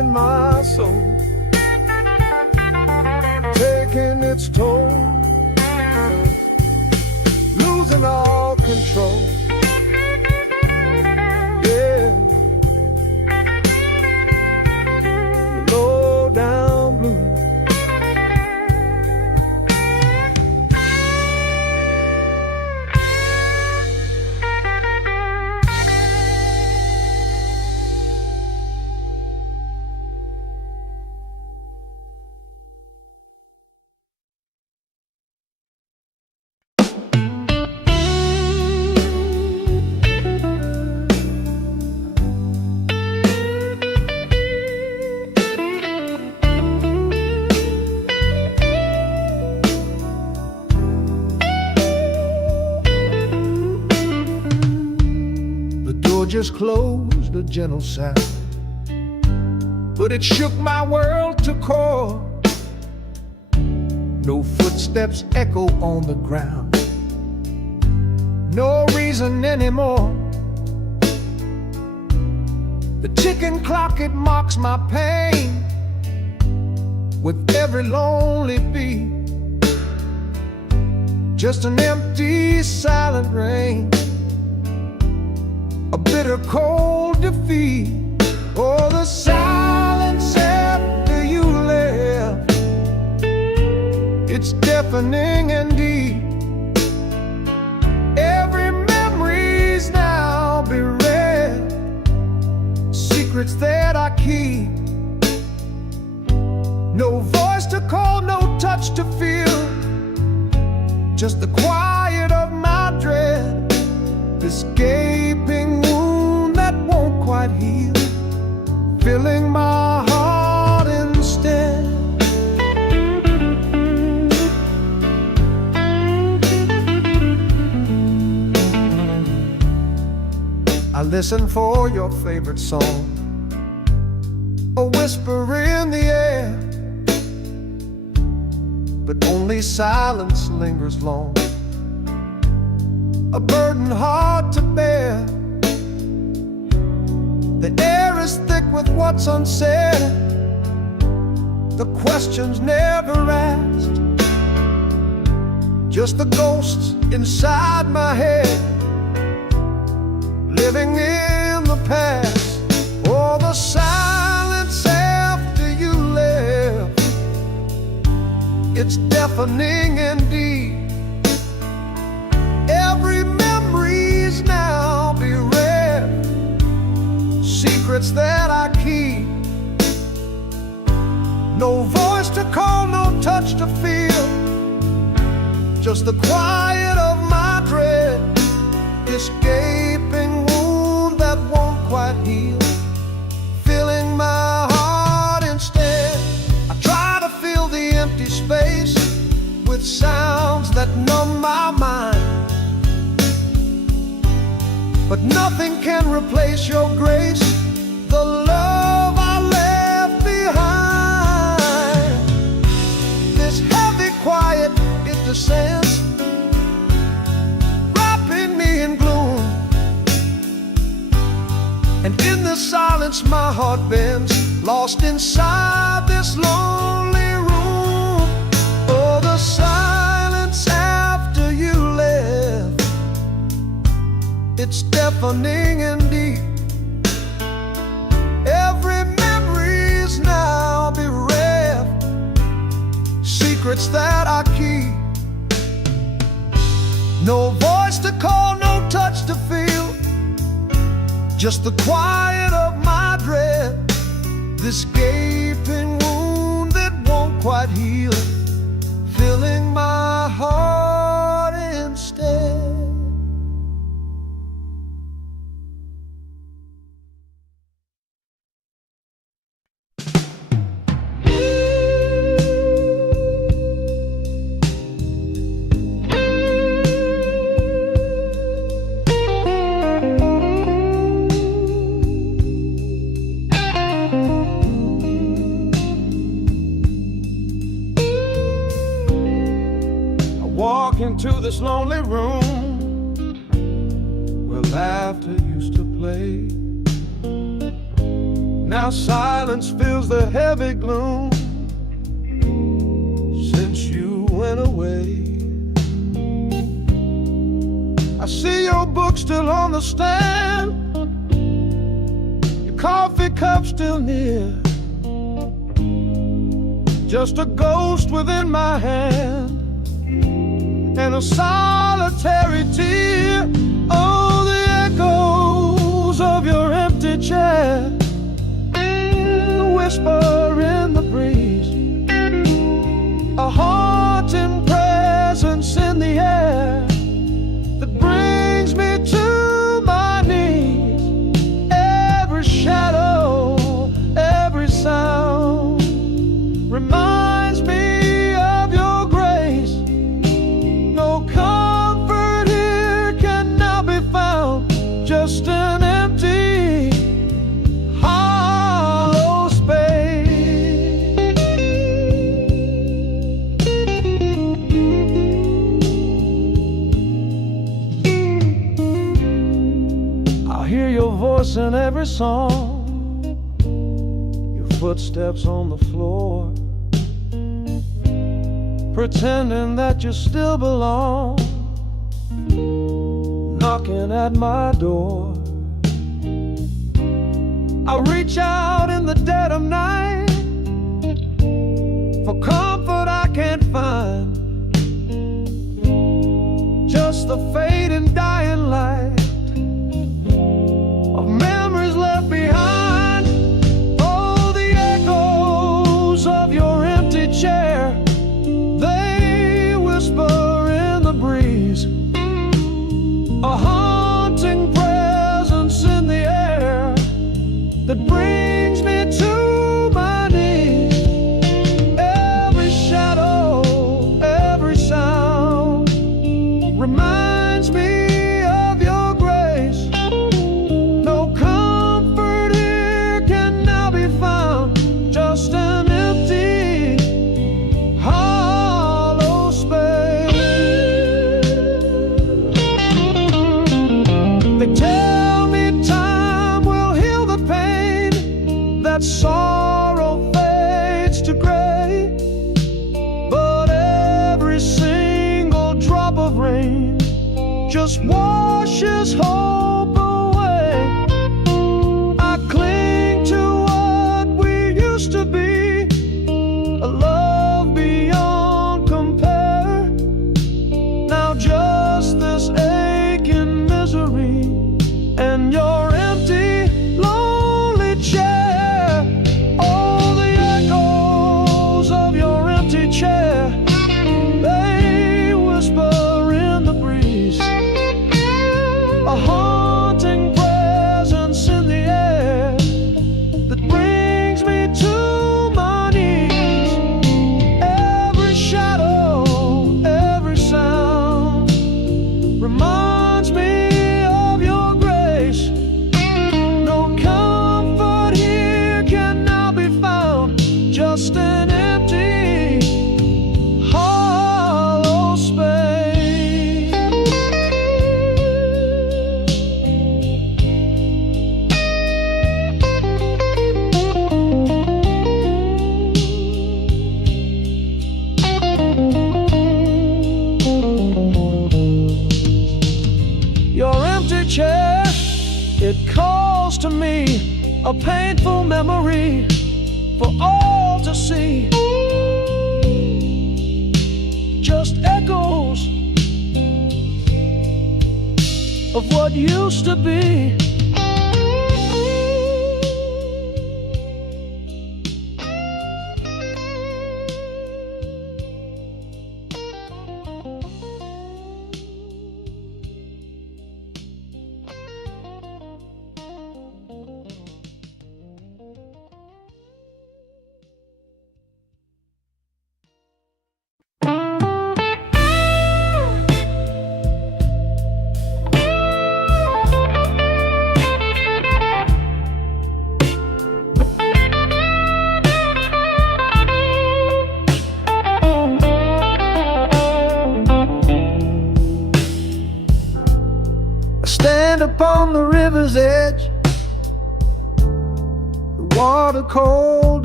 in my soul, taking its toll, losing all control. Yeah, low down blue. Just closed, a gentle sound, but it shook my world to core. No footsteps echo on the ground, no reason anymore. The ticking clock, it mocks my pain with every lonely beat. Just an empty, silent rain, a bitter cold defeat. Oh, the silence after you left, it's deafening and deep. Every memory's now bereft, secrets that I keep. No voice to call, no touch to feel, just the quiet of my dread. This gaping wound that won't quite heal, filling my heart instead. I listen for your favorite song, a whisper in the air, but only silence lingers long, a burden hard to bear. The air is thick with what's unsaid, the questions never asked, just the ghosts inside my head, living in the past. Oh, the silence after you left, it's deafening indeed. Every memory's now bereft, secrets that I keep. No voice to call, no touch to feel, just the quiet of my dread. This gaping wound that won't quite heal, filling my heart instead. I try to fill the empty space with sounds that numb my mind, but nothing can replace your grace, the love I left behind. This heavy quiet, it descends, wrapping me in gloom, and in the silence my heart bends, lost inside this lonely room. Oh, the silence after you left, it's deafening and deep. Every memory's now bereft, secrets that I keep. No voice to call, no touch to feel, just the quiet of my dread. This gaping wound that won't quite heal, filling my heart instead. Into this lonely room where laughter used to play. Now silence fills the heavy gloom since you went away. I see your book still on the stand, your coffee cup still near, just a ghost within my hand and a solitary tear. Oh, the echoes of your empty chair, the whisper in the breeze, a haunting presence in the air that brings me to my knees. Every shadow, every sound reminds me of your grace. No comfort here can now be found, just an empty, hollow space. I hear your voice in every song, your footsteps on the floor, pretending that you still belong, knocking at my door. I reach out in the dead of night for comfort I can't find, just the fading dying light of memories left behind. Oh, the echoes of your empty chair, they whisper in the breeze, a haunting presence in the air that brings me to my knees. Every shadow, every sound reminds me of your grace. No comfort here can now be found, just an empty, hollow space. They tell me time will heal the pain, that sorrow fades to gray, but every single drop of rain just washes hope away. I cling to what we used to be, a love beyond compare. Now just this aching misery and your empty, lonely chair. Oh, the echoes of your empty chair, they whisper in the breeze, a haunting presence in the air that brings me to my knees. Every shadow, every sound reminds me of your grace. No comfort here can now be found, just an empty, hollow space. Your empty chair, it calls to me, a painful memory for all to see. Just echoes of what used to be. Stand upon the river's edge, the water cold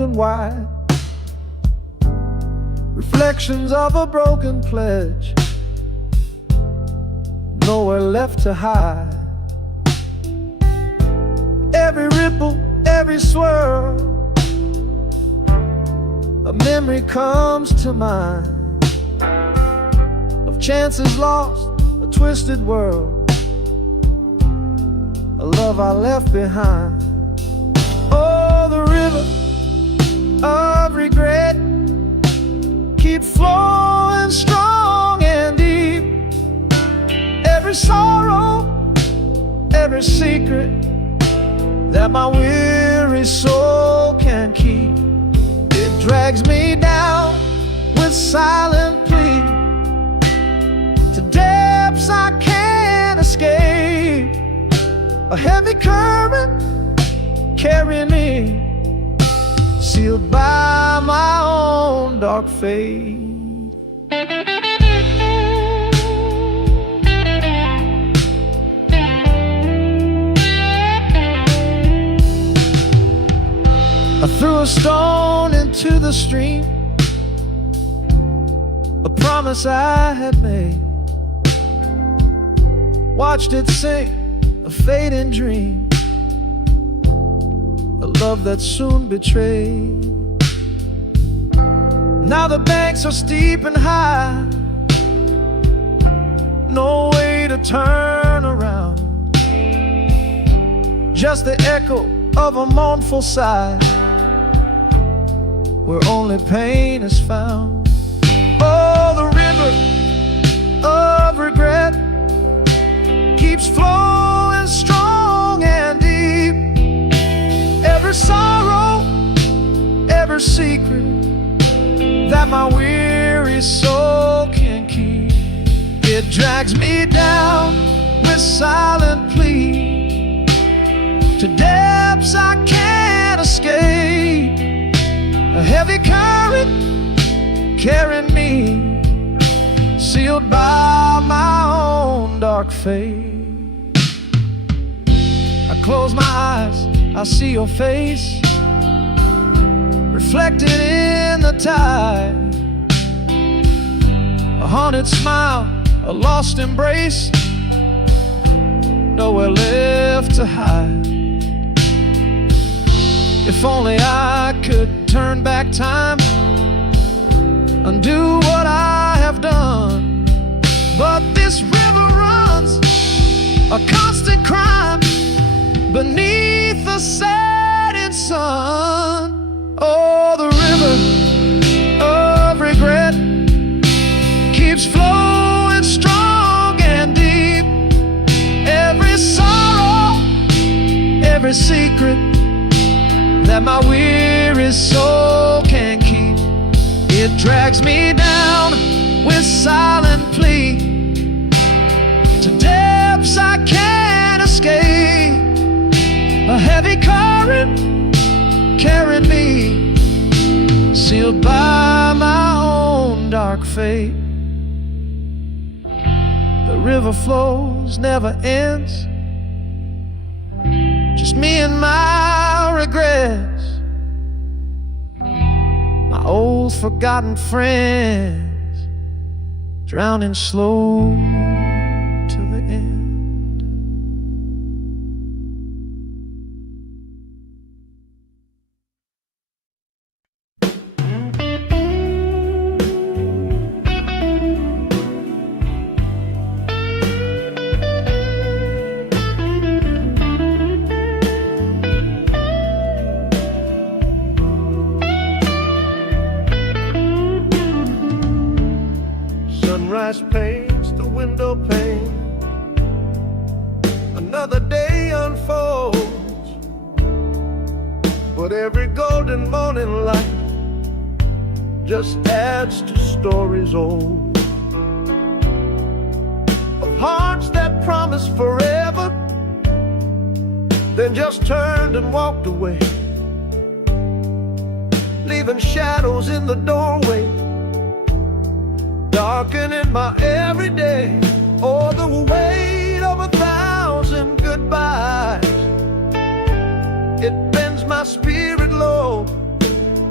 and white, reflections of a broken pledge, nowhere left to hide. Every ripple, every swirl, a memory comes to mind of chances lost, a twisted world, a love I left behind. Oh, the river of regret keeps flowing strong and deep. Every sorrow, every secret that my weary soul can keep, it drags me down with silent plea to depths I can't escape. A heavy current carrying me, sealed by my own dark fate. I threw a stone into the stream, a promise I had made, watched it sink, a fading dream, a love that soon betrayed. Now the banks are steep and high, no way to turn around, just the echo of a mournful sigh, where only pain is found. Oh, the river of regret keeps flowing strong and deep. Every sorrow, every secret that my weary soul can keep, it drags me down with silent plea to depths I can't escape. A heavy current carrying me, sealed by my own dark fate. I close my eyes, I see your face reflected in the tide, a haunted smile, a lost embrace, nowhere left to hide. If only I could turn back time, undo what I have done, but this river runs a constant crime beneath the setting sun. Oh, the river of regret keeps flowing strong and deep. Every sorrow, every secret that my weary soul can keep, it drags me down with silent plea to depths I can't escape. A heavy current carrying me, sealed by my own dark fate. The river flows, never ends, just me and my regrets, my old forgotten friends, drowning slow to the end. Sunrise paints the window pane, another day unfolds, but every golden morning light just adds to stories old, of hearts that promised forever, then just turned and walked away, leaving shadows in the doorway, darkening my everyday. Oh, the weight of 1,000 goodbyes, it bends my spirit low,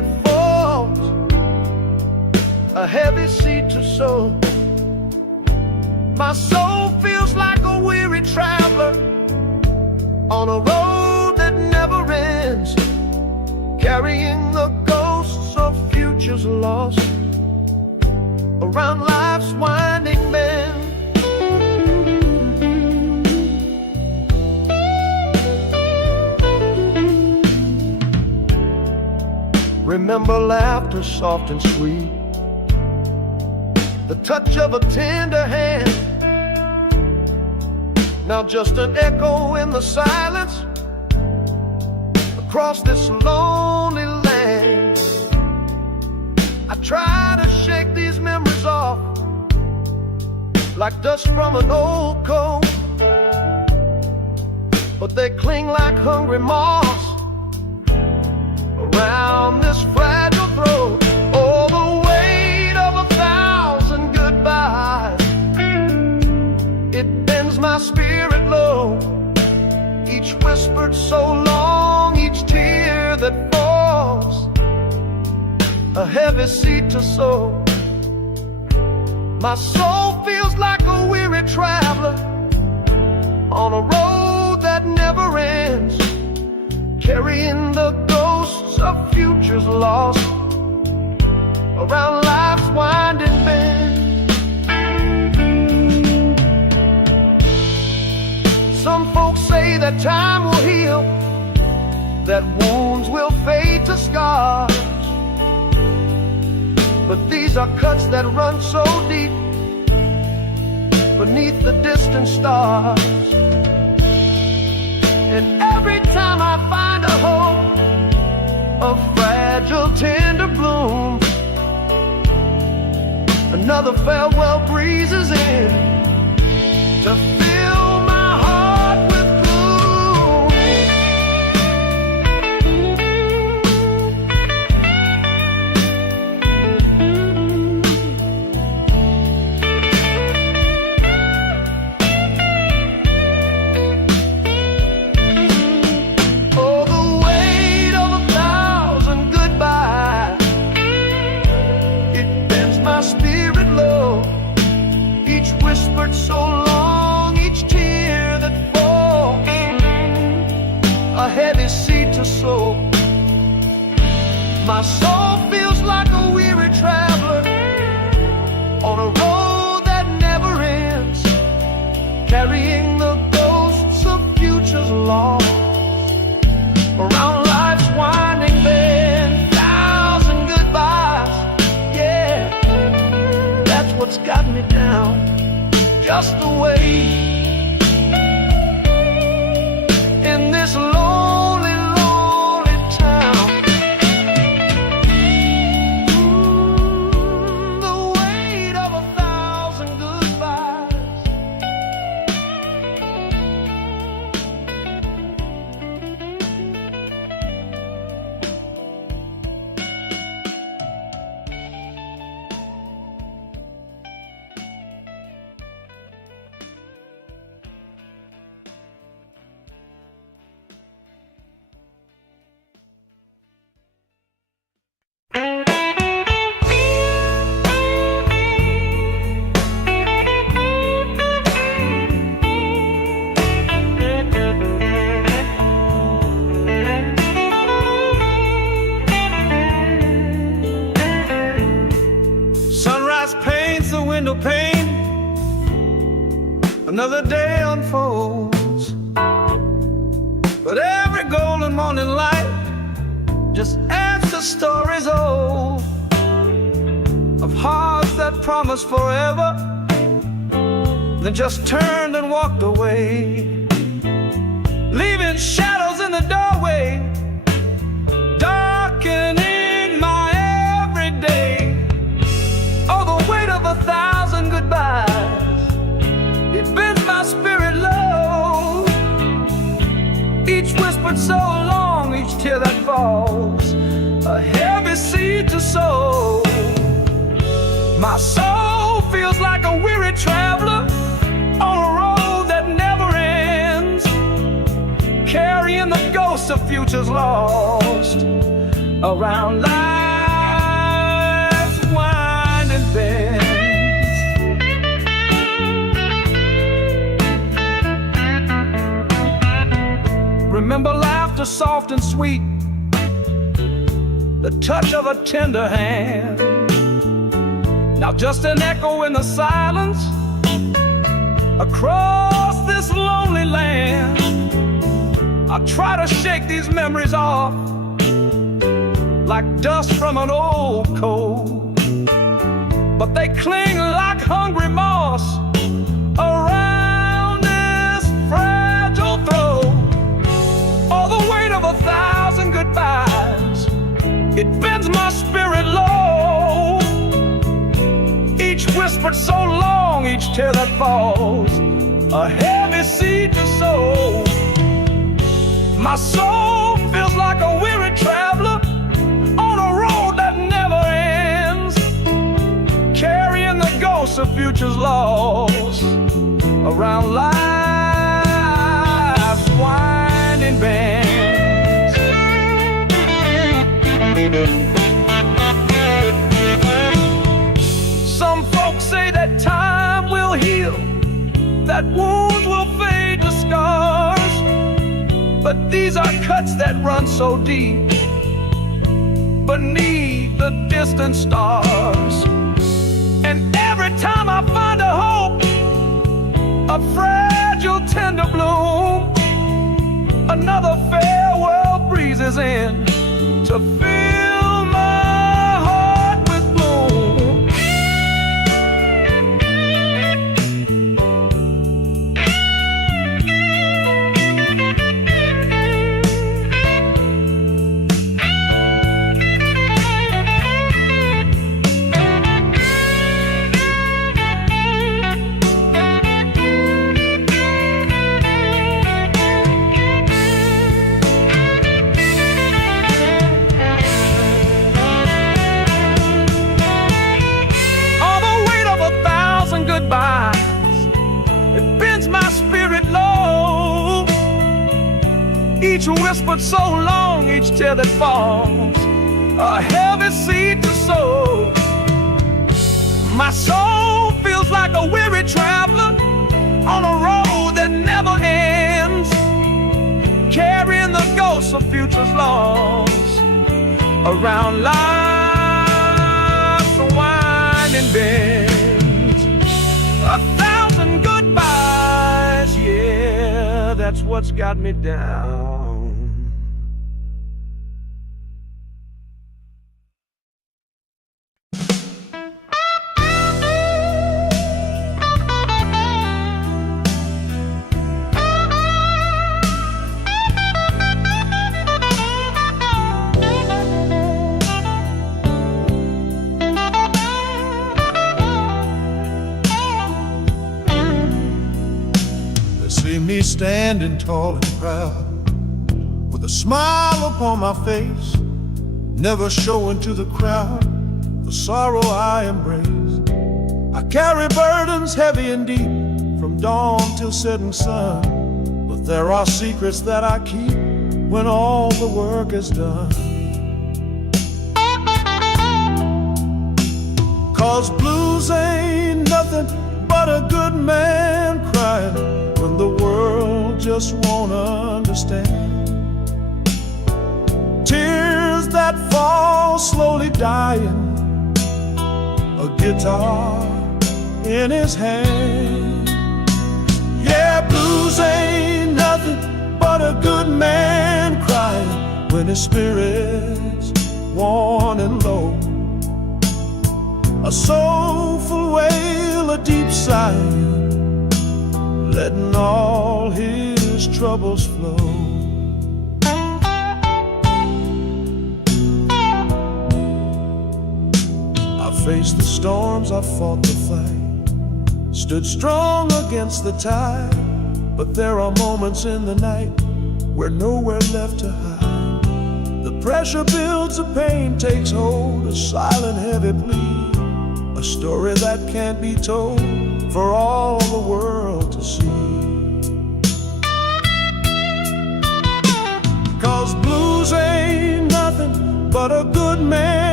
that falls, a heavy seed to sow. My soul feels like a weary traveler on a road that never ends, carrying the ghosts of futures lost around life's winding bend. Remember laughter soft and sweet, the touch of a tender hand. Now just an echo in the silence across this lonely land. I try to shake these memories off like dust from an old coat, but they cling like hungry moths around this fragile throat. Oh, the weight of 1,000 goodbyes, it bends my spirit low. Each whispered so long, each tear that falls, a heavy seed to sow. My soul feels like a weary traveler on a road that never ends, carrying the ghosts of futures lost around life's winding bend. Some folks say that time will heal, that wounds will fade to scars, but these are cuts that run so deep beneath the distant stars. And every time I find a hope, a fragile tender bloom, another farewell breezes in to fill my heart with so long, each tear that falls, a heavy seed to sow. My soul feels like a weary traveler on a road that never ends, carrying the ghosts of futures lost around life's winding bend. 1,000 goodbyes, yeah, that's what's got me down. Just the way in this lonely, lonely town. The weight of 1,000 goodbyes. Pain, another day unfolds, but every golden morning light just adds to stories old of hearts that promised forever, then just turned and walked away, leaving shadows in the doorway, darkening my everyday. Oh, the weight of 1,000 goodbyes, it bends my spirit low. Each whispered so long, each tear that falls, a heavy seed to sow. My soul feels like a weary traveler on a road that never ends, carrying the ghosts of futures lost around life's winding bends. Remember laughter soft and sweet, the touch of a tender hand. Now just an echo in the silence across this lonely land. I try to shake these memories off like dust from an old coat, but they cling like hungry moss around this fragile throat. All the weight of 1,000 goodbyes, it bends my spirit low. Each whispered so long, each tear that falls, a heavy seed to sow. My soul feels like a weary traveler on a road that never ends, carrying the ghosts of futures lost around life's winding bends. Some folks say that time will heal, that wounds will fade to scars, but these are cuts that run so deep beneath the distant stars. And every time I find a hope, a fragile tender bloom, another farewell breezes in to fill my heart with gloom. It bends my spirit low. Each whispered so long, each tear that falls, a heavy seed to sow. My soul feels like a weary traveler on a road that never ends, carrying the ghosts of futures lost around life's winding bend. 1,000 goodbyes, yeah, that's what's got me down. See me standing tall and proud, with a smile upon my face, never showing to the crowd the sorrow I embrace. I carry burdens heavy and deep, from dawn till setting sun, but there are secrets that I keep when all the work is done. 'Cause blues ain't nothing but a good man crying when the world just won't understand. Tears that fall slowly dying, a guitar in his hand. Yeah, blues ain't nothing but a good man crying when his spirit's worn and low. A soulful wail, a deep sigh, letting all his troubles flow. I faced the storms, I fought the fight, stood strong against the tide, but there are moments in the night where nowhere left to hide. The pressure builds, the pain takes hold, a silent heavy plea, a story that can't be told for all the world to see. 'Cause blues ain't nothing but a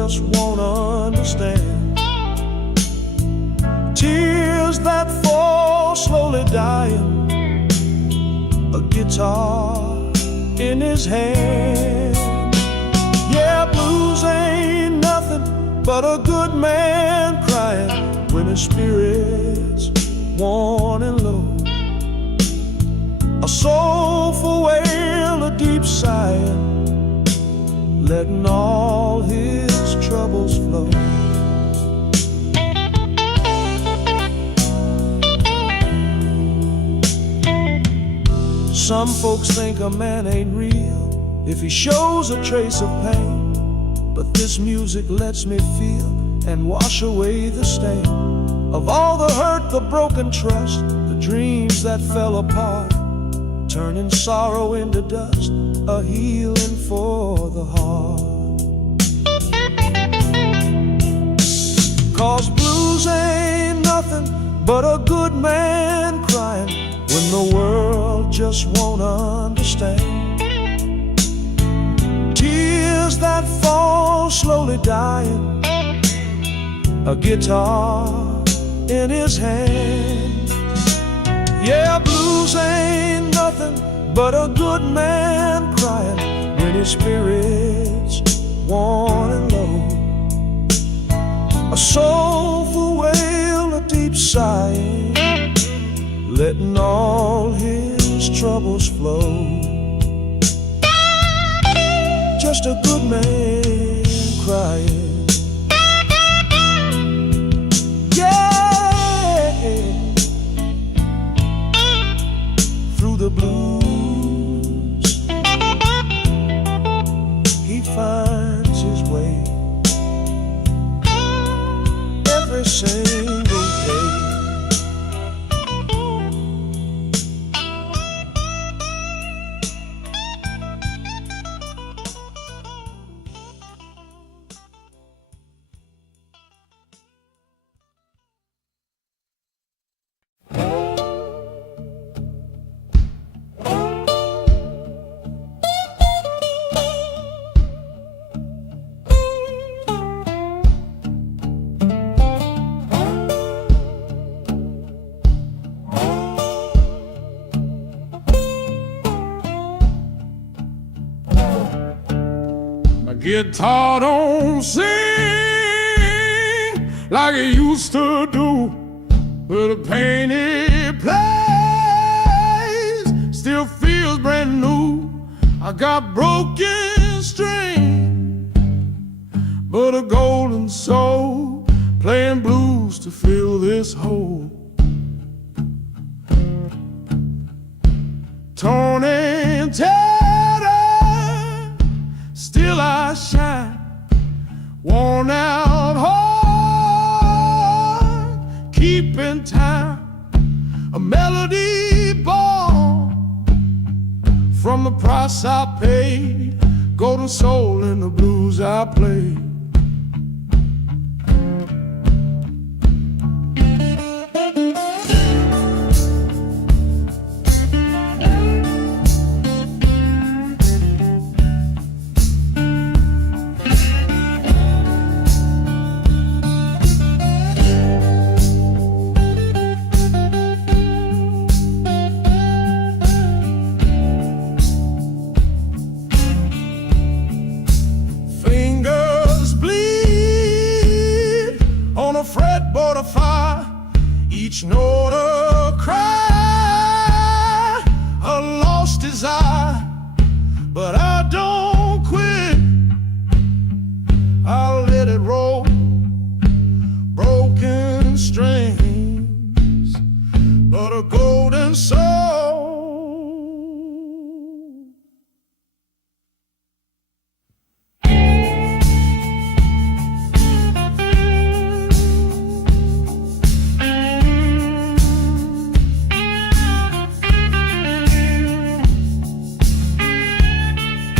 just won't understand. Tears that fall slowly dying, a guitar in his hand. Yeah, blues ain't nothing but a good man crying when his spirit's worn and low. A soulful wail, a deep sigh, letting all his troubles flow. Some folks think a man ain't real if he shows a trace of pain, but this music lets me feel and wash away the stain of all the hurt, the broken trust, the dreams that fell apart, turning sorrow into dust, a healing for the heart. 'Cause blues ain't nothing but a good man crying when the world just won't understand. Tears that fall slowly dying, a guitar in his hand. Yeah, blues ain't nothing but a good man crying when his spirit's worn and low. A soulful wail, a deep sigh, letting all his troubles flow. Just a good man crying. Yeah, through the blues he finds his way every single day. Guitar don't sing like it used to do, but the pain it plays still feels brand new. I got broken string, but a golden soul playing blues to fill this hole. Torn and tattered, still I shine, worn out heart, keeping time, a melody born from the price I paid, golden soul in the blues I played. Fretboard of fire, each note a cry, a lost desire, but I don't quit. I'll let it roll, broken strings, but a golden soul.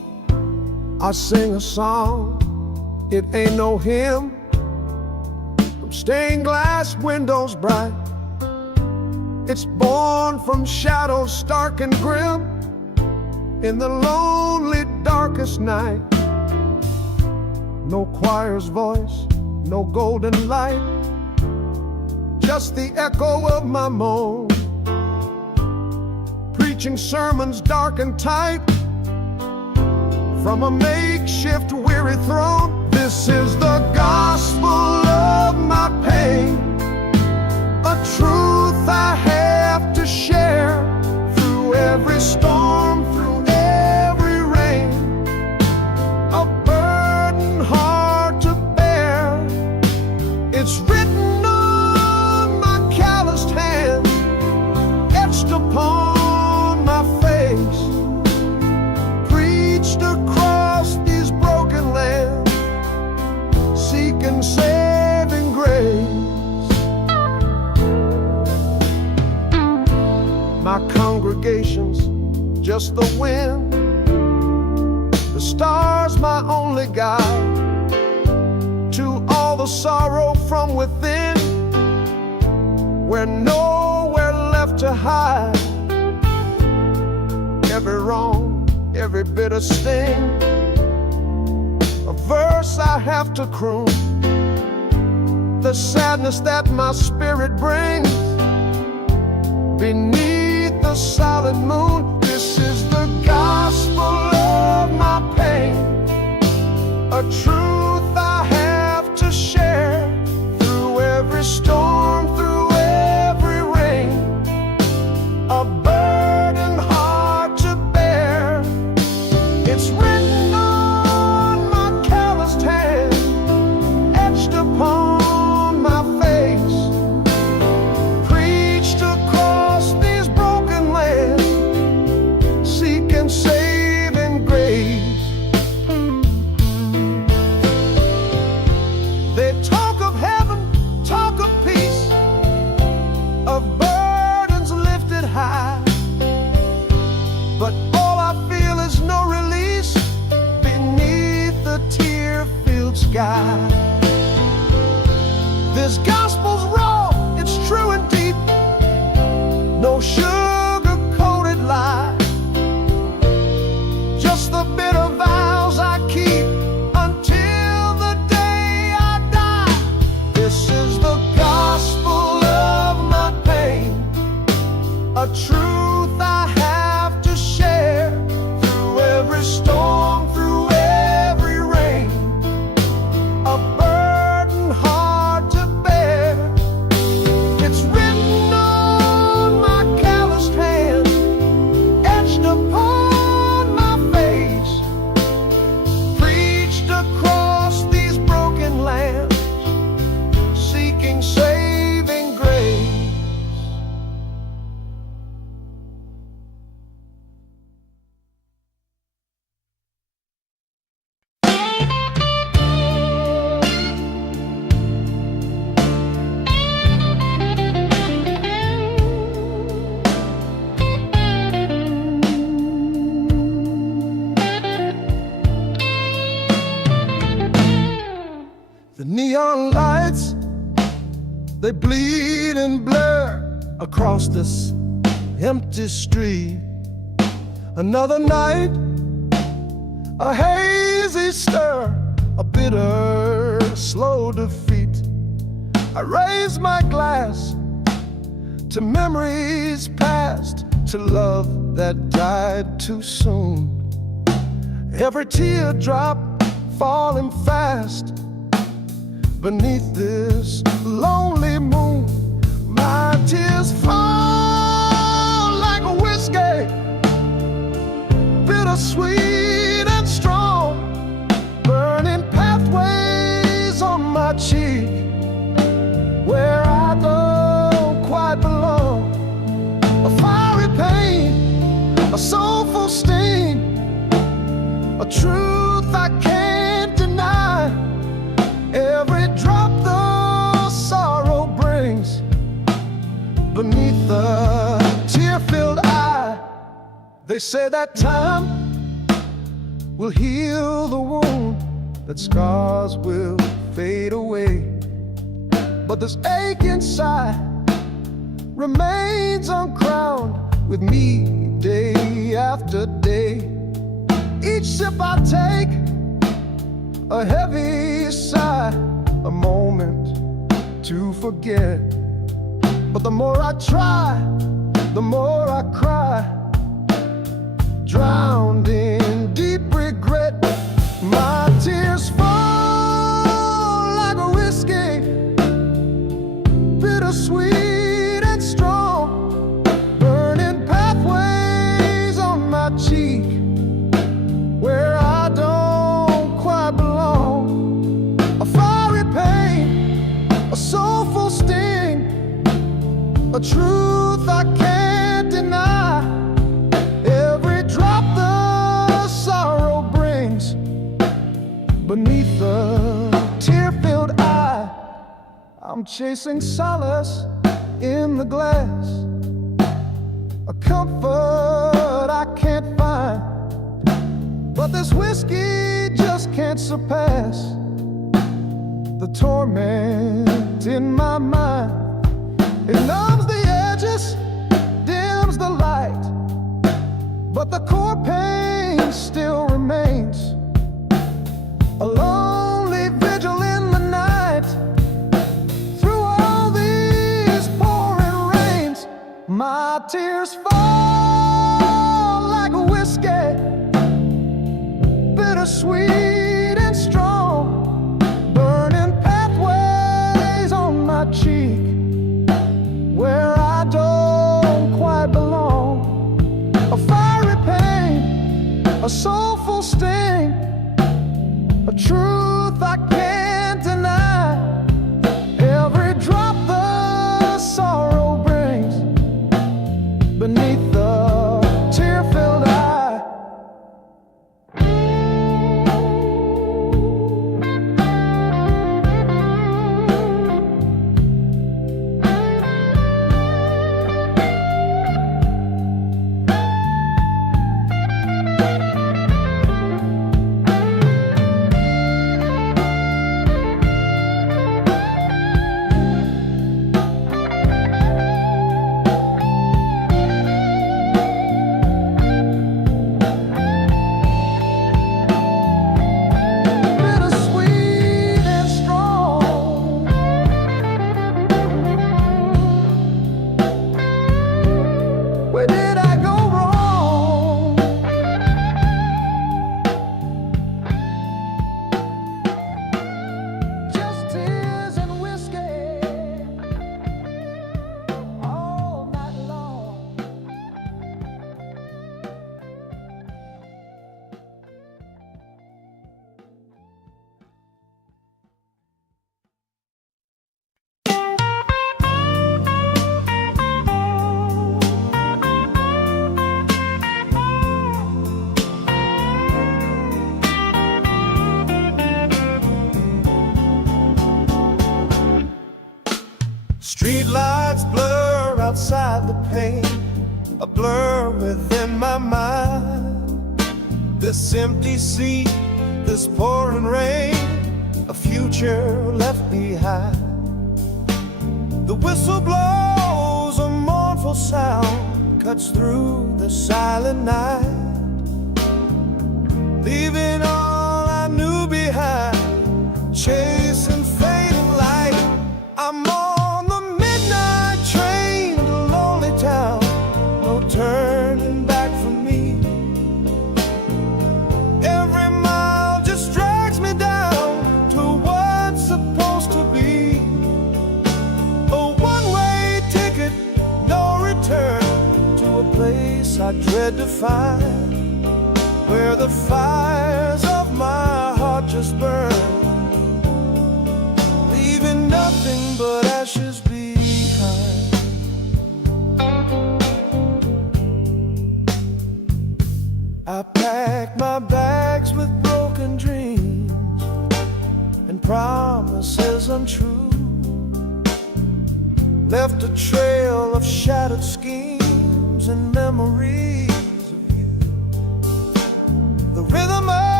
I sing a song, it ain't no hymn, from stained glass windows bright. It's born from shadows stark and grim, in the lonely darkest night. No choir's voice, no golden light, just the echo of my moan, preaching sermons dark and tight from a makeshift weary throne. This is the gospel of my pain, a truth I have to share through every storm, through every rain, a burden hard to bear. It's written on my calloused hands, etched upon my face, preached across these broken lands, seeking saving grace. My congregation's just the wind, the stars my only guide to all the sorrow from within, where nowhere left to hide. Every wrong, every bitter sting, a verse I have to croon, the sadness that my spirit brings beneath the silent moon. This is the gospel of my pain, a truth I have to share through every storm, through every rain, a burden hard to bear. It's written on my calloused hand, etched upon my face, preached across these broken lands, seeking saving grace. They talk of heaven, talk of peace, of burdens lifted high, but all I feel is no release beneath the tear-filled sky. This gospel's raw, it's true and deep, no sugar-coated lie, just the bitter vows I keep until the day I die. This is the gospel of my pain, a truth I have to share through every storm, through every rain, a burden hard to bear. It's written on my calloused hand, etched upon my face, preached across these broken lands, seeking saving grace. The neon lights, they bleed and blur across this empty street. Another night, a hazy stir, a bitter, slow defeat. I raise my glass to memories past, to love that died too soon. Every teardrop falling fast beneath this lonely moon. My tears fall like a whiskey, bittersweet and strong, burning pathways on my cheek where I don't quite belong. A fiery pain, a soulful sting, a truth I can't deny. Every drop the sorrow brings beneath the tear-filled eye. They say that time will heal the wound, that scars will fade away. But this ache inside remains uncrowned with me day after day. Each sip I take, a heavy sigh, a moment to forget. But the more I try, the more I cry, drowned in deep regret. My tears fall like a whiskey, bittersweet and strong, burning pathways on my cheek where I don't quite belong. A fiery pain, a soulful sting, a truth I can't deny. Every drop the sorrow brings beneath the tear-filled eye. I'm chasing solace in the glass, a comfort I can't find. But this whiskey just can't surpass the torment in my mind. It numbs the edges, dims the light, but the core pain still remains. A lonely vigil in the night, through all these pouring rains. My tears fall like a whiskey, bittersweet and strong, burning pathways on my cheek where I don't quite belong. A fiery pain, a soulful sting, a truth I can't deny. Every drop the sorrow brings beneath the tear-filled eye. Street lights blur outside the pane, a blur within my mind. This empty seat, this pouring rain, a future left behind. The whistle blows, a mournful sound cuts through the silent night, leaving all I knew behind, chasing fading light. I'm on the midnight train to lonely town, no turning back for me. Every mile just drags me down to what's supposed to be a one-way ticket, no return, to a place I dread to find, where the fires of my heart just burn, leaving nothing but ashes behind. I packed my bags with broken dreams and promises untrue, left a trail of shattered schemes and memories of you. The rhythm of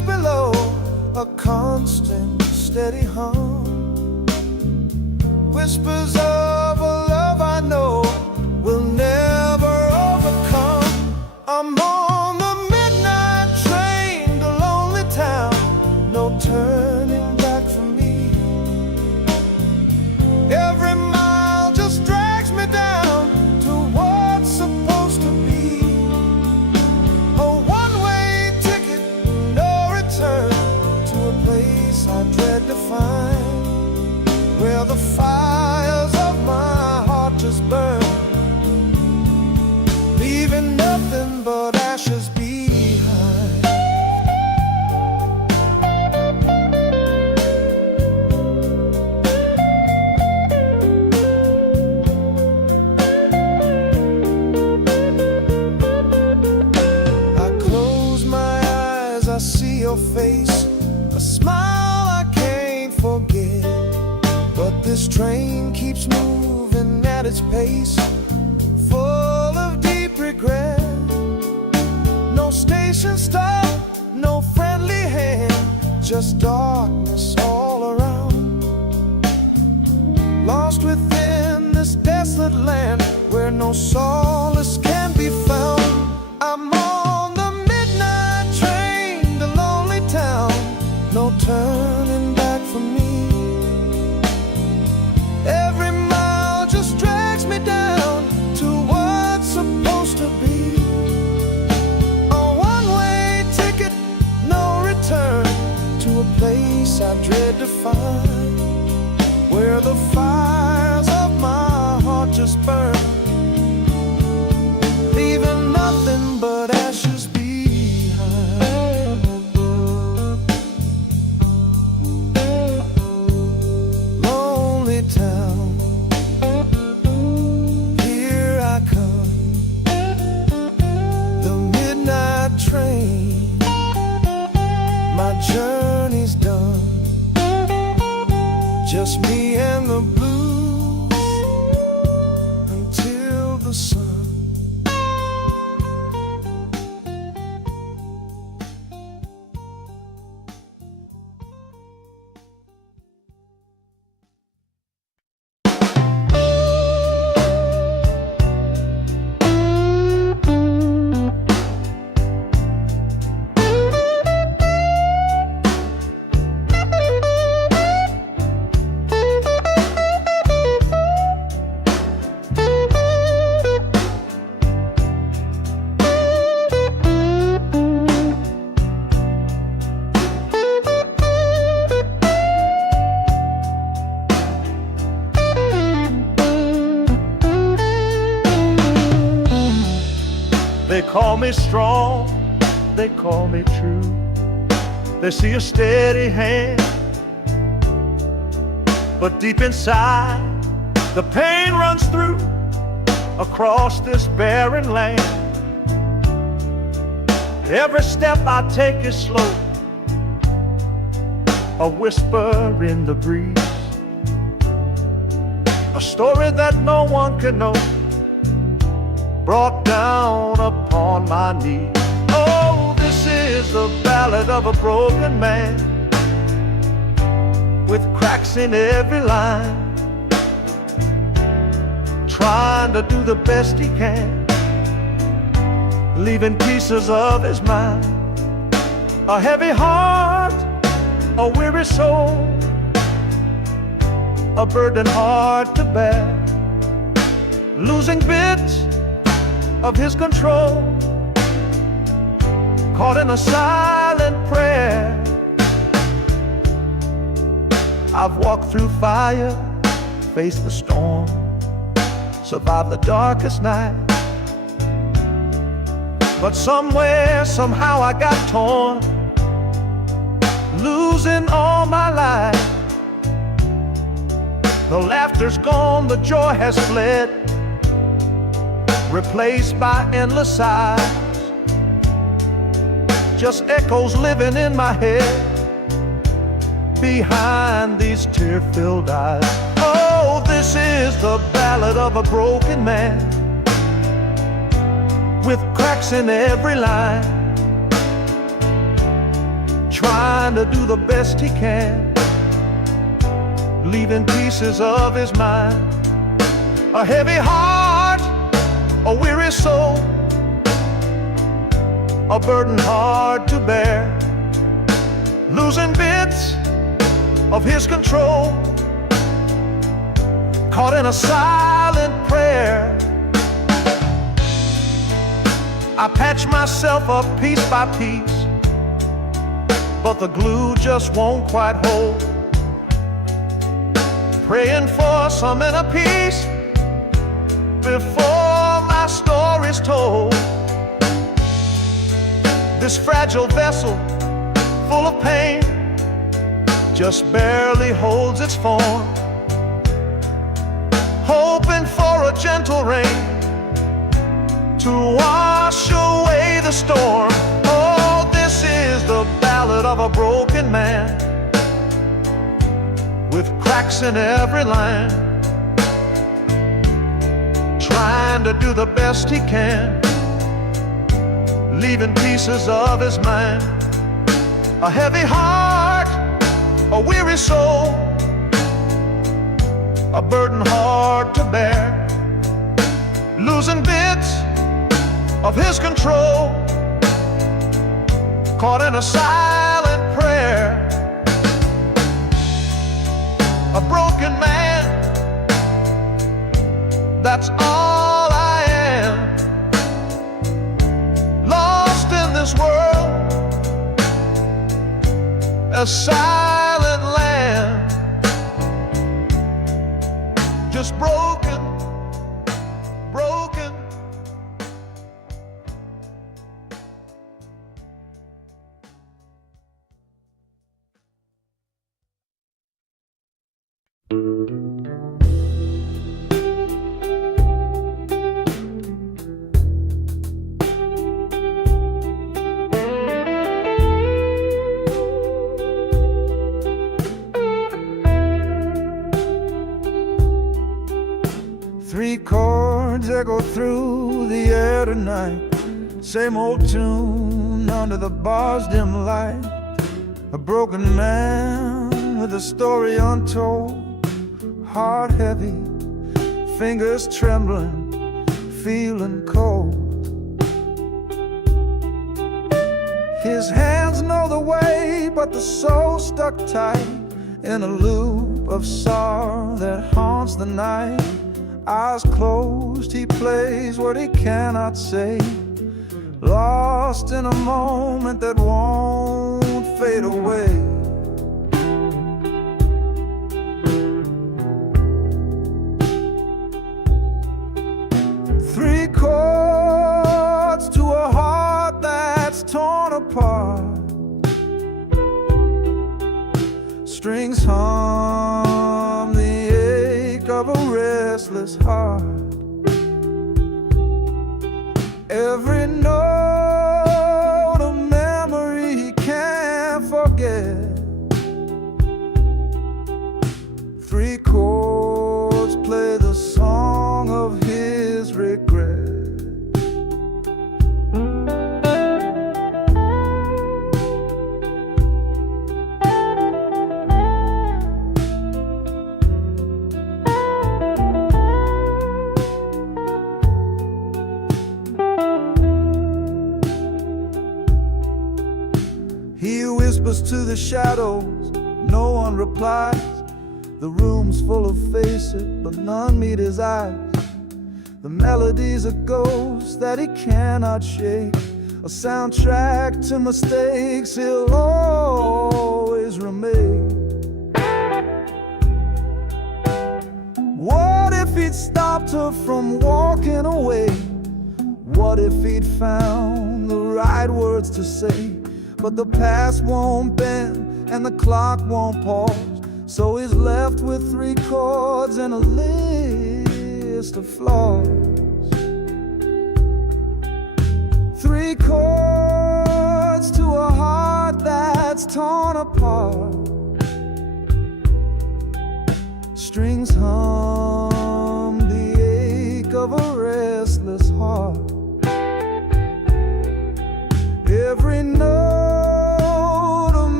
a constant, steady hum. Whispers of a love I know will never overcome. I'm on the midnight train to lonely town, no turning back for me. Every mile just drags me down to what's supposed to be. A one-way ticket, no return, to a place I dread to find, where the fires of my heart just burn, leaving nothing but ashes behind. I close my eyes, I see your face, a smile I can't forget. But this train keeps moving at its pace, full of deep regret. No station stop, no friendly hand, just darkness all around. Lost within this desolate land where no solace can be found. I'm on the midnight train to lonely town, no turning back for me. Every mile just drags me down to what's supposed to be. A one-way ticket, no return, to a place I dread to find, where the fires of my heart just burn, leaving nothing but ashes behind. Lonely town, here I come, the midnight train, my journey's done, just me and the blues until the sun. They call me strong, they call me true. They see a steady hand, but deep inside the pain runs through across this barren land. Every step I take is slow, a whisper in the breeze, a story that no one can know, brought down upon my knees. Oh, this is the ballad of a broken man, with cracks in every line, trying to do the best he can, leaving pieces of his mind. A heavy heart, a weary soul, a burden hard to bear, losing bits of his control, caught in a silent prayer. I've walked through fire, faced the storm, survived the darkest night, but somewhere, somehow I got torn, losing all my life. The laughter's gone, the joy has fled, replaced by endless sighs, just echoes living in my head behind these tear-filled eyes. Oh, this is the ballad of a broken man, with cracks in every line, trying to do the best he can, leaving pieces of his mind. A heavy heart, a weary soul, a burden hard to bear, losing bits of his control, caught in a silent prayer. I patch myself up piece by piece, but the glue just won't quite hold. Praying for some inner peace before my story's told. This fragile vessel, full of pain, just barely holds its form, hoping for a gentle rain to wash away the storm. Oh, this is the ballad of a broken man, with cracks in every line, trying to do the best he can, leaving pieces of his mind. A heavy heart, a weary soul, a burden hard to bear, losing bits of his control, caught in a silent prayer. A broken man, that's all I am, lost in this world, a silent land, just broken, broken. Three chords echo through the air tonight, same old tune under the bar's dim light. A broken man with a story untold, heart heavy, fingers trembling, feeling cold. His hands know the way, but the soul stuck tight in a loop of sorrow that haunts the night. Eyes closed, he plays what he cannot say, lost in a moment that won't fade away. Three chords to a heart that's torn apart, strings hum the ache of a restless heart. Every note a memory he can't forget. Three chords play the song of his regret. He whispers to the shadows, no one replies. The room's full of faces, but none meet his eyes. The melody's a ghost that he cannot shake, a soundtrack to mistakes he'll always remake. What if he'd stopped her from walking away? What if he'd found the right words to say? But the past won't bend and the clock won't pause, so he's left with three chords and a list of flaws. Three chords to a heart that's torn apart, strings hum the ache of a restless heart. Every note a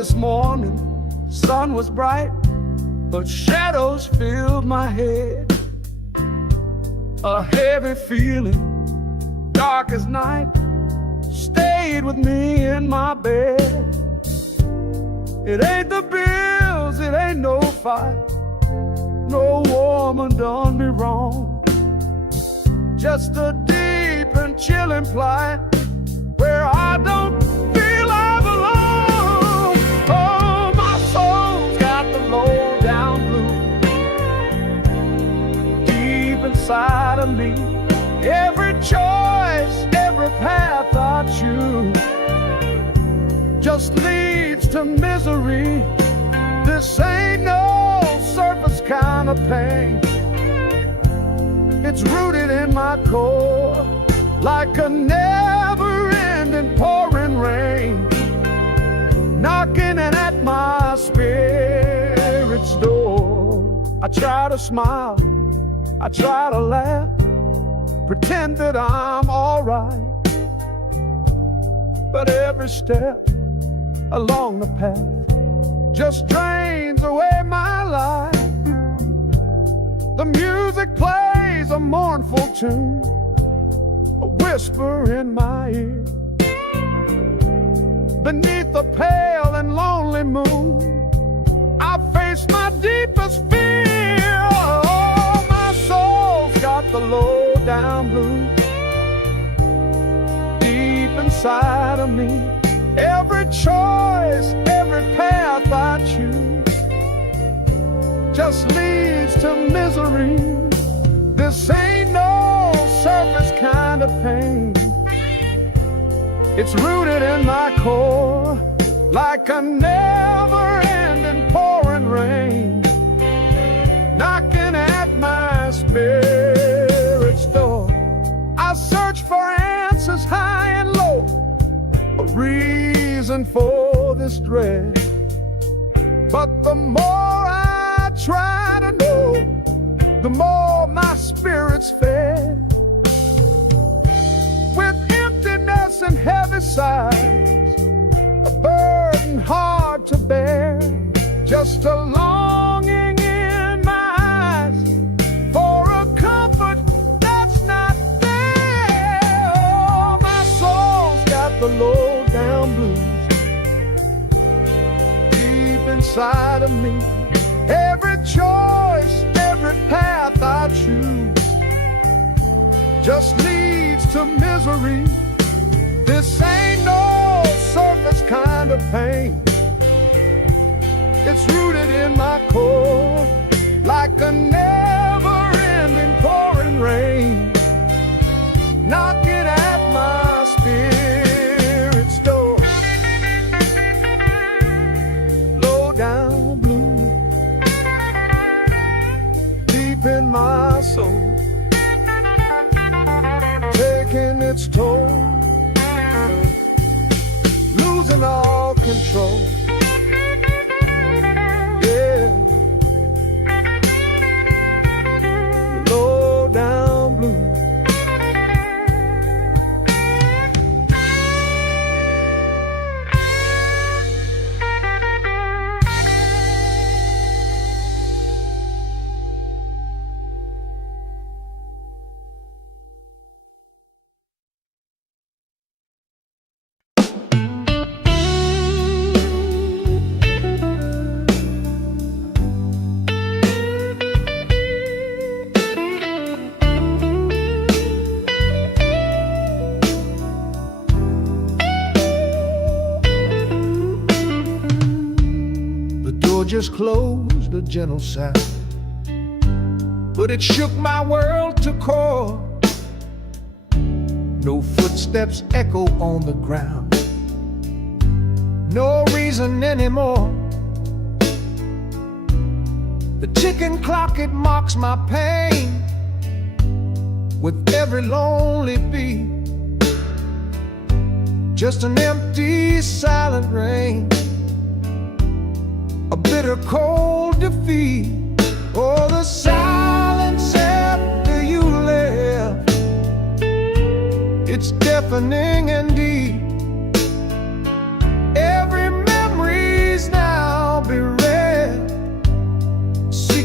this morning, sun was bright, but shadows filled my head. A heavy feeling, dark as night, stayed with me in my bed. It ain't the bills, it ain't no fight, no woman done me wrong. Just a deep and chilling plight where I don't feel I belong. Oh, my soul's got the low down blues deep inside of me. Every choice, every path I choose just leads to misery. This ain't no surface kind of pain. It's rooted in my core like a never-ending pouring rain, knocking at my spirit's door. I try to smile, I try to laugh, pretend that I'm alright, but every step along the path just drains away my life. The music plays a mournful tune, a whisper in my ear. Beneath the pale and lonely moon, I face my deepest fear. Oh, my soul's got the low down blues deep inside of me. Every choice, every path I choose just leads to misery. This ain't no surface kind of pain. It's rooted in my core like a never-ending pouring rain, knocking at my spirit's door. I search for answers high and low, a reason for this dread, but the more I try to know, the more my spirit's fed. With emptiness and heavy sighs, a burden hard to bear, just a longing in my eyes for a comfort that's not there. Oh, my soul's got the low down blues deep inside of me. Every choice, every path I choose just leads to misery. This ain't no surface kind of pain. It's rooted in my core like a never-ending pouring rain, knocking at my spirit's door. Low down blue deep in my soul, taking its toll, losing all control. Yeah, low down blue. Just closed, a gentle sound, but it shook my world to core. No footsteps echo on the ground, no reason anymore. The ticking clock, it mocks my pain with every lonely beat. Just an empty, silent rain, a bitter cold defeat. Oh, the silence after you left, it's deafening and deep. Every memory's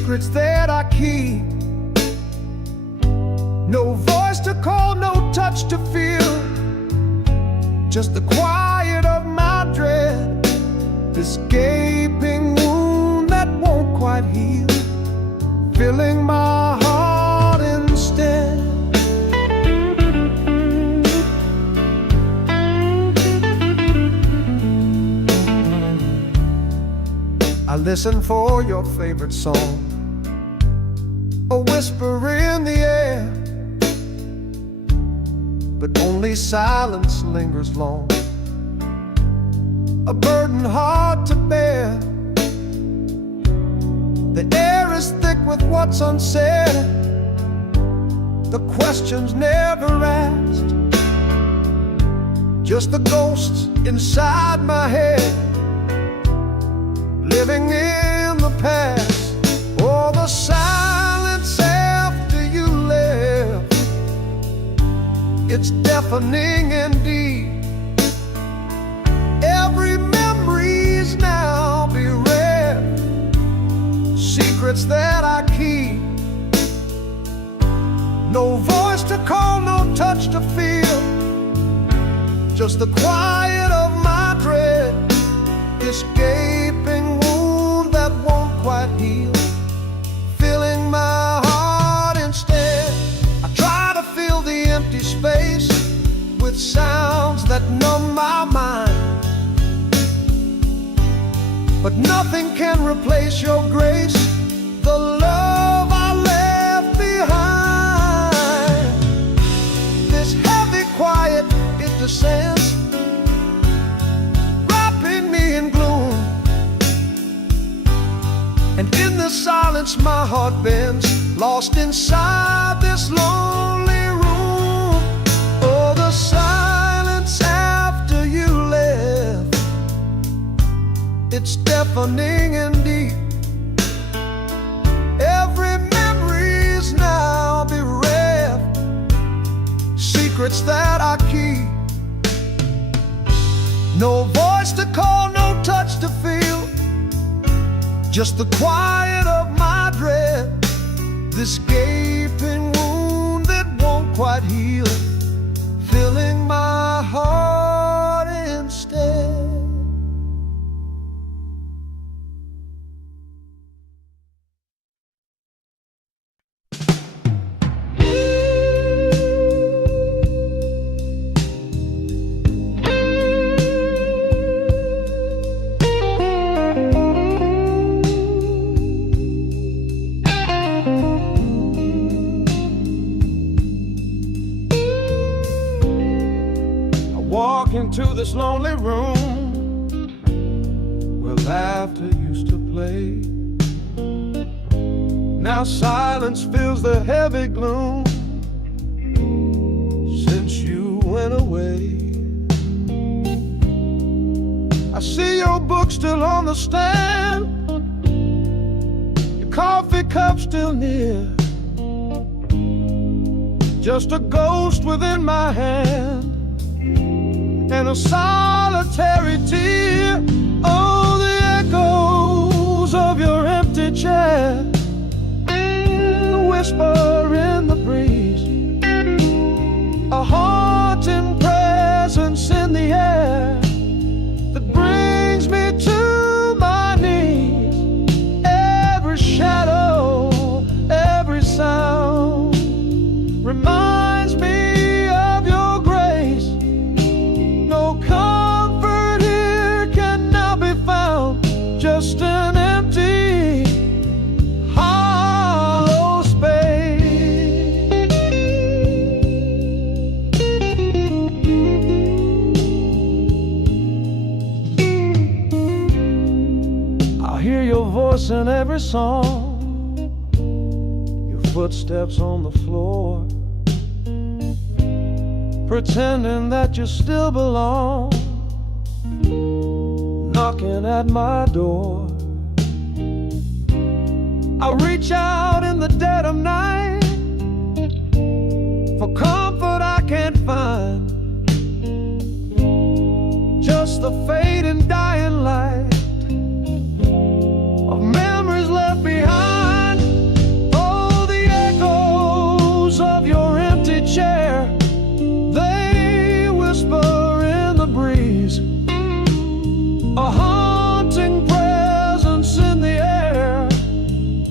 secrets that I keep. No voice to call, no touch to feel, just the quiet of my dread, this gaping wound that won't quite heal, filling my heart instead. I listen for your favorite song, a whisper in the air, but only silence lingers long, a burden hard to bear. The air is thick with what's unsaid, the questions never asked, just the ghosts inside my head, living in the past. Oh, the silence after you left, it's deafening indeed. Every memory's now bereft, secrets that I keep. No voice to call, no touch to feel, just the quiet of my dread, this gaping wound that won't quite heal, filling my heart instead. I try to fill the empty space with sounds that numb my mind, but nothing can replace your grace, the love I left behind. This heavy quiet, it descends, wrapping me in gloom, and in the silence my heart bends, lost inside this lonely room. Oh, the silence after you left, it's deafening indeed. Every memory's now bereft, secrets that I keep. No voice to call, no touch to feel, just the quiet of my dread, this gaping wound that won't quite heal, filling my heart instead. Walk into this lonely room where laughter used to play. Now silence fills the heavy gloom since you went away. I see your book still on the stand, your coffee cup still near, just a ghost within my hand and a solitary tear. Oh, the echoes of your empty chair, the whisper in the breeze, a haunting presence in the air that brings me to my knees. Every shadow, every sound reminds me of your grace. No comfort here can now be found, just an empty, hollow space. I hear your voice in every song, your footsteps on the floor, pretending that you still belong, knocking at my door. I reach out in the dead of night for comfort I can't find, just the fading dying light of memories left behind.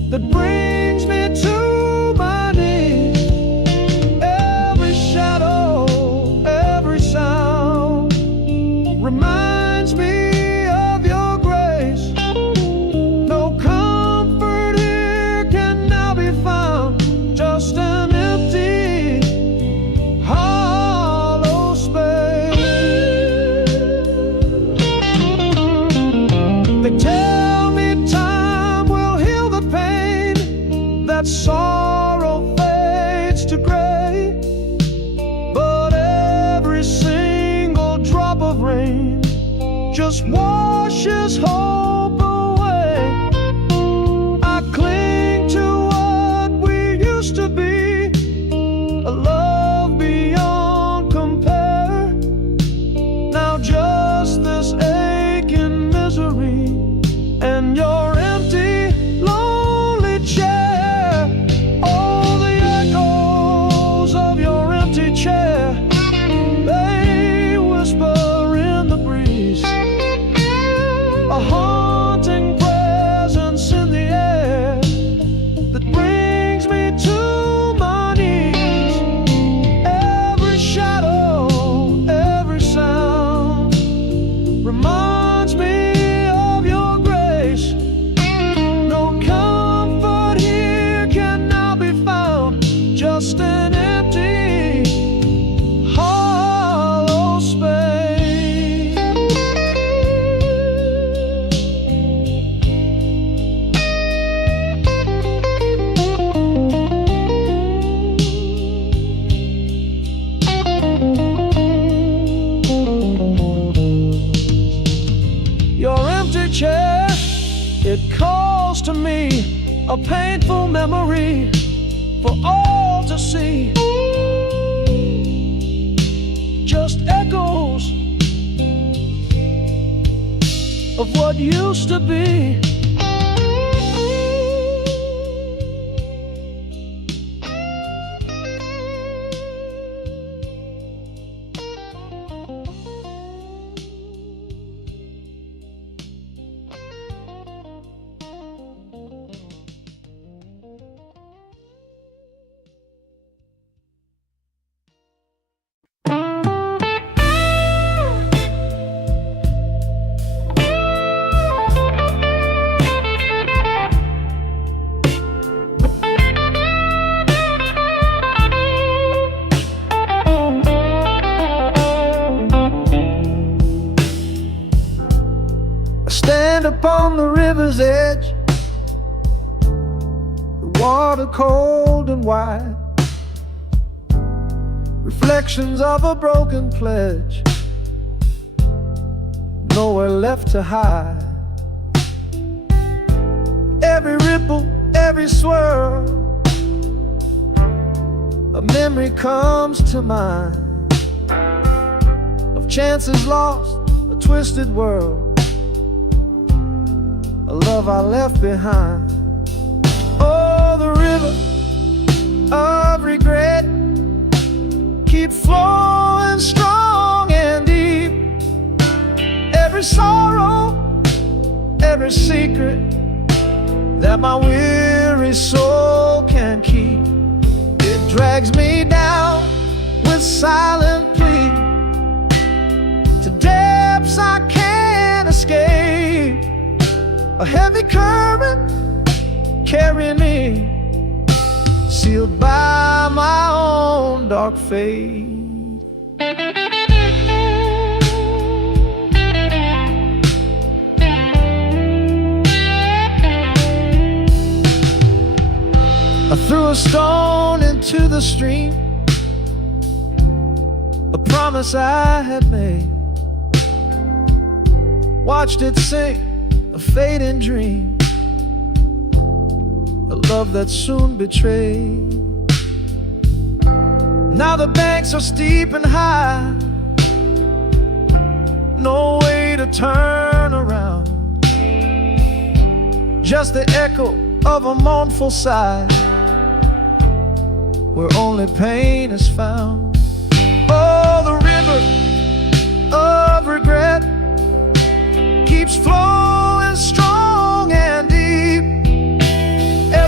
that brings me to my knees. Every shadow, every sound reminds me of your grace. No comfort here can now be found, just an empty, hollow space. They tell me time will heal the pain, that sorrow fades to gray, but every single drop of rain just washes hope away. I cling to what we used to be, a love beyond compare. Now just this aching misery and your empty, lonely chair. All the echoes of your empty chair, they whisper in the breeze, a haunting presence in the air that brings me to my knees. Every shadow, every sound reminds me of your grace. No comfort here can now be found, just an empty, hollow space. Your empty chair, it calls to me, a painful memory for all to see. Just echoes of what used to be. I stand upon the river's edge, the water cold and wide, reflections of a broken pledge, nowhere left to hide. Every ripple, every swirl, a memory comes to mind of chances lost, a twisted world, a love I left behind. Oh, the river of regret keeps flowing strong and deep. Every sorrow, every secret that my weary soul can keep, it drags me down with silent plea to depths I can't escape. A heavy current carrying me, sealed by my own dark fate. I threw a stone into the stream, a promise I had made, watched it sink, a fading dream, a love that soon betrayed. Now the banks are steep and high, no way to turn around, just the echo of a mournful sigh, where only pain is found. Oh, the river of regret keeps flowing strong and deep.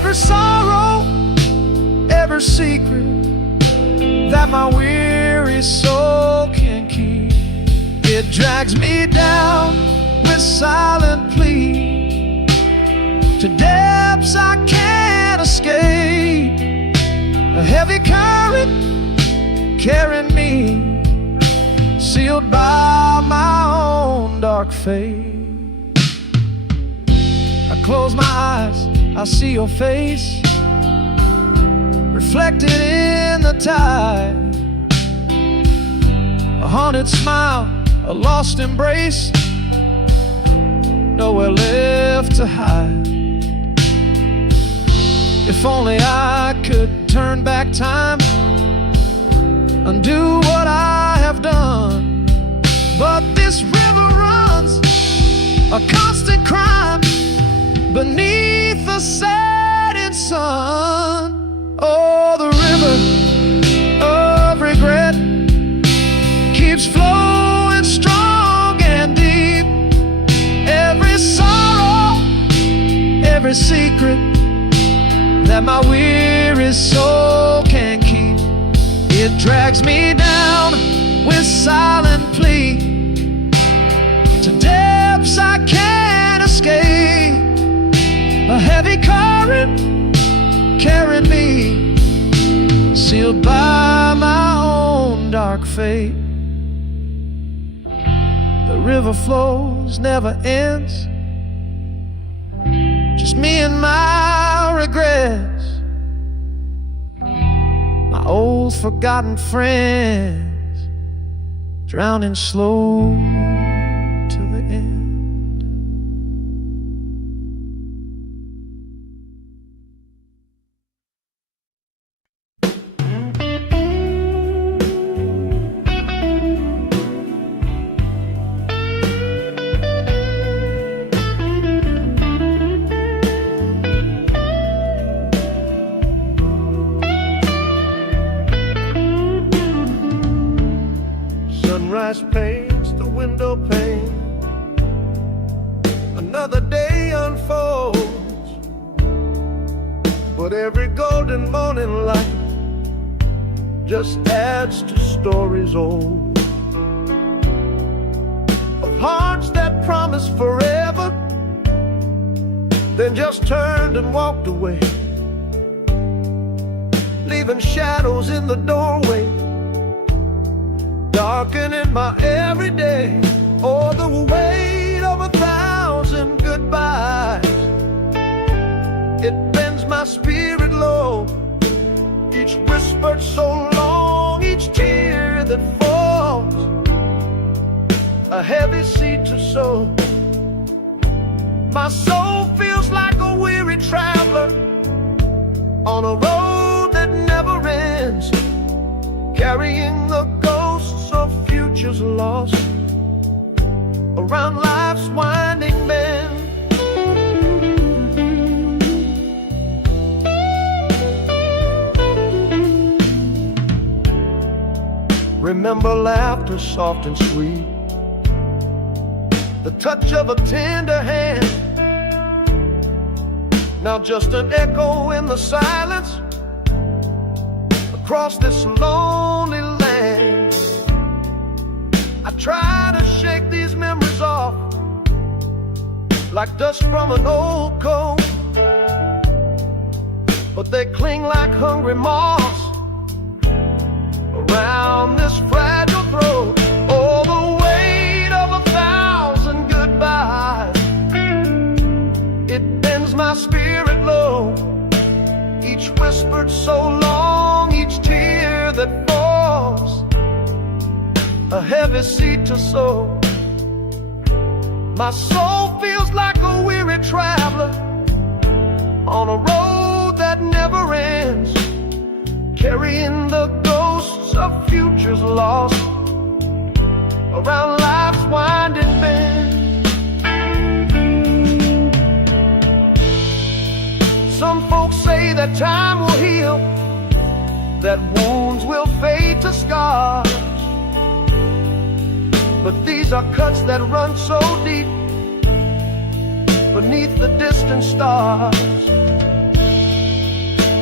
every sorrow, every secret that my weary soul can keep. It drags me down with silent plea to depths I can't escape. A heavy current carrying me, sealed by my own dark fate. I close my eyes, I see your face reflected in the tide. A haunted smile, a lost embrace, nowhere left to hide. If only I could turn back time, undo what I have done. But this river runs a constant crime beneath the setting sun. Oh, the river of regret keeps flowing strong and deep. Every sorrow, every secret that my weary soul can keep, it drags me down with silent plea to depths I can't escape. A heavy current carrying me, sealed by my own dark fate. The river flows, never ends, just me and my regrets, my old forgotten friends, drowning slow to the end. Sunrise paints the window pane, another day unfolds, but every golden morning light just adds to stories old, of hearts that promised forever, then just turned and walked away, leaving shadows in the doorway, darkening my everyday. Oh, the weight of 1,000 goodbyes, it bends my spirit low. Each whispered so long, each tear that falls, a heavy seed to sow. My soul feels like a weary traveler on a road that never ends, carrying the ghosts of futures lost around life's winding bend. Remember laughter soft and sweet, the touch of a tender hand, now just an echo in the silence across this lonely land. I try to shake these memories off like dust from an old coat, but they cling like hungry moths around this fragile throat. Oh, the weight of 1,000 goodbyes, it bends my spirit low. Each whispered so long, each tear that falls, a heavy seed to sow. My soul feels like a weary traveler on a road that never ends, carrying the ghosts of futures lost around life's winding bend. Some folks say that time will heal, that wounds will fade to scars, but these are cuts that run so deep beneath the distant stars.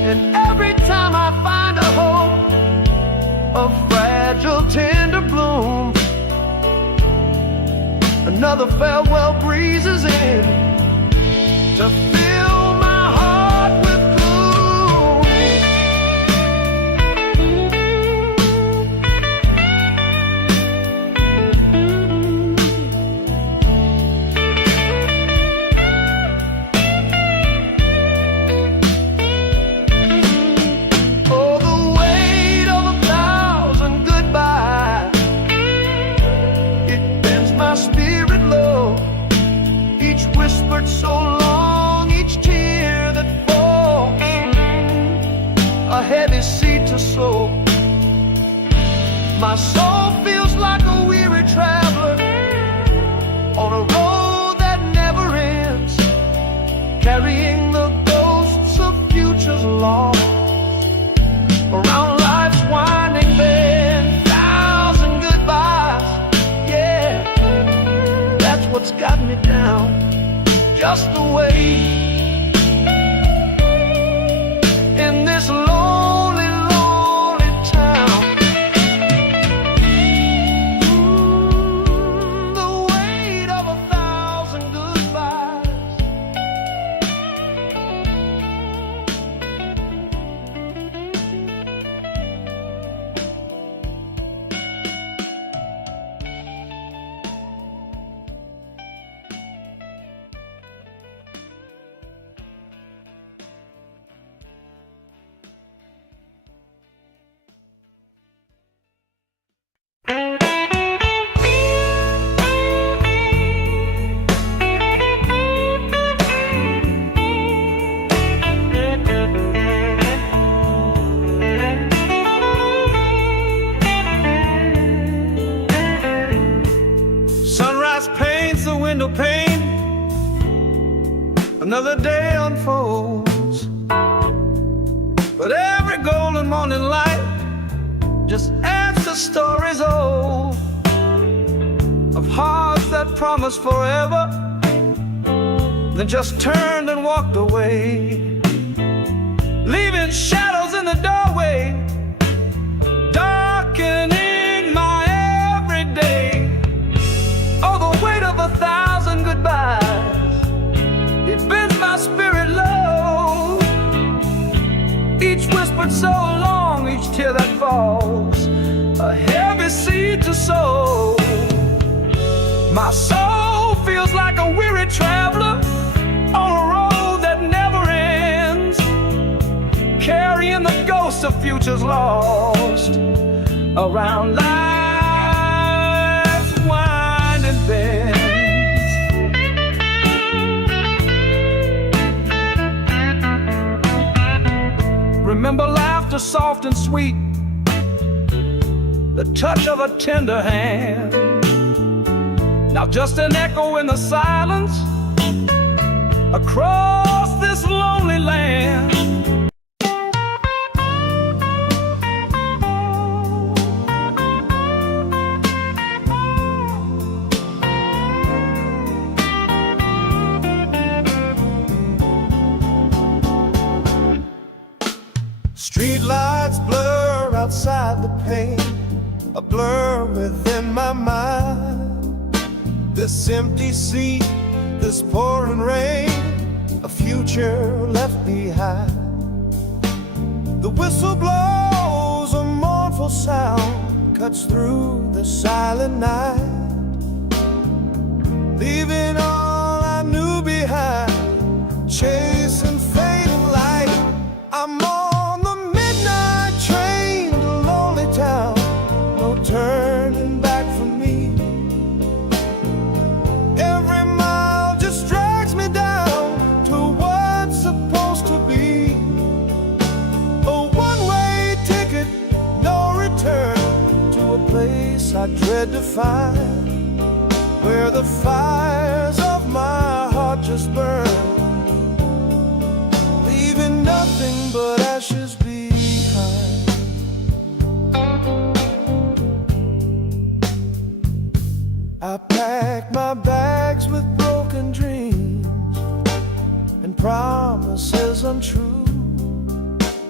And every time I find a hope, a fragile, tender bloom, another farewell breezes in to fill my heart with gloom. Oh, the weight of 1,000 goodbyes, it bends my spirit low. Each whispered so long, each tear that falls, a heavy seed to sow. My soul feels like a weary traveler on a road that never ends, carrying the ghosts of futures lost around life's winding bend. 1,000 goodbyes, yeah, that's what's got me down. Just the way in this lonely, lonely town. The weight of 1,000 goodbyes. Sunrise paints the window pane, another day unfolds, but every golden morning light just adds to stories old of hearts that promised forever, then just turned and walked away, leaving shadows in the doorway, darkening my everyday. Oh, the weight of 1,000 goodbyes, it bends my spirit low. Each whispered so long, each tear that falls, a heavy seed to sow. My soul feels like a weary traveler on a road that never ends, carrying the ghosts of futures lost around life's winding bends. Remember laughter soft and sweet, the touch of a tender hand. Now just an echo in the silence across this lonely land. Street lights blur outside the pane, a blur within my mind. This empty seat, this pouring rain, a future left behind. The whistle blows, a mournful sound cuts through the silent night, leaving all I knew behind, chasing fading light. I'm on the midnight train to lonely town, no turning back for me. Every mile just drags me down to what's supposed to be. A one-way ticket, no return, to a place I dread to find, where the fires of my heart just burn, leaving nothing but ashes behind. I pack my bags with broken dreams and promises untrue,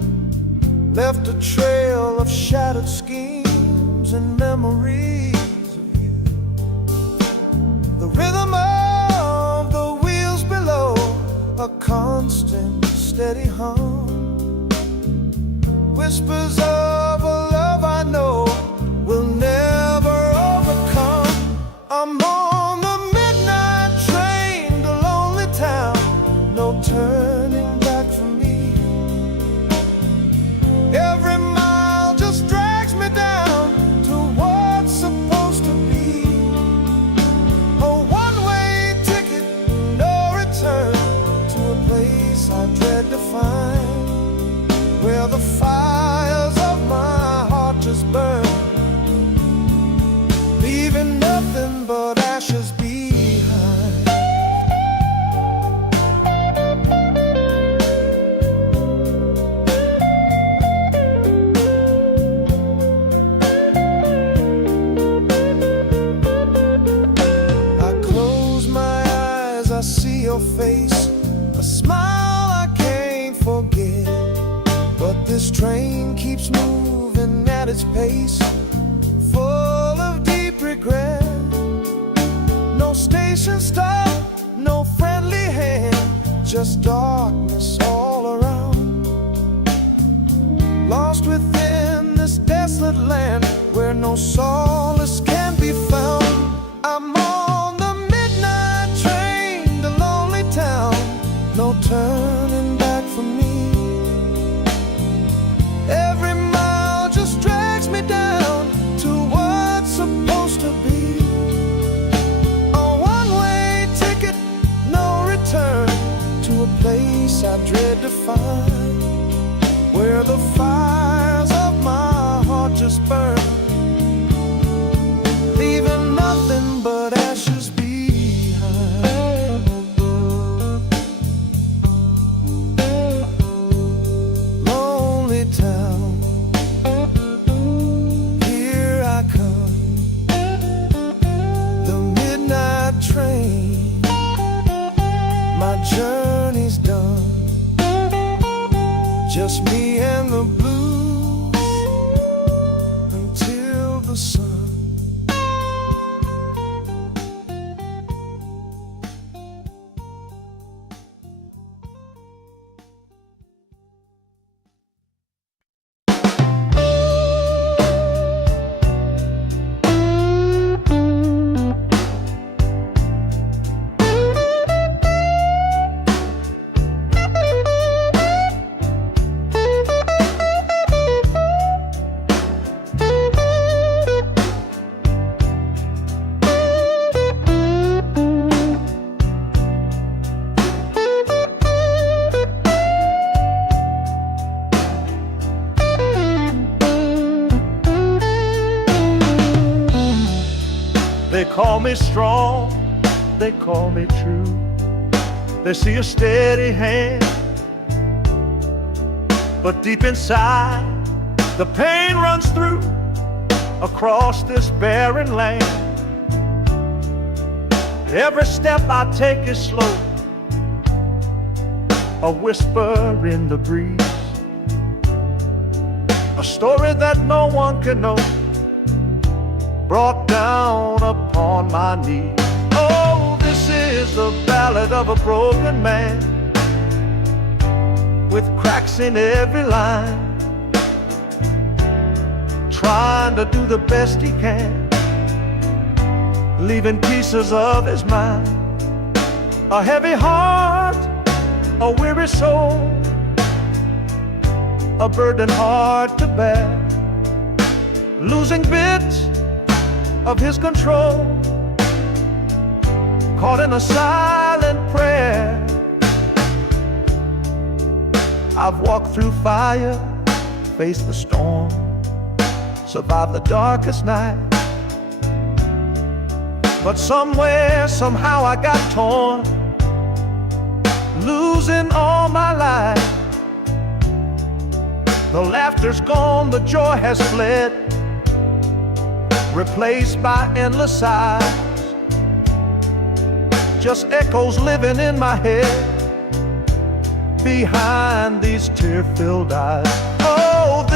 left a trail of shattered schemes and memories of you. The rhythm of the wheels below, a constant, steady hum. Whispers of a love I know will never overcome. I'm on the midnight train to lonely town, no turning back for me. Every mile just drags me down to what's supposed to be. A one-way ticket, no return, to a place I dread to find, where the fires of my heart just burn, leaving nothing but ashes behind. I close my eyes, I see your face, a smile I can't forget. But this train keeps moving at its pace, full of deep regret. No station stop, no friendly hand, just darkness all around. Lost within this desolate land where no solace can be found. I'm on the midnight train to lonely town, no turning back for me. Every mile just drags me down to what's supposed to be. A one-way ticket, no return, to a place I dread to find, where the fires of my heart just burn, leaving nothing but ashes behind. Lonely town, here I come, the midnight train, my journey's done, just me and the blues until the sun. They call me strong, they call me true. They see a steady hand, but deep inside the pain runs through across this barren land. Every step I take is slow, a whisper in the breeze, a story that no one can know, brought down upon my knees. Oh, this is the ballad of a broken man, with cracks in every line, trying to do the best he can, leaving pieces of his mind. A heavy heart, a weary soul, a burden hard to bear, losing bits of his control, caught in a silent prayer. I've walked through fire, faced the storm, survived the darkest night, but somewhere, somehow I got torn, losing all my life. The laughter's gone, the joy has fled, replaced by endless sighs, just echoes living in my head behind these tear-filled eyes. Oh,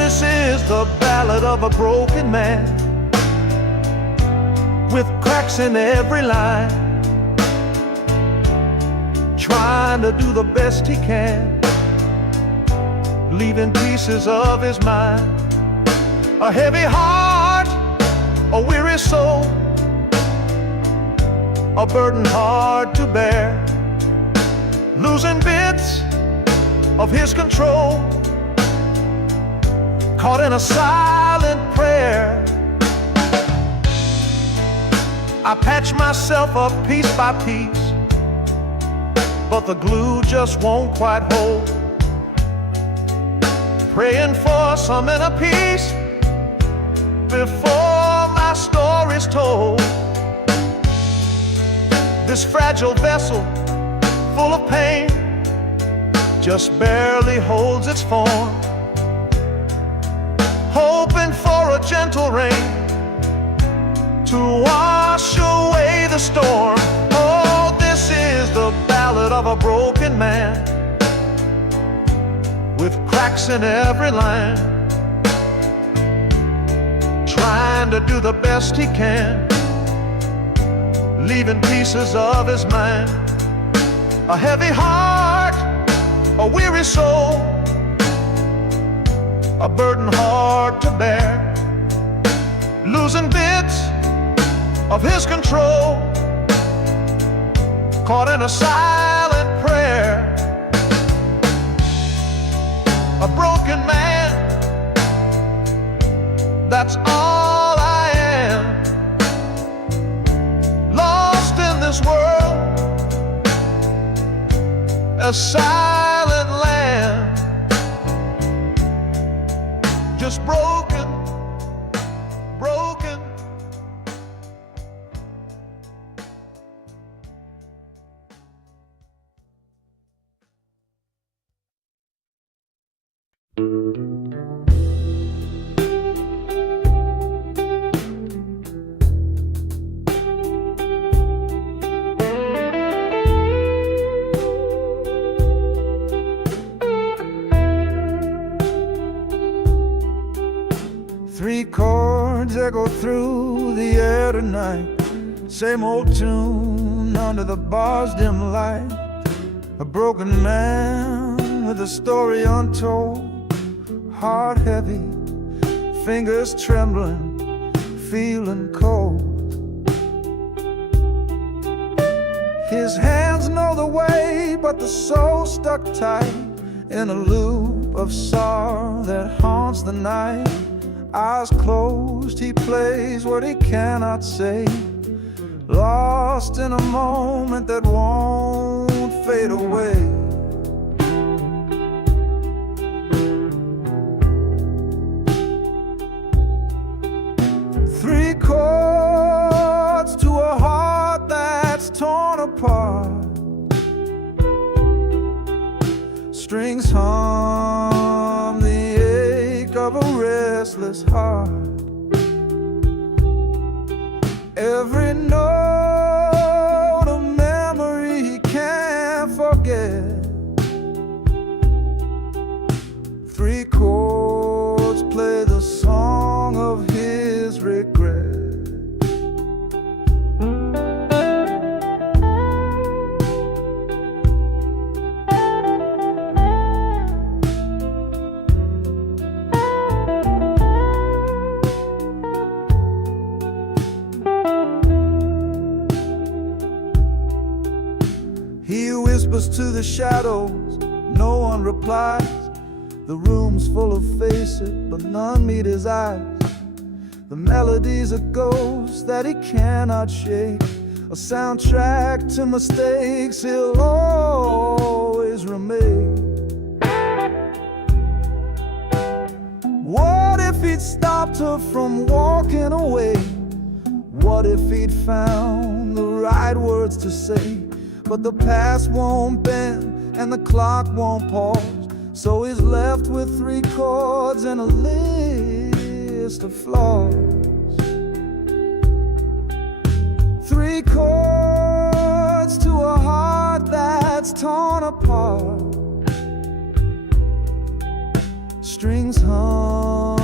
this is the ballad of a broken man, with cracks in every line, trying to do the best he can, leaving pieces of his mind. A heavy heart, a weary soul, a burden hard to bear, losing bits of his control, caught in a silent prayer. I patch myself up piece by piece, but the glue just won't quite hold. Praying for some inner peace before my story's told. This fragile vessel, full of pain, just barely holds its form, hoping for a gentle rain to wash away the storm. Oh, this is the ballad of a broken man, with cracks in every line, trying to do the best he can, leaving pieces of his mind. A heavy heart, a weary soul, a burden hard to bear, losing bits of his control, caught in a silent prayer. A broken man, that's all I am, lost in this world, a silent land, just broken, broken. Three chords echo through the air tonight, same old tune under the bar's dim light. A broken man with a story untold, heart heavy, fingers trembling, feeling cold. His hands know the way, but the soul stuck tight in a loop of sorrow that haunts the night. Eyes closed, he plays what he cannot say, lost in a moment that won't fade away. Three chords to a heart that's torn apart, strings hum the ache of a restless heart. Every note a memory he can't forget. Three chords play the song of his regret. He whispers to the shadows, no one replies. The room's full of faces, but none meet his eyes. The melody's a ghost that he cannot shake, a soundtrack to mistakes he'll always remake. What if he'd stopped her from walking away? What if he'd found the right words to say? But the past won't bend and the clock won't pause, so he's left with three chords and a list of flaws. Three chords to a heart that's torn apart, strings hum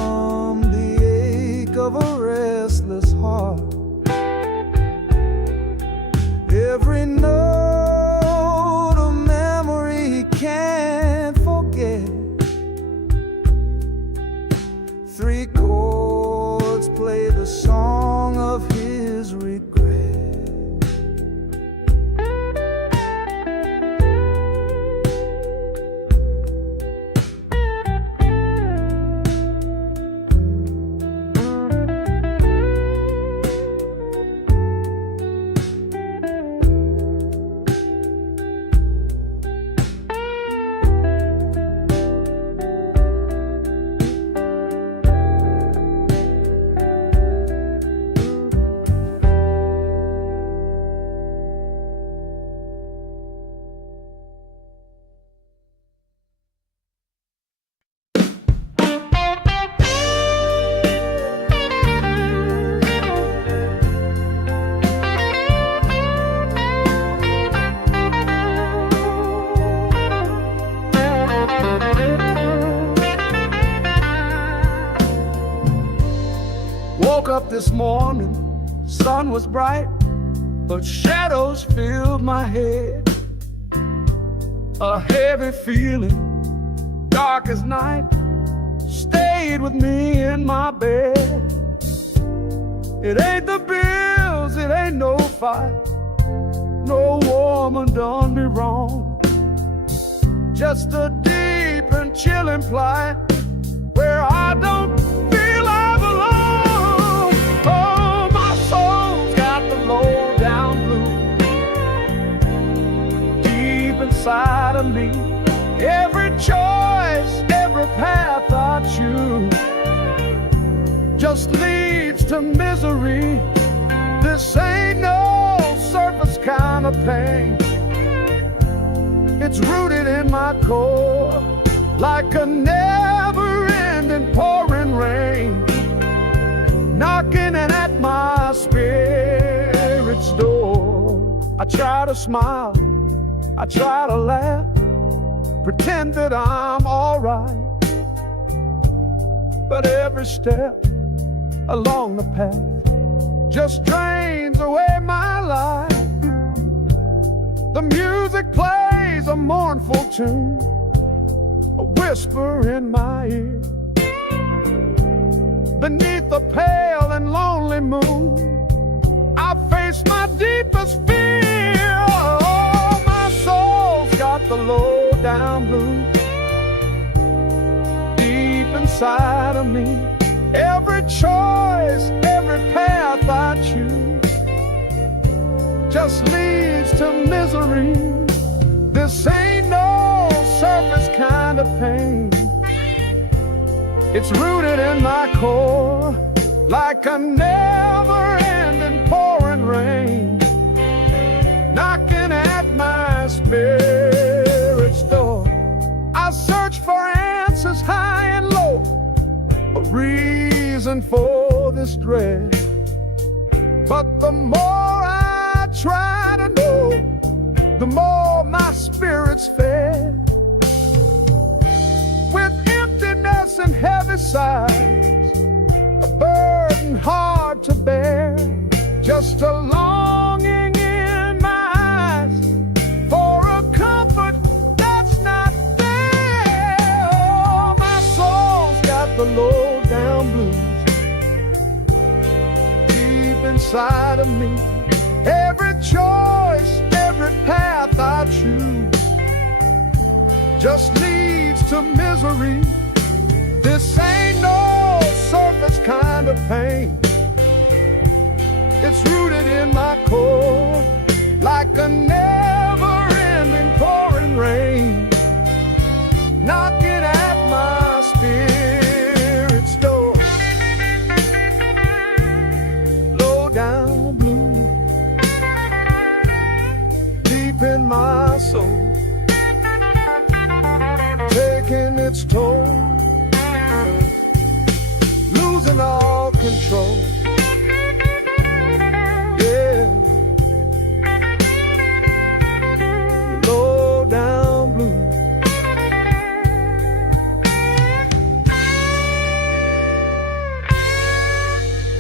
of a restless heart. Every note a memory he can't forget. Three chords play the song of his regret. Woke up this morning, sun was bright, but shadows filled my head. A heavy feeling, dark as night, stayed with me in my bed. It ain't the bills, it ain't no fight, no woman done me wrong. Just a deep and chilling plight where I don't feel I belong. Oh, my soul's got the low down blues deep inside of me. Every choice, every path I choose just leads to misery. This ain't no surface kind of pain. It's rooted in my core like a never-ending pouring rain, knocking at my spirit's door. I try to smile, I try to laugh, pretend that I'm all right, but every step along the path just drains away my life. The music plays a mournful tune, a whisper in my ear. Beneath the pale and lonely moon, I face my deepest fear. Oh, my soul's got the low down blues deep inside of me. Every choice, every path I choose just leads to misery. This ain't no surface kind of pain. It's rooted in my core like a never-ending pouring rain, knocking at my spirit's door. I search for answers high and low, a reason for this dread, but the more I try to know, the more my spirit's fed. With emptiness and heavy sighs, a burden hard to bear, just a longing in my eyes for a comfort that's not there. Oh, my soul's got the low down blues deep inside of me. Every choice, every path I choose just leads to misery. This ain't no surface kind of pain. It's rooted in my core like a never-ending pouring rain, knocking at my spirit's door. Low down blue deep in my soul, taking its toll, losing all control. Yeah, low down blue.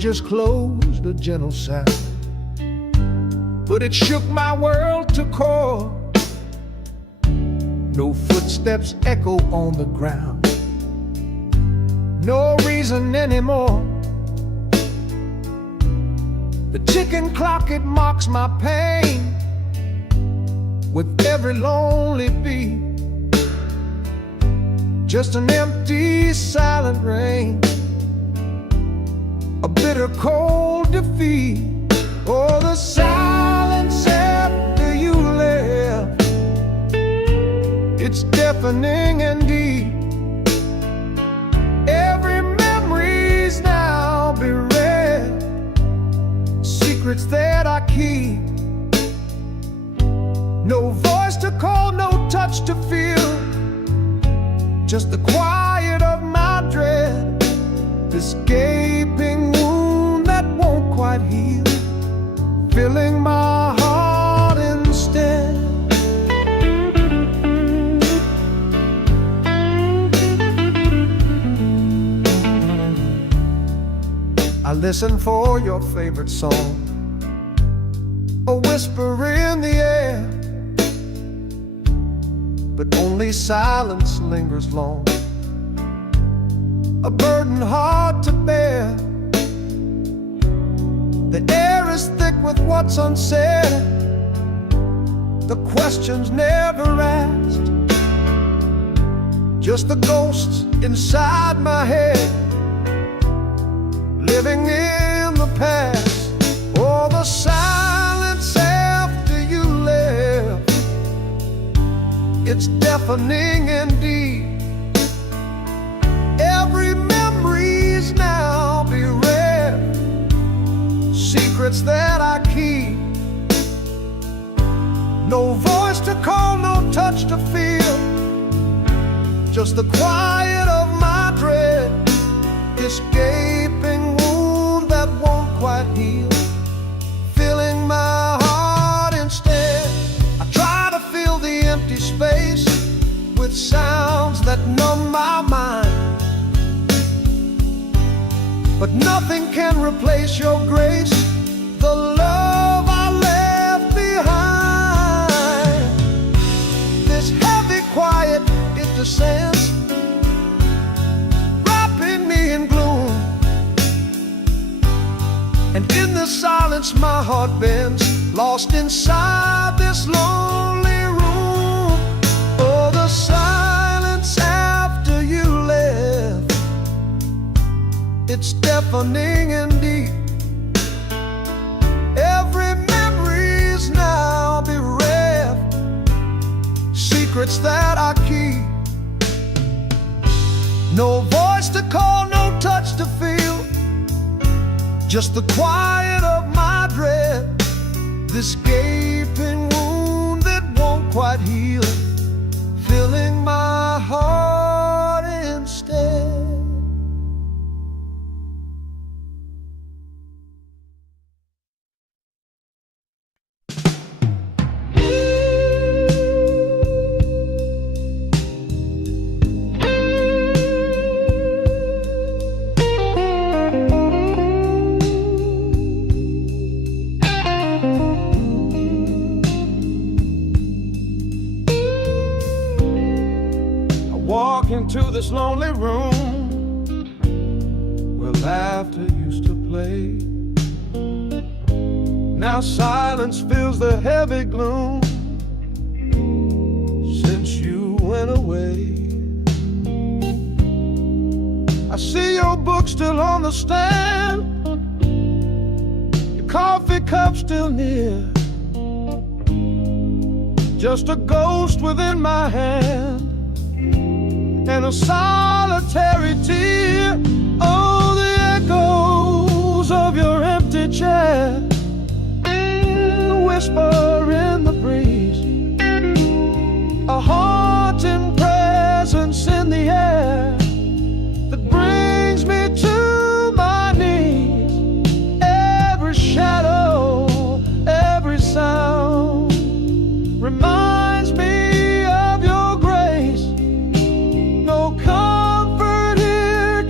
just closed a gentle sound, but it shook my world to core. No footsteps echo on the ground, no reason anymore. The ticking clock, it mocks my pain with every lonely beat. Just an empty, silent rain, a bitter, cold defeat. Oh, the silence after you left, it's deafening and deep. Every memory's now bereft, secrets that I keep. No voice to call, no touch to feel, just the quiet of my dread, this gaping wound that won't quite heal, filling my heart instead. I listen for your favorite song, a whisper in the air, but only silence lingers long, a burden hard to bear. The air is thick with what's unsaid, the questions never asked, just the ghosts inside my head, living in the past. Oh, the silence after you left, it's deafening and deep. Every memory's now bereft, secrets that I keep. No voice to call, no touch to feel, just the quiet of my dread, this gaping wound that won't quite heal, filling my heart instead. I try to fill the empty space with sounds that numb my mind, but nothing can replace your grace, the love I left behind. This heavy quiet, it descends, wrapping me in gloom, and in the silence my heart bends, lost inside this lonely room. Oh, the silence after you left, it's deafening and deep. Every memory's now bereft, secrets that I keep. No voice to call, no touch to feel, just the quiet of my dread, this gaping wound that won't quite heal, filling my heart instead. Into this lonely room where laughter used to play. Now silence fills the heavy gloom since you went away. I see your book still on the stand, your coffee cup still near, just a ghost within my hand, and a solitary tear. Oh, the echoes of your empty chair, a whisper in the breeze, a haunting presence in the air that brings me to my knees. Every shadow, every sound reminds me of your grace. No comfort here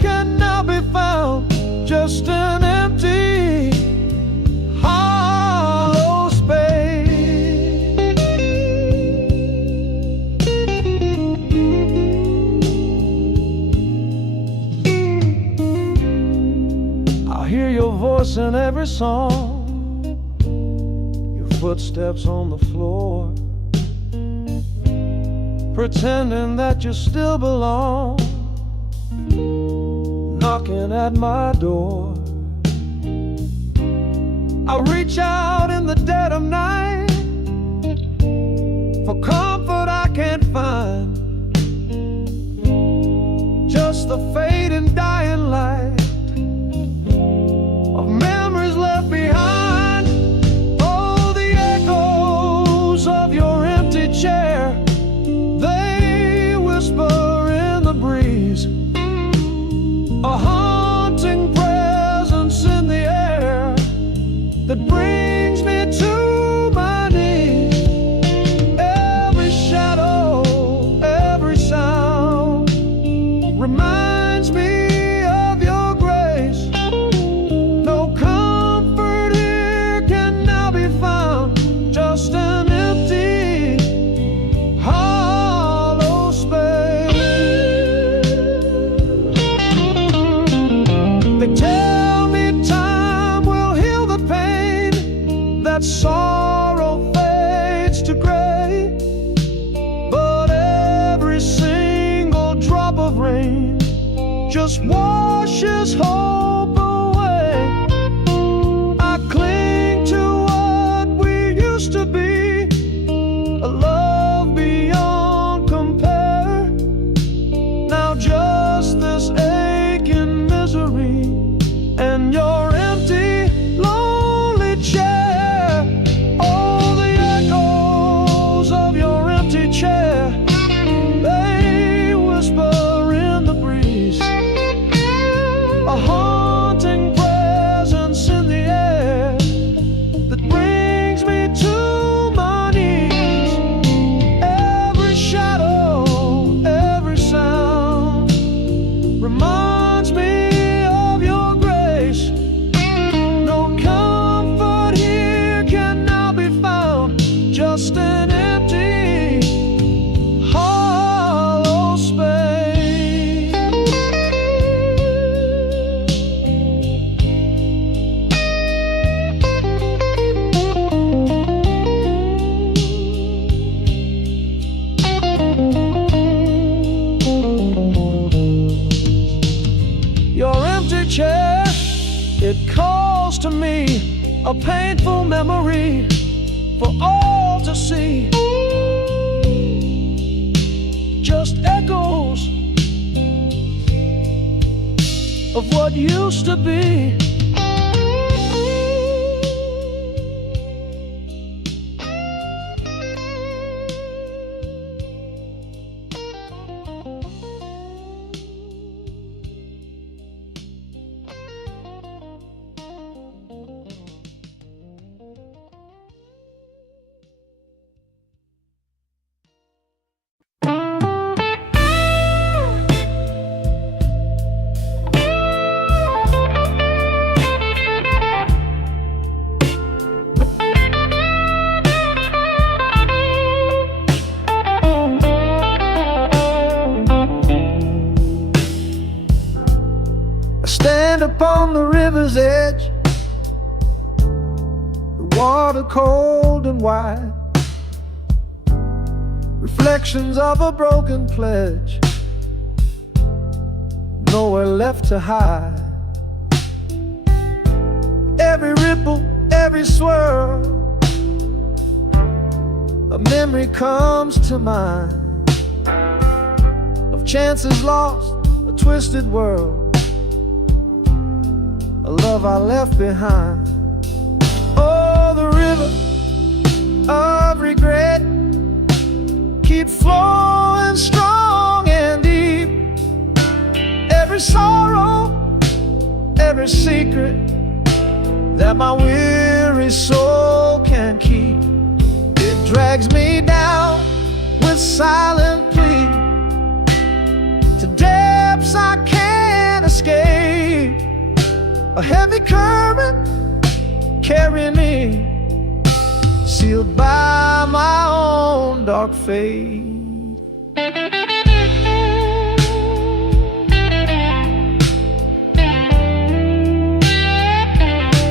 voice in every song, your footsteps on the floor, pretending that you still belong, knocking at my door. I reach out in the dead of night for comfort I can't find, just the fading dying light of memories left behind. Oh, the echoes of your empty chair, they whisper in the breeze, a haunting presence in the air that brings me to my knees. Every shadow, every sound reminds me of your grace. No comfort here can now be found, just an empty, hollow space. They tell me time will heal the pain, that sorrow fades to gray, but every single drop of rain just washes hope away. I cling to what we used to be, a love beyond compare. Now just this aching misery and your empty, lonely chair. Oh, the echoes of your empty chair, they whisper in the breeze, a haunting presence in the air that brings me to my knees. Every shadow, every sound reminds me of your grace. No comfort here can now be found, just an empty, hollow space. Your empty chair, it calls to me, a painful memory for all to see. Just echoes of what used to be. I stand upon the river's edge, the water cold and wide, reflections of a broken pledge, nowhere left to hide. Every ripple, every swirl, a memory comes to mind of chances lost, a twisted world, a love I left behind. Oh, the river of regret keeps flowing strong and deep. Every sorrow, every secret that my weary soul can keep, it drags me down with silent plea to depths I can't escape. A heavy current carrying me, sealed by my own dark fate.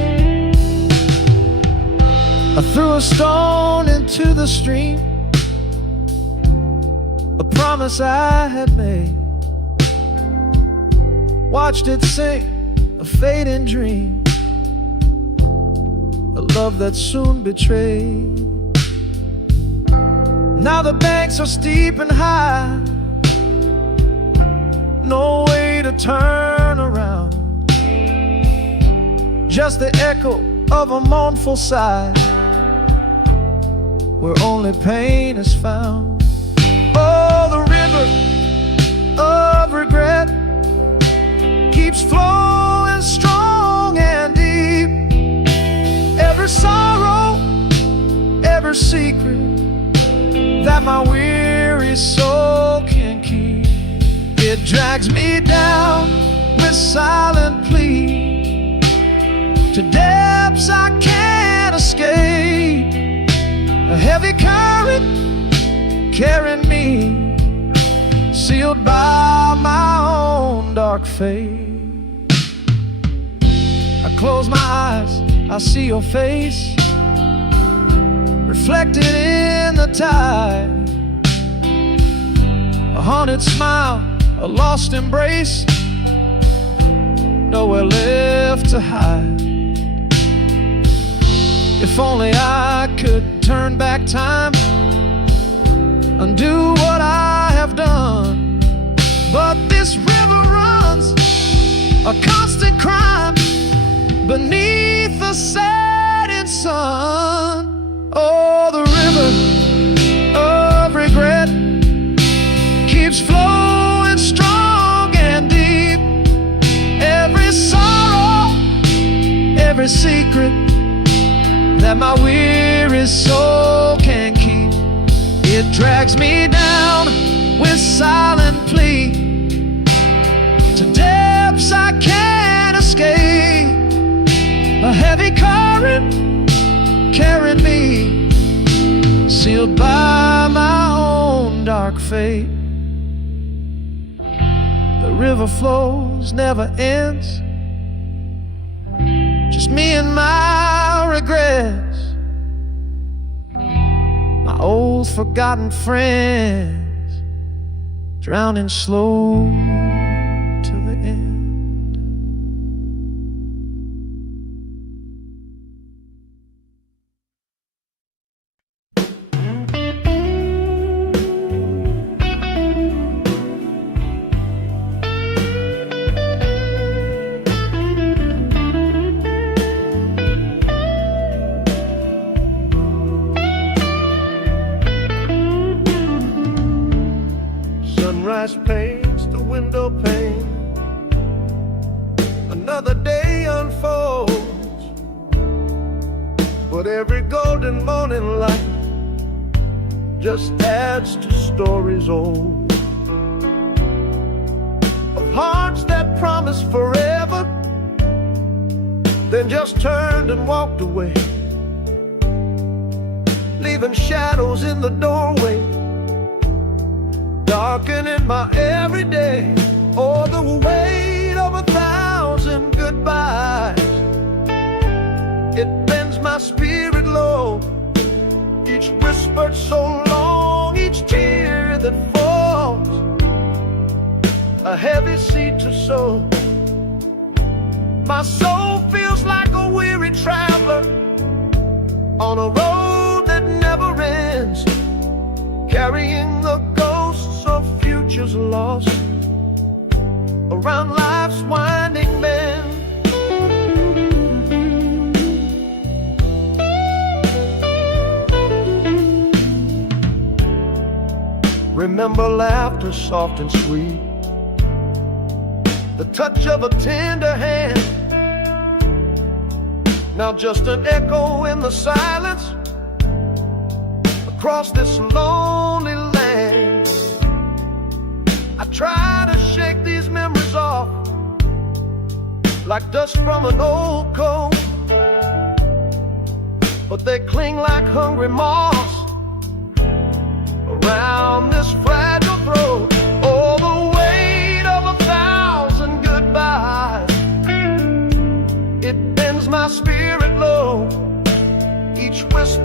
I threw a stone into the stream, a promise I had made. Watched it sink, a fading dream, a love that soon betrayed. Now the banks are steep and high, no way to turn around, just the echo of a mournful sigh, where only pain is found. Oh, the river of regret keeps flowing strong and deep. Every sorrow, every secret that my weary soul can keep, it drags me down with silent plea to depths I can't escape. A heavy current carrying me, sealed by my own dark fate. I close my eyes, I see your face reflected in the tide. A haunted smile, a lost embrace, nowhere left to hide. If only I could turn back time, undo what I have done. But this river runs a constant crime beneath the setting sun. Oh, the river of regret keeps flowing strong and deep. Every sorrow, every secret that my weary soul can keep, it drags me down with silent plea to depths I can't escape. A heavy current carried me, sealed by my own dark fate. The river flows, never ends, just me and my regrets, my old forgotten friends, drowning slow to the end. Sunrise paints the window pane, another day unfolds, but every golden morning light just adds to stories old, of hearts that promised forever, then just turned and walked away, leaving shadows in the doorway, darkening my everyday. Oh, the weight of 1,000 goodbyes, it bends my spirit low. Each whispered so long, each tear that falls, a heavy seed to sow. My soul feels like a weary traveler on a road that never ends, carrying the ghosts of futures lost around life's winding bend. Remember laughter soft and sweet, the touch of a tender hand, now just an echo in the silence across this lonely land. I try to shake these memories off like dust from an old coat, but they cling like hungry moths around this fragile throat. Oh, the weight of 1,000 goodbyes, it bends my spirit low. Each whisper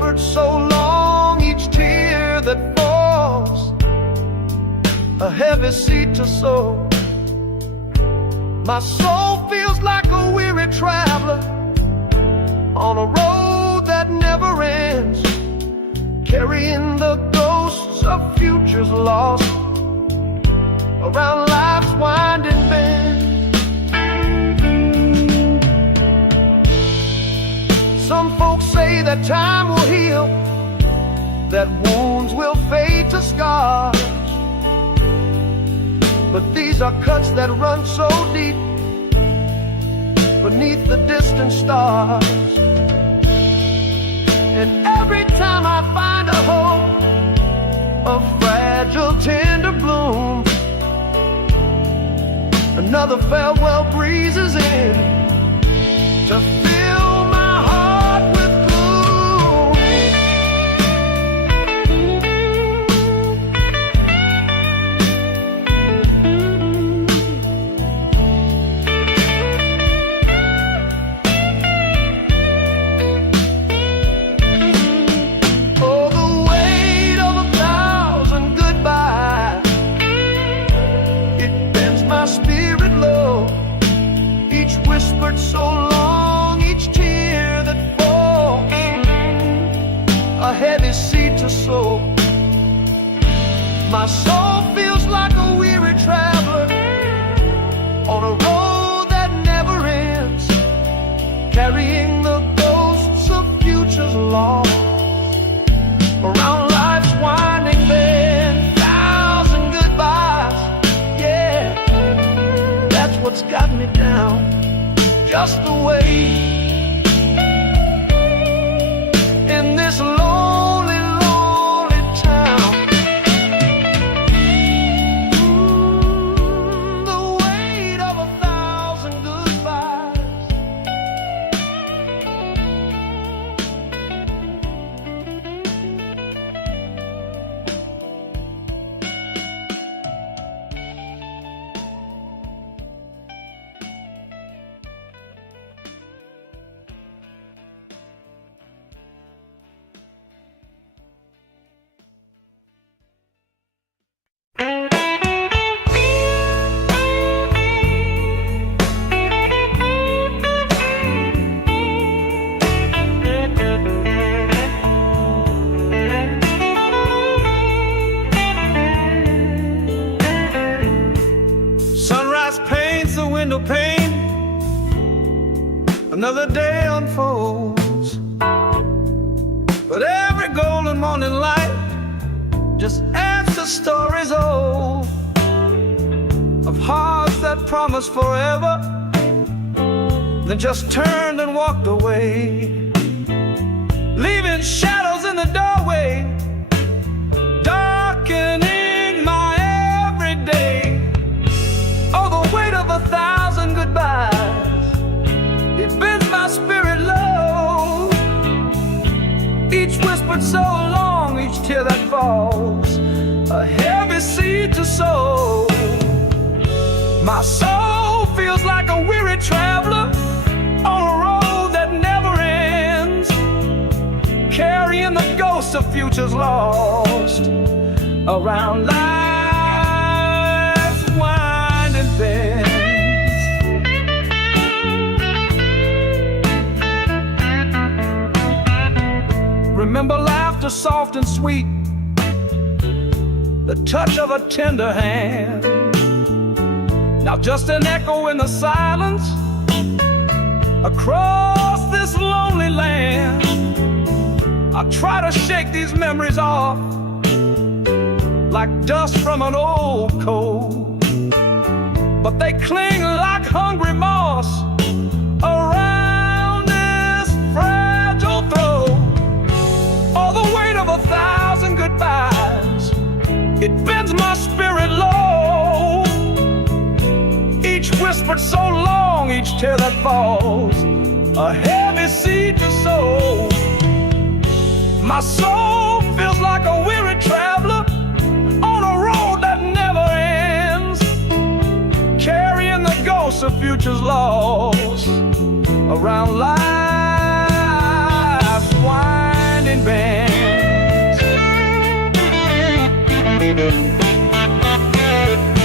heavy seed to sow. My soul feels like a weary traveler on a road that never ends, carrying the ghosts of futures lost around life's winding bend. Some folks say that time will heal, that wounds will fade to scars, but these are cuts that run so deep beneath the distant stars. And every time I find a hope, a fragile tender bloom, another farewell breezes in to fill my heart with gloom. Oh, the weight of 1,000 goodbyes, it bends my spirit low. Each whispered so long, each tear that falls, a heavy seed to sow. My soul feels like a weary traveler on a road that never ends, carrying the ghosts of futures lost around life's winding bend. 1,000 goodbyes, yeah, that's what's got me down, just the way in this lonely, lonely town. The weight of 1,000 goodbyes. Sunrise paints the window pane, another day unfolds, but every golden morning light just adds to stories old of hearts that promised forever, then just turned and walked away, leaving shadows in the doorway, darkening my everyday. Oh, the weight of 1,000 goodbyes, it bends my spirit low. Each whispered so long, each tear that falls, a heavy seed to sow. My soul feels like a weary traveler on a road that never ends, carrying the ghosts of futures lost around life's winding bends. Remember laughter soft and sweet, the touch of a tender hand. Now just an echo in the silence across this lonely land. I try to shake these memories off like dust from an old coat, but they cling like hungry moss around this fragile throat. All the weight of 1,000 goodbyes, it bends my spirit low. Each whispered so long, each tear that falls, a heavy seed to sow. My soul feels like a weary traveler on a road that never ends, carrying the ghosts of futures lost around life's winding bends.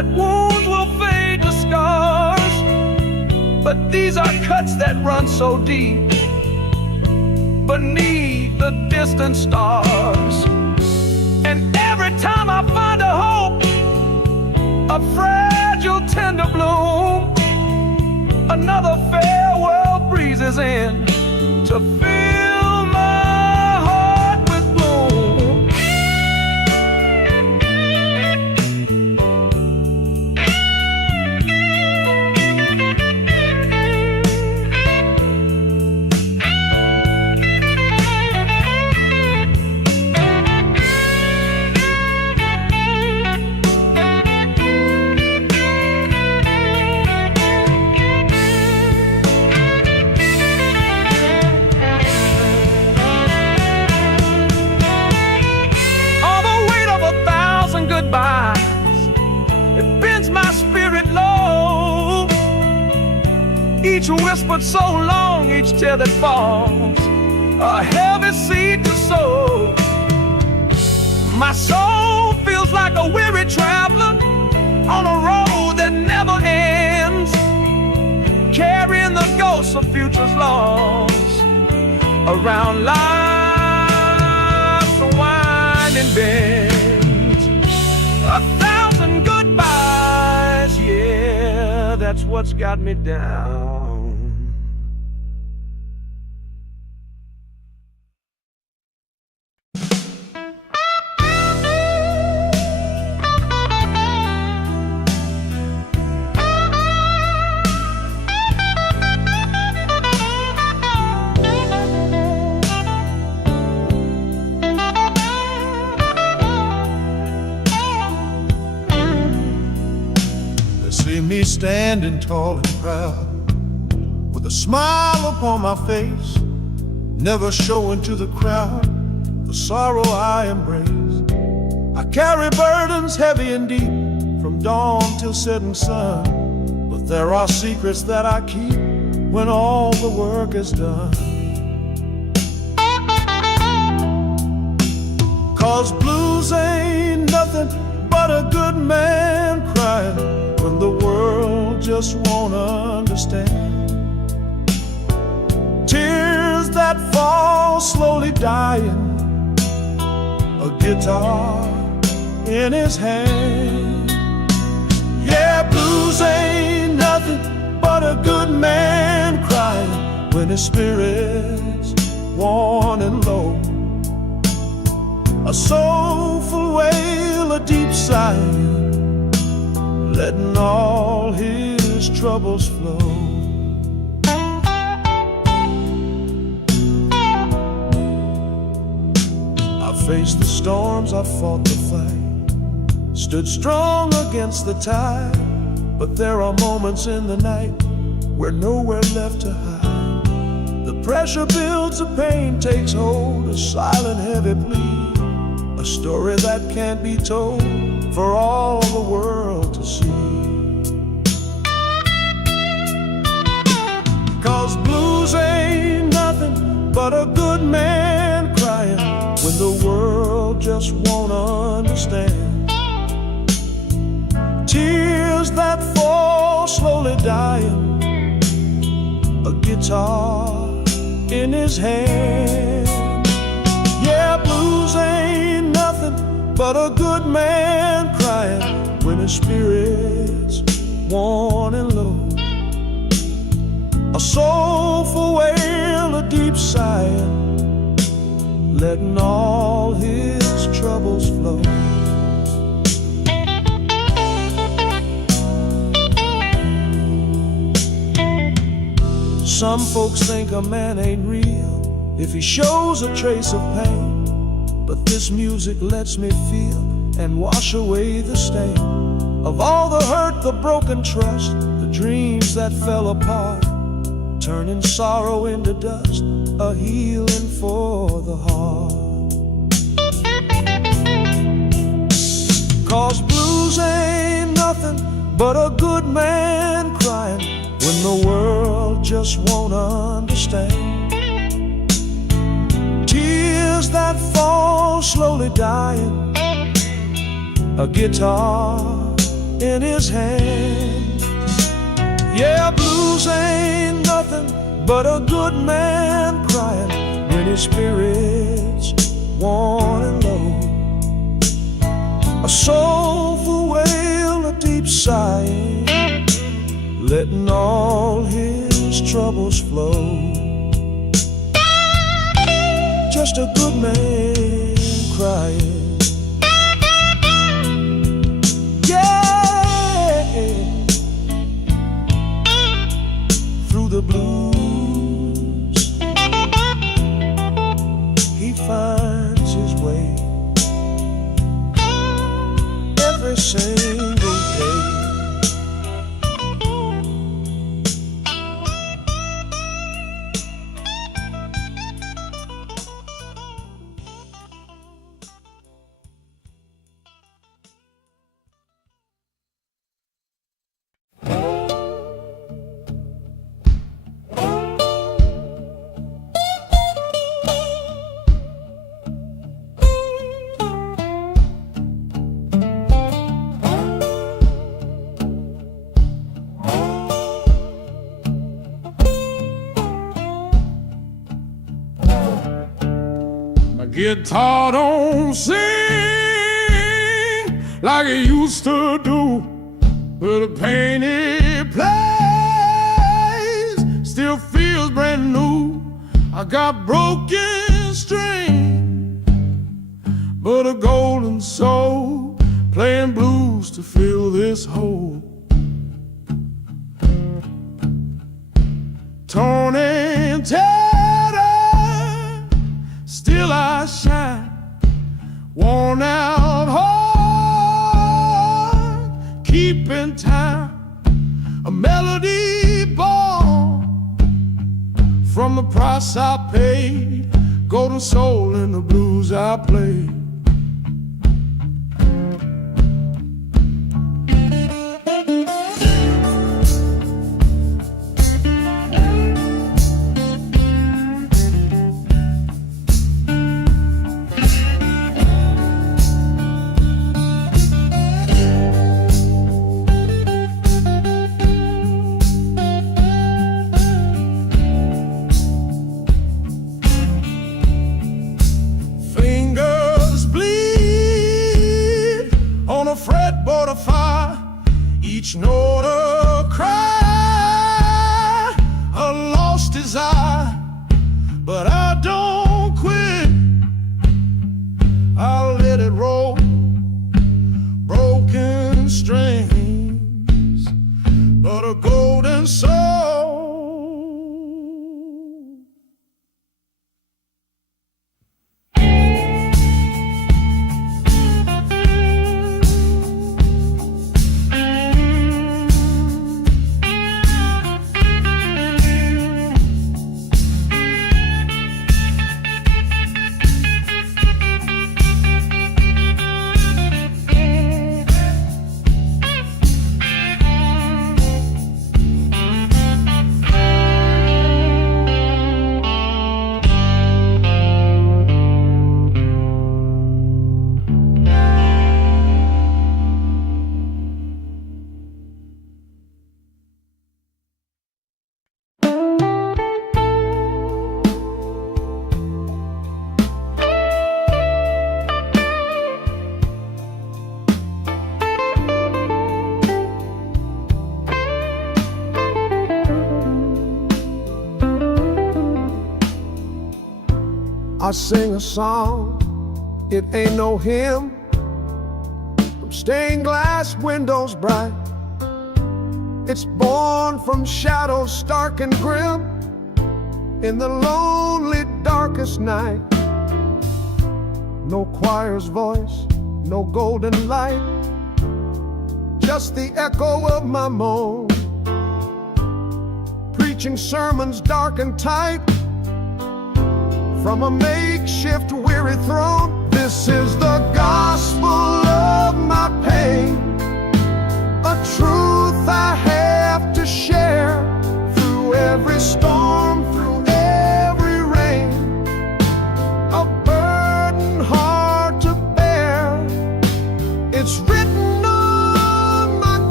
that wounds will fade to scars, but these are cuts that run so deep beneath the distant stars. And every time I find a hope, a fragile tender bloom, another farewell breezes in to fill my heart with gloom. It bends my spirit low. Each whispered so long, each tear that falls, a heavy seed to sow. My soul feels like a weary traveler on a road that never ends, carrying the ghosts of futures lost around life's winding bend. 1,000 goodbyes, yeah, that's what's got me down. Me standing tall and proud, with a smile upon my face, never showing to the crowd the sorrow I embrace. I carry burdens heavy and deep, from dawn till setting sun, but there are secrets that I keep when all the work is done. 'Cause blues ain't nothing but a good man crying when the world just won't understand. Tears that fall slowly dying, a guitar in his hand. Yeah, blues ain't nothing but a good man crying when his spirit's worn and low. A soulful wail, a deep sigh, letting all his troubles flow. I faced the storms, I fought the fight, stood strong against the tide, but there are moments in the night where nowhere left to hide. The pressure builds, the pain takes hold, a silent heavy plea, a story that can't be told for all the world to see. 'Cause blues ain't nothing but a good man crying when the world just won't understand. Tears that fall slowly dying, a guitar in his hand. Yeah, blues ain't nothing but a good man crying when his spirit's worn and low. A soulful wail, a deep sigh, letting all his troubles flow. Some folks think a man ain't real if he shows a trace of pain, but this music lets me feel and wash away the stain of all the hurt, the broken trust, the dreams that fell apart, turning sorrow into dust, a healing for the heart. 'Cause blues ain't nothing but a good man crying when the world just won't understand. Tears that fall slowly dying, a guitar in his hand. Yeah, blues ain't nothing but a good man crying when his spirit's worn and low. A soulful wail, a deep sighing, letting all his troubles flow. Just a good man crying. Yeah, through the blues he finds his way every single day. Guitar don't sing like it used to do, but the pain it plays still feels brand new. I got broken string, but a golden soul playing blues to fill this hole. Torn and tattered, still I shine, worn out heart, keeping time, a melody born from the price I paid, golden soul in the blues I play. Fretboard of fire, each note a cry, a lost desire, but I don't quit. I'll let it roll, broken strings, but a golden soul. I sing a song, it ain't no hymn, from stained glass windows bright. It's born from shadows stark and grim, in the lonely darkest night. No choir's voice, no golden light, just the echo of my moan, preaching sermons dark and tight from a makeshift weary throne. This is the gospel of my pain, a truth I have to share through every storm, through every rain, a burden hard to bear. It's written on my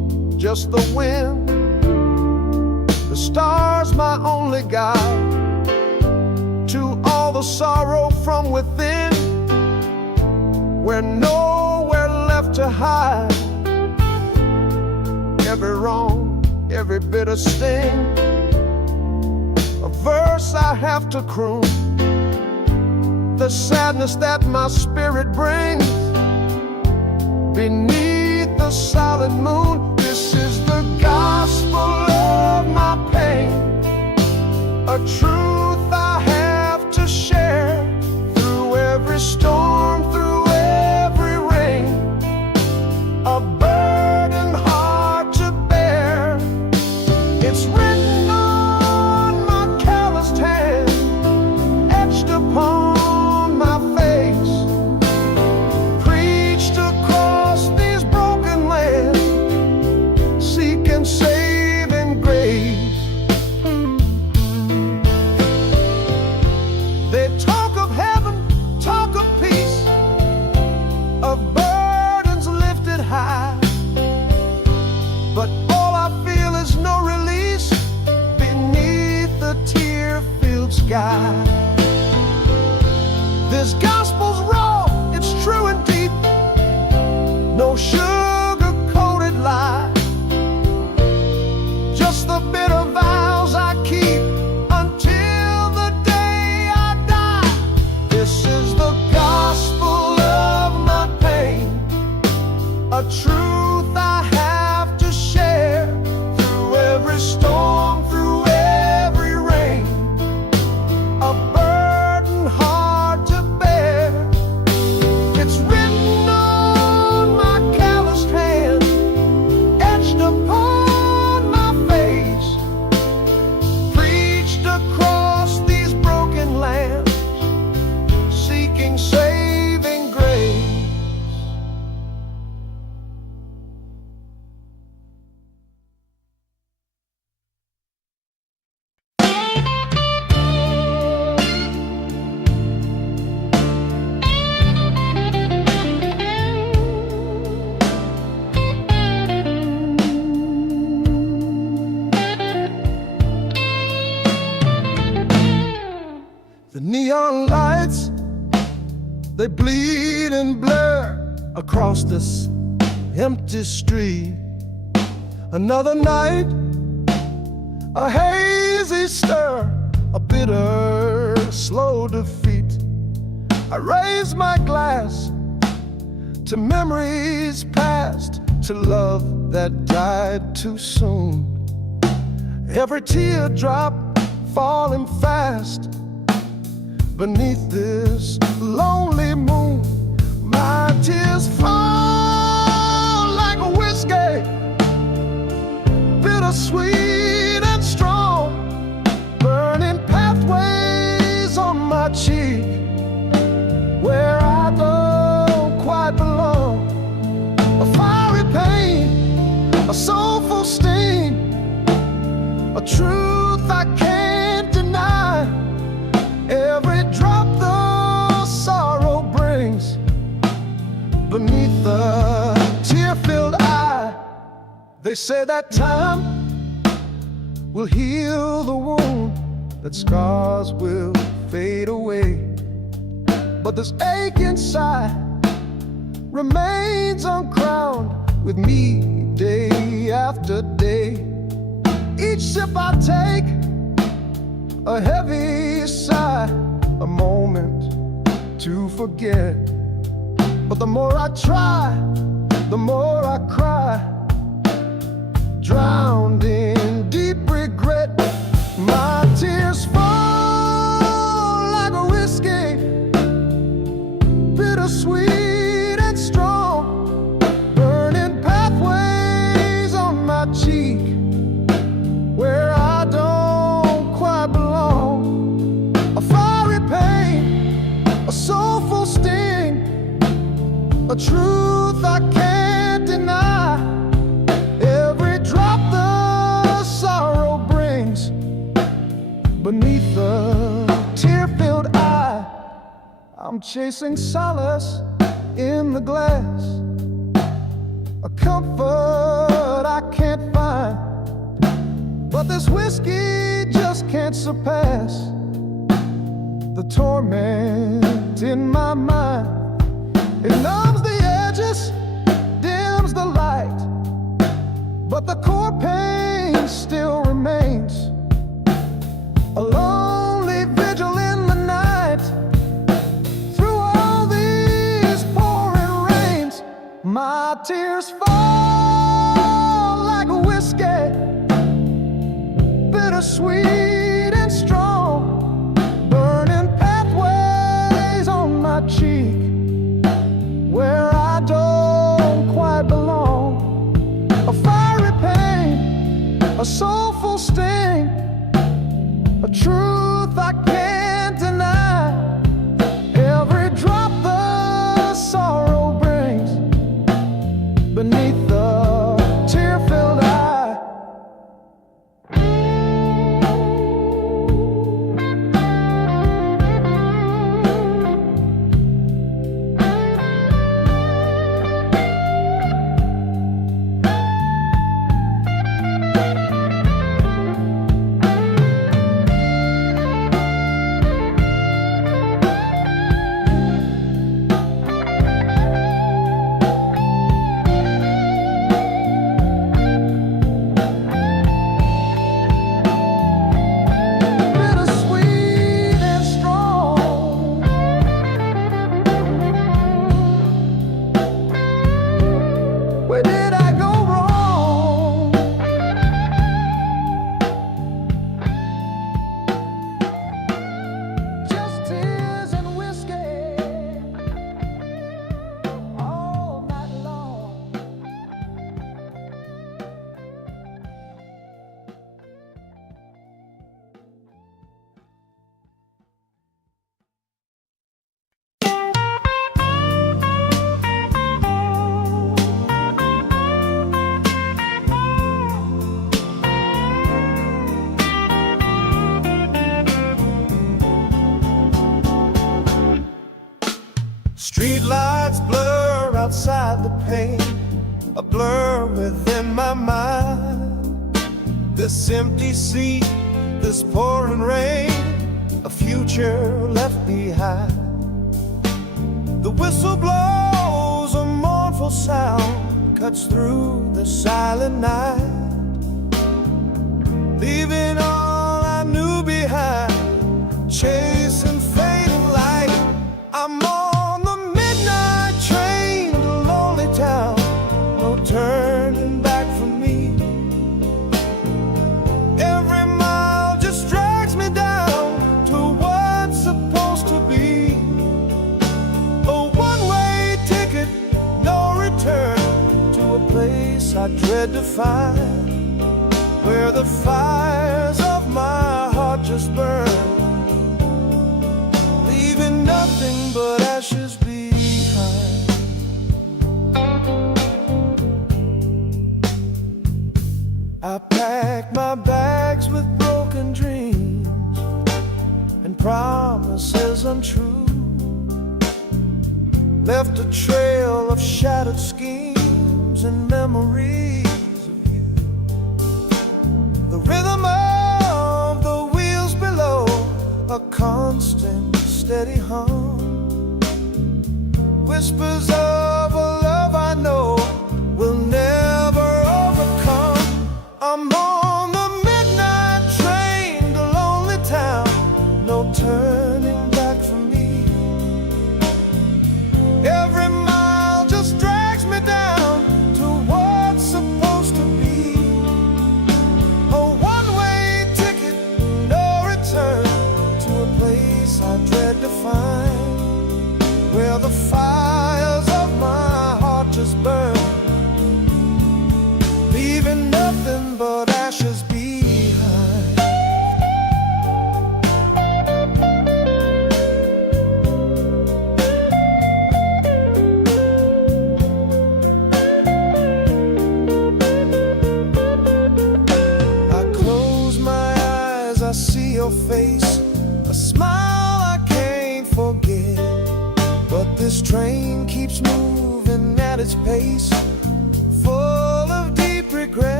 just the wind, the stars my only guide. To all the sorrow from within, we're nowhere left to hide. Every wrong, every bitter sting, a verse I have to croon. The sadness that my spirit brings beneath the solid moon. This is the gospel of my pain, a truth I have to share. Through every storm, through every rain, a burden hard to bear. It's written on my calloused hand, etched upon my face, preached across these broken lands, seeking saving grace. They talk of heaven, talk of peace, of burdens lifted high, but all I feel is no release beneath the tear-filled sky. This gospel's raw, it's true and deep, no sugar-coated lie, just the bitter vows I keep until the day I die. This is the gospel of my pain, a truth I have to share. Through every storm, through every rain, a burden hard to bear. It's written on my calloused hand, etched upon my face, preached across these broken lands, seeking saving grace. The neon lights, they bleed and blur across this empty street. Another night, a hazy stir, a bitter, slow defeat. I raise my glass to memories past, to love that died too soon. Every teardrop falling fast beneath this lonely moon. My tears fall like a whiskey, bittersweet and strong, burning pathways on my cheek where I don't quite belong. A fiery pain, a soulful sting, a truth I can't deny. Every drop the sorrow brings beneath the tear-filled eye. They say that time will heal the wound, that scars will fade away, but this ache inside remains uncrowned with me day after day. Each sip I take, a heavy sigh, a moment to forget. But the more I try, the more I cry, drowned in deep regret. My tears fall like a whiskey, bittersweet and strong, burning pathways on my cheek where I don't quite belong. A fiery pain, a soulful sting, a truth I can't deny. Every drop the sorrow brings beneath the tear-filled eye. I'm chasing solace in the glass, a comfort I can't find. But this whiskey just can't surpass the torment in my mind. It numbs the edges, dims the light, but the core pain still remains. A lonely vigil in the night. Through all these pouring rains, my tears fall like whiskey, bittersweet and strong, burning pathways on my cheek where I don't quite belong. A fiery pain, a soulful sting, a truth I can't deny. Every drop the sorrow brings beneath the tear-filled eye. Street lights blur outside the pane, a blur within my mind. This empty seat, this pouring rain, a future left behind. The whistle blows, a mournful sound cuts through the silent night, leaving all I knew behind, chasing fading light. I'm on the midnight train to lonely town, no turning back for me. Every mile just drags me down to what's supposed to be. A one-way ticket, no return, to a place I dread to find, where the fires of my heart just burn, leaving nothing but ashes behind. I packed my bags with broken dreams and promises untrue, left a trail of shattered schemes and memories of you. The rhythm of the wheels below, a constant steady hum, whispers of a love I know will never overcome. I'm on the midnight train to lonely town, no turning back for me. Every mile just drags me down to what's supposed to be. A one-way ticket, no return, to a place I dread to find, where the fires of my heart just burn, leaving nothing but ashes behind. I close my eyes, I see your face, a smile I can't forget. But this train keeps moving at its pace, full of deep regret.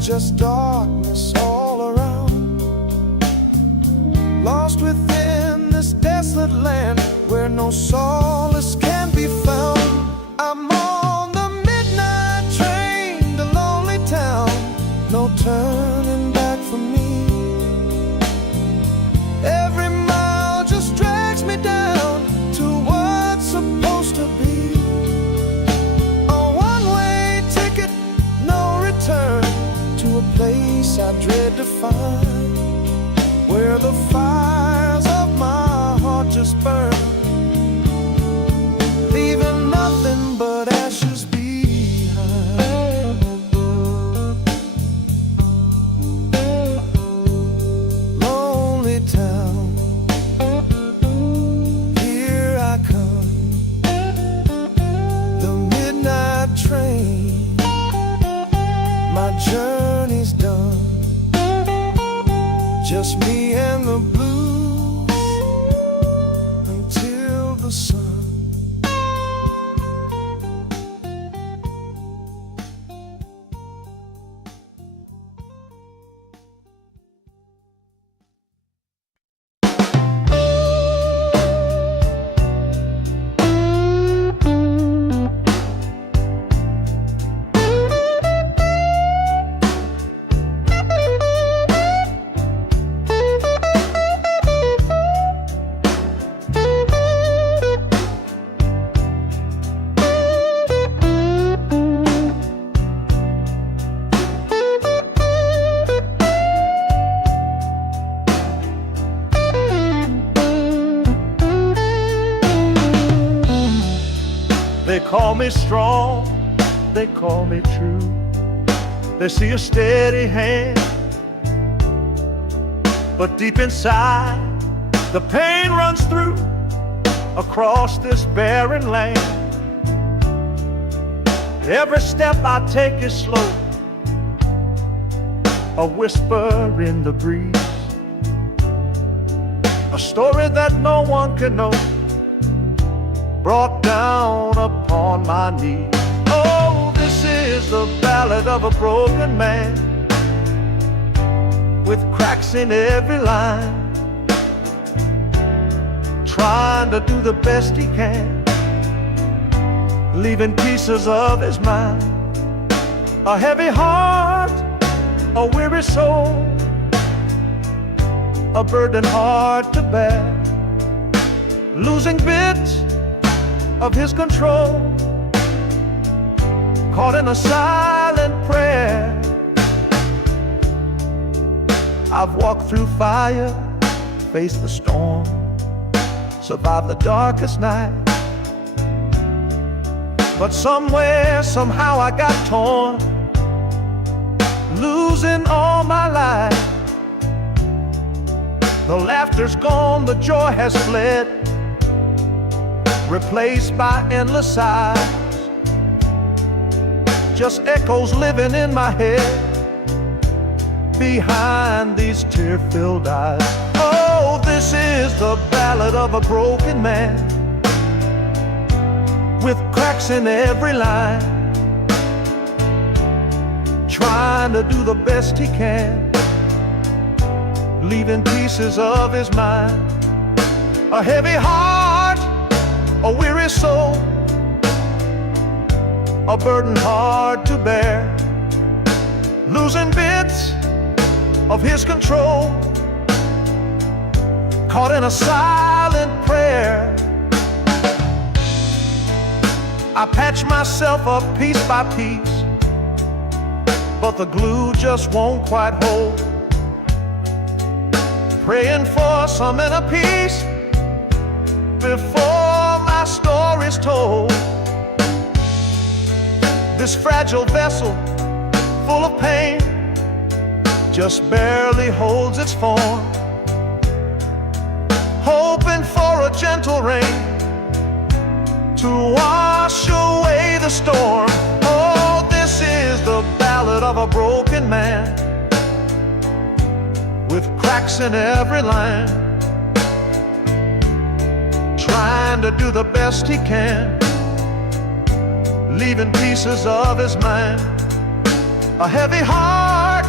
just darkness all around. Lost within this desolate land where no solace can be found. I'm on the midnight train to lonely town, no turning back for me. Every mile just drags me down to what's supposed to be. A one-way ticket, no return, to a place I dread to find, where the fires of my heart just burn, leaving nothing but ashes behind. Lonely town, here I come, the midnight train, my journey's done, just me and the blues until the sun. They call me strong, they call me true. They see a steady hand, but deep inside the pain runs through across this barren land. Every step I take is slow, a whisper in the breeze, a story that no one can know, brought down upon my knees. Oh, this is the ballad of a broken man, with cracks in every line, trying to do the best he can, leaving pieces of his mind. A heavy heart, a weary soul, a burden hard to bear, losing bits of his control, caught in a silent prayer. I've walked through fire, faced the storm, survived the darkest night, but somewhere, somehow I got torn, losing all my life. The laughter's gone, the joy has fled, replaced by endless sighs, just echoes living in my head behind these tear-filled eyes. Oh, this is the ballad of a broken man, with cracks in every line, trying to do the best he can, leaving pieces of his mind. A heavy heart, a weary soul, a burden hard to bear, losing bits of his control, caught in a silent prayer. I patch myself up piece by piece, but the glue just won't quite hold, praying for some inner peace before my story's told. This fragile vessel, full of pain, just barely holds its form, hoping for a gentle rain to wash away the storm. Oh, this is the ballad of a broken man, with cracks in every line, trying to do the best he can, leaving pieces of his mind. A heavy heart,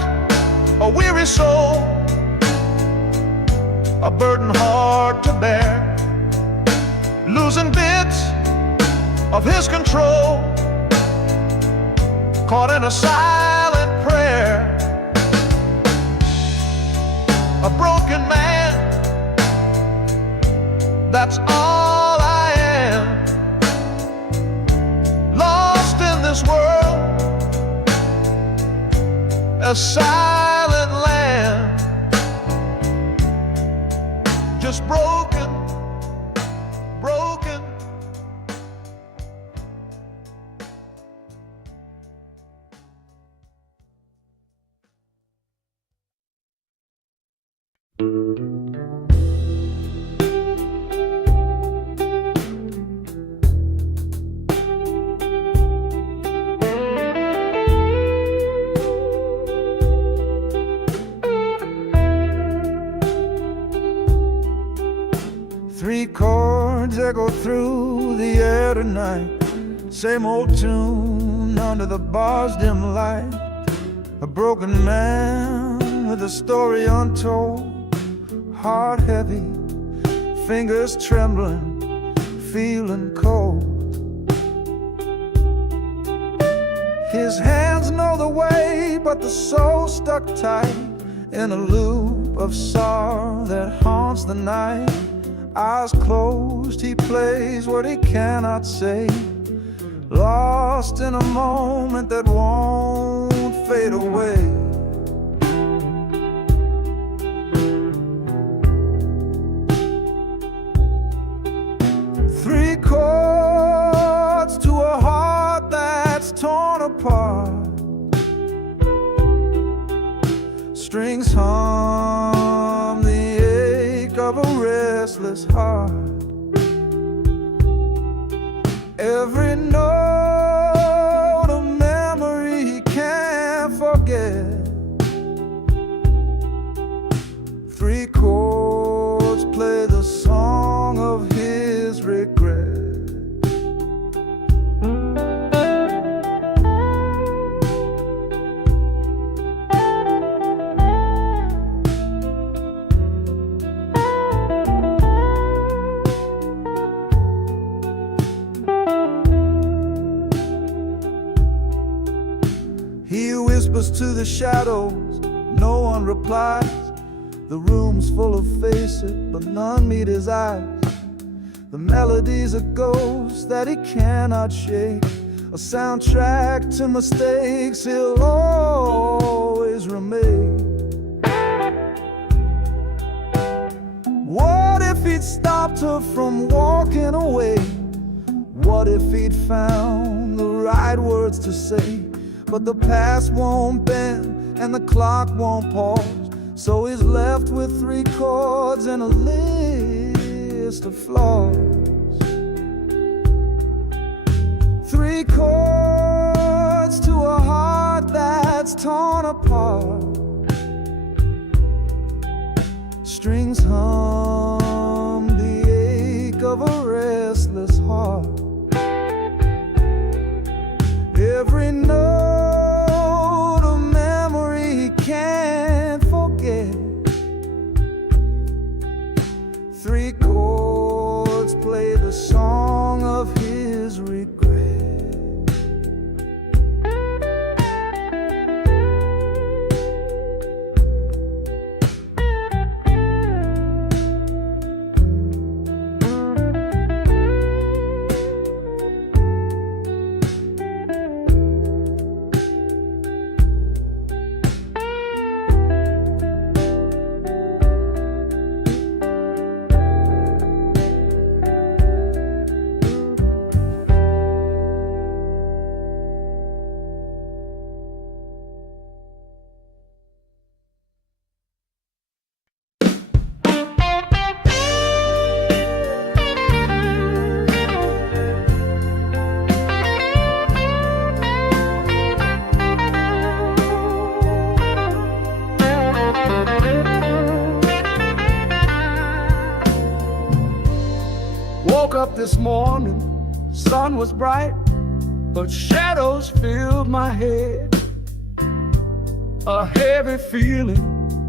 weary soul, a burden hard to bear, losing bits of his control, caught in a silent prayer. A broken man, that's all I am. Lost in this world, a silent land. Just broken, broken. Three chords echo through the air tonight. Same old tune under the bar's dim light. A broken man with a story untold. Heart heavy, fingers trembling, feeling cold. His hands know the way, but the soul stuck tight in a loop of sorrow that haunts the night. Eyes closed, he plays what he cannot say, lost in a moment that won't fade away. Three chords to a heart that's torn apart. Strings hum the ache of a restless heart. Every note a memory he can't forget. Three chords play the song of his regret. He whispers to the shadows, no one replies. The room's full of faces, but none meet his eyes. The melody's a ghost that he cannot shake, a soundtrack to mistakes he'll always remake. What if he'd stopped her from walking away? What if he'd found the right words to say? But the past won't bend and the clock won't pause, so he's left with three chords and a list of flaws. Three chords to a heart that's torn apart. Strings hum the ache of a restless heart. Every note a memory he can't forget. Three chords play the song of his regret. Woke up this morning, sun was bright, but shadows filled my head. A heavy feeling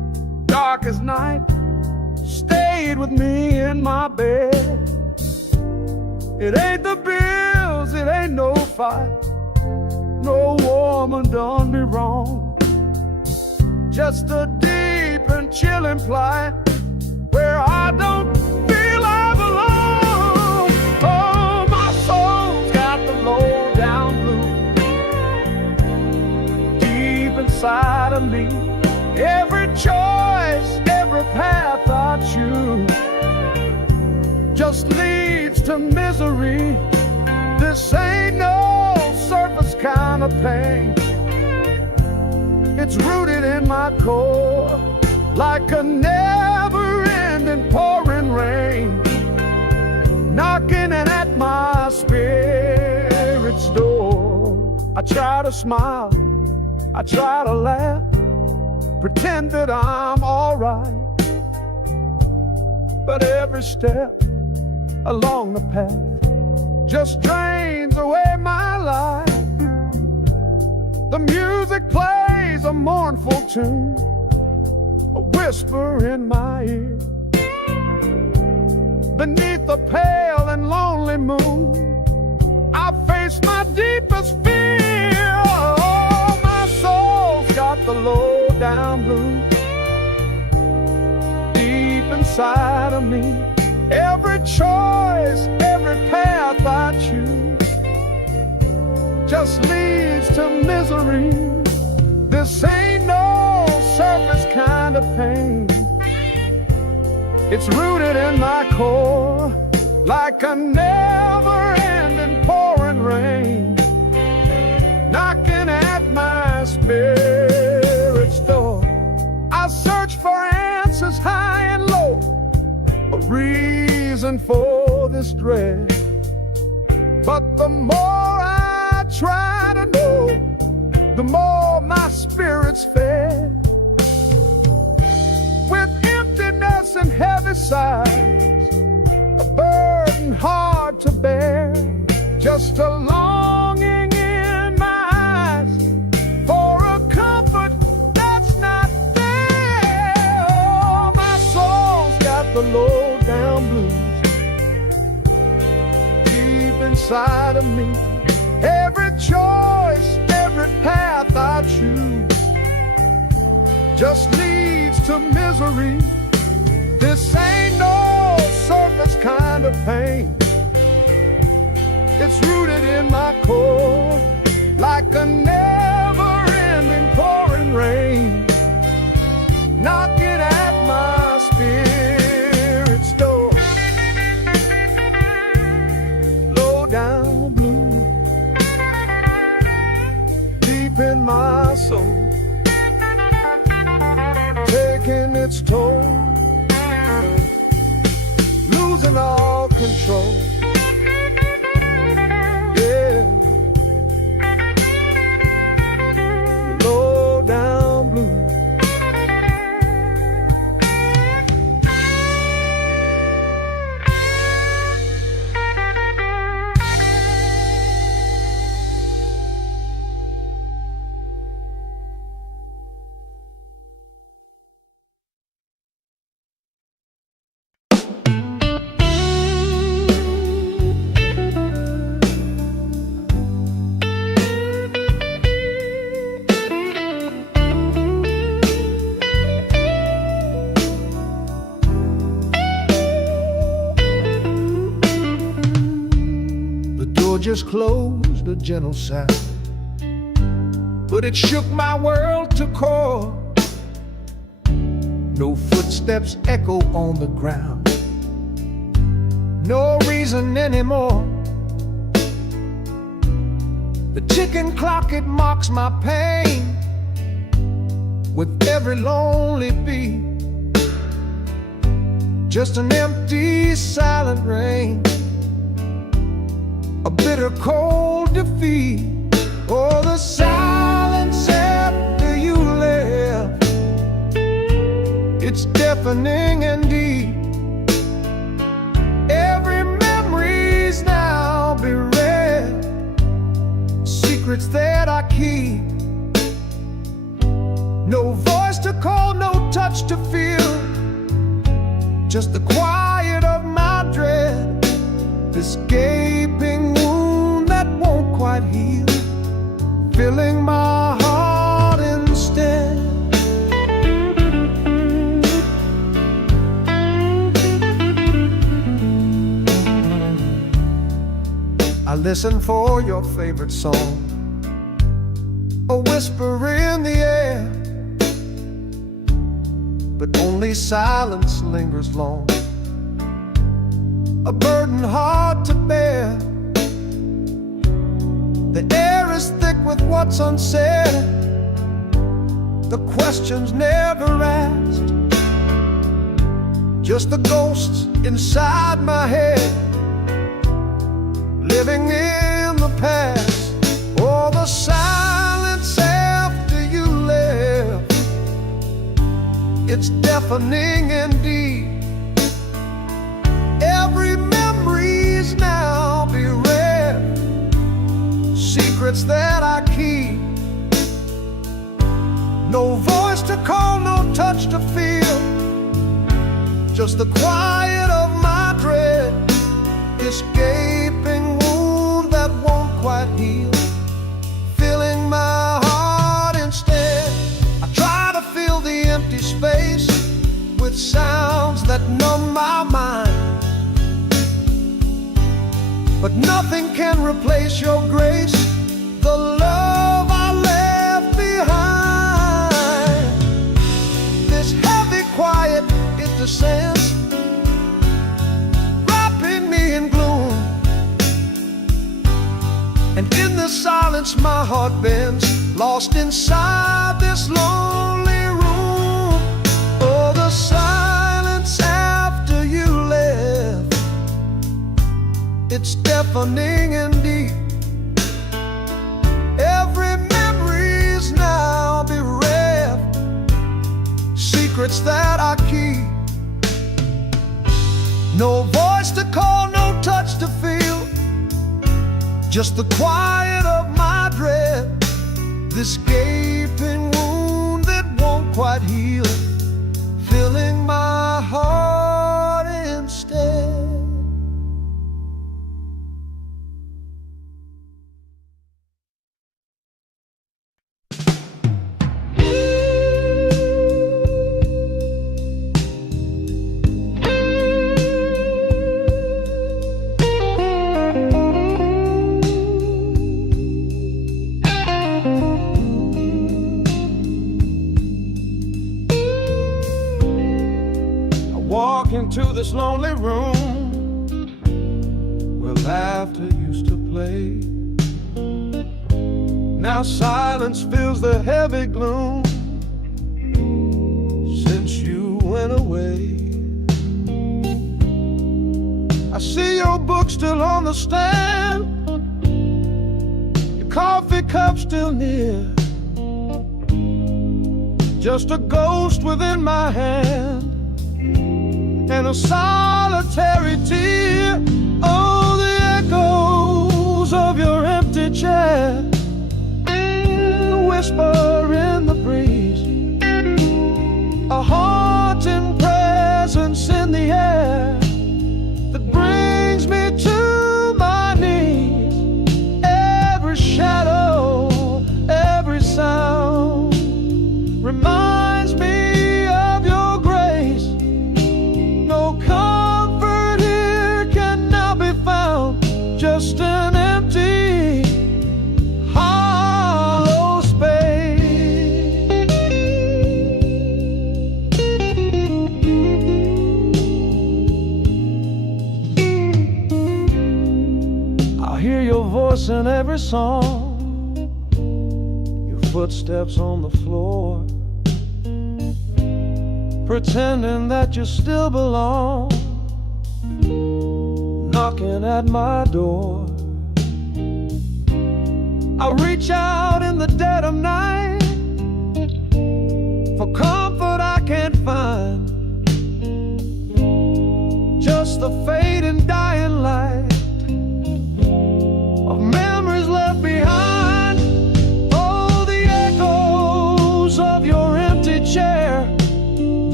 darkest night, stayed with me in my bed. It ain't the bills, it ain't no fight, no woman done me wrong. Just a deep and chilling plight where I don't feel I belong. Oh, my soul's got the low down blues deep inside of me. Every choice, every path I choose just leads to misery. This ain't no surface kind of pain. It's rooted in my core like a never-ending pouring rain, knocking at my spirit's door. I try to smile, I try to laugh, pretend that I'm all right, but every step along the path just drains away my life. The music plays a mournful tune, a whisper in my ear. Beneath the pale and lonely moon, I face my deepest fear. Oh, my soul's got the low down blues deep inside of me. Every choice, every path I choose just leads to misery. This ain't no surface kind of pain. It's rooted in my core like a never-ending pouring rain, knocking at my spirit's door. I search for answers high and low, a reason for this dread, but the more I try to know, the more my spirit's fed. With emptiness and heavy sighs, a burden hard to bear, just a longing in my eyes for a comfort that's not there. Oh, my soul's got the low down blues deep inside of me. Every choice, every path I choose just leads to misery. This ain't no surface kind of pain. It's rooted in my core like a never-ending pouring rain, knocking at my spirit's door. Low down blue deep in my soul, taking its toll, losing all control. Yeah, low down blue. Just closed, a gentle sound, but it shook my world to core. No footsteps echo on the ground, no reason anymore. The ticking clock, it mocks my pain with every lonely beat. Just an empty, silent rain, a bitter cold defeat. Oh, the silence after you left, it's deafening and deep. Every memory's now bereft, secrets that I keep. No voice to call, no touch to feel, just the quiet of my dread, this gaping wound that won't quite heal, filling my heart instead. I listen for your favorite song, a whisper in the air, but only silence lingers long, a burden hard to bear. The air is thick with what's unsaid, the questions never asked, just the ghosts inside my head, living in the past. Oh, the silence after you left, it's deafening indeed. Every memory's now bereft, secrets that I keep. No voice to call, no touch to feel, just the quiet of my dread, this gaping wound that won't quite heal, filling my heart instead. I try to fill the empty space with sounds that numb my mind, but nothing can replace your grace, the love I left behind. This heavy quiet, it descends, wrapping me in gloom, and in the silence my heart bends, lost inside this lonely room. Oh, the silence after you left, it's deafening indeed. Every memory's now bereft, secrets that I keep. No voice to call, no touch to feel, just the quiet of my dread, this gaping wound that won't quite heal, filling my heart instead. Into this lonely room where laughter used to play. Now silence fills the heavy gloom since you went away. I see your book still on the stand, your coffee cup still near, just a ghost within my hand and a solitary tear. Oh, the echoes of your empty chair, a whisper in the breeze, a haunting presence in the air that brings me to my knees. Every shadow, every sound reminds me of your grace. No comfort here can now be found, just an empty, hollow space. I hear your voice in every song, your footsteps on the floor, pretending that you still belong, knocking at my door. I reach out in the dead of night for comfort I can't find, just the fading dying light of memories left behind. Oh, the echoes of your empty chair,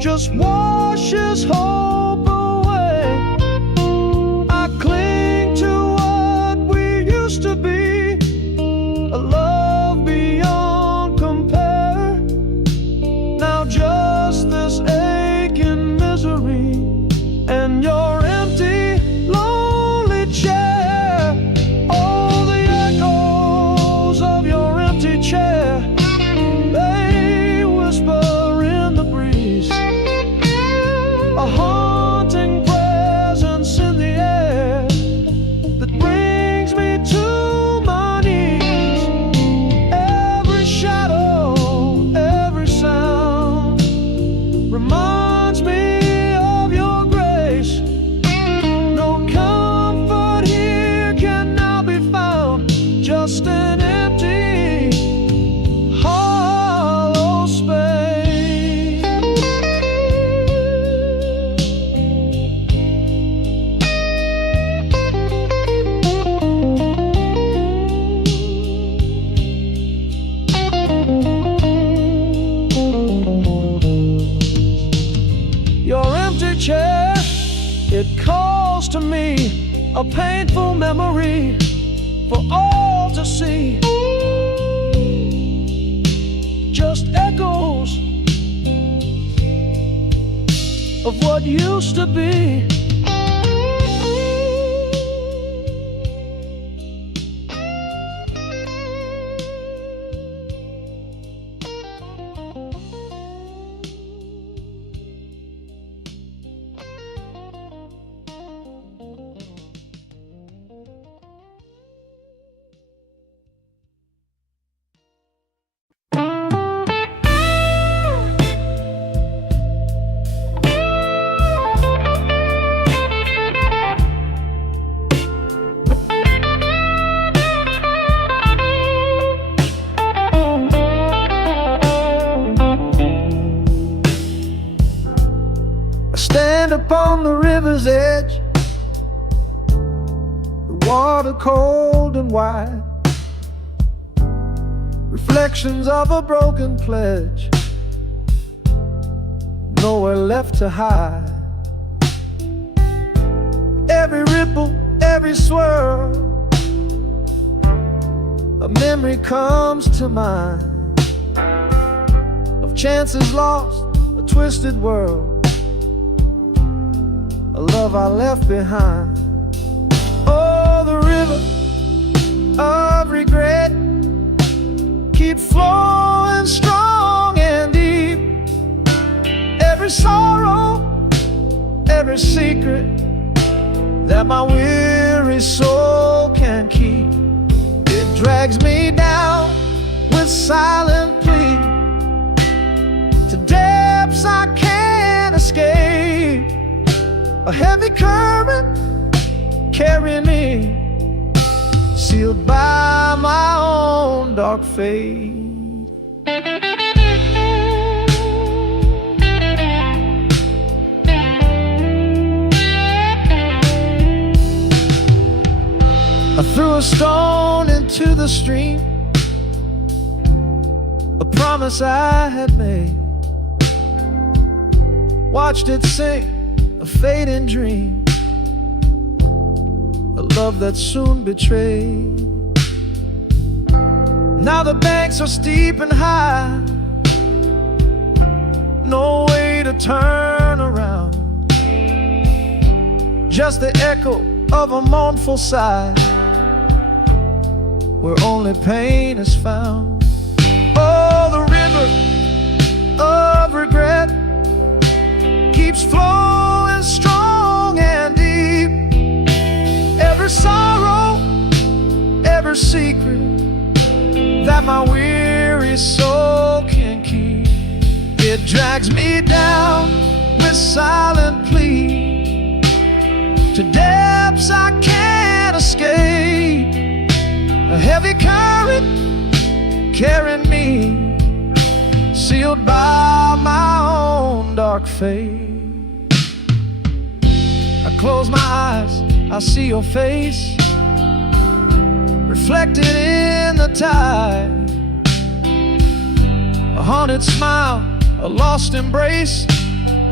just washes hope away. I cling to what we used to be, a love beyond compare. Now just this aching misery and your empty, lonely chair. All the echoes of your empty chair, they whisper in the breeze, a haunting presence in the air that brings me to my knees. Every shadow, every sound reminds me of your grace. No comfort here can now be found, just an empty, hollow space. Your empty chair, it calls to me, a painful memory for all to see. Just echoes of what used to be. Stand upon the river's edge, the water cold and wide, reflections of a broken pledge, nowhere left to hide. Every ripple, every swirl, a memory comes to mind of chances lost, a twisted world, a love I left behind. Oh, the river of regret keeps flowing strong and deep. Every sorrow, every secret that my weary soul can keep, it drags me down with silent plea to depths I can't escape. A heavy current carrying me, sealed by my own dark fate. I threw a stone into the stream, a promise I had made, watched it sink, a fading dream, a love that soon betrayed. Now the banks are steep and high, no way to turn around, just the echo of a mournful sigh, where only pain is found. Oh, the river of regret keeps flowing strong and deep. Every sorrow, every secret that my weary soul can keep, it drags me down with silent plea to depths I can't escape. A heavy current carrying me, sealed by my own dark fate. I close my eyes, I see your face reflected in the tide. A haunted smile, a lost embrace,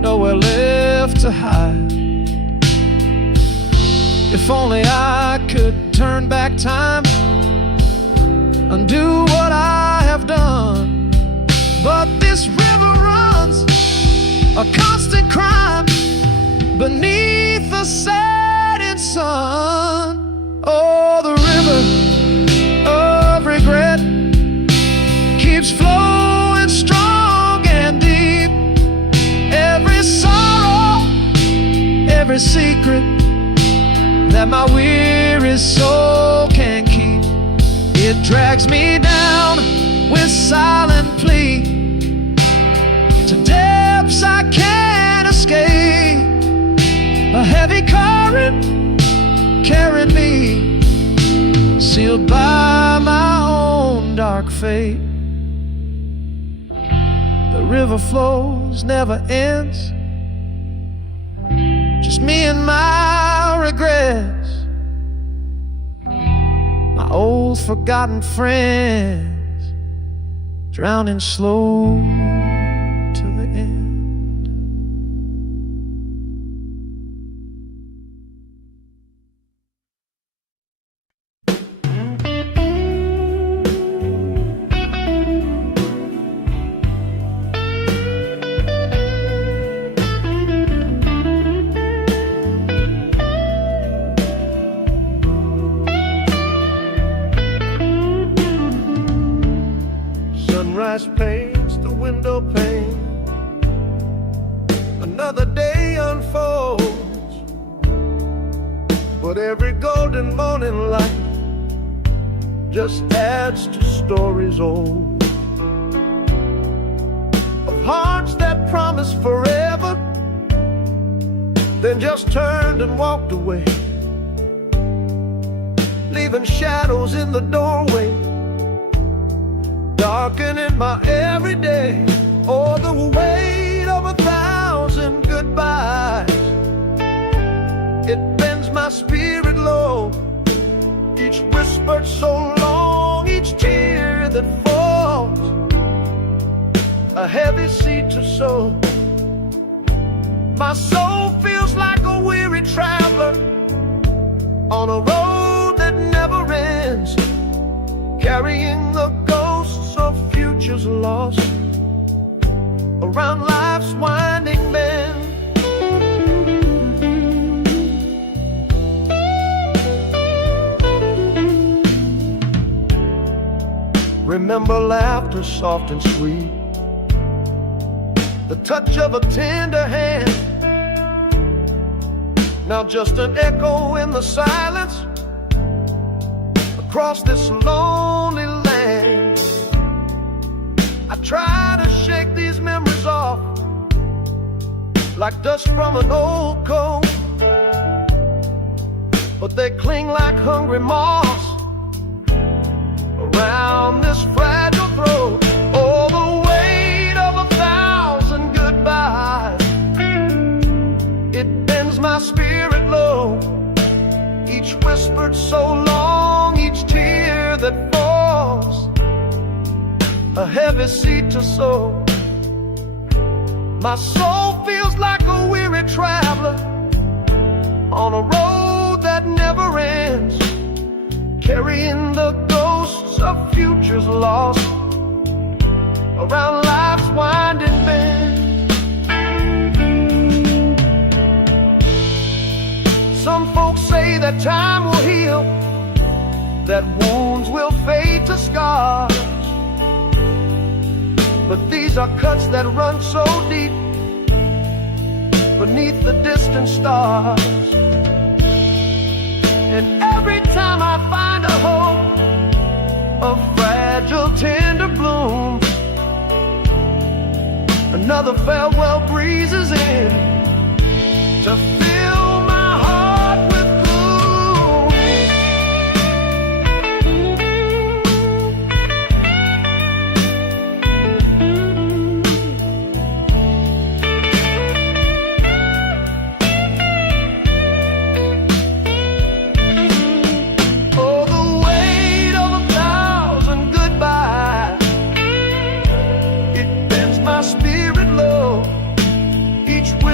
nowhere left to hide. If only I could turn back time, undo what I have done. But this river runs a constant crime beneath the setting sun. Oh, the river of regret keeps flowing strong and deep. Every sorrow, every secret that my weary soul can keep, it drags me down with silent plea to depths I can't escape. A heavy current carried me, sealed by my own dark fate. The river flows, never ends, just me and my regrets, my old forgotten friends, drowning slow to the end. Sunrise paints the window pane, another day unfolds, but every golden morning light just adds to stories old, of hearts that promised forever, then just turned and walked away, leaving shadows in the doorway, darkening my everyday. Oh, the weight of 1,000 goodbyes, it bends my spirit low. Each whispered so long, each tear that falls, a heavy seed to sow. My soul feels like a weary traveler on a road that never ends, carrying the ghosts of futures lost around life's winding bend. Remember laughter soft and sweet, the touch of a tender hand, now just an echo in the silence across this lonely land. I try to shake these memories off like dust from an old coat, but they cling like hungry moths around this fragile throat. Oh, the weight of 1,000 goodbyes, it bends my spirit low. Each whispered so long, each tear that falls, a heavy seed to sow. My soul feels like a weary traveler on a road that never ends, carrying the ghosts of futures lost around life's winding bend. Some folks say that time will heal, that wounds will fade to scars, but these are cuts that run so deep beneath the distant stars. And every time I find a hope, a fragile tender bloom, another farewell breezes in to fill my heart with gloom. Oh, the weight of 1,000 goodbyes, it bends my spirit low. Each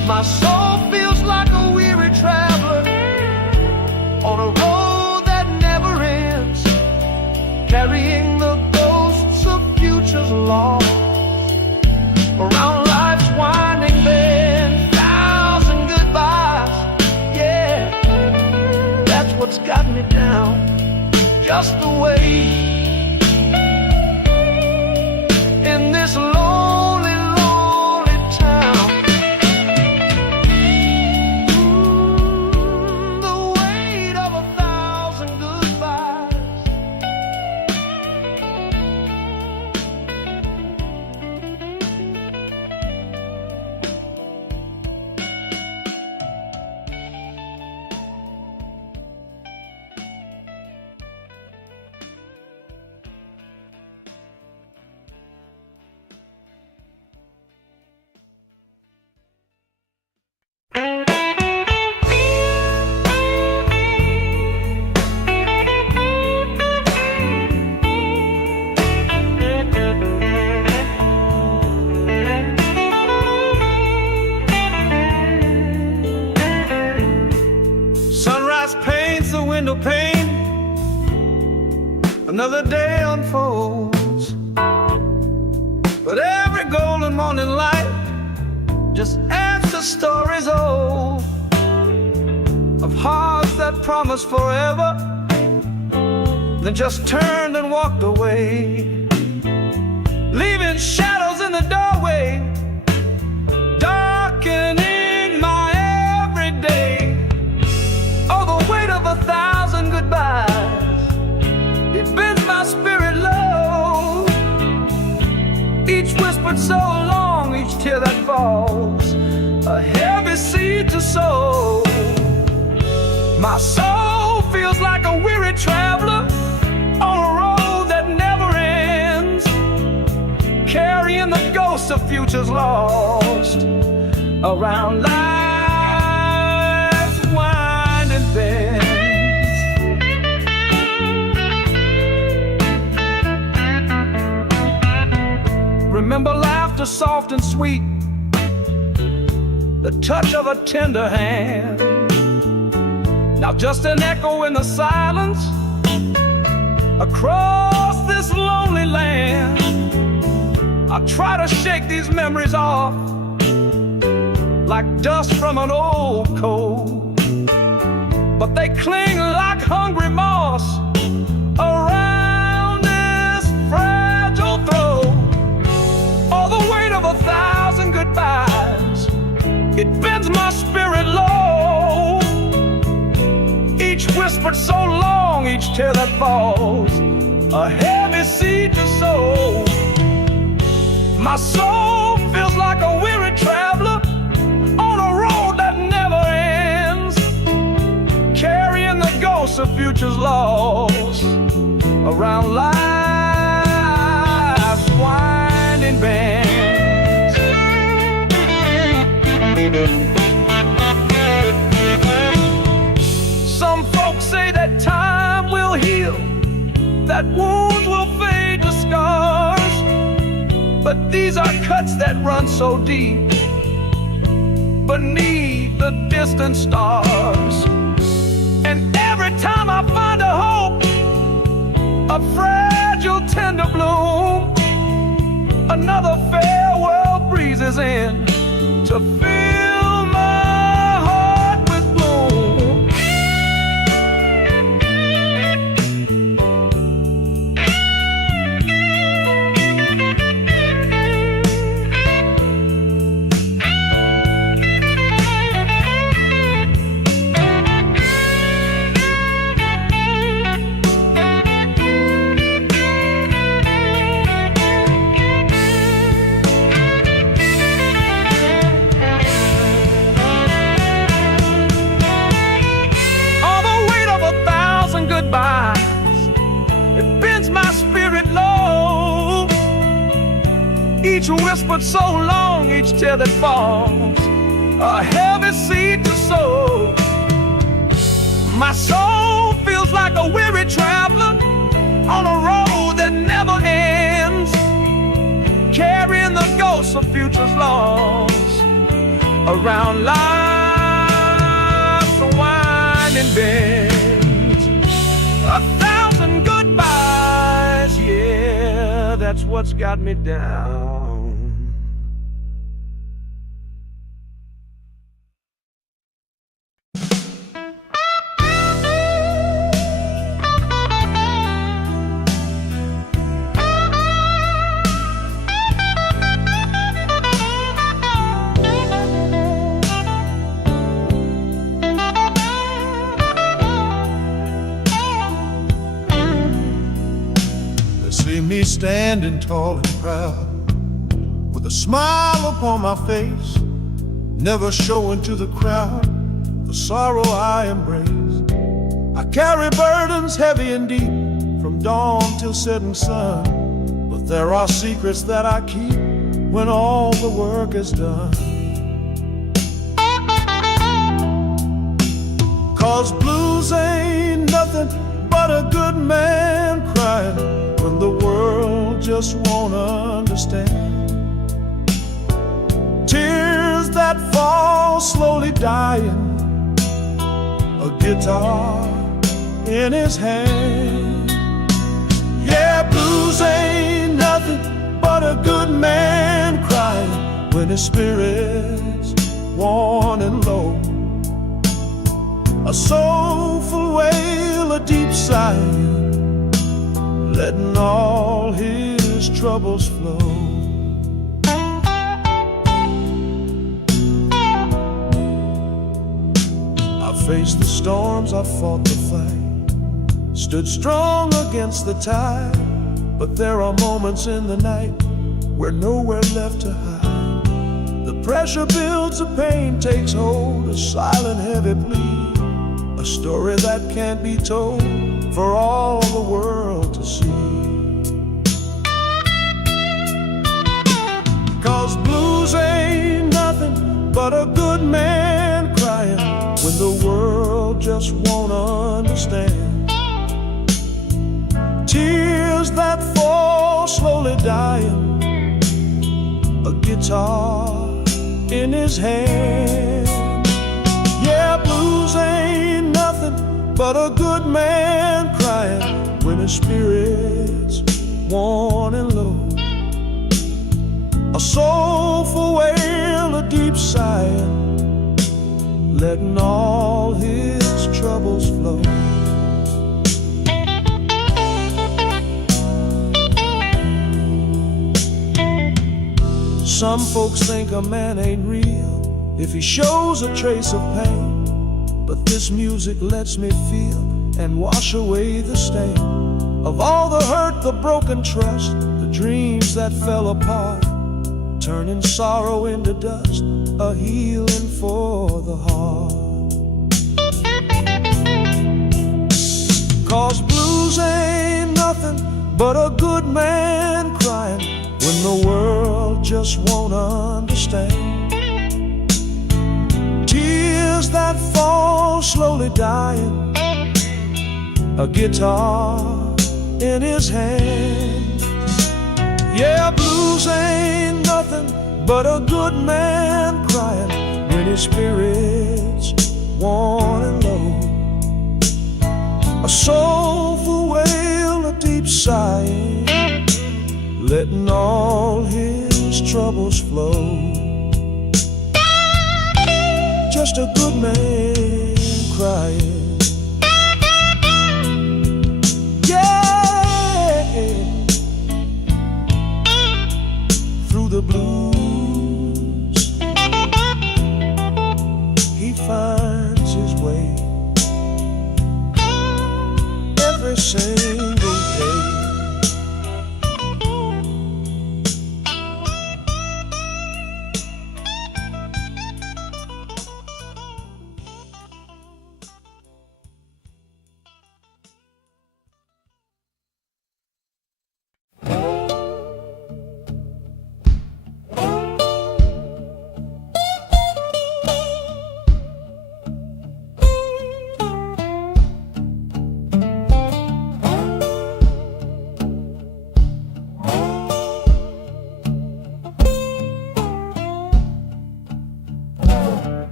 My soul feels like a weary traveler on a road that never ends, carrying the ghosts of futures lost around life's winding bend. Thousand goodbyes, yeah, that's what's got me down. Just the way in this lonely, lonely town. The weight of 1,000 goodbyes. Sunrise paints the window pane, another day unfolds, but every golden morning light just adds to stories old of hearts that promised forever, then just turned and walked away, leaving shadows in the doorway, darkening my everyday. Oh, the weight of 1,000 goodbyes, it bends my spirit low. Each whispered so long, each tear that falls, a heavy seed to sow. My soul feels like a weary traveler on a road that never ends, carrying the ghosts of futures lost around life's winding bends. Remember laughter soft and sweet, the touch of a tender hand. Now just an echo in the silence across this lonely land. I try to shake these memories off like dust from an old coat, but they cling like hungry moss around this fragile throat. All the weight of 1,000 goodbyes, it bends my spirit low. Each whispered so long, each tear that falls, a heavy seed to sow. My soul feels like a weary traveler on a road that never ends, carrying the ghosts of futures lost around life's winding bends. Some folks say that time will heal, that wounds will fade to scars, but these are cuts that run so deep beneath the distant stars. And every time I find a hope, a fragile tender bloom, another farewell breezes in to fill my heart with gloom. It bends my spirit low. Each whispered so long, each tear that falls, a heavy seed to sow. My soul feels like a weary traveler on a road that never ends, carrying the ghosts of futures lost around life's winding bends. 1,000 goodbyes, yeah, that's what's got me down. Me standing tall and proud, with a smile upon my face, never showing to the crowd the sorrow I embrace. I carry burdens heavy and deep, from dawn till setting sun, but there are secrets that I keep when all the work is done. 'Cause blues ain't nothing but a good man crying when the world just won't understand. Tears that fall slowly dying, a guitar in his hand. Yeah, blues ain't nothing but a good man crying when his spirit's worn and low. A soulful wail, a deep sigh, letting all his troubles flow. I faced the storms, I fought the fight, stood strong against the tide, but there are moments in the night where nowhere left to hide. The pressure builds, the pain takes hold, a silent heavy plea, a story that can't be told for all the world to see. 'Cause blues ain't nothing but a good man crying when the world just won't understand. Tears that fall slowly dying, a guitar in his hand. Yeah, blues ain't nothing but a good man crying when his spirit's worn and low. A soulful wail, a deep sigh, letting all his troubles flow. Some folks think a man ain't real if he shows a trace of pain, but this music lets me feel and wash away the stain of all the hurt, the broken trust, the dreams that fell apart, turning sorrow into dust, a healing for the heart. 'Cause blues ain't nothing but a good man crying when the world just won't understand. Tears that fall slowly dying, a guitar in his hand. Yeah, blues ain't nothing but a good man crying when his spirit's worn and low. A soulful wail, a deep sigh, letting all his troubles flow. Just a good man crying. Yeah, through the blues he finds his way every single day.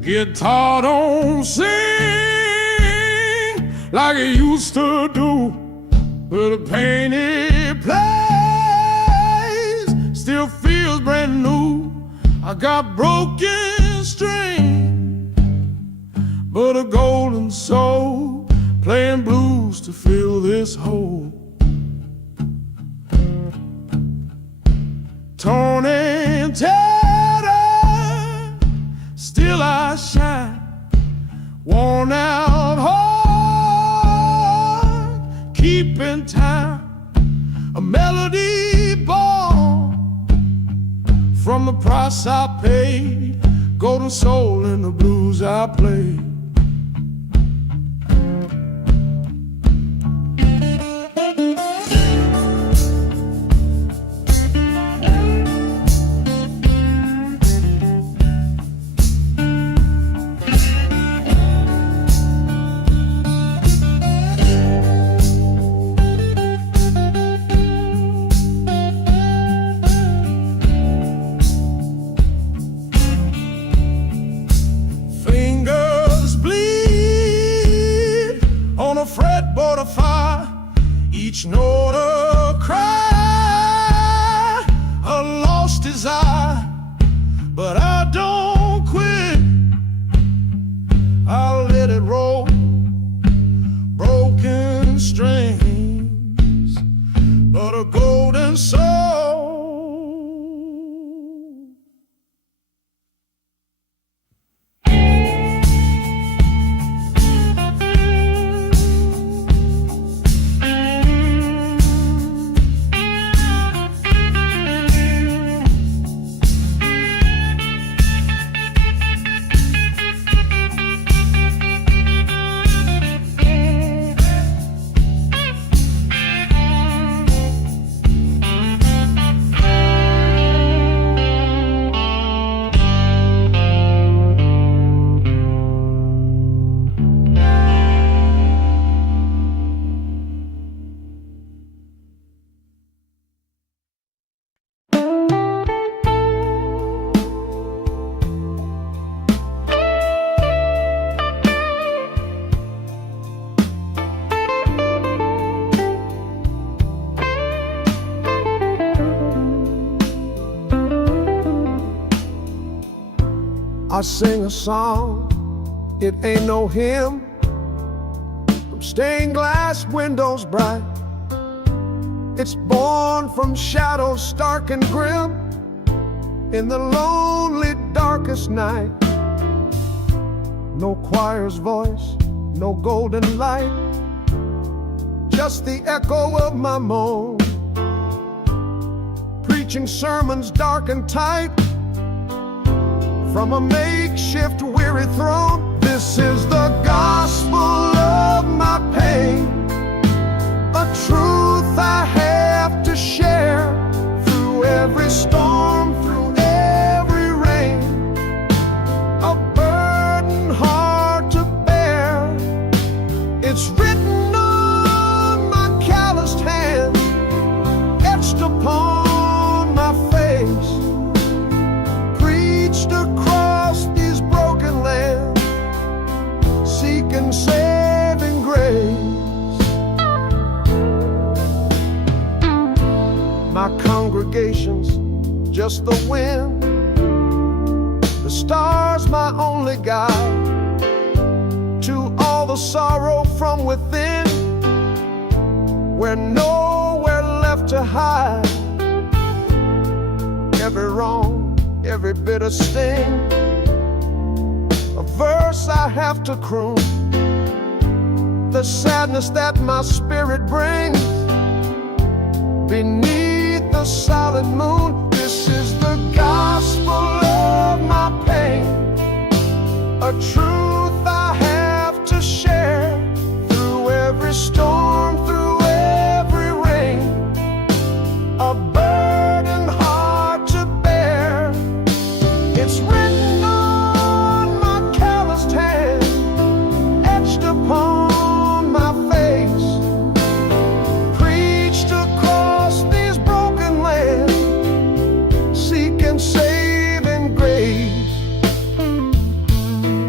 guitar don't sing like it used to do, but the pain it plays still feels brand new. I got broken strings, but a golden soul, playing blues to fill this hole. Torn and tattered, still I shine. Worn out heart, keeping time. A melody born from the price I paid. Golden soul in the blues I play. Fretboard of fire, each note a cry, a lost desire, but I don't quit. I'll let it roll, broken strings, but a golden soul. I sing a song, it ain't no hymn, from stained glass windows bright. It's born from shadows stark and grim, in the lonely darkest night. No choir's voice, no golden light, just the echo of my moan, preaching sermons dark and tight from a makeshift weary throne. This is the gospel of my pain, a truth I have to share through every storm, through every rain, a burden hard to bear. It's written on my calloused hand, etched upon my face, preached across these broken lands, seeking saving grace. My congregation's just the wind, the stars my only guide to all the sorrow from within, where nowhere left to hide. Every wrong, every bitter sting, a verse I have to croon, the sadness that my spirit brings beneath the solid moon. This is the gospel of my pain, a truth I have to share through every storm, through every rain, a burden hard to bear. It's written on my calloused hand, etched upon my face, preached across these broken lands, seeking saving grace.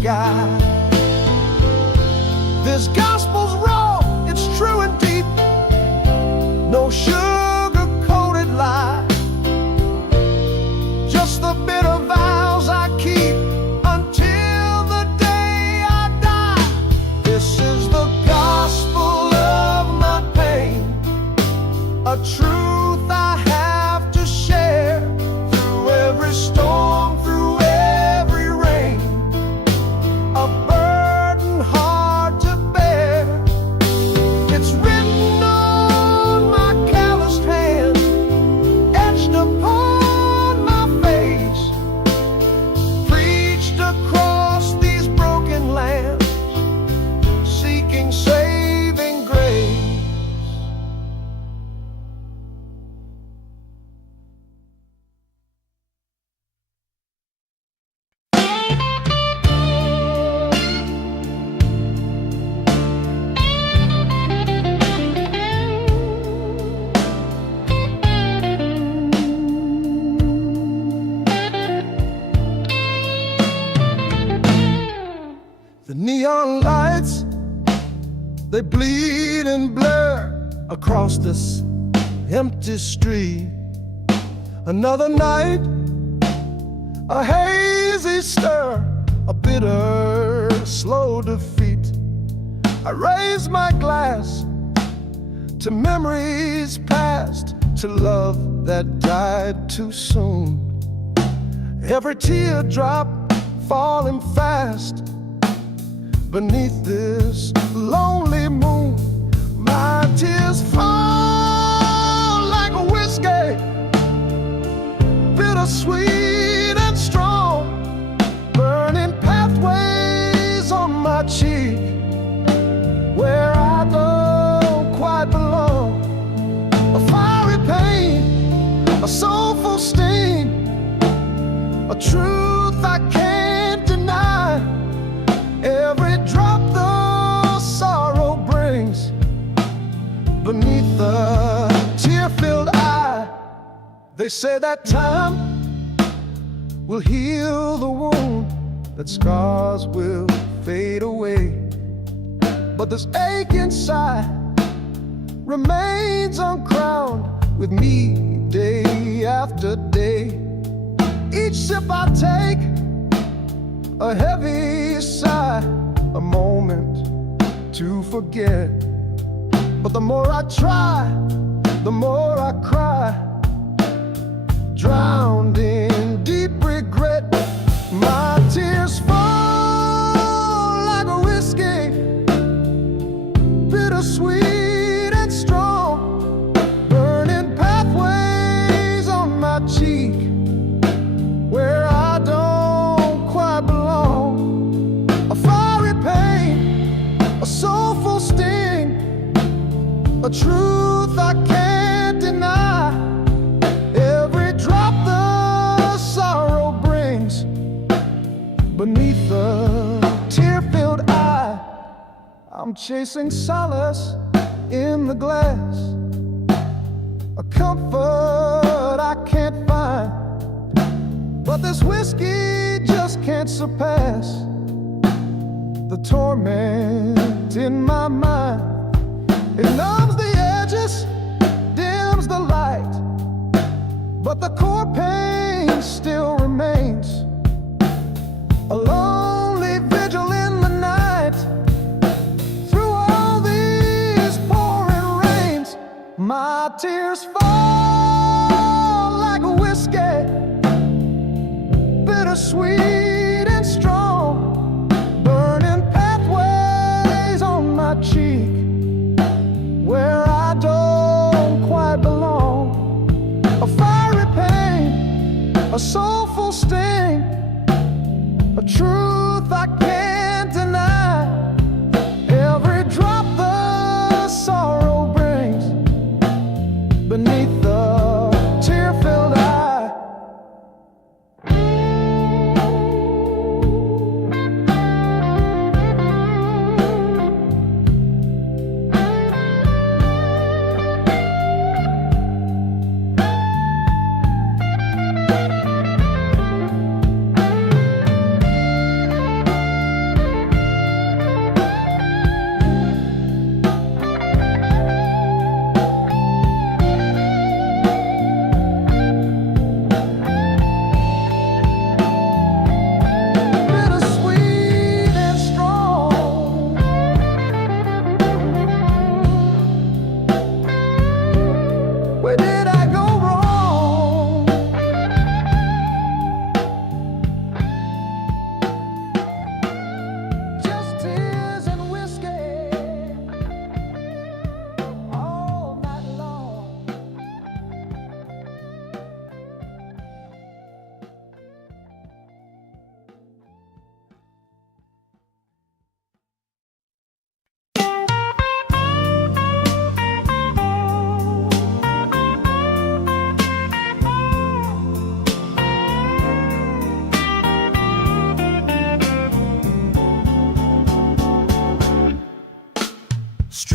sky. This gospel's raw, it's true and deep, no sugar-coated lie. Just the bitter vows I keep until the day I die. This is the gospel of my pain, a truth I have to share. Through every storm, through every rain, a burden hard to bear. It's written on my calloused hand, etched upon my face, preached across these broken lands, seeking saving grace. The neon lights, they bleed and blur across this empty street. Another night, a hazy stir, a bitter, slow defeat. I raise my glass to memories past, to love that died too soon. Every teardrop falling fast beneath this lonely moon. My tears fall like a whiskey, bittersweet and strong, burning pathways on my cheek, where I don't quite belong. A fiery pain, a soulful sting, a truth I can't deny. Every drop the sorrow brings beneath the tear-filled eye. They say that time will heal the wound, that scars will fade away, but this ache inside remains uncrowned with me day after day. Each sip I take, a heavy sigh, a moment to forget. But the more I try, the more I cry, drowned in deep regret. My tears fall like a whiskey, bittersweet and strong, burning pathways on my cheek, where I don't quite belong. A fiery pain, a soulful sting, a truth I can't deny. Every drop the sorrow brings beneath the tear-filled eye. I'm chasing solace in the glass, a comfort I can't find, but this whiskey just can't surpass the torment in my mind. It numbs the edges, dims the light, but the core pain still remains. A lonely vigil in the night, through all these pouring rains. My tears fall like a whiskey, bittersweet and strong, burning pathways on my cheek, where I don't quite belong. A fiery pain, a soulful sting, a truth I can't deny. Every drop the sorrow brings beneath the tear-filled eye.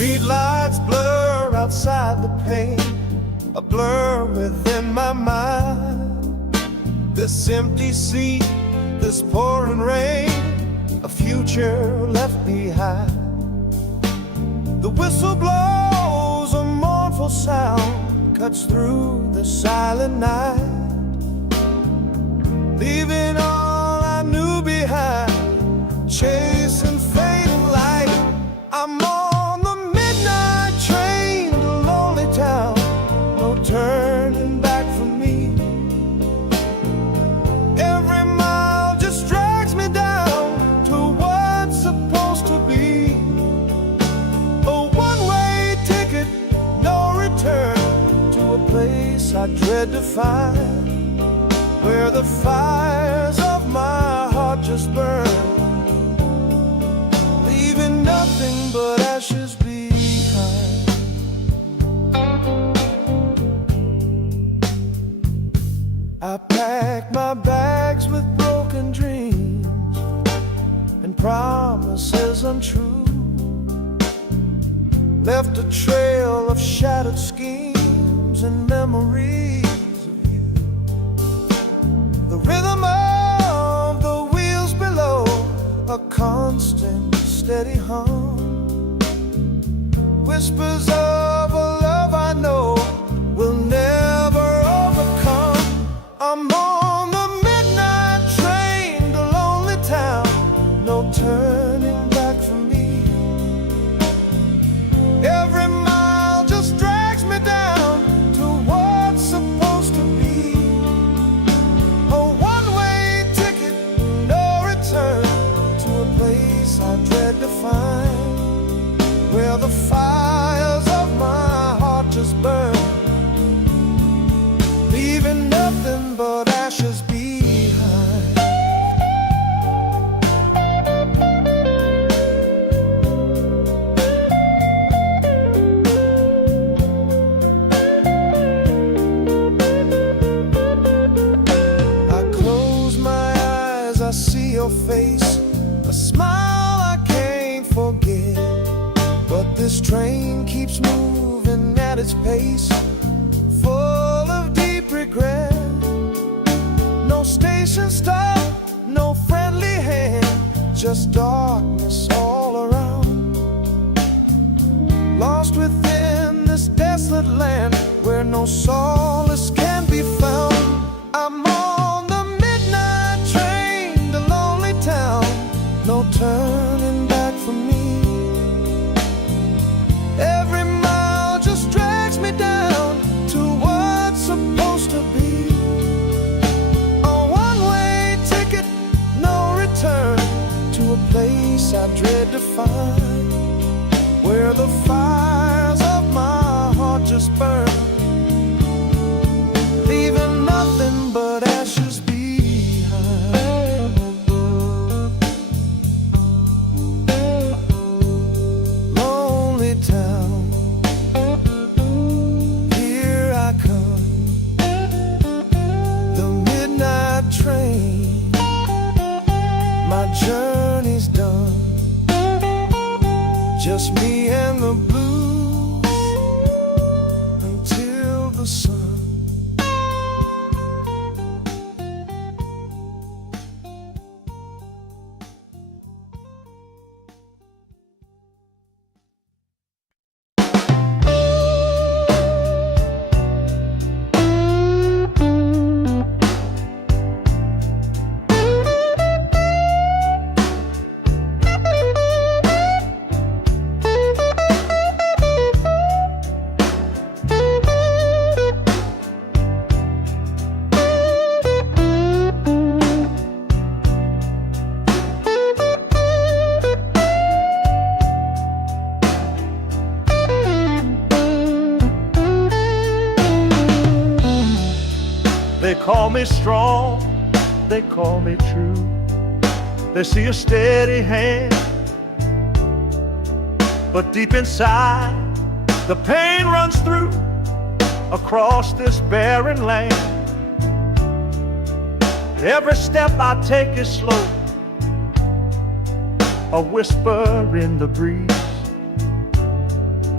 Streetlights blur outside the pane, a blur within my mind. This empty seat, this pouring rain, a future left behind. The whistle blows, a mournful sound cuts through the silent night, leaving all I knew behind, chasing fading light. I'm on the midnight train to lonely town, no turning back for me. Every mile just drags me down to what's supposed to be. A one-way ticket, no return, to a place I dread to find, where the fires of my heart just burn, leaving nothing but ashes behind. I packed my bags with broken dreams and promises untrue, left a trail of shattered schemes and memories of you. The rhythm of the wheels below, a constant steady hum, whispers of a love I know will never overcome. I'm on the midnight train to lonely town, no turning back for me. Every mile just drags me down to what's supposed to be. A one-way ticket, no return, to a place I dread to find, where the fires of my heart just burn, leaving nothing but ashes behind. I close my eyes, I see your face, a smile I can't forget. But this train keeps moving at its pace, full of deep regret. No station stop, no friendly hand, just darkness all around. Lost within this desolate land, where no solace can be found. I'm on the midnight train to lonely town, no turning back for me. Every mile just drags me down to what's supposed to be. A one-way ticket, no return, to a place I dread to find, where the fires of my heart just burn, leaving nothing but ashes behind. Lonely town, here I come, the midnight train, my journey's done, just me and the blues until the sun. They call me strong, they call me true. They see a steady hand, but deep inside the pain runs through across this barren land. Every step I take is slow, a whisper in the breeze.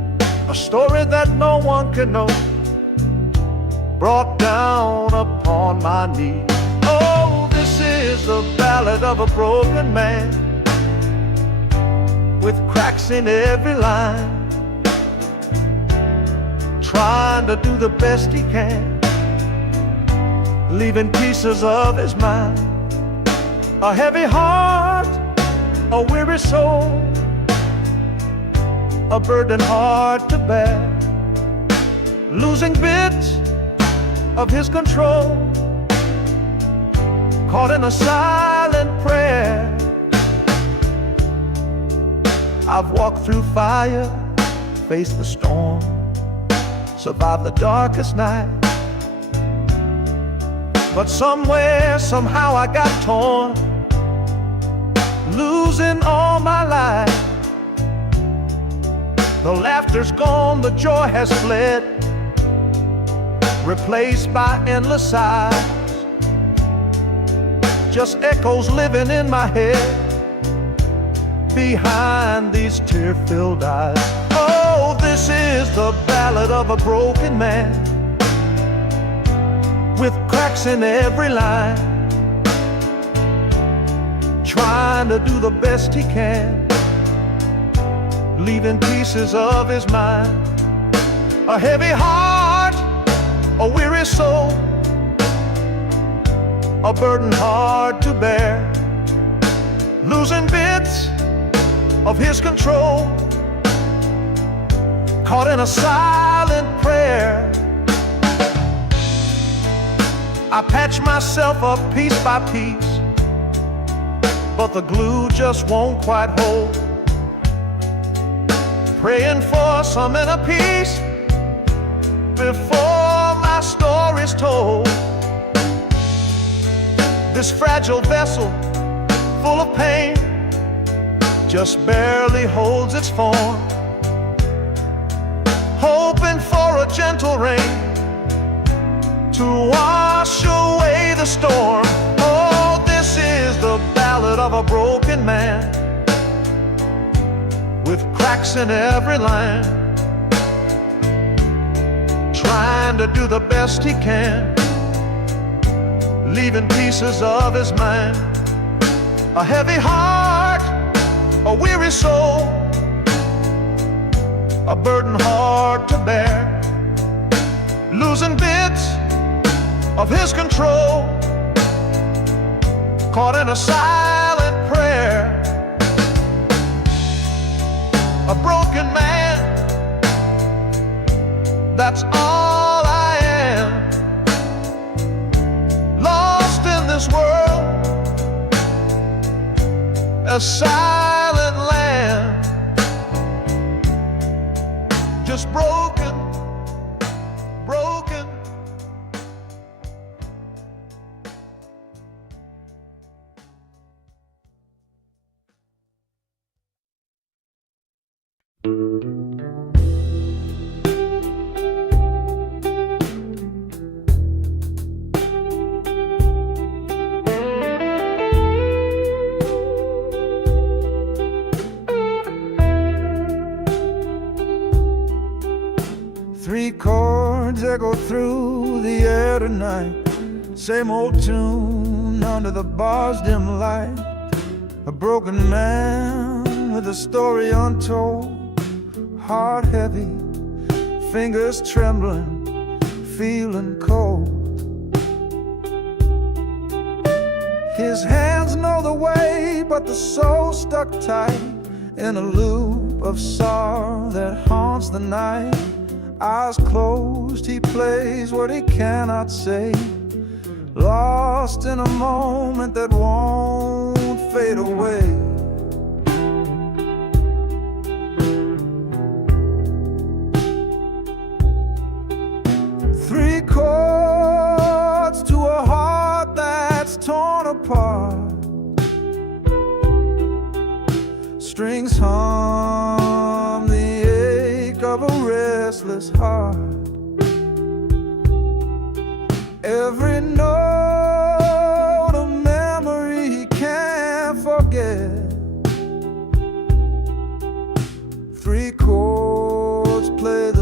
a story that no one can know, brought down upon my knee. Oh, this is the ballad of a broken man, with cracks in every line, trying to do the best he can, leaving pieces of his mind. A heavy heart, a weary soul, a burden hard to bear, losing bits of his control, caught in a silent prayer. I've walked through fire, faced the storm, survived the darkest night, but somewhere, somehow I got torn, losing all my life. The laughter's gone, the joy has fled, replaced by endless sighs, just echoes living in my head behind these tear-filled eyes. Oh, this is the ballad of a broken man, with cracks in every line, trying to do the best he can, leaving pieces of his mind. A heavy heart, a weary soul, a burden hard to bear, losing bits of his control, caught in a silent prayer. I patch myself up piece by piece, but the glue just won't quite hold, praying for some inner peace before my story's told. This fragile vessel, full of pain, just barely holds its form, hoping for a gentle rain to wash away the storm. Oh, this is the ballad of a broken man, with cracks in every line, trying to do the best he can, leaving pieces of his mind. A heavy heart, a weary soul, a burden hard to bear, losing bits of his control, caught in a silent prayer. A broken man, that's all I am, lost in this world, a silent land, just broken, broken. Three chords echo through the air tonight, same old tune under the bar's dim light. A broken man with a story untold, heart heavy, fingers trembling, feeling cold. His hands know the way, but the soul stuck tight in a loop of sorrow that haunts the night. Eyes closed, he plays what he cannot say, lost in a moment that won't fade away. Three chords to a heart that's torn apart, strings hum the ache of a restless heart. Every note a memory he can't forget. Three chords play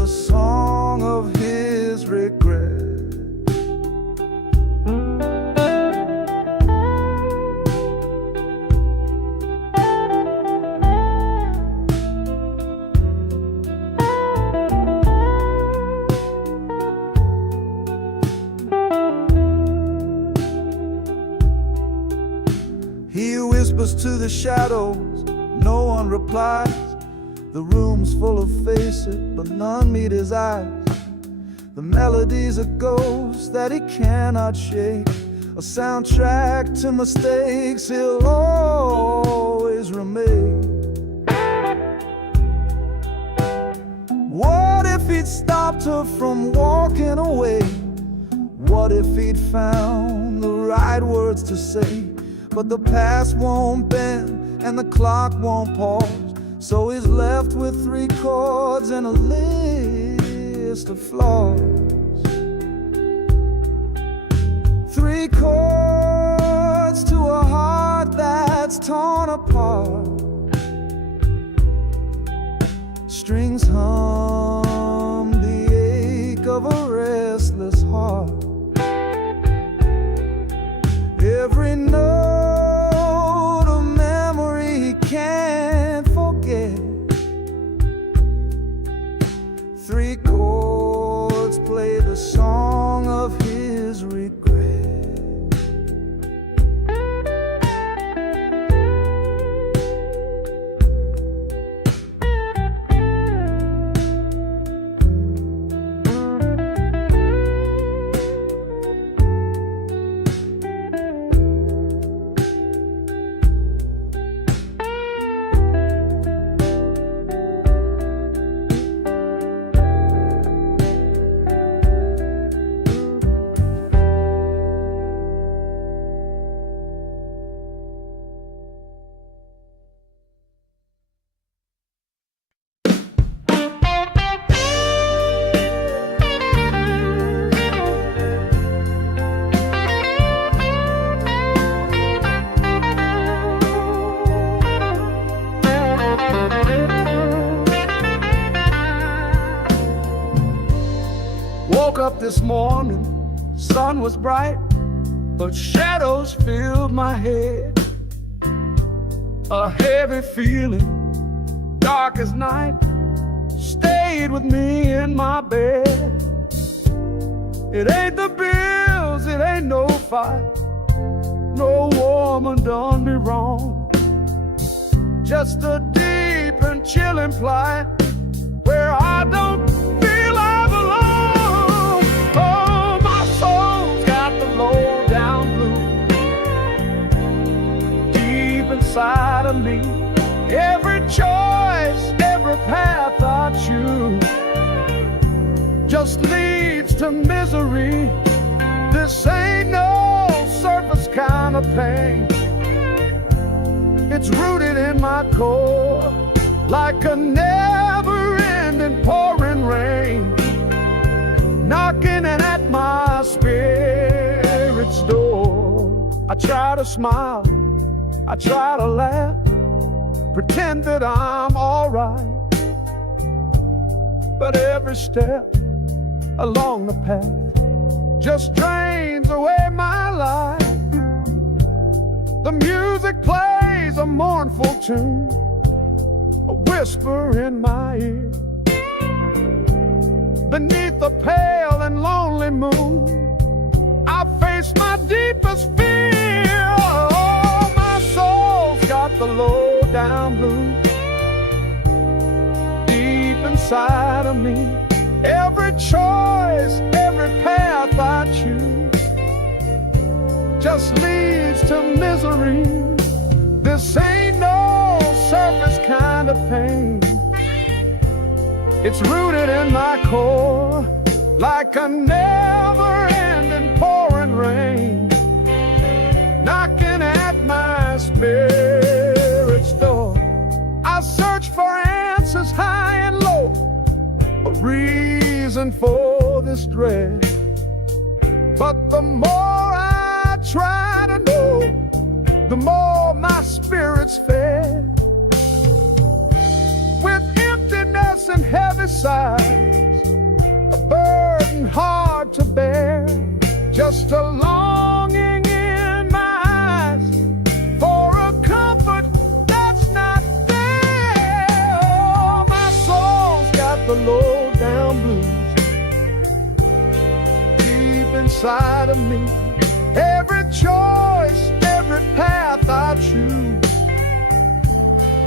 He whispers to the shadows, no one replies. The room's full of faces, but none meet his eyes. The melody's a ghost that he cannot shake, a soundtrack to mistakes he'll always remain. What if he'd stopped her from walking away? What if he'd found the right words to say? But the past won't bend and the clock won't pause, so he's left with 3 chords and a list of flaws. 3 chords to a heart that's torn apart. Strings hum the ache of a restless heart. Every note a memory he can't forget. 3 chords play the song of his regret. Woke up this morning, sun was bright, but shadows filled my head. A heavy feeling, dark as night, stayed with me in my bed. It ain't the bills, it ain't no fight, no woman done me wrong. Just a deep and chilling plight where I don't feel I belong. Oh, my soul's got the low down blues deep inside of me. Every choice, every path I choose just leads to misery. This ain't no surface kind of pain. It's rooted in my core like a never-ending pouring rain, knocking at my spirit's door. I try to smile, I try to laugh, pretend that I'm alright, but every step along the path just drains away my life. The music plays a mournful tune, a whisper in my ear. Beneath the pale and lonely moon, I face my deepest fear. Oh, my soul's got the low down blues deep inside of me. Every choice, every path I choose just leads to misery. This ain't no surface kind of pain. It's rooted in my core like a never-ending pouring rain, knocking at my spirit's door. I search for answers high and low, a reason for this dread, but the more I try to know, the more my spirit's fed. With emptiness and heavy sighs, a burden hard to bear, just a longing in my eyes for a comfort that's not there. Oh, my soul's got the low down blues deep inside of me. Every choice, every path I choose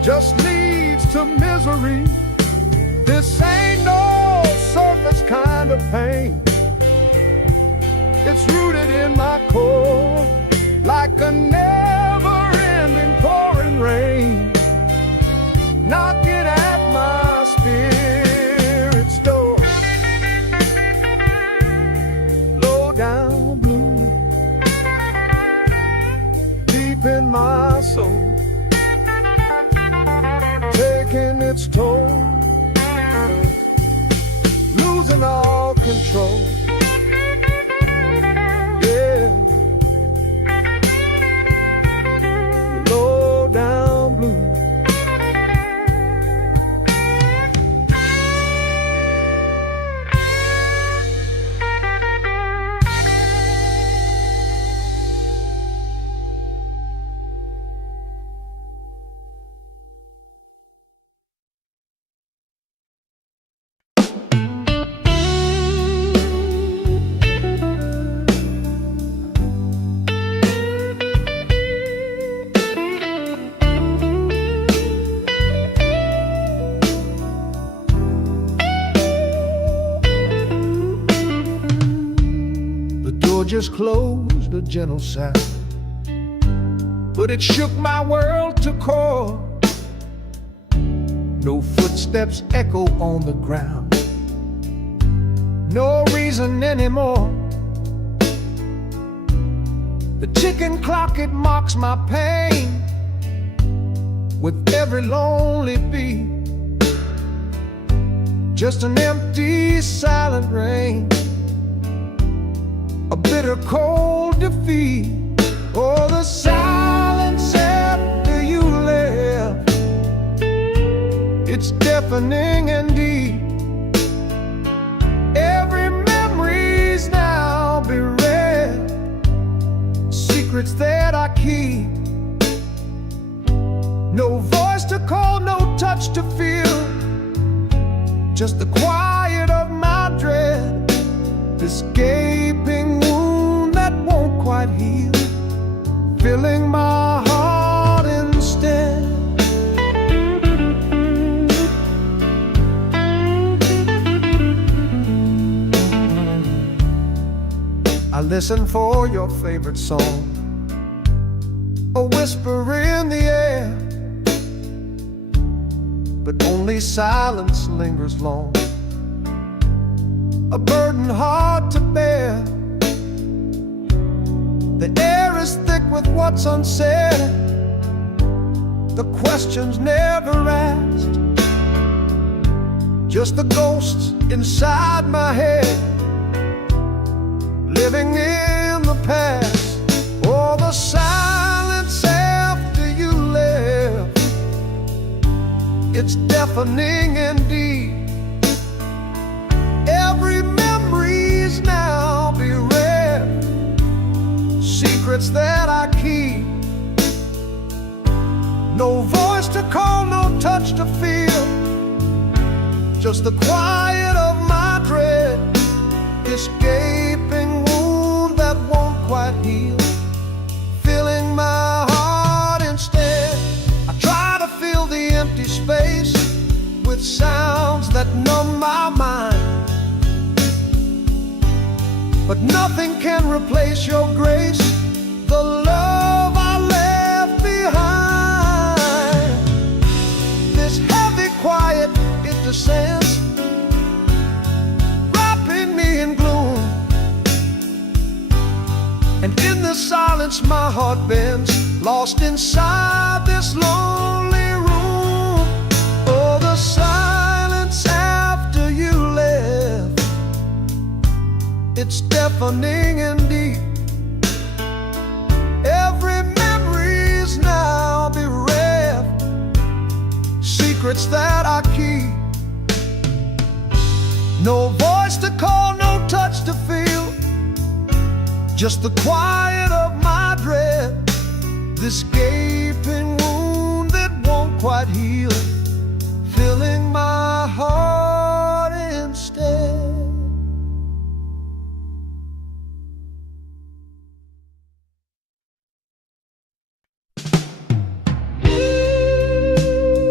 just leads to misery. This ain't no surface kind of pain. It's rooted in my core, like a never-ending pouring rain, knocking at my spirit's door. Low down blue, deep in my soul, taking its toll, losing all control. Yeah, low down blue. Just closed, a gentle sound, but it shook my world to core. No footsteps echo on the ground, no reason anymore. The ticking clock, it mocks my pain with every lonely beat. Just an empty, silent rain, a bitter cold defeat. Oh, the silence after you left, it's deafening and deep. Every memory's now bereft, secrets that I keep. No voice to call, no touch to feel, just the quiet of my dread. This gaping wound that won't quite heal, filling my heart instead. I listen for your favorite song, a whisper in the air, but only silence lingers long, a burden hard to bear. The air is thick with what's unsaid, the questions never asked, just the ghosts inside my head, living in the past. Oh, the silence after you left, it's deafening indeed. Every memory's now bereft, secrets that I keep. No voice to call, no touch to feel, just the quiet of my dread. This gaping wound that won't quite heal, filling my heart instead. I try to fill the empty space with sounds that numb my mind, but nothing can replace your grace, the love I left behind. This heavy quiet, it descends, wrapping me in gloom, and in the silence my heart bends, lost inside this lonely room. Oh, the silence after you left, it's deafening and deep. Every memory's now bereft, secrets that I keep. No voice to call, no touch to feel, just the quiet of my dread. This gaping wound that won't quite heal, filling my heart instead.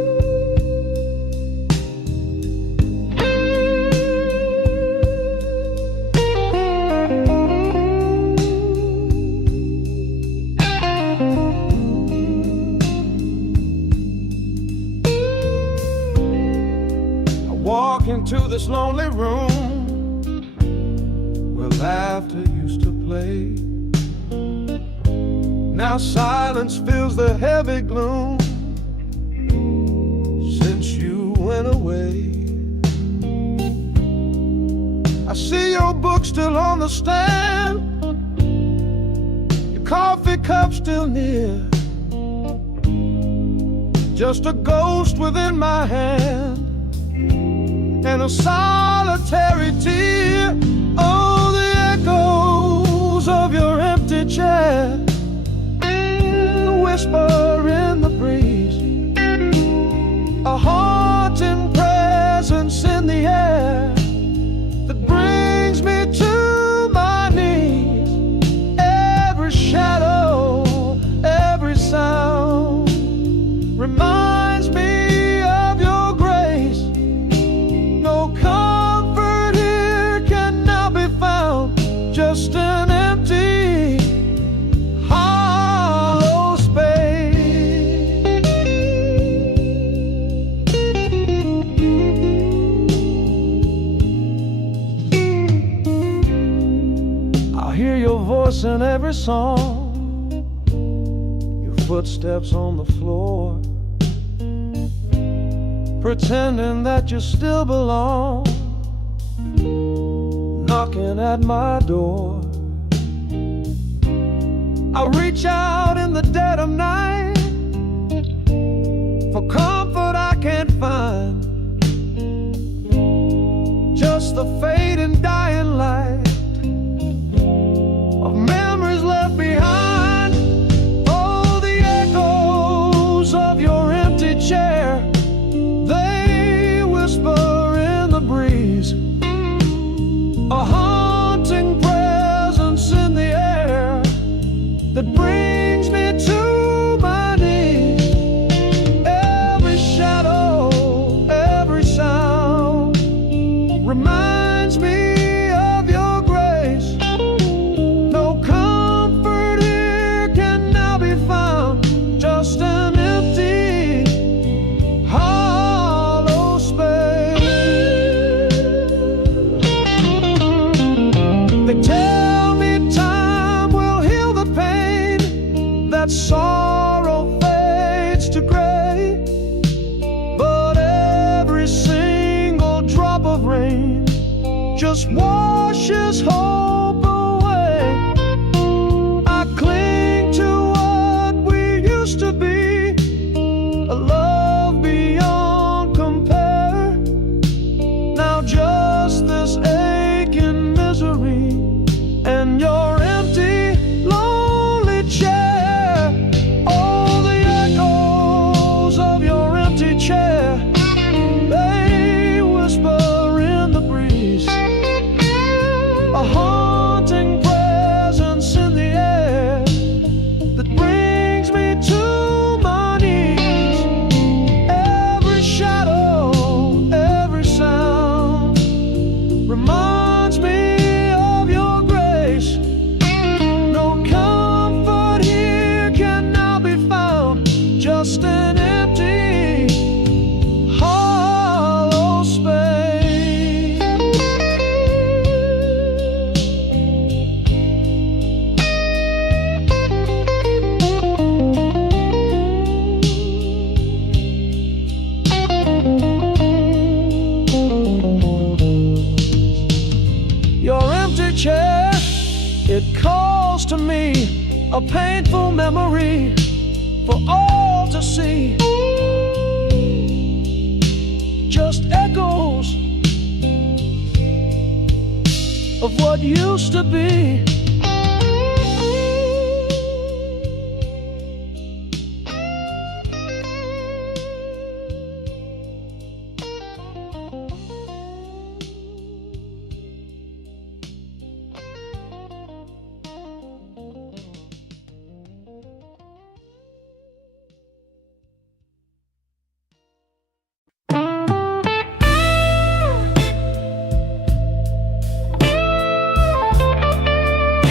walk into this lonely room where laughter used to play. Now silence fills the heavy gloom since you went away. I see your book still on the stand, your coffee cup still near, just a ghost within my hand and a solitary tear. Oh, the echoes of your empty chair, a whisper in the breeze, a haunting presence in the air that brings me to my knees. Every shadow, every sound reminds me of your grace. No comfort here can now be found, just an empty, hollow space. I hear your voice in every song, your footsteps on the floor, pretending that you still belong, knocking at my door. I reach out in the dead of night for comfort I can't find, just the fading dying light of memories left behind. Oh, the echoes of your empty chair, they whisper in the breeze, a haunting presence in the air that brings me to my knees. Every shadow, every sound reminds me of your grace. No comfort here can now be found, just an empty, hollow space. They tell me time will heal the pain, that sorrow fades to gray, but every single drop of rain just washes hope away. I cling to what we used to be, a love beyond compare. Now just this aching misery and your empty, lonely chair. Oh, the echoes of your empty chair, they whisper in the breeze, a haunting presence in the air that brings me to my knees. Every shadow, every sound reminds me of your grace. No comfort here can now be found, just an empty, hollow space. Your empty chair, it calls to me, a painful memory for all to see. Just echoes of what used to be.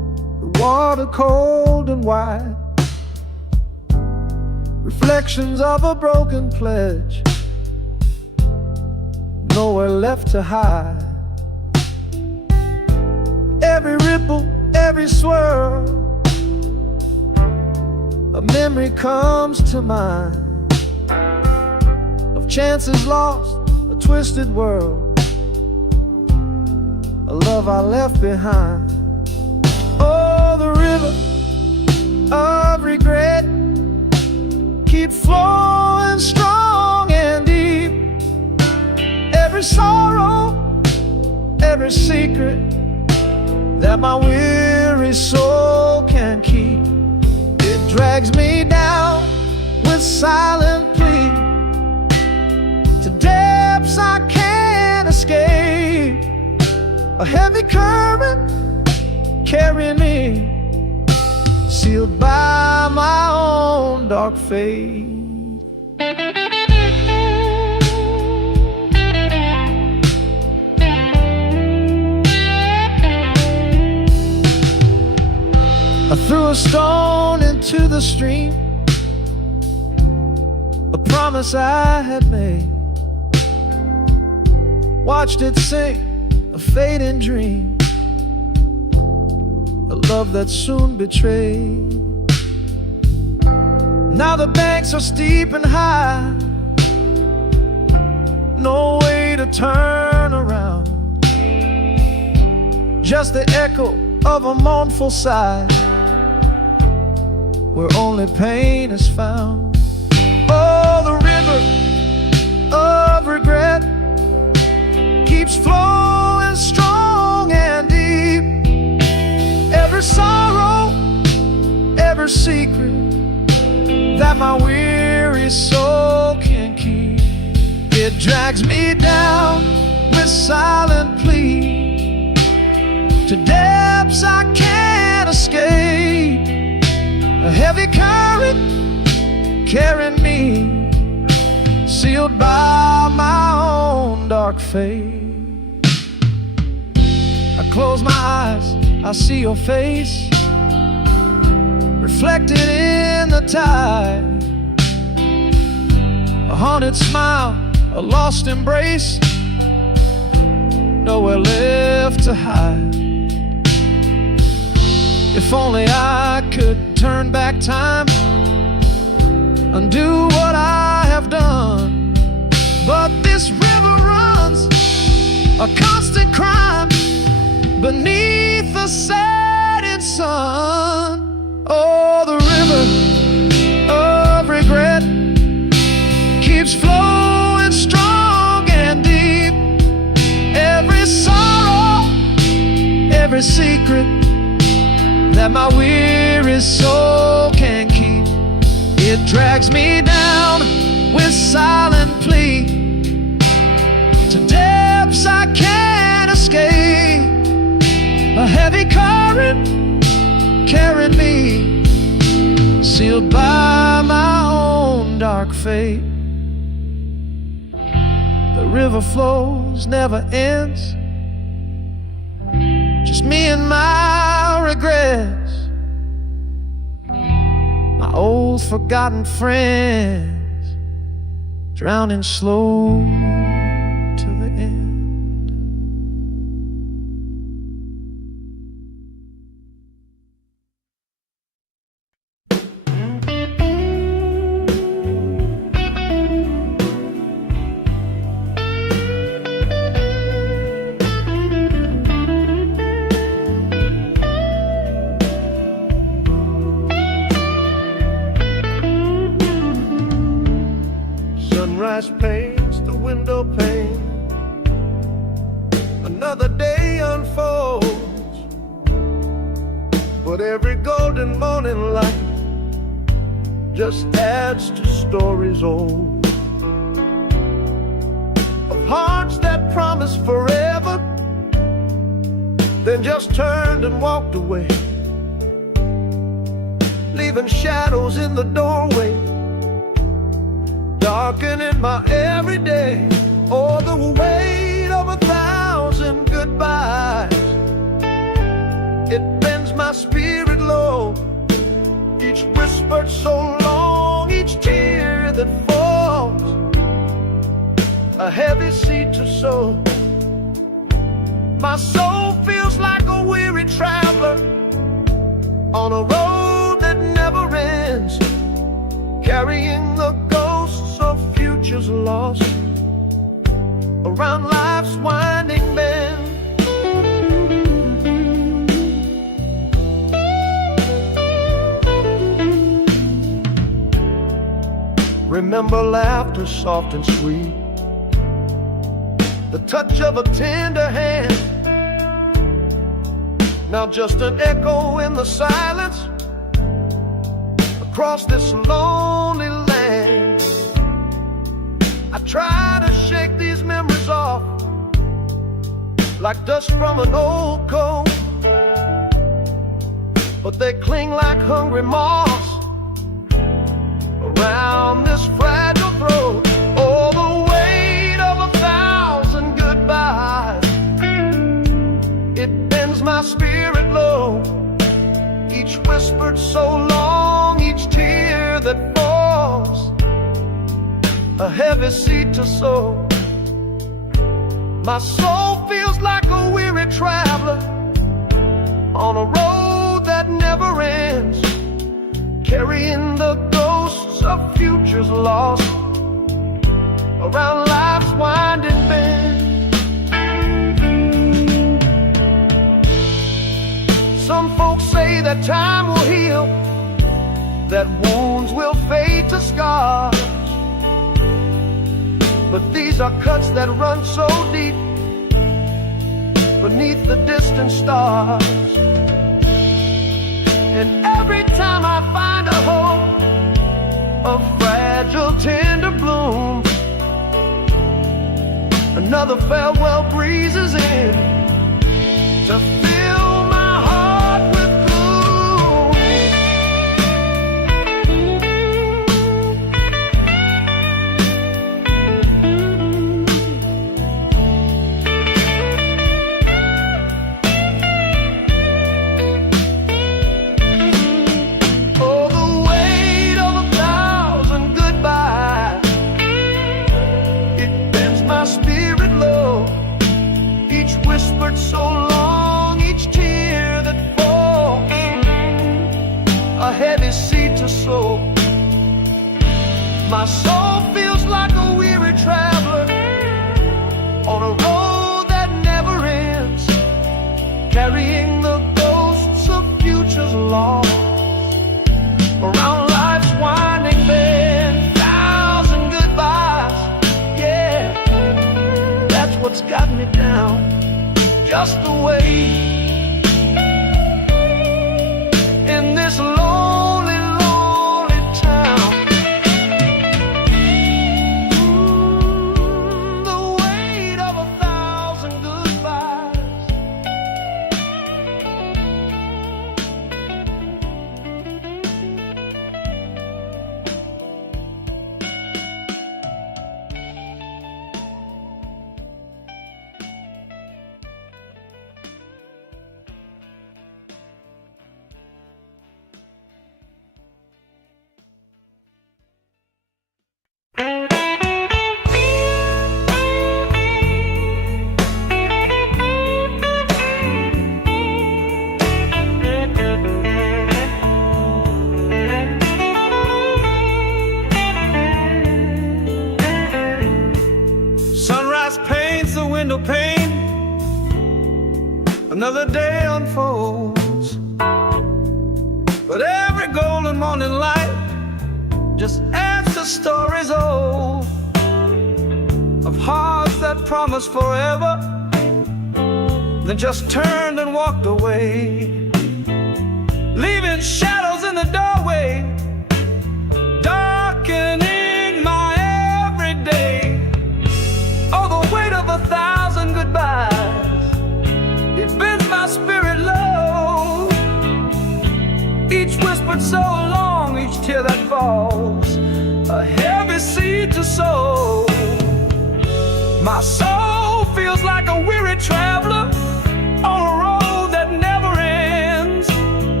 water cold and wide, reflections of a broken pledge, nowhere left to hide. Every ripple, every swirl, a memory comes to mind of chances lost, a twisted world, a love I left behind. Oh, the river of regret keeps flowing strong and deep. Every sorrow, every secret that my weary soul can keep, it drags me down with silent plea to depths I can't escape. A heavy current carrying me, sealed by my own dark fate. I threw a stone into the stream, a promise I had made, watched it sink, a fading dream, a love that soon betrayed. Now the banks are steep and high, no way to turn around, just the echo of a mournful sigh, where only pain is found. Oh, the river of regret keeps flowing strong and deep. Every sorrow, every secret that my weary soul can keep, it drags me down with silent plea to depths I can't escape. A heavy current carrying me, sealed by my own dark fate. I close my eyes, I see your face reflected in the tide, a haunted smile, a lost embrace, nowhere left to hide. If only I could turn back time, undo what I have done, but this river runs a constant crime beneath the setting sun. Oh, the river of regret keeps flowing strong and deep. Every sorrow, every secret that my weary soul can keep, it drags me down with silent plea to depths I can't escape. A heavy current carrying me, sealed by my own dark fate. The river flows, never ends, just me and my regrets, my old forgotten friends, drowning slow to the end. Sunrise paints the window pane, another day unfolds, but every golden morning light just adds to stories old, of hearts that promised forever, then just turned and walked away, leaving shadows in the doorway, darkening my everyday. Oh, the weight of 1,000 goodbyes, it bends my spirit low. Each whispered so long, each tear that falls, a heavy seed to sow. My soul feels like a weary traveler on a road that never ends, carrying the ghosts of futures lost around life's winding bend. Remember laughter soft and sweet, the touch of a tender hand. Now just an echo in the silence across this lonely land. I try to shake these memories off like dust from an old coat, but they cling like hungry moths around this fragile throat. Oh, the weight of 1,000 goodbyes, it bends my spirit low. Each whispered so long, each tear that falls, a heavy seed to sow. My soul feels like a weary traveler on a road that never ends, carrying the ghosts of futures lost around life's winding bend. Some folks say that time will heal, that wounds will fade to scars, but these are cuts that run so deep beneath the distant stars. And every time I find a hope, a fragile tender bloom, another farewell breezes in to fill my heart with so long, each tear that falls, a heavy seed to sow. My soul feels like a weary traveler on a road that never ends, carrying the ghosts of futures lost around life's winding bend. 1,000 goodbyes, yeah, that's what's got me down. Just the way in this lonely, lonely town. The weight of 1,000 goodbyes. Pane, another day unfolds, but every golden morning light just adds to stories old of hearts that promised forever, then just turned and walked away, leaving shadows in the doorway, darkening my everyday. Oh, the weight of 1,000 goodbyes, it bends my spirit low. Each whispered so long, each tear that falls, a heavy seed to sow. My soul feels like a weary traveler on a road that never ends,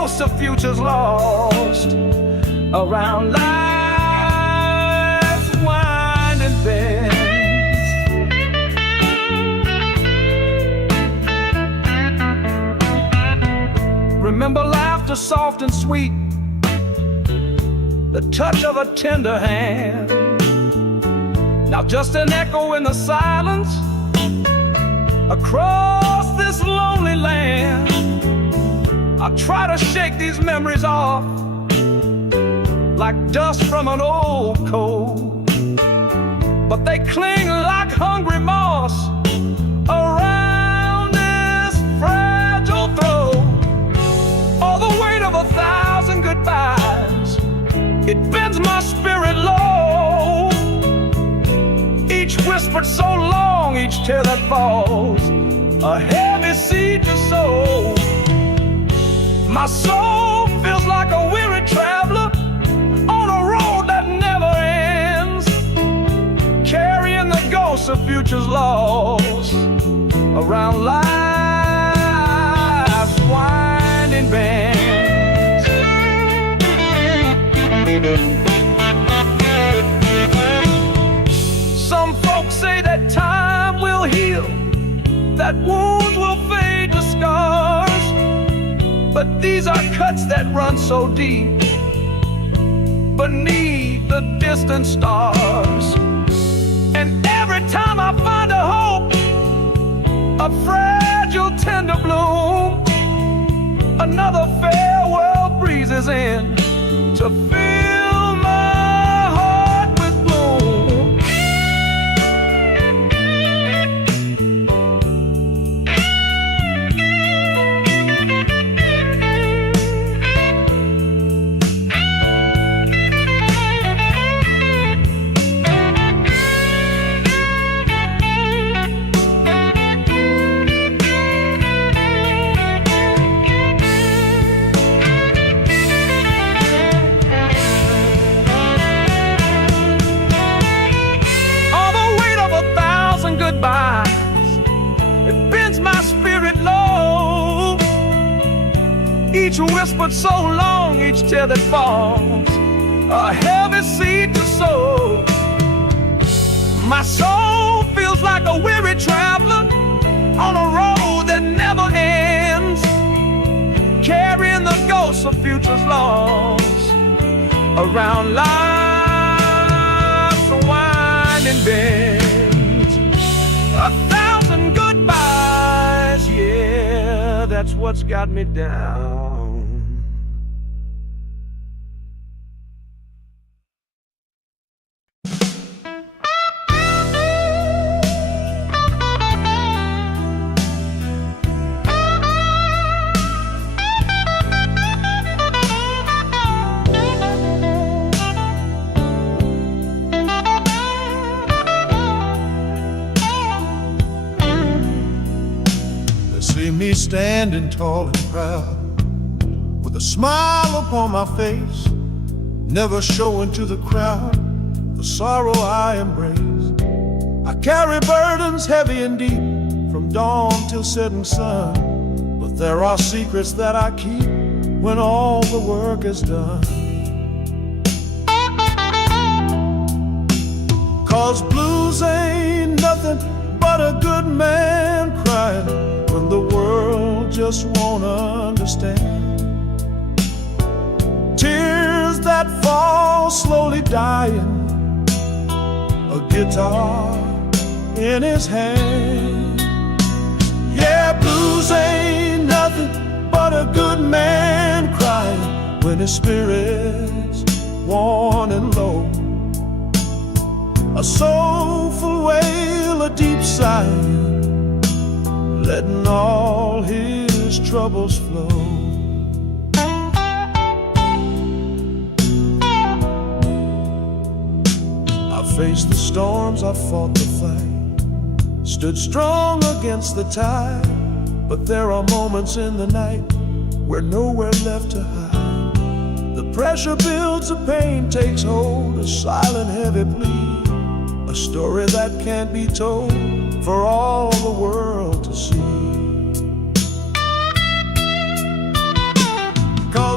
ghosts of futures lost around life's winding bends. Remember laughter soft and sweet, the touch of a tender hand. Now just an echo in the silence across this lonely land. I try to shake these memories off like dust from an old coat, but they cling like hungry moss around this fragile throat. All the weight of 1,000 goodbyes, it bends my spirit low. Each whispered so long, each tear that falls, a heavy seed to sow. My soul feels like a weary traveler on a road that never ends, carrying the ghosts of futures lost around life's winding bends. Some folks say that time will heal, that wounds will fade to scars, but these are cuts that run so deep beneath the distant stars. And every time I find a hope, a fragile tender bloom, another farewell breezes in to fill my heart with gloom. It bends my spirit low. Each whispered so long, each tear that falls, a heavy seed to sow. My soul feels like a weary traveler on a road that never ends, carrying the ghosts of futures lost around life's winding bend. 1,000 goodbyes, yeah, that's what's got me down. Me standing tall and proud, with a smile upon my face, never showing to the crowd the sorrow I embrace. I carry burdens heavy and deep, from dawn till setting sun, but there are secrets that I keep when all the work is done. 'Cause blues ain't nothing but a good man crying when the world just won't understand. Tears that fall slowly dying, a guitar in his hand. Yeah, blues ain't nothing but a good man crying when his spirit's worn and low. A soulful wail, a deep sigh, letting all his troubles flow. I faced the storms, I fought the fight, stood strong against the tide, but there are moments in the night where nowhere left to hide. The pressure builds, the pain takes hold, a silent heavy plea, a story that can't be told for all the world to see.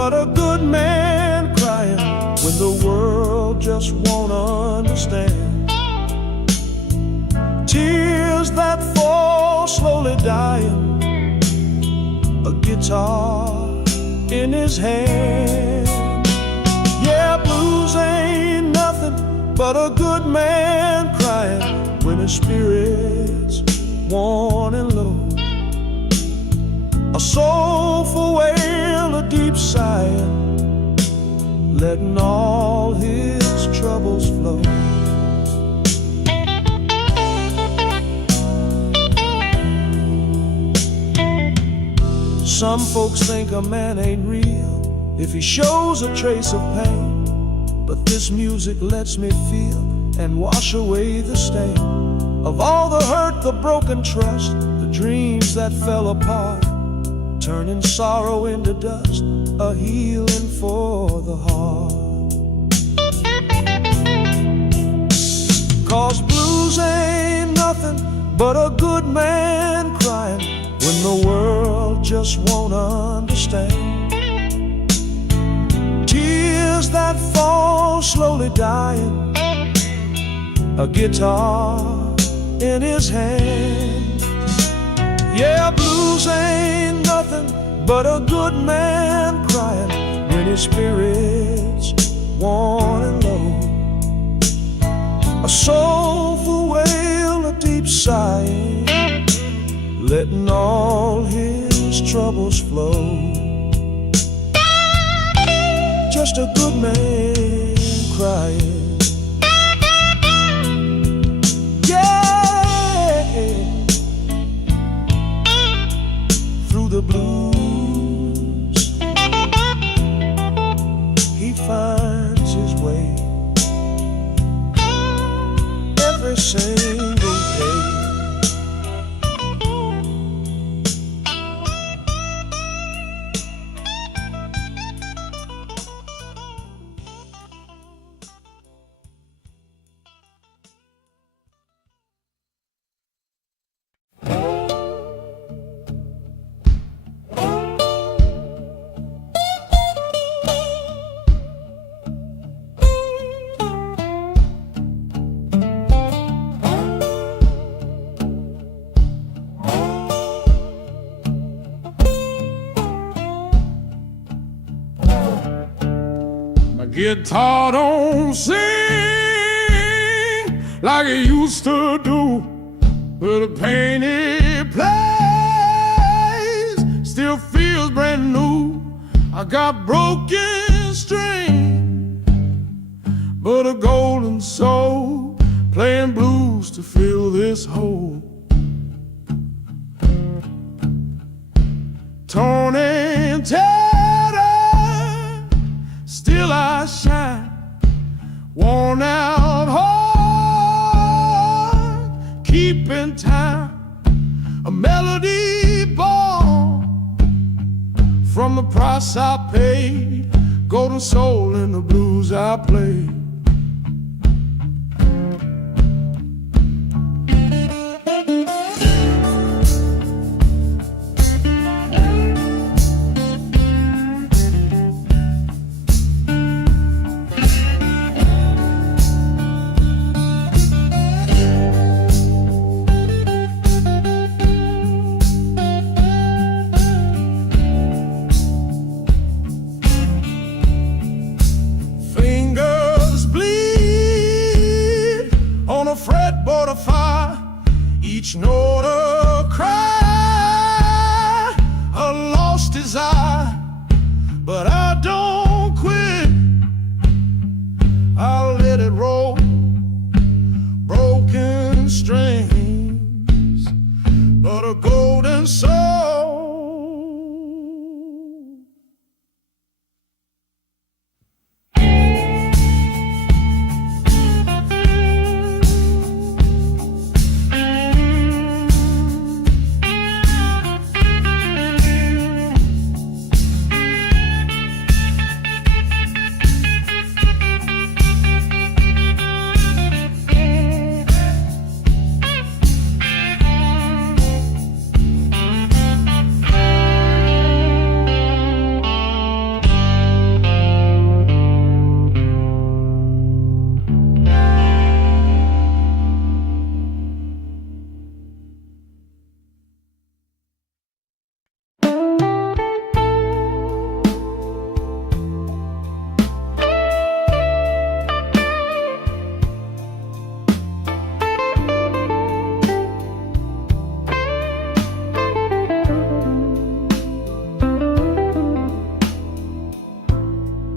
but a good man crying when the world just won't understand. Tears that fall slowly dying, a guitar in his hand. Yeah, blues ain't nothing but a good man crying when his spirit's worn and low. A soulful wail, a deep sighing, letting all his troubles flow. Some folks think a man ain't real if he shows a trace of pain, but this music lets me feel and wash away the stain of all the hurt, the broken trust, the dreams that fell apart, turning sorrow into dust, a healing for the heart. 'Cause blues ain't nothing but a good man crying when the world just won't understand. Tears that fall slowly dying, a guitar in his hand. Yeah, blues ain't nothing but a good man crying when his spirit's worn and low. A soulful wail, a deep sighing, letting all his troubles flow. Just a good man crying. Yeah, through the blues he finds his way every single day. Guitar don't sing like it used to do, but the pain it plays still feels brand new. I got broken string, but a golden soul playing blues to fill this hole. Torn and tattered, still I shine, worn out heart, keeping time, a melody born from the price I paid, golden soul in the blues I played. Fretboard of fire, each note a cry, a lost desire, but I don't quit. I'll let it roll, broken strings, but a golden soul.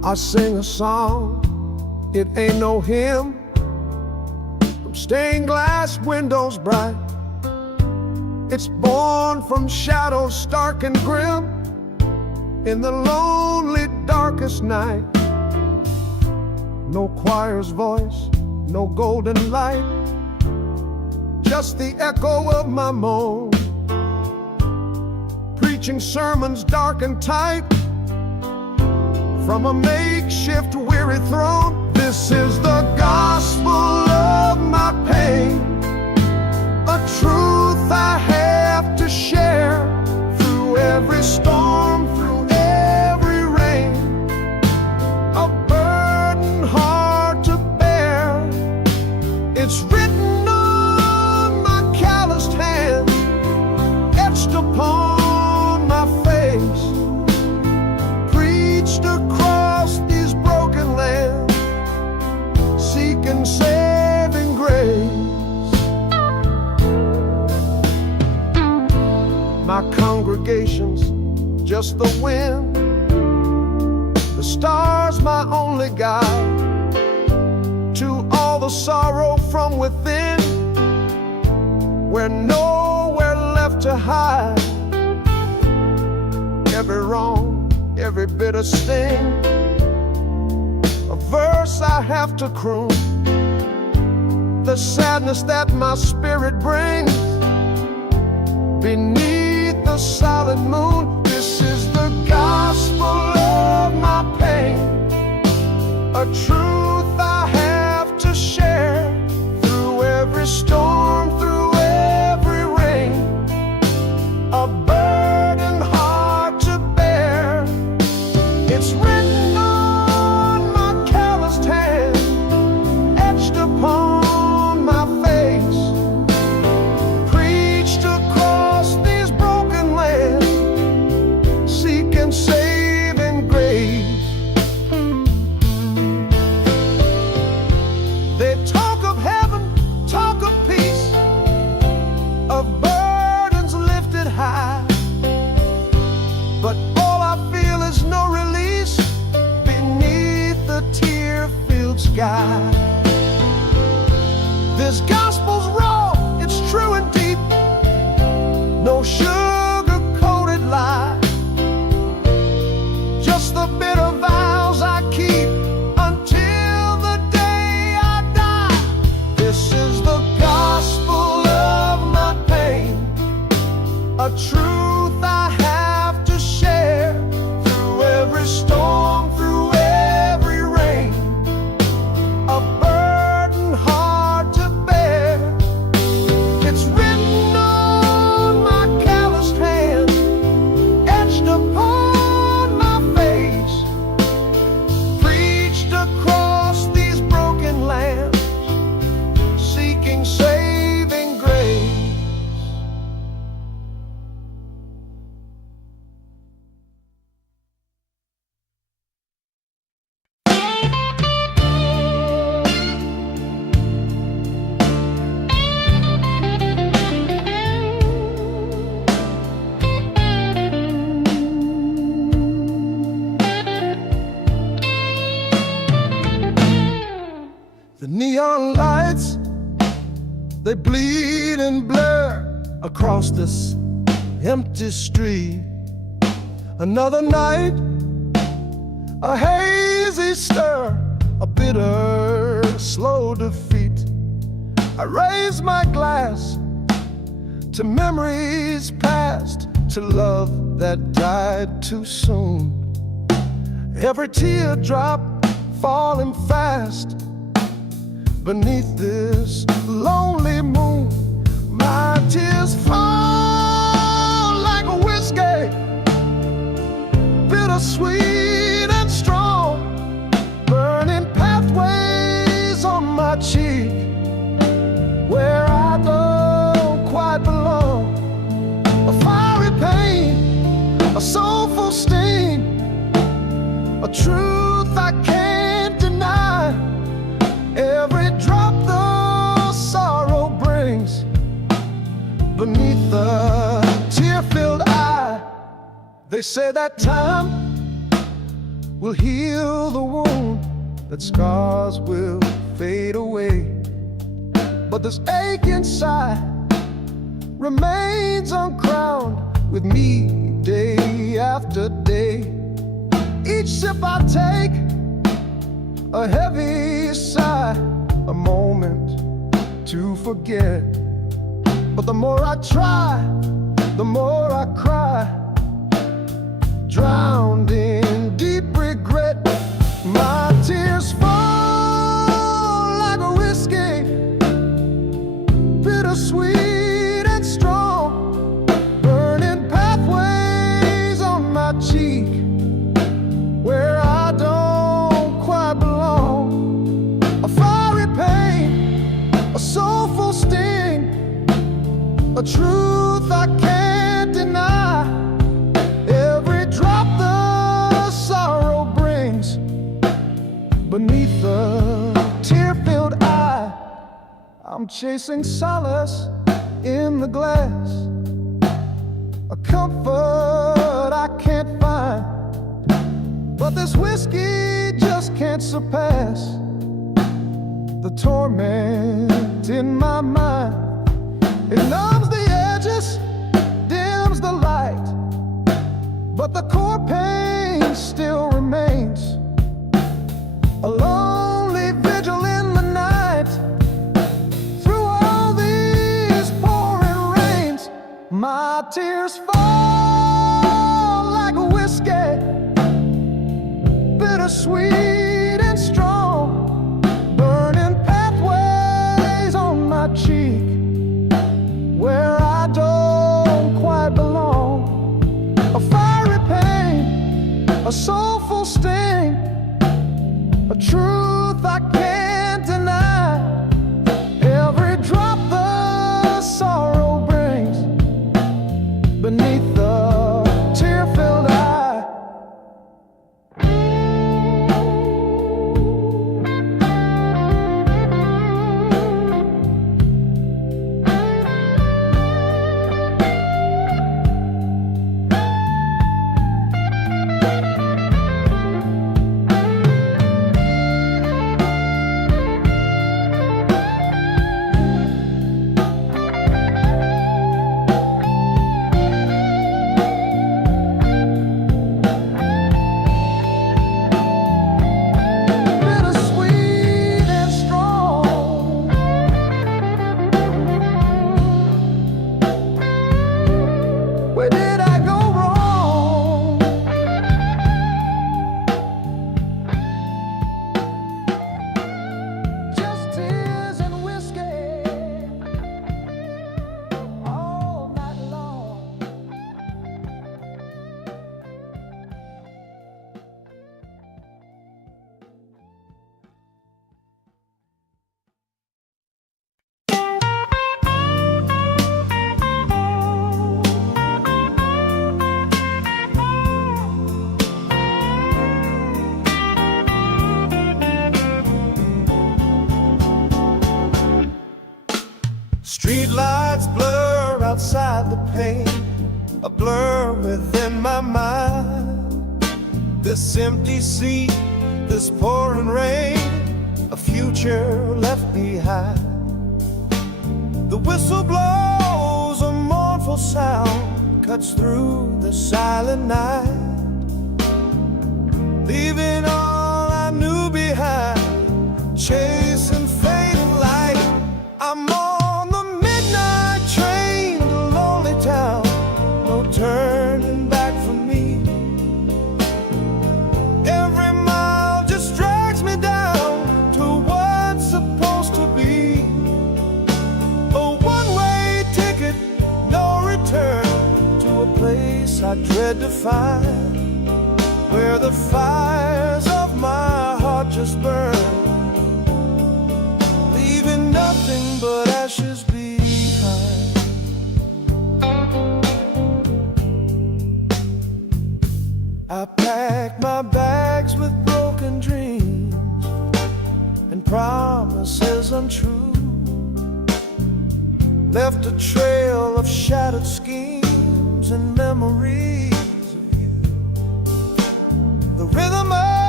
I sing a song, it ain't no hymn, from stained glass windows bright. It's born from shadows stark and grim, in the lonely darkest night. No choir's voice, no golden light, just the echo of my moan, preaching sermons dark and tight from a makeshift weary throne. This is the gospel of my pain, a truth I have to share through every storm, through every rain, a burden hard to bear. It's written on my calloused hand, etched upon my face, preached across these broken lands, seeking saving grace. My congregation's just the wind, the stars my only guide, to all the sorrow from within, we're nowhere left to hide. Every wrong, every bitter sting, a verse I have to croon, the sadness that my spirit brings beneath the solid moon. This is the gospel of my pain, a truth I have to share through every storm, through every rain, a burden hard to bear. It's written on my calloused hand, etched upon my face, preached across these broken lands, seeking saving grace. They talk of heaven, talk of peace, of burdens lifted high, but all I feel is no release beneath the tear-filled sky. This gospel's raw, it's true and deep, no sugar-coated lie, just the bitter vows I keep until the day I die. This is the gospel of my pain, a truth I have to share through every storm, through every rain, a burden hard to bear. It's written on my calloused hand, etched upon my face, preached across these broken lands, seeking saving grace. The neon lights, they bleed and blur across this empty street. Another night, a hazy stir, a bitter, slow defeat. I raise my glass to memories past, to love that died too soon. Every teardrop falling fast beneath this lonely moon. My tears fall like a whiskey, bittersweet and strong, burning pathways on my cheek where I don't quite belong. A fiery pain, a soulful sting, a truth I can't deny. Every drop the sorrow brings beneath the tear-filled eye. They say that time will heal the wound, that scars will fade away. But this ache inside remains uncrowned with me day after day. Each sip I take, a heavy sigh, a moment to forget. But the more I try, the more I cry, drowned in deep regret. My tears fall like a whiskey, bittersweet and strong, burning pathways on my cheek where I don't quite belong. A fiery pain, a soulful sting, a truth I can't deny. Every drop the sorrow brings beneath the tear-filled eye. I'm chasing solace in the glass, a comfort I can't find. But this whiskey just can't surpass the torment in my mind. It numbs the edges, dims the light, but the core pain still remains. A lonely vigil in the night, through all these pouring rains. My tears fall like a whiskey, bittersweet and strong, burning pathways on my cheek where I don't quite belong. A fiery pain, a soulful sting, a truth I can't deny. Every drop the sorrow brings beneath the tear-filled eye. Street lights blur outside the pane, a blur within my mind. This empty seat, this pouring rain, a future left behind. The whistle blows, a mournful sound cuts through the silent night, leaving all I knew behind, chasing fading light. I'm on the midnight train to lonely town, no turning back for me. Every mile just drags me down to what's supposed to be a one-way ticket, no return, to a place I dread to find, where the fires of my heart just burn, leaving nothing but ashes behind. I packed my bags with broken dreams and promises untrue, left a trail of shattered schemes and memories of you. The rhythm of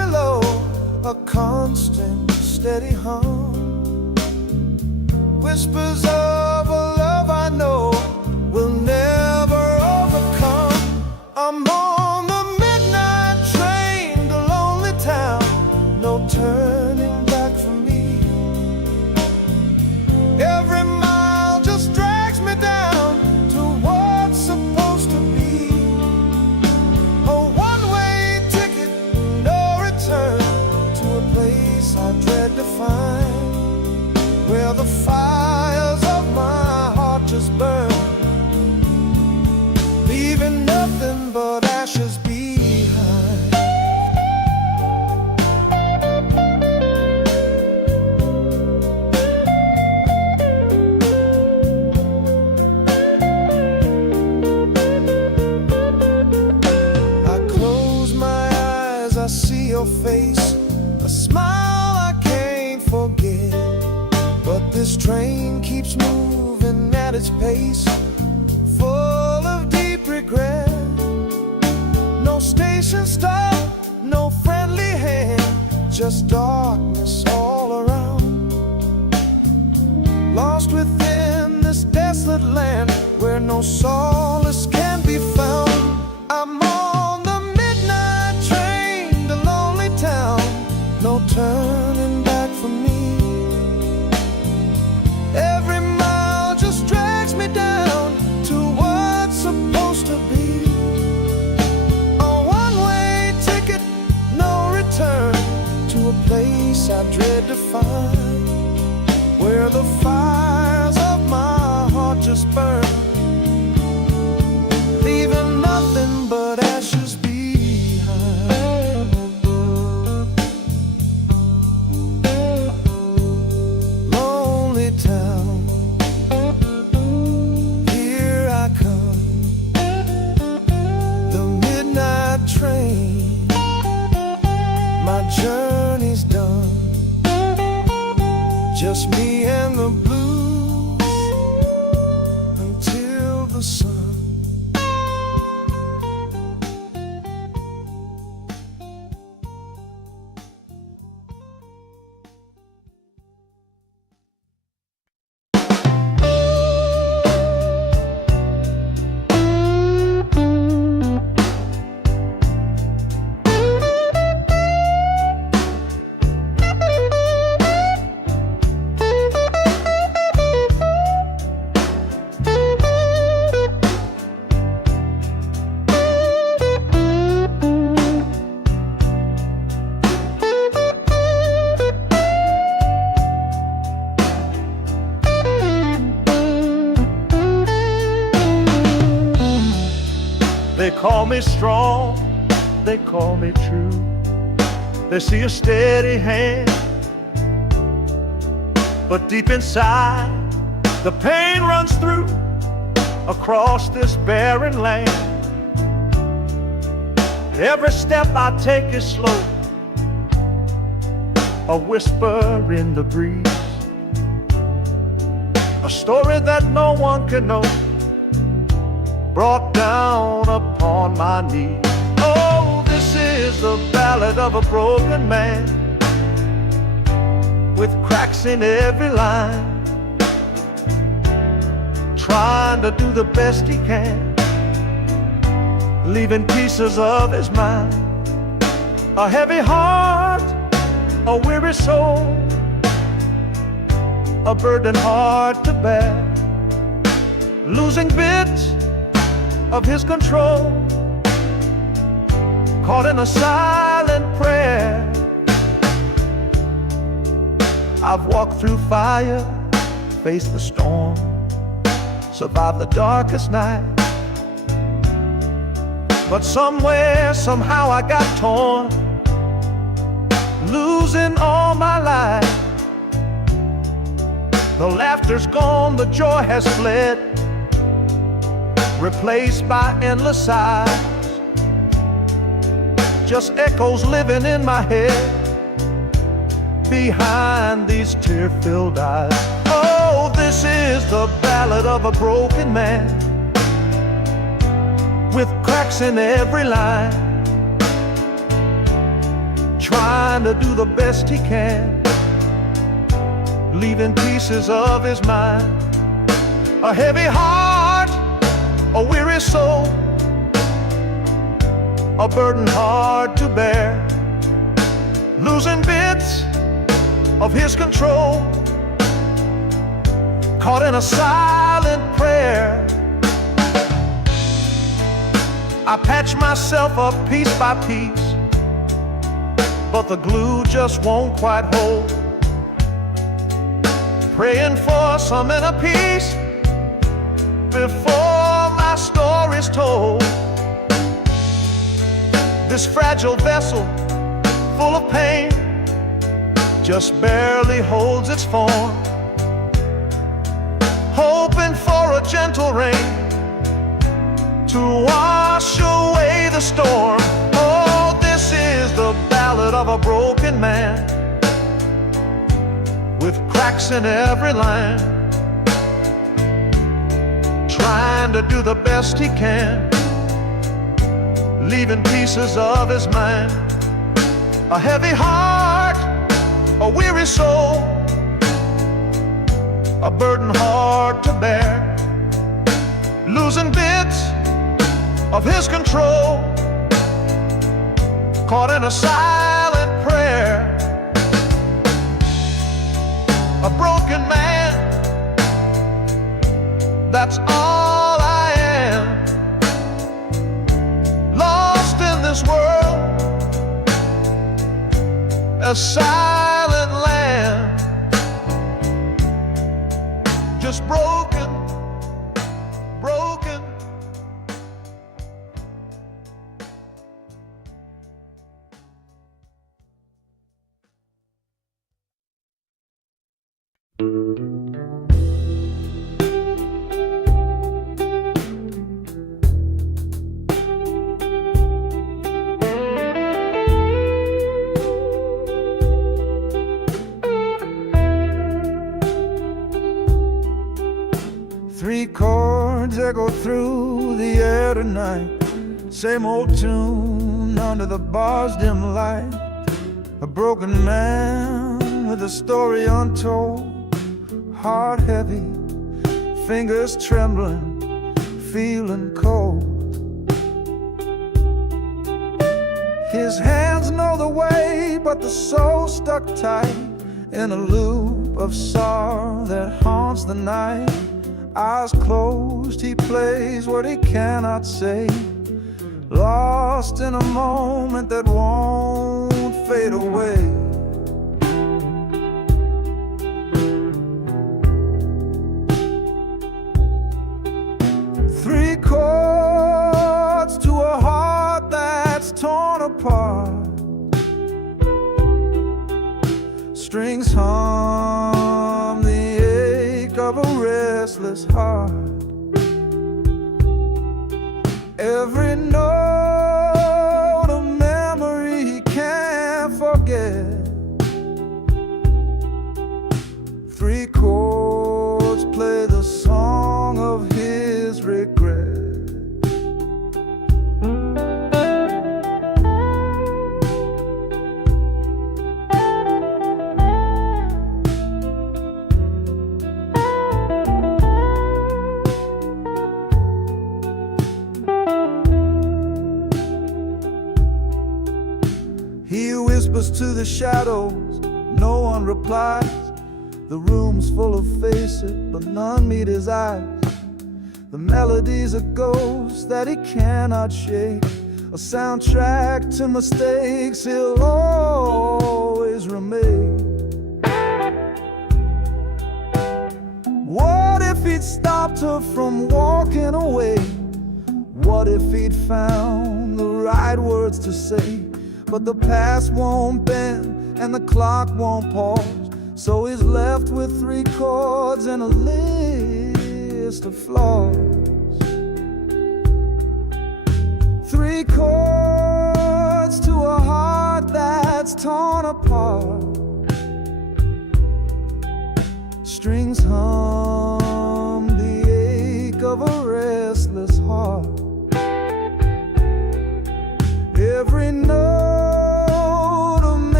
constant, steady hum. Whispers of a love I know will never overcome. I'm on the midnight train to lonely town, no turning back for me. Every mile just drags me down to what's supposed to be. A one-way ticket, no return, to a place I dread to find, where the fires of my heart just burn, leaving nothing but ashes behind. I close my eyes, I see your face, a smile I can't forget. But this train keeps moving at its pace, full of deep regret. No station stop, no friendly hand, just darkness all around. Lost within this desolate land where no solace can be found. I'm on the midnight train to lonely town, no turning back for me. Every mile just drags me down to what's supposed to be. A one-way ticket, no return, to a place I dread to find, where the fires of my heart just burn, leaving nothing but ashes behind. Lonely town, here I come, the midnight train, my journey's done, just me and the blues until the sun. They call me strong, they call me true. They see a steady hand, but deep inside the pain runs through across this barren land. Every step I take is slow, a whisper in the breeze, a story that no one can know, brought down upon my knees. Oh, this is the ballad of a broken man, with cracks in every line, trying to do the best he can, leaving pieces of his mind. A heavy heart, a weary soul, a burden hard to bear, losing bits of his control, caught in a silent prayer. I've walked through fire, faced the storm, survived the darkest night, but somewhere, somehow I got torn, losing all my life. The laughter's gone, the joy has fled, replaced by endless sighs, just echoes living in my head behind these tear-filled eyes. Oh, this is the ballad of a broken man, with cracks in every line, trying to do the best he can, leaving pieces of his mind. A heavy heart, a weary soul, a burden hard to bear, losing bits of his control, caught in a silent prayer. I patch myself up piece by piece, but the glue just won't quite hold. Praying for some inner peace before my story's told. This fragile vessel, full of pain, just barely holds its form, hoping for a gentle rain to wash away the storm. Oh, this is the ballad of a broken man, with cracks in every line, trying to do the best he can, leaving pieces of his mind. A heavy heart, a weary soul, a burden hard to bear, losing bits of his control, caught in a silent prayer. A broken man, that's all I am, lost in this world, a silent land, just broken, broken. Three chords echo through the air tonight, same old tune under the bar's dim light. A broken man with a story untold, heart heavy, fingers trembling, feeling cold. His hands know the way, but the soul stuck tight in a loop of sorrow that haunts the night. Eyes closed, he plays what he cannot say, lost in a moment that won't fade away. Three chords to a heart that's torn apart, strings hum the ache of a restless heart. Every note a memory he can't forget. Three chords play the song of his regret. He whispers to the shadows, no one replies. The room's full of faces, but none meet his eyes. The melody's a ghost that he cannot shake, a soundtrack to mistakes he'll always remain. What if he'd stopped her from walking away? What if he'd found the right words to say? But the past won't bend and the clock won't pause, so he's left with three chords and a list of flaws. Three chords to a heart that's torn apart, strings hum the ache of a restless heart. Every note a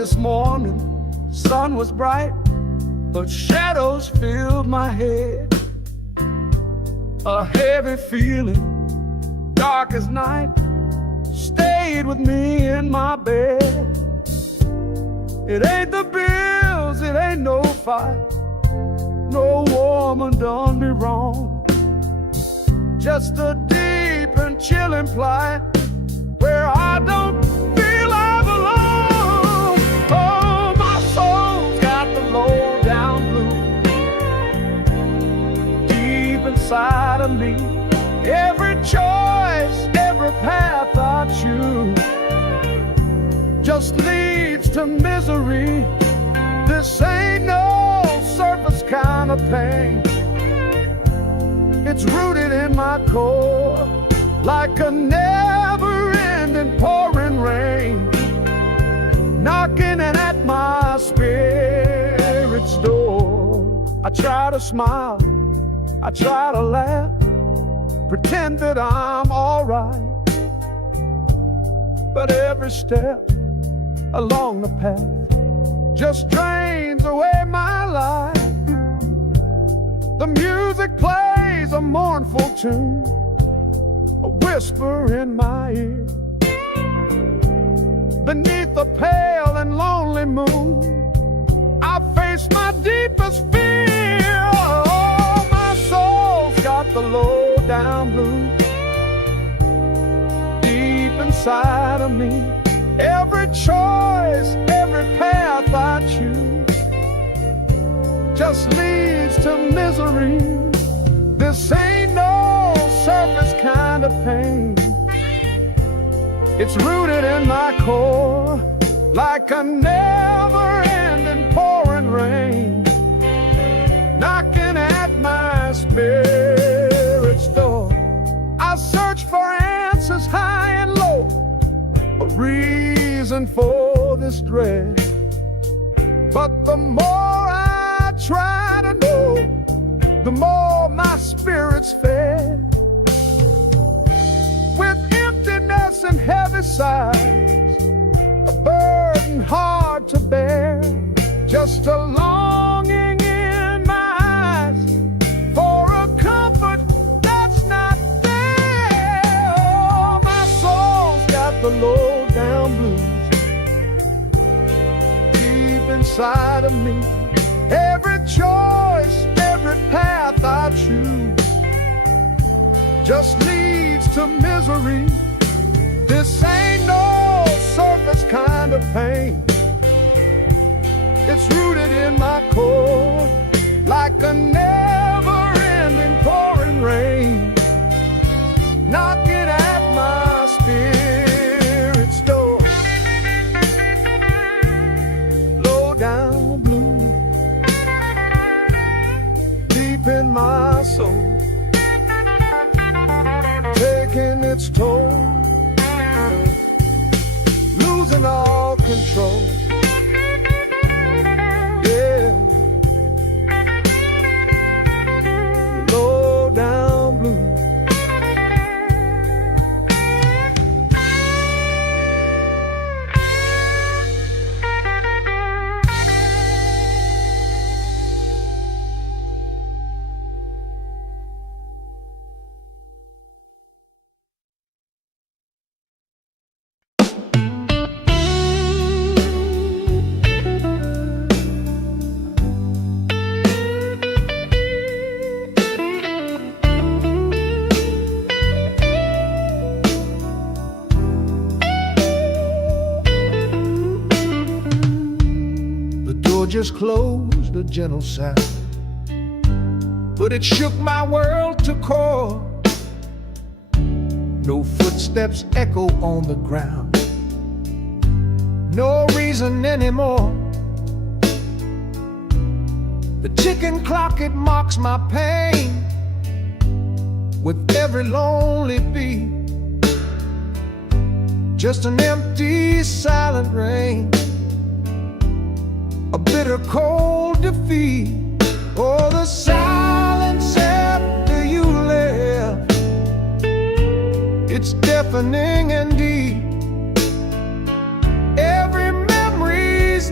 this morning, sun was bright, but shadows filled my head. A heavy feeling, dark as night, stayed with me in my bed. It ain't the bills, it ain't no fight, no woman done me wrong. Just a deep and chilling plight where I don't feel I belong. Oh, my soul's got the low down blues deep inside of me. Every choice, every path I choose just leads to misery. This ain't no surface kind of pain. It's rooted in my core like a never-ending pouring rain, knocking at my spirit's door. I try to smile, I try to laugh, pretend that I'm all right, but every step along the path just drains away my life. The music plays a mournful tune, a whisper in my ear. Beneath the pale and lonely moon, I face my deepest fear. Oh, my soul's got the low down blues deep inside of me. Every choice, every path I choose just leads to misery. This ain't no surface kind of pain. It's rooted in my core like a never-ending pouring rain, knocking at my spirit's door. I search for answers high and low, a reason for this dread, but the more I try to know, the more my spirit's fed. With emptiness and heavy sighs, a burden hard to bear, just a longing in my eyes for a comfort that's not there. Oh, my soul's got the low down blues deep inside of me. Every choice, every path I choose just leads to misery. This ain't no surface kind of pain. It's rooted in my core like a never-ending pouring rain, knocking at my spirit's door. Low down blue deep in my soul, taking its toll, losing all control. Yeah, low down blue. Just closed, a gentle sound, but it shook my world to core. No footsteps echo on the ground, no reason anymore. The ticking clock, it mocks my pain with every lonely beat. Just an empty, silent rain, a bitter cold defeat. Oh, the silence after you left, it's deafening and deep. Every memory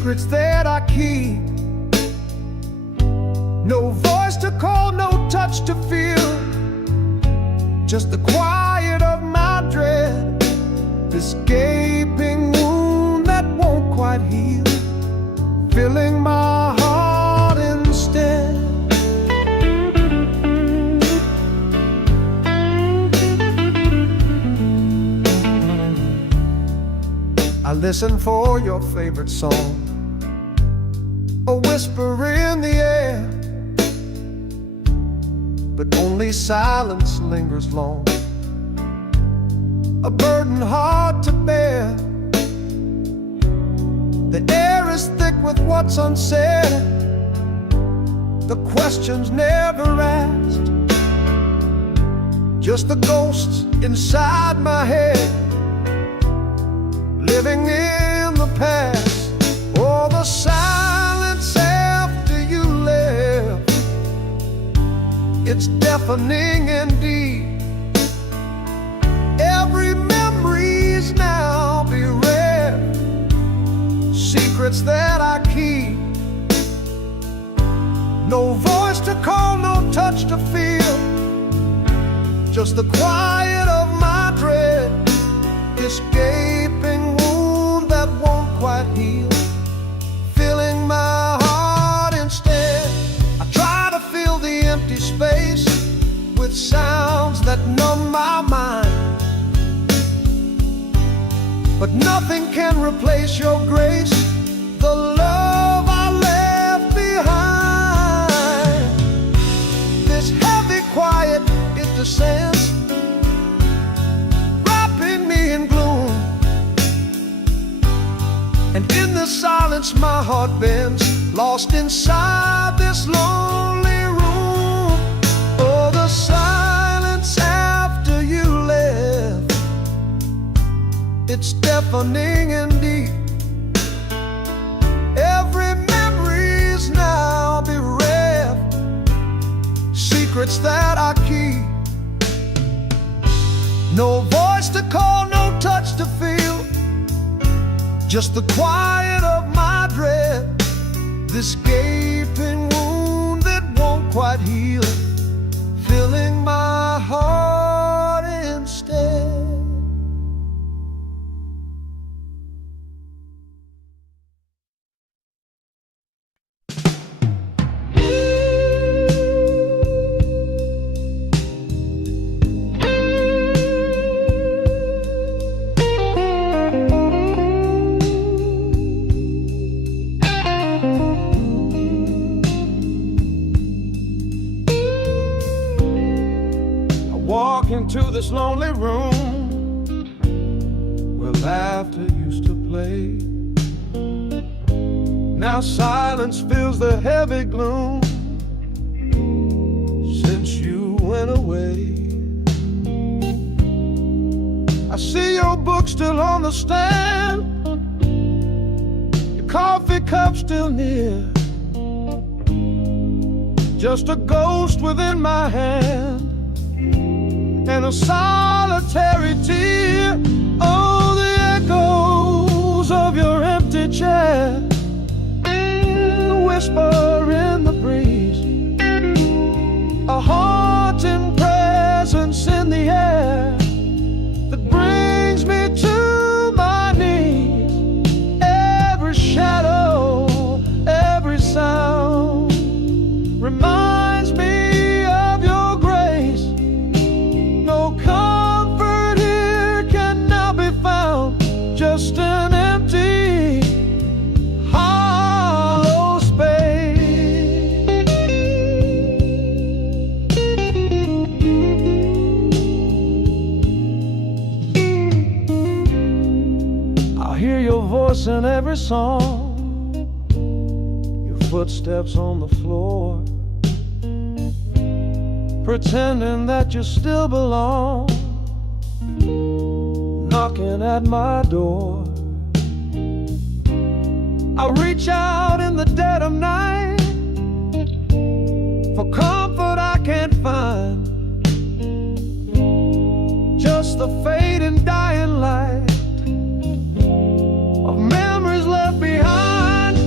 secrets that I keep. No voice to call, no touch to feel, just the quiet of my dread, this gaping wound that won't quite heal, filling my heart instead. I listen for your favorite song, a whisper in the air, but only silence lingers long, a burden hard to bear. The air is thick with what's unsaid, the questions never asked, just the ghosts inside my head, living in the past. Oh, the silence after you left, it's deafening indeed. Every memory's now bereft, secrets that I keep. No voice to call, no touch to feel, just the quiet of my dread, this gaping wound that won't quite heal, filling my heart instead. I try to fill the empty space with sounds that numb my mind, but nothing can replace your grace, the love I left behind. This heavy quiet, it descends, wrapping me in gloom, and in the silence my heart bends, lost inside this lonely room. Oh, the silence after you left, it's deafening indeed. Every memory's now bereft, secrets that I keep. No voice to call, no touch to feel, just the quiet of my dread, this gaping wound that won't quite heal, filling my heart instead. Into this lonely room where laughter used to play. Now silence fills the heavy gloom since you went away. I see your book still on the stand, your coffee cup still near, just a ghost within my hand and a solitary tear. Oh, the echoes of your empty chair, a whisper in the breeze, a haunting presence in the air that brings me to my knees. Every shadow, every sound reminds me of your grace. No comfort here can now be found, just an empty, hollow space. I hear your voice in every song, your footsteps on the floor, pretending that you still belong, knocking at my door. I reach out in the dead of night for comfort I can't find, just the fading dying light of memories left behind.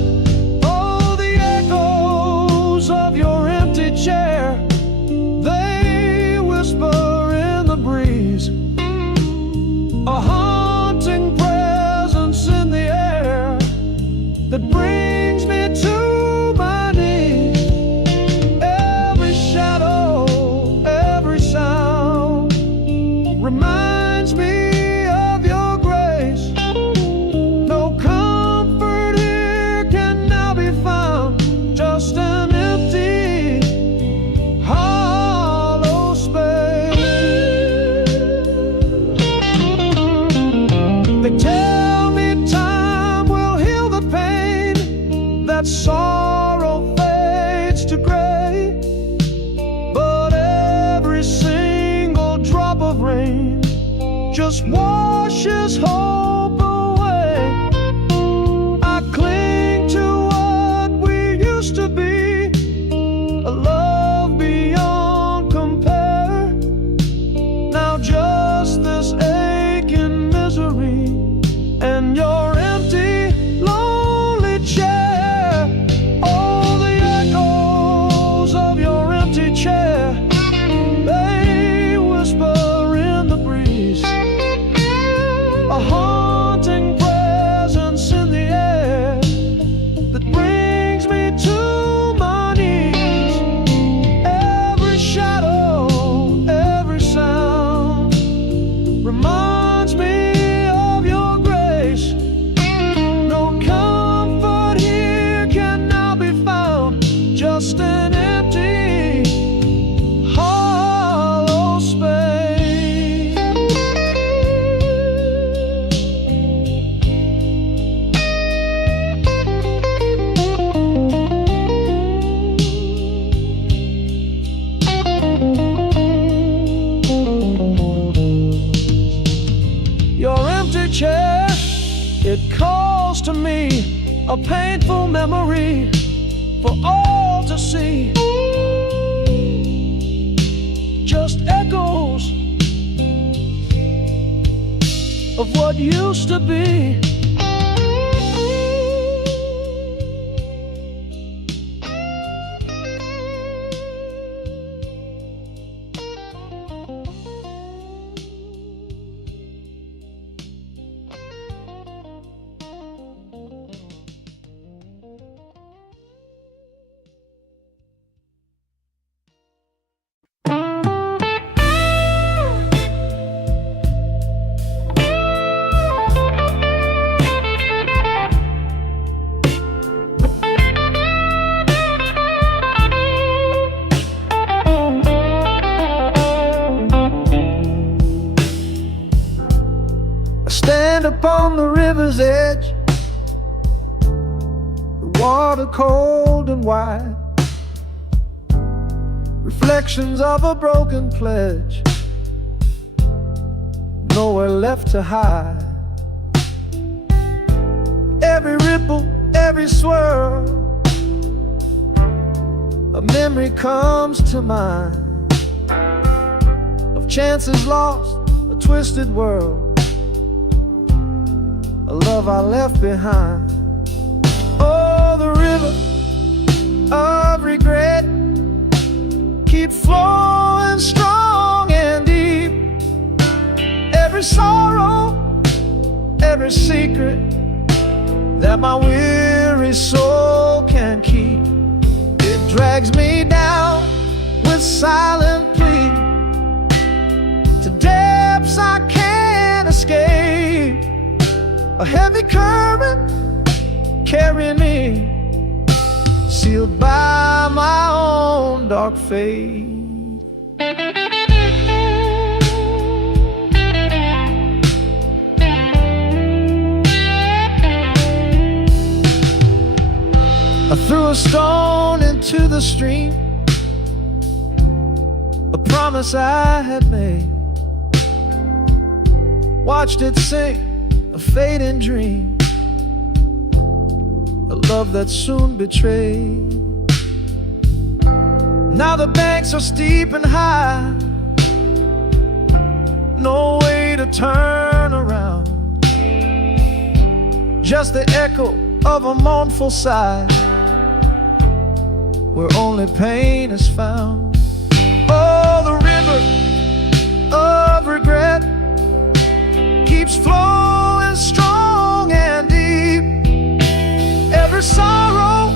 brings me to my knees. Every shadow, every sound reminds me of your grace. No comfort here can now be found, just an empty, hollow space. They tell me time will heal the pain, that sorrow fades to gray, but every single drop of rain just washes hope away. I cling to what we used to be, a love beyond compare. Now just this aching misery and your empty, lonely chair. Oh, the echoes of your empty chair, they whisper in the breeze, a haunting presence in the air that brings me to my knees. Every shadow, every sound reminds me of your grace. No comfort here can now be found, just an empty, hollow space. Your empty chair, it calls to me, a painful memory for all to see. Just echoes of what used to be. I stand upon the river's edge, the water cold and wide, reflections of a broken pledge, nowhere left to hide. Every ripple, every swirl, a memory comes to mind of chances lost, a twisted world, a love I left behind. Oh, the river of regret keeps flowing strong and deep. Every sorrow, every secret that my weary soul can keep, it drags me down with silent plea to depths I can't escape. A heavy current carrying me, sealed by my own dark fate. I threw a stone into the stream, a promise I had made, watched it sink, a fading dream, a love that soon betrayed. Now the banks are steep and high, no way to turn around, just the echo of a mournful sigh, where only pain is found. Oh, the river of regret keeps flowing strong and deep. Every sorrow,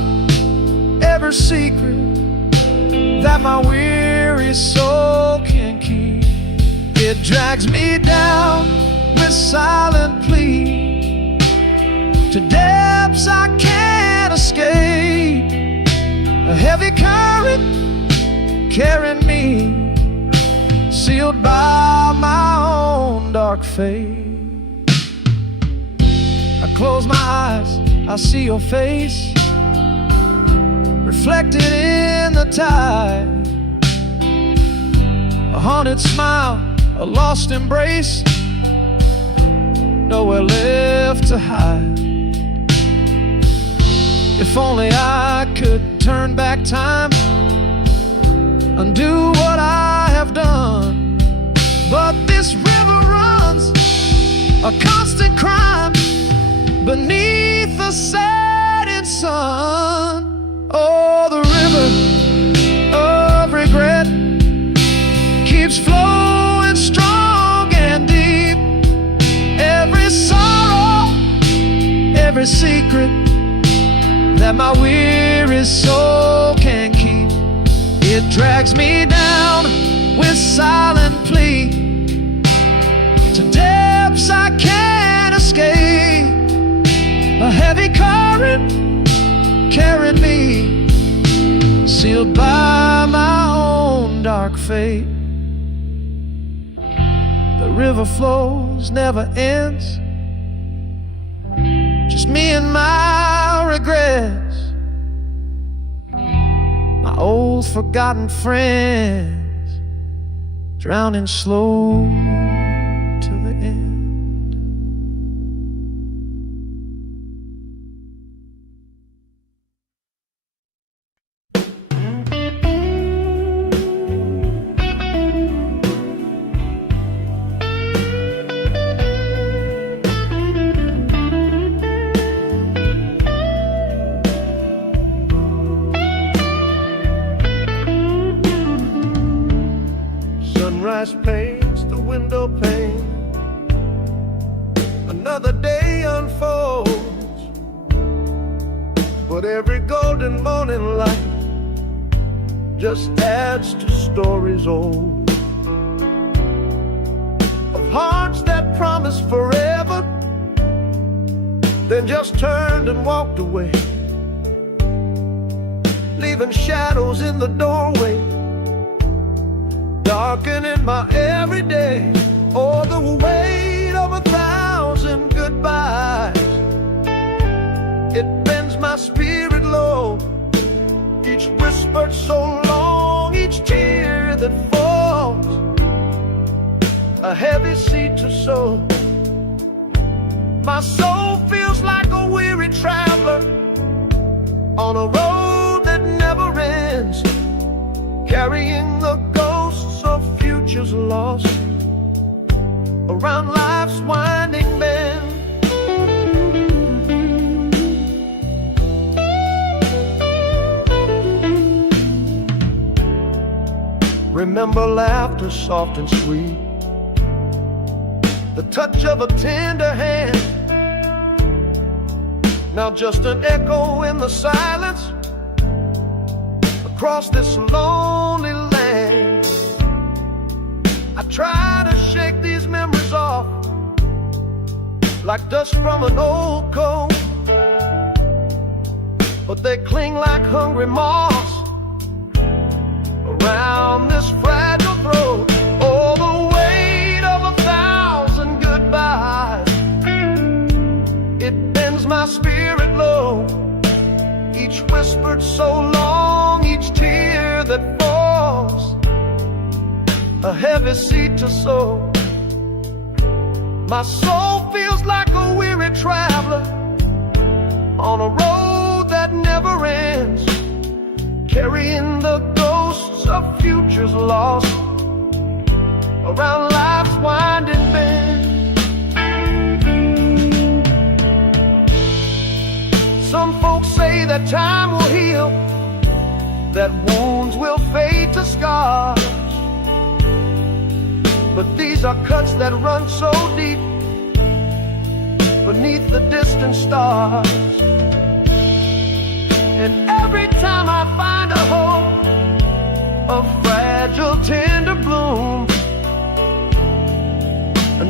river secret that my weary soul can keep. It drags me down with silent plea to depths I can't escape. A heavy current carrying me, sealed by my own dark fate. I close my eyes, I see your face reflected in the tide. A haunted smile, a lost embrace, nowhere left to hide. If only I could turn back time, undo what I have done. But this river runs a constant crime beneath the setting sun. Oh, the river of regret keeps flowing strong and deep. Every sorrow, every secret that my weary soul can keep, it drags me down with silent plea to depths I can't escape. A heavy current carried me, sealed by my own dark fate. The river flows, never ends, just me and my regrets, my old forgotten friends, drowning slow to the end. Sunrise paints the window pane, another day unfolds, but every golden morning light just adds to stories old, of hearts that promised forever, then just turned and walked away, leaving shadows in the doorway, darkening my everyday. Oh, the weight of 1,000 goodbyes, it bends my spirit low. Each whispered so long, each tear that falls, a heavy seed to sow. My soul feels like a weary traveler on a road that never ends, carrying the ghosts of futures lost around life's winding bend. Remember laughter soft and sweet, the touch of a tender hand, now just an echo in the silence across this lonely land. I try to shake these memories off like dust from an old coat, but they cling like hungry moths around this fragile throat. Oh, the weight of 1,000 goodbyes, it bends my spirit low. Each whispered so long, each tear that falls, a heavy seed to sow. My soul feels like a weary traveler on a road that never ends, carrying the ghosts of futures lost around life's winding bend. Some folks say that time will heal, that wounds will fade to scars, but these are cuts that run so deep beneath the distant stars. And every time I find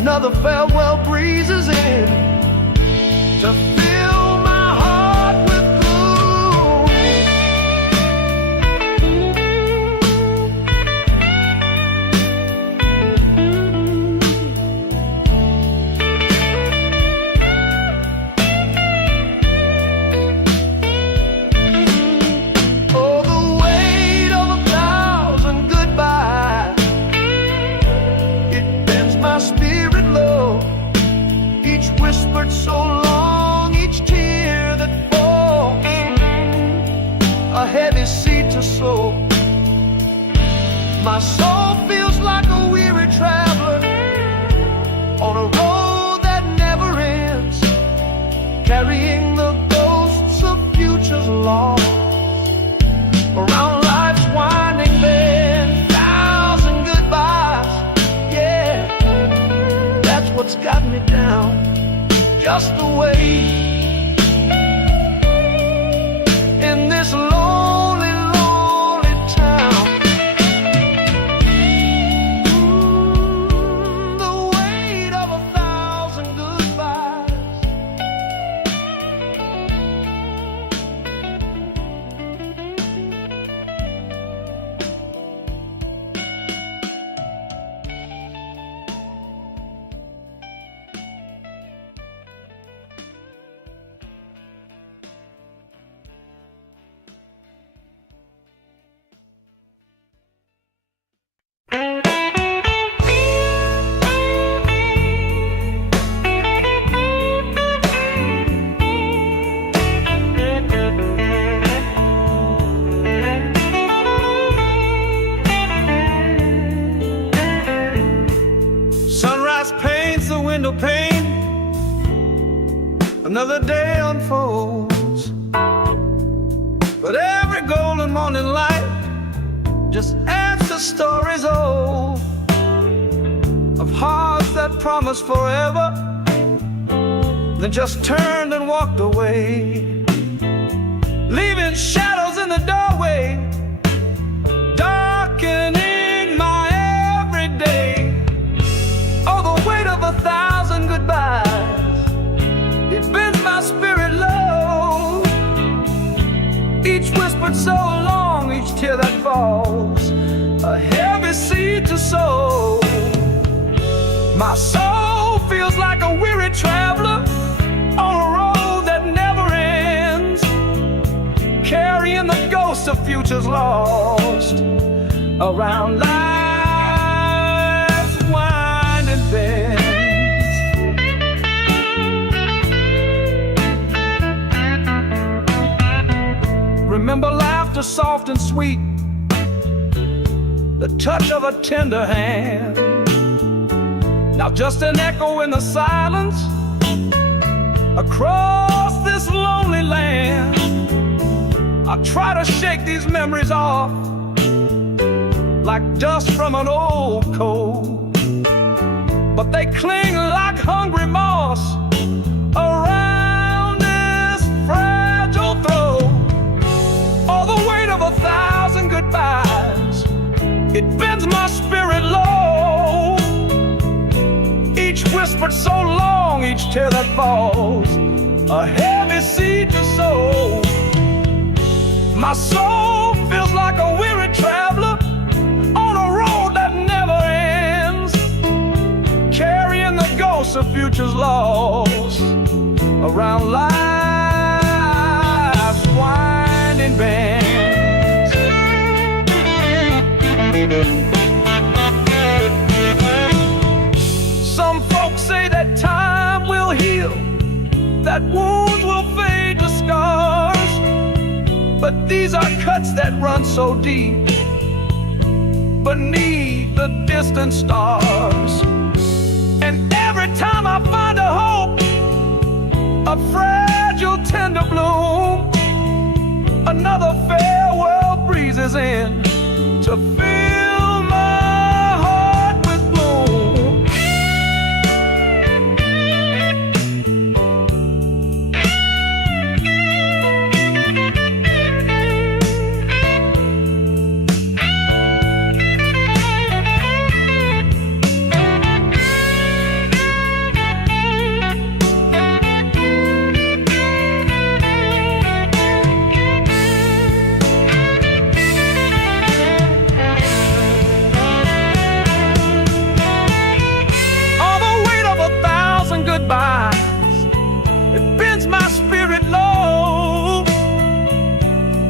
Another farewell breeze is in to fill my heart with gloom. Oh, the weight of 1,000 goodbyes, it bends my spirit low. Each whispered so long, each tear that falls, a heavy seed to sow. My soul feels like a weary traveler on a road that never ends, carrying the ghosts of futures lost around life's winding bend. 1,000 goodbyes, yeah, that's what's got me down. Just the way in this lonely, lonely town. The weight of 1,000 goodbyes. Sunrise paints the window pane, another day unfolds, but every golden morning light just adds to stories old of hearts that promised forever, then just turned and walked away, leaving shadows in the doorway, darkening my everyday. Oh, the weight of 1,000 goodbyes, it bends my spirit low. Each whispered so long, each tear that falls, a heavy seed to sow. My soul feels like a weary traveler on a road that never ends, carrying the ghosts of futures lost around life's winding bends. Remember laughter soft and sweet, the touch of a tender hand. Now just an echo in the silence across this lonely land. I try to shake these memories off like dust from an old coat, but they cling like hungry moss around this fragile throat. All the weight of 1,000 goodbyes, it bends my spirit low. Each whispered so long, each tear that falls, a heavy seed to sow. My soul feels like a weary traveler on a road that never ends, carrying the ghosts of futures lost around life's winding bends. Some folks say that time will heal, that wounds will fade to scars, but these are cuts that run so deep beneath the distant stars. And every time I find a hope, a fragile tender bloom, another farewell breezes in to fill my heart with gloom.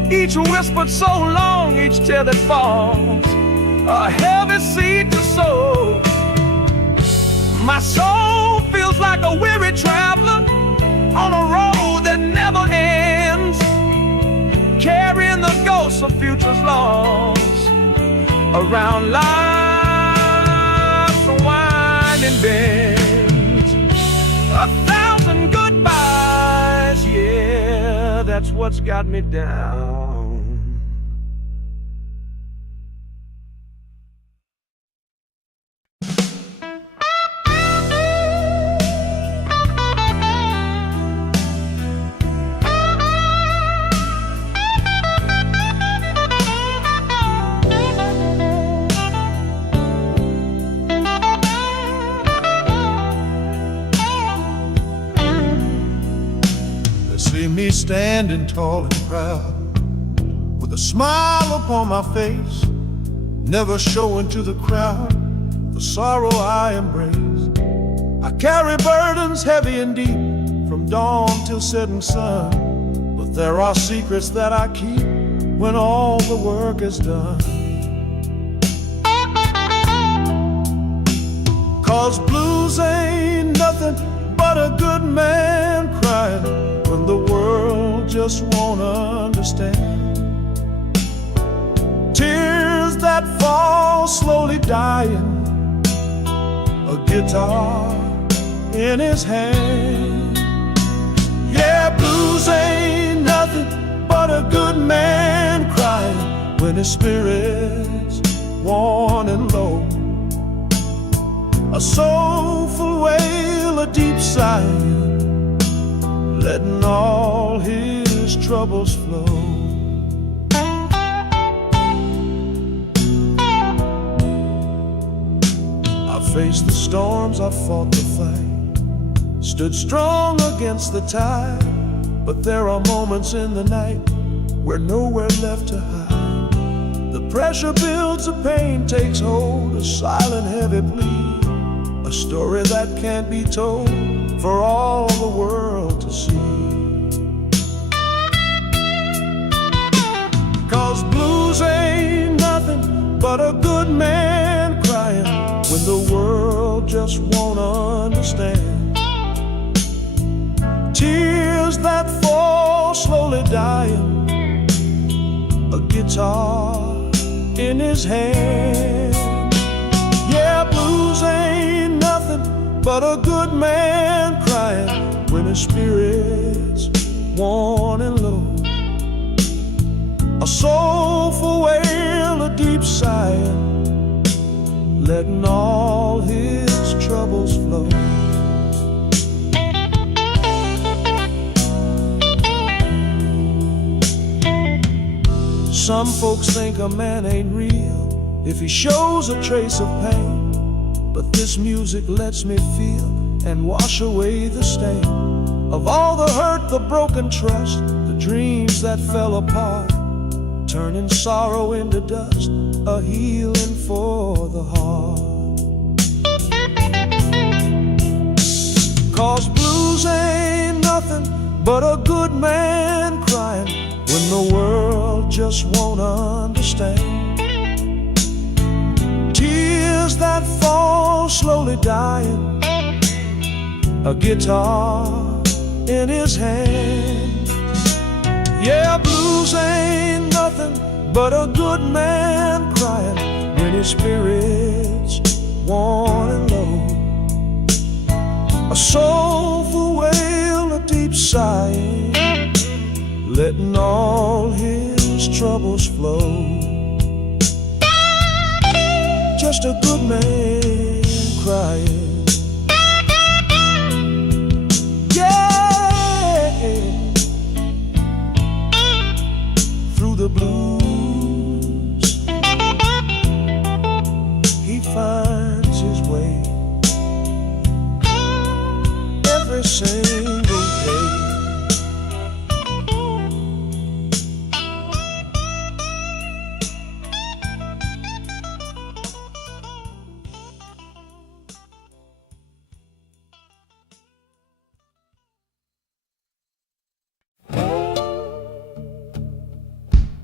Each whispered so long, each tear that falls, a heavy seed to sow. My soul feels like a weary traveler on a road that never ends, carrying the ghosts of futures lost around life's winding bends. 1,000 goodbyes, yeah, that's what's got me down. Me standing tall and proud, with a smile upon my face, never showing to the crowd the sorrow I embrace. I carry burdens heavy and deep, from dawn till setting sun, but there are secrets that I keep when all the work is done. 'Cause blues ain't nothing but a good man crying when the world just won't understand. Tears that fall slowly dying, a guitar in his hand. Yeah, blues ain't nothing but a good man crying when his spirit's worn and low. A soulful wail, a deep sigh, letting all his troubles flow. I faced the storms, I fought the fight, stood strong against the tide, but there are moments in the night where nowhere left to hide. The pressure builds, the pain takes hold, a silent heavy plea, a story that can't be told for all the world to see. 'Cause blues ain't nothing but a good man crying when the world just won't understand. Tears that fall slowly dying, a guitar in his hand. Yeah, blues ain't nothing but a good man crying when his spirit's worn and low. A soulful wail, a deep sigh, letting all his troubles flow. Some folks think a man ain't real if he shows a trace of pain, but this music lets me feel and wash away the stain of all the hurt, the broken trust, the dreams that fell apart, turning sorrow into dust, a healing for the heart. 'Cause blues ain't nothing but a good man crying when the world just won't understand. Tears that fall slowly dying, a guitar in his hand. Yeah, blues ain't nothing but a good man crying when his spirit's worn and low. A soulful wail, a deep sigh, letting all his troubles flow. Just a good man crying. Yeah, through the blues he finds his way every single day.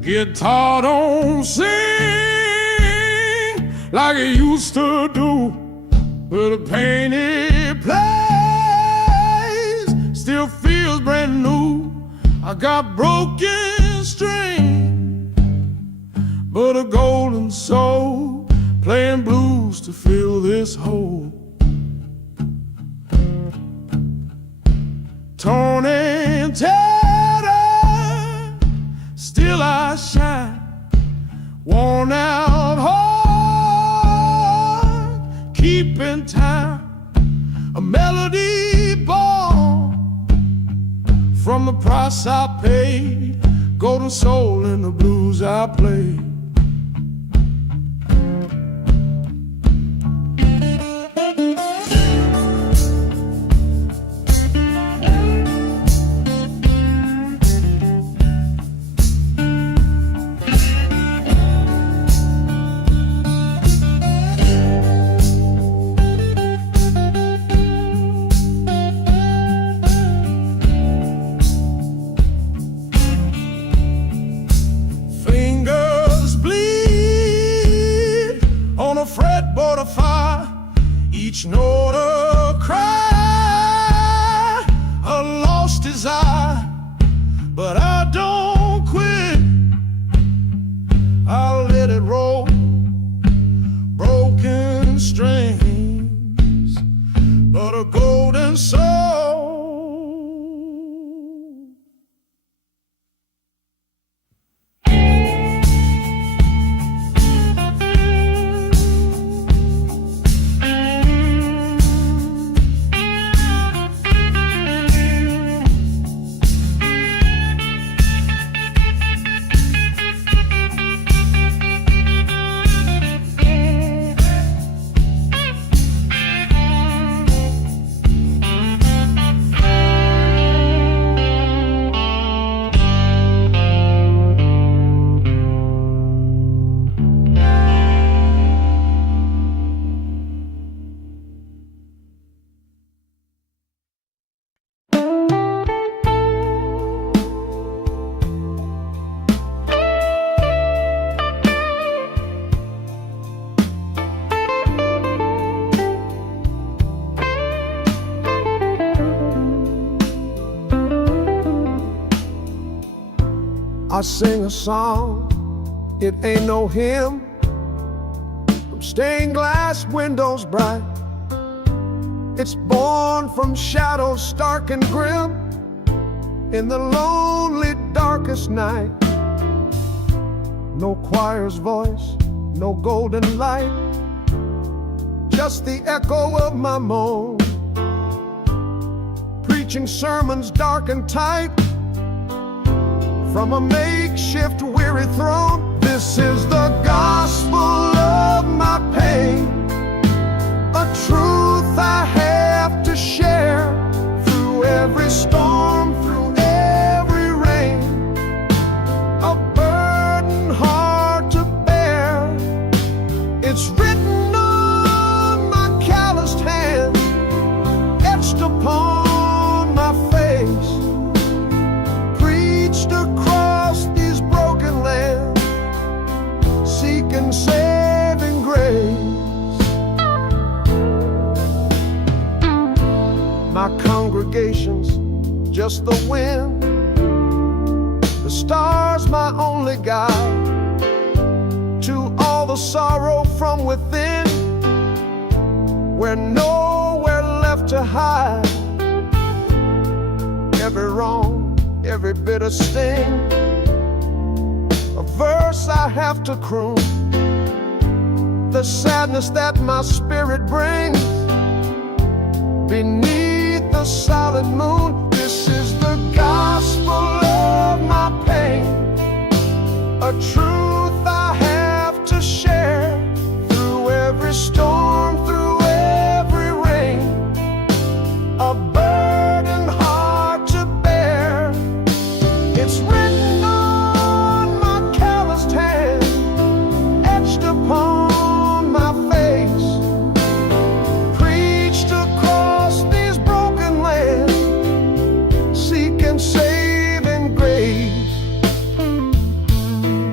guitar don't sing like it used to do, but the pain it plays still feels brand new. I got broken strings, but a golden soul, playing blues to fill this hole. Torn and tattered, still I shine. Worn out heart, keeping time. A melody born from the price I paid. Golden soul in the blues I play. Fretboard of fire, each note a cry, a lost desire, but I don't quit. I'll let it roll, broken strings, but a golden soul. I sing a song, it ain't no hymn, from stained glass windows bright. It's born from shadows stark and grim, in the lonely darkest night. No choir's voice, no golden light, just the echo of my moan, preaching sermons dark and tight from a makeshift weary throne. This is the gospel of my pain, a truth I have to share through every storm, through every rain, a burden hard to bear. It's written on my calloused hand, etched upon my face, preached across these broken lands, seeking saving grace. My congregation's just the wind, the stars my only guide to all the sorrow from within, where nowhere left to hide. Every wrong, every bitter sting, a verse I have to croon, the sadness that my spirit brings beneath the solid moon. This is the gospel of my pain, a truth I have to share through every storm, through every rain, a burden hard to bear. It's written on my calloused hand, etched upon my face, preached across these broken lands, seeking saving grace.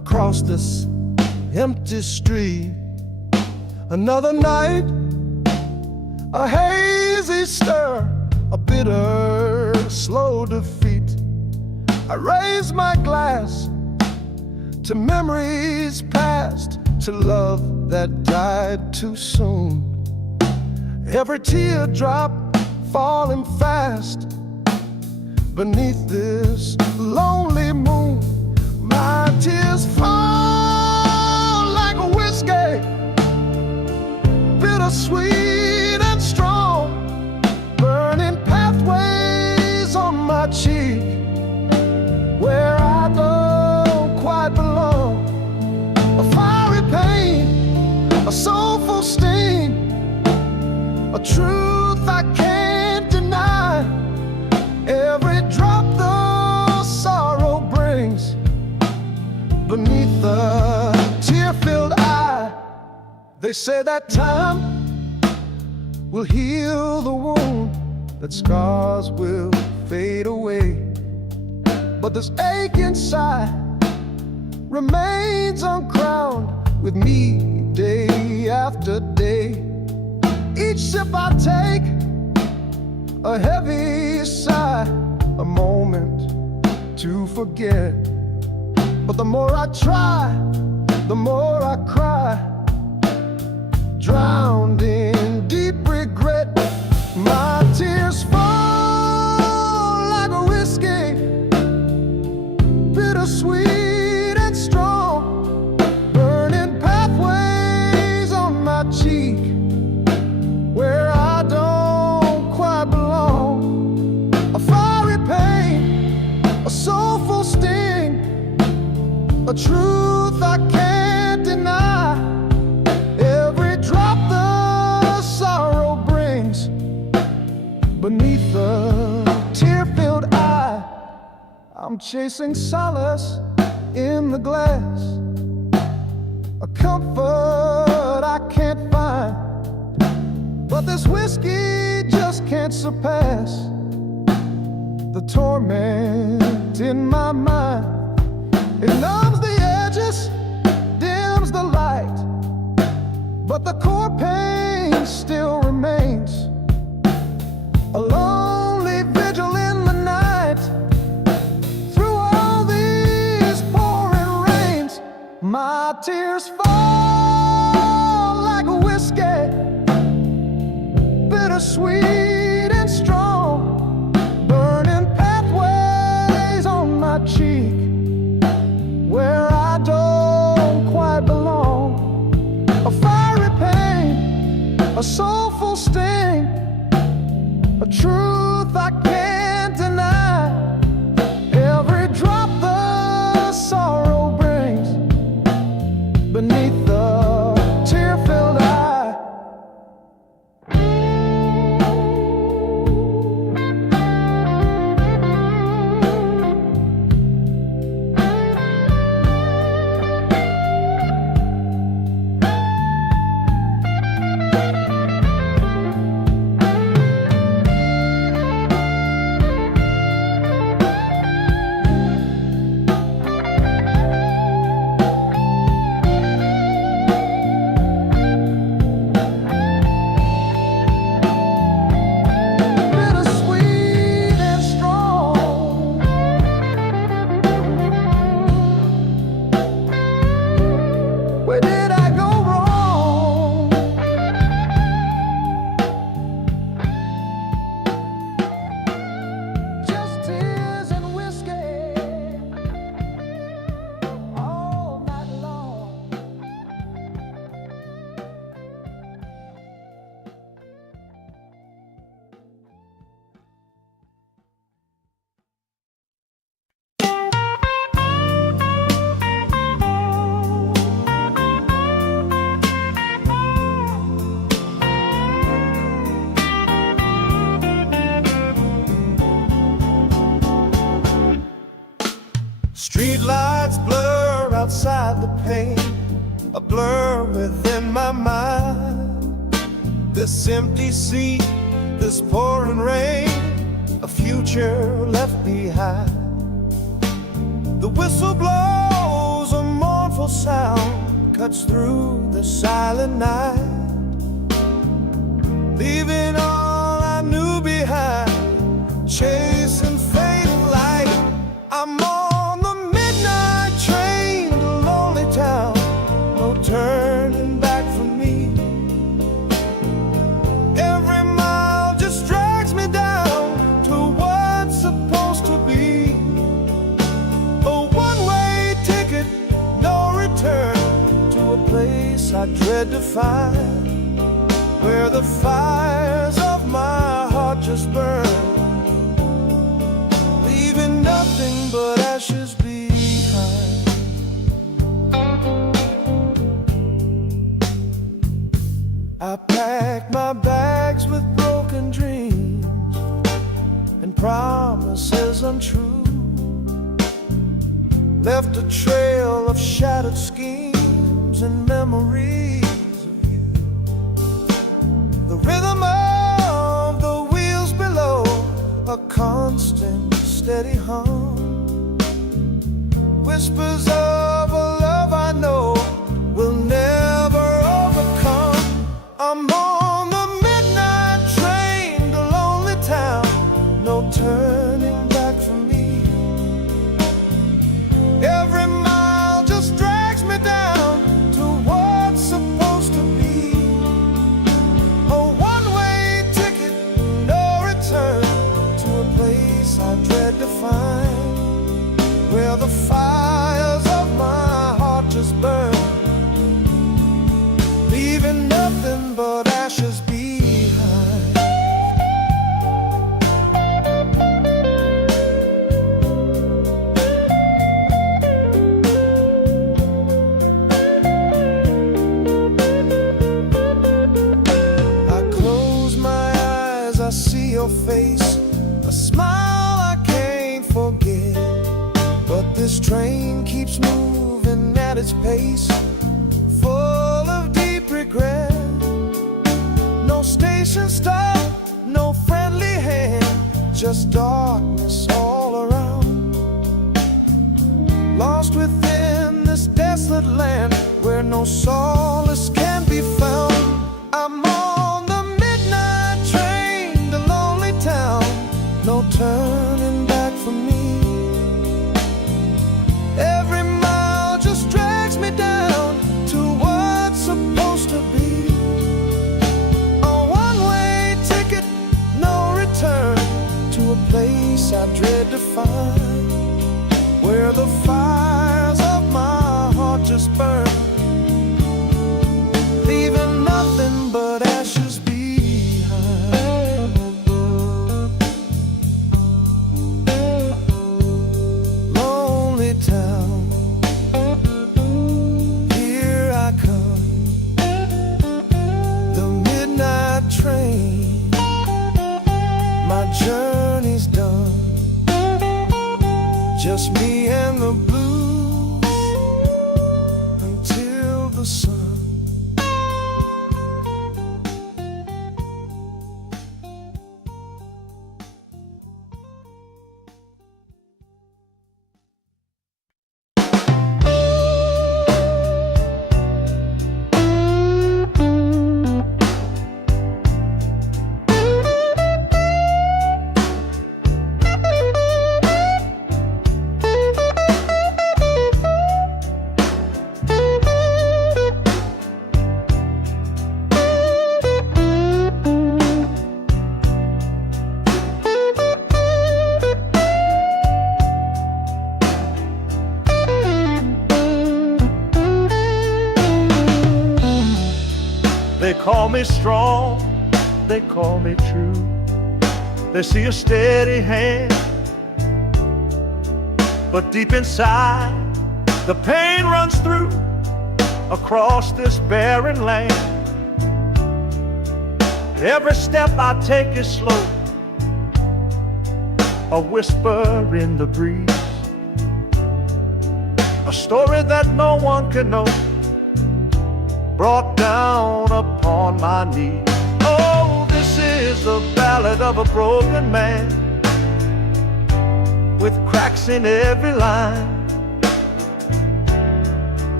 across this empty street. Another night, a hazy stir, a bitter, slow defeat. I raise my glass to memories past, to love that died too soon. Every teardrop falling fast beneath this lonely moon. My tears fall like a whiskey, bittersweet and strong, burning pathways on my cheek where I don't quite belong. A fiery pain, a soulful sting, a truth I can't deny. Every drop the sorrow brings beneath the tear-filled eye. They say that time will heal the wound, that scars will fade away, but this ache inside remains uncrowned with me day after day. Each sip I take, a heavy sigh, a moment to forget. But the more I try, the more I cry, drowned in deep regret. My tears fall like a whiskey, bittersweet and strong, burning pathways on my cheek where I don't quite belong. A fiery pain, a soulful sting, a truth I can't deny. Every drop the sorrow brings beneath the tear-filled eye. I'm chasing solace in the glass, a comfort I can't find, but this whiskey just can't surpass the torment in my mind. It numbs the edges, dims the light, but the core pain still remains. A lonely vigil in the night, through all these pouring rains. My tears fall like a whiskey, bittersweet and strong, burning pathways on my cheek where I don't quite belong. A fiery pain, a soulful sting, a truth I can't deny. Every drop the sorrow brings beneath the tear-filled eye. Streetlights blur outside the pane, a blur within my mind. This empty seat, this pouring rain, a future left behind. The whistle blows a mournful mournful sound cuts through the silent night, leaving all I knew behind, chasing fading light. I'm on the midnight train to lonely town, no turning back for me. Every mile just drags me down to what's supposed to be a one-way ticket, no return, to a place I dread to find, where the fires of my heart just burn, leaving nothing but ashes behind. I packed my bags with broken dreams and promises untrue, left a trail of shattered schemes and memories of you. The rhythm of the wheels below, a constant steady hum, whispers of a love I know will never overcome. I'm on the midnight train to lonely town, no turning back for me. Every mile just drags me down to what's supposed to be a one-way ticket, no return, to a place I dread to find, where the fires of my heart just burn, leaving nothing but ashes behind. I close my eyes, I see your face, a smile I can't forget. But this train keeps moving at its pace, full of deep regret. No station stop, no friendly hand, just darkness all around. Lost within this desolate land, where no solace can be found. I'm on the midnight train to lonely town, no turning back for me. Every mile just drags me down to what's supposed to be a one-way ticket, no return, to a place I dread to find, where the fires of my heart just burn, leaving nothing but ashes behind. Lonely town, here I come, the midnight train, my journey's done, just me and the blues until the sun. They call me strong, they call me true. They see a steady hand, but deep inside the pain runs through across this barren land. Every step I take is slow, a whisper in the breeze, a story that no one can know, brought down upon my knees. Oh, this is the ballad of a broken man, with cracks in every line,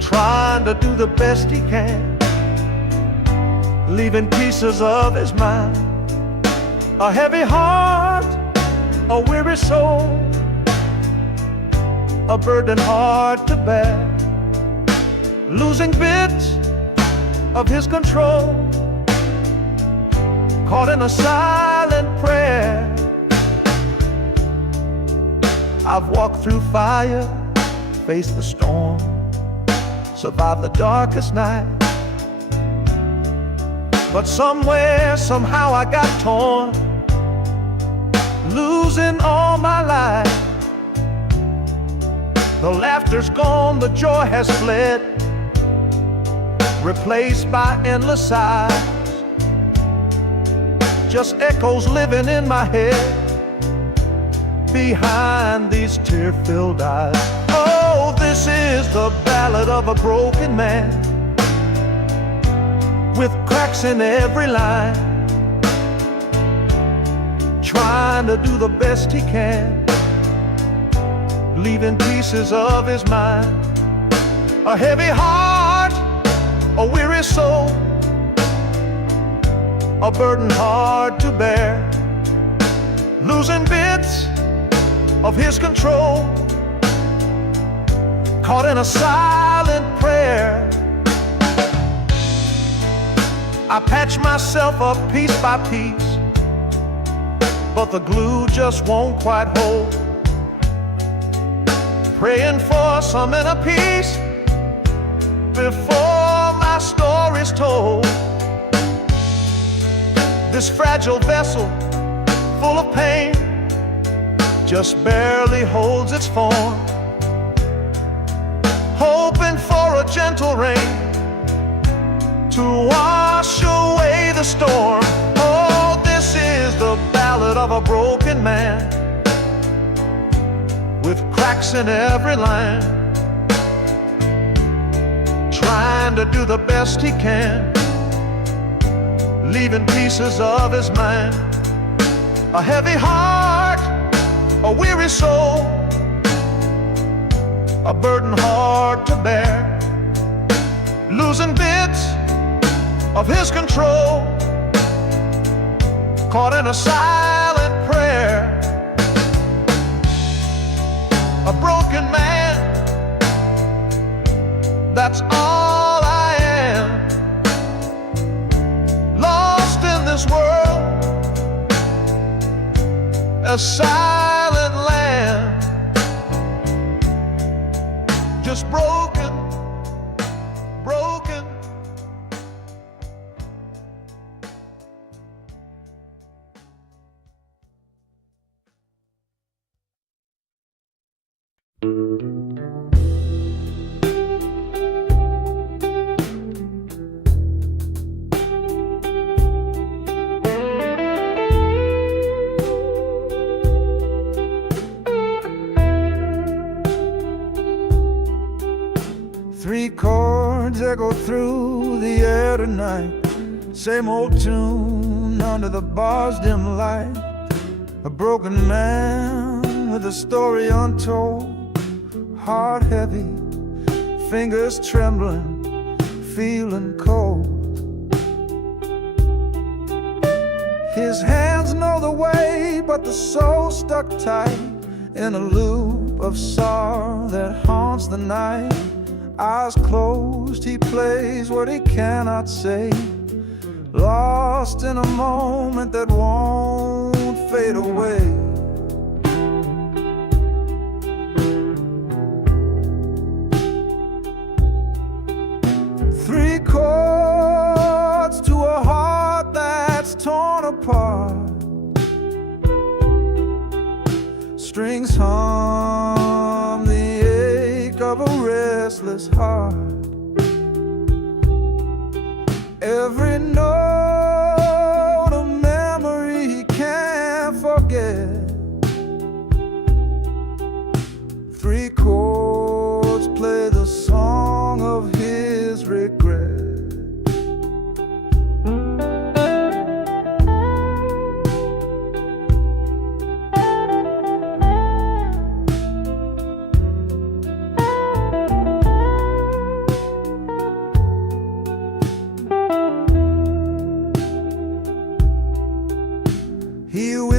trying to do the best he can, leaving pieces of his mind. A heavy heart, a weary soul, a burden hard to bear, losing bits of his control, caught in a silent prayer. I've walked through fire, faced the storm, survived the darkest night. But somewhere, somehow I got torn, losing all my life. The laughter's gone, the joy has fled, replaced by endless sighs. Just echoes living in my head, behind these tear-filled eyes. Oh, this is the ballad of a broken man, with cracks in every line, trying to do the best he can, leaving pieces of his mind. A heavy heart, a weary soul, a burden hard to bear, losing bits of his control, caught in a silent prayer. I patch myself up piece by piece, but the glue just won't quite hold. Praying for some inner peace before my story's told. This fragile vessel, full of pain, just barely holds its form, hoping for a gentle rain to wash away the storm. Oh, this is the ballad of a broken man, with cracks in every line, trying to do the best he can, leaving pieces of his mind. A heavy heart, a weary soul, a burden hard to bear, losing bits of his control, caught in a silent prayer. A broken man, that's all I am, lost in this world, a silent land, just broken, broken. Three chords echo through the air tonight, same old tune under the bar's dim light. A broken man with a story untold, heart heavy, fingers trembling, feeling cold. His hands know the way, but the soul stuck tight in a loop of sorrow that haunts the night. Eyes closed, he plays what he cannot say, lost in a moment that won't fade away. Three chords to a heart that's torn apart, strings hum the ache of a restless heart. Every note a memory he can't forget. Three chords play the song of his regret.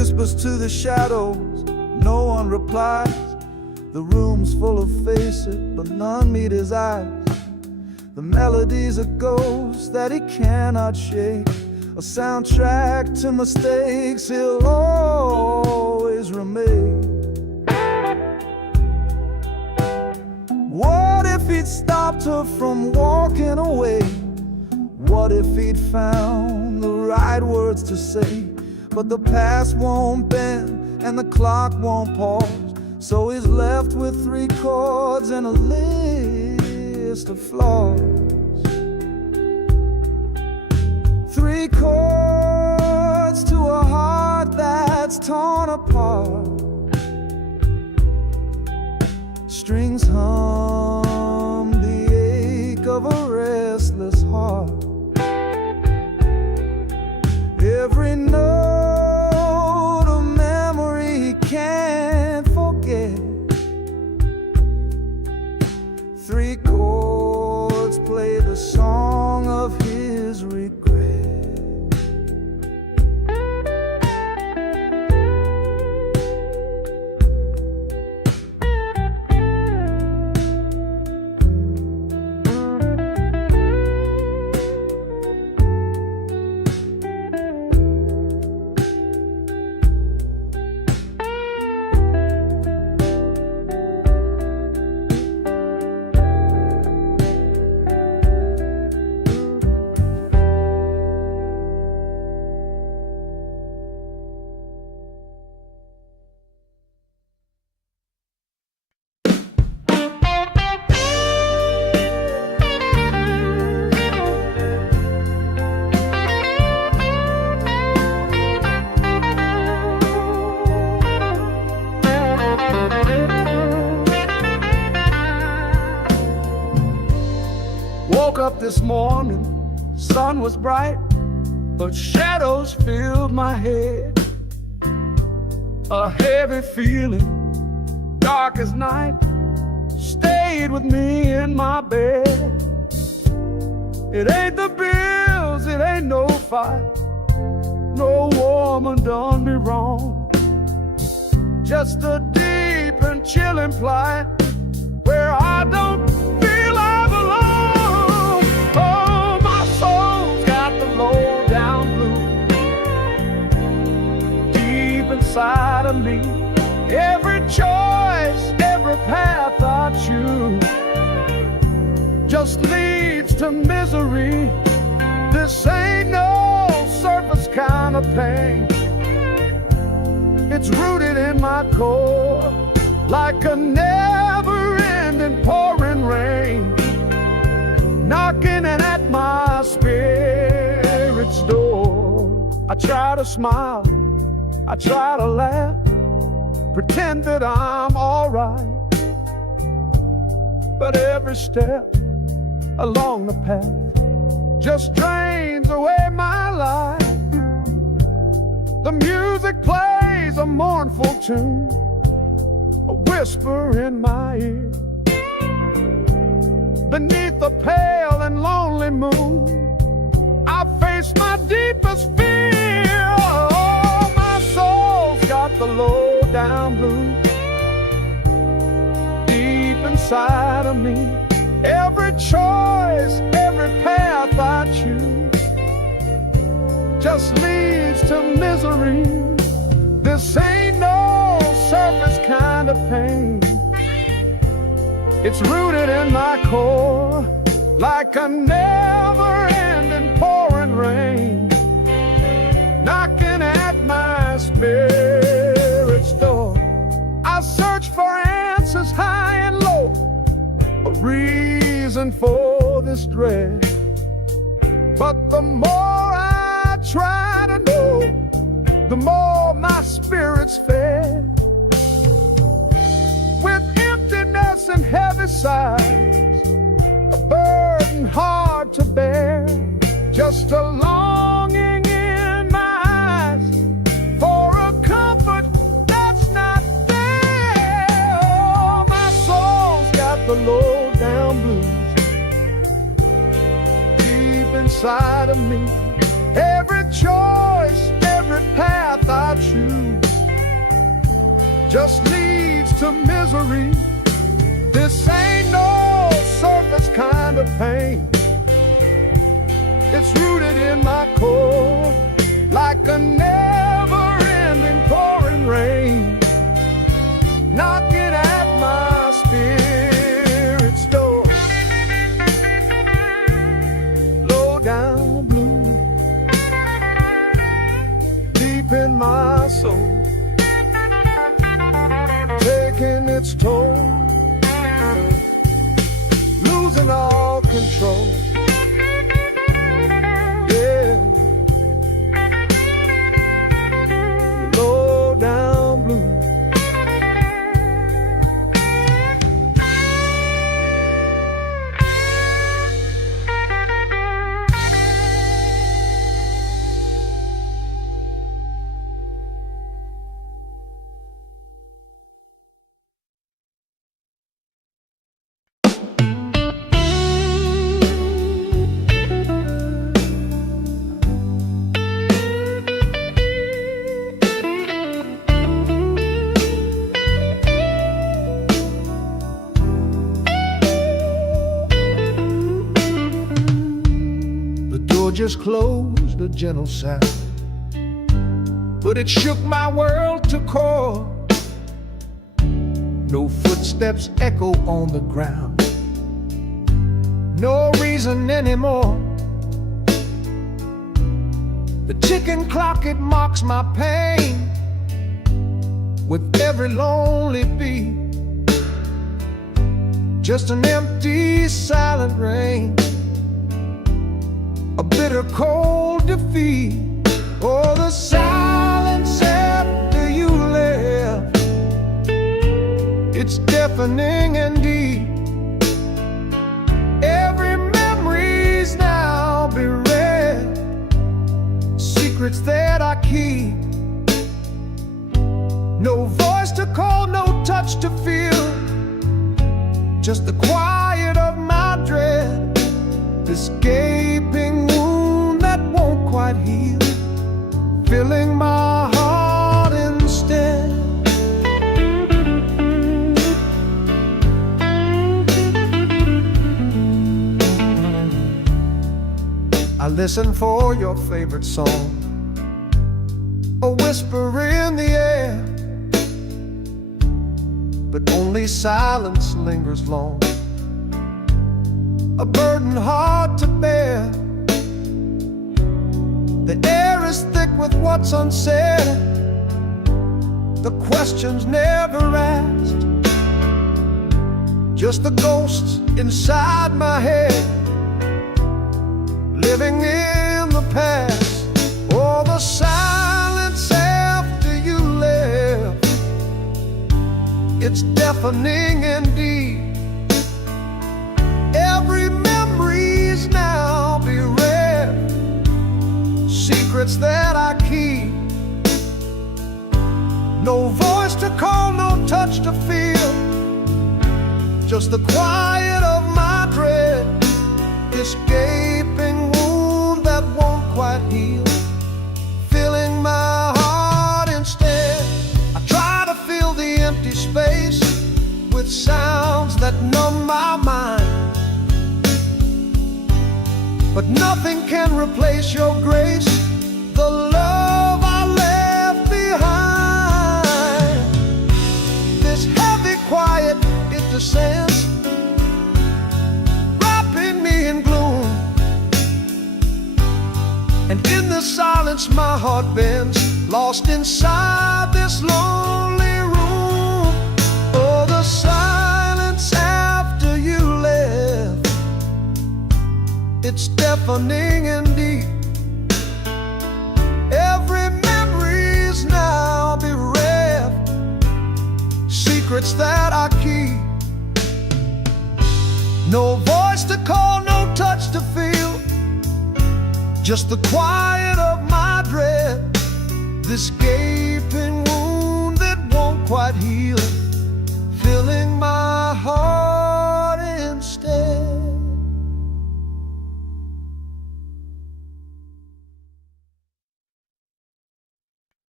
whispers to the shadows, no one replies. The room's full of faces, but none meet his eyes. The melody's a ghost that he cannot shake, a soundtrack to mistakes he'll always remain. What if he'd stopped her from walking away? What if he'd found the right words to say? But the past won't bend and the clock won't pause, so he's left with 3 chords and a list of flaws. 3 chords to a heart that's torn apart. Strings hum the ache of a restless heart. Every note a memory he can't forget. 3 chords play the song of his regret. Woke up this morning, sun was bright, but shadows filled my head. A heavy feeling, dark as night, stayed with me in my bed. It ain't the bills, it ain't no fight, no woman done me wrong. Just a deep and chilling plight where I don't feel I belong. Oh, my soul's got the low down blues deep inside of me. Every choice, every path I choose just leads to misery. This ain't no surface kind of pain. It's rooted in my core like a never-ending pouring rain, knocking at my spirit's door. I try to smile, I try to laugh, pretend that I'm alright, but every step along the path just drains away my life. The music plays a mournful tune, a whisper in my ear. Beneath the pale and lonely moon, I face my deepest fear. Oh, my soul's got the low down blues deep inside of me. Every choice, every path I choose just leads to misery. This ain't no surface kind of pain. It's rooted in my core like a never-ending pouring rain, knocking at my spirit's door. I search for answers high and low, a reason for this dread, but the more I try to know, the more my spirit's fed. With emptiness and heavy sighs, a burden hard to bear, just a longing in my eyes for a comfort that's not there. Oh, my soul's got the low down blues deep inside of me. Every choice, every path I choose just leads to misery. This ain't no surface kind of pain. It's rooted in my core, like a never-ending pouring rain, knocking at my spirit's door. Low down blue, deep in my soul, taking its toll, losing all control. Yeah, low down blue. Just closed, a gentle sound, but it shook my world to core. No footsteps echo on the ground, no reason anymore. The ticking clock, it mocks my pain with every lonely beat. Just an empty, silent rain, a bitter cold defeat. Oh, the silence after you left, it's deafening and deep. Every memory's now bereft, secrets that I keep. No voice to call, no touch to feel, just the quiet of my dread. This gaping wound that won't quite heal, filling my heart instead. I listen for your favorite song, a whisper in the air, but only silence lingers long, a burden hard to bear. The air is thick with what's unsaid, the questions never asked, just the ghosts inside my head, living in the past. Oh, the silence after you left, it's deafening indeed. Every memory's now bereft, secrets that I keep. No voice to call, no touch to feel, just the quiet of my dread. This gaping wound that won't quite heal, filling my heart instead. I try to fill the empty space with sounds that numb my mind, but nothing can replace your grace, the love I left behind. This heavy quiet, it descends, wrapping me in gloom, and in the silence my heart bends, lost inside this lonely room. Oh, the silence after you left, it's deafening and deep. Every memory's now bereft, secrets that I keep. No voice to call, no touch to feel, just the quiet of my dread. This gaping wound that won't quite heal, filling my heart instead.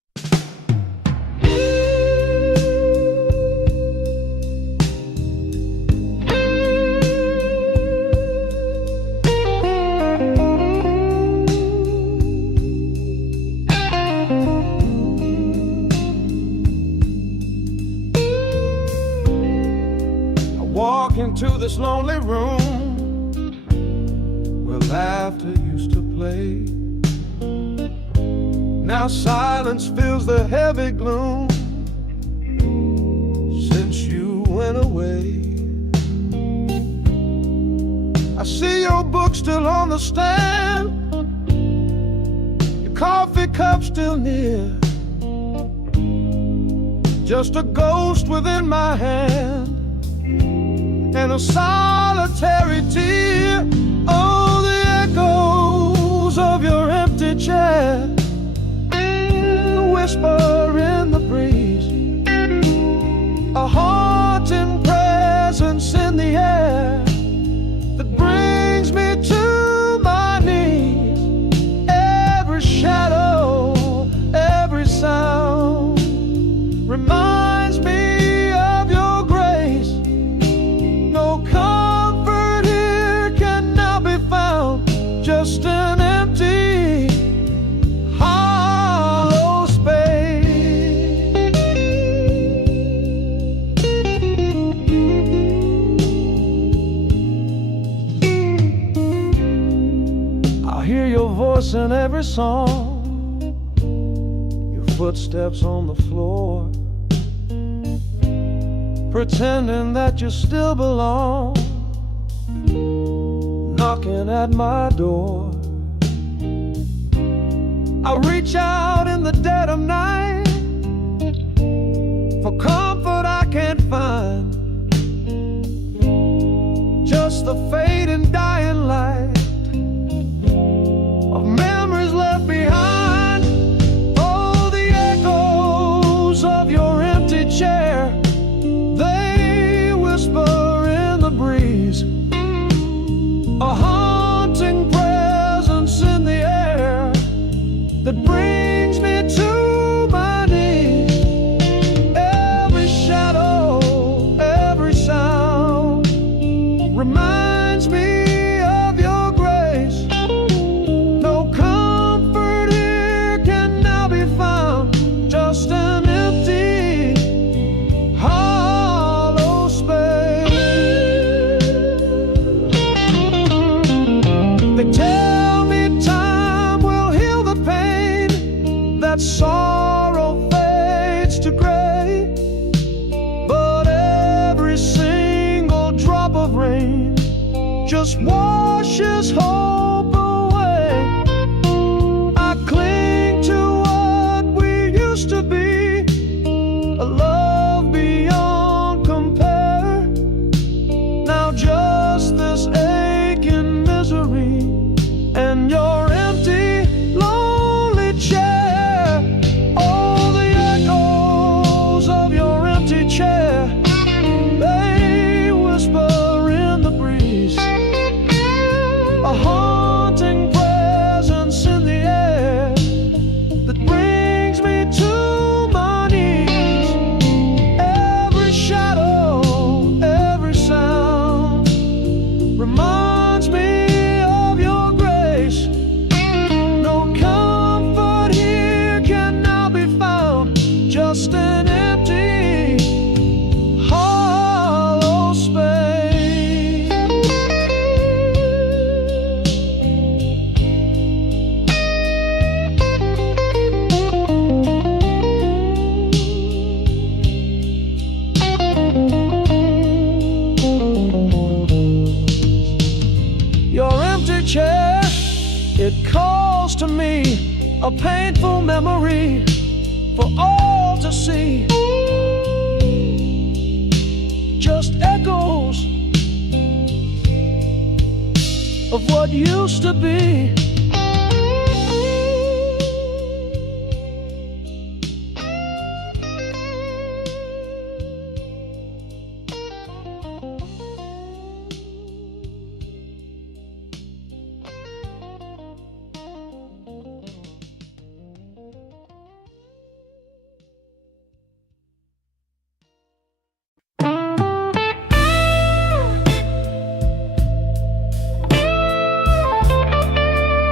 this lonely room where laughter used to play. Now silence fills the heavy gloom since you went away. I see your book still on the stand, your coffee cup still near, just a ghost within my hand and a solitary tear. Oh, the echoes of your empty chair, a whisper in the breeze, a haunting presence in the air that brings me to my knees. Every shadow, every sound reminds me of your grace. No comfort here can now be found, just an empty, hollow space. I hear your voice in every song, your footsteps on the floor, pretending that you still belong, knocking at my door. I reach out in the dead of night for comfort I can't find, just the fading dying light of memories left behind. Oh, the echoes of your empty chair, they whisper in the breeze, a haunting presence in the air that brings me to my knees. Every shadow, every sound reminds me of your grace. No comfort here can now be found, just an empty, hollow space. They tell me time will heal the pain, that sorrow fades to gray, but every single drop of rain just washes hope away. I cling to what we used to be, a love beyond compare. Now just this aching misery and your empty, lonely chair. Oh, the echoes of your empty chair, they whisper in the breeze, a haunting presence in the air that brings me to my knees. Every shadow, every sound reminds me of your grace. No comfort here can now be found, just an empty, hollow space. Your empty chair, it calls to me, a painful memory for all to see. Just echoes of what used to be.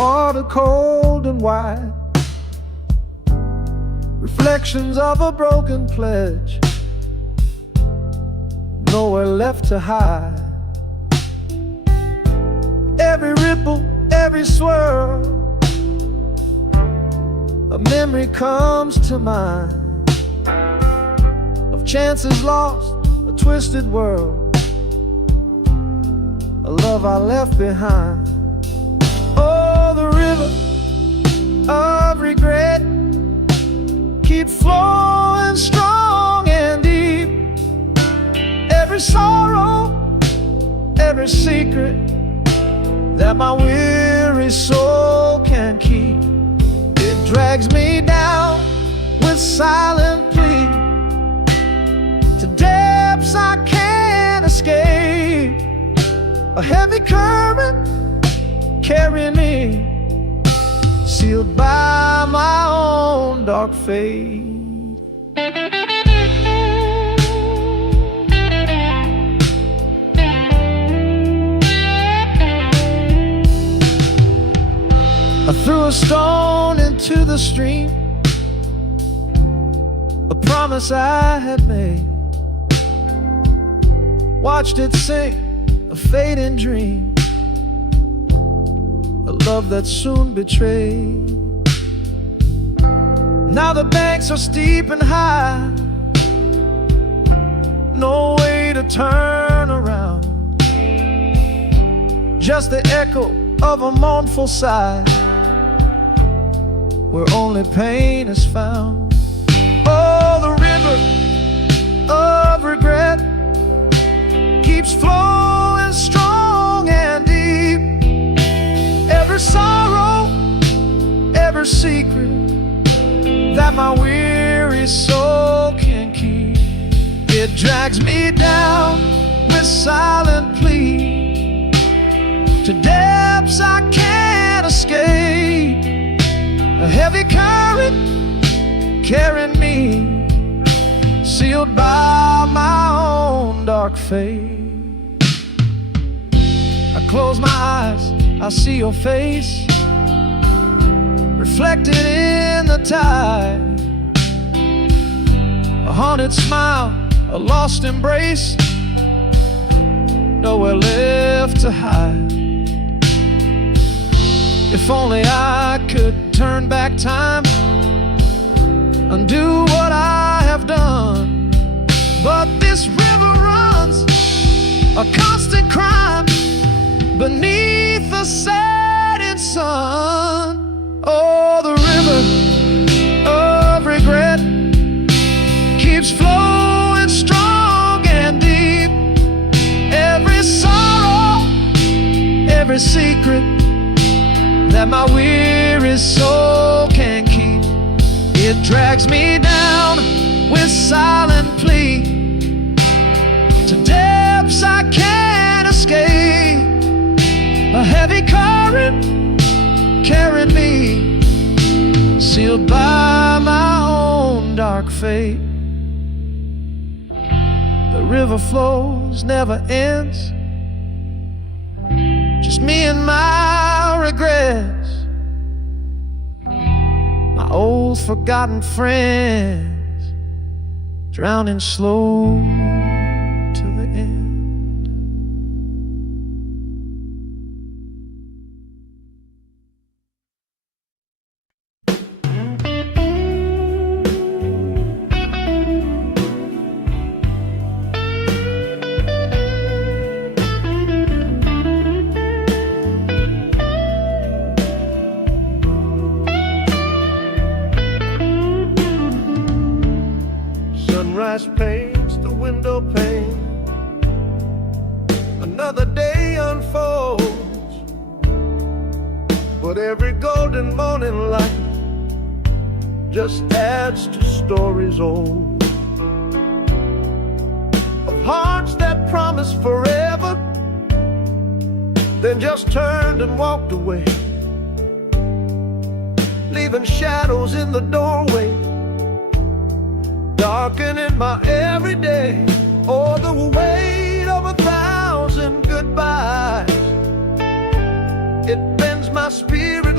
water cold and wide, reflections of a broken pledge, nowhere left to hide. Every ripple, every swirl, a memory comes to mind of chances lost, a twisted world, a love I left behind. Oh, the river of regret keeps flowing strong and deep. Every sorrow, every secret that my weary soul can keep, it drags me down with silent plea to depths I can't escape. A heavy current carrying me, sealed by my own dark fate. I threw a stone into the stream, a promise I had made, watched it sink, a fading dream, a love that soon betrayed. Now the banks are steep and high, no way to turn around, just the echo of a mournful sigh, where only pain is found. Oh, the river of regret keeps flowing strong and deep. Every sorrow, every secret that my weary soul can keep, it drags me down with silent plea to depths I can't escape. A heavy current carrying me, sealed by my own dark fate. I close my eyes, I see your face reflected in the tide, a haunted smile, a lost embrace, nowhere left to hide. If only I could turn back time, undo what I have done, but this river runs a constant crime beneath the setting sun. Oh, the river of regret keeps flowing strong and deep. Every sorrow, every secret that my weary soul can keep, it drags me down with silent plea to depths I can't escape. A heavy current carrying me, sealed by my own dark fate. The river flows, never ends, just me and my regrets, my old forgotten friends, drowning slow to the end. Sunrise paints the window pane, another day unfolds, but every golden morning light just adds to stories old, of hearts that promised forever, then just turned and walked away, leaving shadows in the doorway, darkening my everyday. Oh, the weight of 1,000 goodbyes, it bends my spirit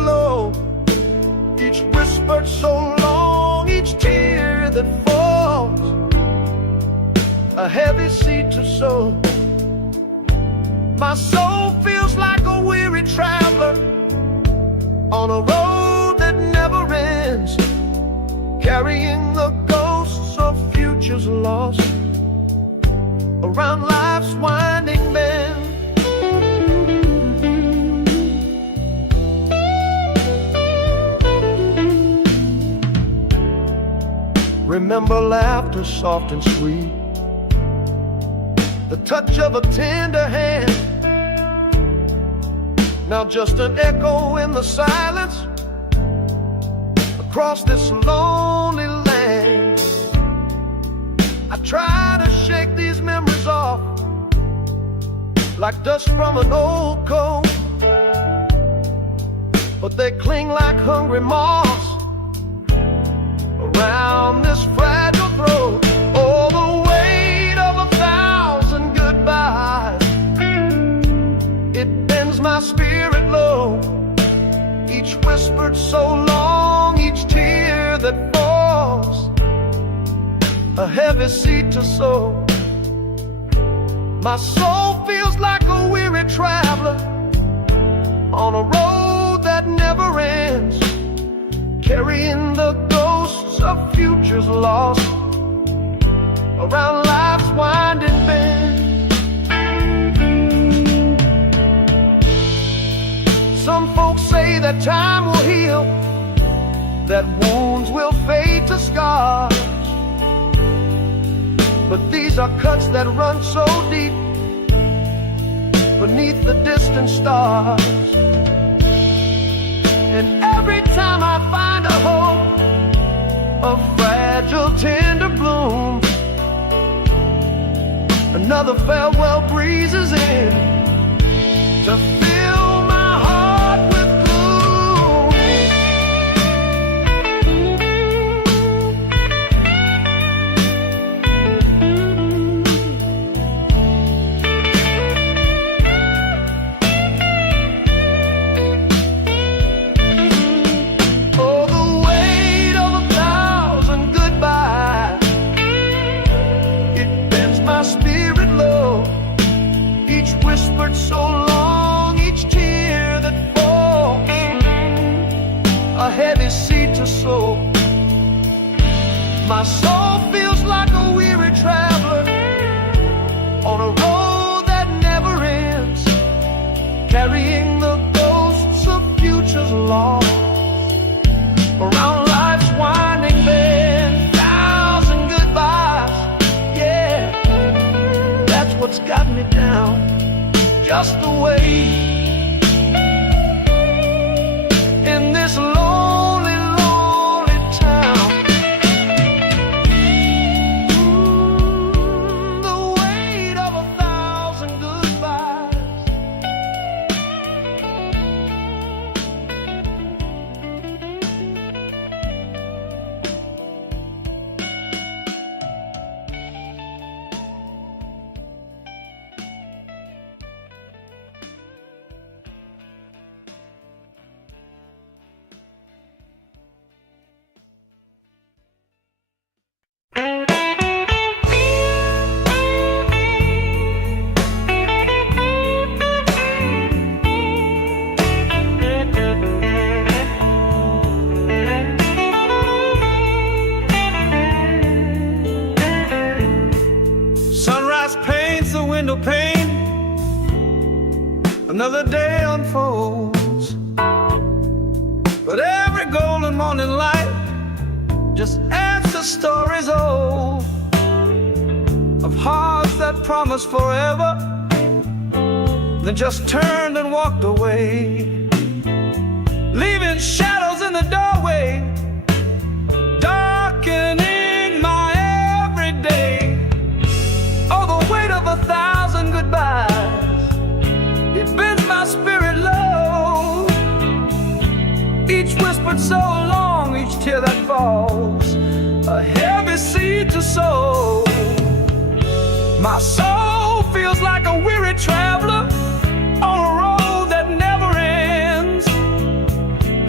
low, each whispered so long, each tear that falls, a heavy seed to sow. My soul feels like a weary traveler on a road that never ends, carrying the ghosts of futures lost around life's winding bend. Remember laughter soft and sweet, the touch of a tender hand. Now just an echo in the silence across this lonely land. I try to shake these memories off like dust from an old coat, but they cling like hungry moths around this fragile throat. Oh, the weight of 1,000 goodbyes, it bends my spirit low, each whispered so long, each tear that falls, a heavy seed to sow. My soul feels like a weary traveler on a road that never ends, carrying the ghosts of futures lost around life's winding bend. Some folks say that time will heal, that wounds will fade to scars, but these are cuts that run so deep beneath the distant stars. And every time I find a hope, a fragile tender bloom, another farewell breezes in to fill my heart with gloom. Oh, the weight of 1,000 goodbyes, it bends my spirit low, each whispered so long, each tear that falls, a heavy seed to sow. My soul feels like a weary traveler on a road that never ends, carrying the ghosts of futures lost around life's winding bend. 1,000 goodbyes, yeah, that's what's got me down, just the way in this lonely, lonely town. The weight of 1,000 goodbyes. Sunrise paints the window pane, another day unfolds, but every golden morning light just adds to stories old of hearts that promised forever, then just turned and walked away, leaving shadows in the doorway, darkening my everyday. Oh, the weight of 1,000 goodbyes, it bends my spirit low, each whispered so long, each tear that falls, a heavy seed to sow. My soul feels like a weary traveler on a road that never ends,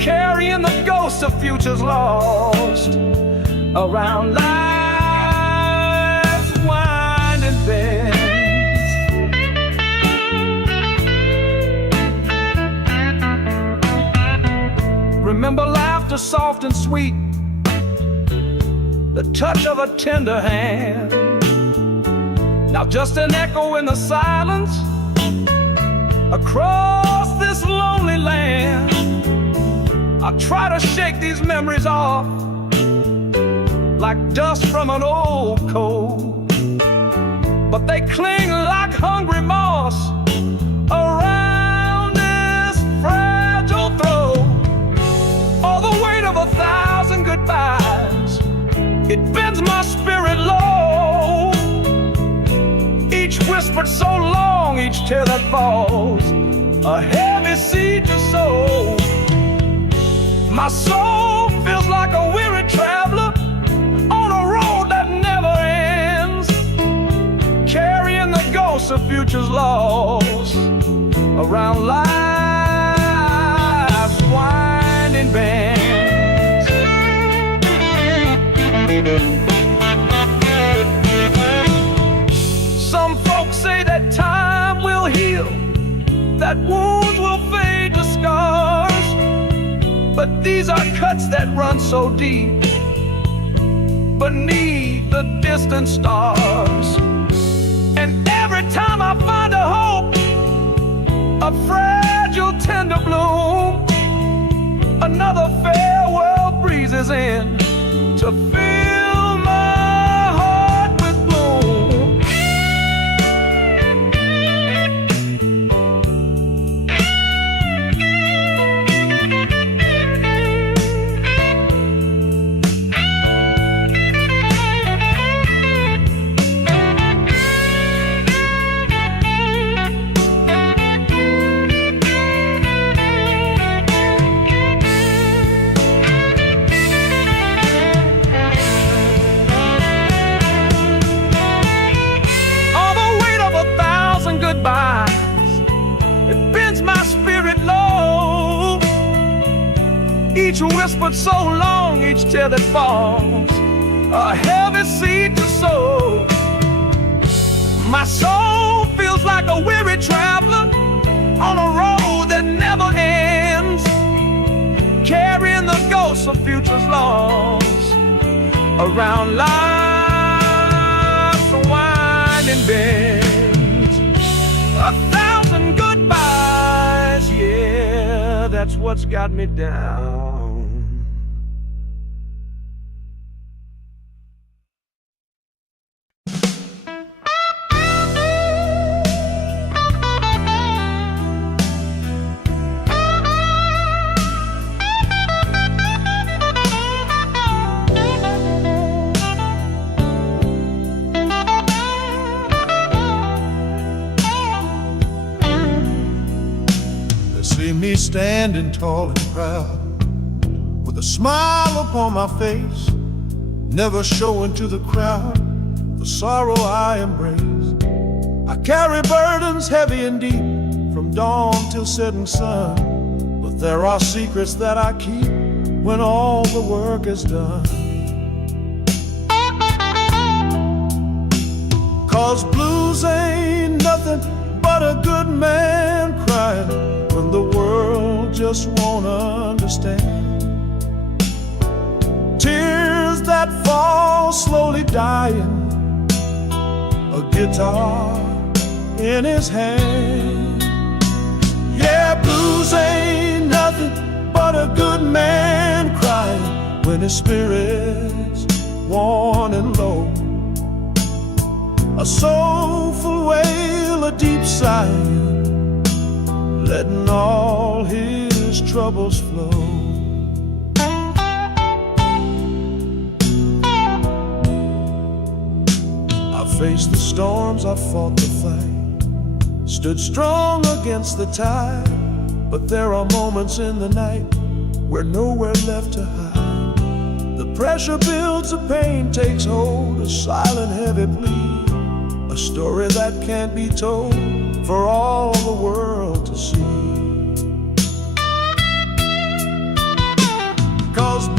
futures lost around life's winding bends. Remember laughter soft and sweet, the touch of a tender hand. Now just an echo in the silence across this lonely land. I try to shake these memories off like dust from an old coat, but they cling like hungry moss around this fragile throat. All the weight of 1,000 goodbyes, it bends my spirit low. Each whispered so long, each tear that falls, a heavy seed to sow. My soul feels like a weary traveler on a road that never ends, carrying the ghosts of futures lost around life's winding bends. Some folks say that time will heal, that wounds will fade to scars, but these are cuts that run so deep beneath the distant stars. And every time I find a hope, a fragile tender bloom, another farewell breezes in to fill my heart with gloom. It bends my spirit low. Each whispered so long, each tear that falls, a heavy seed to sow. My soul feels like a weary traveler on a road that never ends, carrying the ghosts of futures lost around life's winding bend. 1,000 goodbyes, yeah, that's what's got me down. Me standing tall and proud, with a smile upon my face, never showing to the crowd the sorrow I embrace. I carry burdens heavy and deep, from dawn till setting sun, but there are secrets that I keep when all the work is done. 'Cause blues ain't nothing but a good man crying when the world just won't understand. Tears that fall slowly dying, a guitar in his hand. Yeah, blues ain't nothing but a good man crying when his spirit's worn and low. A soulful wail, a deep sigh, letting all his troubles flow. I faced the storms, I fought the fight, stood strong against the tide, but there are moments in the night where nowhere left to hide. The pressure builds, the pain takes hold, a silent heavy plea, a story that can't be told for all the world to see. 'Cause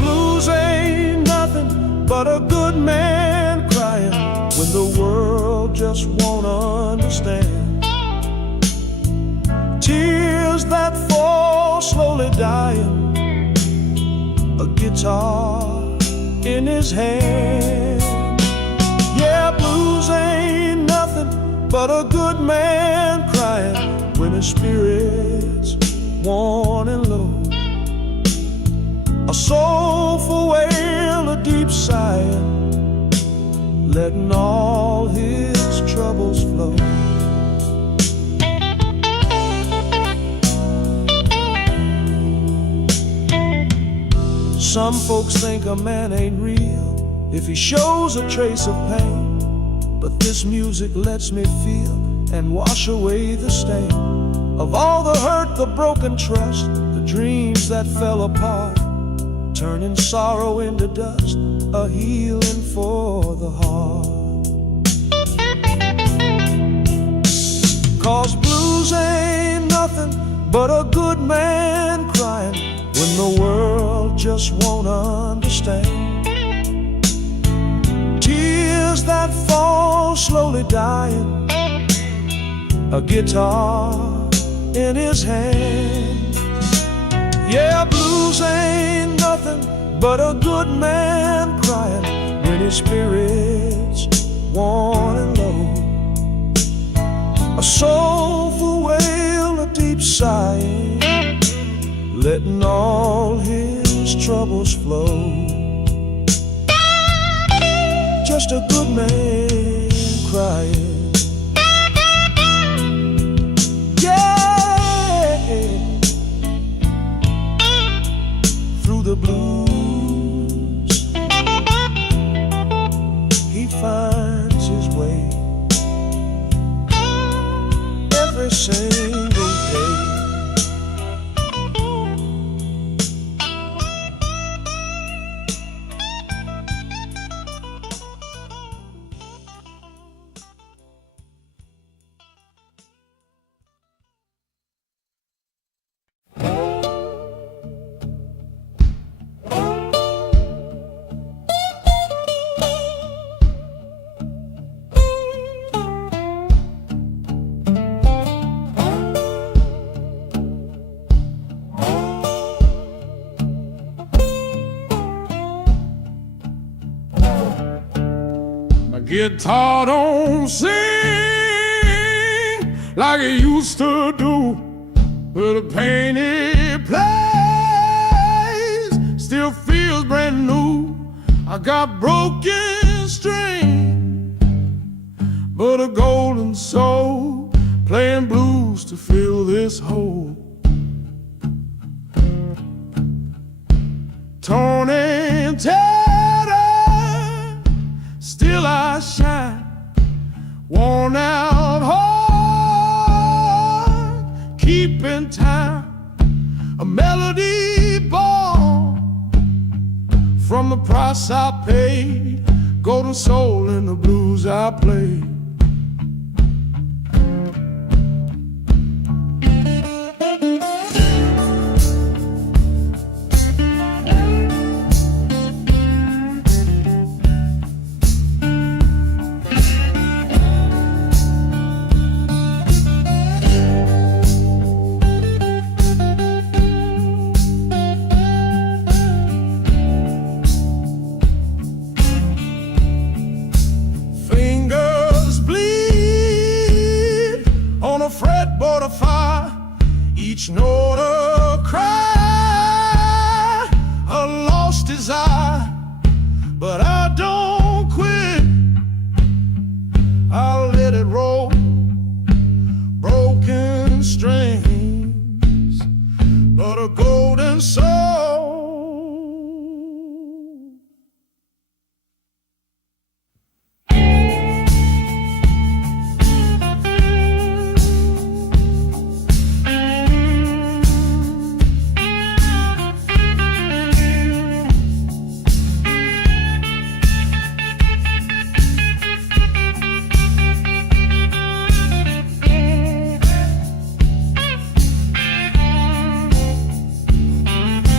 the world just won't understand. Tears that fall slowly dying, a guitar in his hand. Yeah, blues ain't nothing but a good man crying when his spirit's worn and low. A soulful wail, a deep sighing, letting all his troubles flow. Some folks think a man ain't real if he shows a trace of pain, but this music lets me feel and wash away the stain of all the hurt, the broken trust, the dreams that fell apart, turning sorrow into dust, a healing for the heart. 'Cause blues ain't nothing but a good man crying when the world just won't understand. Tears that fall slowly dying, a guitar in his hand. Yeah, blues ain't nothing but a good man crying when his spirit's worn and low. A soulful wail, a deep sighing, letting all his troubles flow. Just a good man crying. Through the blues, he finds his way every single day. Guitar don't sing like it used to do, but the pain it plays still feels brand new. I got broken string, but a golden soul playing blues to fill this hole. Torn and tattered, still I shine, worn out heart, keeping time, a melody born from the price I paid, golden soul in the blues I played. Fretboard of fire, each note a cry, a lost desire, but I don't quit. I'll let it roll, broken strings, but a golden soul.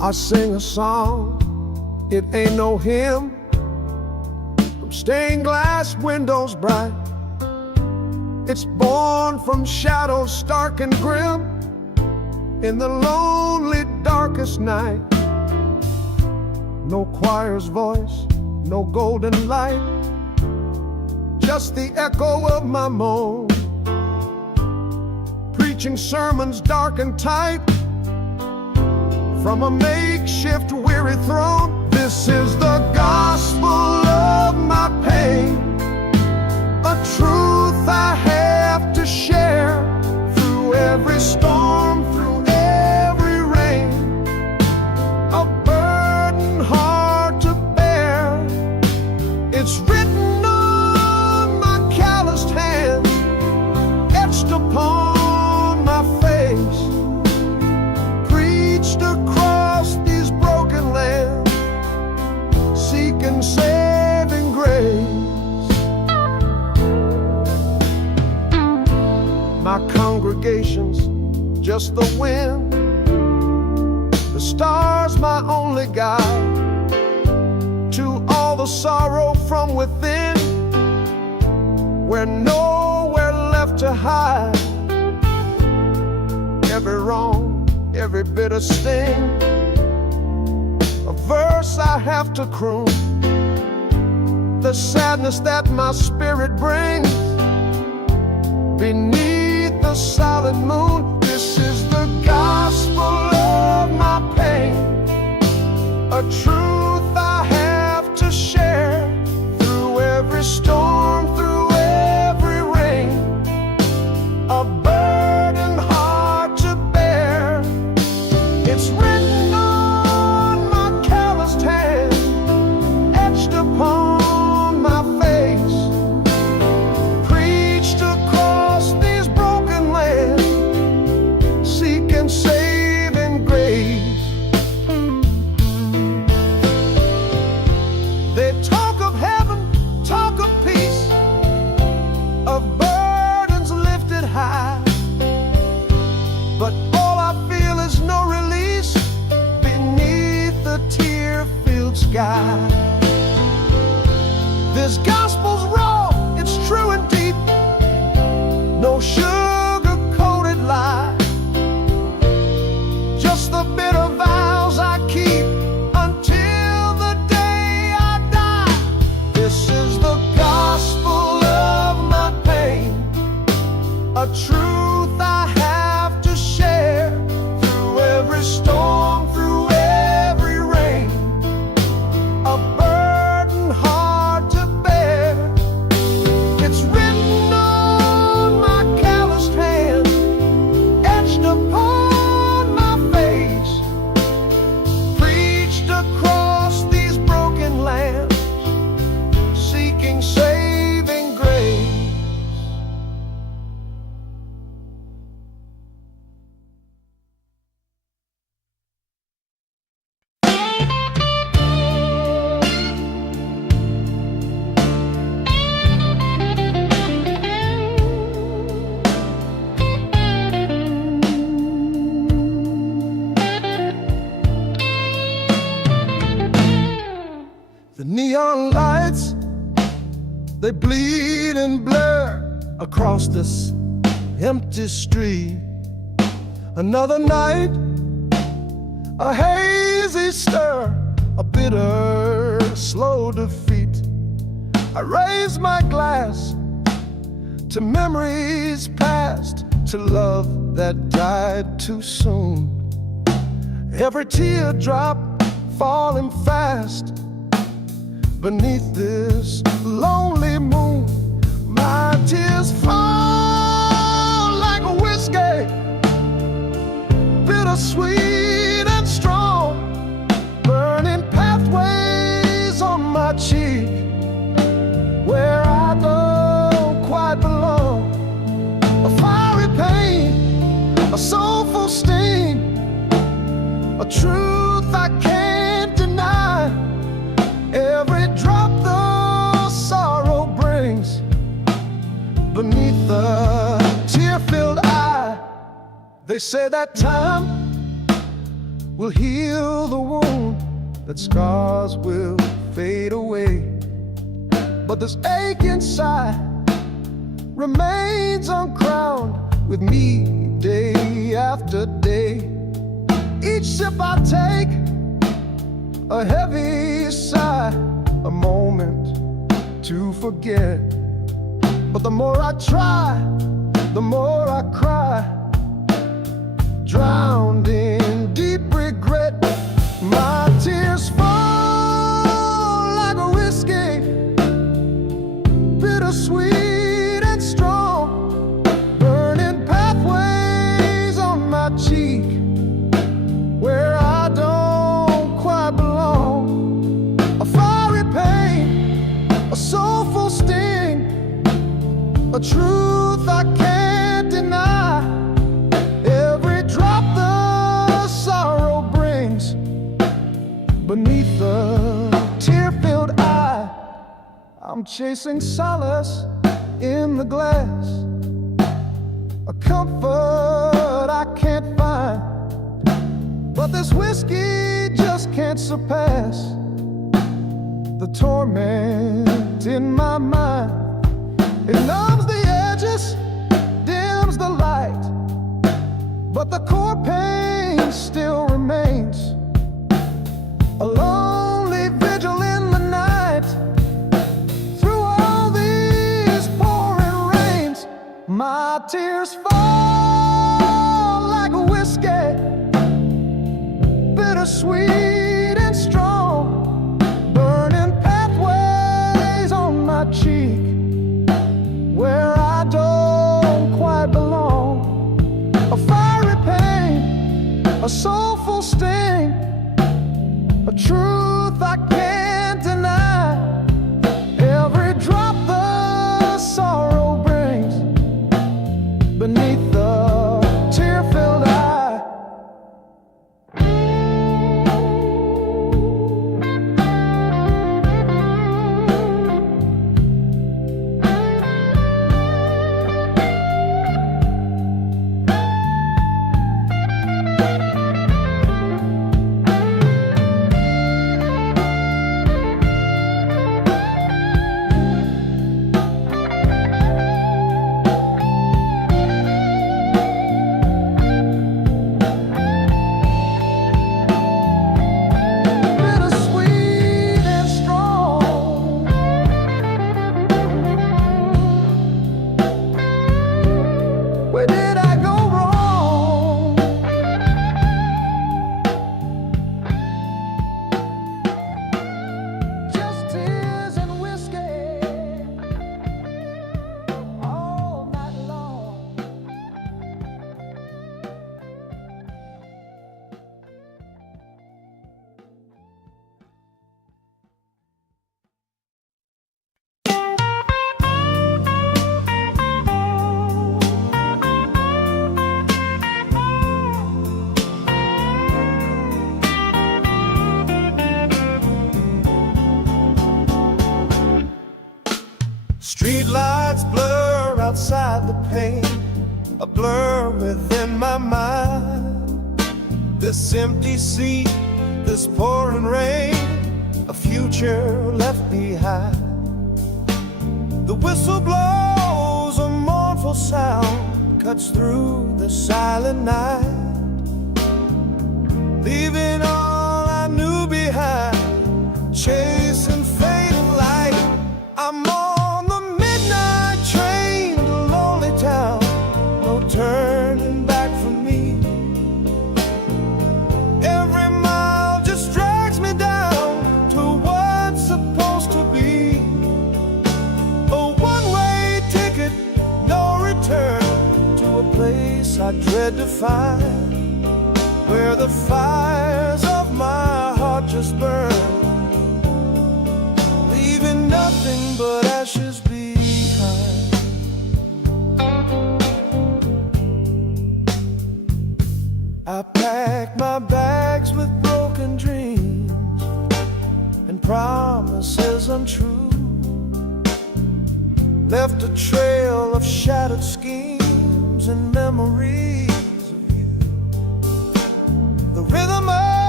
I sing a song, it ain't no hymn, from stained glass windows bright. It's born from shadows stark and grim, in the lonely darkest night. No choir's voice, no golden light, just the echo of my moan, preaching sermons dark and tight from a makeshift weary throne. This is the gospel of my pain, a truth I have to share through every storm, through every rain, a burden hard to bear. It's written on my calloused hands, etched upon my face, preached across these broken lands, seeking saving grace. My congregation's just the wind, the stars my only guide, to all the sorrow from within, we're nowhere left to hide. Every wrong, every bitter sting, a verse I have to croon, the sadness that my spirit brings beneath the solid moon. This is the gospel of my pain, a truth I have to share through every storm, through every rain, a burden hard to bear. It's written on my calloused hand, etched upon my face, preached across these broken lands, seeking saving grace. They talk of heaven, talk of peace, of burdens lifted high, but all I feel is no release beneath the tear-filled sky. This gospel's raw, it's true and deep, no sugar-coated lie, just the bitter vows I keep until the day I die. This is the gospel of my pain, a truth I have to share through every storm, through every rain, a burden hard to bear. It's written on my calloused hand, etched upon my face, preached across these broken lands, seeking saving grace. The neon lights, they bleed and blur across this empty street. Another night, a hazy stir, a bitter, slow defeat. I raise my glass to memories past, to love that died too soon. Every teardrop falling fast beneath this lonely moon. My tears fall like a whiskey, bittersweet and strong, burning pathways on my cheek where I don't quite belong. A fiery pain, a soulful sting, a truth I can't deny. Every drop the sorrow brings beneath the tear-filled eye. They say that time will heal the wound, that scars will fade away. But this ache inside remains uncrowned with me day after day. Each sip I take, a heavy sigh, a moment to forget. But the more I try, the more I cry, drowned in deep regret. My tears fall like a whiskey, bittersweet and strong, burning pathways on my cheek where I don't quite belong. A fiery pain, a soulful sting, a truth I can't deny. Every drop the sorrow brings beneath the tear-filled eye. I'm chasing solace in the glass, a comfort I can't find. But this whiskey just can't surpass the torment in my mind. It numbs the edges, dims the light, but the core pain still remains. A lonely vigil in the night, through all these pouring rains. My tears fall like a whiskey, bittersweet and strong, burning pathways on my cheek where I don't quite belong. A fiery pain, a soulful sting, a truth I can't deny. Every drop the sorrow brings beneath the tear-filled eye. Street lights blur outside the pane, a blur within my mind. This empty seat, this pouring rain, a future left behind. The whistle blows, a mournful sound cuts through the silent night, leaving all I knew behind, chasing fatal light. I'm on the midnight train to lonely town, no turning back for me. Every mile just drags me down to what's supposed to be a one-way ticket, no return, to a place I dread to find, where the fires of my heart just burn, leaving nothing but ashes behind. I packed my bags with broken dreams and promises untrue, left a trail of shattered schemes and memories of you. The rhythm of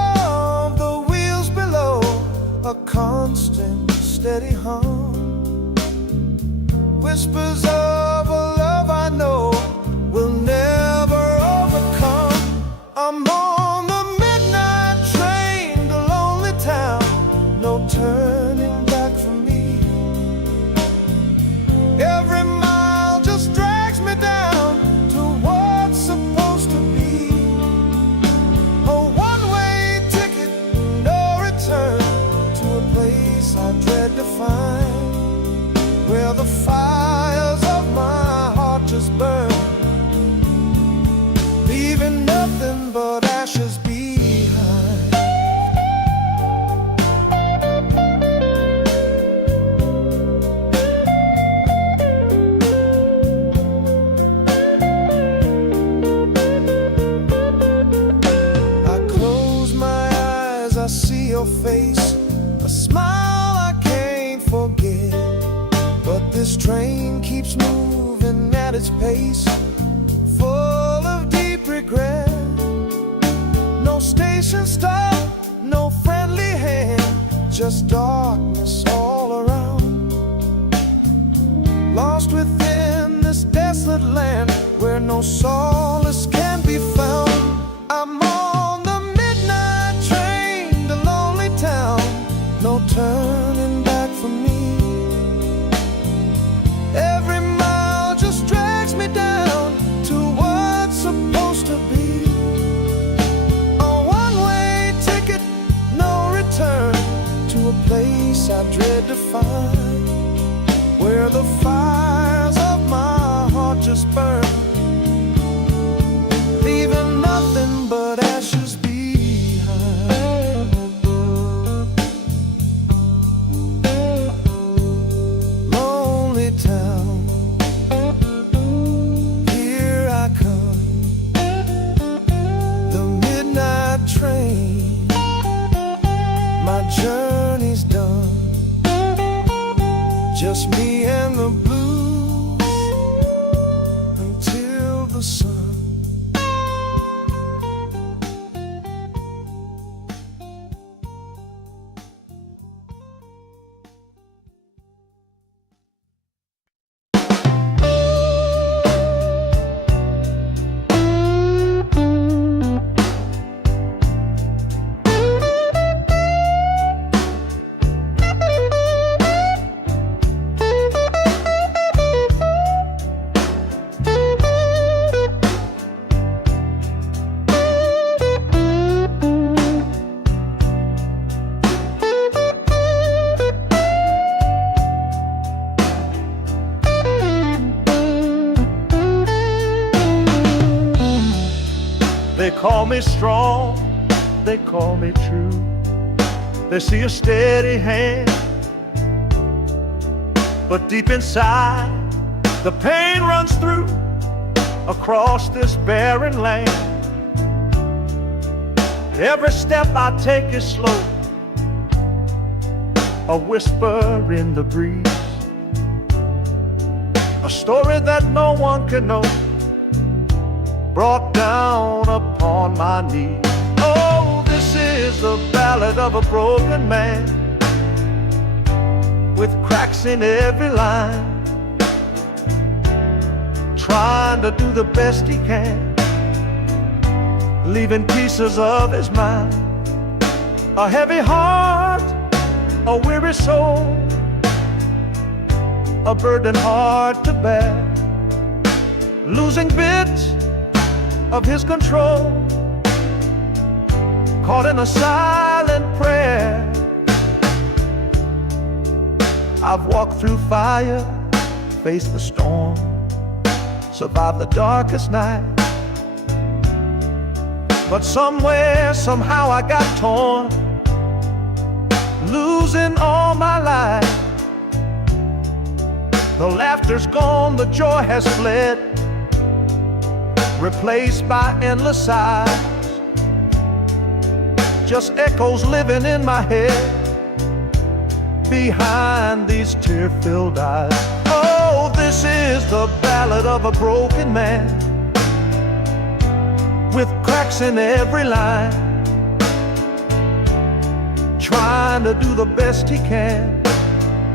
steady hum. Whispers of a love I know will never overcome. I'm on the midnight train to lonely town, no turning back for me. Every mile just drags me down to what's supposed to be. A one-way ticket, no return, to a place I dread to find, where the fires of my heart just burn, leaving nothing but ashes behind. I close my eyes, I see your face, a smile I can't forget. But this train keeps moving at its pace, full of deep regret. No station stop, no friendly hand, just darkness all around. Lost within this desolate land where no solace can be found. I'm on the midnight train to lonely town, no turning back for me. Every mile just drags me down to what's supposed to be. A one-way ticket, no return, to a place I dread to find, where the fires of my heart just burn, leaving nothing but ashes behind. Lonely town, here I come, the midnight train, my journey's done, just me and the blues until the sun. They call me strong, they call me true. They see a steady hand, but deep inside the pain runs through across this barren land. Every step I take is slow, a whisper in the breeze, a story that no one can know, brought down upon my knees. Oh, this is the ballad of a broken man, with cracks in every line, trying to do the best he can, leaving pieces of his mind. A heavy heart, a weary soul, a burden hard to bear, losing bits of his control, caught in a silent prayer. I've walked through fire, faced the storm, survived the darkest night, but somewhere, somehow I got torn, losing all my life. The laughter's gone, the joy has fled, replaced by endless sighs, just echoes living in my head behind these tear-filled eyes. Oh, this is the ballad of a broken man, with cracks in every line, trying to do the best he can,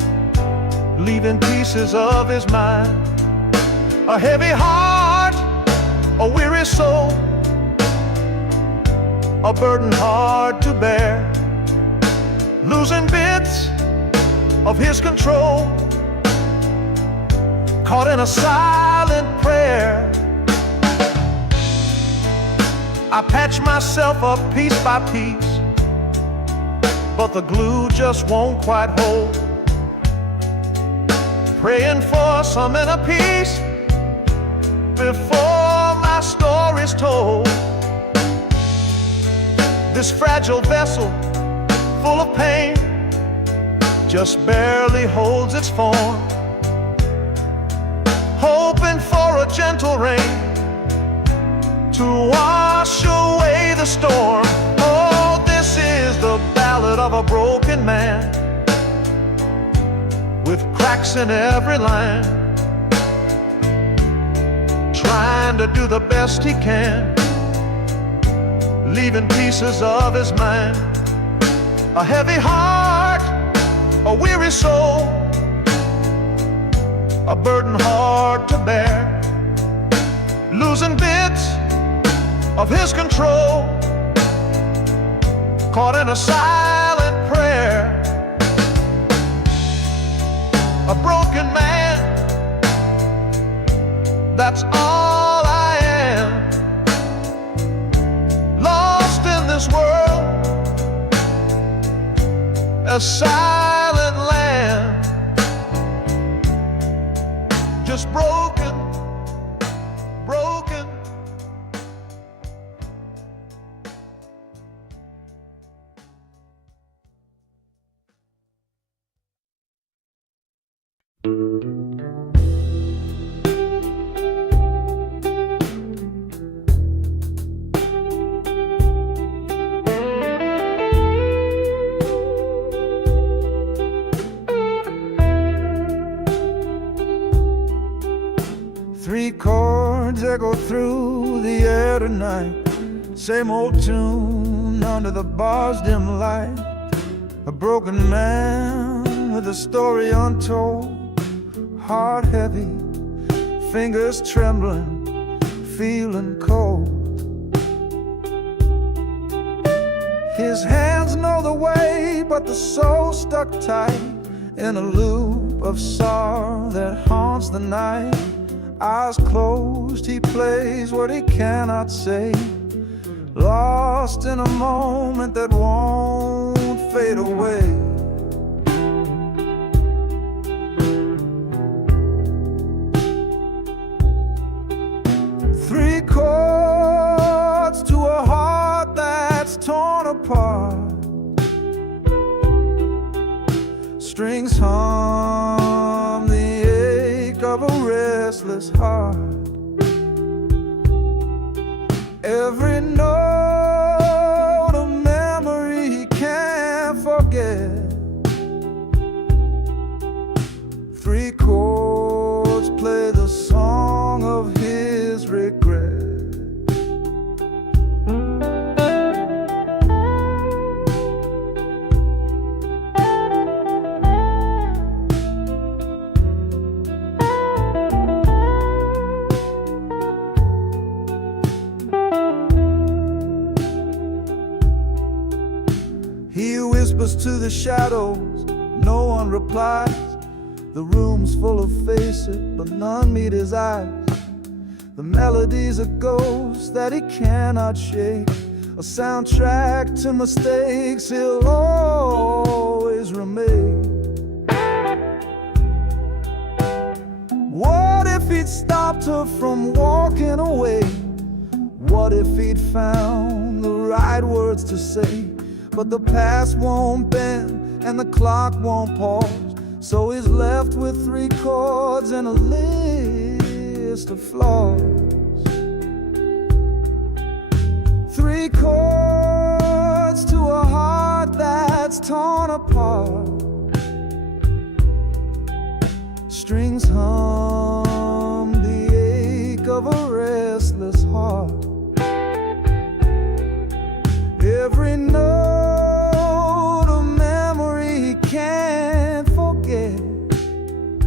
leaving pieces of his mind. A heavy heart, a weary soul, a burden hard to bear, losing bits of his control, caught in a silent prayer. I patch myself up piece by piece, but the glue just won't quite hold. Praying for some inner peace before my story's told. This fragile vessel, full of pain, just barely holds its form, hoping for a gentle rain to wash away the storm. Oh, this is the ballad of a broken man, with cracks in every line, trying to do the best he can, leaving pieces of his mind. A heavy heart, a weary soul, a burden hard to bear, losing bits of his control, caught in a silent prayer. A broken man, that's all I am, lost in this world, a silent land, just broken, broken. Three chords echo through the air tonight, same old tune under the bar's dim light. A broken man with a story untold, heart heavy, fingers trembling, feeling cold. His hands know the way, but the soul stuck tight in a loop of sorrow that haunts the night. Eyes closed, he plays what he cannot say, lost in a moment that won't fade away. Three chords to a heart that's torn apart, strings hum the ache of a restless heart. Every note a memory he can't forget. Three chords play the song of his regret. He whispers to the shadows, no one replies. The room's full of faces, but none meet his eyes. The melody's a ghost that he cannot shake, a soundtrack to mistakes he'll always remake. What if he'd stopped her from walking away? What if he'd found the right words to say? But the past won't bend and the clock won't pause, so he's left with three chords and a list of flaws. Three chords to a heart that's torn apart, strings hum the ache of a restless heart. Every note a memory he can't forget.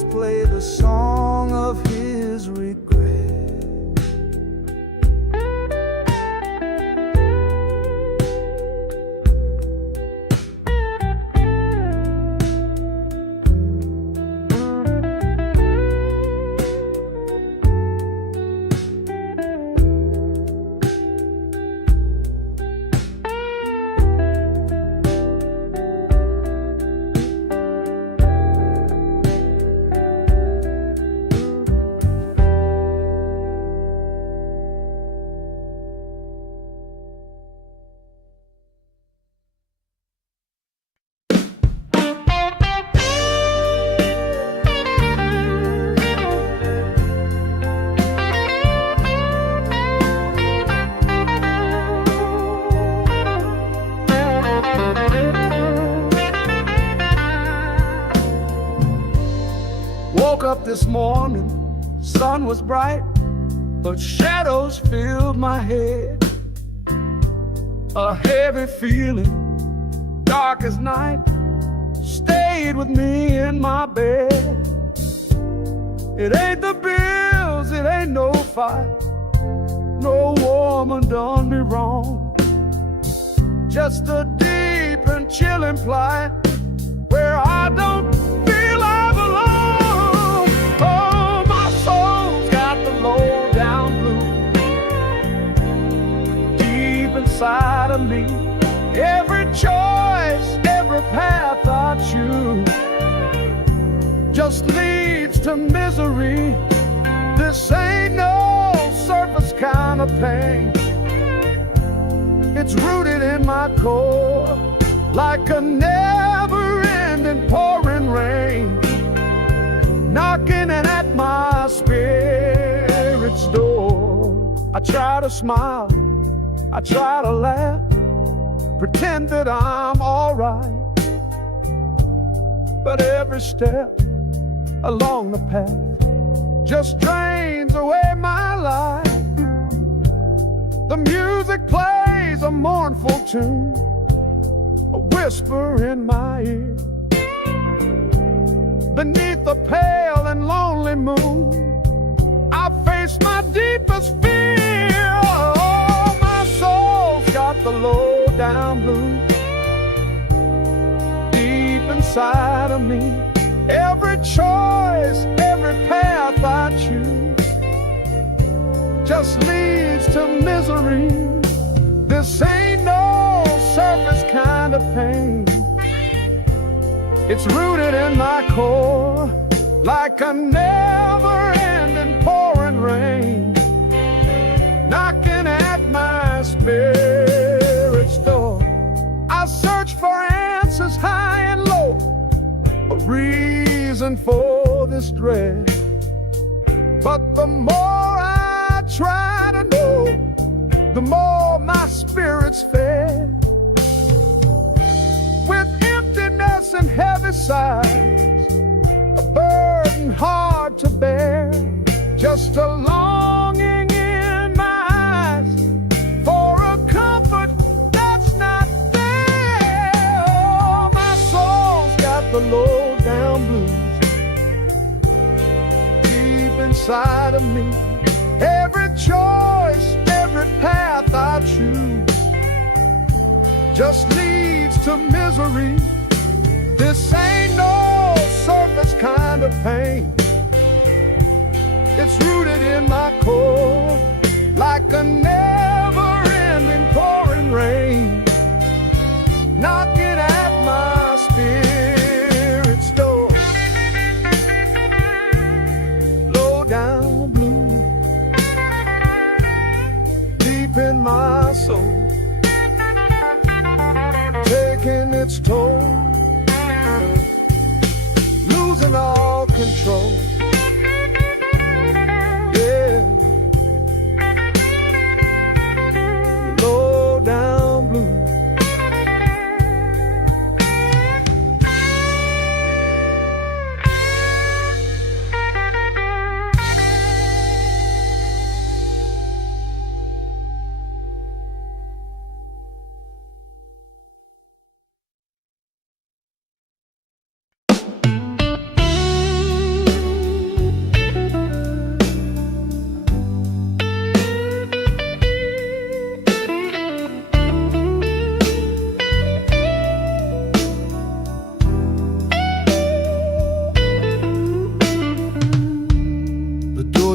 let's play the song of his regret. Woke up this morning, sun was bright, but shadows filled my head. A heavy feeling, dark as night, stayed with me in my bed. It ain't the bills, it ain't no fight, no woman done me wrong. Just a deep and chilling plight where I don't feel I belong. Oh, my soul's got the low down blues deep inside of me. Every choice, every path I choose just leads to misery. This ain't no surface kind of pain. It's rooted in my core like a never-ending pouring rain, knocking at my spirit's door. I try to smile, I try to laugh, pretend that I'm alright, but every step along the path just drains away my life. The music plays a mournful tune, a whisper in my ear. Beneath the pale and lonely moon, I face my deepest fear. Oh, my soul's got the low down blues deep inside of me. Every choice, every path I choose just leads to misery. This ain't no surface kind of pain. It's rooted in my core like a never-ending pouring rain, knocking at my spirit's door. I search for answers high and low, a reason for this dread, but the more I try to know, the more my spirit's fed. With emptiness and heavy sighs, a burden hard to bear, just a longing in my eyes for a comfort that's not there. Oh, my soul's got the low down blues deep inside of me. Every choice, every path I choose just leads to misery. This ain't no surface kind of pain. It's rooted in my core like a never-ending pouring rain, knocking at my spirit's door. Low down blue deep in my soul, taking its toll, losing all control. Yeah, low down blue.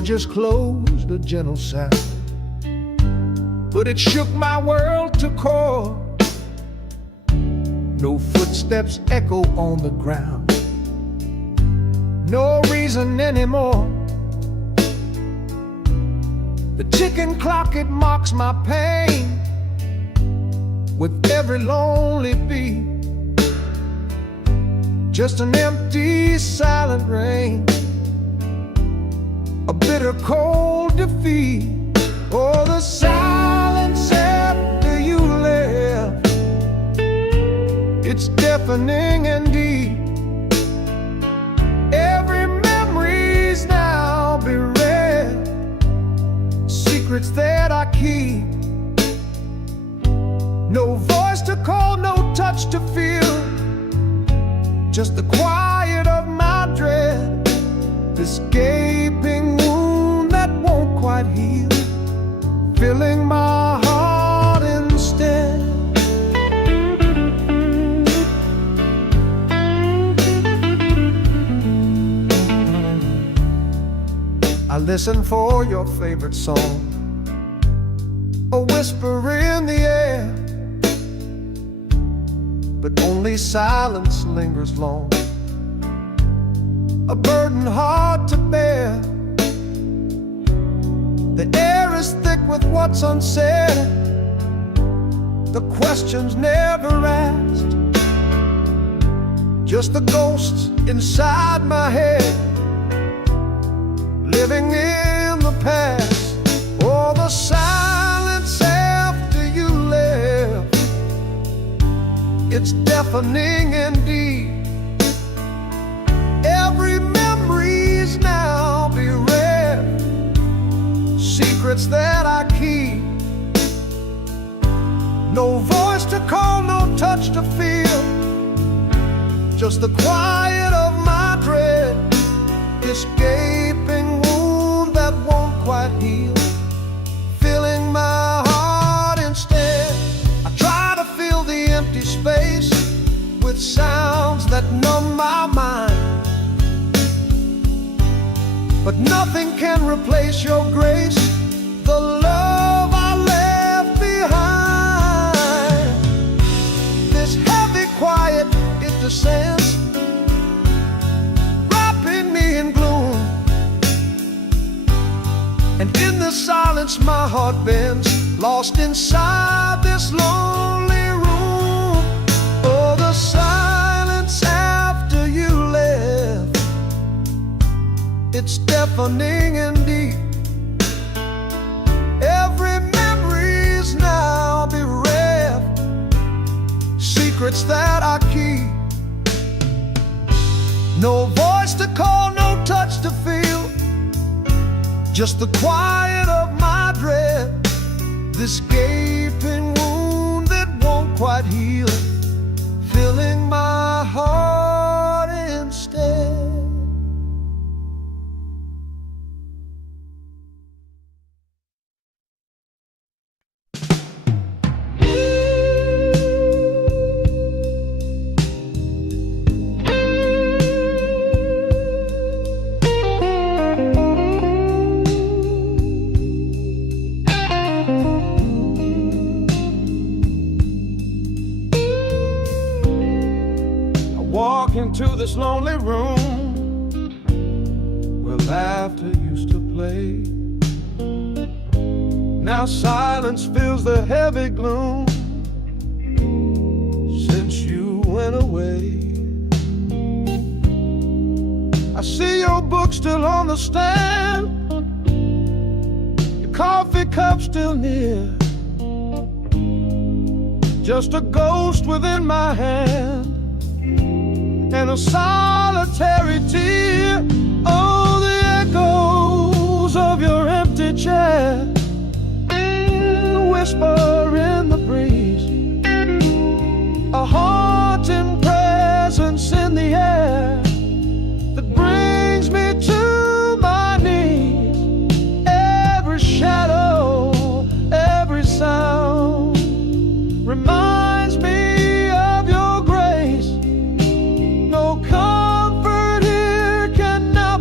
just closed a gentle sound, but it shook my world to core. No footsteps echo on the ground, no reason anymore. The ticking clock, it mocks my pain with every lonely beat. Just an empty, silent rain, a bitter, cold defeat. Oh, the silence after you left, it's deafening and deep. Every memory's now bereft, secrets that I keep. No voice to call, no touch to feel, just the quiet of my dread, this gaping wound that won't quite heal, filling my heart instead. I listen for your favorite song, a whisper in the air, but only silence lingers long, a burden hard to bear. The air is thick with what's unsaid, the questions never asked, just the ghosts inside my head, living in the past. Oh, the silence after you left, it's deafening and deep. Every memory's now bereft, secrets that I keep. No voice to call, no touch to feel, just the quiet of my dread, this gaping wound that won't quite heal, filling my heart instead. I try to fill the empty space with sounds that numb my mind, but nothing can replace your grace, the love I left behind. This heavy quiet, it descends, wrapping me in gloom, and in the silence my heart bends, lost inside this lonely room. Oh, the silence after you left, it's deafening and deep. Every memory's now bereft, secrets that I keep. No voice to call, no touch to feel, just the quiet of my dread, this gaping wound that won't quite heal, filling my heart instead. Into this lonely room where laughter used to play. Now silence fills the heavy gloom since you went away. I see your book still on the stand, your coffee cup still near, just a ghost within my hand, and a solitary tear. Oh, the echoes of your empty chair, a whisper in the breeze, a haunting presence in the air that brings me to my knees. Every shadow, every sound reminds me of your grace. No comfort here can now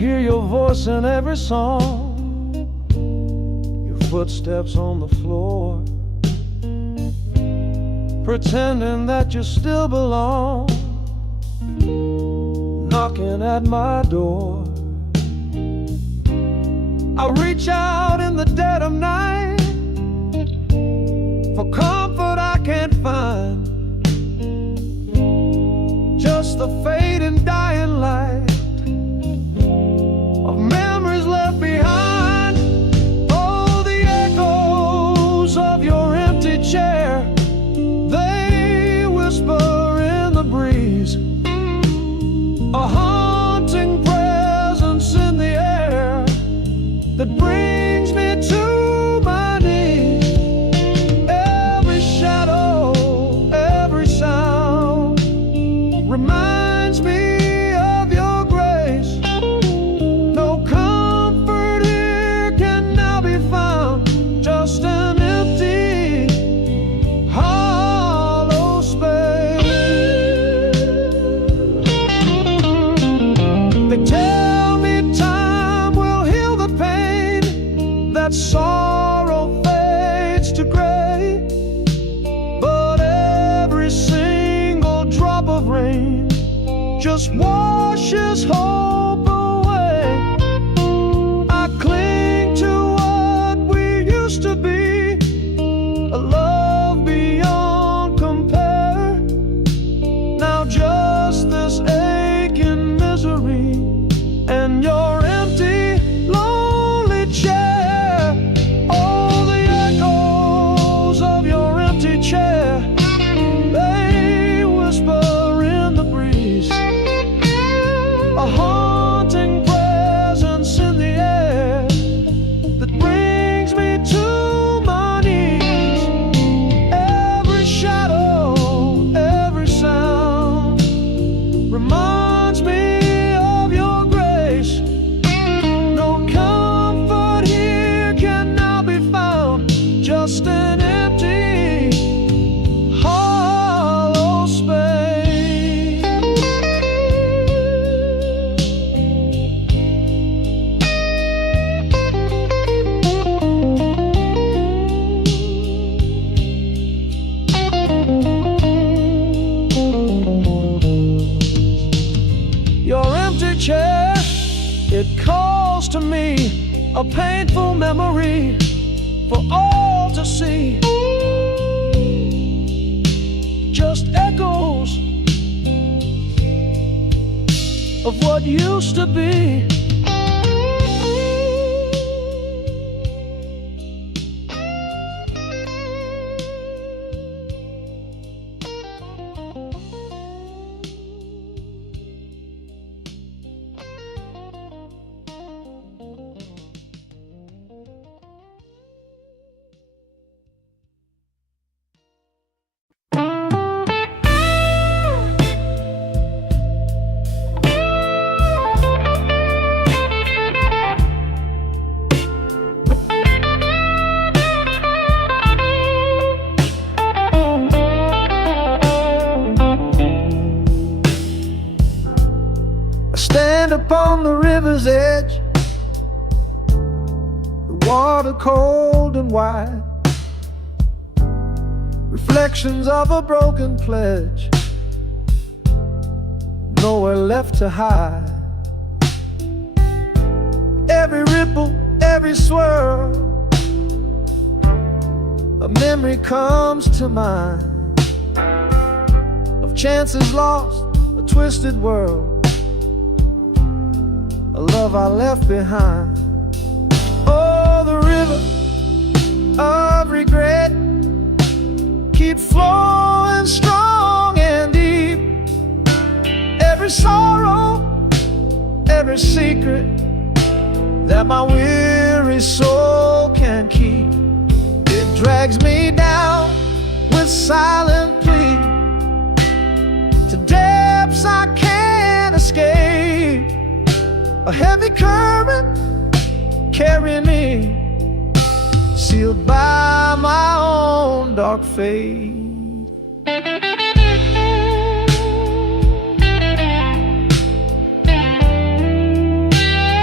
hear your voice in every song, your footsteps on the floor, pretending that you still belong, knocking at my door. I reach out in the dead of night for comfort I can't find, just the fading dying light of memories left behind. Oh, the echoes of your empty chair, they whisper in the breeze, a haunting presence in the air that brings me to my knees. Every shadow, every sound reminds me of your grace. No comfort here can now be found, just an empty, hollow space. They tell me time will heal the pain, that sorrow fades to gray, but every single drop of rain just washes hope away. I cling to what we used to be, a love beyond compare. Now just this aching misery and your empty, lonely chair. Oh, the echoes of your empty chair, they whisper in the breeze, a haunting presence in the air that brings me to my knees. Every shadow, every sound reminds me of your grace. No comfort here can now be found, just an empty, hollow space. Your empty chair, it calls to me, a painful memory for all to see. Just echoes of what used to be. Stand upon the river's edge, the water cold and wide, reflections of a broken pledge, nowhere left to hide. Every ripple, every swirl, a memory comes to mind of chances lost, a twisted world, a love I left behind. Oh, the river of regret keeps flowing strong and deep. Every sorrow, every secret that my weary soul can keep, it drags me down with silent plea to depths I can't escape. A heavy current carrying me, sealed by my own dark fate.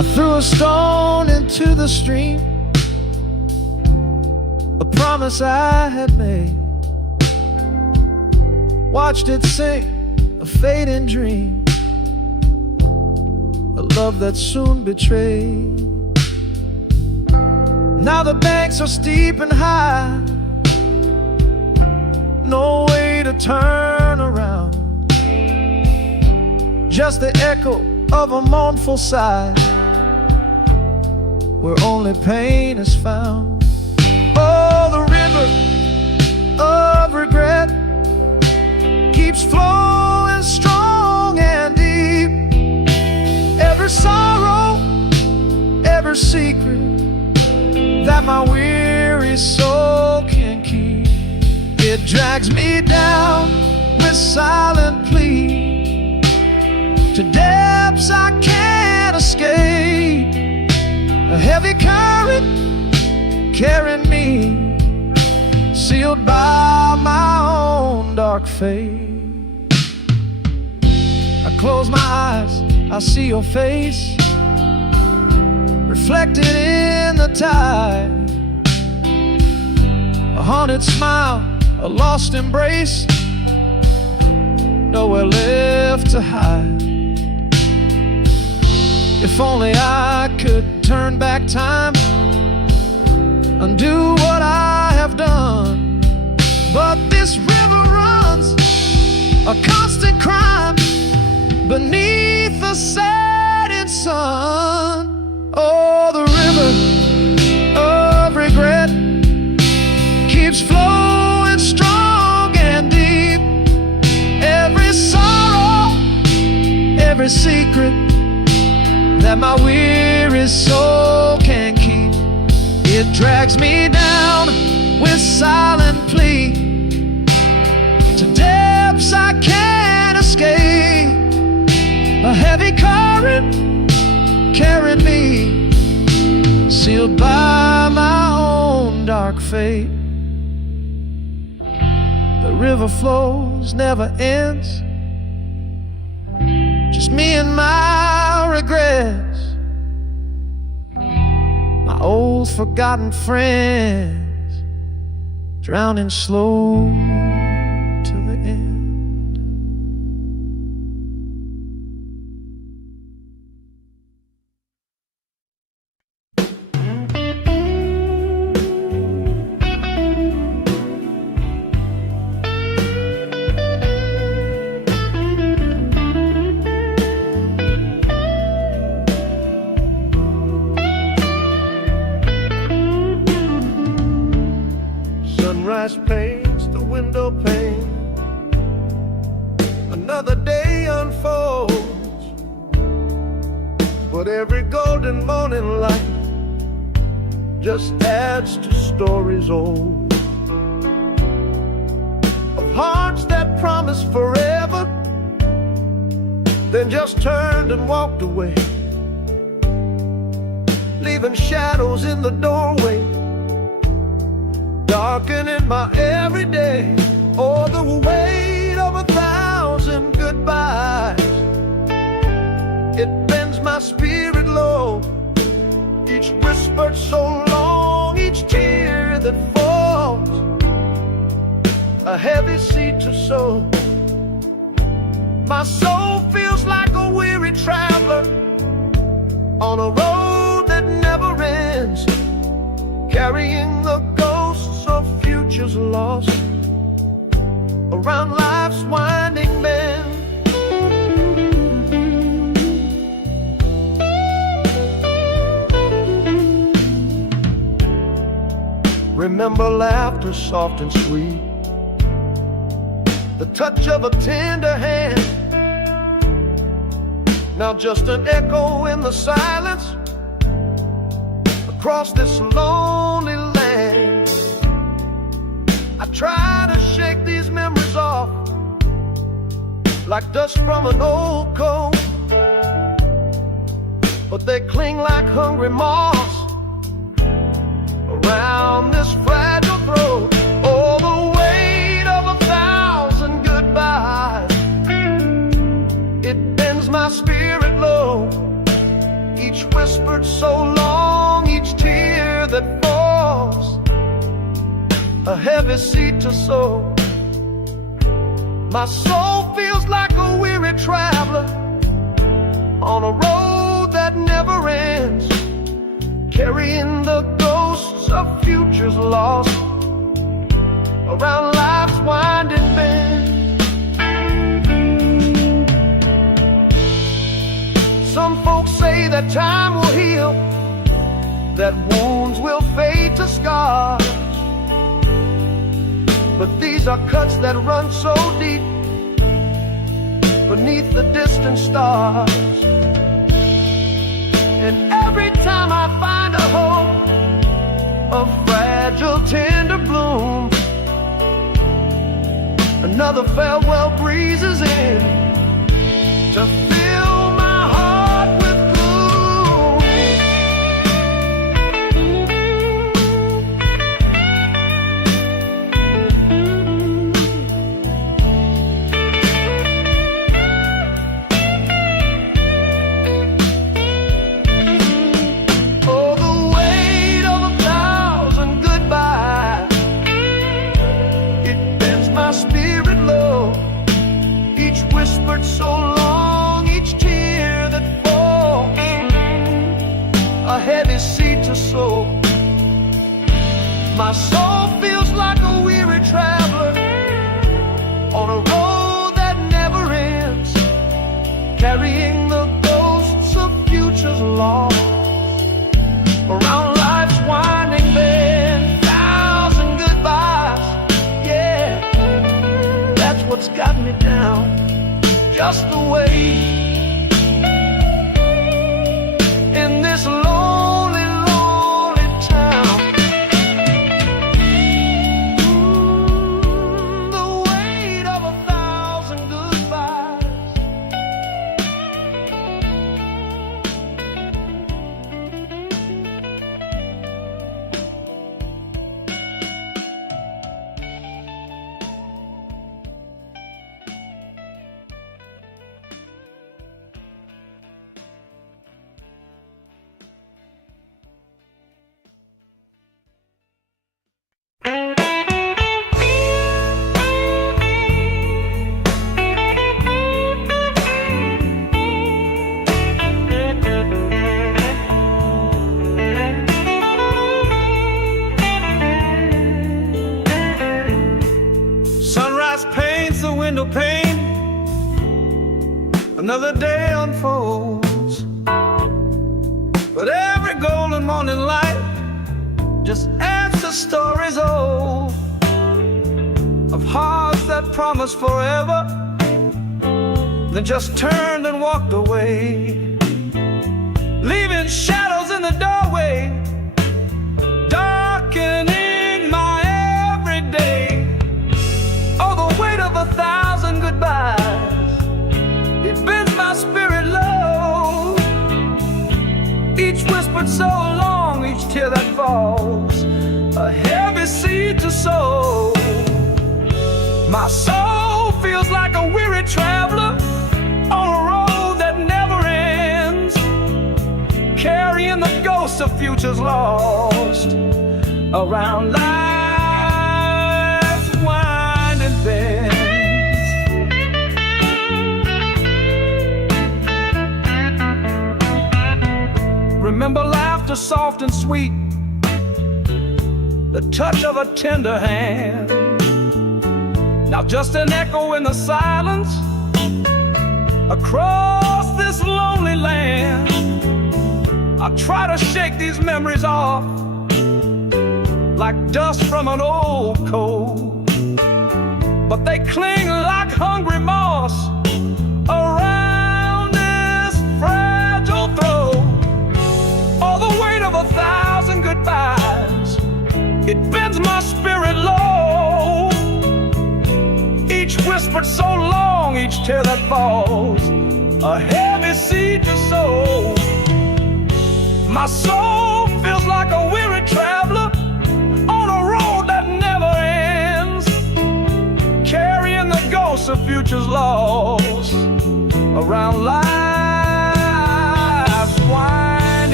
I threw a stone into the stream, a promise I had made. Watched it sink, a fading dream, a love that soon betrayed. Now the banks are steep and high, no way to turn around, just the echo of a mournful sigh, where only pain is found. Oh, the river of regret keeps flowing strong and deep. Every sorrow, every secret that my weary soul can keep, it drags me down with silent plea to depths I can't escape. A heavy current carrying me, sealed by my own dark fate. I close my eyes, I see your face reflected in the tide. A haunted smile, a lost embrace, nowhere left to hide. If only I could turn back time, undo what I have done. But this river runs a constant crime beneath the setting sun. Oh, the river of regret keeps flowing strong and deep. Every sorrow, every secret that my weary soul can keep, it drags me down with silent plea to depths I can't escape. A heavy current carried me, sealed by my own dark fate. The river flows, never ends, just me and my regrets, my old forgotten friends, drowning slow till the end. Sunrise paints the window pane, another day unfolds, but every golden morning light just adds to stories old, of hearts that promised forever, then just turned and walked away, leaving shadows in the doorway, darkening my everyday. Oh, the weight of 1,000 goodbyes, it bends my spirit low. Each whispered so long, each tear that falls, a heavy seed to sow. My soul feels like a weary traveler on a road that never ends, carrying the ghosts of futures lost around life's winding bend. Remember laughter soft and sweet, the touch of a tender hand, now just an echo in the silence across this lonely land. I try to shake these memories off like dust from an old coat, but they cling like hungry moths around this fragile throat. Oh, the weight of 1,000 goodbyes, it bends my spirit low. Each whispered so long, each tear that falls, a heavy seed to sow. My soul feels like a weary traveler on a road that never ends, carrying the ghosts of futures lost around life's winding bend. Some folks say that time will heal, that wounds will fade to scars, but these are cuts that run so deep beneath the distant stars. And every time I find a hope, a fragile tender bloom, another farewell breezes in to fill my heart with gloom. Oh, the weight of 1,000 goodbyes, it bends my spirit low. Each whispered so long, each tear that falls, a heavy seed to sow. My soul feels like a weary traveler on a road that never ends, carrying the ghosts of futures lost around life's winding bend. 1,000 goodbyes, yeah, that's what's got me down, just the way in this lonely, lonely town. The weight of 1,000 goodbyes. Sunrise paints the window pane, another day unfolds, but every golden morning light just adds to stories old of hearts that promised forever, then just turned and walked away, leaving shadows in the doorway, darkening my everyday. Oh, the weight of 1,000 goodbyes, it bends my spirit low. Each whispered so long, each tear that falls, a heavy seed to sow. My soul feels like a weary traveler on a road that never ends, carrying the ghosts of futures lost around life's winding bends. Remember laughter soft and sweet, the touch of a tender hand. Now just an echo in the silence across this lonely land. I try to shake these memories off like dust from an old coat, but they cling like hungry moss around this fragile throat. All the weight of 1,000 goodbyes, it bends my spirit low. Each whispered so long, each tear that falls, a heavy seed to sow. My soul feels like a weary traveler on a road that never ends, carrying the ghosts of futures lost around life's winding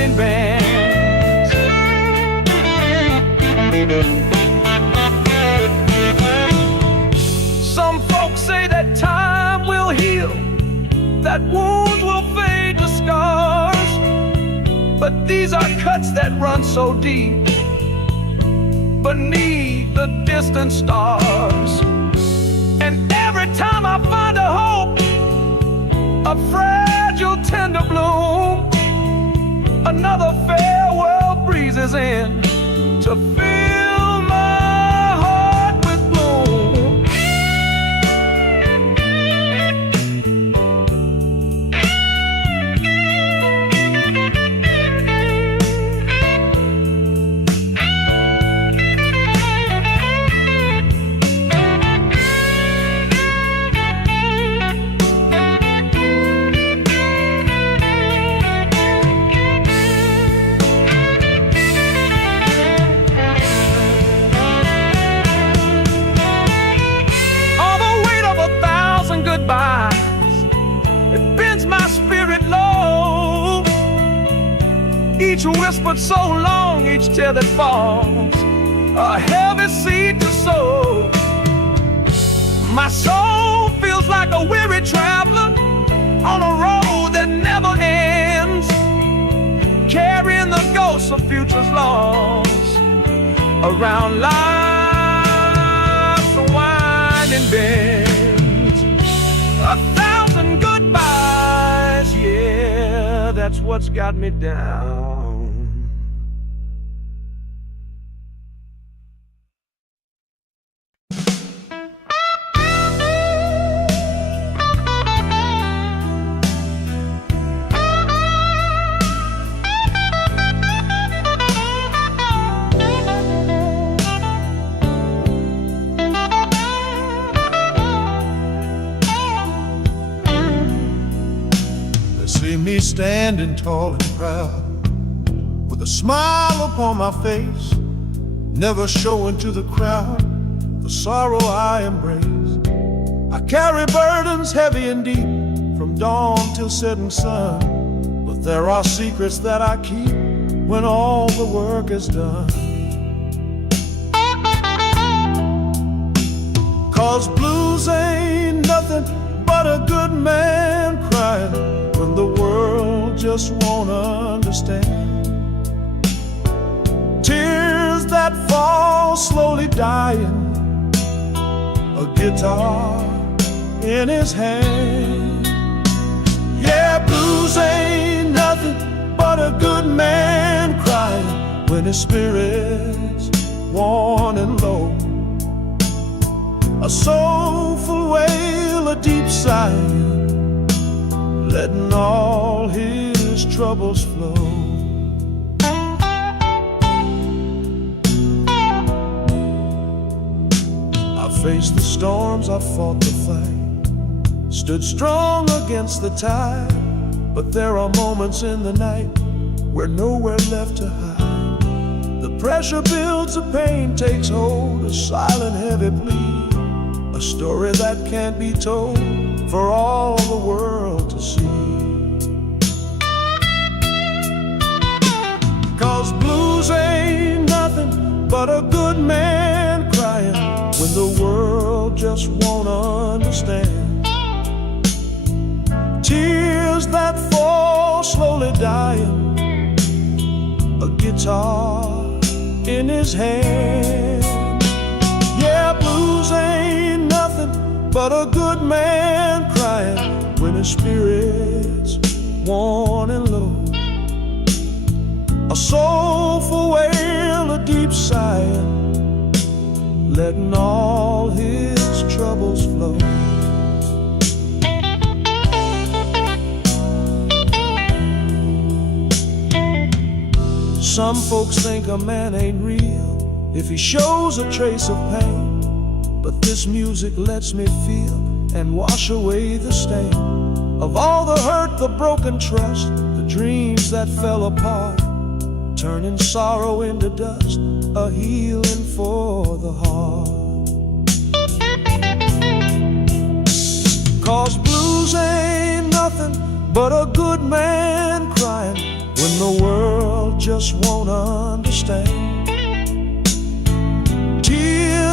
Some folks say that time will heal, that wounds will fade to scars, but these are cuts that run so deep beneath the distant stars. And every time I find a hope, a fragile tender bloom, another farewell breezes in to fill my heart with gloom. It bends my spirit low. Each whispered so long, each tear that falls, a heavy seed to sow. My soul feels like a weary traveler on a road that never ends, carrying the ghosts of futures lost around life's winding bend. 1,000 goodbyes, yeah, that's what's got me down. Me standing tall and proud, with a smile upon my face, never showing to the crowd the sorrow I embrace. I carry burdens heavy and deep, from dawn till setting sun, but there are secrets that I keep when all the work is done. 'Cause blues ain't nothing but a good man crying when the world just won't understand. Tears that fall slowly dying, a guitar in his hand. Yeah, blues ain't nothing but a good man crying when his spirit's worn and low. A soulful wail, a deep sigh, letting all his troubles flow. I faced the storms, I fought the fight, stood strong against the tide, but there are moments in the night where nowhere left to hide. The pressure builds, the pain takes hold, a silent heavy plea, a story that can't be told for all the world to see. 'Cause blues ain't nothing but a good man crying when the world just won't understand. Tears that fall slowly dying, a guitar in his hand. Yeah, blues ain't nothing but a good man crying when his spirit's worn and low. A soulful wail, a deep sigh, letting all his troubles flow. Some folks think a man ain't real if he shows a trace of pain, but this music lets me feel and wash away the stain of all the hurt, the broken trust, the dreams that fell apart, turning sorrow into dust, a healing for the heart. 'Cause blues ain't nothing but a good man crying when the world just won't understand.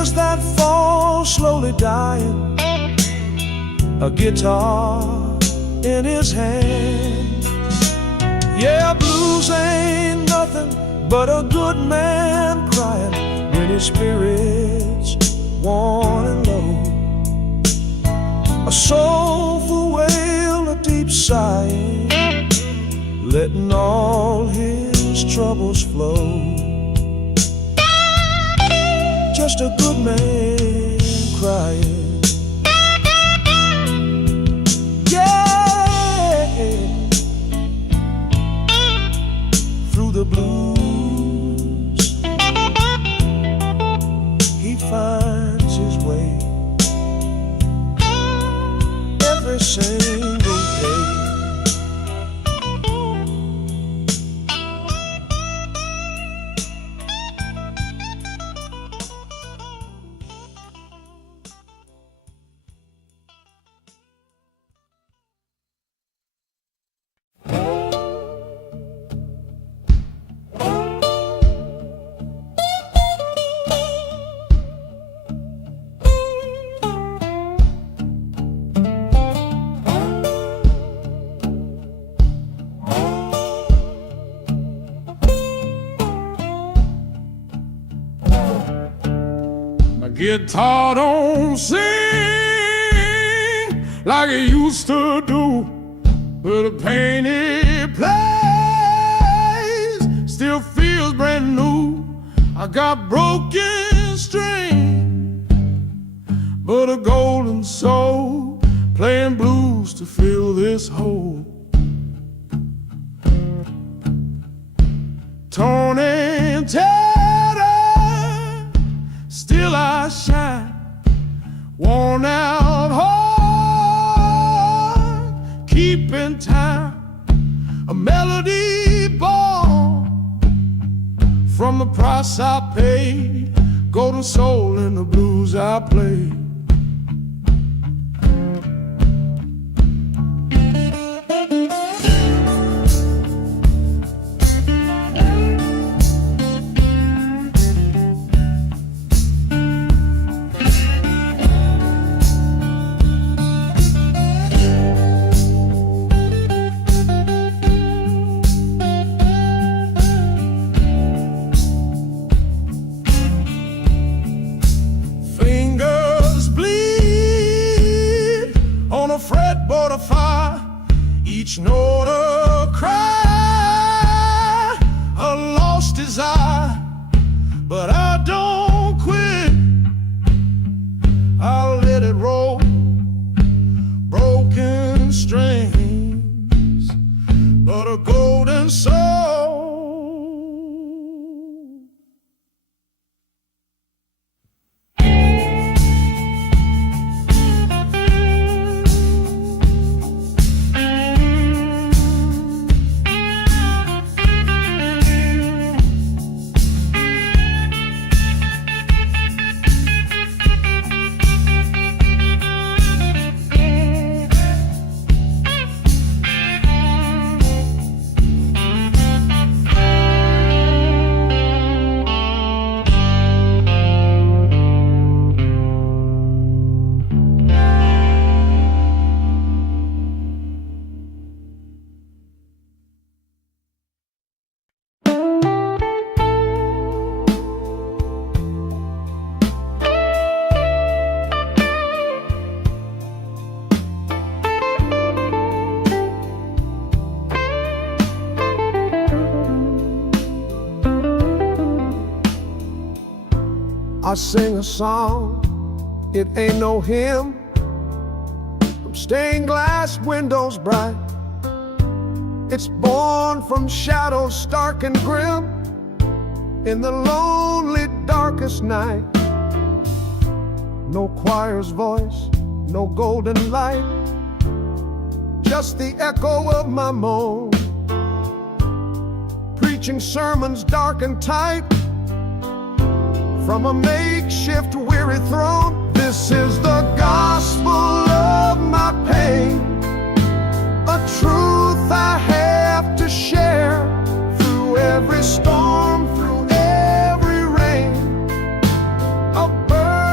tears that fall slowly dying, a guitar in his hand. Yeah, blues ain't nothing but a good man crying when his spirit's worn and low. A soulful wail, a deep sighing, letting all his troubles flow. Just a good man crying. Yeah, through the blues he finds his way every single day. Guitar don't sing like it used to do, but the pain it plays still feels brand new. I got broken string, but a golden soul playing blues to fill this hole. Torn and tattered, still I shine, worn out heart, keeping time, a melody born from the price I paid, golden soul in the blues I play. Fretboard of fire, each note a cry, a lost desire, but I don't quit. I'll let it roll, broken strings, but a golden soul. I sing a song, it ain't no hymn, from stained glass windows bright. It's born from shadows stark and grim, in the lonely darkest night. No choir's voice, no golden light, just the echo of my moan, preaching sermons dark and tight from a makeshift weary throne. This is the gospel of my pain, a truth I have to share through every storm, through every rain. A burden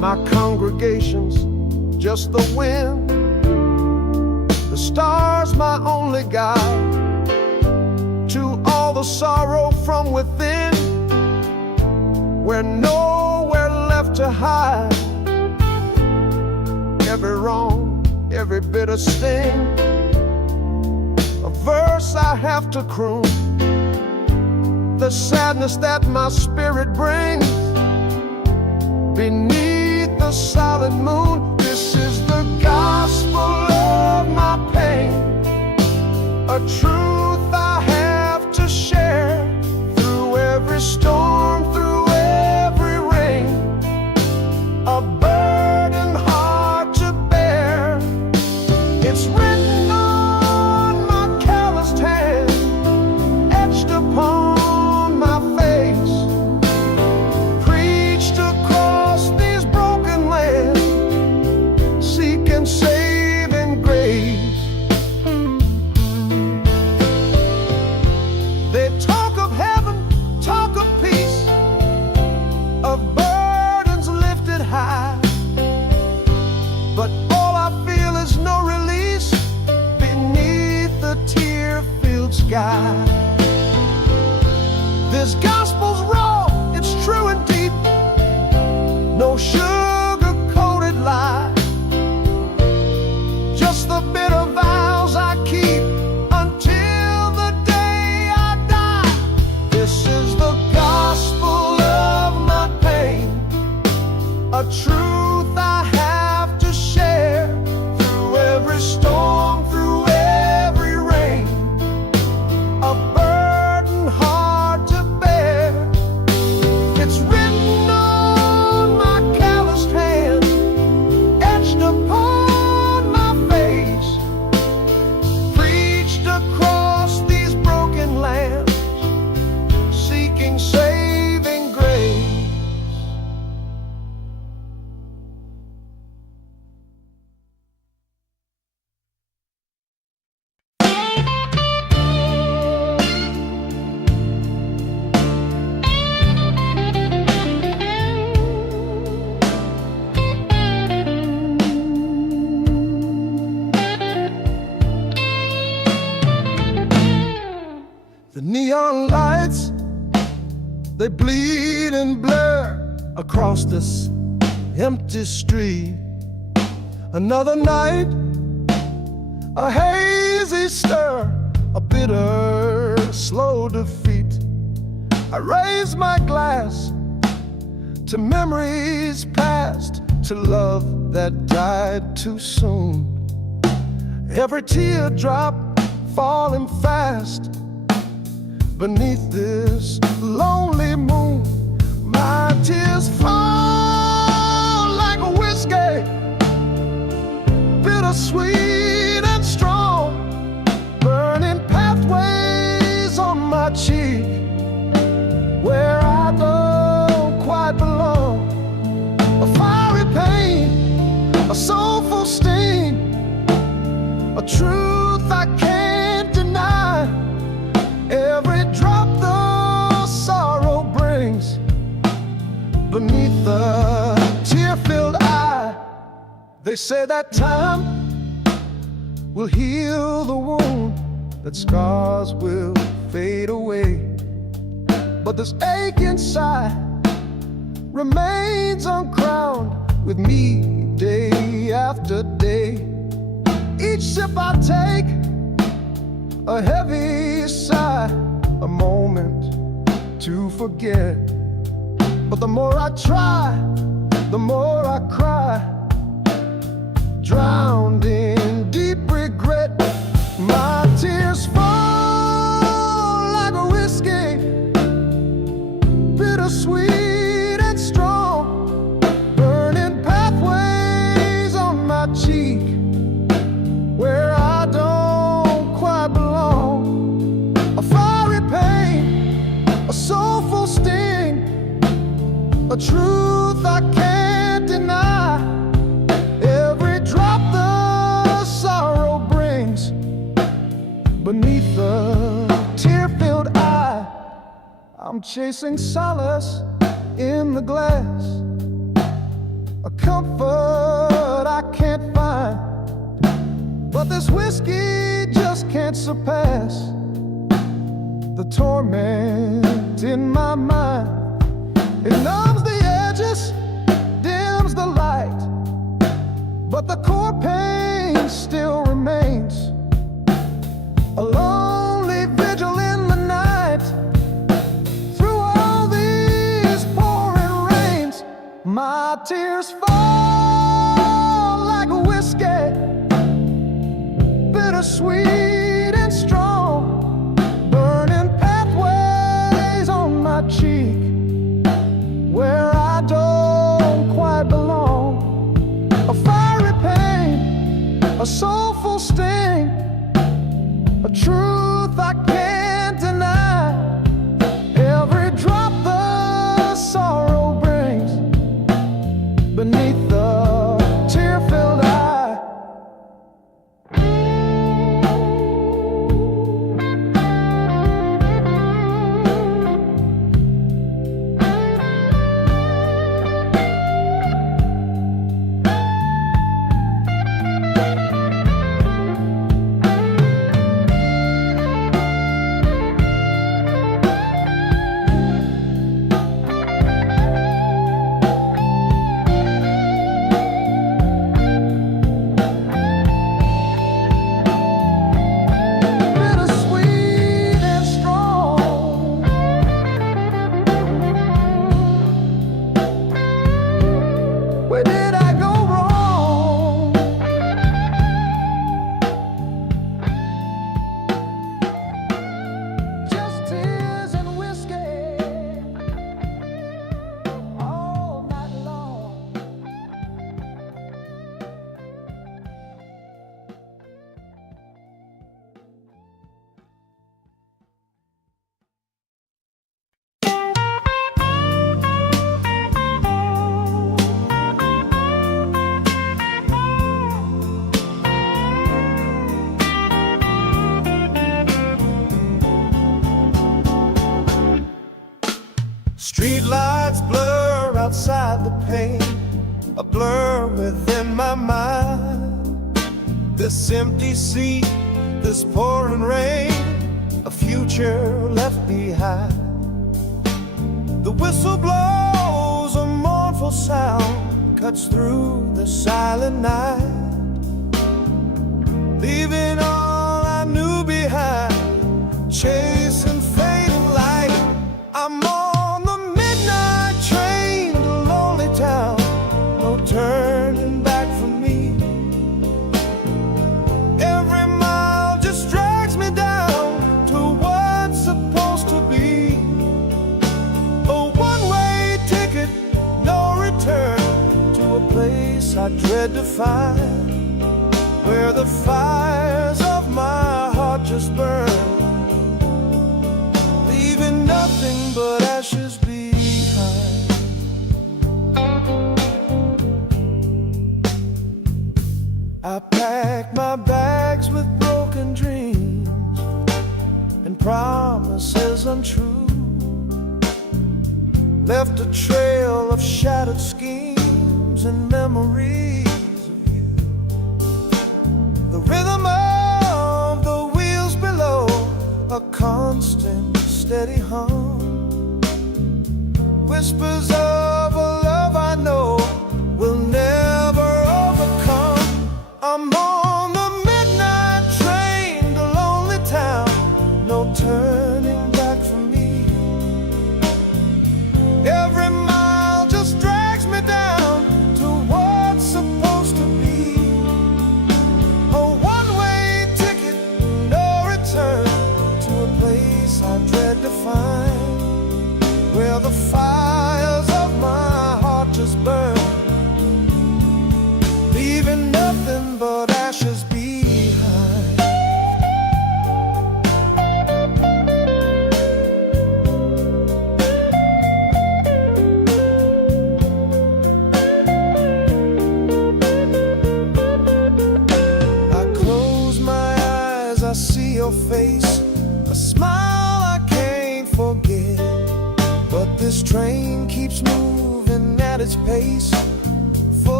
My congregation's just the wind, the stars my only guide to all the sorrow from within. We're nowhere left to hide. Every wrong, every bitter sting, a verse I have to croon. The sadness that my spirit brings beneath the solid moon. This is the gospel of my pain, a truth I have to share through every storm, through every rain, a burden hard to bear. It's written on my calloused hand, etched upon my face, preached across these broken lands, seeking saving grace. They talk of heaven, talk of peace, of burdens lifted high, but all I feel is no release beneath the tear-filled sky. This gospel's raw, it's true and deep, no sugar-coated lie, just the bitter vows I keep until the day I die. This is the gospel of my pain, a truth I have to share through every storm, through every rain, a burden hard to bear. It's written on my calloused hand, etched upon my face, preached across these broken lands, seeking saving grace. The neon lights, they bleed and blur across this empty street. Another night, a hazy stir, a bitter, slow defeat. I raise my glass to memories past, to love that died too soon. Every teardrop falling fast beneath this lonely moon. My tears fall like a whiskey, bittersweet and strong, burning pathways on my cheek where I don't quite belong. A fiery pain, a soulful sting, a truth I can't deny. Every drop the sorrow brings beneath the tear-filled eye. They say that time will heal the wound, that scars will fade away, but this ache inside remains uncrowned with me day after day. Each sip I take, a heavy sigh, a moment to forget. But the more I try, the more I cry, drowned in deep regret. My tears fall like a whiskey, bittersweet and strong, burning pathways on my cheek where I don't quite belong. A fiery pain, a soulful sting, a truth I can't deny. Every drop the sorrow brings beneath the tear-filled eye. I'm chasing solace in the glass, a comfort I can't find, but this whiskey just can't surpass the torment in my mind. It numbs the edges, dims the light, but the core pain still remains. A lonely vigil in the night. Through all these pouring rains, my tears fall like whiskey, bittersweet and strong, burning pathways on my cheek where I don't quite belong. A fiery pain, a soulful sting, a truth I can't deny. Every drop the sorrow brings beneath the tear-filled eye. Street lights blur outside the pane, a blur within my mind. This empty seat, this pouring rain, a future left behind. The whistle blows, a mournful sound cuts through the silent night, leaving all I knew behind, chasing fading light. I'm on the midnight train to lonely town, no turning back for me. Every mile just drags me down to what's supposed to be. A one-way ticket, no return, to a place I dread to find, where the fires of my heart just burn, leaving nothing but ashes behind. I packed my bags with broken dreams and promises untrue, left a trail of shattered schemes and memories of you. The rhythm of the wheels below, a constant steady hum, whispers of a love I know will never overcome. I'm on the midnight train to lonely town, no turning back for me. Every mile just drags me down to what's supposed to be. A one-way ticket, no return, to a place I dread to find, where the fires of my heart just burn, leaving nothing but ashes behind. I close my eyes, I see your face, a smile I can't forget. But this train keeps moving at its pace, full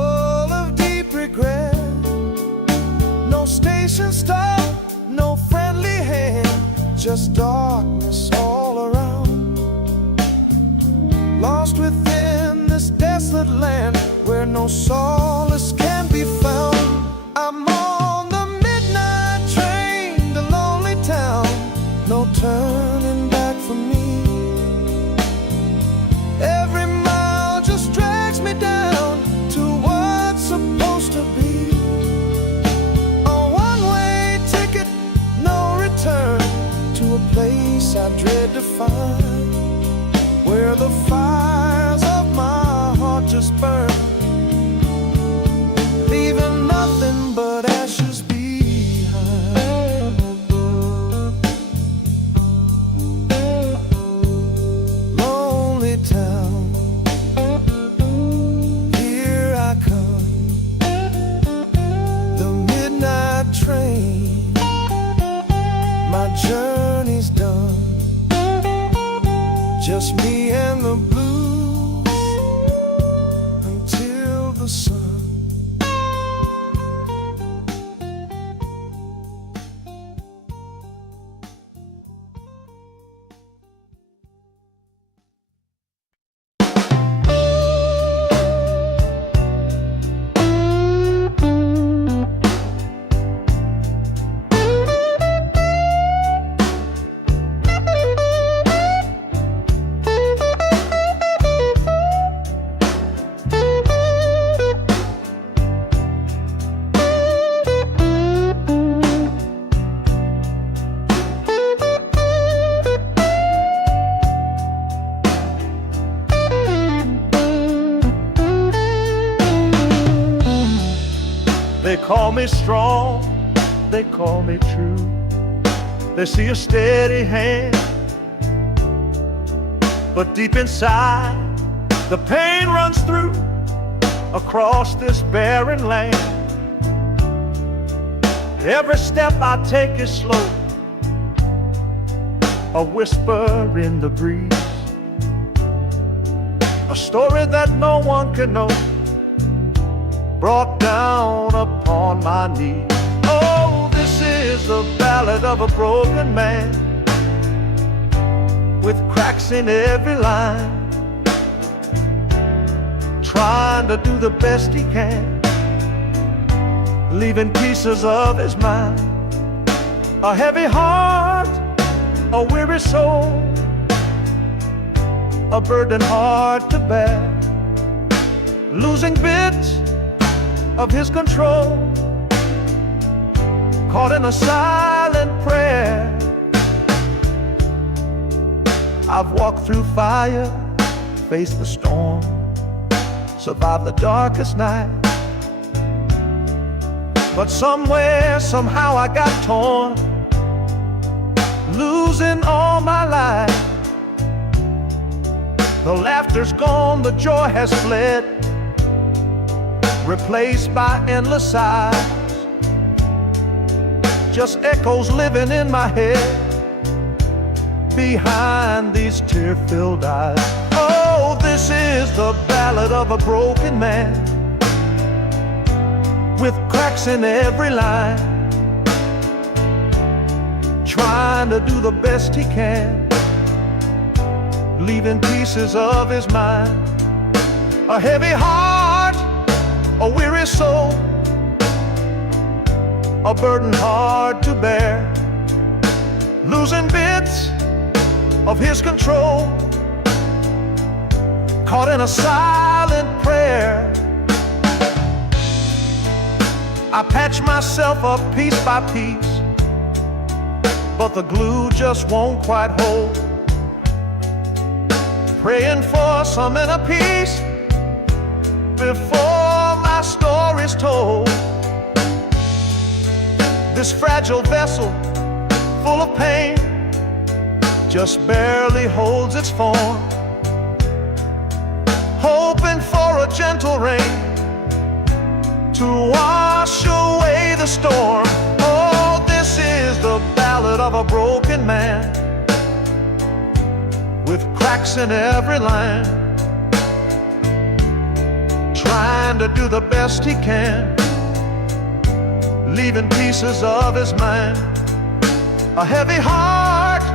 just darkness all around. Lost within this desolate land where no solace can be found. I'm on the midnight train to lonely town, no turning back for me. Every mile just drags me down to what's supposed to be. A one-way ticket, no return, to a place I dread to find, where the fires of my heart just burn, leaving nothing but ashes behind. Lonely town, here I come, the midnight train, my journey's done. Just me and the blues until the sun. They call me strong, they call me true. They see a steady hand, but deep inside the pain runs through across this barren land. Every step I take is slow, a whisper in the breeze, a story that no one can know, brought down upon my knees. Oh, this is the ballad of a broken man, with cracks in every line, trying to do the best he can, leaving pieces of his mind. A heavy heart, a weary soul, a burden hard to bear, losing bits of his control, caught in a silent prayer. I've walked through fire, faced the storm, survived the darkest night, but somewhere, somehow I got torn, losing all my life. The laughter's gone, the joy has fled, replaced by endless sighs, just echoes living in my head behind these tear-filled eyes. Oh, this is the ballad of a broken man, with cracks in every line, trying to do the best he can, leaving pieces of his mind. A heavy heart, a weary soul, a burden hard to bear, losing bits of his control, caught in a silent prayer. I patch myself up piece by piece, but the glue just won't quite hold, praying for some inner peace before my story's told. This fragile vessel, full of pain, just barely holds its form, hoping for a gentle rain to wash away the storm. Oh, this is the ballad of a broken man, with cracks in every line, trying to do the best he can, leaving pieces of his mind. A heavy heart,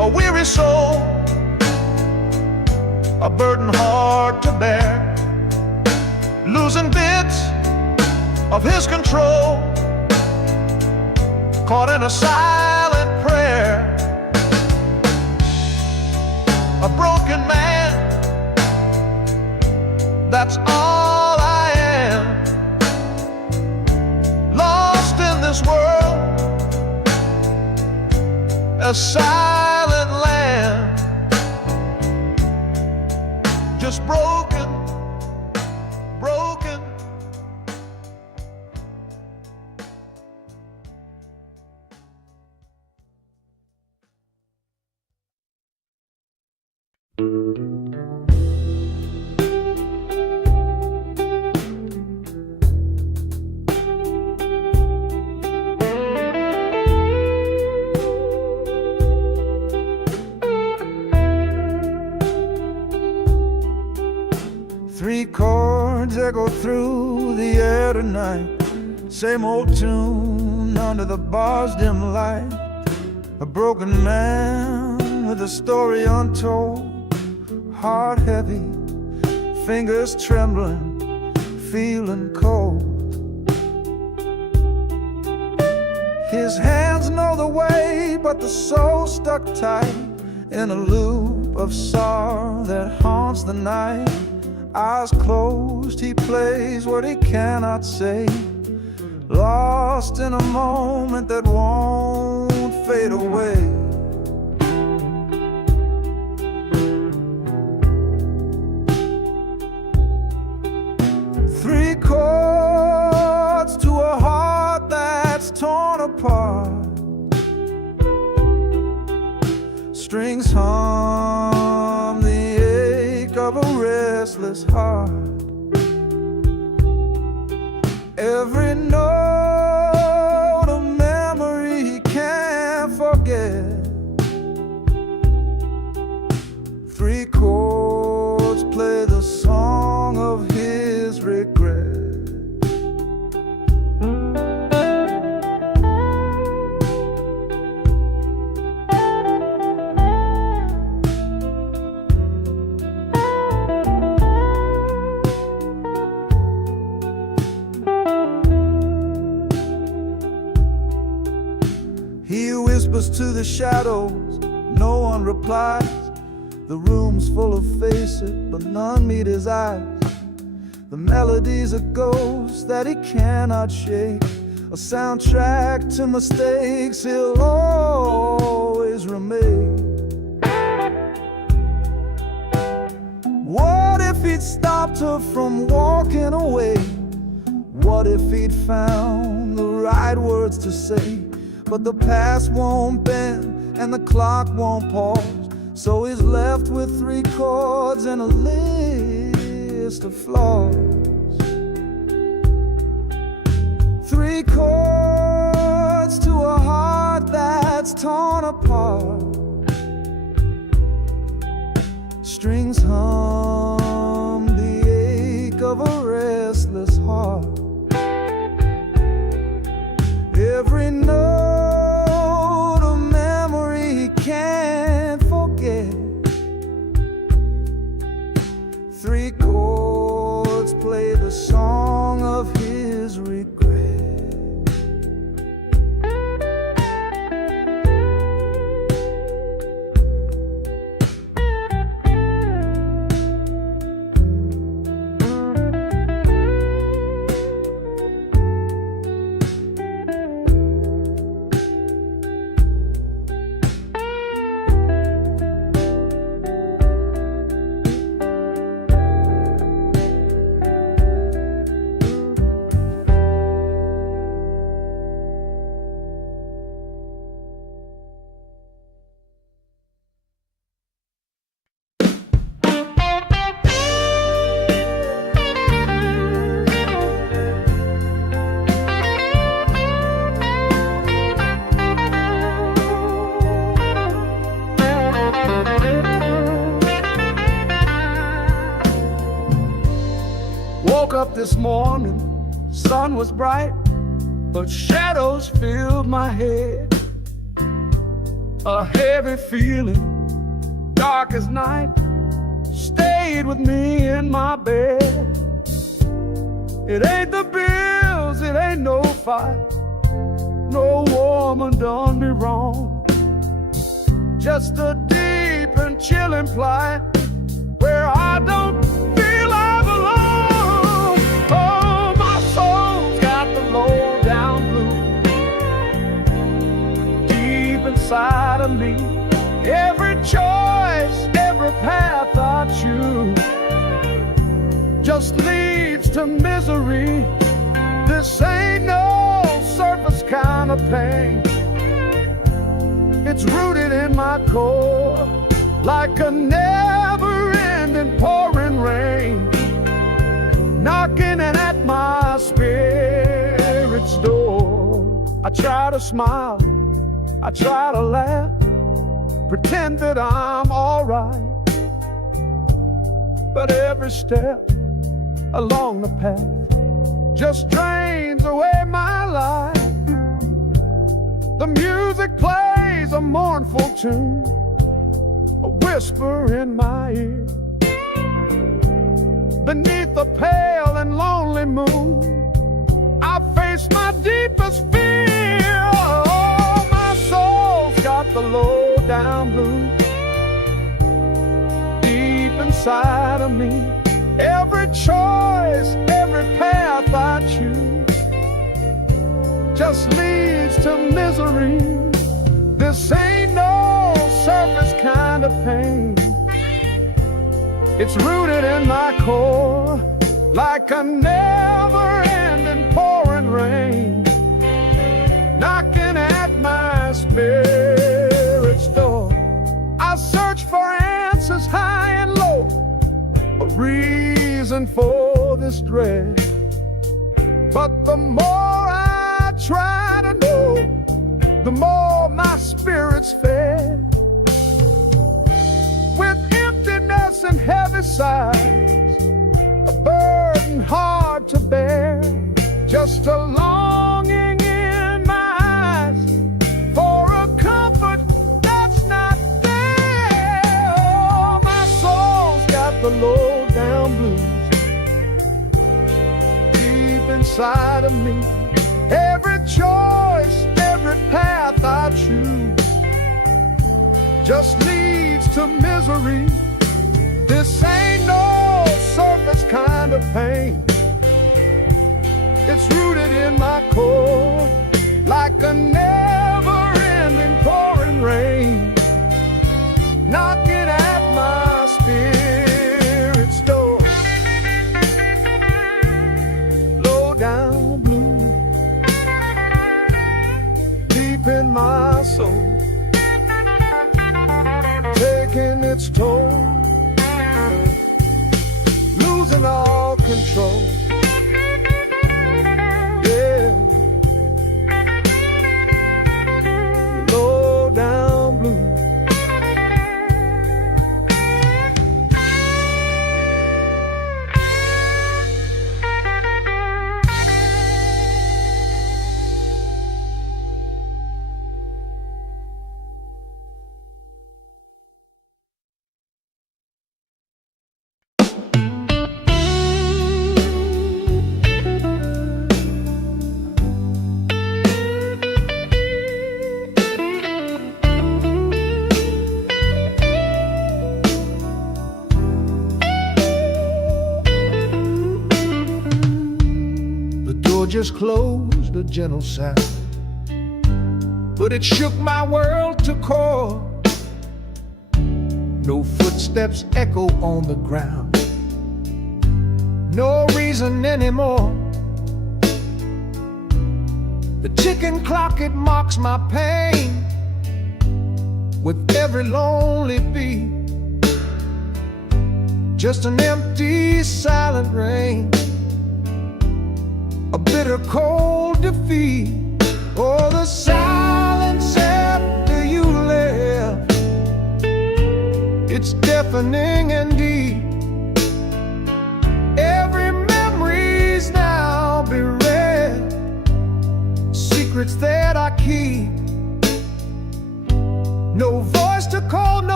a weary soul, a burden hard to bear, losing bits of his control, caught in a silent prayer, a broken man, that's all I am, lost in this world, a silent land, just broken, broken. Three chords echo through the air tonight. Same old tune under the bar's dim light. A broken man with a story untold. Heart heavy, fingers trembling, feeling cold. His hands know the way, but the soul stuck tight in a loop of sorrow that haunts the night. Eyes closed, he plays what he cannot say, lost in a moment that won't fade away. Three chords to a heart that's torn apart. Strings hum the ache of a restless heart. Every note a memory he can't forget. Three chords play the song of his regret. He whispers to the shadows, no one replies. The room's full of faces, but none meet his eyes. The melody's a ghost that he cannot shake, a soundtrack to mistakes he'll always remake. What if he'd stopped her from walking away? What if he'd found the right words to say? But the past won't bend and the clock won't pause, so he's left with three chords and a list of flaws. Three chords to a heart that's torn apart. Strings hum the ache of a restless heart. Every note a memory he can't forget. Three chords play the song of his regret. Woke up this morning, sun was bright, but shadows filled my head. A heavy feeling, dark as night, stayed with me in my bed. It ain't the bills, it ain't no fight, no woman done me wrong. Just a deep and chilling plight where I don't feel I belong. Oh, my soul's got the low down blues deep inside of me. Every choice, every path I choose just leads to misery. This ain't no surface kind of pain. It's rooted in my core like a never-ending pouring rain, knocking at my spirit's door. I try to smile, I try to laugh, pretend that I'm alright, but every step along the path just drains away my life. The music plays a mournful tune, a whisper in my ear. Beneath the pale and lonely moon, I face my deepest fear. Oh, my soul's got the low down blues deep inside of me. Every choice, every path I choose just leads to misery. This ain't no surface kind of pain. It's rooted in my core like a never-ending pouring rain, knocking at my spirit's door. I search for answers high and low, a reason for this dread. But the more I try to know, the more my spirit's fed. With emptiness and heavy sighs, a burden hard to bear, just a longing in my eyes for a comfort that's not there. Oh, my soul's got the low down blues deep inside of me. Every choice, every path I choose just leads to misery. This ain't no surface kind of pain. It's rooted in my core like a never-ending pouring rain, knocking at my spirit's door. Low down blue deep in my soul, taking its toll, losing all control. Yeah, low down blue. Just closed, a gentle sound, but it shook my world to core. No footsteps echo on the ground, no reason anymore. The ticking clock, it mocks my pain with every lonely beat. Just an empty, silent rain, a bitter cold defeat. Oh, the silence after you left, it's deafening and deep. Every memory's now been read, secrets that I keep.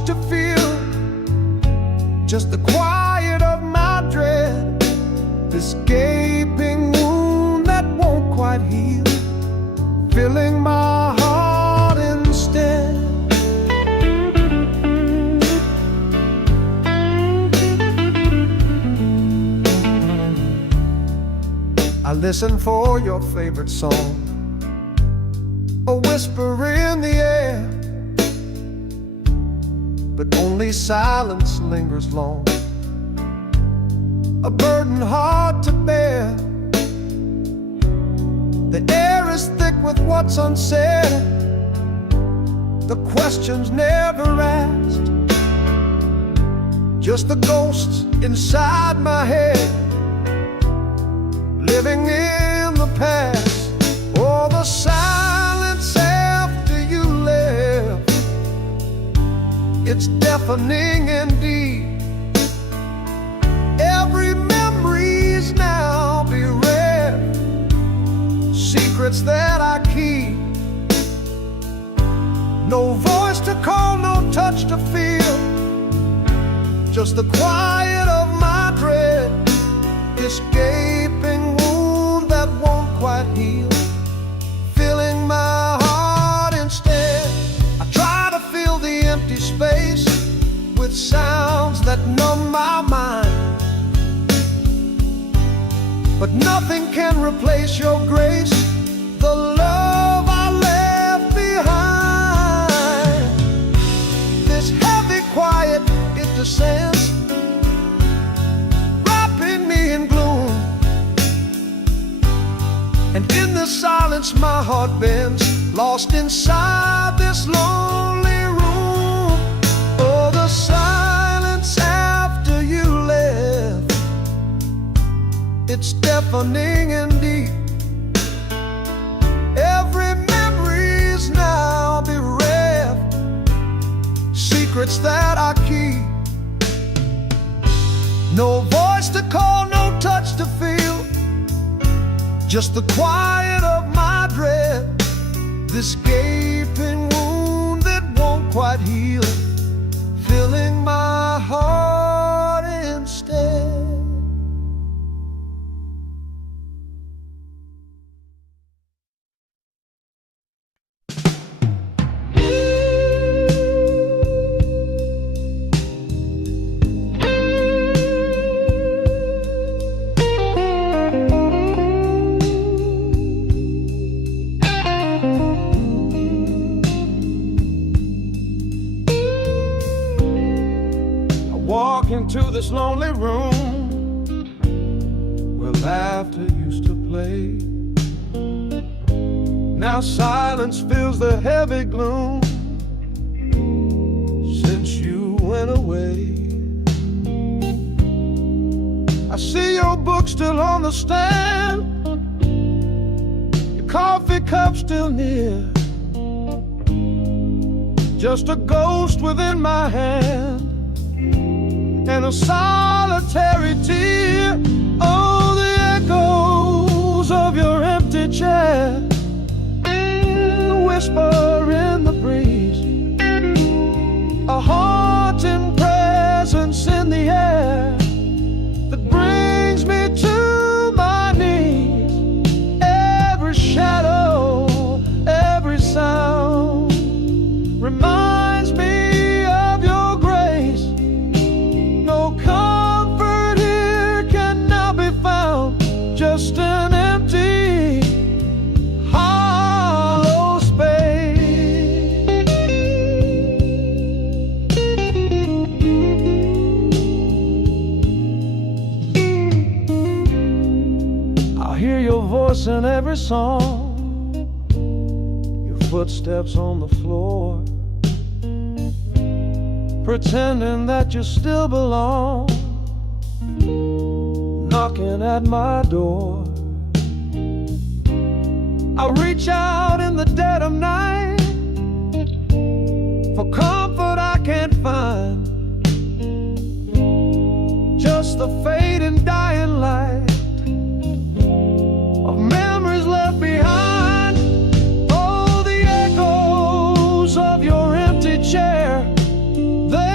to feel, just the quiet of my dread, this gaping wound that won't quite heal, filling my heart instead. I listen for your favorite song, a whisper in the air, but only silence lingers long, a burden hard to bear. The air is thick with what's unsaid, the questions never asked, just the ghosts inside my head, living in the past. Oh, the silence after you left, it's deafening indeed. Every memory's now bereft, secrets that I keep. No voice to call, no touch to feel, just the quiet of my dread, this gaping wound that won't quite heal, filling my heart instead. I try to fill the empty space with sounds that numb my mind, but nothing can replace your grace, the love I left behind. This heavy quiet, it descends, wrapping me in gloom, and in the silence my heart bends, lost inside this lonely room. Oh, the silence after you left, it's deafening indeed. Every memory's now bereft, secrets that I keep. No voice to call, no touch to feel, just the quiet of my dread, this gaping wound that won't quite heal, filling my heart instead. Into this lonely room where laughter used to play. Now silence fills the heavy gloom since you went away. I see your book still on the stand, your coffee cup still near, just a ghost within my hand and a solitary tear. Oh, the echoes of your empty chair, a whisper in the breeze, a haunting presence in the air that brings me to my knees. Every shadow, every sound reminds me of your grace. No comfort here can now be found, just an empty, hollow space. I hear your voice in every song, your footsteps on the floor, pretending that you still belong, knocking at my door. I reach out in the dead of night for comfort I can't find, just the fading dying light of memories left behind. Oh, the echoes of your empty chair, the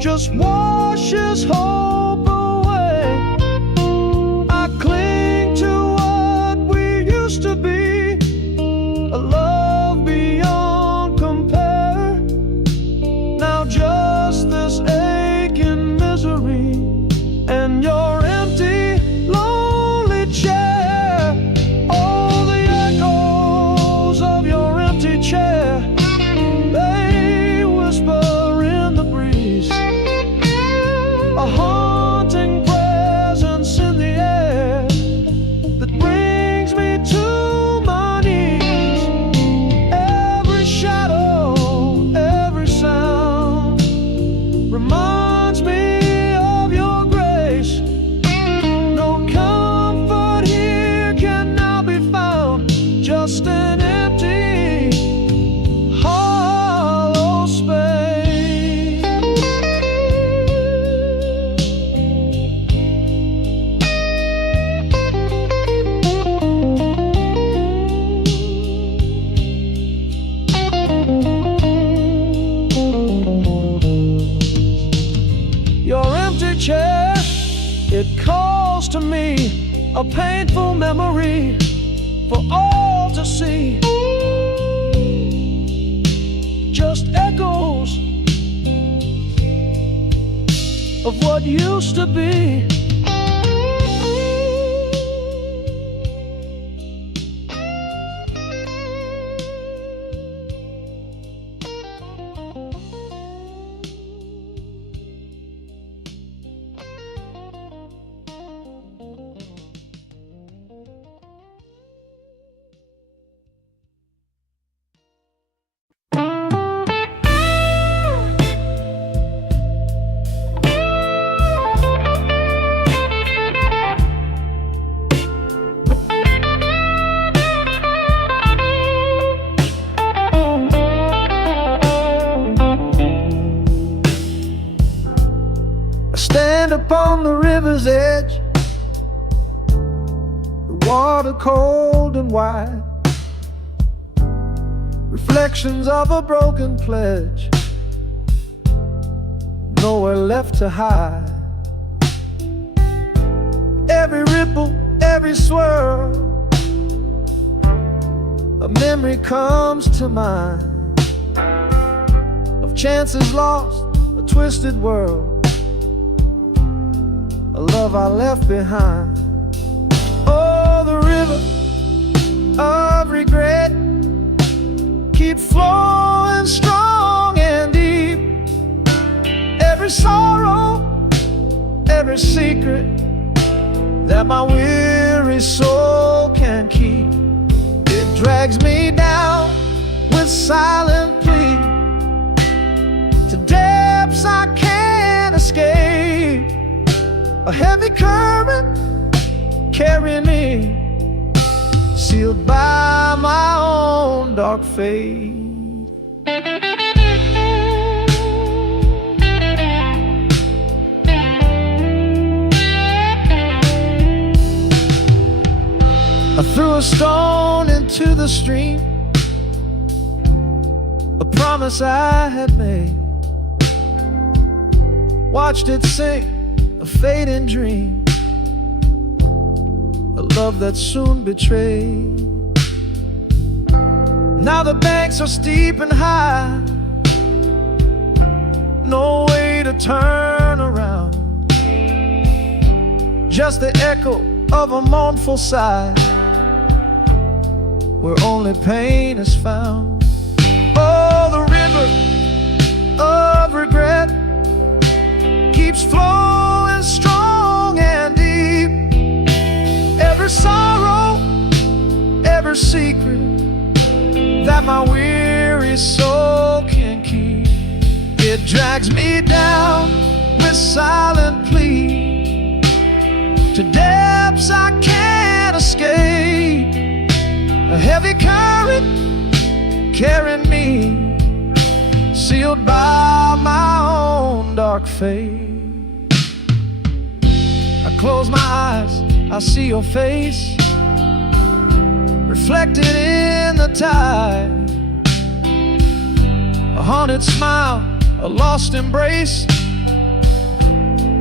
just washes hope away. I cling to what we used to be, a love beyond compare. Now just this aching misery and your empty, lonely chair. Oh, the echoes of your empty chair, they whisper in the breeze, a haunting presence in the air that brings me to my knees. Every shadow, every sound reminds me of your grace. No comfort here can now be found, just an empty, hollow space. Your empty chair, it calls to me, a painful memory for all to see. Just echoes of what used to be. I stand upon the river's edge, the water cold and wide, reflections of a broken pledge, nowhere left to hide. Every ripple, every swirl, a memory comes to mind of chances lost, a twisted world, a love I left behind. Oh, the river of regret keeps flowing strong and deep. Every sorrow, every secret that my weary soul can keep, it drags me down with silent plea to depths I can't escape. A heavy current carrying me, sealed by my own dark fate. I threw a stone into the stream, a promise I had made, watched it sink, a fading dream, a love that soon betrayed. Now the banks are steep and high, no way to turn around, just the echo of a mournful sigh, where only pain is found. Oh, the river of regret keeps flowing strong and deep. Every sorrow, every secret that my weary soul can keep, it drags me down with silent plea to depths I can't escape. A heavy current carrying me, sealed by my own dark fate. I close my eyes, I see your face reflected in the tide, a haunted smile, a lost embrace,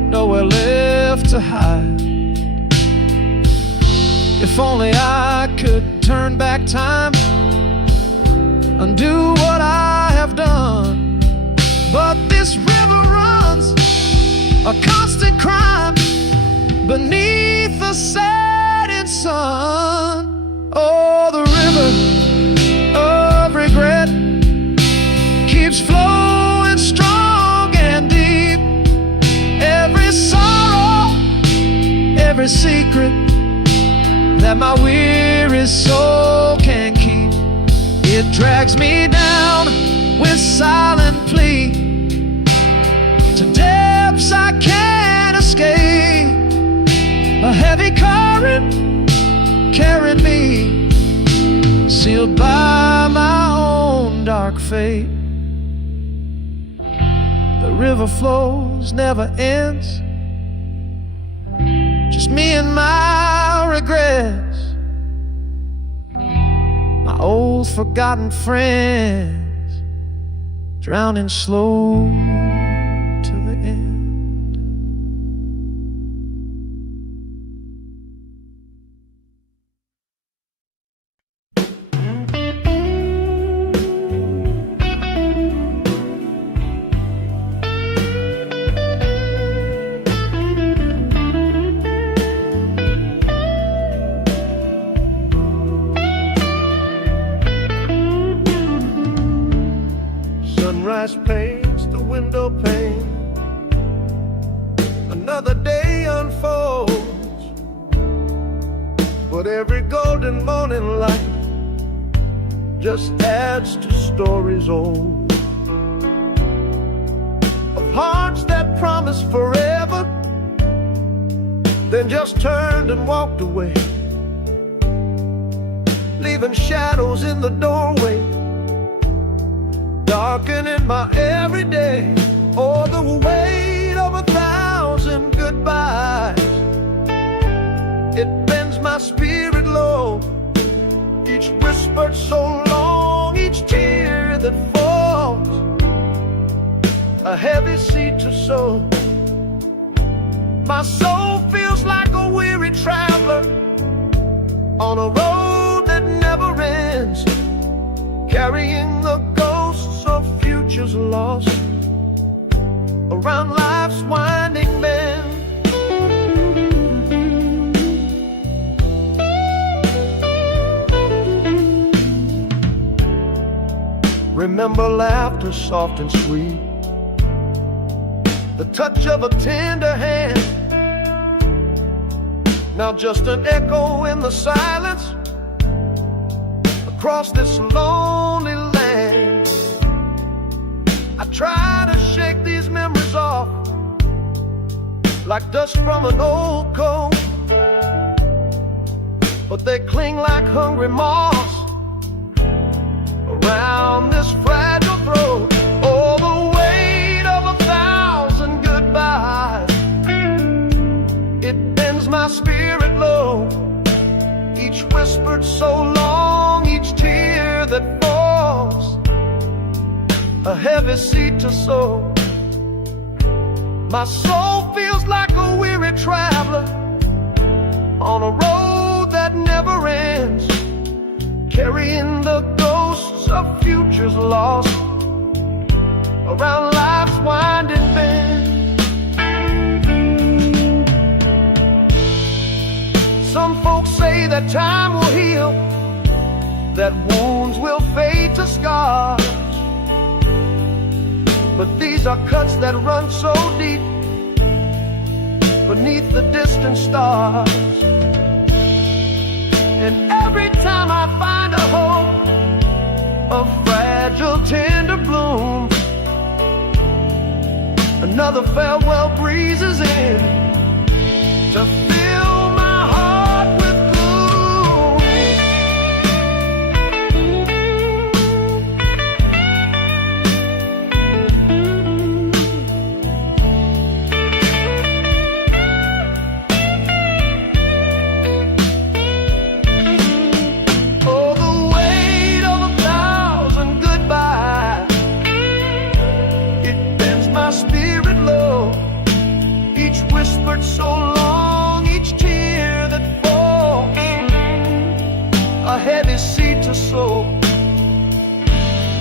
nowhere left to hide. If only I could turn back time, undo what I have done. But this river runs a constant crime beneath the setting sun. Oh, the river of regret keeps flowing strong and deep. Every sorrow, every secret that my weary soul can keep, it drags me down with silent plea to depths I can't escape. A heavy current carried me, sealed by my own dark fate. The river flows, never ends, just me and my regrets, my old forgotten friends, drowning slow to the end. Sunrise paints the window pane, another day unfolds, but every golden morning light just adds to stories old, of hearts that promised forever, then just turned and walked away, leaving shadows in the doorway, darkening my everyday. Oh, the weight of 1,000 goodbyes, it bends my spirit low. Each whispered so long, each tear that falls, a heavy seed to sow. My soul feels like a weary traveler on a road that never ends, carrying the ghosts of futures lost around life's winding bend. Remember laughter soft and sweet, the touch of a tender hand, now just an echo in the silence across this lonely land. I try to shake these memories off like dust from an old coat, but they cling like hungry moths around this fragile throat. Oh, the weight of 1,000 goodbyes, it bends my spirit low. Each whispered so long, each tear that falls, a heavy seed to sow. My soul feels like a weary traveler on a road that never ends, carrying the ghosts of futures lost around life's winding bend. Some folks say that time will heal, that wounds will fade to scars, but these are cuts that run so deep beneath the distant stars. And every time I find a hope, a fragile tender bloom, another farewell breezes in to fill my heart with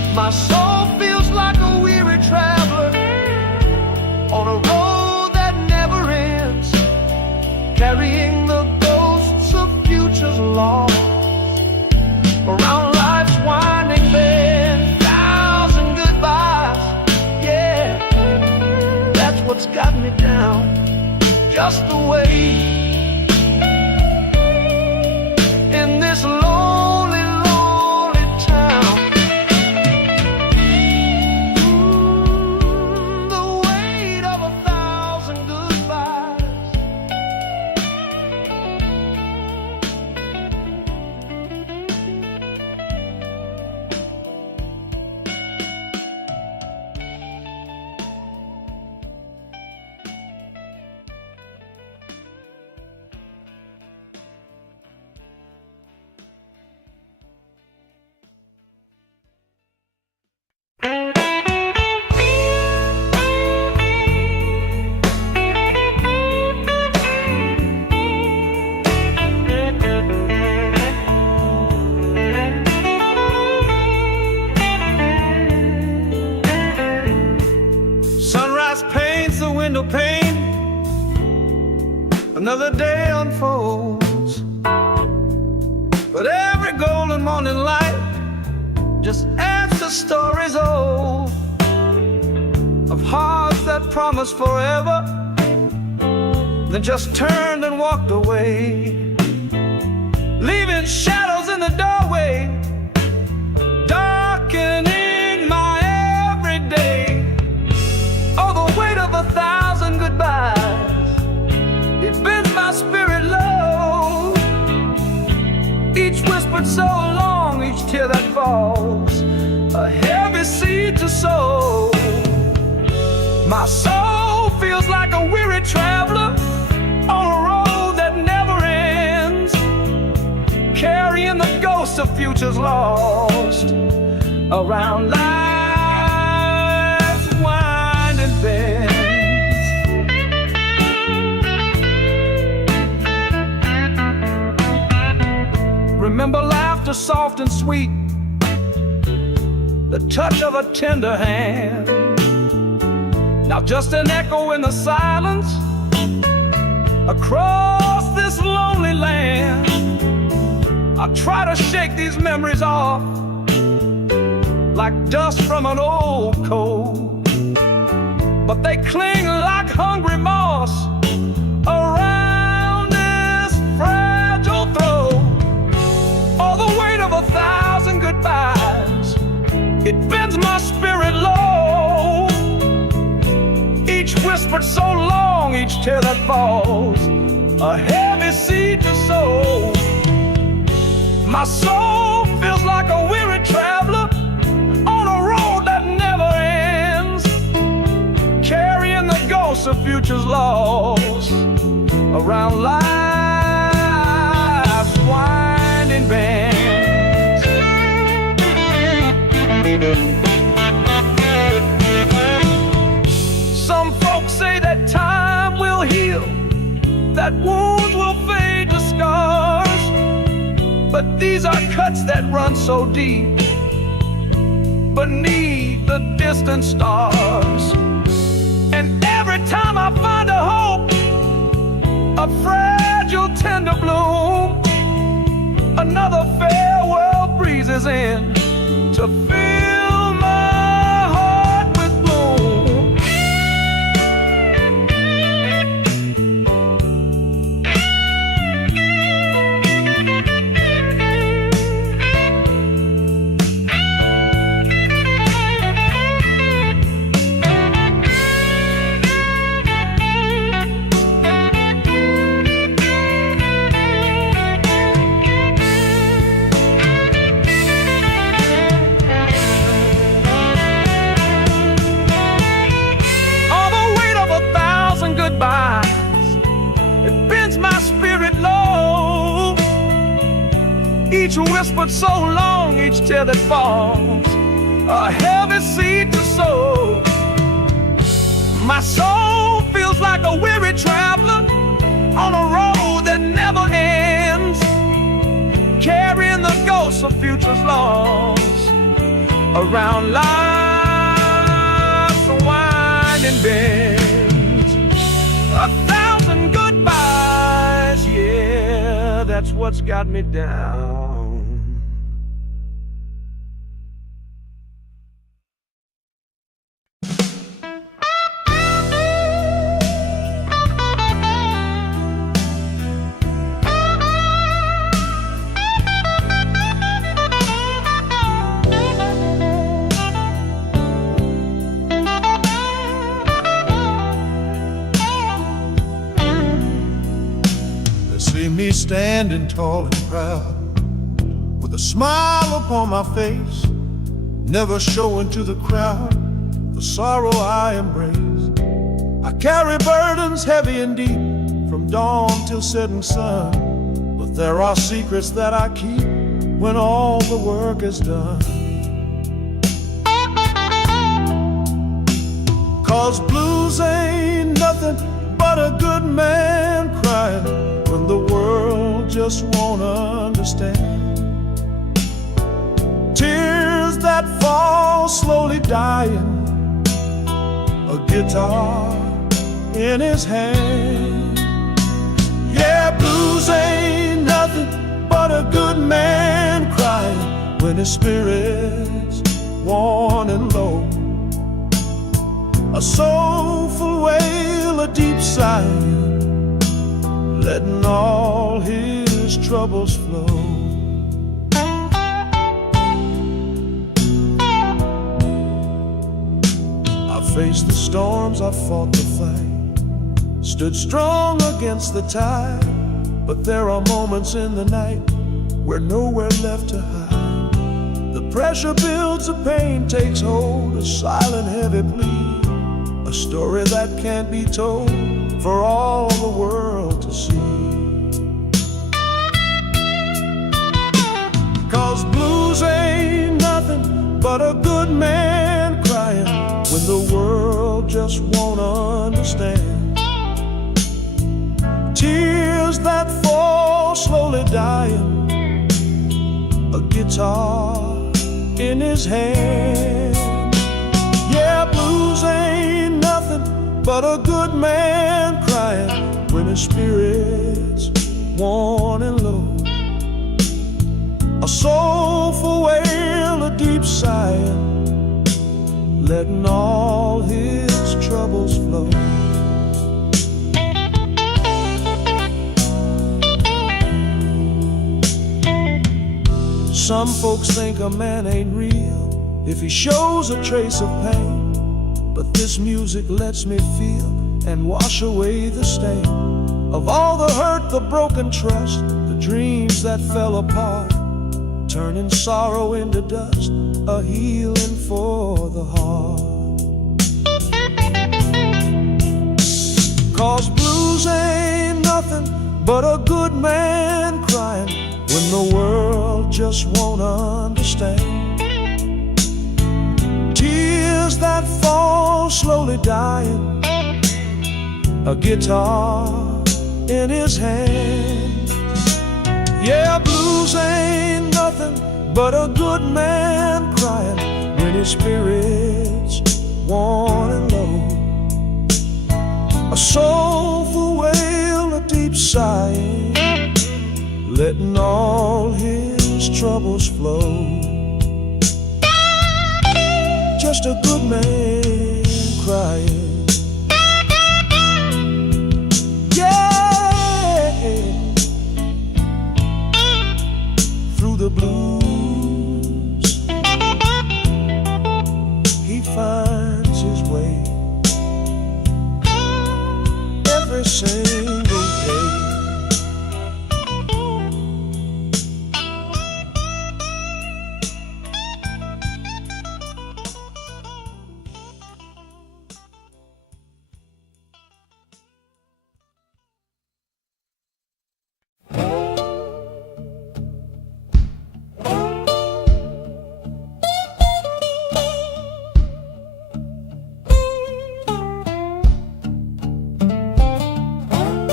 My soul feels like a weary traveler on a road that never ends, carrying the ghosts of futures lost around life's winding bend. Thousand goodbyes, yeah, that's what's got me down. Just the way in this lonely, lonely town. The weight of 1,000 goodbyes. Sunrise paints the window pane, another day unfolds, but every golden morning light just adds to stories old of hearts that promised forever, then just turned and walked away, leaving shadows in the doorway, darkening my everyday. Oh, the weight of 1,000 goodbyes, it bends my spirit low. Each whispered so long, each tear that falls, a heavy seed to sow. My soul feels like a weary traveler on a road that never ends, carrying the ghosts of futures lost around life's winding bends. Remember laughter soft and sweet, the touch of a tender hand. Now just an echo in the silence across this lonely land. I try to shake these memories off like dust from an old coat, but they cling like hungry moss around this fragile throat. Oh, the weight of 1,000 goodbyes, it bends my spirit low. Each whispered so long, each tear that falls, a heavy seed to sow. My soul feels like a weary traveler on a road that never ends, carrying the ghosts of futures lost around life's winding bends. Some folks say that time will heal, that wounds will fade to scars, but these are cuts that run so deep beneath the distant stars. And every time I find a hope, a fragile tender bloom, another farewell breezes in to fill my heart with gloom. It bends my spirit low. Each whispered so long, each tear that falls, a heavy seed to sow. My soul feels like a weary traveler on a road that never ends, carrying the ghosts of futures lost around life's winding bends. 1,000 goodbyes, yeah, that's what's got me down. See me standing tall and proud, with a smile upon my face, never showing to the crowd the sorrow I embrace. I carry burdens heavy and deep, from dawn till setting sun, but there are secrets that I keep when all the work is done. 'Cause blues ain't nothing but a good man crying when the world just won't understand. Tears that fall slowly dying, a guitar in his hand. Yeah, blues ain't nothing but a good man crying when his spirit's worn and low. A soulful wail, a deep sigh, letting all his troubles flow. I faced the storms, I fought the fight, stood strong against the tide, but there are moments in the night where nowhere left to hide. The pressure builds, the pain takes hold, a silent heavy plea, a story that can't be told for all the world to see. 'Cause blues ain't nothing but a good man crying when the world just won't understand. Tears that fall slowly dying, a guitar in his hand. Yeah, blues ain't nothing but a good man crying when his spirit's worn and low. A soulful wail, a deep sigh, letting all his troubles flow. Some folks think a man ain't real if he shows a trace of pain, but this music lets me feel and wash away the stain of all the hurt, the broken trust, the dreams that fell apart, turning sorrow into dust, a healing for the heart. 'Cause blues ain't nothing but a good man crying when the world just won't understand. Tears that fall slowly dying, a guitar in his hand. Yeah, blues ain't nothing but a good man crying when his spirit's worn and low. A soulful wail, a deep sigh, letting all his troubles flow. Just a good man crying. Yeah, through the blues he finds his way every single day.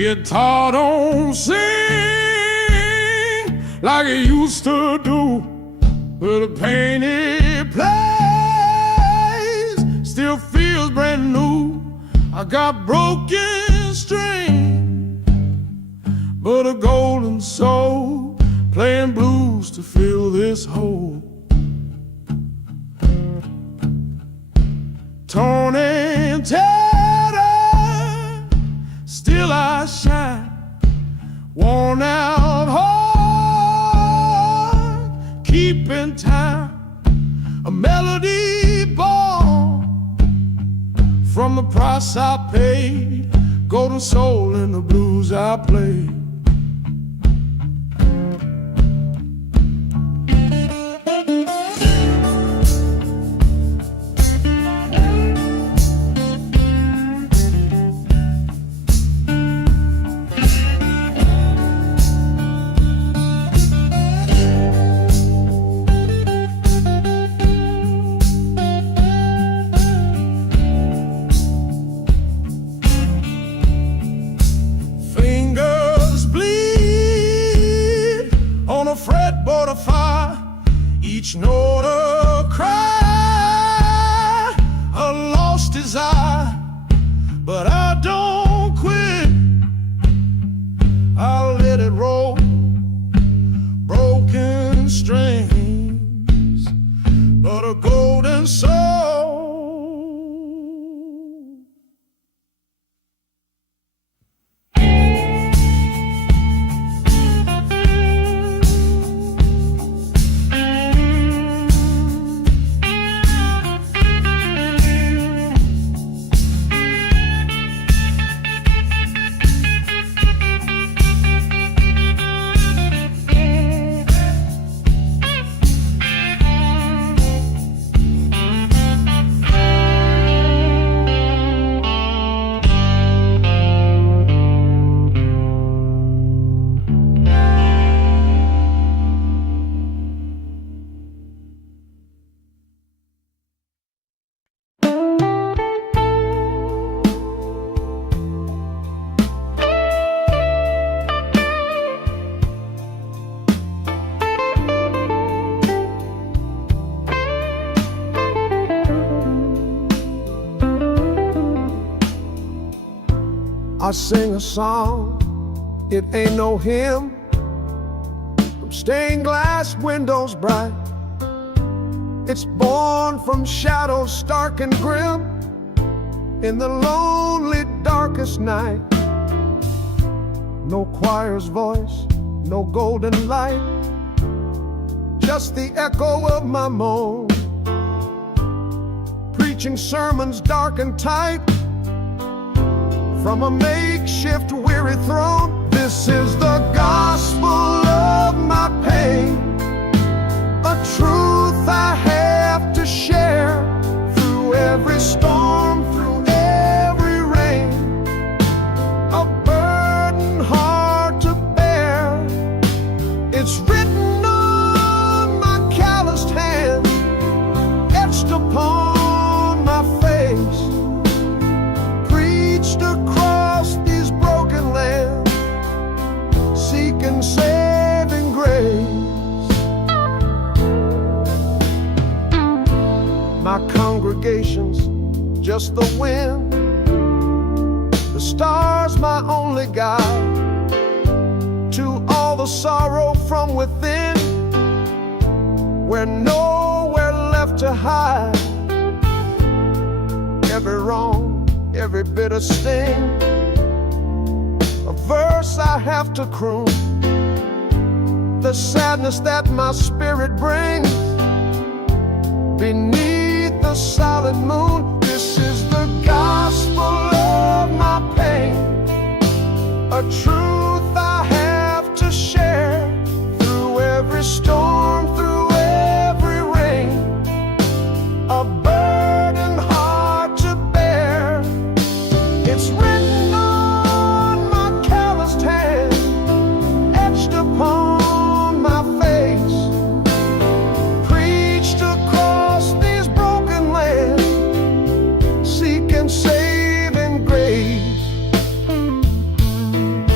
Guitar don't sing like it used to do, but the pain it plays still feels brand new. I got broken strings, but a golden soul, playing blues to fill this hole. Torn and tattered, still I shine. Worn out heart, keeping time. A melody born from the price I paid. Golden soul in the blues I play. Fretboard of fire, each note a cry, a lost desire, but I don't quit. I'll let it roll, broken strings, but a golden soul. I sing a song, it ain't no hymn, from stained glass windows bright. It's born from shadows stark and grim, in the lonely darkest night. No choir's voice, no golden light, just the echo of my moan, preaching sermons dark and tight from a makeshift weary throne. This is the gospel of my pain, a truth I have to share through every storm, through every rain, a burden hard to bear. It's written on my calloused hand, etched upon my face, preached across these broken lands, seeking saving grace. My congregation's just the wind, the stars my only guide to all the sorrow from within, where nowhere left to hide. Every wrong, every bitter sting, a verse I have to croon, the sadness that my spirit brings beneath the solid moon. This is the gospel of my pain, a truth I have to share through every storm, through every rain, a burden hard to bear. It's written on my calloused hand, etched upon my face, preached across these broken lands, seeking saving grace.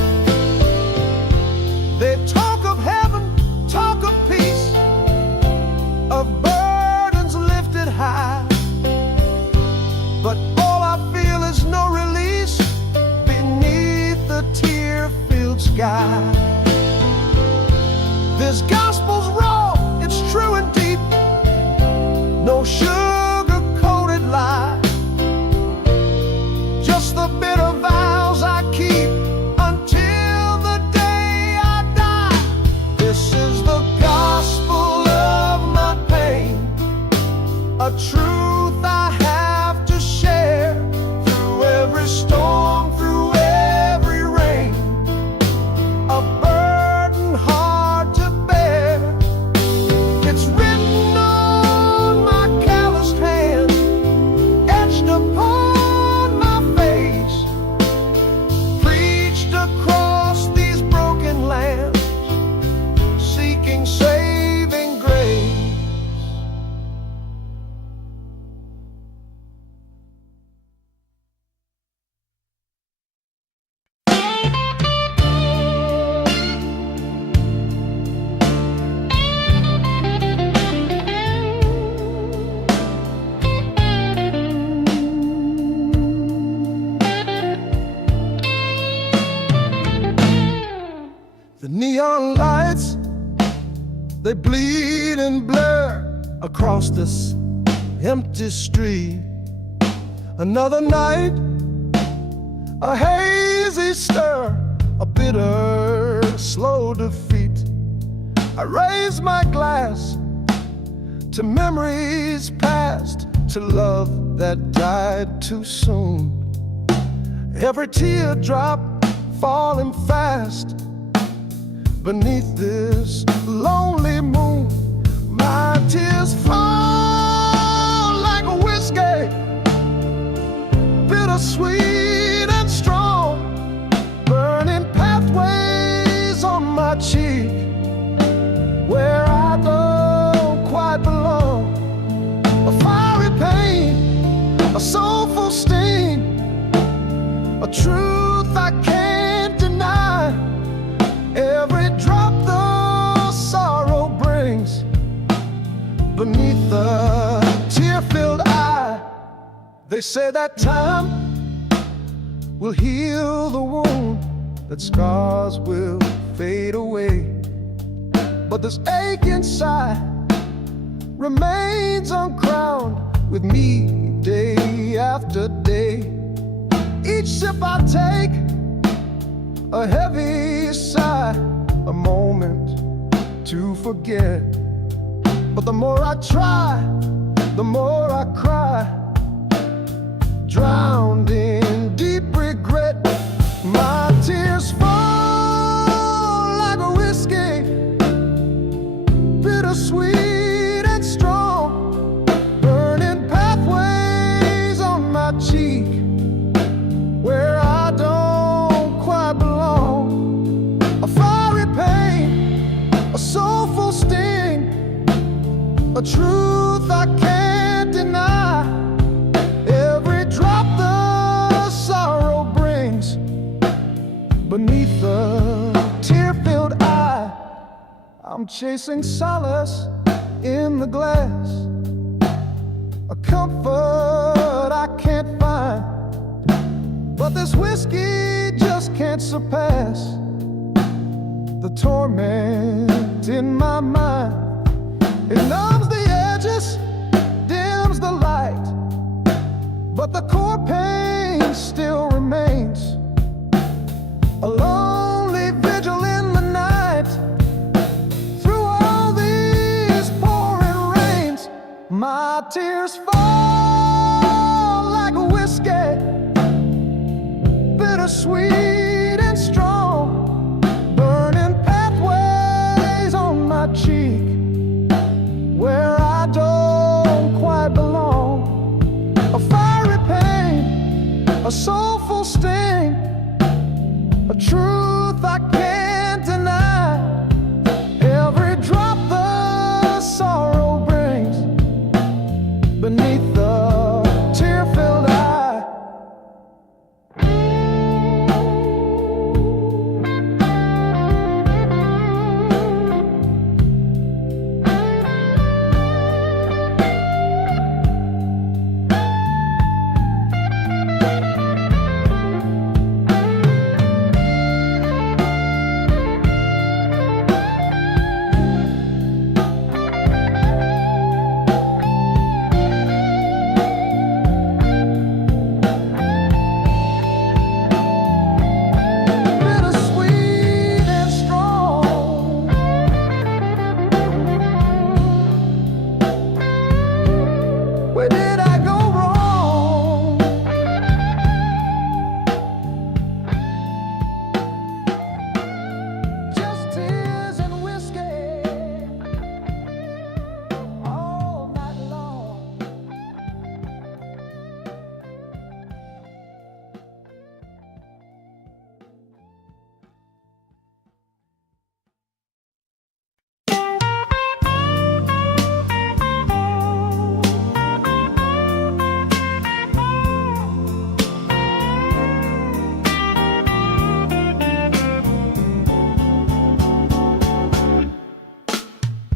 This gospel's raw, it's true and deep. No sugar-coated lie, just the bitter vows I keep until the day I die. This is the gospel of my pain, a truth I have to share through every storm, through every rain, a burden hard to bear. It's written on my calloused hand, etched upon my face, preached across these broken lands, seeking saving grace. The neon lights, they bleed and blur across this empty street. Another night, a hazy stir, a bitter, slow defeat. I raise my glass to memories past, to love that died too soon. Every teardrop falling fast beneath this lonely moon. My tears fall like a whiskey, bittersweet and strong, burning pathways on my cheek where I don't quite belong. A fiery pain, a soulful sting, a truth I can't deny. Every drop the sorrow brings beneath the tear-filled eye. They say that time will heal the wound, that scars will fade away, but this ache inside remains uncrowned with me day after day. Each sip I take, a heavy sigh, a moment to forget. But the more I try, the more I cry, drowned in deep regret. My tears fall like a whiskey, bittersweet and strong, burning pathways on my cheek where I don't quite belong. A fiery pain, a soulful sting, a truth I can't deny. Every drop the sorrow brings beneath the tear-filled eye. I'm chasing solace in the glass, a comfort I can't find, but this whiskey just can't surpass the torment in my mind. It numbs the edges, dims the light, but the core pain still remains. A lonely vigil in the night, through all these pouring rains. My tears fall like a whiskey, bittersweet and strong, burning pathways on my cheek where I don't quite belong. A fiery pain, a soulful sting, a truth I can't deny. Every drop the sorrow brings beneath the tear-filled eye.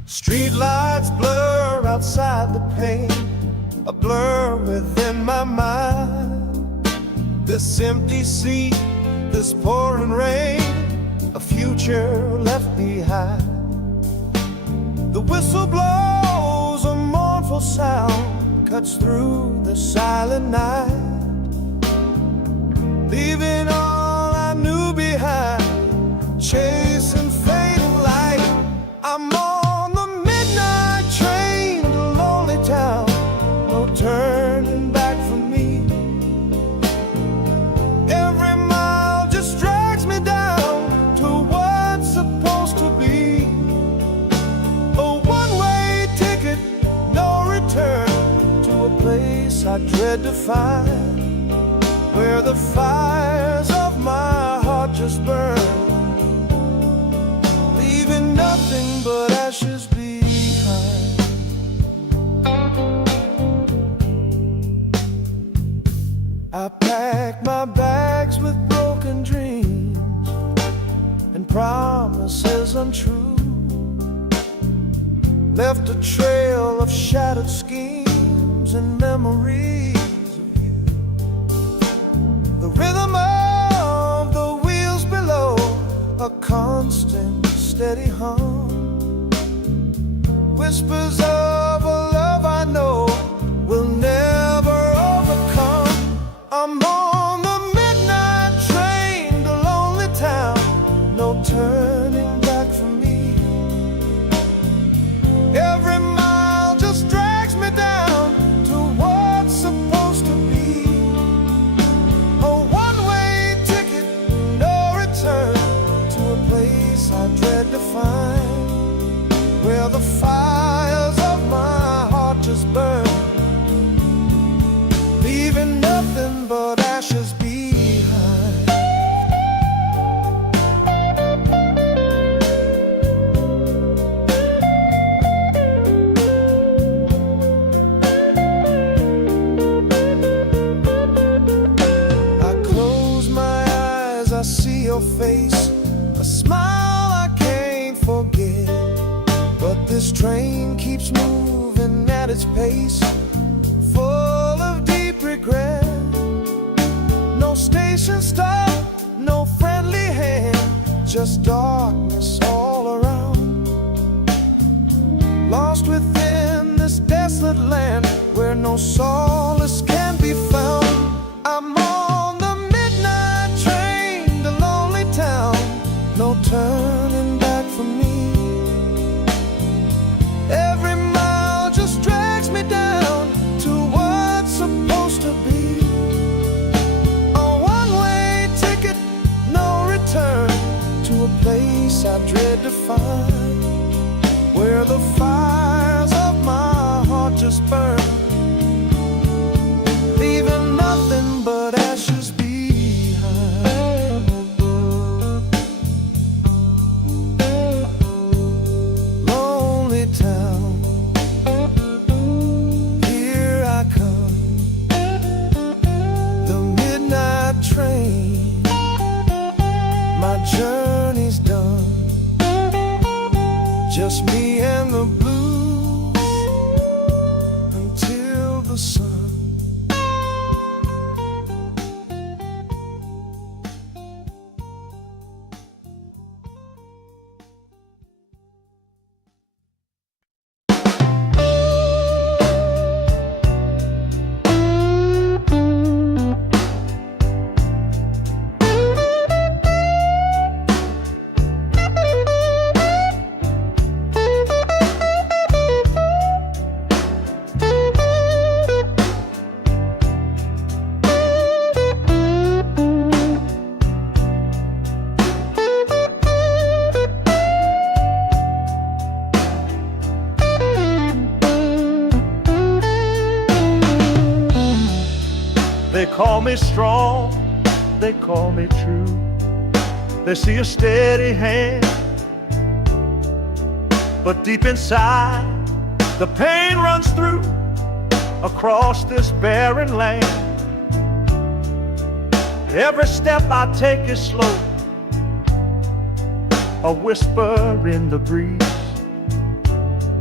Streetlights blur outside the pane, a blur within my mind. This empty seat, this pouring rain, a future left behind. The whistle blows, a mournful sound cuts through the silent night, leaving all I knew behind, chasing fading light. I'm on the midnight train to lonely town, no turning back for me. Every mile just drags me down to what's supposed to be. A one-way ticket, no return, to a place I dread to find, where the fires of my heart just burn, leaving nothing but ashes behind. I packed my bags with broken dreams and promises untrue, left a trail of shattered schemes and memories of you. The rhythm of the wheels below, a constant steady hum, whispers of a love I know will never overcome. I'm on the midnight train to lonely town, no turning back for me. Every mile just drags me down to what's supposed to be. A one-way ticket, no return, to a place I dread to find, where the fires of my heart just burn, leaving nothing but ashes behind. I close my eyes, I see your face, a smile I can't forget. But this train keeps moving at its pace, full of deep regret. No station stop, no friendly hand, just darkness all around. Lost within this desolate land where no solace can be found. I'm on the midnight train to lonely town, no turning back for me. Every mile just drags me down to what's supposed to be. A one-way ticket, no return, to a place I dread to find, where the fires of my heart just burn, leaving nothing but ashes behind. Lonely town, here I come, the midnight train, my journey's done, just me and the blues until the sun. They call me strong, they call me true. They see a steady hand, but deep inside the pain runs through across this barren land. Every step I take is slow, a whisper in the breeze,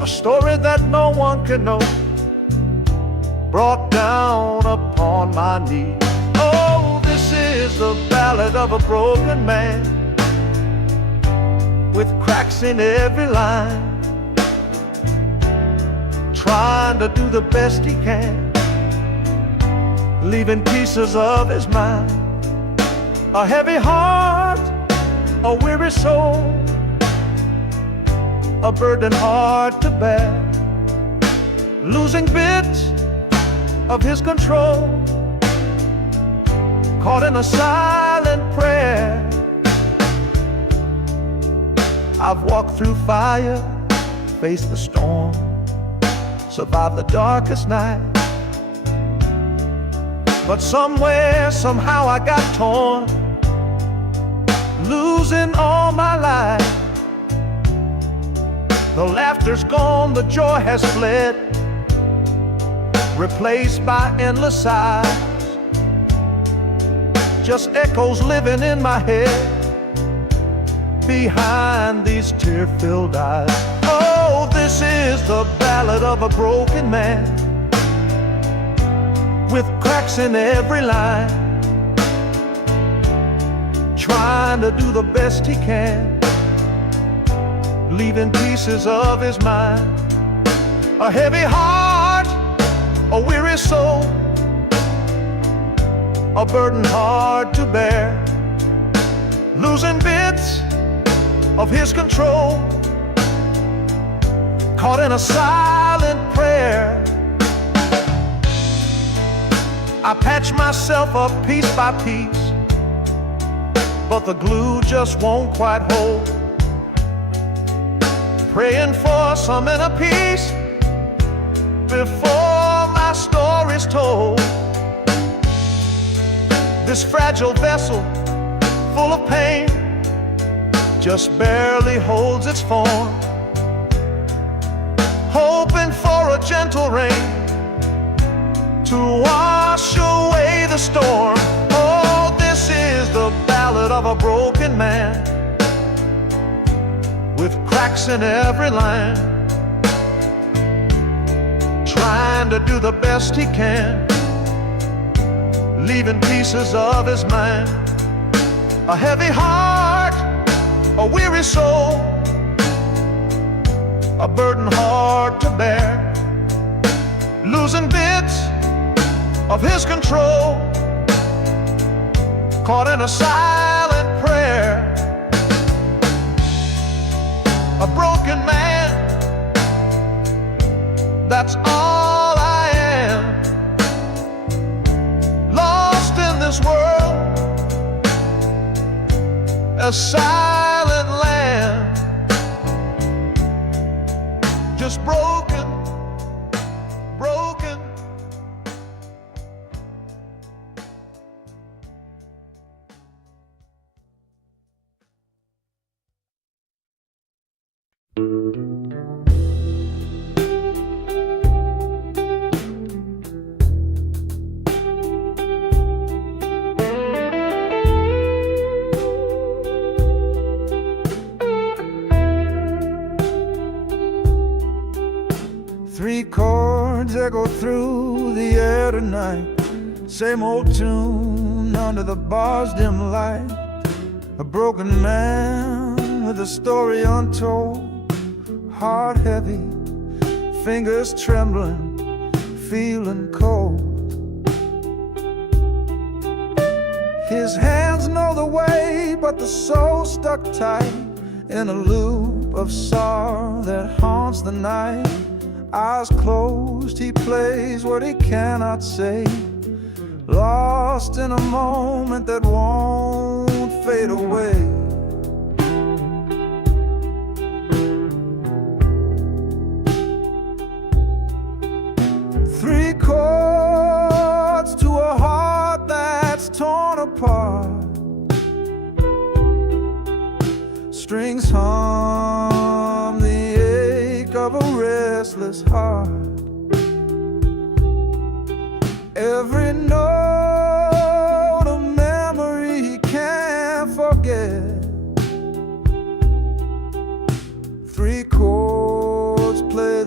a story that no one can know, brought down upon my knee. Oh, this is the ballad of a broken man, with cracks in every line, trying to do the best he can, leaving pieces of his mind. A heavy heart, a weary soul, a burden hard to bear, losing bits of his control, caught in a silent prayer. I've walked through fire, faced the storm, survived the darkest night, but somewhere, somehow I got torn, losing all my life. The laughter's gone, the joy has fled, replaced by endless sighs, just echoes living in my head behind these tear-filled eyes. Oh, this is the ballad of a broken man, with cracks in every line, trying to do the best he can, leaving pieces of his mind. A heavy heart, a weary soul, a burden hard to bear, losing bits of his control, caught in a silent prayer. I patch myself up piece by piece, but the glue just won't quite hold, praying for some inner peace before my story's told. This fragile vessel, full of pain, just barely holds its form, hoping for a gentle rain to wash away the storm. Oh, this is the ballad of a broken man, with cracks in every line, trying to do the best he can, leaving pieces of his mind. A heavy heart, a weary soul, a burden hard to bear, losing bits of his control, caught in a silent prayer. A broken man, that's all I am, lost in this world, a silent land, just broken, broken. Three chords echo through the air tonight, same old tune under the bar's dim light. A broken man with a story untold, heart heavy, fingers trembling, feeling cold. His hands know the way, but the soul stuck tight in a loop of sorrow that haunts the night. Eyes closed, he plays what he cannot say, lost in a moment that won't fade away. Three chords to a heart that's torn apart, strings hum the ache of a restless heart. Every note a memory he can't forget. Three chords play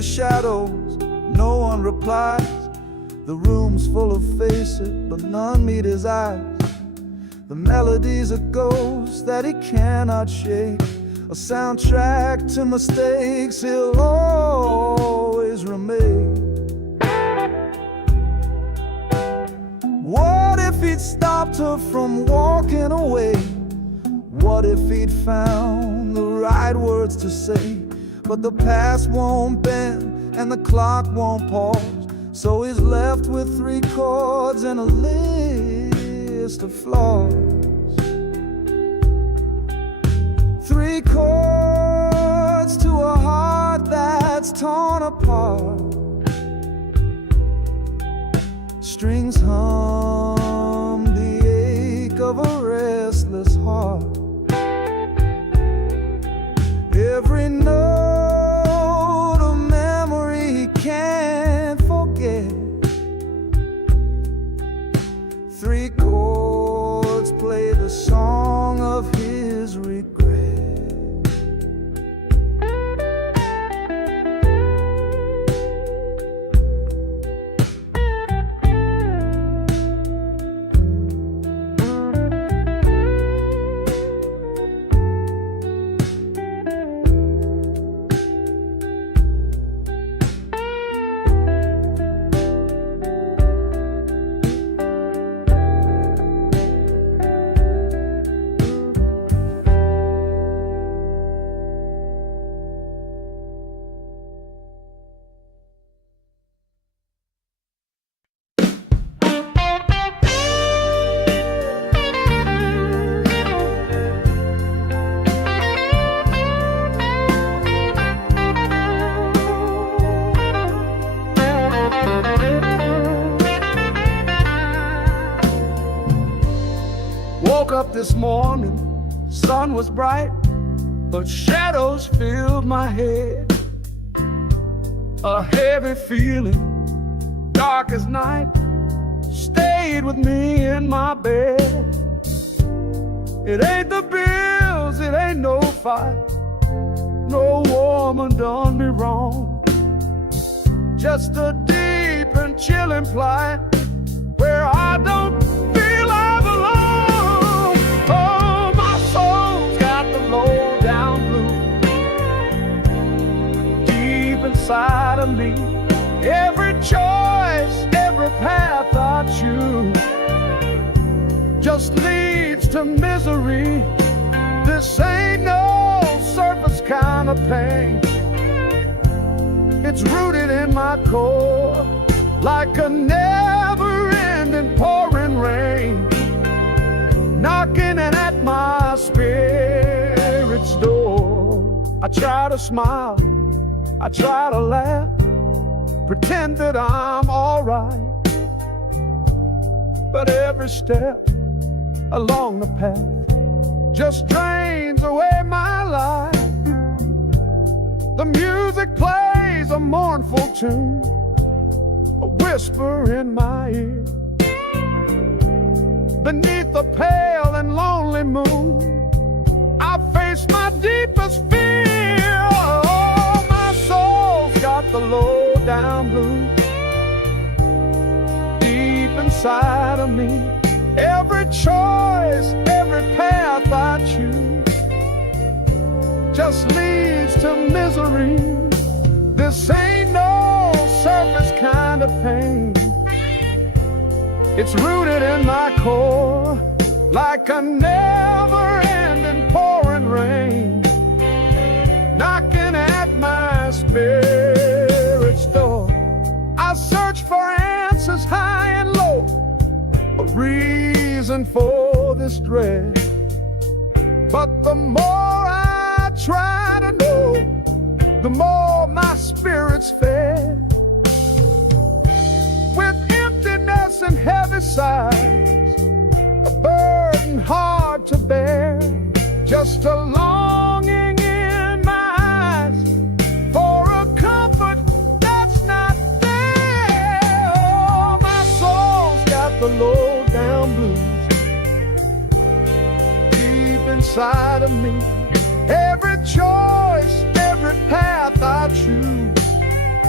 the shadows, no one replies. The room's full of faces, but none meet his eyes. The melody's a ghost that he cannot shake, a soundtrack to mistakes he'll always remain. What if he'd stopped her from walking away? What if he'd found the right words to say? But the past won't bend and the clock won't pause, so he's left with 3 chords and a list of flaws. 3 chords to a heart that's torn apart. Strings hum the ache of a restless heart. Every note a memory he can't forget. 3 chords play the song of his regret. Woke up this morning, sun was bright, but shadows filled my head. A heavy feeling, dark as night, stayed with me in my bed. It ain't the bills, it ain't no fight, no woman done me wrong. Just a deep and chilling plight where I don't feel I belong. Oh, my soul's got the low down blues deep inside of me. Every choice, every path I choose just leads to misery. This ain't no surface kind of pain. It's rooted in my core like a never-ending pouring rain, knocking at my spirit's door. I try to smile, I try to laugh, pretend that I'm alright, but every step along the path just drains away my life. The music plays a mournful tune, a whisper in my ear. Beneath the pale and lonely moon, I face my deepest fear. Oh, my soul's got the low down blues deep inside of me. Every choice, every path I choose just leads to misery. This ain't no surface kind of pain. It's rooted in my core like a never-ending pouring rain, knocking at my spirit's door. I search for answers high and low, a reason for this dread, but the more I try to know, the more my spirit's fed. With emptiness and heavy sighs, a burden hard to bear, just a longing in my eyes for a comfort that's not there. Oh, my soul's got the low down blues deep inside of me. Every choice, every path I choose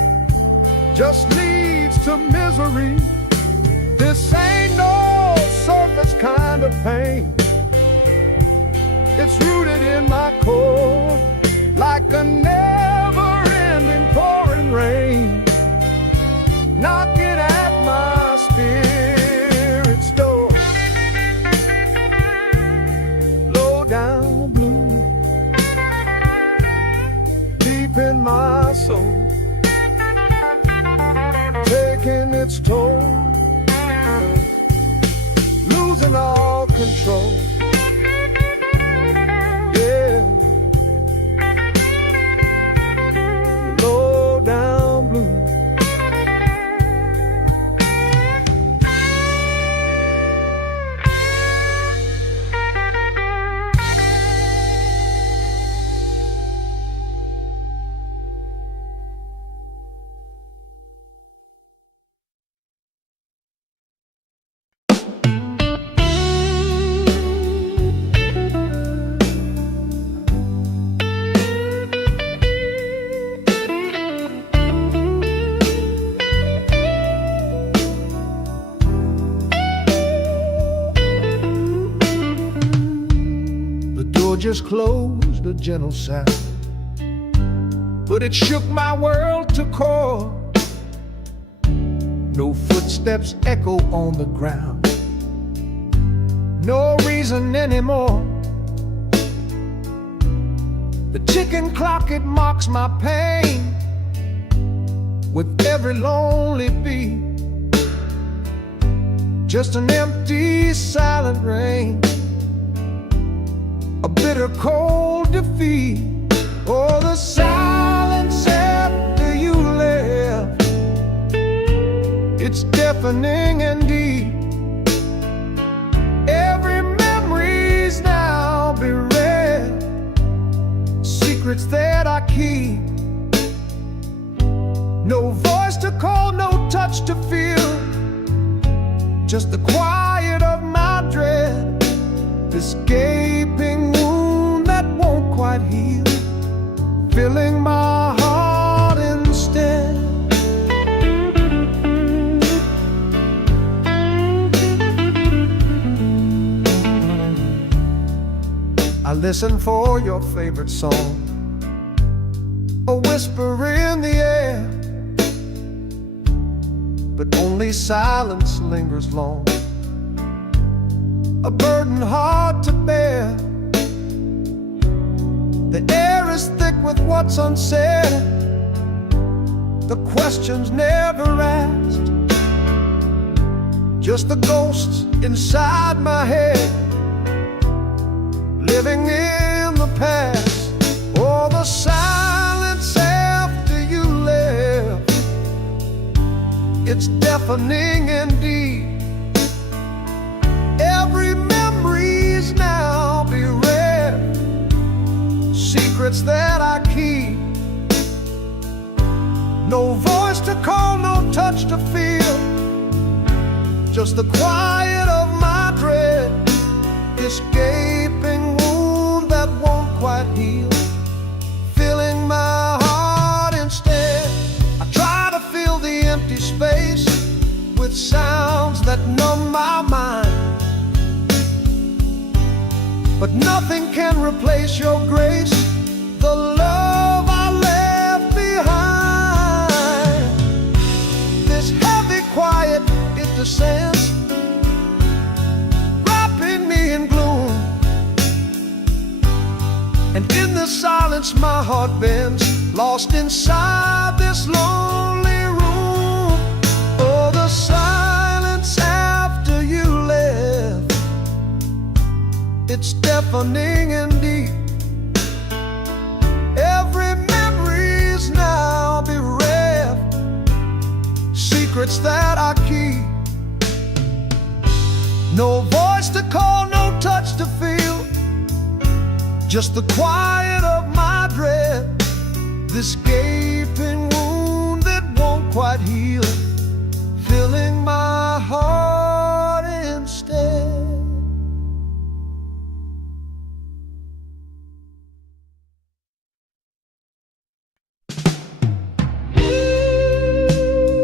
just leads to misery. This ain't no surface kind of pain. It's rooted in my core, like a never-ending pouring rain, knocking at my spirit's door. Low down blue, deep in my soul, taking its toll, losing all control. Yeah, low down blue. Just closed, a gentle sound, but it shook my world to core. No footsteps echo on the ground, no reason anymore. The ticking clock, it mocks my pain with every lonely beat. Just an empty, silent rain, a bitter cold defeat. Oh, the silence after you left, it's deafening and deep. Every memory's now bereft, secrets that I keep. No voice to call, no touch to feel, just the quiet of my dread. This gaping wound that won't quite heal, filling my heart instead. I listen for your favorite song, a whisper in the air, but only silence lingers long, a burden hard to bear. The air is thick with what's unsaid, the questions never asked, just the ghosts inside my head, living in the past. Oh, the silence after you left, it's deafening indeed. Every memory's now bereft, secrets that I keep. No voice to call, no touch to feel, just the quiet of my dread. This gaping wound that won't quite heal, filling my heart instead. I try to fill the empty space with sounds that numb my mind, but nothing can replace your grace, the love I left behind. This heavy quiet, it descends, wrapping me in gloom, and in the silence my heart bends, lost inside this lonely room. Oh, the silence after you left, it's deafening and deep. Every memory's now bereft, secrets that I keep. No voice to call, no touch to feel, just the quiet of my dread. This gaping wound that won't quite heal, filling my heart instead.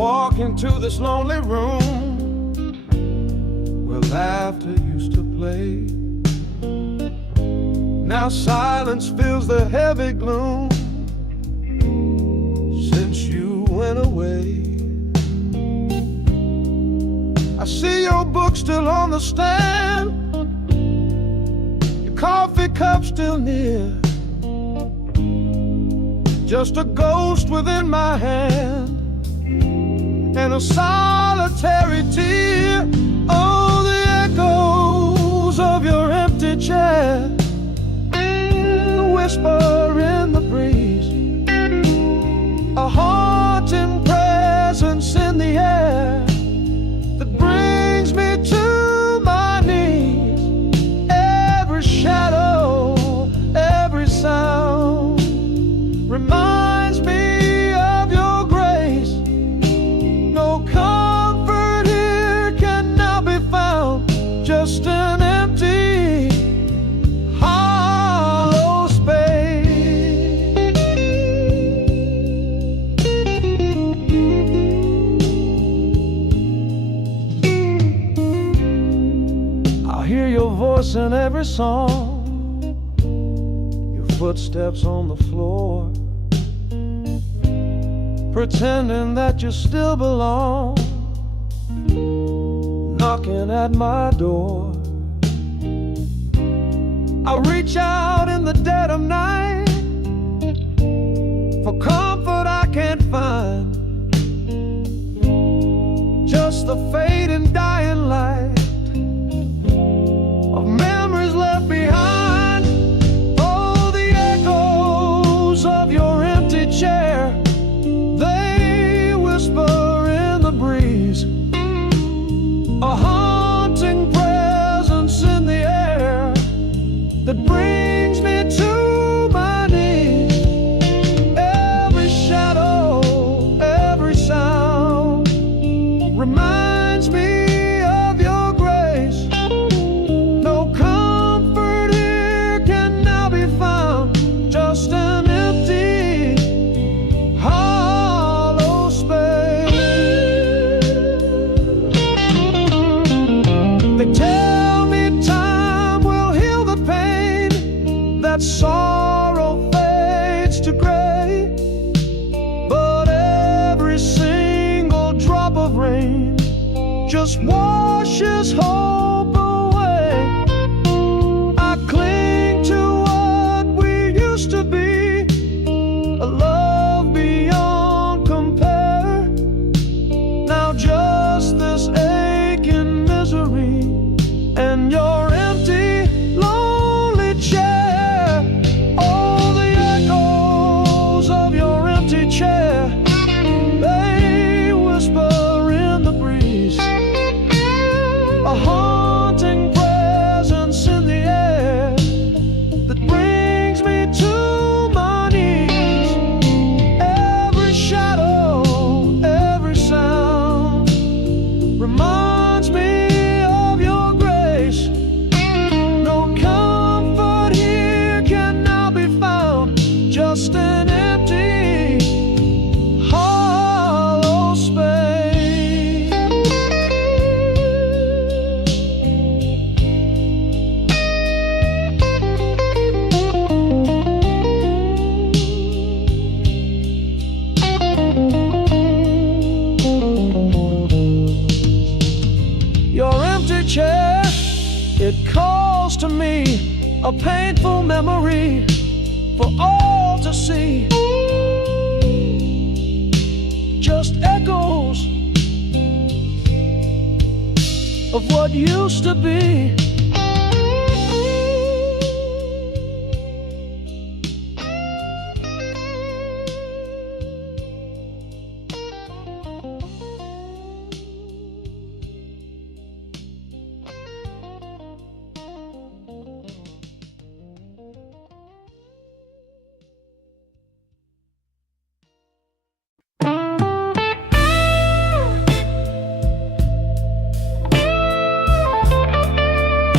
walk into this lonely room where laughter used to play. Now silence fills the heavy gloom since you went away. I see your book still on the stand, your coffee cup still near, just a ghost within my hand and a solitary tear. Oh, the echoes of your empty chair, the whisper in the breeze, a haunting presence in the air that brings me to my knees. Every shadow, every sound reminds me of your grace. No comfort here can now be found, just an empty, hollow space. I'll hear your voice in every song, your footsteps on the floor, pretending that you still belong, knocking at my door. I reach out in the dead of night for comfort I can't find, just the fading dying light of memories left behind. Oh, the echoes of your empty chair, they whisper in the breeze, a haunting presence in the air that brings me to my knees. Every shadow, every sound reminds me of your grace. No comfort here can now be found, just an empty, hollow space. They tell me time will heal the pain, that sorrow fades to gray, but every single drop of rain just washes hope away. I cling to what we used to be, a love beyond compare. Now just this aching misery and your empty, lonely chair. Oh, the echoes of your empty chair, they whisper in the breeze, a haunting presence in the air that brings me to my knees. Every shadow, every sound reminds me of your grace. No comfort here can now be found, just an empty, hollow space. Your empty chair, it calls to me, a painful memory for all to see. Just echoes of what used to be.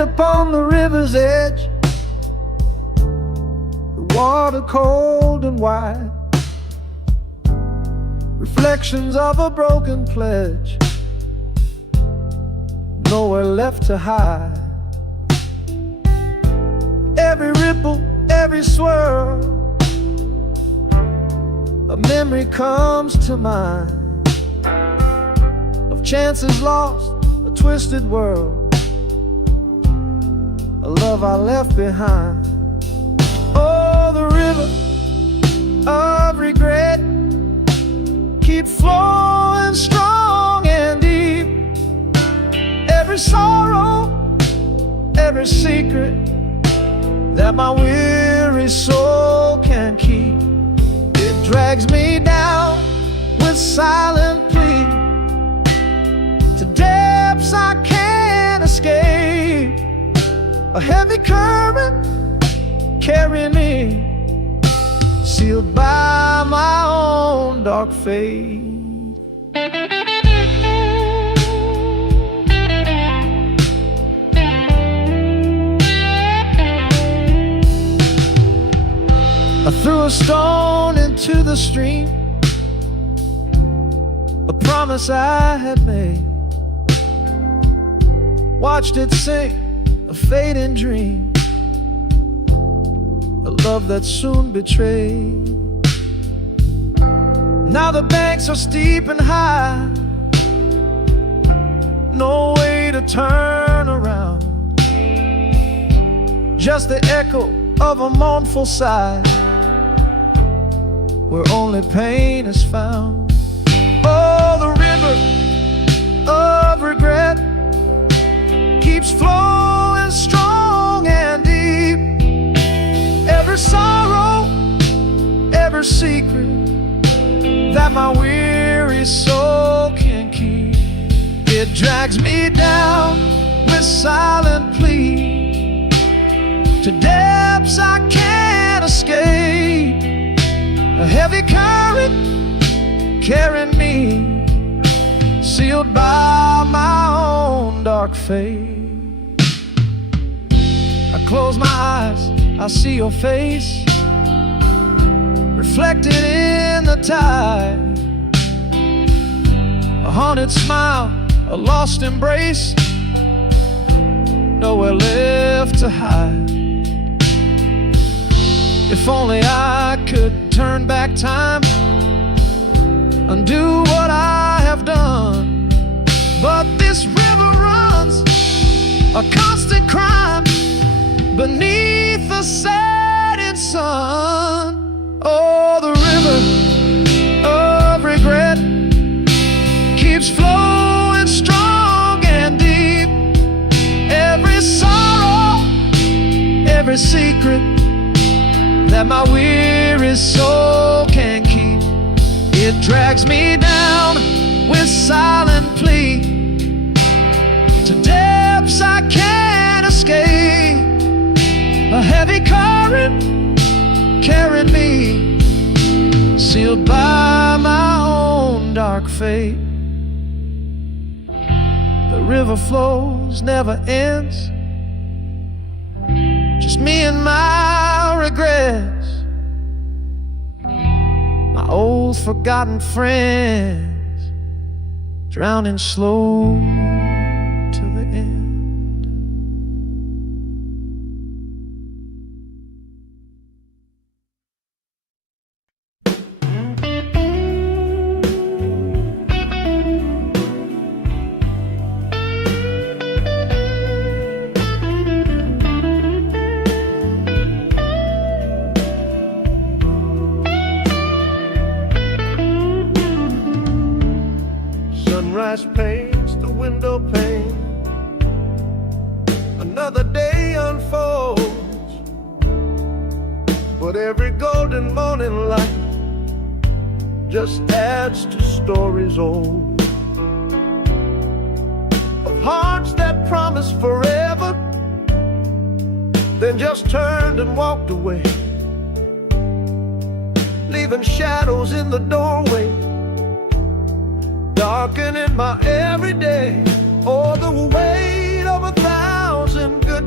stand upon the river's edge, the water cold and wide, reflections of a broken pledge, nowhere left to hide. Every ripple, every swirl, a memory comes to mind of chances lost, a twisted world, a love I left behind. Oh, the river of regret keeps flowing strong and deep. Every sorrow, every secret that my weary soul can keep, it drags me down with silent plea to depths I can't escape. A heavy current carrying me, sealed by my own dark fate. I threw a stone into the stream, a promise I had made, watched it sink, a fading dream, a love that soon betrayed. Now the banks are steep and high, no way to turn around, just the echo of a mournful sigh, where only pain is found. Oh, the river of regret keeps flowing strong and deep. Every sorrow, every secret that my weary soul can keep, it drags me down with silent plea to depths I can't escape. A heavy current carrying me, sealed by my own dark fate. I close my eyes, I see your face reflected in the tide, a haunted smile, a lost embrace, nowhere left to hide. If only I could turn back time, undo what I have done, but this river runs a constant crime beneath the setting sun. Oh, the river of regret keeps flowing strong and deep. Every sorrow, every secret that my weary soul can keep, it drags me down with silent plea to depths I can't escape. A heavy current carrying me, sealed by my own dark fate. The river flows, never ends, just me and my regrets, my old forgotten friends, drowning slow till the end. Sunrise paints the window pane, another day unfolds, but every golden morning light just adds to stories old, of hearts that promised forever, then just turned and walked away, leaving shadows in the doorway, darkening my everyday. Oh, the weight of 1,000 good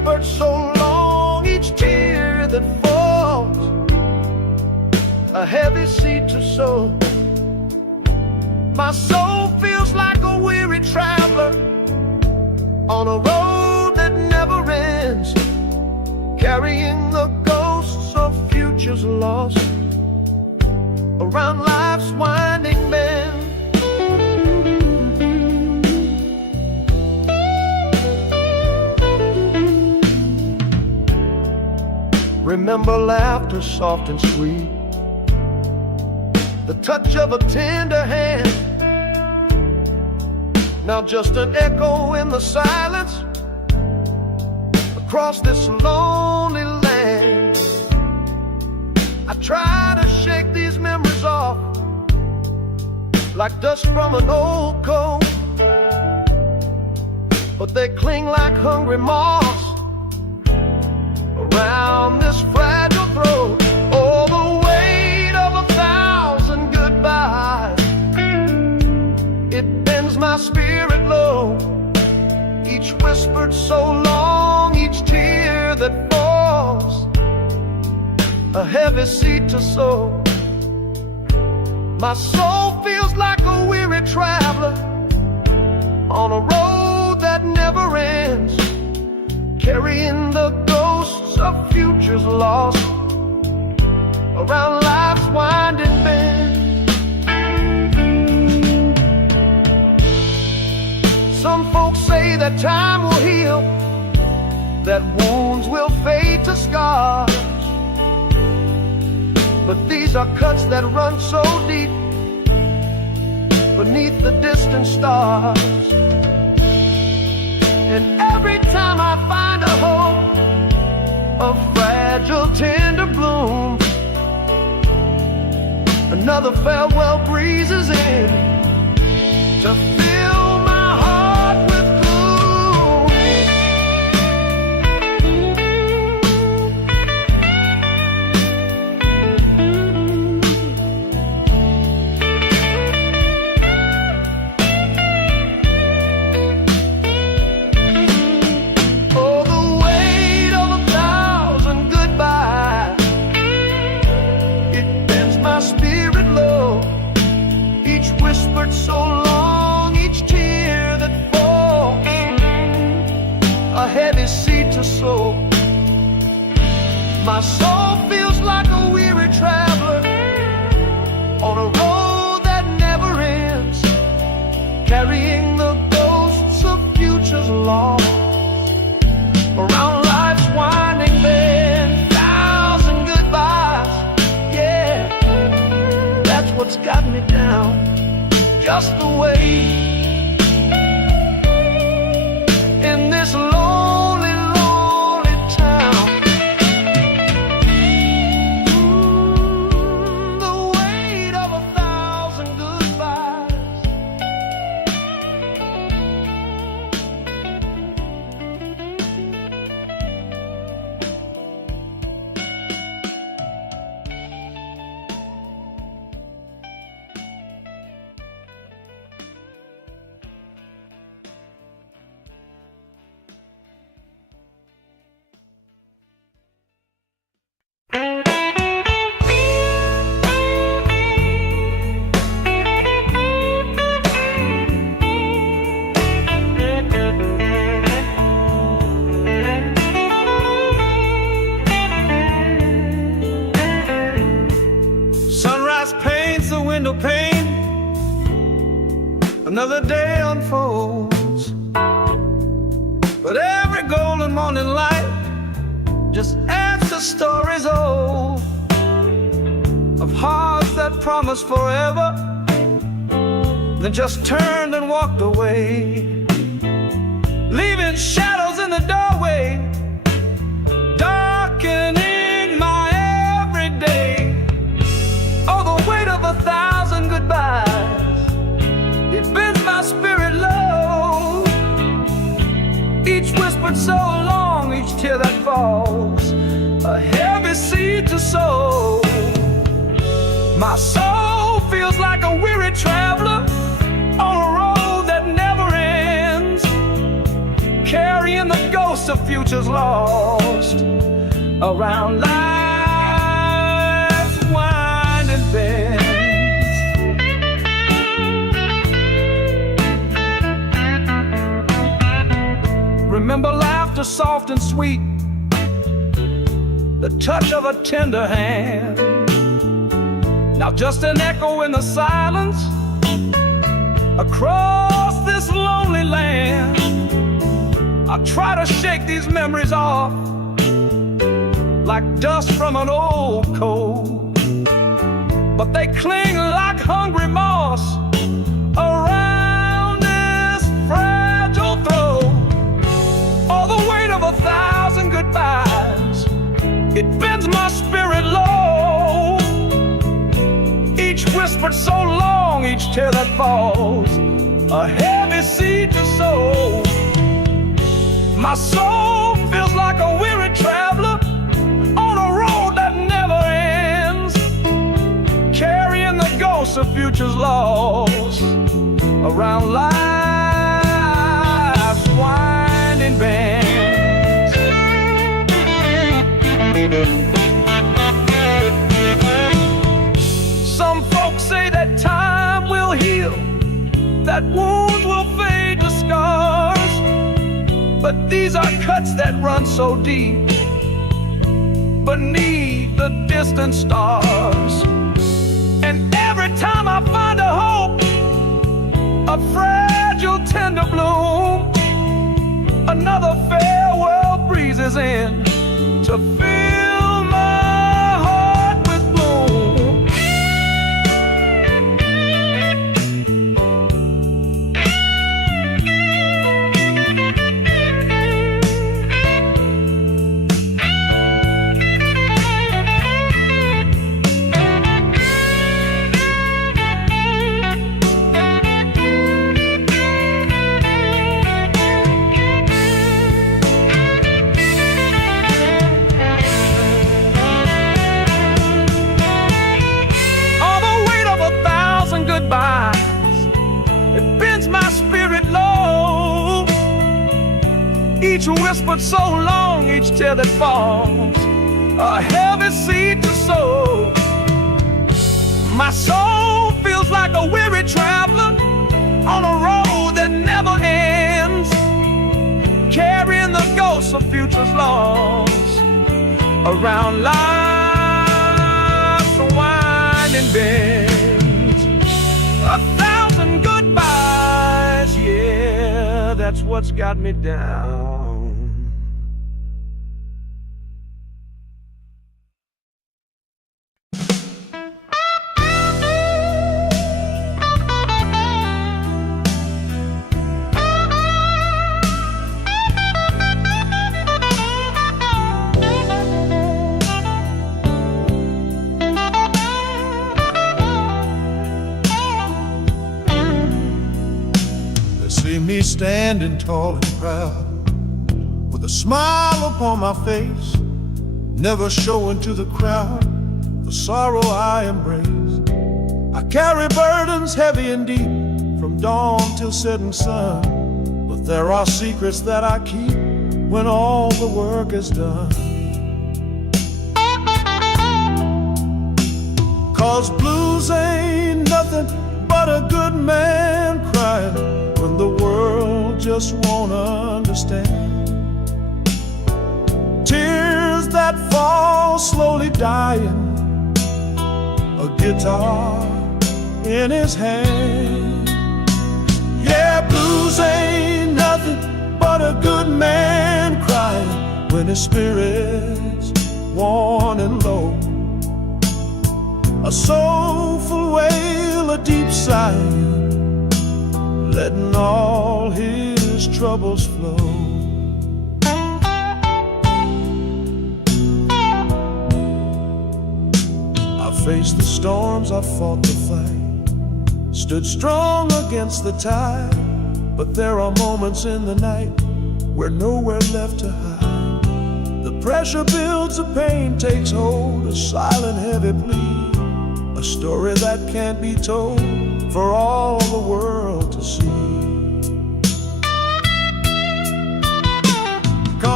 whispered so long, each tear that falls, a heavy seed to sow. My soul feels like a weary traveler on a road that never ends, carrying the ghosts of futures lost around life's winding bend. Remember laughter soft and sweet, the touch of a tender hand. Now just an echo in the silence across this lonely land. I try to shake these memories off like dust from an old coat, but they cling like hungry moths around this fragile throat. Oh, the weight of 1,000 goodbyes, it bends my spirit low. Each whispered so long, each tear that falls, a heavy seed to sow. My soul feels like a weary traveler on a road that never ends, carrying the ghosts of futures lost around life's winding bend. Some folks say that time will heal, that wounds will fade to scars, but these are cuts that run so deep beneath the distant stars. And every time I find a hope, a fragile tender bloom, another farewell breezes in to fill my heart with gloom. Oh, the weight of 1,000 goodbyes, it bends my spirit low. Each whispered so long, each tear that falls, a heavy seed to sow. My soul feels like a weary traveler on a road that never ends, carrying the ghosts of futures lost around life's winding bend. 1,000 goodbyes, yeah, that's what's got me down, just the way in this lonely, lonely town. The weight of 1,000 goodbyes. Sunrise paints the window pane, another day unfolds, but every golden morning light just adds to stories old of hearts that promised forever, then just turned and walked away, leaving shadows in the doorway, darkening my everyday. Oh, the weight of 1,000 goodbyes, it bends my spirit low. Each whispered so long, each tear that falls, a heavy seed to sow. My soul feels like a weary traveler on a road that never ends, carrying the ghosts of future future's lost around life's winding bends. Remember laughter soft and sweet, the touch of a tender hand. Now just an echo in the silence across this lonely land. I try to shake these memories off like dust from an old coat, but they cling like hungry moss around this fragile throat. All the weight of 1,000 goodbyes, it bends my spirit low. Each whispered so long, each tear that falls, a heavy seed to sow. My soul feels like a weary traveler on a road that never ends, carrying the ghosts of futures lost around life's winding bends. Some folks say that time will heal, that wounds will fade to scars, but these are cuts that run so deep beneath the distant stars. And every time I find a hope, a fragile tender bloom, another farewell breezes in to fill my heart with gloom. It bends my spirit low. Each whispered so long, each tear that falls, a heavy seed to sow. My soul feels like a weary traveler on a road that never ends, carrying the ghosts of futures lost around life's winding bend. 1,000 goodbyes, yeah, that's what's got me down. See me standing tall and proud, with a smile upon my face, never showing to the crowd the sorrow I embrace. I carry burdens heavy and deep, from dawn till setting sun, but there are secrets that I keep when all the work is done. 'Cause blues ain't nothing but a good man crying when the world just won't understand. Tears that fall slowly dying, a guitar in his hand. Yeah, blues ain't nothing but a good man crying when his spirit's worn and low. A soulful wail, a deep sigh, letting all his troubles flow. I faced the storms, I fought the fight, stood strong against the tide, but there are moments in the night where nowhere left to hide. The pressure builds, the pain takes hold, a silent heavy plea, a story that can't be told for all the world to see. 'Cause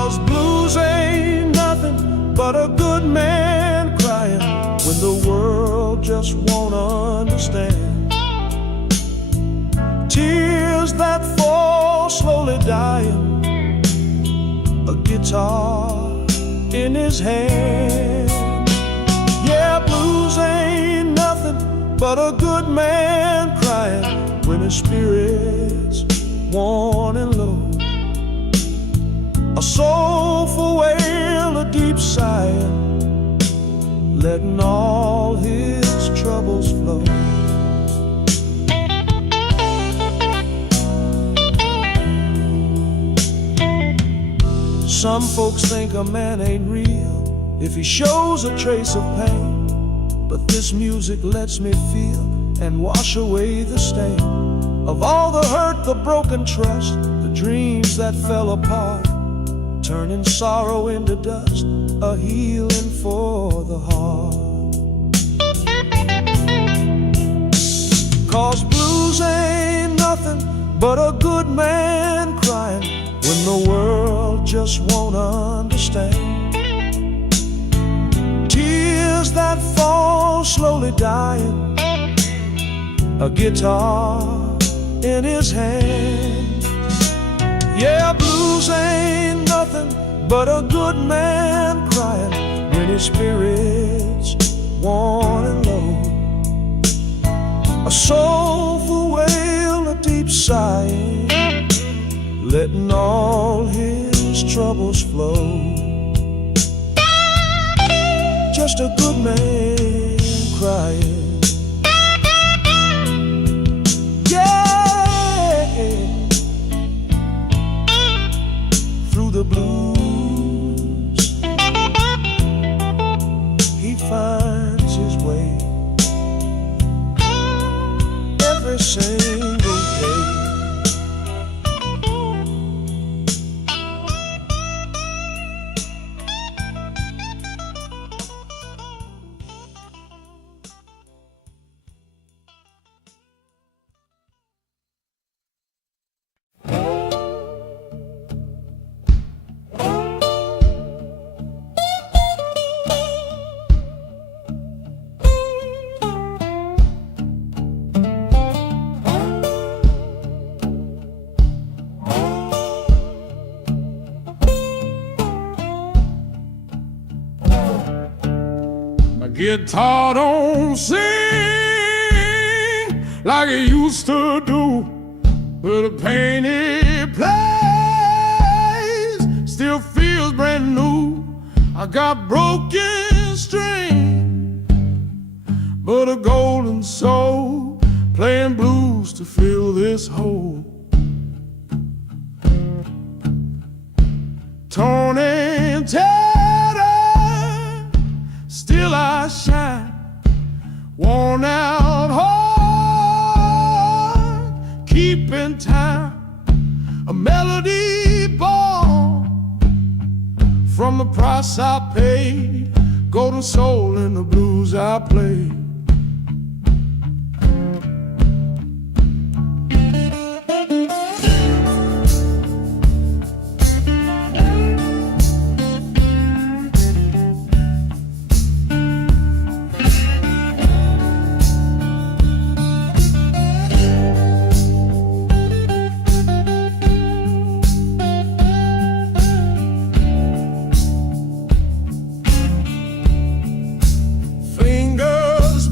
'Cause blues ain't nothing but a good man crying when the world just won't understand. Tears that fall slowly dying, a guitar in his hand. Yeah, blues ain't nothing but a good man crying when his spirit's worn and low. A soulful wail, a deep sigh, letting all his troubles flow. Some folks think a man ain't real if he shows a trace of pain, but this music lets me feel and wash away the stain of all the hurt, the broken trust, the dreams that fell apart, turning sorrow into dust, a healing for the heart. 'Cause blues ain't nothing but a good man crying when the world just won't understand. Tears that fall slowly dying, a guitar in his hand. Yeah, blues ain't nothing but a good man crying when his spirit's worn and low. A soulful wail, a deep sigh, letting all his troubles flow. Just a good man crying. Through the blues, he finds his way every single day. Guitar don't sing like it used to do, but the pain it plays still feels brand new. I got broken string, but a golden soul playing blues to fill this hole. Torn and tattered, still I shine, worn out heart, keeping time, a melody born from the price I paid, golden soul in the blues I play.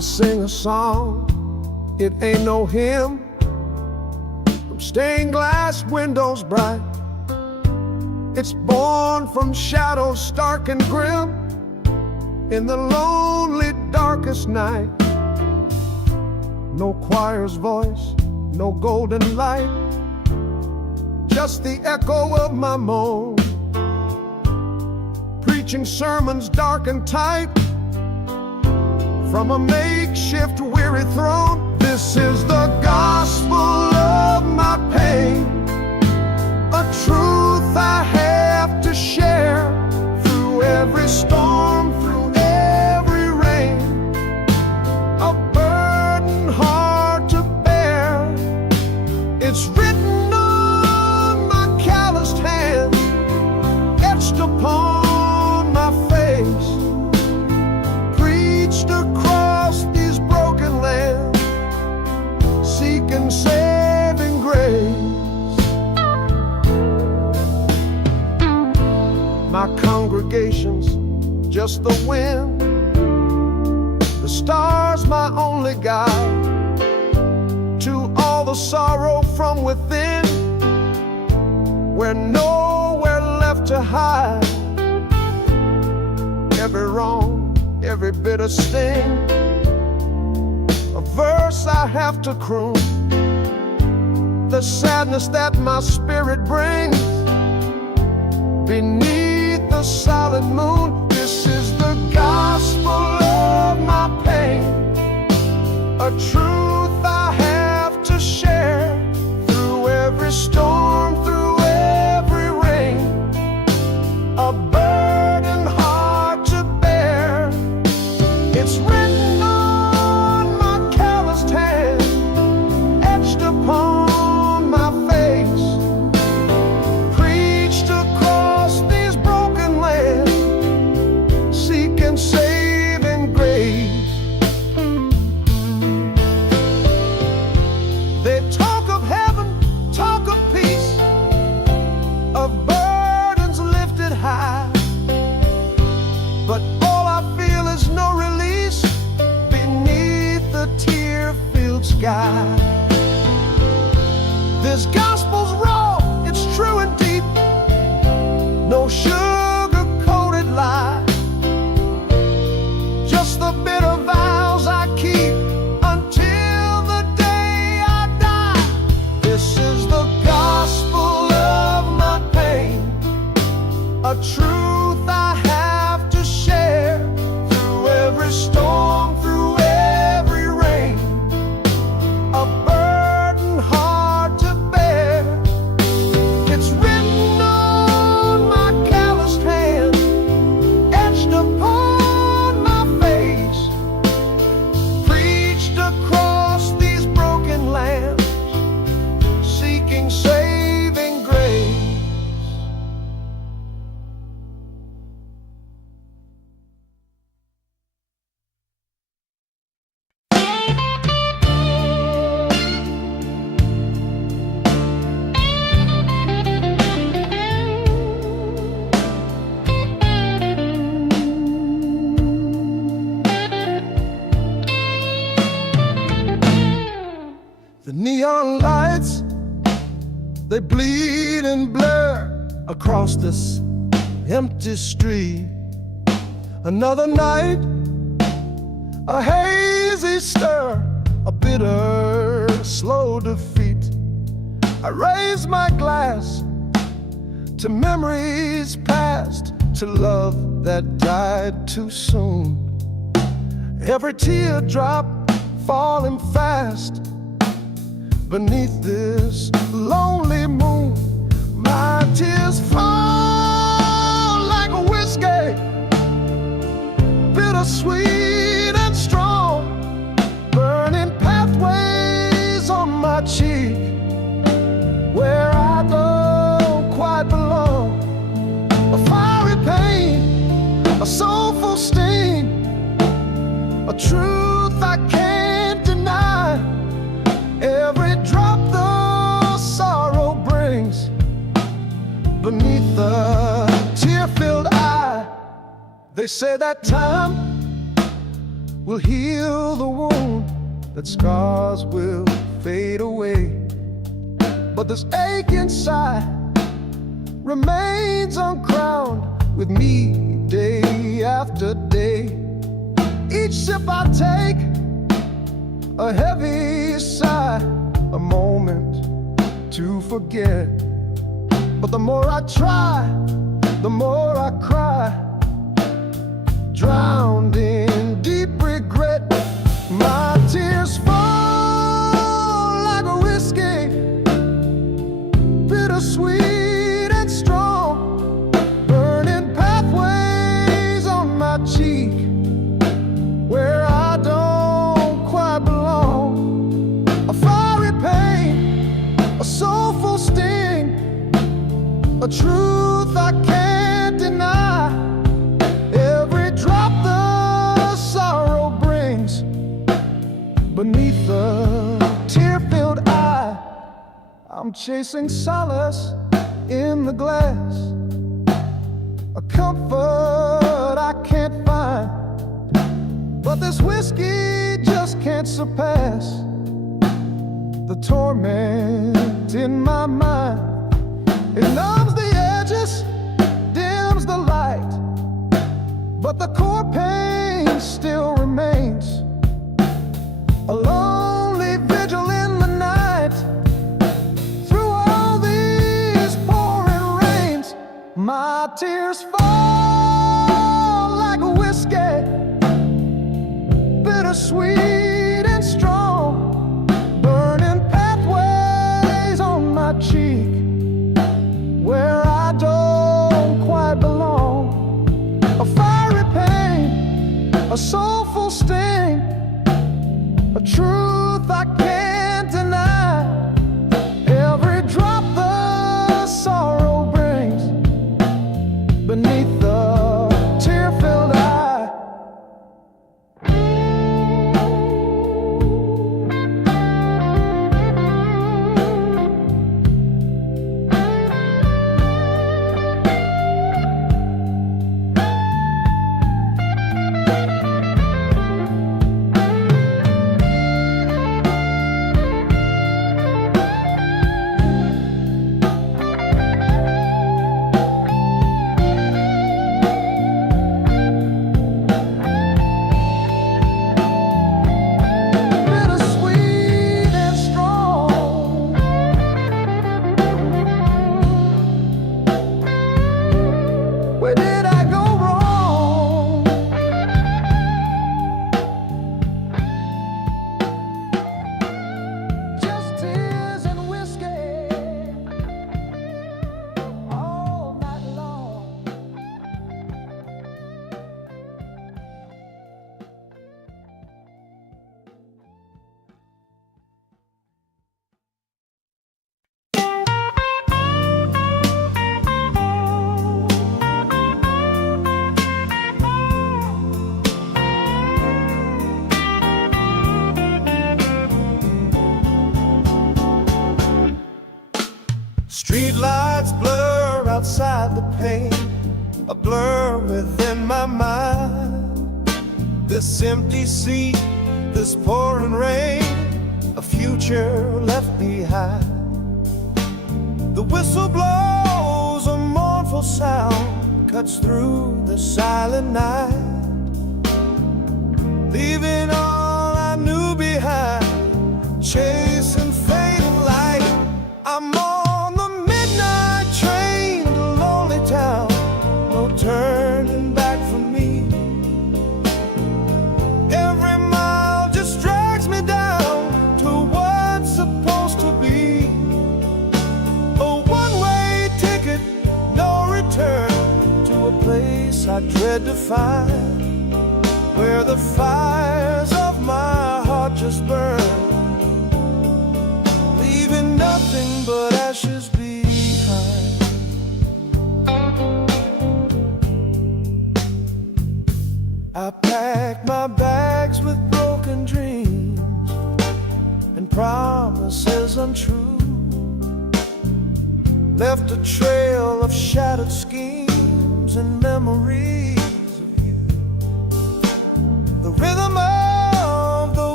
sing a song, it ain't no hymn, from stained glass windows bright. It's born from shadows stark and grim, in the lonely darkest night. No choir's voice, no golden light, just the echo of my moan, preaching sermons dark and tight from a makeshift weary throne. This is the gospel of my pain, a truth I have to share through every storm, through every rain, a burden hard to bear. It's written on my calloused hand, etched upon my face, preached across these broken lands, seeking saving grace. My congregation's just the wind, the stars my only guide to all the sorrow from within, where nowhere left to hide. Every wrong, every bitter sting, a verse I have to croon, the sadness that my spirit brings beneath the solid moon. This is the gospel of my pain, a truth I have to share through every storm, through every rain, a burden hard to bear. It's written on my calloused hand, etched upon my face, preached across these broken lands, seeking saving grace. They talk of heaven, talk of peace, of burdens lifted high, but all I feel is no release beneath the tear-filled sky. This gospel's raw, it's true and deep, no sugar-coated lie, just the bitter vows I keep until the day I die. This is the gospel of my pain, a truth I have to share through every storm, through every rain, a burden hard to bear. It's written on my calloused hand, etched upon my face, preached across these broken lands, seeking saving grace. The neon lights, they bleed and blur across this empty street. Another night, a hazy stir, a bitter, slow defeat. I raise my glass to memories past, to love that died too soon. Every teardrop falling fast beneath this lonely moon. My tears fall like a whiskey, bittersweet and strong, burning pathways on my cheek where I don't quite belong. A fiery pain, a soulful sting, a truth I can't deny. Every drop the sorrow brings beneath the tear-filled eye. They say that time will heal the wound, that scars will fade away. But this ache inside remains uncrowned with me day after day. Each sip I take, a heavy sigh, a moment to forget. But the more I try, the more I cry, drowned in deep regret. My tears fall like a whiskey, bittersweet and strong, burning pathways on my cheek where I don't quite belong. A fiery pain, a soulful sting, a truth I can't deny. Every drop the sorrow brings beneath the tear-filled eye. I'm chasing solace in the glass, a comfort I can't find. But this whiskey just can't surpass the torment in my mind. It numbs the edges, dims the light, but the core pain still remains. A lonely vigil in the night, through all these pouring rains. My tears fall like a whiskey, bittersweet and strong, burning pathways on my cheek where I don't quite belong. A fiery pain, a soulful sting, a truth I can't deny. Every drop the sorrow brings beneath the tear-filled eye. Street lights blur outside the pane, a blur within my mind. This empty seat, this pouring rain, a future left behind. The whistle blows, a mournful sound cuts through the silent night, leaving all I knew behind, chasing fading light. I'm on the midnight train to lonely town, no turning back for me. Every mile just drags me down to what's supposed to be a one-way ticket, no return, to a place I dread to find, where the fires of my heart just burn, leaving nothing but ashes behind. I packed my bags with broken dreams and promises untrue, left a trail of shattered schemes and memories of you. The rhythm of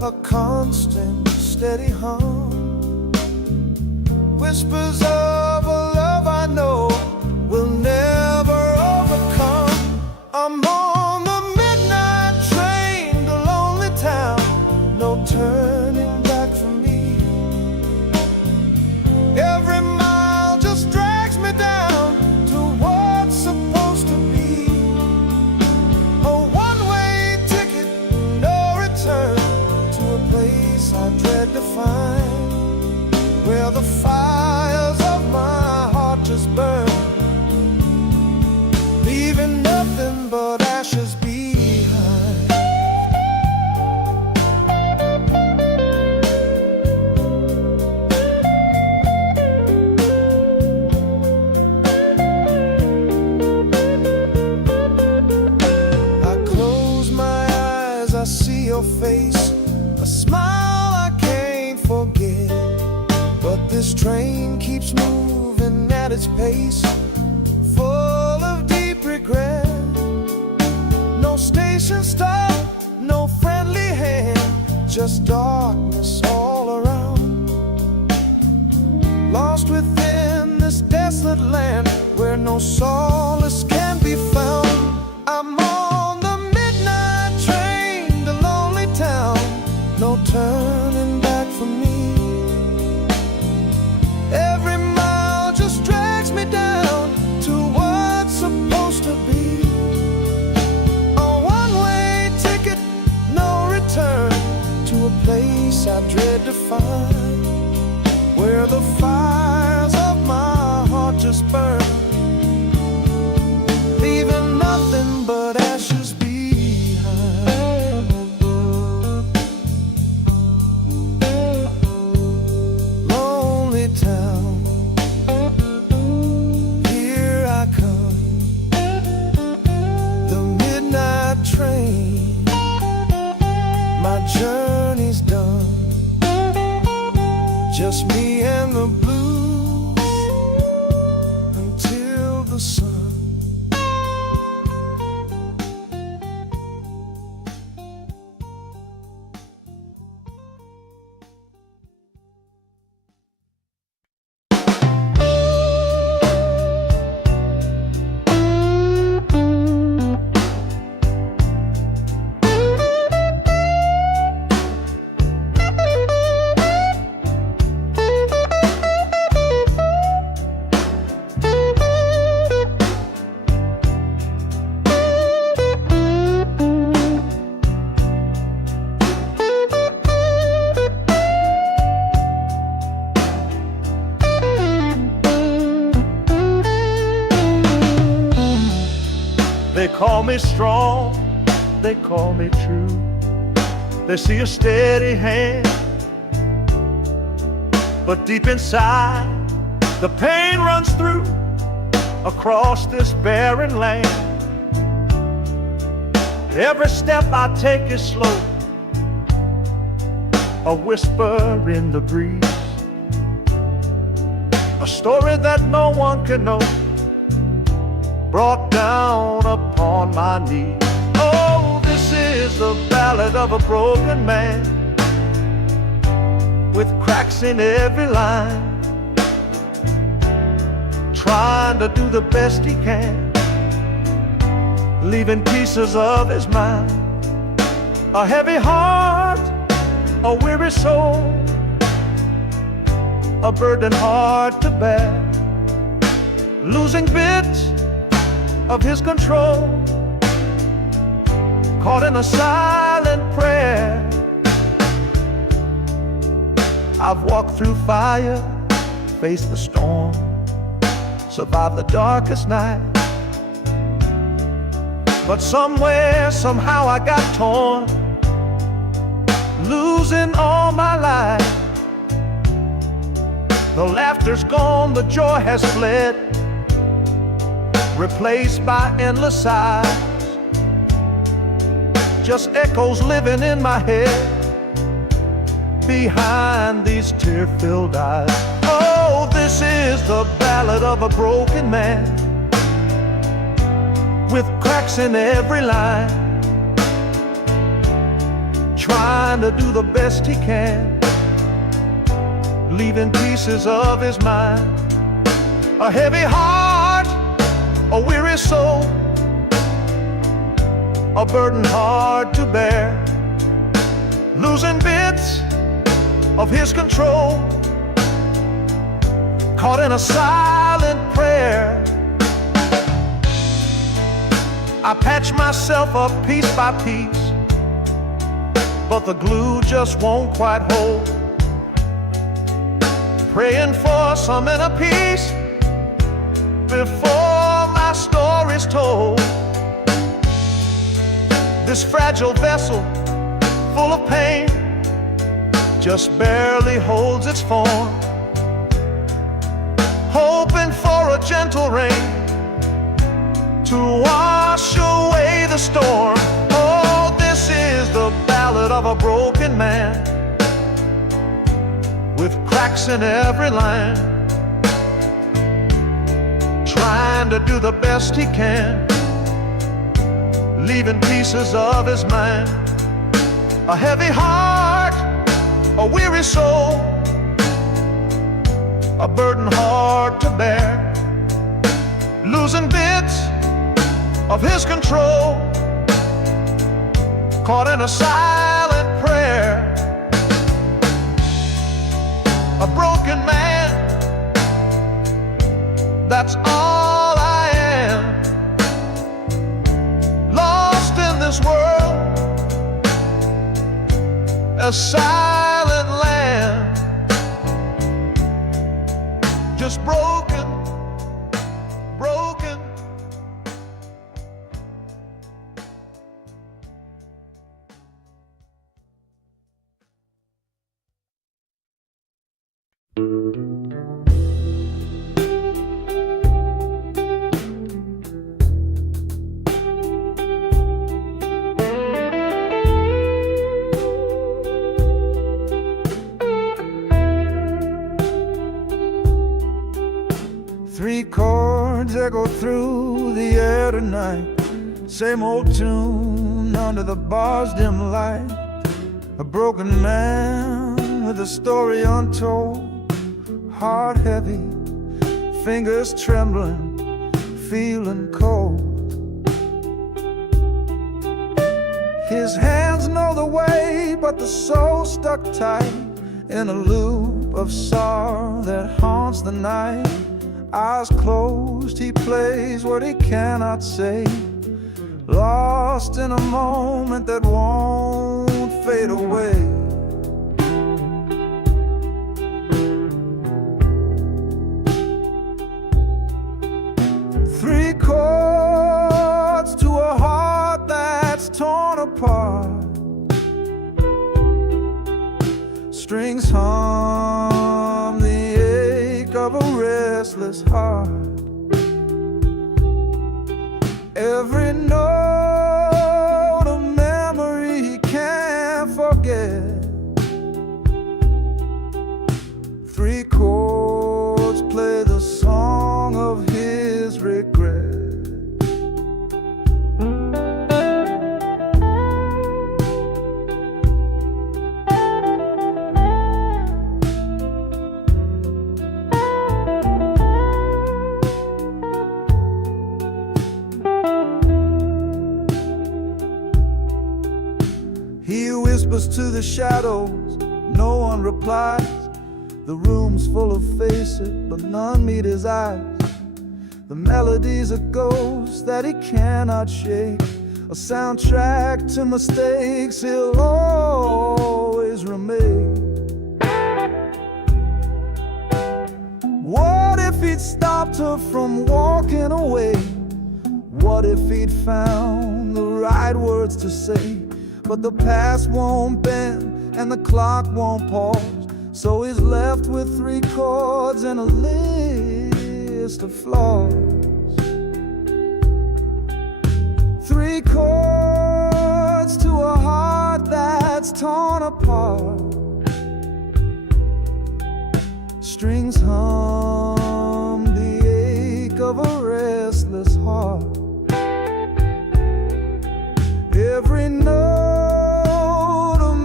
a constant, steady hum. Whispers of a love I know will never overcome. I'm on the midnight train to lonely town, no turning back for me. Every mile just drags me down to what's supposed to be. A one-way ticket, no return, to a place I dread to find, where the fires of my heart just burn, leaving nothing but ashes behind. I close my eyes, I see your face, a smile I can't forget. But this train keeps moving at its pace, full of deep regret. No station stop, no friendly hand, just darkness all around. Lost within this desolate land where no solace can be found. I'm on the midnight train to lonely town, no turning back for me. Every mile just drags me down to what's supposed to be. A one-way ticket, no return, to a place I dread to find, where the fires of my heart just burn, leaving nothing but ashes behind. Lonely town, here I come, the midnight train, my journey's done, just me and the blues until the sun. They call me strong, they call me true. They see a steady hand, but deep inside the pain runs through across this barren land. Every step I take is slow, a whisper in the breeze, a story that no one can know, brought down upon my knees. Oh, this is the ballad of a broken man, with cracks in every line, trying to do the best he can, leaving pieces of his mind. A heavy heart, a weary soul, a burden hard to bear, losing bits of his control, caught in a silent prayer. I've walked through fire, faced the storm, survived the darkest night, but somewhere, somehow I got torn, losing all my life. The laughter's gone, the joy has fled, replaced by endless sighs, just echoes living in my head behind these tear-filled eyes. Oh, this is the ballad of a broken man, with cracks in every line, trying to do the best he can, leaving pieces of his mind. A heavy heart, a weary soul, a burden hard to bear, losing bits of his control, caught in a silent prayer. I patch myself up piece by piece, but the glue just won't quite hold. Praying for some inner peace before my story's told. This fragile vessel, full of pain, just barely holds its form, hoping for a gentle rain to wash away the storm. Oh, this is the ballad of a broken man, with cracks in every line, trying to do the best he can, leaving pieces of his mind. A heavy heart, a weary soul, a burden hard to bear, losing bits of his control, caught in a silent prayer. A broken man, that's all I am, lost in this world, a silent land, just broken, broken. Three chords echo through the air tonight, same old tune under the bar's dim light. A broken man with a story untold, heart heavy, fingers trembling, feeling cold. His hands know the way, but the soul stuck tight in a loop of sorrow that haunts the night. Eyes closed, he plays what he cannot say, lost in a moment that won't fade away. Three chords to a heart that's torn apart, strings hum the ache of a restless heart. Every note a memory he can't forget. Three chords play the song of his regret. He whispers to the shadows, no one replies. The room's full of faces, but none meet his eyes. The melody's a ghost that he cannot shake, a soundtrack to mistakes he'll always remake. What if he'd stopped her from walking away? What if he'd found the right words to say? But the past won't bend and the clock won't pause, so he's left with three chords and a list of flaws. Three chords to a heart that's torn apart, strings hum the ache of a restless heart. Every note a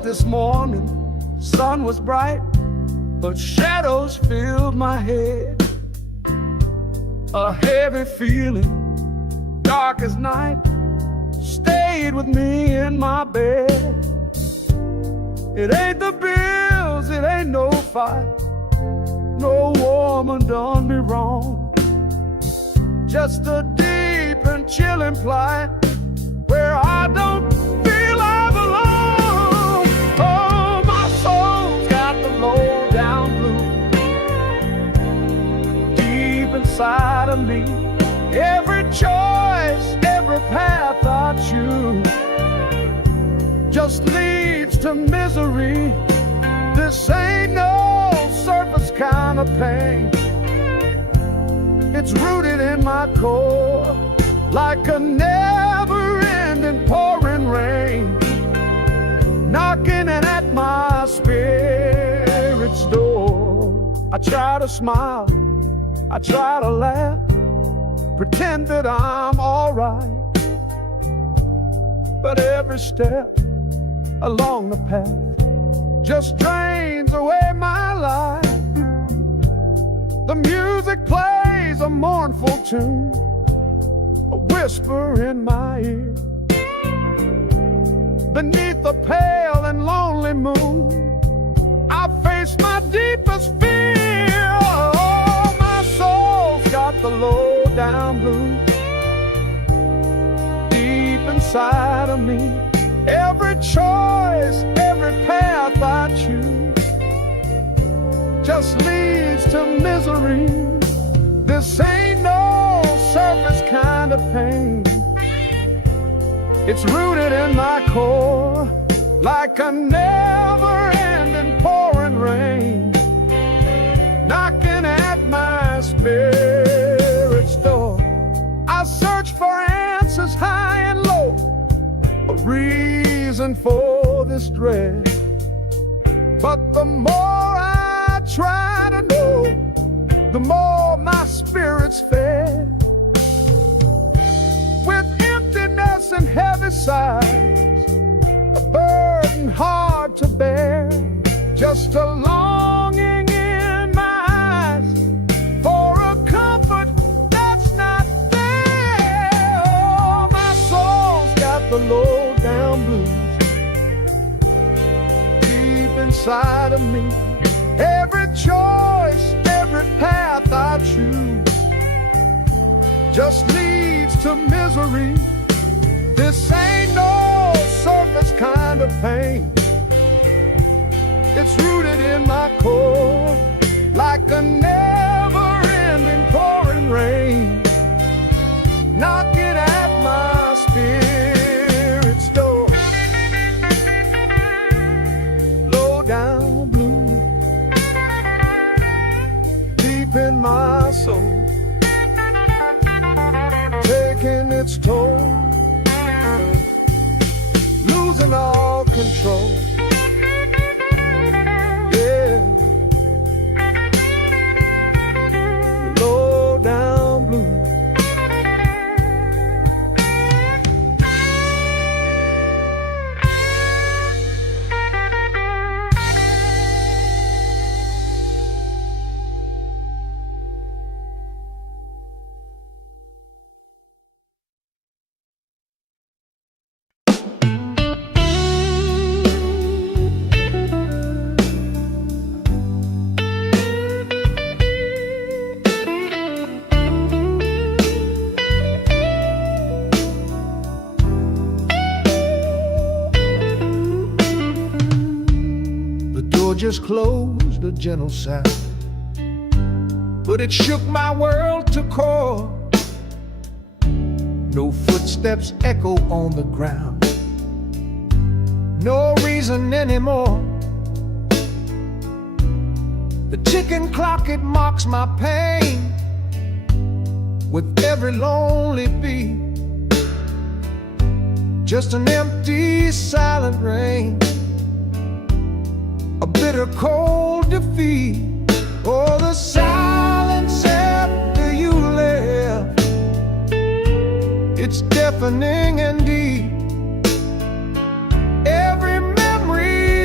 woke this morning, sun was bright, but shadows filled my head. A heavy feeling, dark as night, stayed with me in my bed. It ain't the bills, it ain't no fight, no woman done me wrong. Just a deep and chilling plight where I don't feel I belong. Oh, my soul's got the low down blues deep inside of me. Every choice, every path I choose just leads to misery. This ain't no surface kind of pain. It's rooted in my core like a never-ending pouring rain, knocking at my spirit's door. I try to smile, I try to laugh, pretend that I'm alright, but every step along the path just drains away my life. The music plays a mournful tune, a whisper in my ear. Beneath the pale and lonely moon, I face my deepest fear. Oh, my soul's got the low down blues deep inside of me. Every choice, every path I choose just leads to misery. This ain't no surface kind of pain. It's rooted in my core like a never-ending pouring rain, knocking at my spirit's door. I search for answers high and low, a reason for this dread, but the more I try to know, the more my spirit's fed. With emptiness and heavy sighs, a burden hard to bear, just a longing in my eyes for a comfort that's not there. Oh, my soul's got the low down blues deep inside of me. Every choice, every path I choose just leads to misery. This ain't no surface kind of pain. It's rooted in my core like a never-ending pouring rain, knocking at my spirit's door. Low down blue deep in my soul, taking its toll, losing all control. Yeah, low down blue. Just closed, a gentle sound, but it shook my world to core. No footsteps echo on the ground, no reason anymore. The ticking clock, it mocks my pain with every lonely beat. Just an empty, silent rain, a bitter cold defeat. Oh, the silence after you left, it's deafening and deep. Every memory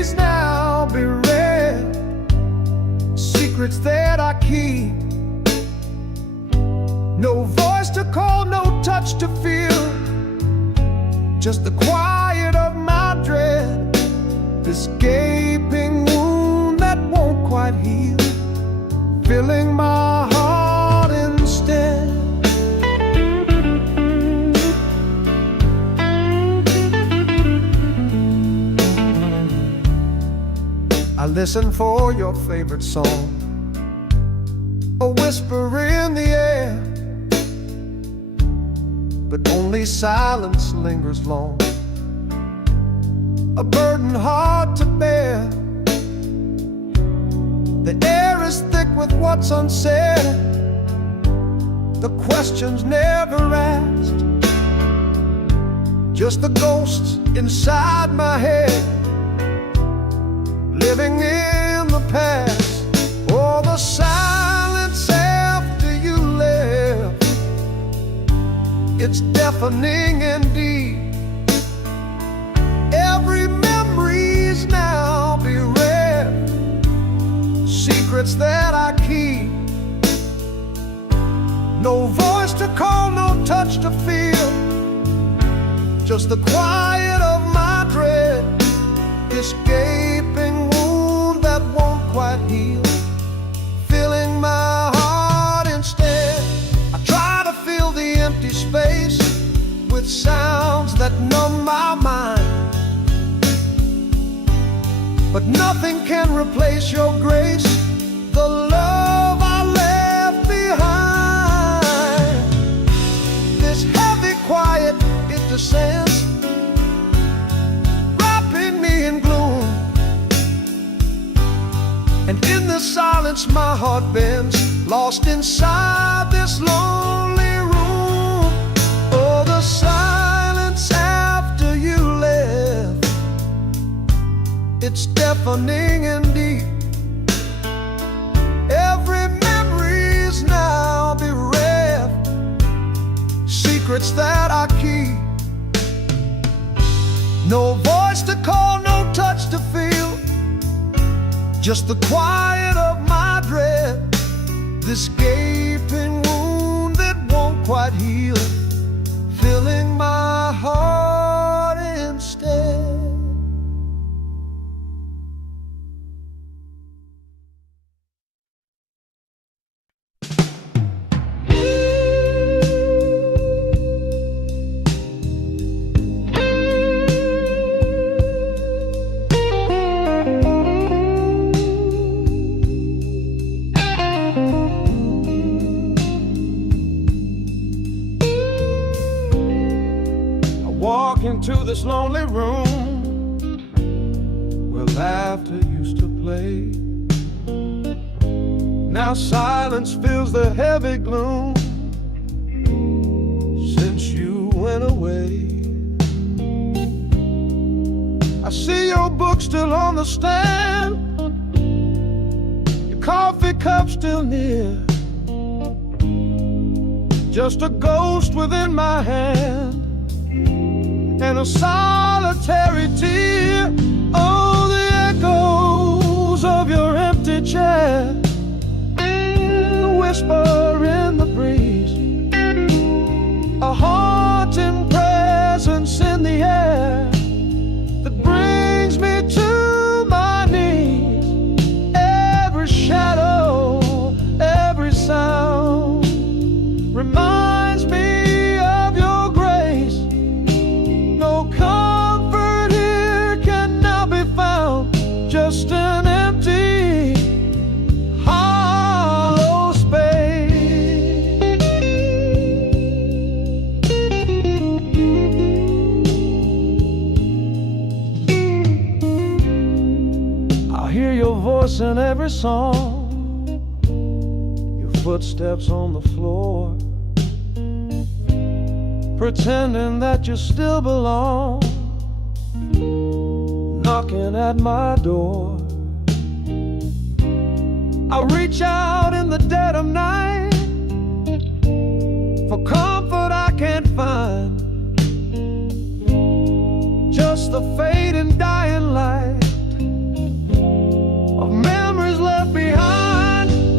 secrets that I keep. No voice to call, no touch to feel, just the quiet of my dread, this gaping wound that won't quite heal, filling my heart instead. I listen for your favorite song, a whisper in the air, but only silence lingers long, a burden hard to bear. The air is thick with what's unsaid, the questions never asked, just the ghosts inside my head, living in the past. Oh, the silence after you left, it's deafening indeed. Every memory's now bereft, secrets that I keep. No voice to call, no touch to feel, just the quiet of my dread, this gaping wound that won't quite heal, filling my heart instead. I try to fill the empty space with sounds that numb my mind, but nothing can replace your grace, the love I left behind. This heavy quiet, it descends, wrapping me in gloom, and in the silence my heart bends, lost inside this lonely room. Oh, the silence after you left, it's deafening indeed. Every memory's now bereft, secrets that I keep. No voice to call, no touch to feel, just the quiet of my dread, this gaping wound that won't quite heal, filling my heart instead. Into this lonely room where laughter used to play. Now silence fills the heavy gloom since you went away. I see your book still on the stand, your coffee cup still near, just a ghost within my hand and a solitary tear. Oh, the echoes of your empty chair, the whisper in the breeze, a haunting presence in the air that brings me to my knees. Every shadow, every sound reminds me of your grace. Comfort here can now be found, just an empty, hollow space. I hear your voice in every song, your footsteps on the floor, pretending that you still belong, knocking at my door. I reach out in the dead of night for comfort I can't find, just the fading dying light of memories left behind.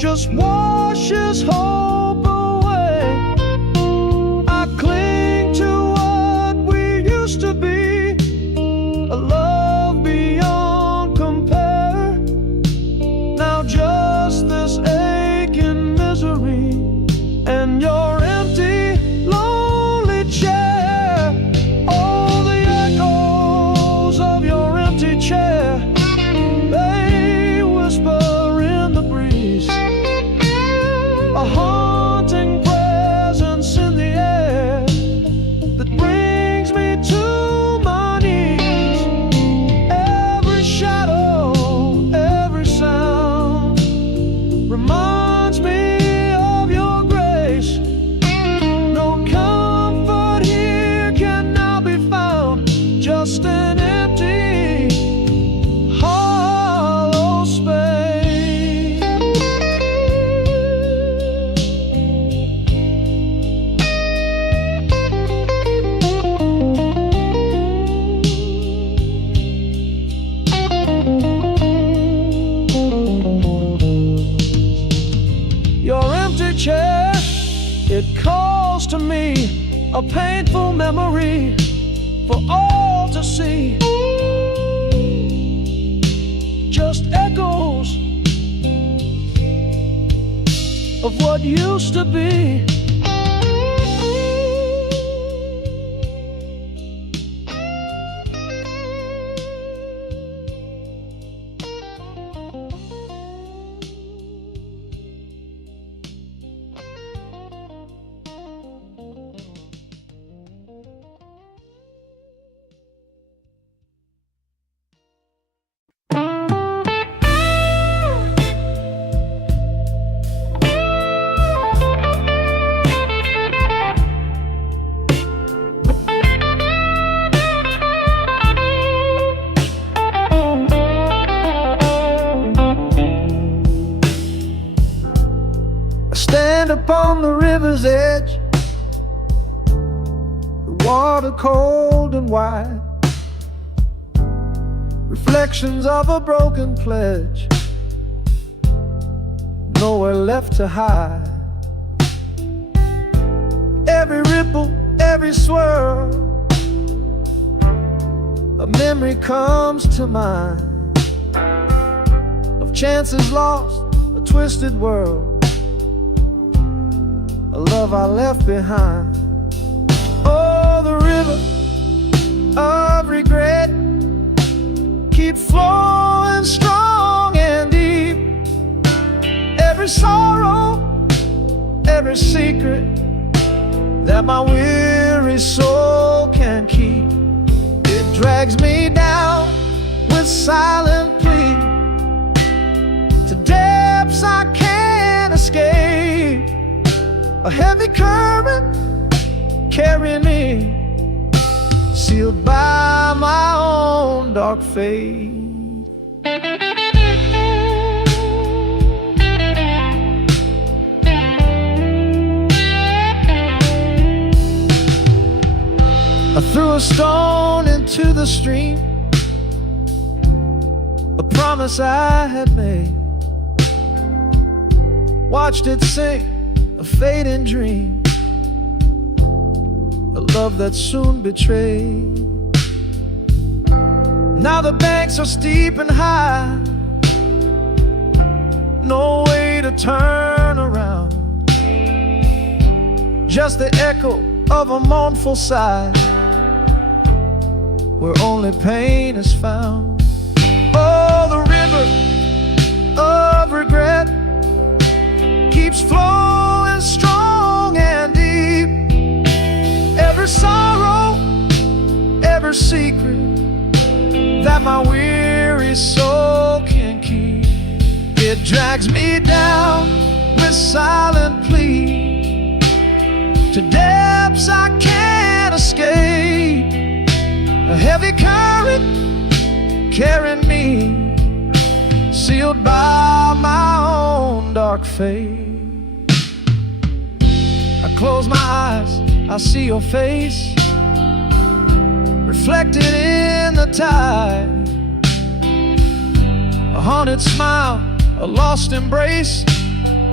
just washes hope away. I cling to what we used to be, a love beyond compare. Now just this aching misery and your empty, lonely chair. All the echoes of your empty chair, they whisper in the breeze, a haunting presence in the air that brings me to my knees. Every shadow, every sound reminds me of your grace. No comfort here can now be found, just an empty, hollow space. Your empty chair, it calls to me, a painful memory for all to see. Just echoes of what used to be. I stand upon the river's edge, the water cold and wide, reflections of a broken pledge, nowhere left to hide. Every ripple, every swirl, a memory comes to mind of chances lost, a twisted world, a love I left behind. Oh, the river of regret keeps flowing strong and deep. Every sorrow, every secret that my weary soul can keep, it drags me down with silent plea to depths I can't escape. A heavy current carrying me, sealed by my own dark fate. I threw a stone into the stream, a promise I had made, watched it sink, a fading dream, a love that soon betrayed. Now the banks are steep and high, no way to turn around, just the echo of a mournful sigh, where only pain is found. Oh, the river of regret keeps flowing strong and deep. Every sorrow, every secret that my weary soul can keep, it drags me down with silent plea to depths I can't escape. A heavy current carrying me, sealed by my own dark fate. I close my eyes, I see your face reflected in the tide. A haunted smile, a lost embrace,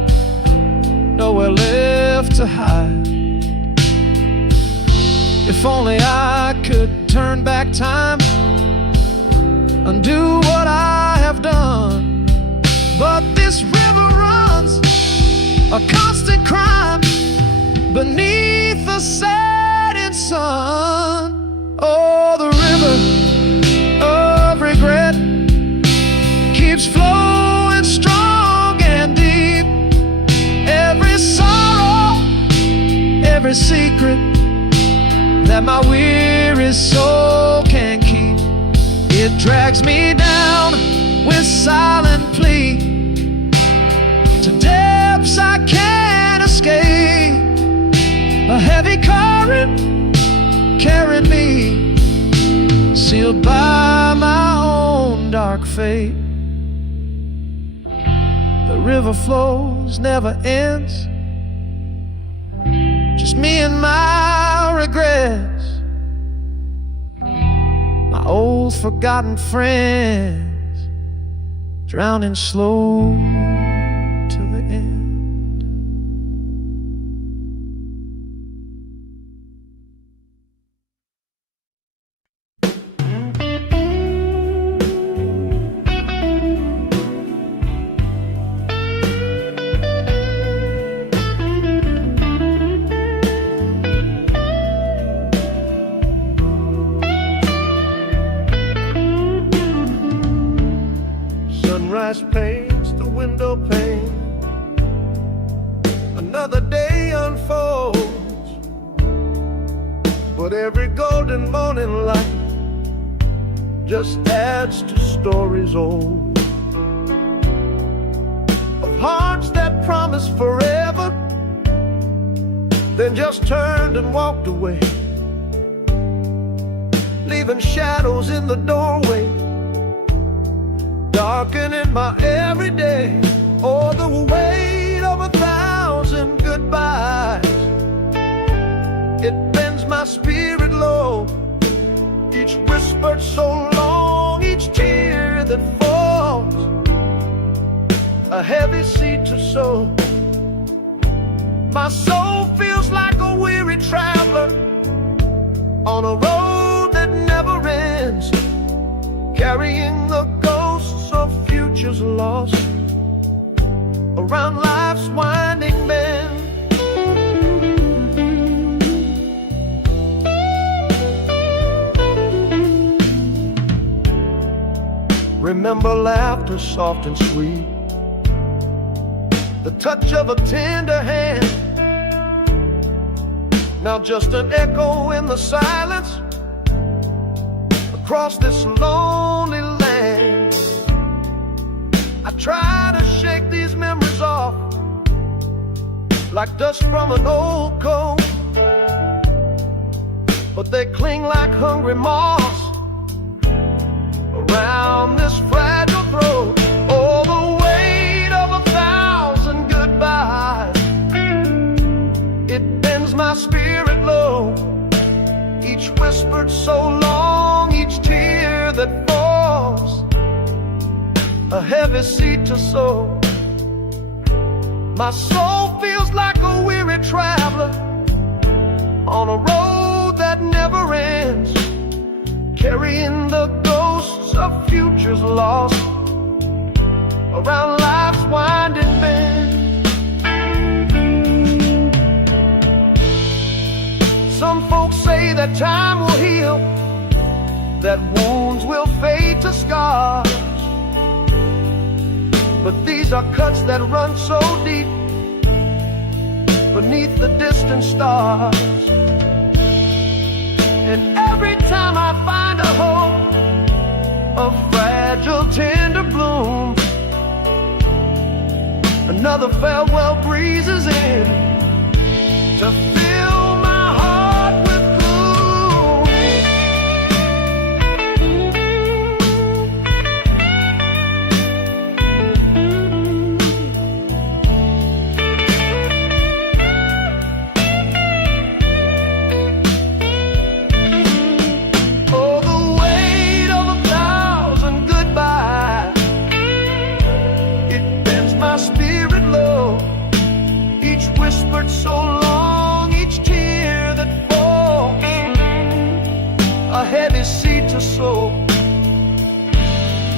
nowhere left to hide. If only I could turn back time, undo what I have done. But this river runs a constant crime beneath the setting sun. Oh, the river of regret keeps flowing strong and deep. Every sorrow, every secret that my weary soul can keep, it drags me down with silent plea to depths I can't escape. A heavy current carried me, sealed by my own dark fate. The river flows, never ends, just me and my regrets, my old forgotten friends, drowning slow till the end. Sunrise paints the window pane, another day unfolds, but every golden morning light just adds to stories old, of hearts that promised forever, then just turned and walked away, leaving shadows in the doorway, darkening my everyday. Oh, the weight of 1,000 goodbyes, it bends my spirit low. Each whispered so long, each tear that falls, a heavy seed to sow. My soul feels like a weary traveler on a road that never ends, carrying the ghosts of futures lost around life's winding bend. Remember laughter soft and sweet, the touch of a tender hand, now just an echo in the silence across this lonely land. I try to shake these memories off like dust from an old coat, but they cling like hungry moths around this fragile throat. Oh, the weight of 1,000 goodbyes, it bends my spirit low. Each whispered so long, each tear that falls, a heavy seed to sow. My soul feels like a weary traveler on a road that never ends, carrying the ghosts of futures lost around life's winding bend. Some folks say that time will heal, that wounds will fade to scars, but these are cuts that run so deep beneath the distant stars. And every time I find a hope, a fragile tender bloom, another farewell breezes in to fill my heart with gloom. Oh, the weight of 1,000 goodbyes, it bends my spirit low. Each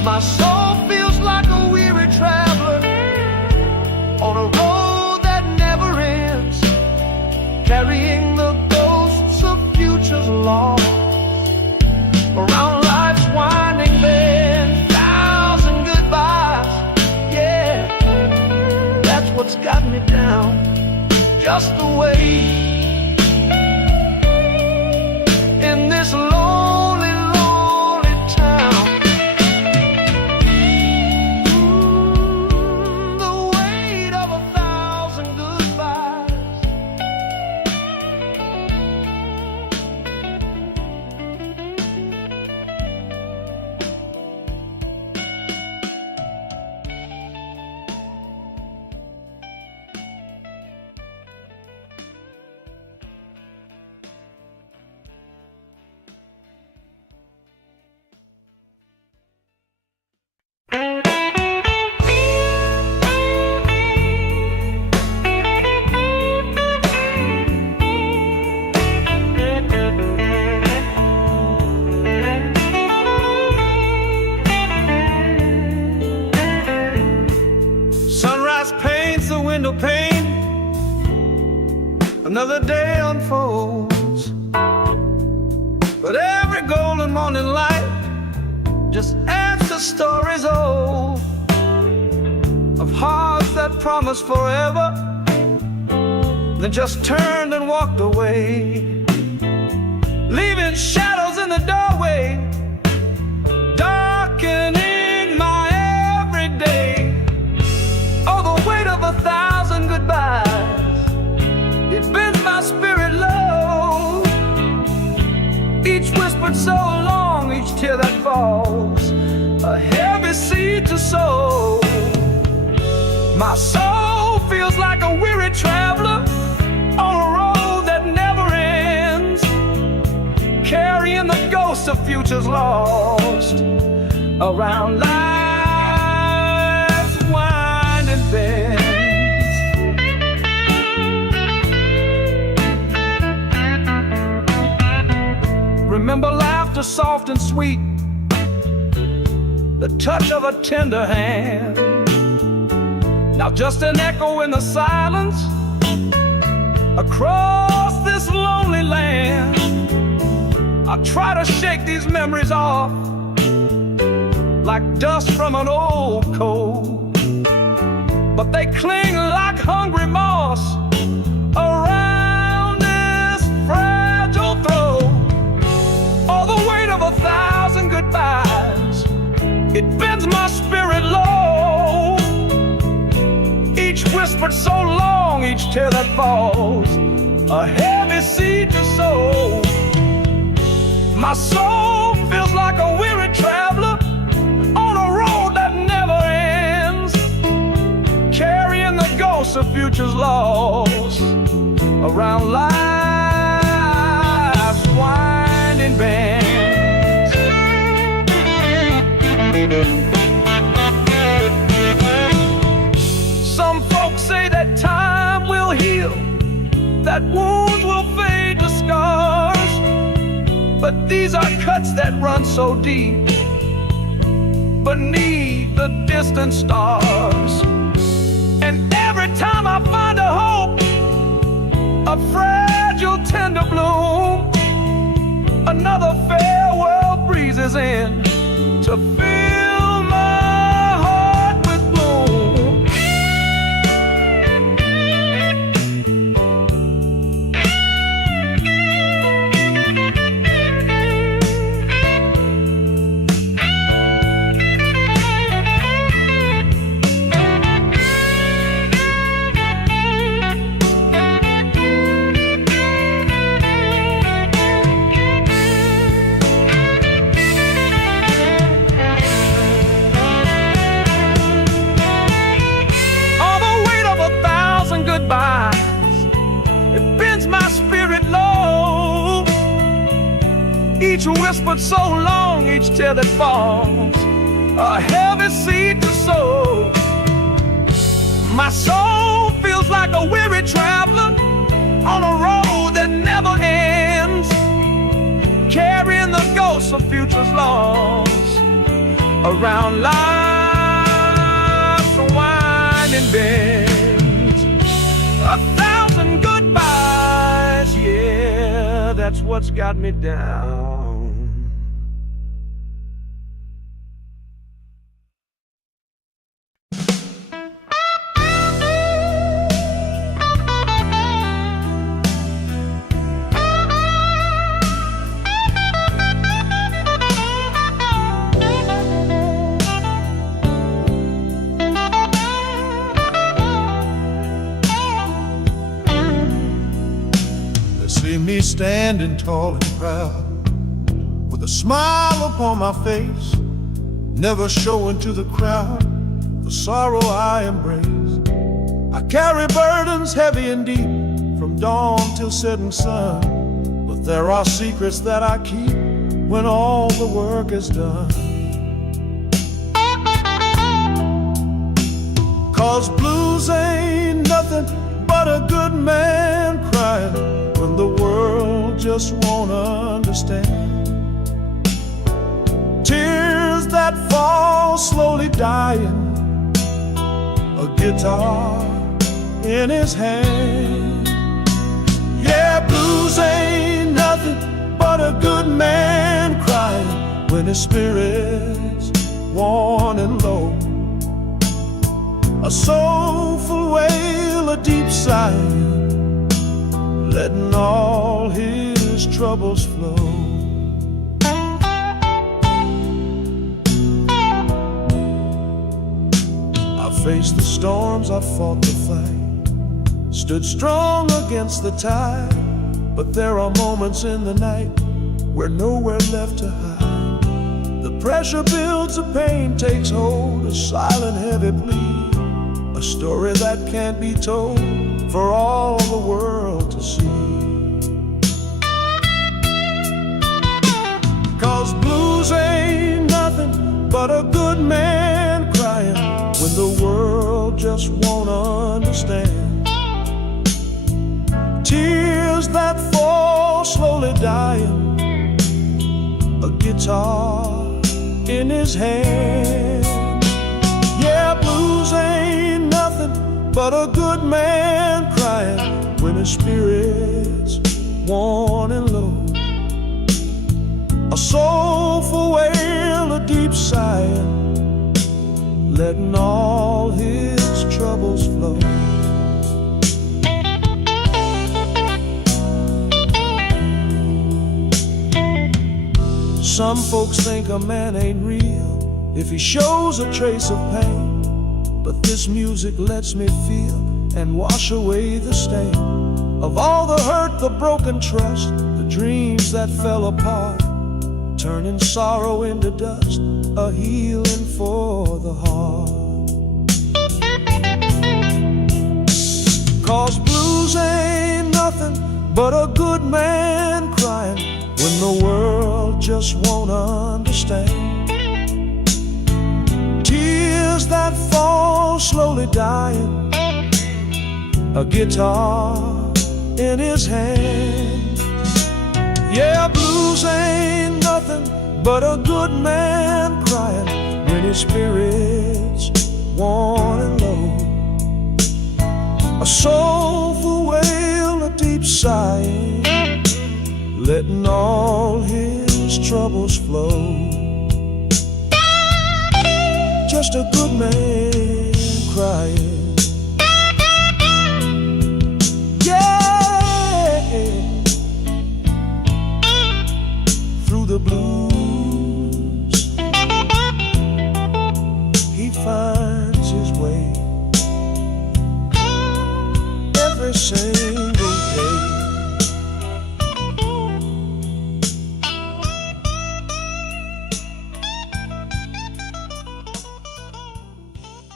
My soul feels like a weary traveler on a road that never ends, carrying the ghosts of futures lost around life's winding bend. Thousand goodbyes, yeah, that's what's got me down. Just the way in this lonely, lonely town. The weight of 1,000 goodbyes. Sunrise paints the window pane, another day unfolds, but every golden morning light just adds to stories old of hearts that promised forever, then just turned and walked away, leaving shadows in the doorway, darkening my everyday. Oh, the weight of 1,000 goodbyes, it bends my spirit low. Each whispered so long, each tear that falls, a heavy seed to sow. My soul feels like a weary traveler on a road that never ends, carrying the ghosts of futures lost around life's winding bends. Remember laughter soft and sweet, the touch of a tender hand. Now just an echo in the silence across this lonely land. I try to shake these memories off like dust from an old coat, but they cling like hungry moss around this fragile throat. Oh, the weight of 1,000 goodbyes, it bends my spirit low. Each whispered so long, each tear that falls, a heavy seed to sow. My soul feels like a weary traveler on a road that never ends, carrying the ghosts of futures lost around life's winding bends. Some folks say that time will heal, that wounds will fade to scars, but these are cuts that run so deep beneath the distant stars. And every time I find a hope, a fragile tender bloom, another farewell breezes in to fill my heart with gloom. It bends my spirit low. Each whispered so long, each tear that falls, a heavy seed to sow. My soul feels like a weary traveler on a road that never ends, carrying the ghosts of futures lost around life's winding bends. 1,000 goodbyes, yeah, that's what's got me down. See me standing tall and proud, with a smile upon my face, never showing to the crowd the sorrow I embrace. I carry burdens heavy and deep, from dawn till setting sun, but there are secrets that I keep when all the work is done. 'Cause blues ain't nothing but a good man crying when the world just won't understand. Tears that fall slowly dying, a guitar in his hand. Yeah, blues ain't nothing but a good man crying when his spirit's worn and low. A soulful wail, a deep sigh, letting all his troubles flow. I faced the storms, I fought the fight, stood strong against the tide, but there are moments in the night where nowhere left to hide. The pressure builds, the pain takes hold, a silent heavy plea, a story that can't be told for all the world to see. 'Cause blues ain't nothing but a good man crying when the world just won't understand. Tears that fall slowly dying, a guitar in his hand. Yeah, blues ain't nothing but a good man crying when his spirit's worn and low. A soulful wail, a deep sigh, letting all his troubles flow. Some folks think a man ain't real if he shows a trace of pain, but this music lets me feel and wash away the stain of all the hurt, the broken trust, the dreams that fell apart, turning sorrow into dust, a healing for the heart. 'Cause blues ain't nothing but a good man crying when the world just won't understand. Tears that fall slowly dying, a guitar in his hand. Yeah, blues ain't nothing but a good man crying when his spirit's worn and low. A soulful wail, a deep sigh, letting all his troubles flow. Just a good man crying. Through the blues, he finds his way every single day.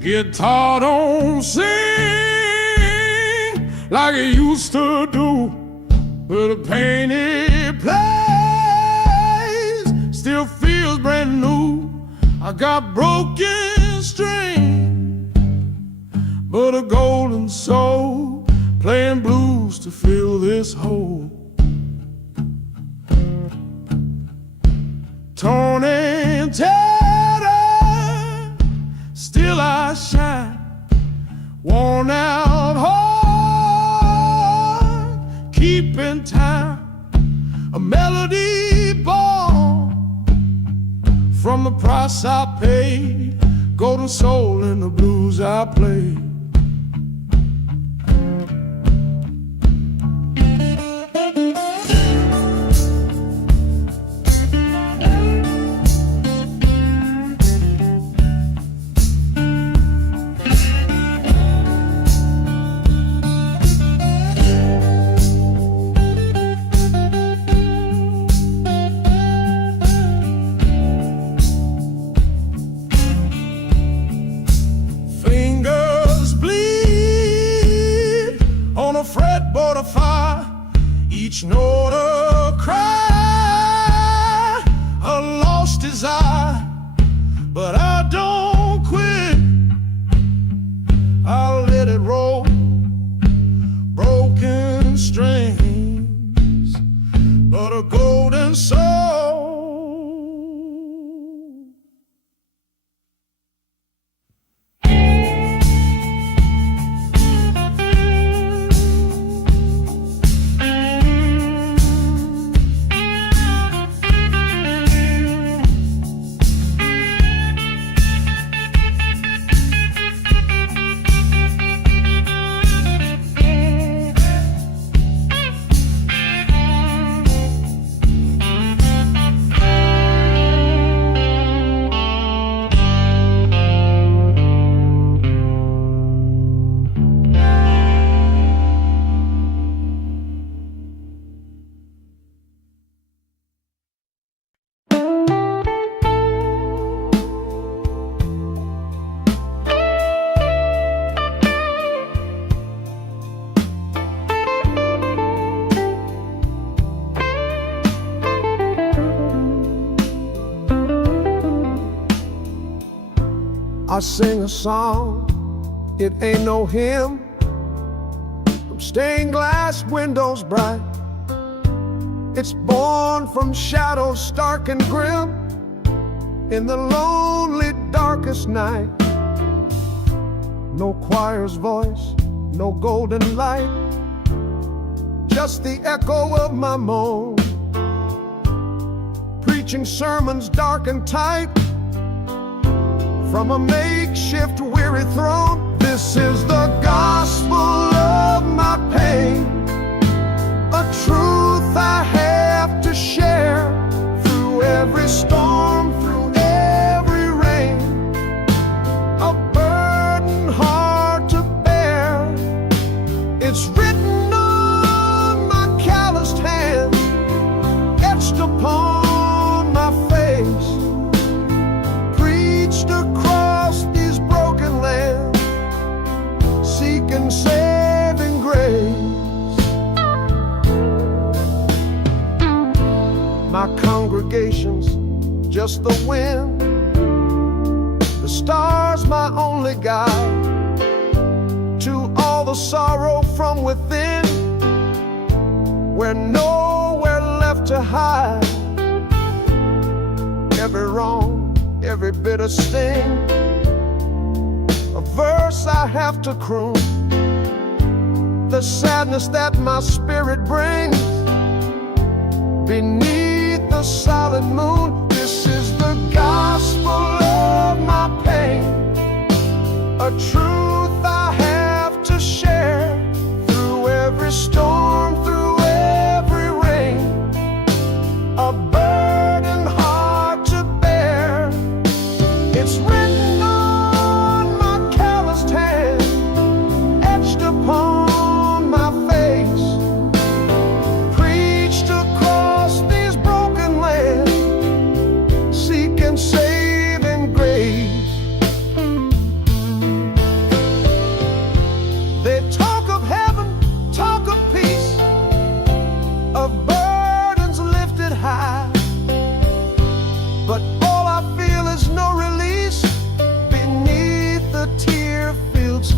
guitar don't sing like it used to do, but the pain it plays still feels brand new. I got broken strings, but a golden soul, playing blues to fill this hole. Torn and tattered, still I shine. Worn out heart, keeping time. A melody born from the price I paid. Golden soul in the blues I play. Fretboard of fire, each note a cry, a lost desire, but I don't quit. I'll let it roll, broken strings, but a golden soul. I sing a song, it ain't no hymn, from stained glass windows bright. It's born from shadows stark and grim, in the lonely darkest night. No choir's voice, no golden light, just the echo of my moan, preaching sermons dark and tight, from a makeshift weary throne. This is the gospel of my pain, a truth I have to share, through every storm, through every rain, a burden hard to bear. It's written on my calloused hands, etched upon my face, across these broken lands, seeking saving grace. My congregation's just the wind, the stars my only guide, to all the sorrow from within, we're nowhere left to hide. Every wrong, every bitter sting, a verse I have to croon, the sadness that my spirit brings beneath the solid moon. This is the gospel of my pain, a truth I have to share, through every storm, through every rain, a burden hard to bear. It's written on my calloused hand, etched upon my face, preached across these broken lands, seeking saving grace.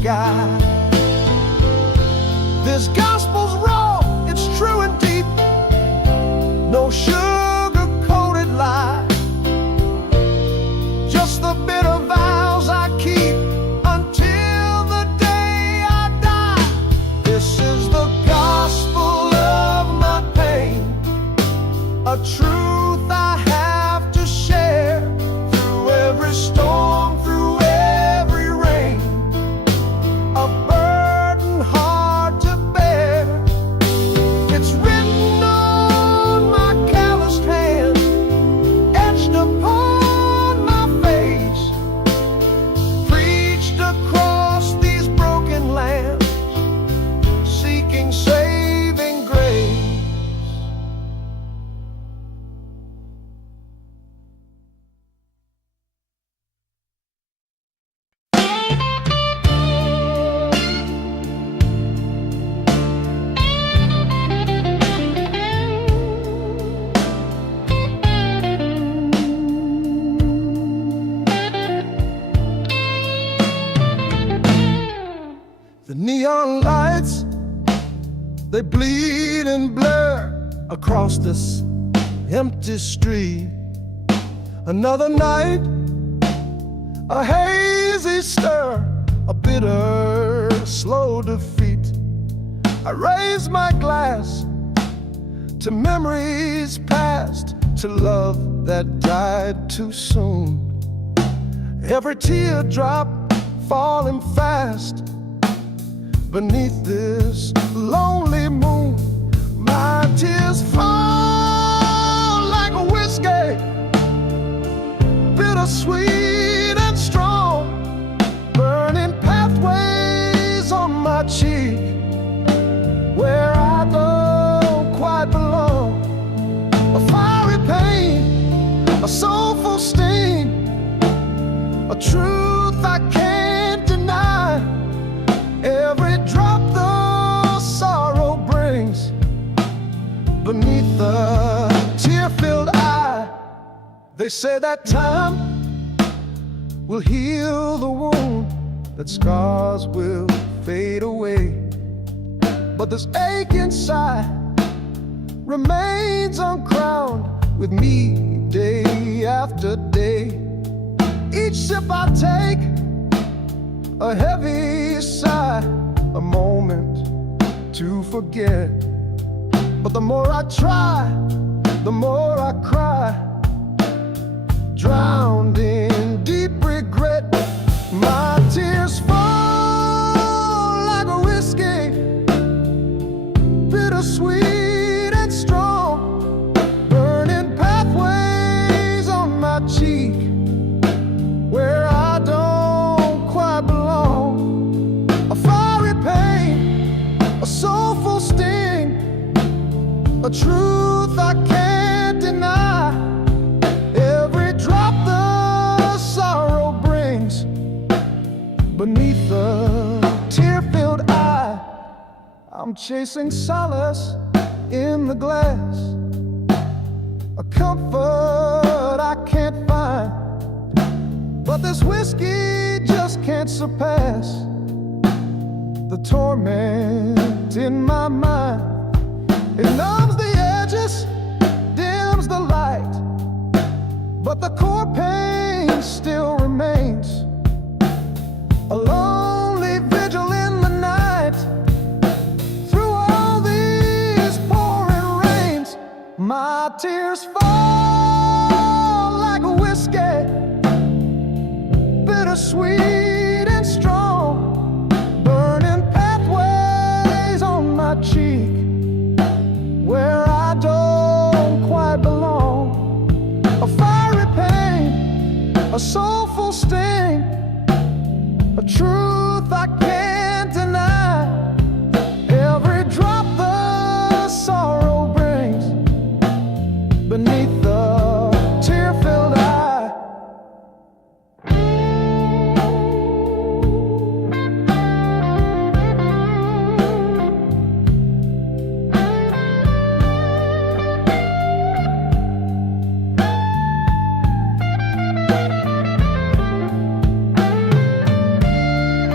sky. This gospel's raw, it's true and deep, no sugar-coated lie, just the bitter vows I keep until the day I die. This is the gospel of my pain, a truth I have to share through every storm, through every rain, a burden hard to bear. It's written on my calloused hand, etched upon my face, preached across these broken lands, seeking saving grace. The neon lights, they bleed and blur across this empty street. Another night, a hazy stir, a bitter, slow defeat. I raise my glass to memories past, to love that died too soon. Every teardrop falling fast beneath this lonely moon. My tears fall like a whiskey, bittersweet and strong, burning pathways on my cheek where I don't quite belong. A fiery pain, a soulful sting, a truth I can't deny. Every drop the sorrow brings beneath the tear-filled eye. They say that time will heal the wound, that scars will fade away, but this ache inside remains uncrowned with me day after day. Each sip I take, a heavy sigh, a moment to forget. But the more I try, the more I cry, drowned in deep regret. My tears fall like a whiskey, bittersweet and strong, burning pathways on my cheek where I don't quite belong. A fiery pain, a soulful sting, a truth I can't deny. Every drop the sorrow brings beneath the tear-filled eye. I'm chasing solace in the glass, a comfort I can't find, but this whiskey just can't surpass the torment in my mind. It numbs the edges, dims the light, but the core pain still remains. A lonely vigil in the night, through all these pouring rains. My tears fall like a whiskey, bittersweet and strong, burning pathways on my cheek where I don't quite belong. A fiery pain, a soulful sting, a truth I can't deny. Every drop the sorrow brings beneath the tear-filled eye.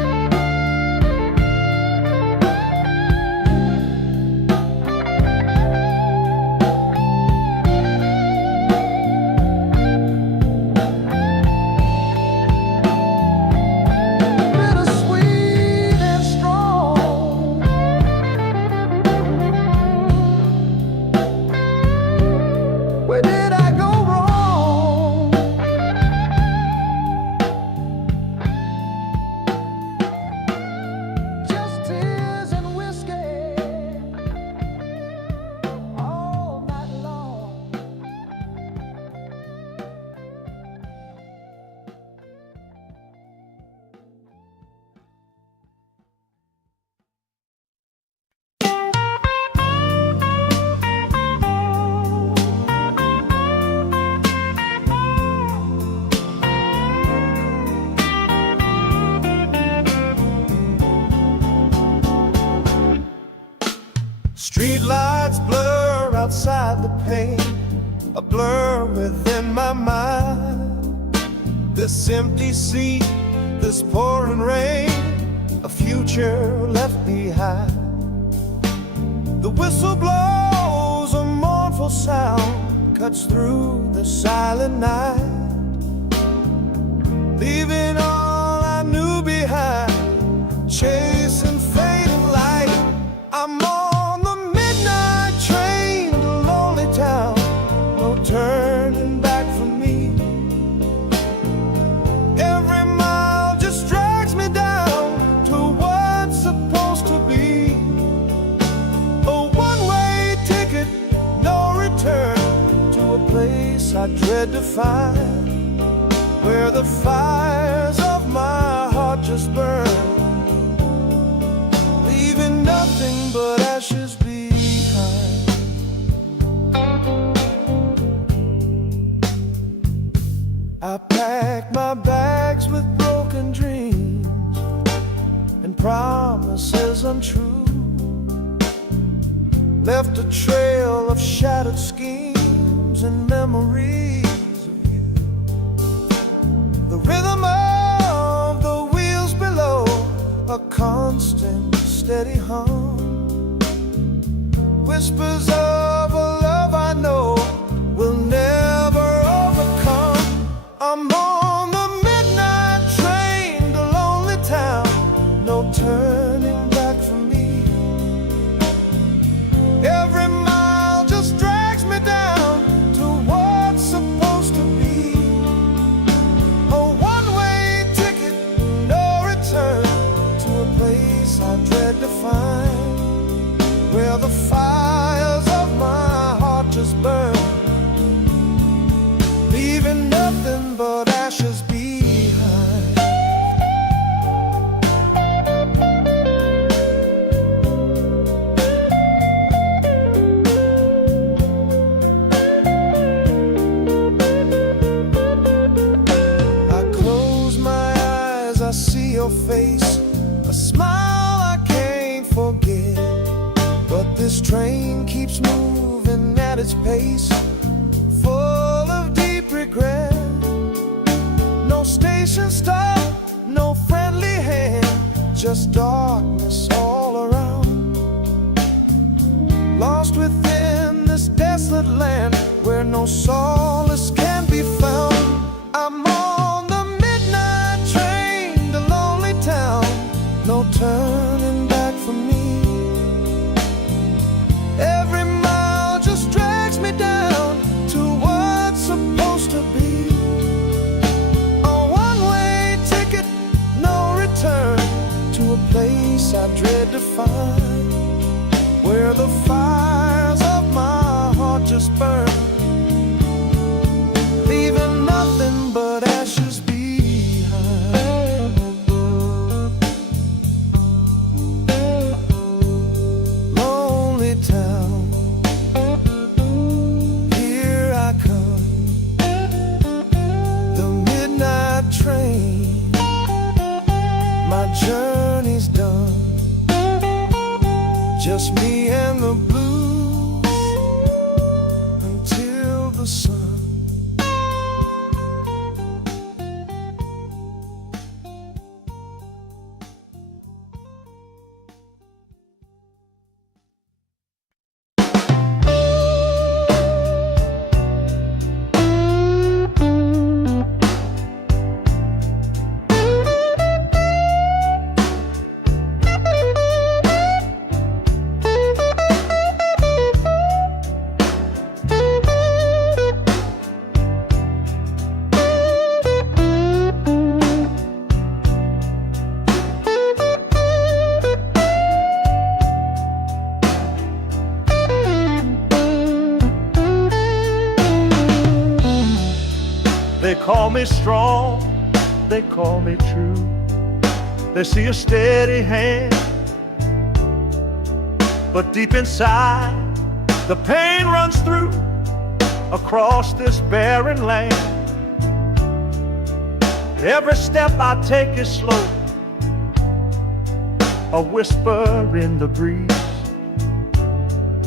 Streetlights blur outside the pane, a blur within my mind. This empty seat, this pouring rain, a future left behind. The whistle blows, a mournful sound cuts through the silent night, leaving all I knew behind, chasing fading light. I'm on the midnight train to lonely town, no turning back for me. Every mile just drags me down to what's supposed to be. A one-way ticket, no return, to a place I dread to find, where the fires of my heart just burn, leaving nothing but ashes behind. I packed my bags with broken dreams and promises untrue, left a trail of shattered schemes and memories of you. The rhythm of the wheels below, a constant steady hum, whispers of a love I know will never overcome. I'm on the midnight train to lonely town, no turning back for me. Every mile just drags me down to what's supposed to be. A one-way ticket, no return, to a place I dread to find, where the fires of my heart just burn, leaving nothing but ashes behind. I close my eyes, I see your face, a smile I can't forget. But this train keeps moving at its pace, full of deep regret. No station stop, no friendly hand, just darkness all around. Lost within this desolate land, where no solace can be found. I'm on the midnight train to lonely town, no turning back for me. Every mile just drags me down to what's supposed to be. A one-way ticket, no return, to a place I dread to find, where the fires of my heart just burn, leaving nothing but ashes behind. Lonely town, here I come, the midnight train, my journey's done, just me and the blues until the sun. They call me strong, they call me true. They see a steady hand, but deep inside the pain runs through across this barren land. Every step I take is slow, a whisper in the breeze.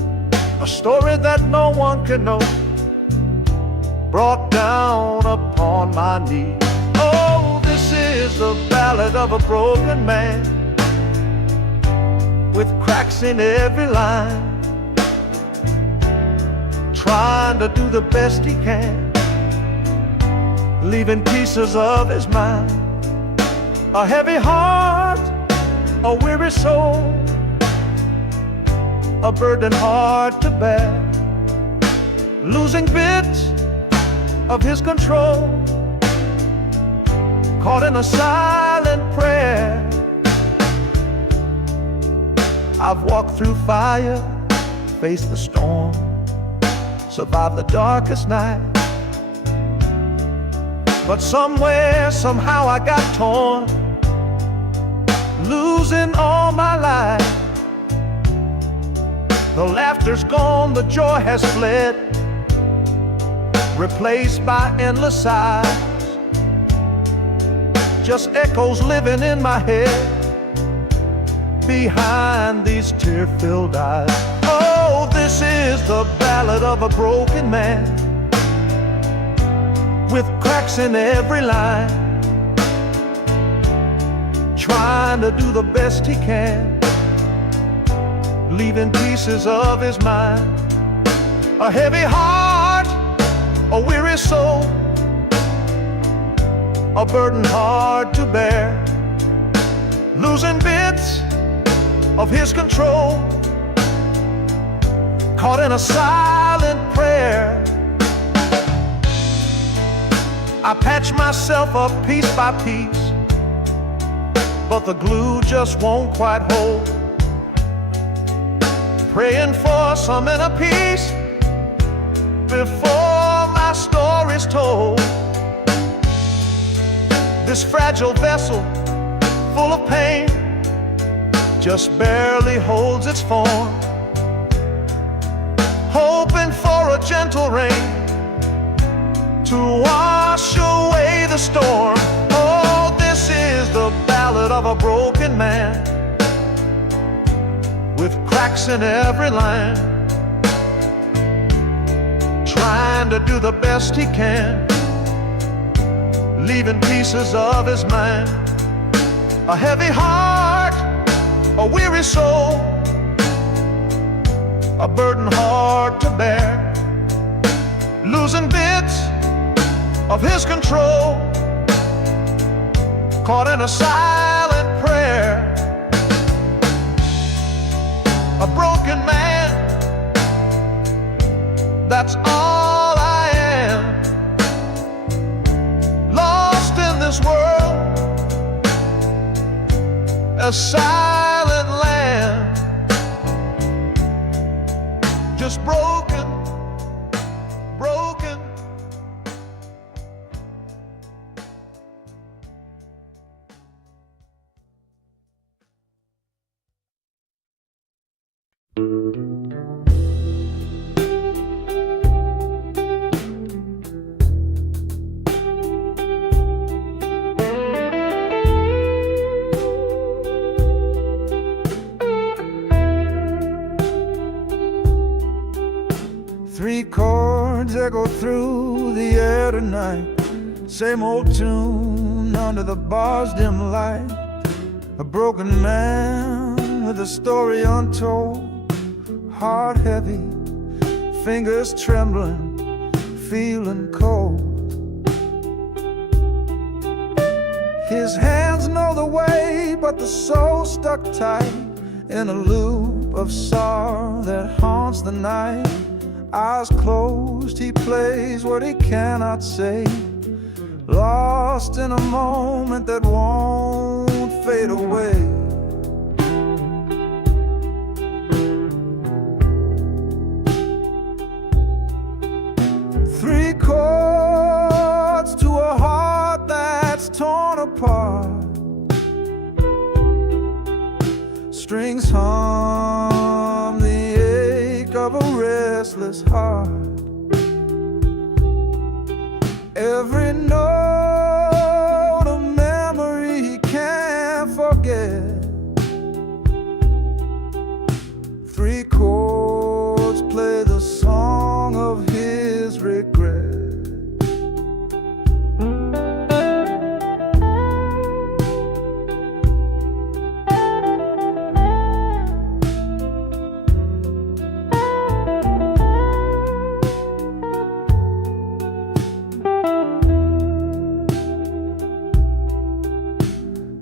a story that no one can know, brought down upon my knee. Oh, this is the ballad of a broken man, with cracks in every line, trying to do the best he can, leaving pieces of his mind. A heavy heart, a weary soul, a burden hard to bear, losing bits of his control, caught in a silent prayer. I've walked through fire, faced the storm, survived the darkest night, but somewhere, somehow I got torn, losing all my life. The laughter's gone, the joy has fled, replaced by endless sighs, just echoes living in my head behind these tear-filled eyes. Oh, this is the ballad of a broken man, with cracks in every line, trying to do the best he can, leaving pieces of his mind. A heavy heart, a weary soul, a burden hard to bear, losing bits of his control, caught in a silent prayer. I patch myself up piece by piece, but the glue just won't quite hold, praying for some inner peace before my story's told. This fragile vessel, full of pain, just barely holds its form, hoping for a gentle rain to wash away the storm. Oh, this is the ballad of a broken man, with cracks in every line, trying to do the best he can, leaving pieces of his mind. A heavy heart, a weary soul, a burden hard to bear, losing bits of his control, caught in a silent prayer. A broken man, that's all I am, lost in this world, a silent land, just broken, broken. Three chords echo through the air tonight, same old tune under the bar's dim light. A broken man with a story untold, heart heavy, fingers trembling, feeling cold. His hands know the way, but the soul stuck tight in a loop of sorrow that haunts the night. Eyes closed, he plays what he cannot say, lost in a moment that won't fade away. Three chords to a heart that's torn apart, strings hum the ache of a restless heart. Every note a memory he can't forget. Three chords play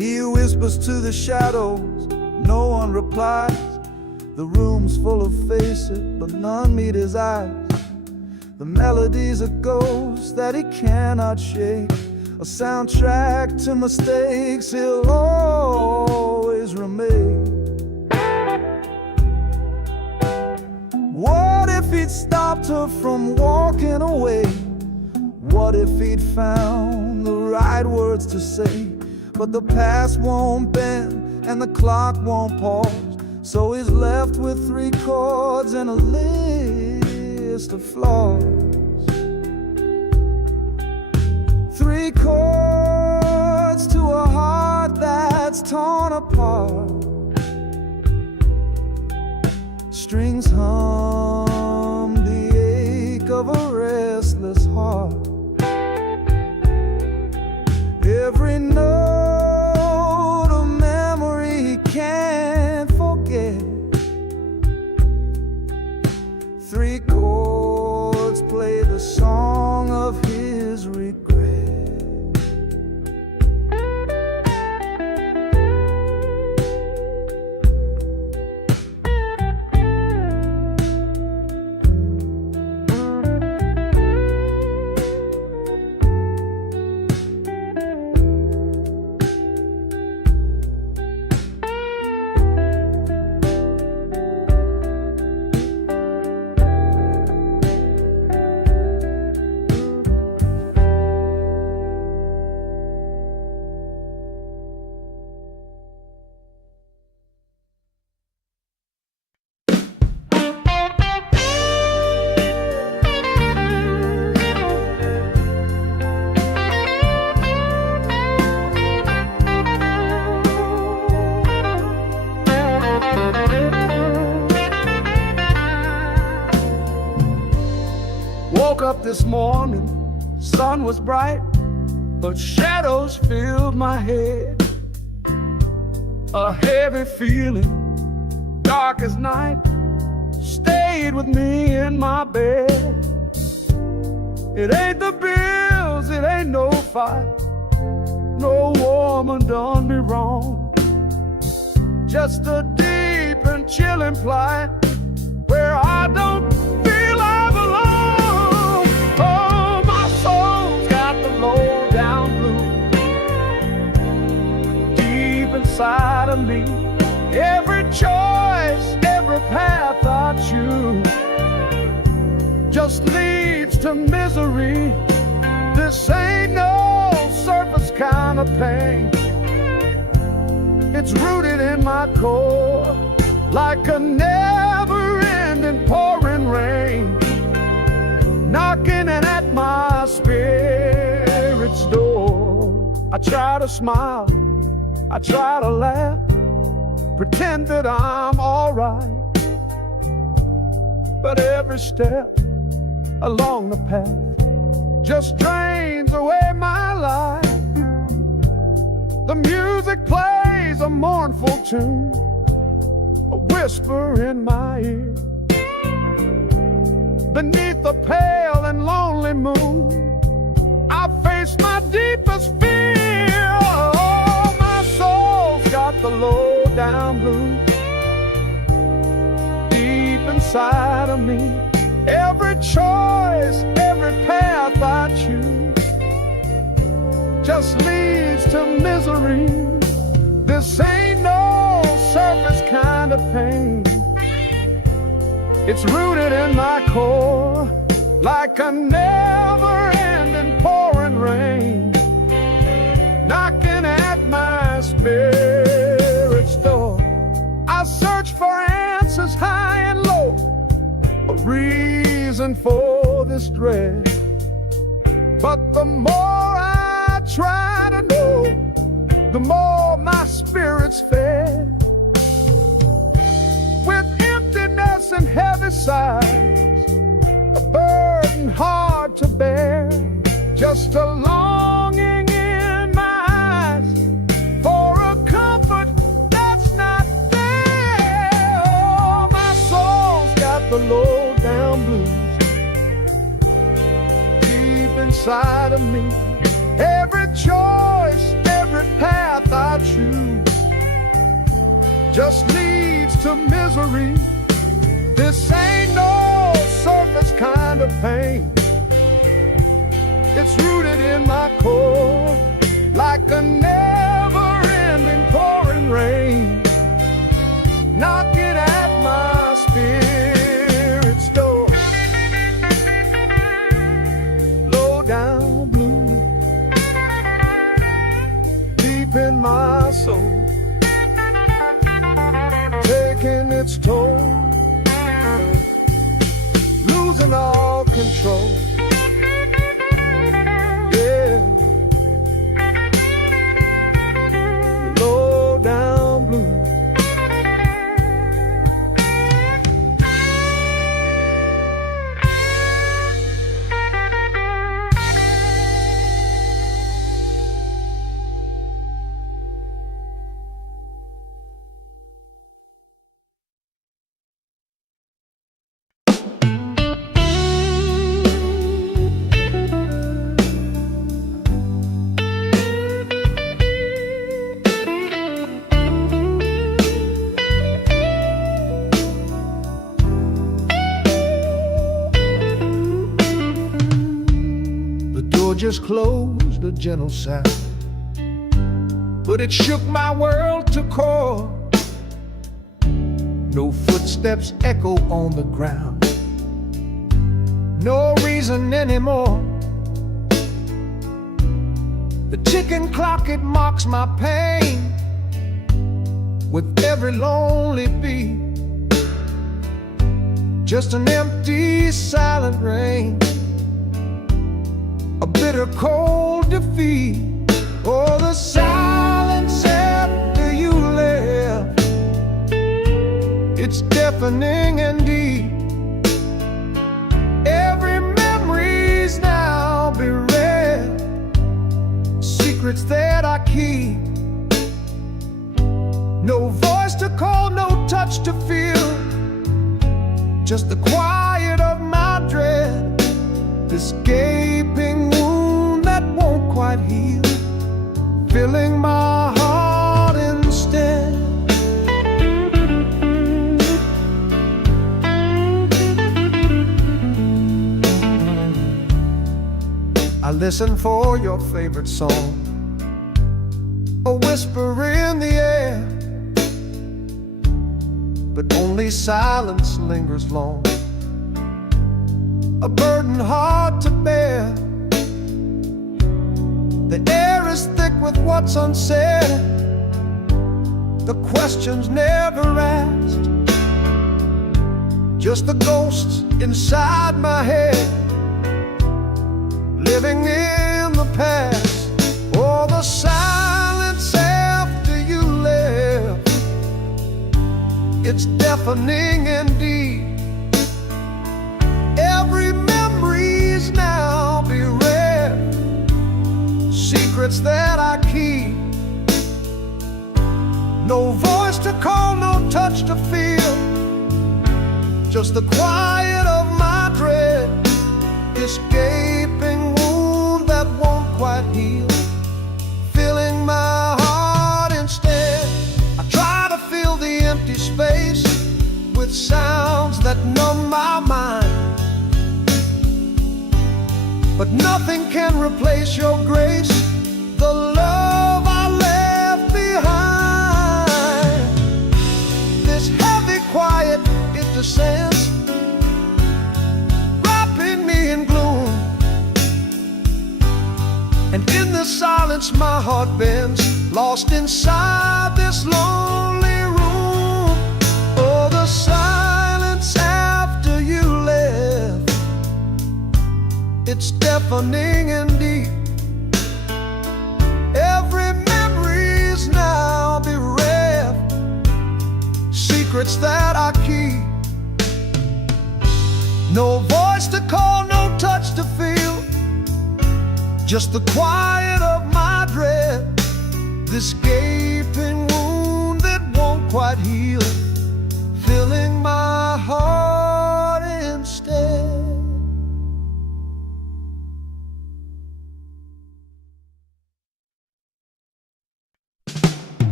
He whispers to the shadows, no one replies. The room's full of faces, but none meet his eyes. The melody's a ghost that he cannot shake, a soundtrack to mistakes he'll always remain. What if he'd stopped her from walking away? What if he'd found the right words to say? But the past won't bend and the clock won't pause, so he's left with 3 chords and a list of flaws. 3 chords to a heart that's torn apart. Strings hum the ache of a restless heart. Every note a memory he can't forget. 3 chords play the song of his regret. Woke up this morning, sun was bright, but shadows filled my head. A heavy feeling, dark as night, stayed with me in my bed. It ain't the bills, it ain't no fight, no woman done me wrong. Just a deep and chilling plight where I don't feel I belong. Oh, my soul's got the low down blues deep inside of me. Every choice, every path I choose just leads to misery. This ain't no surface kind of pain. It's rooted in my core like a never-ending pouring rain, knocking at my spirit's door. I try to smile, I try to laugh, pretend that I'm alright, but every step along the path just drains away my life. The music plays a mournful tune, a whisper in my ear. Beneath the pale and lonely moon, I face my deepest fear. Oh, my soul's got the low down blues deep inside of me. Every choice, every path I choose just leads to misery. This ain't no surface kind of pain. It's rooted in my core like a never-ending pouring rain, knocking at my spirit's door. I search for answers high and low, a reason for this dread, but the more I try to know, the more my spirit's fed. With emptiness and heavy sighs, a burden hard to bear, just a longing in my eyes for a comfort that's not there. Oh, my soul's got the low down blues deep inside of me. Every choice, every path I choose just leads to misery. This ain't no surface kind of pain. It's rooted in my core, like a never-ending pouring rain, knocking at my spirit's door. Low down blue, deep in my soul, taking its toll, losing all control. Yeah, low down blue. Just closed, a gentle sound, but it shook my world to core. No footsteps echo on the ground, no reason anymore. The ticking clock, it mocks my pain with every lonely beat. Just an empty, silent rain, a bitter cold defeat. Oh, the silence after you left, it's deafening and deep. Every memory's now bereft, secrets that I keep. No voice to call, no touch to feel, just the quiet of my dread. This gaping wound that won't quite heal, filling my heart instead. I listen for your favorite song, a whisper in the air, but only silence lingers long, a burden hard to bear. The air is thick with what's unsaid, the questions never asked, just the ghosts inside my head, living in the past. Oh, the silence after you left, it's deafening indeed. Every memory's now bereft, secrets that I keep. No voice to call, no touch to feel, just the quiet of my dread. This gaping wound that won't quite heal, filling my heart instead. I try to fill the empty space with sounds that numb my mind, but nothing can replace your grace, the love I left behind. This heavy quiet, it descends, wrapping me in gloom, and in the silence my heart bends, lost inside this lonely room. Oh, the silence after you left, it's deafening and deep. Every memory's now bereft, secrets that I keep. No voice to call, no touch to feel, just the quiet of my dread. This gaping wound that won't quite heal, filling my heart instead.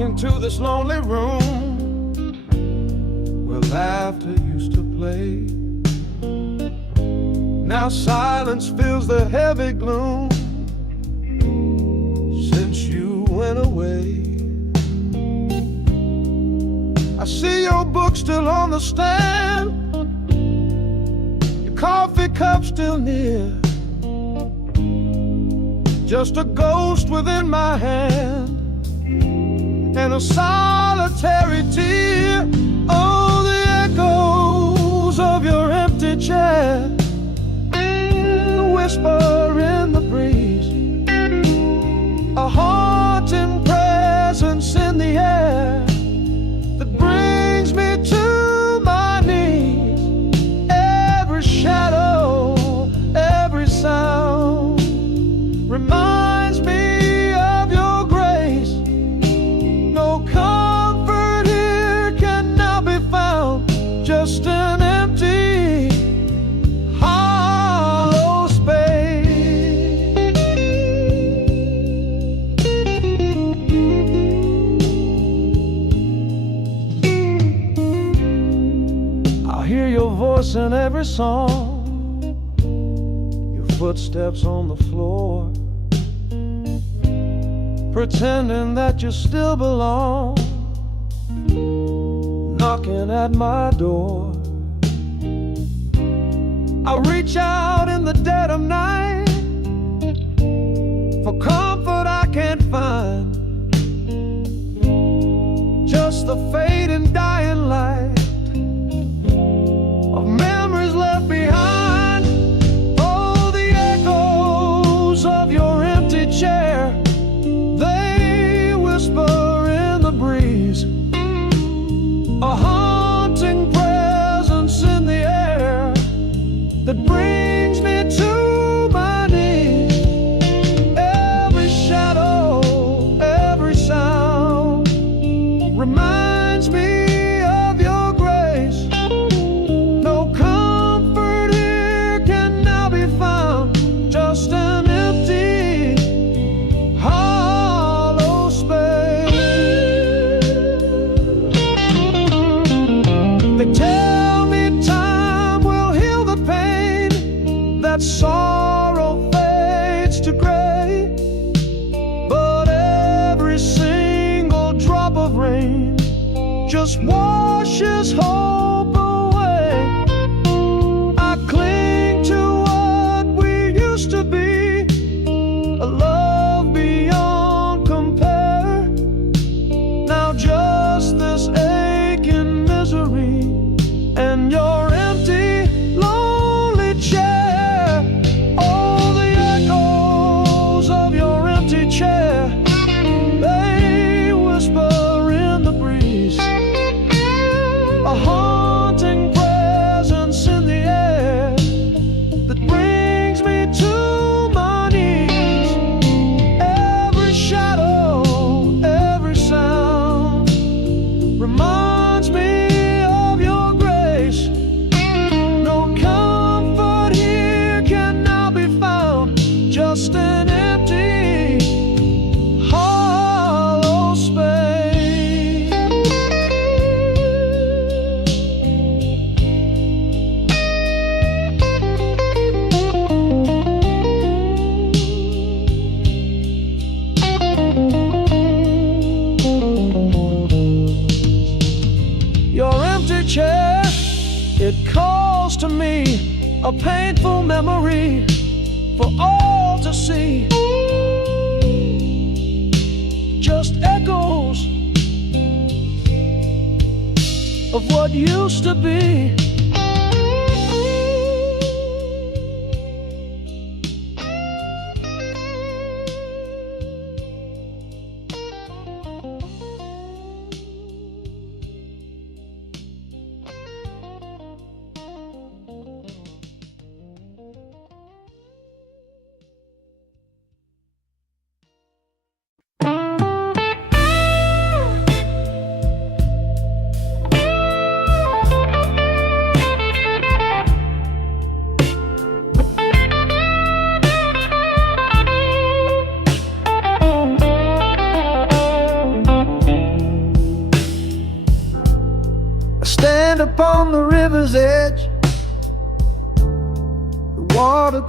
into this lonely room where laughter used to play. Now silence fills the heavy gloom since you went away. I see your book still on the stand, your coffee cup still near, just a ghost within my hand and a solitary tear. Oh, the echoes of your empty chair, the whisper in the breeze, a haunting presence in the air that brings me to my knees. Every shadow, every sound reminds me of your grace. No comfort here can now be found, just an empty, hollow space. I hear your voice in every song, your footsteps on the floor, pretending that you still belong, knocking at my door. I reach out in the dead of night for comfort I can't find, just the fading dying light of memories left behind. Oh, the echoes of your empty chair, they whisper in the breeze, a haunting presence in the air that brings me to my knees. Every shadow, every sound reminds me of your grace. No comfort here can now be found, just an empty, hollow space. They tell me time will heal the pain, that sorrow fades to gray, but every single drop of rain just washes hope away. I cling to what we used to be, a love beyond compare. Now just this aching misery and your empty, lonely chair. Oh, the echoes of your empty chair, they whisper in the breeze, a haunting presence in the air that brings me to my knees. Every shadow, every sound reminds me of your grace. No comfort here can now be found, just an empty, hollow space. Your empty chair, it calls to me, a painful memory for all to see. Just echoes of what used to be.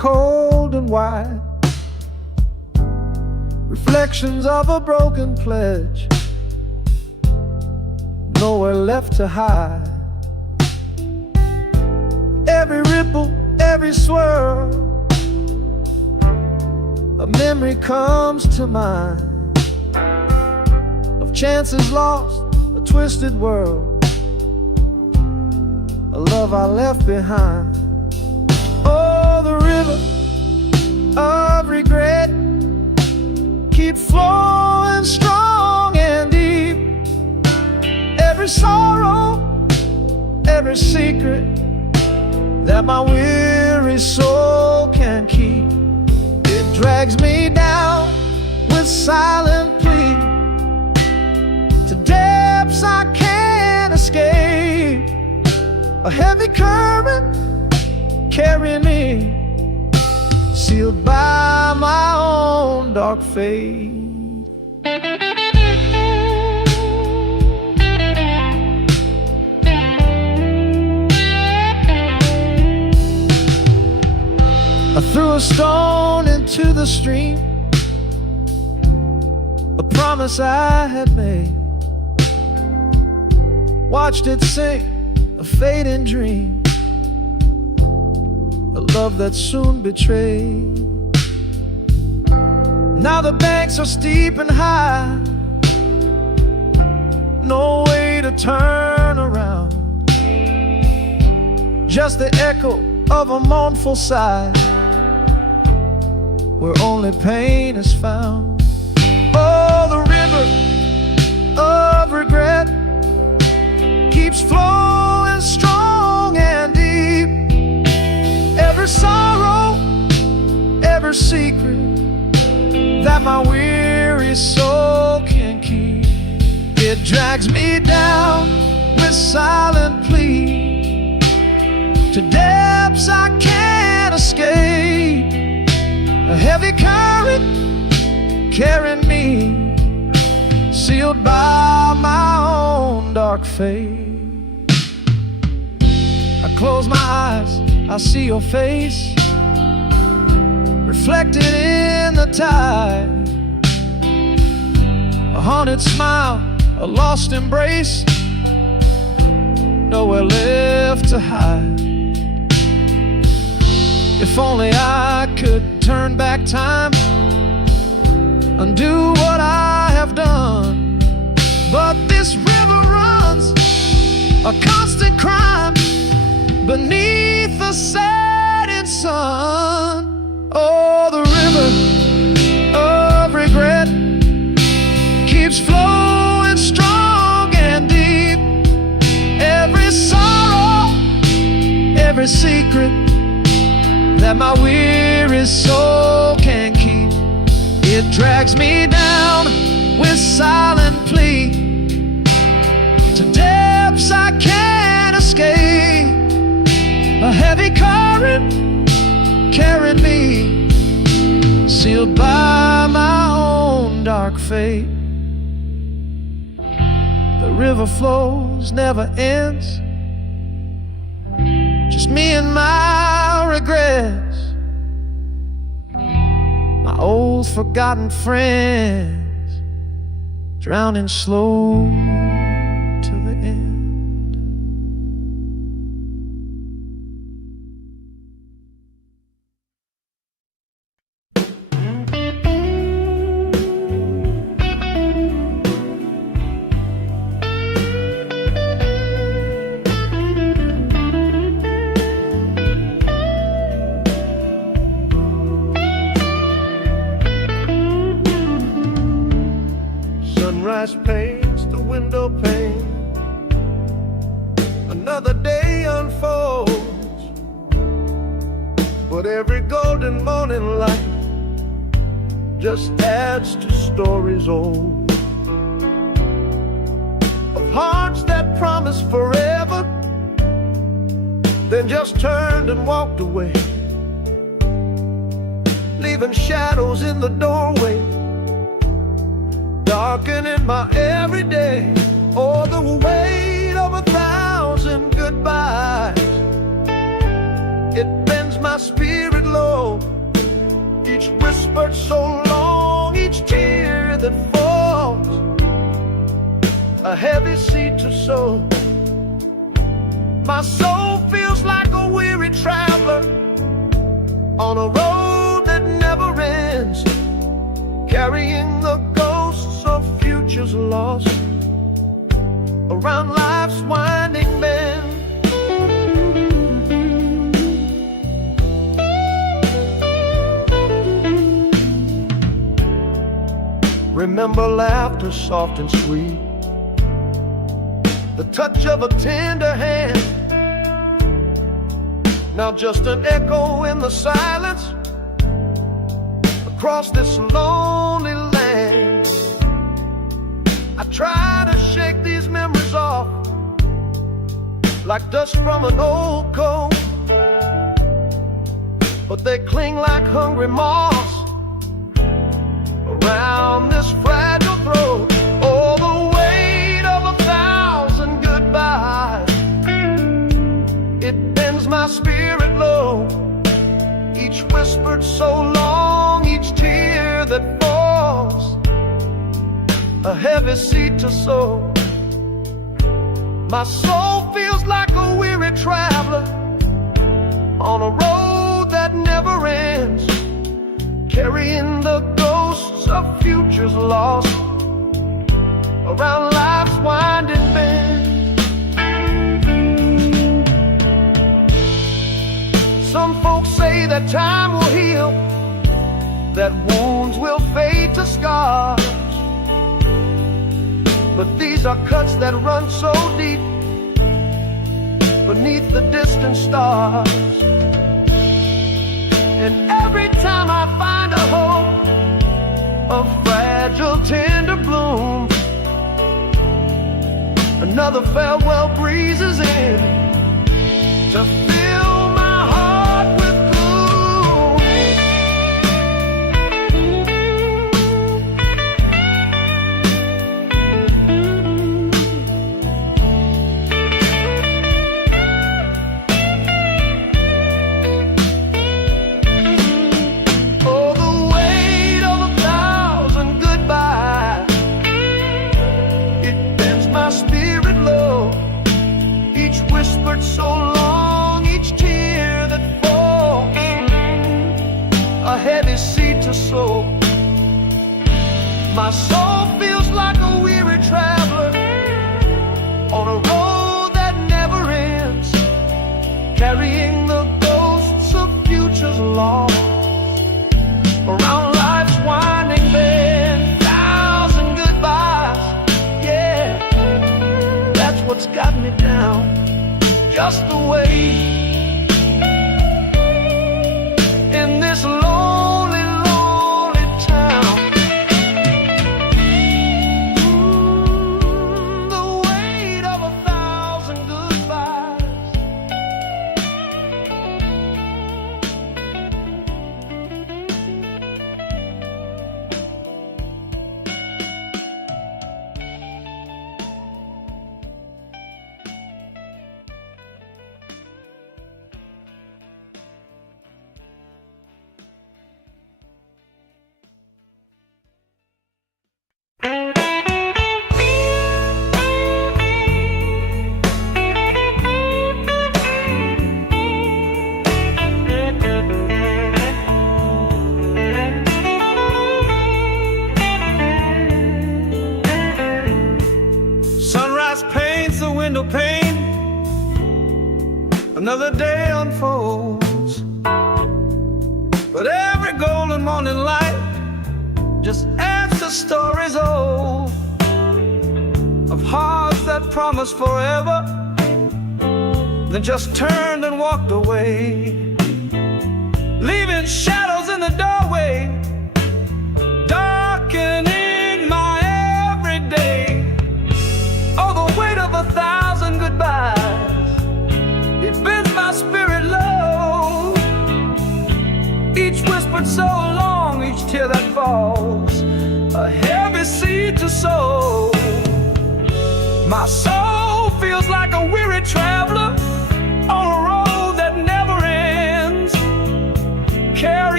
cold and wide, reflections of a broken pledge, nowhere left to hide. Every ripple, every swirl, a memory comes to mind of chances lost, a twisted world, a love I left behind. Oh, the river of regret keeps flowing strong and deep. Every sorrow, every secret that my weary soul can keep, it drags me down with silent plea to depths I can't escape. A heavy current carrying me, sealed by my own dark fate. I threw a stone into the stream, a promise I had made, watched it sink, a fading dream, a love that soon betrayed. Now the banks are steep and high, no way to turn around, just the echo of a mournful sigh, where only pain is found. Oh, the river of regret keeps flowing strong and deep. Every sorrow, every secret that my weary soul can keep, it drags me down with silent plea to depths I can't escape. A heavy current carrying me, sealed by my own dark fate. I close my eyes, I see your face reflected in the tide, a haunted smile, a lost embrace, nowhere left to hide. If only I could turn back time, undo what I have done, but this river runs a constant crime beneath the setting sun. Oh, the river of regret keeps flowing strong and deep. Every sorrow, every secret that my weary soul can keep, it drags me down with silent plea to depths I can't escape. A heavy current carrying me, sealed by my own dark fate. The river flows, never ends, just me and my regrets, my old forgotten friends, drowning slow to the end. Sunrise paints the window pane, another day unfolds, but every golden morning light just adds to stories old, of hearts that promised forever, then just turned and walked away, leaving shadows in the doorway, darkening my everyday. Oh, the weight of 1,000 goodbyes, it bends my my spirit low. Each whispered so long, each tear that falls, a heavy seed to sow. My soul feels like a weary traveler on a road that never ends, carrying the ghosts of futures lost around life's winding bend. Remember laughter soft and sweet, the touch of a tender hand. Now just an echo in the silence across this lonely land. I try to shake these memories off like dust from an old coat, but they cling like hungry moths around this fragile throat. Oh, the weight of 1,000 goodbyes, it bends my spirit low. Each whispered so long, each tear that falls, a heavy seed to sow. My soul feels like a weary traveler on a road that never ends, carrying the ghosts of futures lost around life's winding bend. Some folks say that time will heal, that wounds will fade to scars, but these are cuts that run so deep beneath the distant stars. And every time I find a hope, a fragile tender bloom, another farewell breezes in to fill my heart with gloom. Oh, the weight of 1,000 goodbyes, it bends my spirit low. Each whispered so long, each tear that falls, a heavy seed to sow. My soul feels like a weary traveler on a road that never ends, carrying the ghosts of futures lost around life's winding bend. 1,000 goodbyes, yeah, that's what's got me down, just the way in this lonely, lonely town. The weight of 1,000 goodbyes. Sunrise paints the window pane, another day unfolds, but every golden morning light just adds to stories old of hearts that promised forever, then just turned and walked away, leaving shadows in the doorway, darkening my everyday. Oh, the weight of 1,000 goodbyes, it bends my spirit low. Each whispered so long, each tear that falls, a heavy seed to sow. My soul feels like a weary traveler on a road that never ends,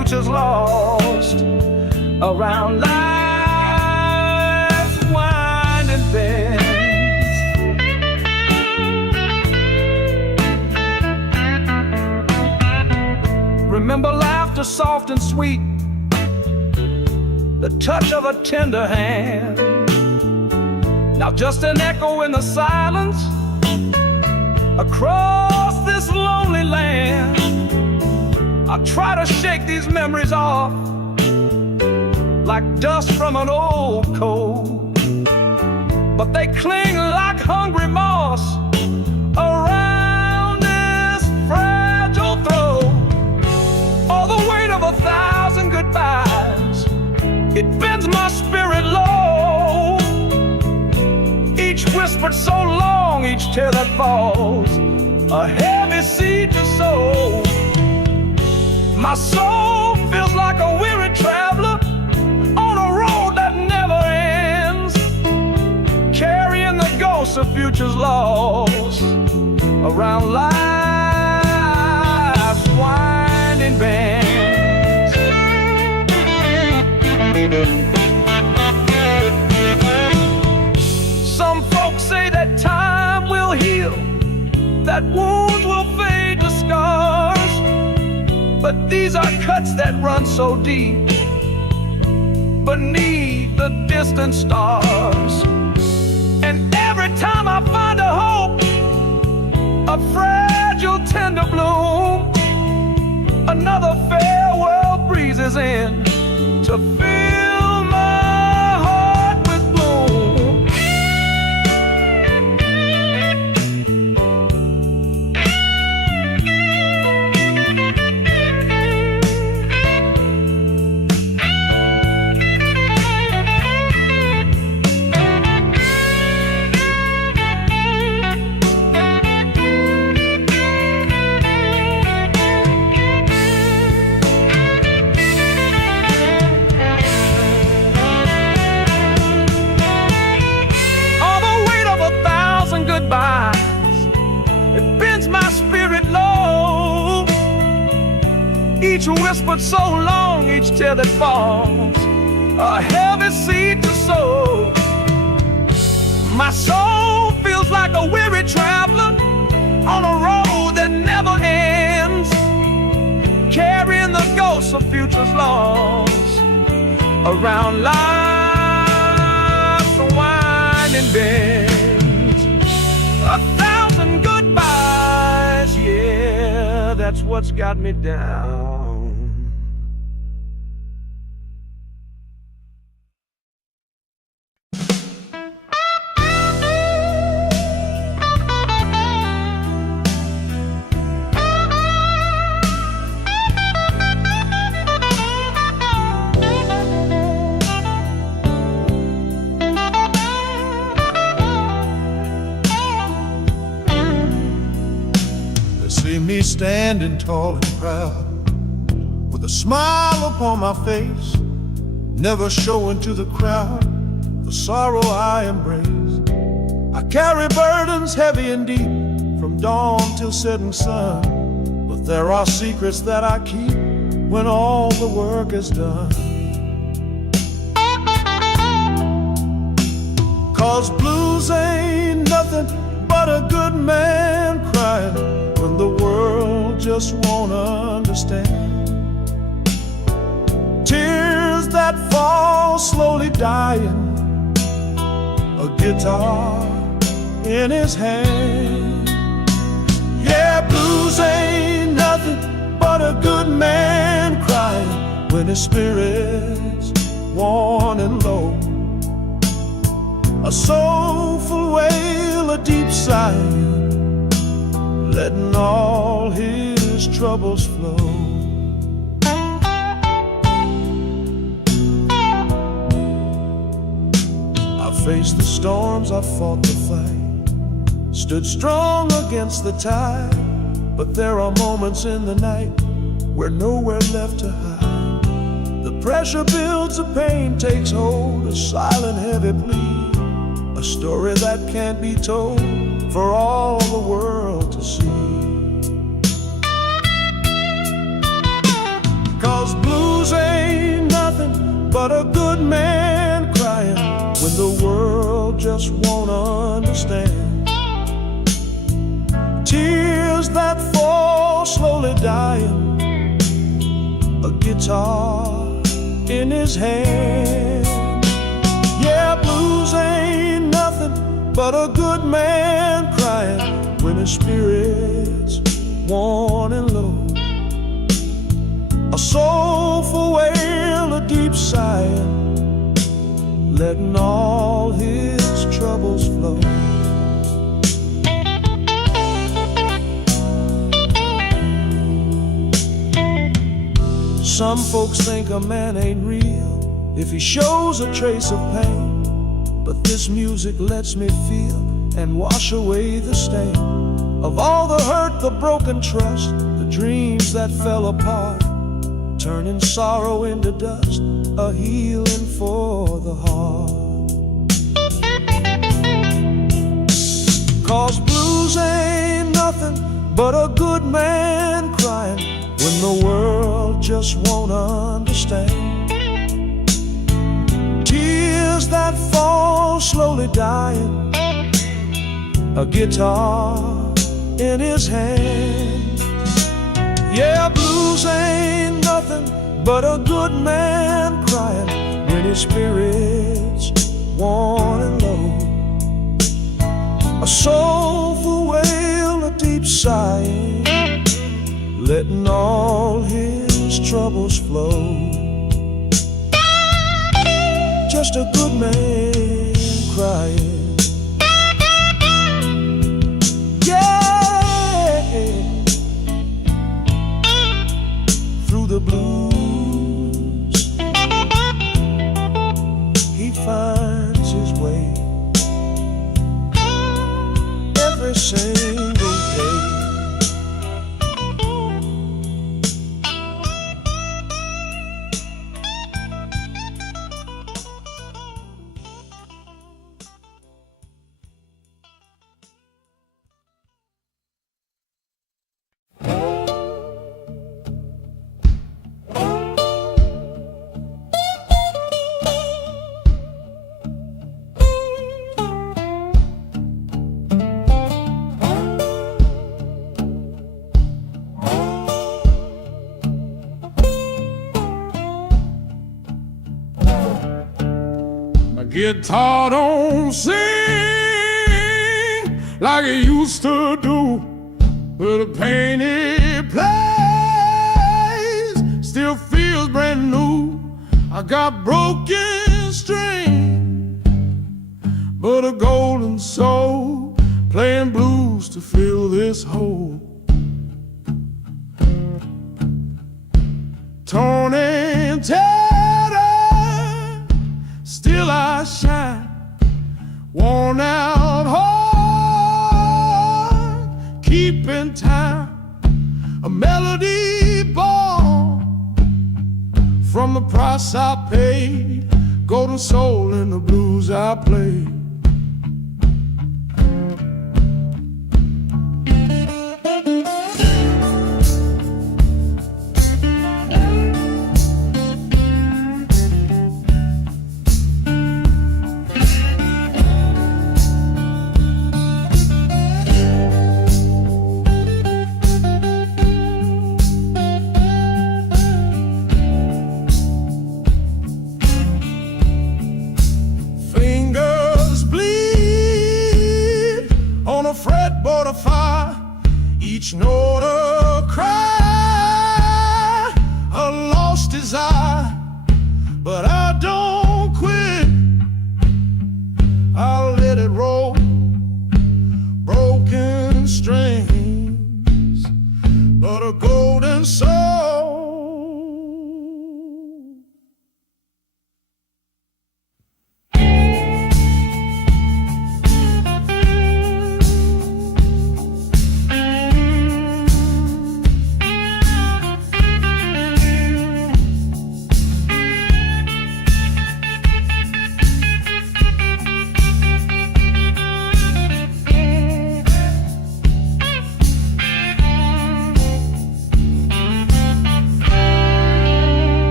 future's lost around life's winding bends. Remember laughter soft and sweet, the touch of a tender hand. Now just an echo in the silence across this lonely land. I try to shake these memories off like dust from an old coat, but they cling like hungry moss around this fragile throat. All the weight of 1,000 goodbyes, it bends my spirit low. Each whispered so long, each tear that falls, a heavy seed to sow. My soul feels like a weary traveler on a road that never ends, carrying the ghosts of futures lost around life's winding bends. Some folks say that time will heal, that wounds will fade to scars, but these are cuts that run so deep beneath the distant stars. And every time I find a hope, a fragile tender bloom, another farewell breezes in to fill my heart with gloom. It bends my spirit low. Each whispered so long, each tear that falls, a heavy seed to sow. My soul feels like a weary traveler on a road that never ends, carrying the ghosts of futures lost around life's winding bend. 1,000 goodbyes, yeah, that's what's got me down. See me standing tall and proud, with a smile upon my face, never showing to the crowd the sorrow I embrace. I carry burdens heavy and deep, from dawn till setting sun, but there are secrets that I keep when all the work is done. 'Cause blues ain't nothing but a good man crying when the world just won't understand. Tears that fall slowly dying, a guitar in his hand. Yeah, blues ain't nothing but a good man crying when his spirit's worn and low. A soulful wail, a deep sigh, letting all his troubles flow. I faced the storms, I fought the fight, stood strong against the tide, but there are moments in the night where nowhere left to hide. The pressure builds, the pain takes hold, a silent heavy plea, a story that can't be told for all the world to see. 'Cause 'Cause blues ain't nothing but a good man crying when the world just won't understand. Tears that fall slowly dying, a guitar in his hand. Yeah, blues ain't nothing but a good man crying when his spirit's worn and low. A soulful wail, a deep sigh, letting all his troubles flow. Some folks think a man ain't real if he shows a trace of pain, but this music lets me feel and wash away the stain of all the hurt, the broken trust, the dreams that fell apart, turning sorrow into dust, a healing for the heart. 'Cause blues ain't nothing but a good man crying when the world just won't understand. Tears that fall slowly dying, a guitar in his hand. Yeah, blues ain't nothing but a good man crying when his spirit's worn and low. A soulful wail, a deep sigh, letting all his troubles flow. Just a good man crying. Yeah, through the blues he finds his way every single day. Guitar don't sing like it used to do, but the pain it plays still feels brand new. I got broken strings, but a golden soul playing blues to fill this hole. Torn and tattered, still I shine, worn out heart, keeping time, a melody born from the price I paid, golden soul in the blues I played. Fretboard of fire, each note a cry, a lost desire, but I don't quit. I'll let it roll, broken strings, but a golden soul.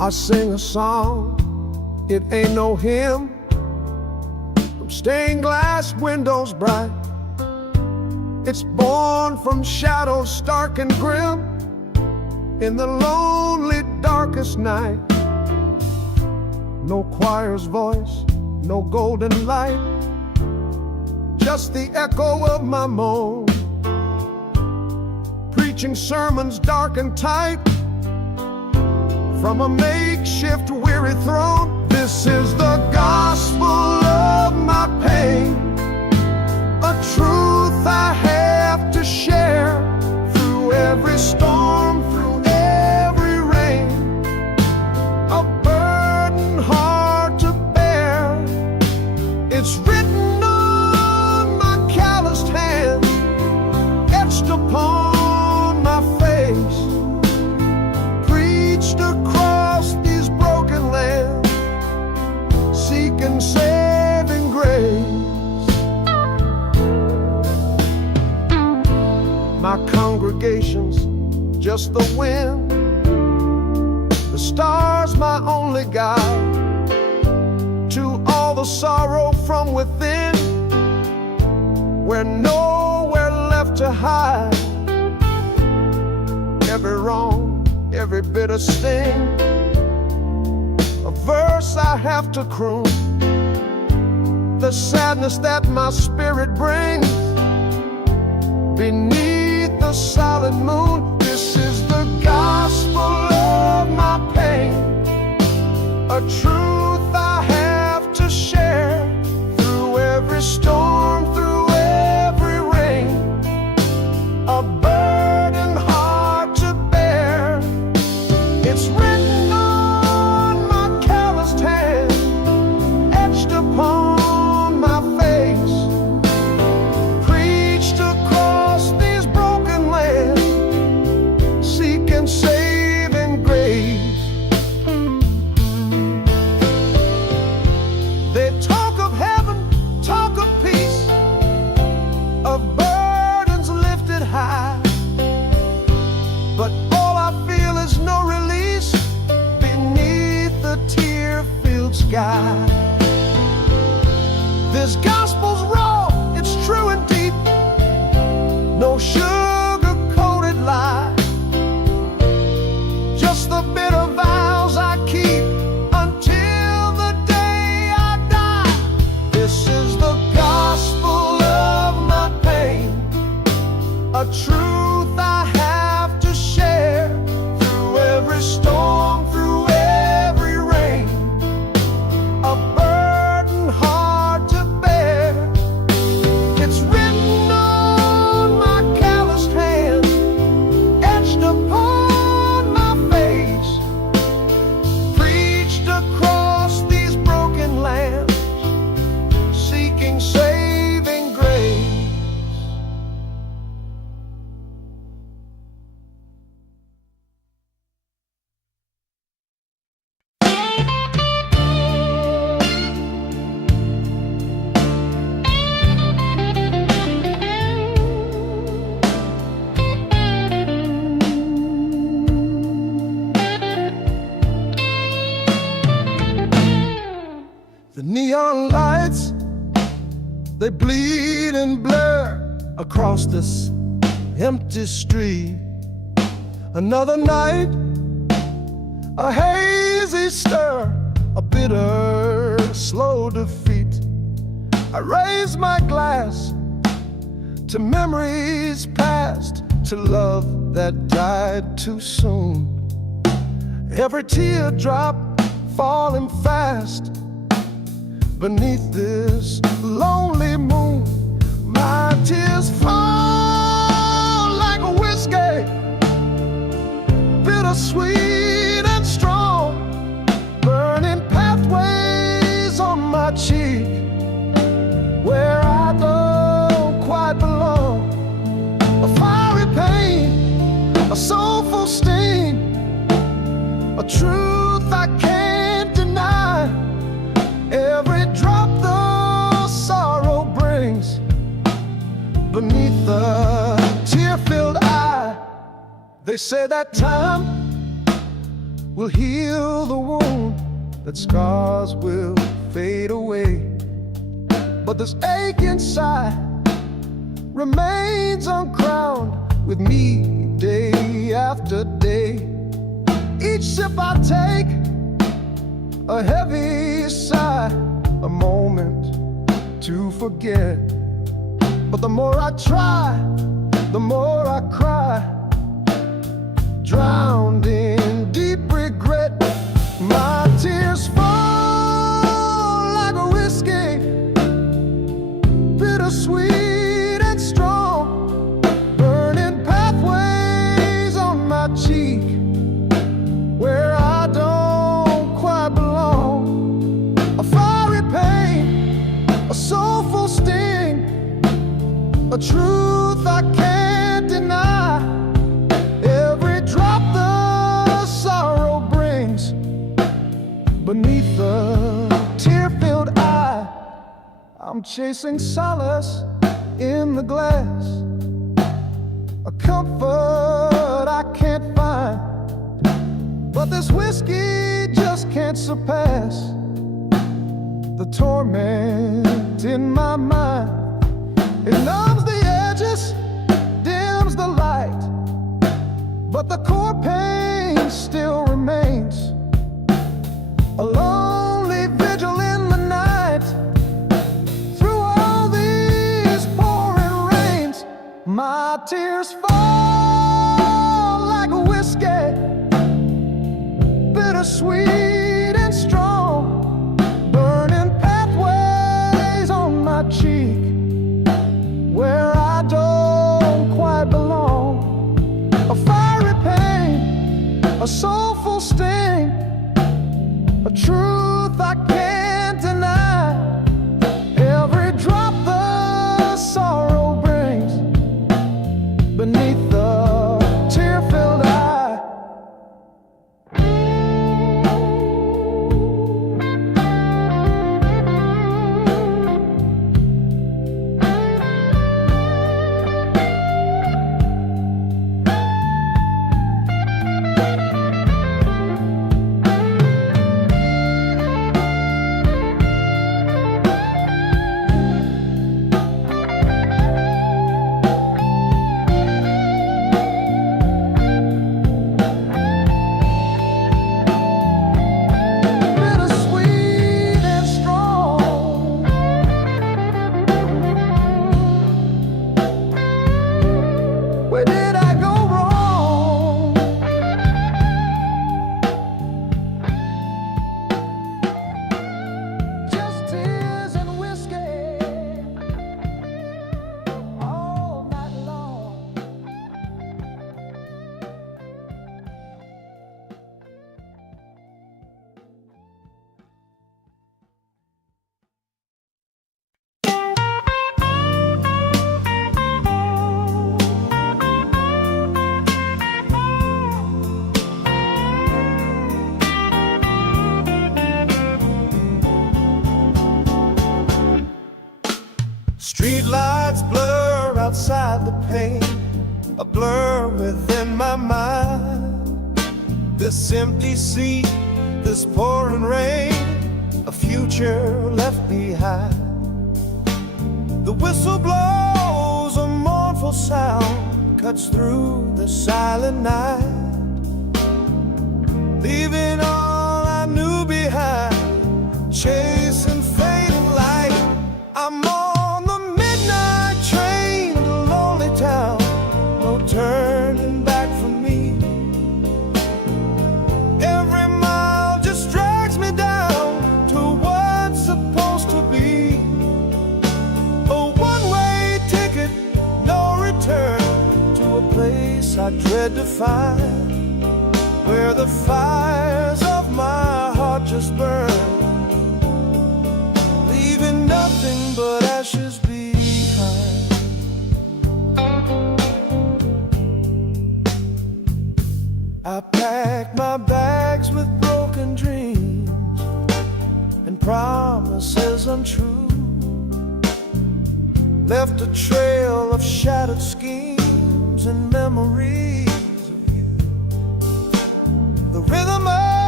I sing a song, it ain't no hymn, from stained glass windows bright. It's born from shadows stark and grim, in the lonely darkest night. No choir's voice, no golden light, just the echo of my moan, preaching sermons dark and tight from a makeshift weary throne. This is the gospel of my pain, a truth I have to share through every storm, through every rain, a burden hard to bear. It's written on my calloused hands, etched upon my face, preached across these broken lands, seeking saving grace. My congregation's just the wind, the stars my only guide to all the sorrow from within, where nowhere left to hide. Every wrong, every bitter sting, a verse I have to croon, the sadness that my spirit brings beneath the solid moon. This is the gospel of my pain, a truth I have to share through every storm, through every rain, a burden hard to bear. It's written on my calloused hand, etched upon my face, preached across these broken lands, seeking saving grace. They talk of heaven, talk of peace, of burdens lifted high, but all I feel is no release beneath the tear-filled sky. This gospel's raw, it's true and deep, no sugar-coated lie, just the bitter vows I keep until the day I die. This is the gospel of my pain, a truth I have to share through every storm, through every rain, a burden hard to bear. It's written on my calloused hand, etched upon my face, preached across these broken lands, seeking saving grace. The neon lights, they bleed and blur across this empty street. Another night, a hazy stir, a bitter, slow defeat. I raise my glass to memories past, to love that died too soon. Every teardrop falling fast beneath this lonely moon. My tears fall like a whiskey, bittersweet and strong, burning pathways on my cheek where I don't quite belong. A fiery pain, a soulful sting, a truth I can't deny. Every drop the sorrow brings beneath the tear-filled eye. They say that time will heal the wound, that scars will fade away. But this ache inside remains uncrowned with me day after day. Each sip I take, a heavy sigh, a moment to forget. But the more I try, the more I cry, drowned in deep regret. My tears fall like a whiskey, bittersweet and strong, burning pathways on my cheek where I don't quite belong. A fiery pain, a soulful sting, a truth I can't deny. Every drop the sorrow brings beneath the tear-filled eye. I'm chasing solace in the glass, a comfort I can't find. But this whiskey just can't surpass the torment in my mind. It numbs the edges, dims the light, but the core pain still remains. A lonely vigil in the night, through all these pouring rains. My tears fall like a whiskey, bittersweet and strong, burning pathways on my cheek where I don't quite belong. A fiery pain, a soulful sting, a truth I can't deny. Every drop the sorrow brings beneath the tear-filled eye. Street lights blur outside the pane, a blur within my mind. This empty seat, this pouring rain, a future left behind. The whistle blows, a mournful sound cuts through the silent night, leaving all I knew behind, chasing fading light. I'm on the midnight train to lonely town, no turning back for me. Every mile just drags me down to what's supposed to be a one-way ticket, no return, to a place I dread to find, where the fires of my heart just burn, leaving nothing but ashes behind. I packed my bags with broken dreams and promises untrue, left a trail of shattered schemes and memories of you. The rhythm of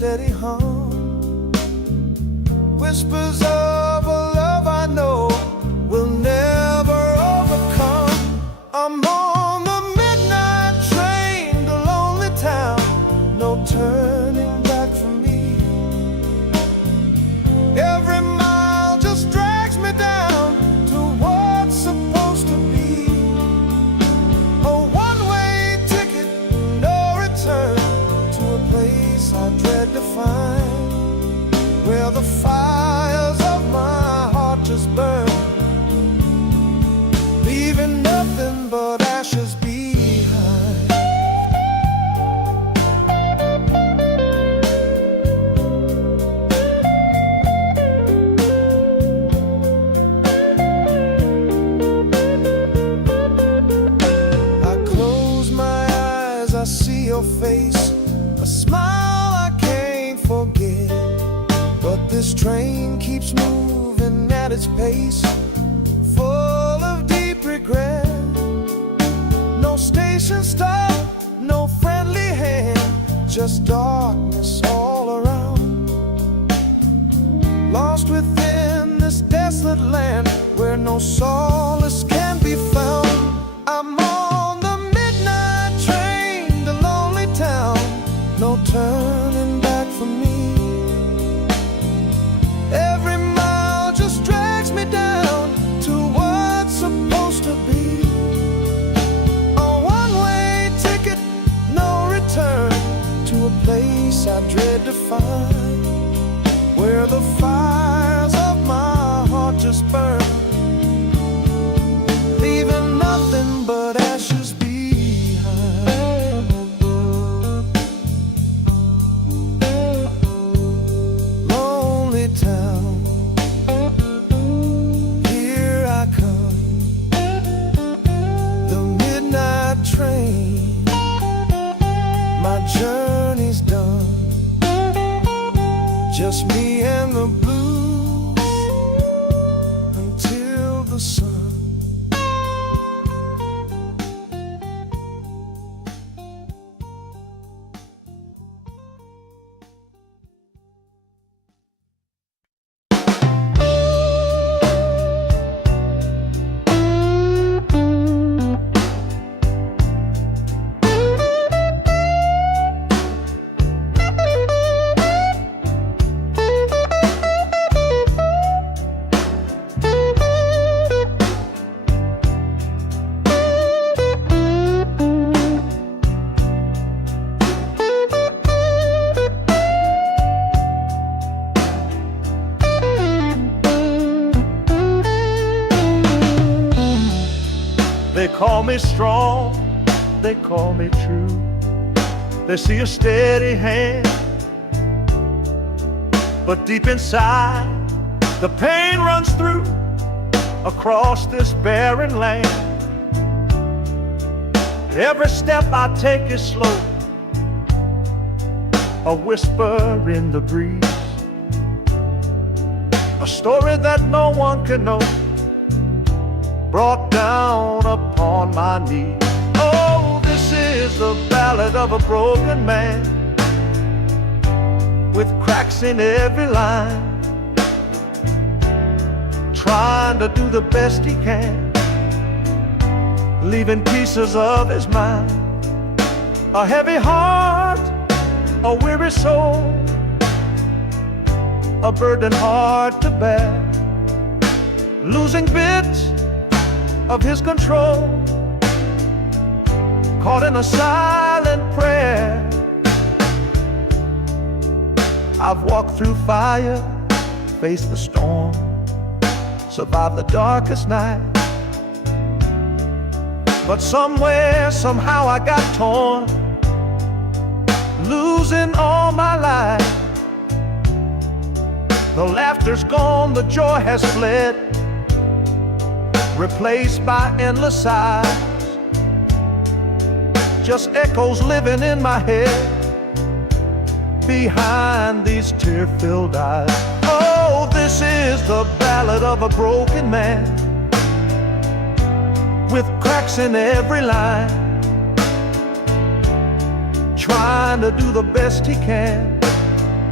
steady hum. Whispers of a love I know will never overcome. I'm on the midnight train to lonely town, no turning back for me. Every mile just drags me down to what's supposed to be. A one-way ticket, no return, to a place I dread to find, where the fires of my heart just burn, leaving nothing but ashes behind. I close my eyes, I see your face, a smile I can't forget. But this train keeps moving at its pace, full of deep regret. No station stop, no friendly hand, just darkness all around. Lost within this desolate land where no solace can be found. I'm on the midnight train to lonely town, no turning back for me. Every mile just drags me down to what's supposed to be. A one-way ticket, no return, to a place I dread to find, where the fires of my heart just burn, leaving nothing but ashes behind. Lonely town, here I come, the midnight train, my journey's done, just me and the blues until the sun. They call me strong, they call me true. They see a steady hand, but deep inside the pain runs through across this barren land. Every step I take is slow, a whisper in the breeze, a story that no one can know, brought down upon my knees. Oh, this is the ballad of a broken man, with cracks in every line, trying to do the best he can, leaving pieces of his mind. A heavy heart, a weary soul, a burden hard to bear, losing bits of his control, caught in a silent prayer. I've walked through fire, faced the storm, survived the darkest night, but somewhere, somehow I got torn, losing all my life. The laughter's gone, the joy has fled, replaced by endless sighs, just echoes living in my head behind these tear-filled eyes. Oh, this is the ballad of a broken man, with cracks in every line, trying to do the best he can,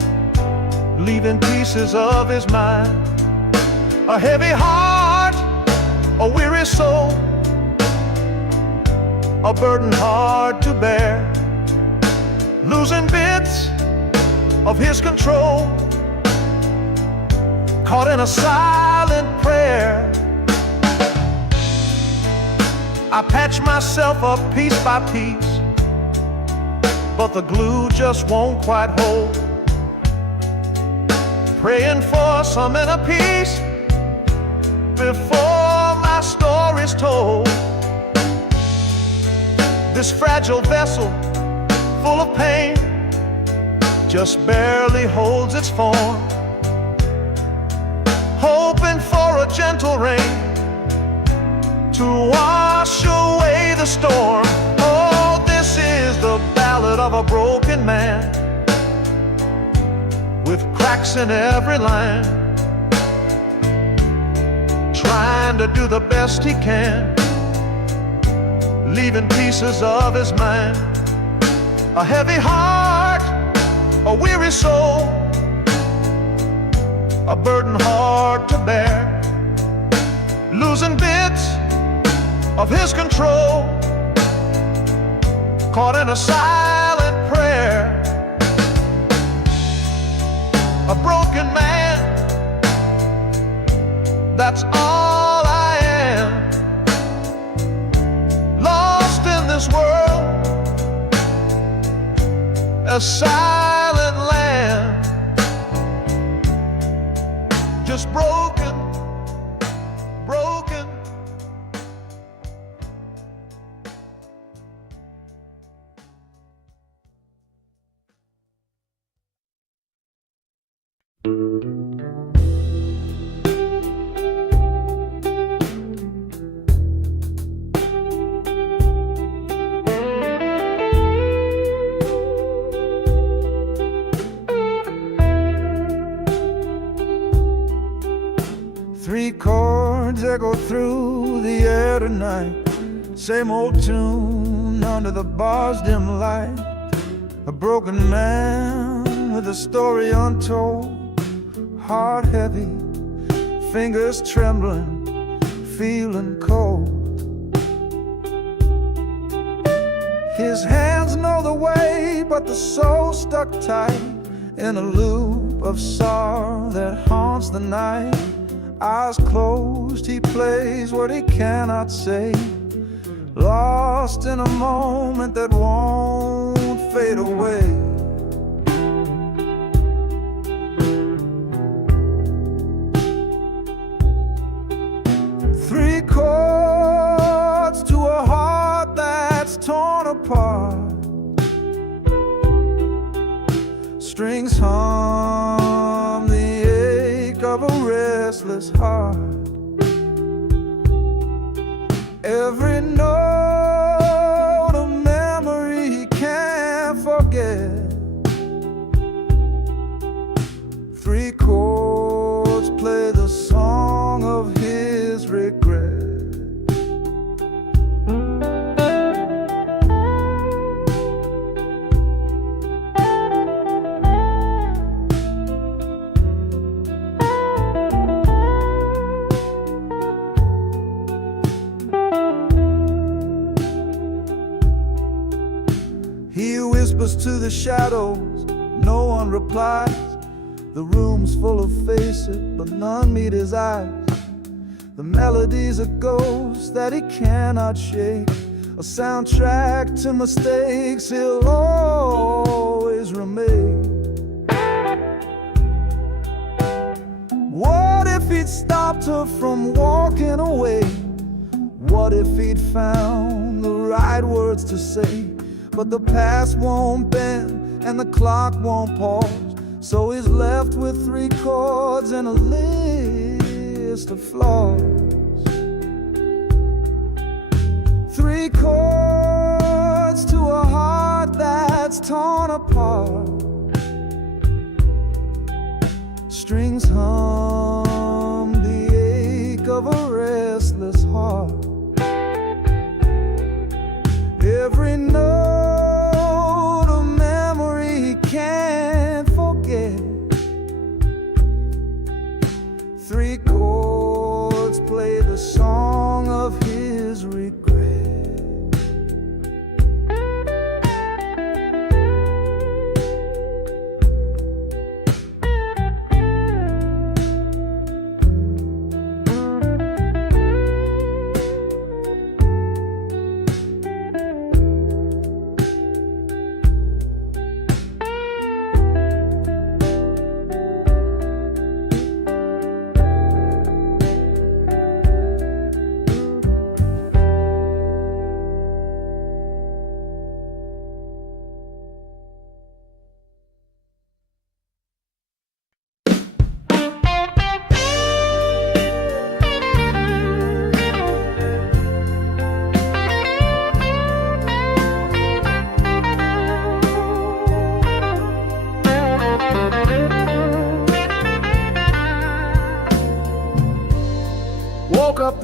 leaving pieces of his mind. A heavy heart, a weary soul, a burden hard to bear, losing bits of his control, caught in a silent prayer. I patch myself up piece by piece, but the glue just won't quite hold. Praying for some inner peace before my story's told. This fragile vessel, full of pain, just barely holds its form, hoping for a gentle rain to wash away the storm. Oh, this is the ballad of a broken man, with cracks in every line, trying to do the best he can, leaving pieces of his mind. A heavy heart, a weary soul, a burden hard to bear, losing bits of his control, caught in a silent prayer. A broken man, that's all I am, lost in this world, a silent land, just broken, broken. Three chords echo through the air tonight, same old tune under the bar's dim light. A broken man with a story untold, heart heavy, fingers trembling, feeling cold. His hands know the way, but the soul stuck tight in a loop of sorrow that haunts the night. Eyes closed, he plays what he cannot say, lost in a moment that won't fade away. Three chords to a heart that's torn apart, strings hum the ache of a restless heart. Every note a memory he can't forget. Three chords play the song of his regret. He whispers to the shadows, no one replies. The room's full of faces, but none meet his eyes. The melody's a ghost that he cannot shake, a soundtrack to mistakes he'll always remake. What if he'd stopped her from walking away? What if he'd found the right words to say? But the past won't bend and the clock won't pause, so he's left with three chords and a list of flaws. Three chords to a heart that's torn apart, strings hum the ache of a restless heart. Every note a memory he can't forget.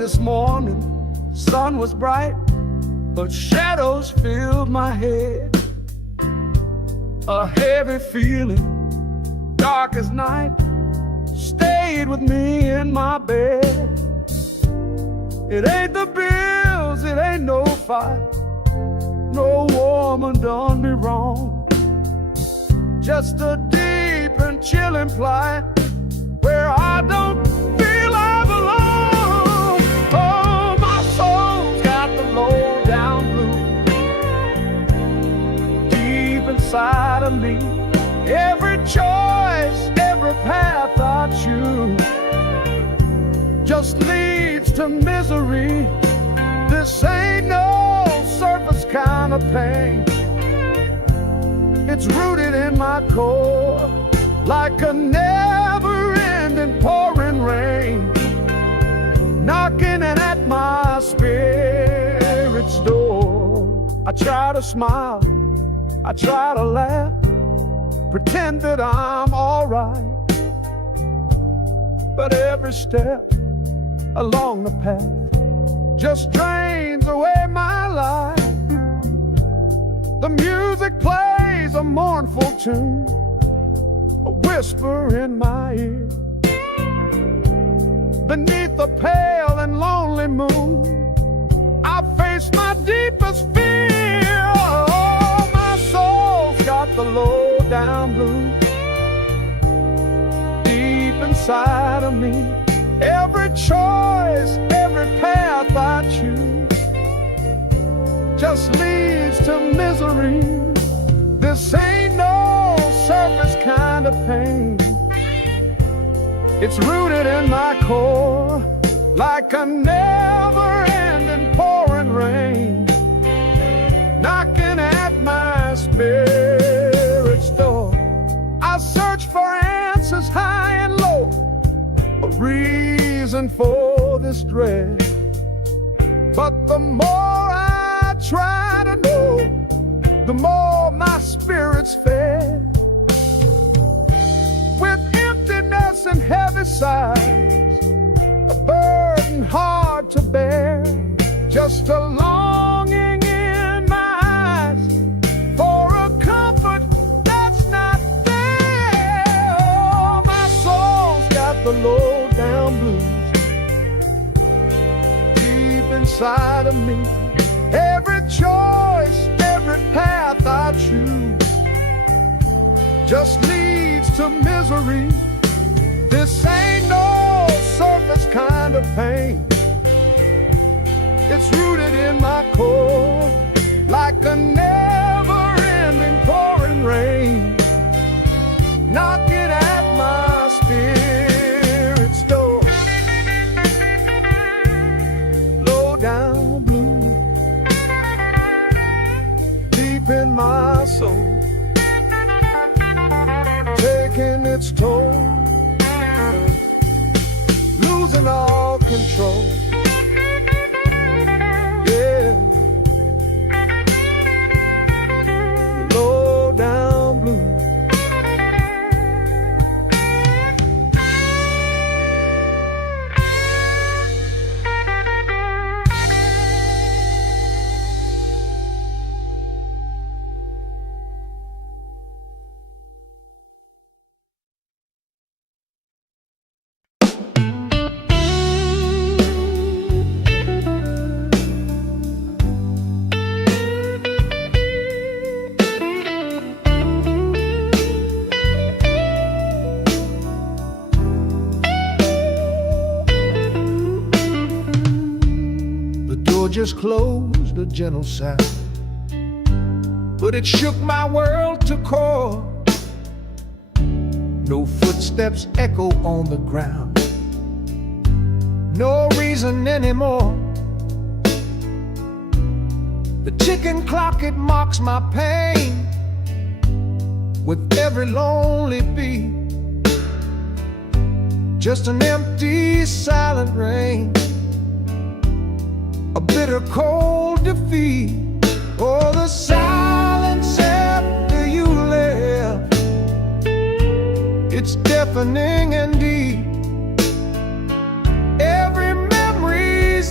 this morning, sun was bright, but shadows filled my head. A heavy feeling, dark as night, stayed with me in my bed. It ain't the bills, it ain't no fight, no woman done me wrong. Just a deep and chilling plight where I don't feel I belong. Oh, my soul's got the low down blues deep inside of me. Every choice, every path I choose just leads to misery. This ain't no surface kind of pain. It's rooted in my core like a never-ending pouring rain, knocking at my spirit's door. I try to smile, I try to laugh, pretend that I'm alright, but every step along the path just drains away my life. The music plays a mournful tune, a whisper in my ear. Beneath the pale and lonely moon, I face my deepest fear. Oh, my soul's got the low down blues deep inside of me. Every choice, every path I choose just leads to misery. This ain't no surface kind of pain. It's rooted in my core like a never-ending pouring rain, knocking at my spirit's door. I search for answers high and low, a reason for this dread, but the more I try to know, the more my spirit's fed. With emptiness and heavy sighs, a burden hard to bear, just a longing in my eyes for a comfort that's not there. Oh, my soul's got the low down blues deep inside of me. Every choice, every path I choose just leads to misery. This ain't no surface kind of pain. It's rooted in my core like a never-ending pouring rain, knocking at my spirit's door. Low down blue deep in my soul, taking its toll, losing all control. Yeah, low down blue. Just closed, a gentle sound, but it shook my world to core. No footsteps echo on the ground, no reason anymore. The ticking clock, it mocks my pain with every lonely beat. Just an empty, silent rain, a bitter cold defeat. Oh, the silence after you left, it's deafening and deep. Every memory's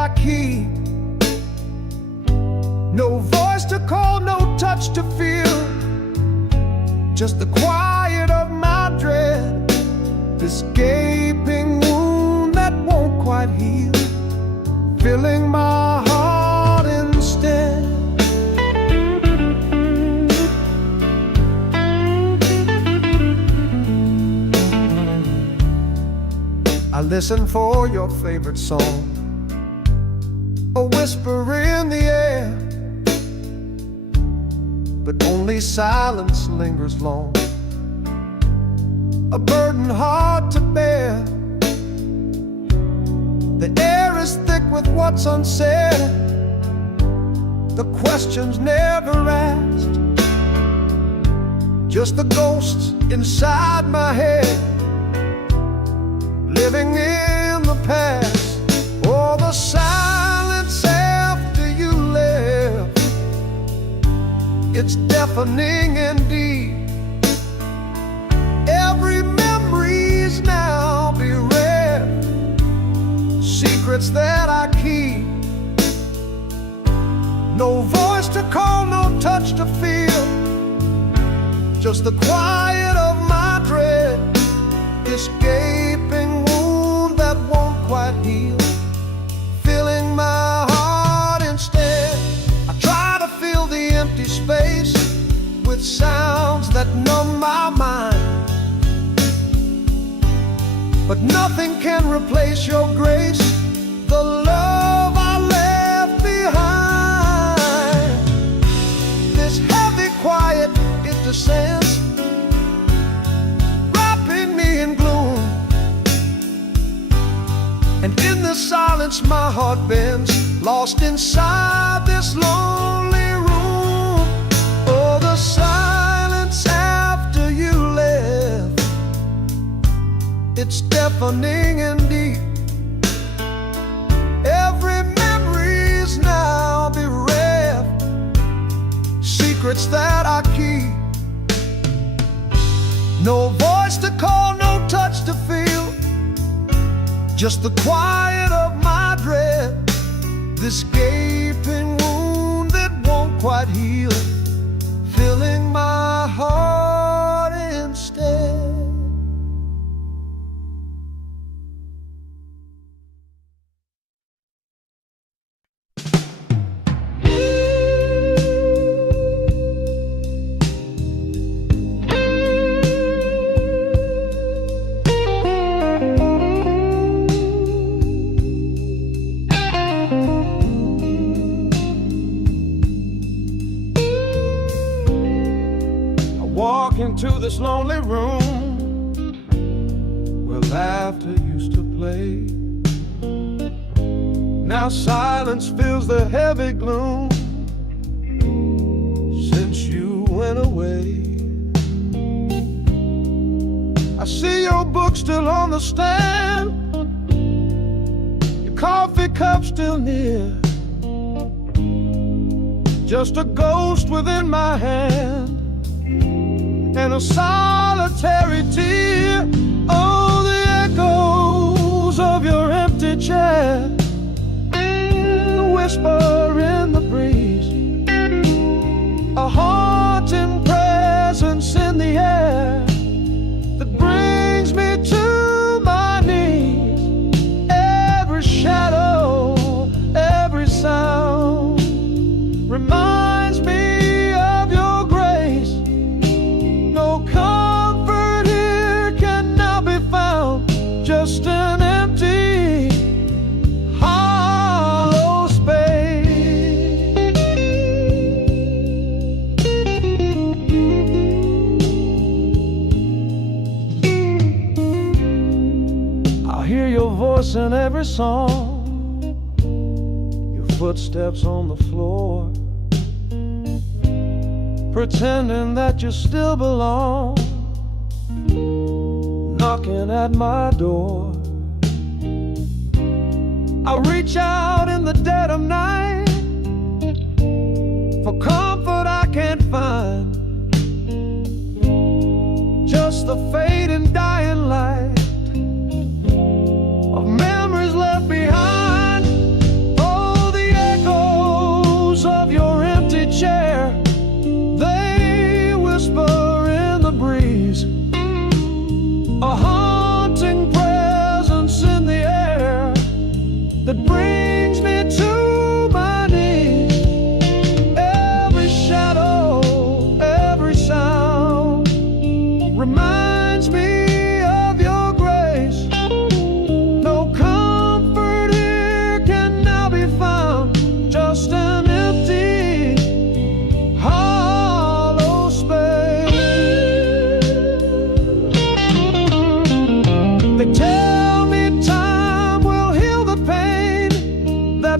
I keep. No voice to call, no touch to feel, just the quiet of my dread, this gaping wound that won't quite heal, filling my heart instead. I listen for your favorite song, a whisper in the air, but only silence lingers long, a burden hard to bear. The air is thick with what's unsaid, the questions never asked, just the ghosts inside my head, living in the past. Oh, the silence after you left, it's deafening indeed. Every memory's now bereft, secrets that I keep. No voice to call, no touch to feel, just the quiet of my dread, this gaping wound that won't quite heal, filling my heart instead. I try to fill the empty space with sounds that numb my mind, but nothing can replace your grace, the love I left behind. This heavy quiet, it descends, wrapping me in gloom, and in the silence my heart bends, lost inside this lonely room. Oh, the silence after you left, it's deafening indeed. Every memory's now bereft, secrets that I keep. No voice to call, no touch to feel, just the quiet of my dread, this gaping wound that won't quite heal, filling my heart instead. Walk into this lonely room where laughter used to play. Now silence fills the heavy gloom since you went away. I see your book still on the stand, your coffee cup still near, just a ghost within my hand and a solitary tear. Oh, the echoes of your empty chair, the whisper in the breeze, a haunting presence in the air that brings me to my knees. Every shadow, every sound reminds me of your grace. No comfort here can now be found, just an empty, hollow space. I hear your voice in every song, your footsteps on the floor, pretending that you still belong, knocking at my door. I reach out in the dead of night for comfort I can't find, just the fading dying light of memories left behind.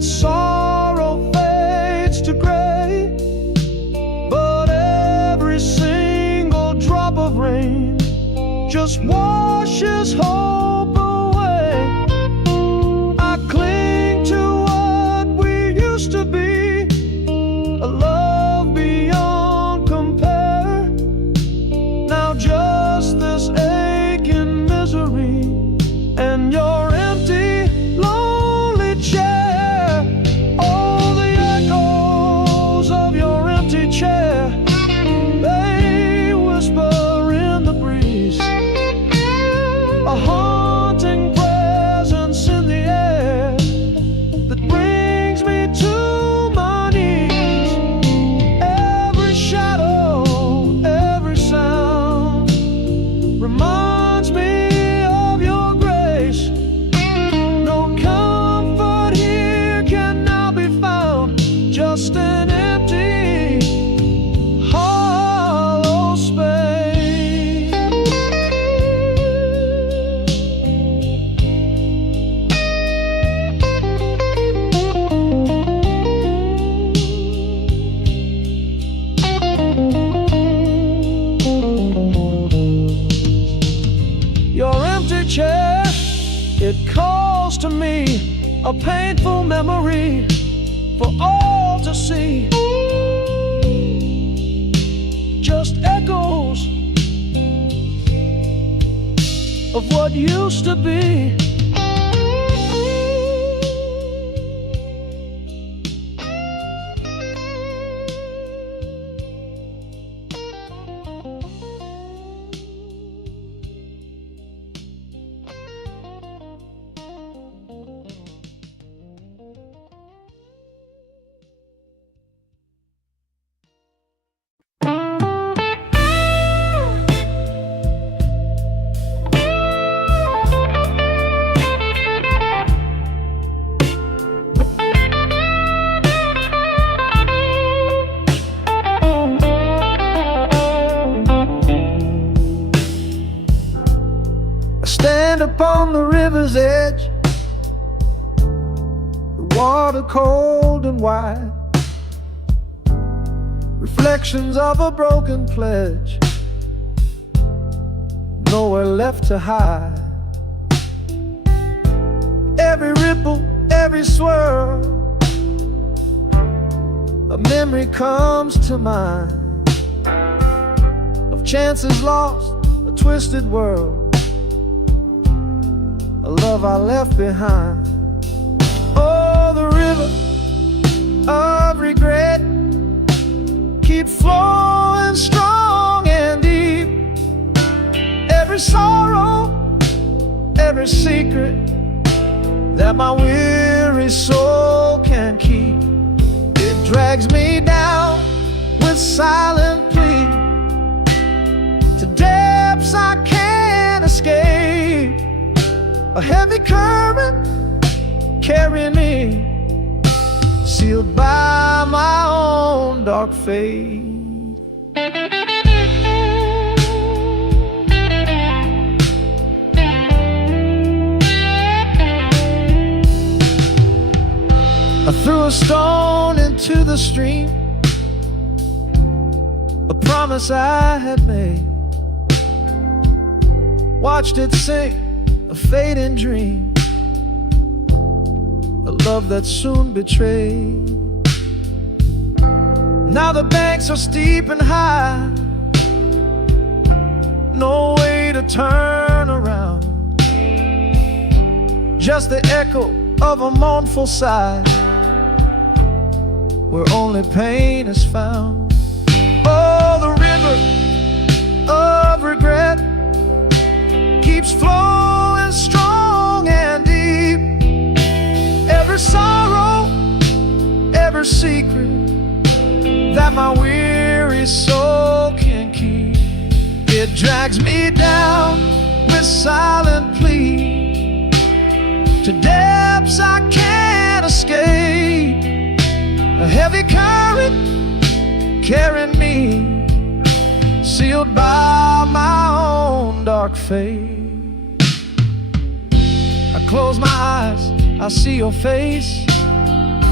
that sorrow fades to gray, but every single drop of rain just washes hope away. I cling to what we used to be, a love beyond compare. Now just this aching misery and your empty, lonely chair. Oh, the echoes of your empty chair, they whisper in the breeze, a haunting presence in the air that brings me to my knees. Every shadow, every sound reminds me of your grace. No comfort here can now be found, just an empty, hollow space. Your empty chair, it calls to me, a painful memory for all to see. Just echoes of what used to be. I stand upon the river's edge, the water cold and wide, reflections of a broken pledge, nowhere left to hide. Every ripple, every swirl, a memory comes to mind of chances lost, a twisted world, a love I left behind. Oh, the river of regret keeps flowing strong and deep. Every sorrow, every secret that my weary soul can keep, it drags me down with silent plea to depths I can't escape. A heavy current carrying me, sealed by my own dark fate. I threw a stone into the stream, a promise I had made, watched it sink, a fading dream, a love that soon betrayed. Now the banks are steep and high, no way to turn around, just the echo of a mournful sigh, where only pain is found. Oh, the river of regret keeps flowing strong and deep. Every sorrow, every secret that my weary soul can keep, it drags me down with silent plea to depths I can't escape. A heavy current carrying me, sealed by my own dark fate. I close my eyes, I see your face,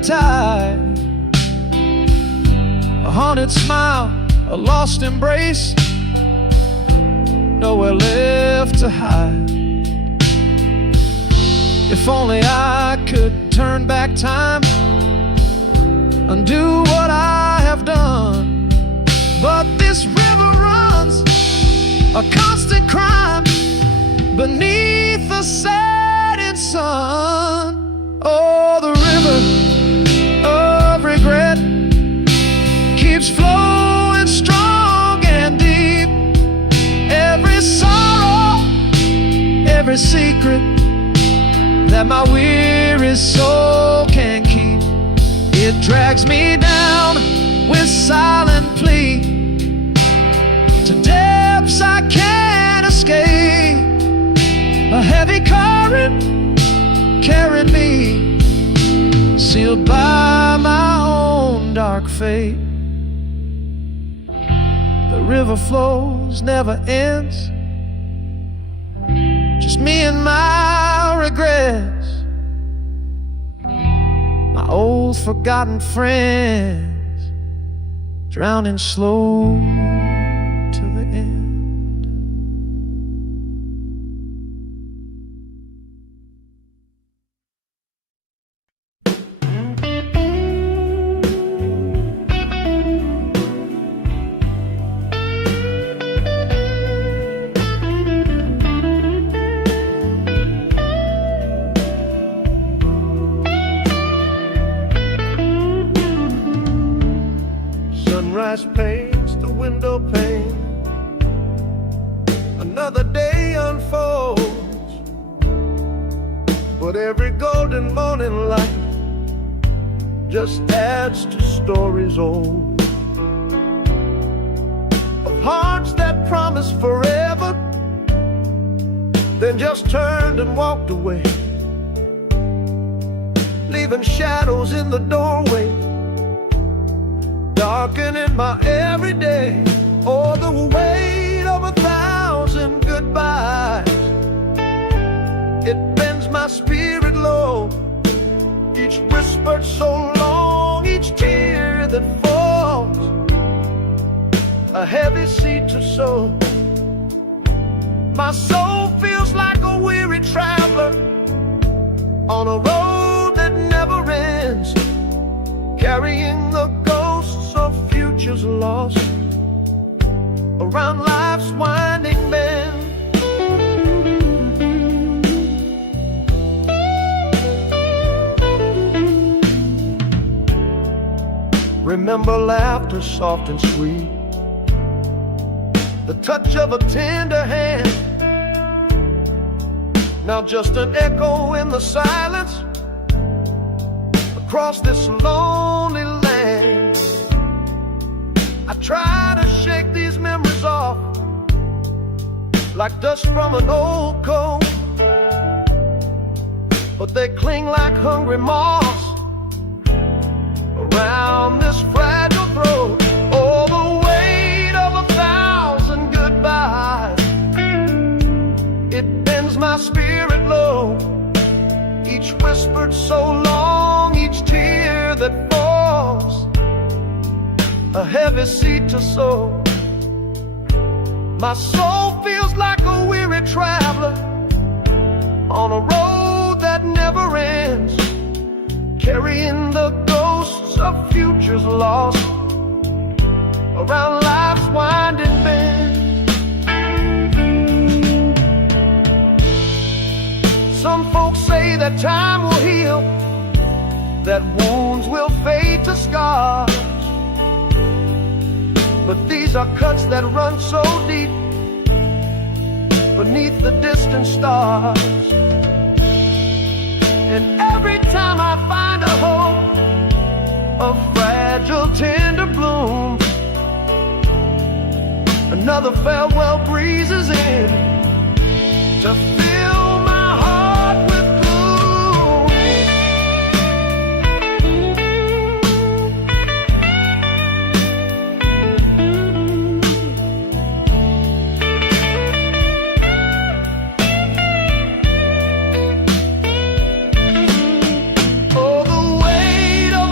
tide. A haunted smile, a lost embrace, nowhere left to hide. If only I could turn back time, undo what I have done. But this river runs a constant crime beneath the setting sun. Oh, the river of regret keeps flowing strong and deep. Every sorrow, every secret that my weary soul can keep, it drags me down with silent plea to depths I can't escape. A heavy current carried me, sealed by my own dark fate. The river flows, never ends, just me and my regrets, my old forgotten friends, drowning slow to the end. Sunrise paints the window pane, another day unfolds, but every golden morning light just adds to stories old, of hearts that promised forever, then just turned and walked away, leaving shadows in the doorway, darkening my everyday. Oh, the weight of 1,000 goodbyes, it bends my spirit low. Each whispered so long, each tear that falls, a heavy seed to sow. My soul feels like a weary traveler on a road that never ends, carrying the ghosts of futures lost around life's winding bend. Remember laughter soft and sweet, the touch of a tender hand, now just an echo in the silence across this lonely land. I try to shake these memories off like dust from an old coat, but they cling like hungry moths around this fragile throat. Oh, the weight of 1,000 goodbyes, it bends my spirit low. Each whispered so long, each tear that falls, a heavy seed to sow. My soul feels like a weary traveler on a road that never ends, carrying the ghosts of futures lost around life's winding bend. Some folks say that time will heal, that wounds will fade to scars, but these are cuts that run so deep beneath the distant stars. And every time I find a hope, a fragile tender bloom, another farewell breezes in to fill my heart with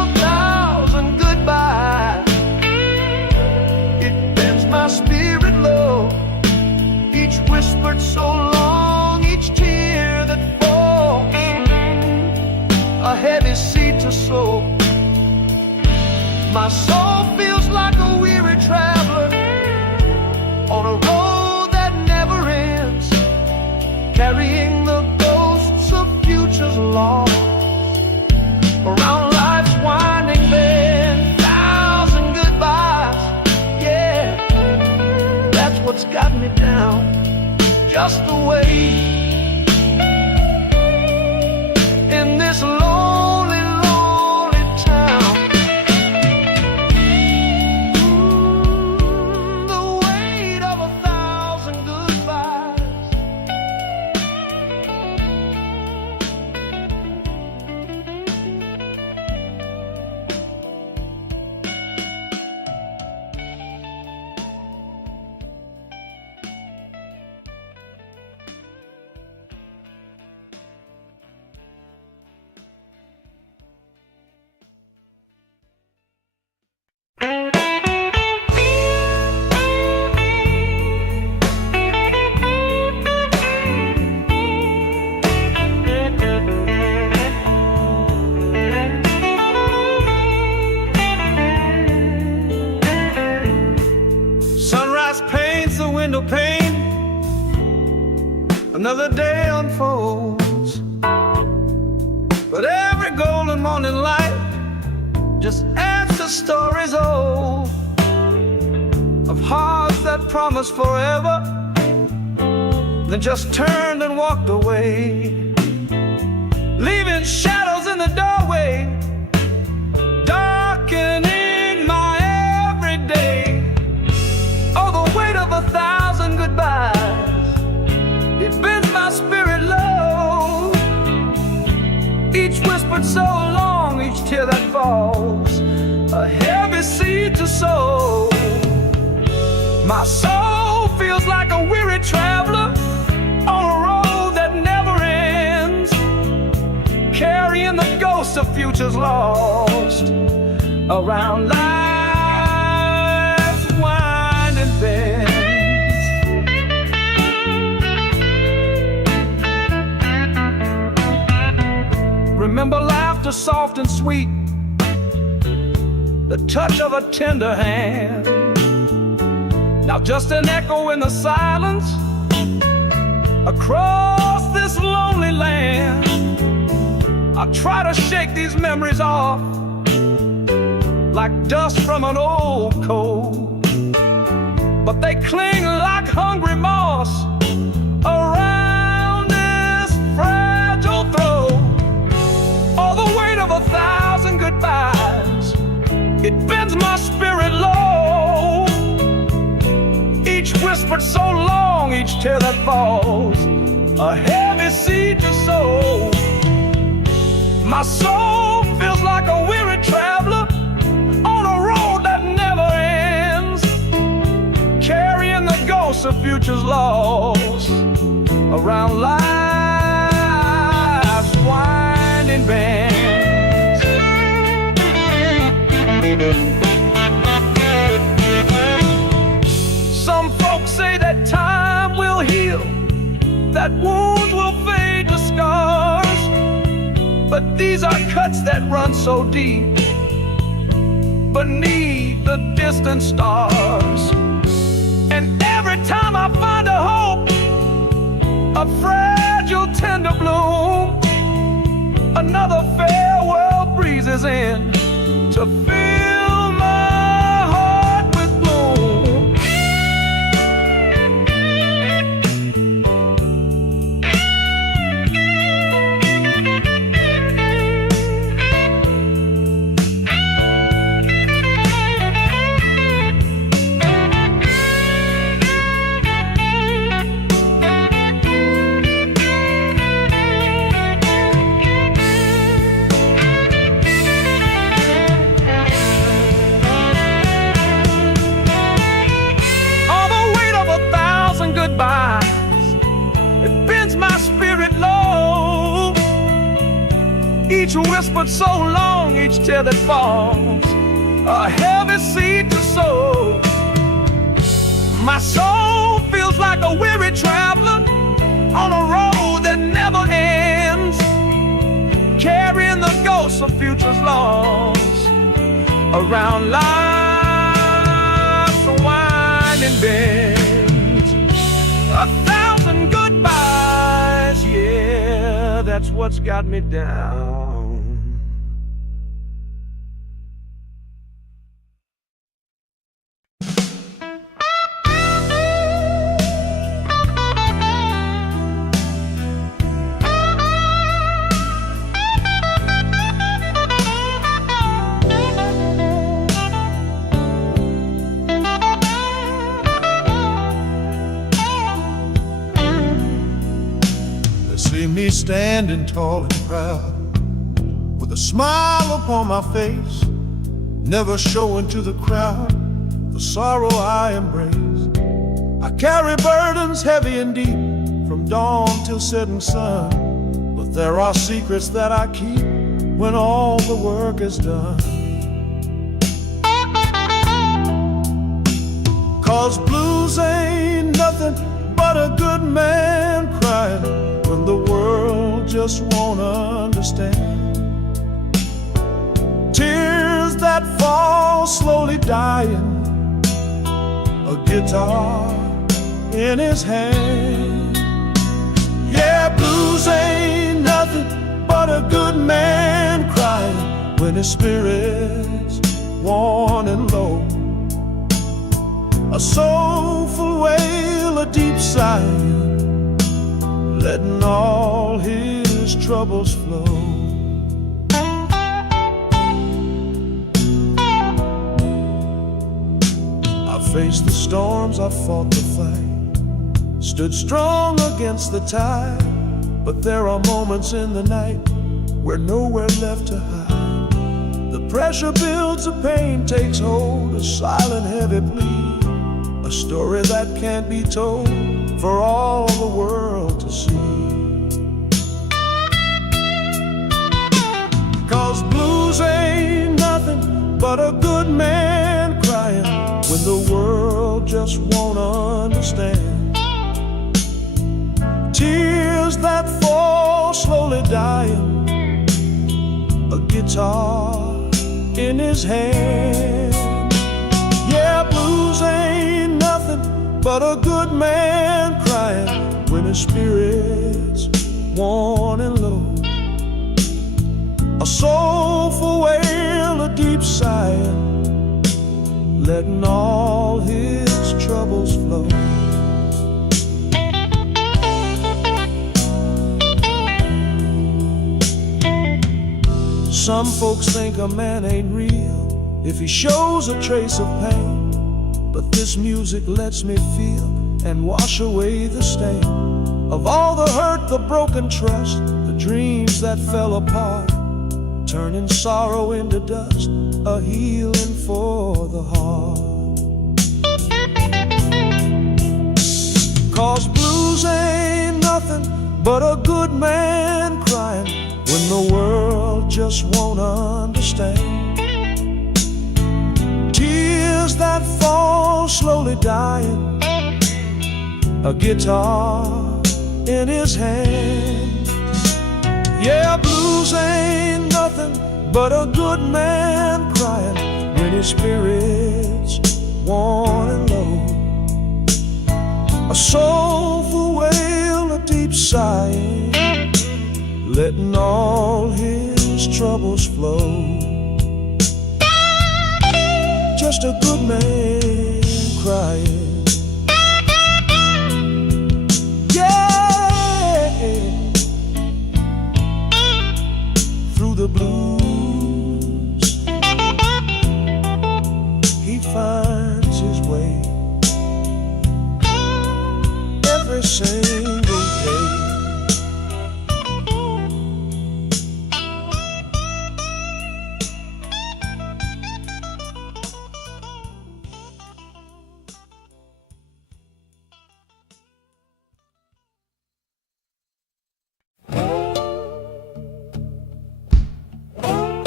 a heavy seed to sow. My soul feels like a weary traveler on a road that never ends, carrying the ghosts of futures lost around life's winding bend. Thousand goodbyes, yeah, that's what's got me down. Just the way in this lonely, lonely town. The weight of 1,000 goodbyes. Sunrise paints the window pane, another day unfolds, but every golden morning light just adds to stories old of hearts that promised forever, then just turned and walked away, leaving shadows in the doorway, darkening my everyday. Oh, the weight of 1,000 goodbyes, it bends my spirit low. Each whispered so long, each tear that falls, a heavy seed to sow. My soul feels like a weary traveler on a road that never ends, carrying the ghosts of futures lost around life's winding bends. Remember laughter soft and sweet, the touch of a tender hand. Now just an echo in the silence across this lonely land. I try to shake these memories off like dust from an old coat, but they cling like hungry moss around this fragile throat. Oh, the weight of 1,000 goodbyes, it bends my spirit low. Each whispered so long, each tear that falls, a heavy seed to sow. My soul feels like a weary traveler on a road that never ends, carrying the ghosts of futures lost around life's winding bends. Some folks say that time will heal, that wounds will fade to scars, but these are cuts that run so deep beneath the distant stars. And every time I find a hope, a fragile tender bloom, another farewell breezes in to fill my heart with gloom. It bends my spirit low. Each whispered so long, each tear that falls, a heavy seed to sow. My soul feels like a weary traveler on a road that never ends, carrying the so futures lost around life's winding bends. 1,000 goodbyes, yeah, that's what's got me down. See me standing tall and proud, with a smile upon my face, never showing to the crowd the sorrow I embrace. I carry burdens heavy and deep, from dawn till setting sun, but there are secrets that I keep when all the work is done. 'Cause blues ain't nothing but a good man crying when the world just won't understand. Tears that fall slowly dying, a guitar in his hand. Yeah, blues ain't nothing but a good man crying when his spirit's worn and low. A soulful wail, a deep sigh, letting all his troubles flow. I faced the storms, I fought the fight, stood strong against the tide, but there are moments in the night where nowhere left to hide. The pressure builds, the pain takes hold, a silent heavy plea, a story that can't be told for all the world to see. 'Cause blues ain't nothing but a good man crying when the world just won't understand. Tears that fall slowly dying, a guitar in his hand. Yeah, blues ain't nothing but a good man crying when his spirit's worn and low. A soulful wail, a deep sigh, letting all his troubles flow. Some folks think a man ain't real if he shows a trace of pain, but this music lets me feel and wash away the stain of all the hurt, the broken trust, the dreams that fell apart, turning sorrow into dust, a healing for the heart. 'Cause blues ain't nothing but a good man crying when the world just won't understand. Tears that fall slowly dying, a guitar in his hand. Yeah, blues ain't nothing but a good man crying when his spirit's worn and low. A soulful wail, a deep sigh, letting all his troubles flow. Just a good man crying. Yeah, through the blues he finds his way every single day.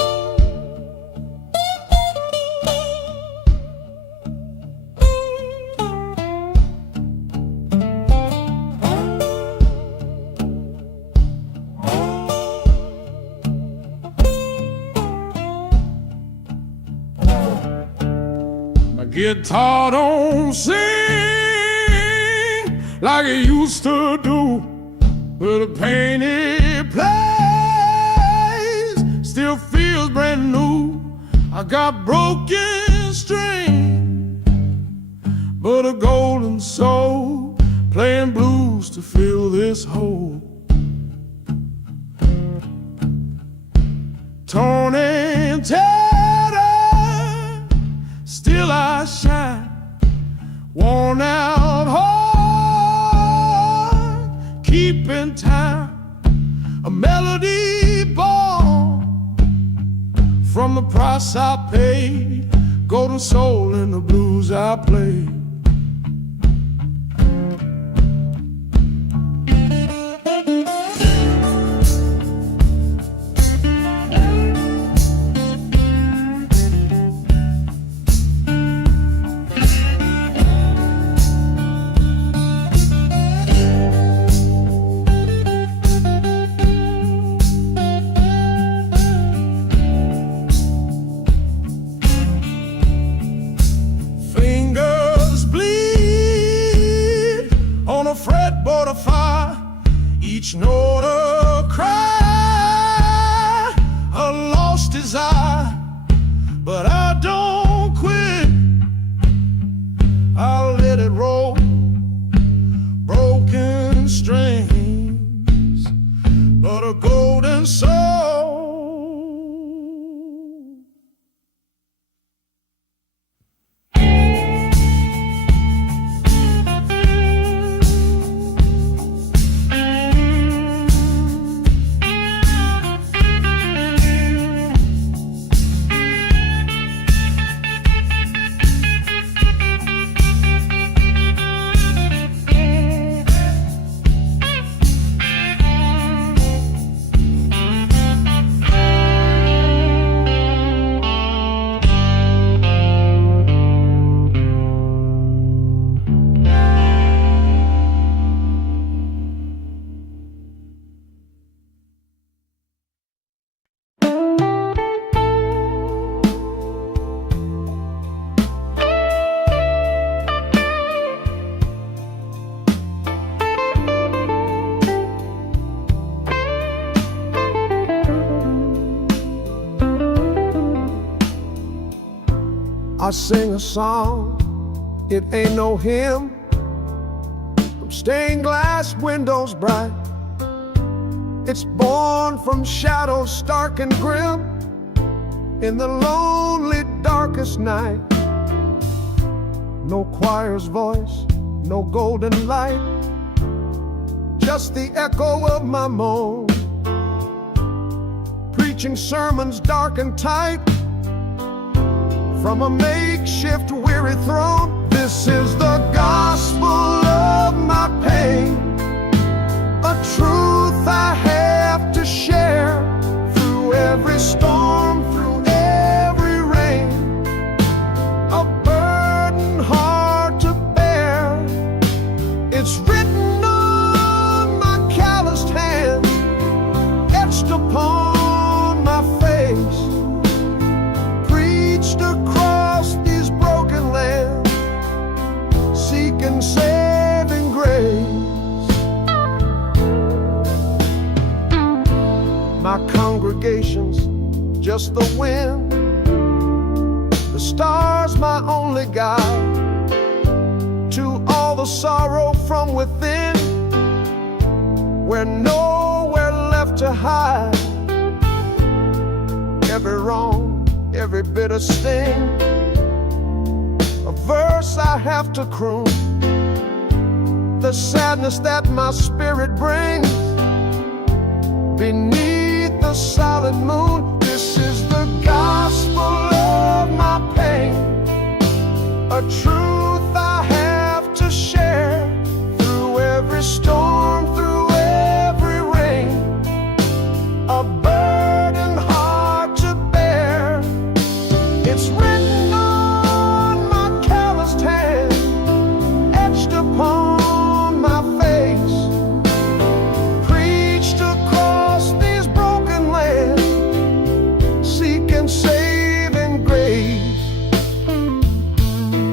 guitar don't sing like it used to do, but the pain it plays still feels brand new. I got broken strings, but a golden soul, playing blues to fill this hole. Torn and tattered, still I shine. Worn out heart, keeping time. A melody born from the price I paid. Golden soul in the blues I play. Fretboard of fire, each note a cry, a lost desire, but I don't quit. I'll let it roll, broken strings, but a golden soul. I sing a song, it ain't no hymn, from stained glass windows bright. It's born from shadows stark and grim, in the lonely darkest night. No choir's voice, no golden light, just the echo of my moan, preaching sermons dark and tight from a makeshift weary throne. This is the gospel of my pain, a truth I have to share through every storm, through every rain, a burden hard to bear. It's written on my calloused hands, etched upon my face, across these broken lands, seeking saving grace. My congregation's just the wind, the stars my only guide to all the sorrow from within, where nowhere left to hide. Every wrong, every bitter sting, a verse I have to croon, the sadness that my spirit brings beneath the solid moon. This is the gospel of my pain, a truth I have to share through every storm, through every rain, a burden hard to bear. It's written on my calloused hand, etched upon my face, preached across these broken lands, seeking saving grace.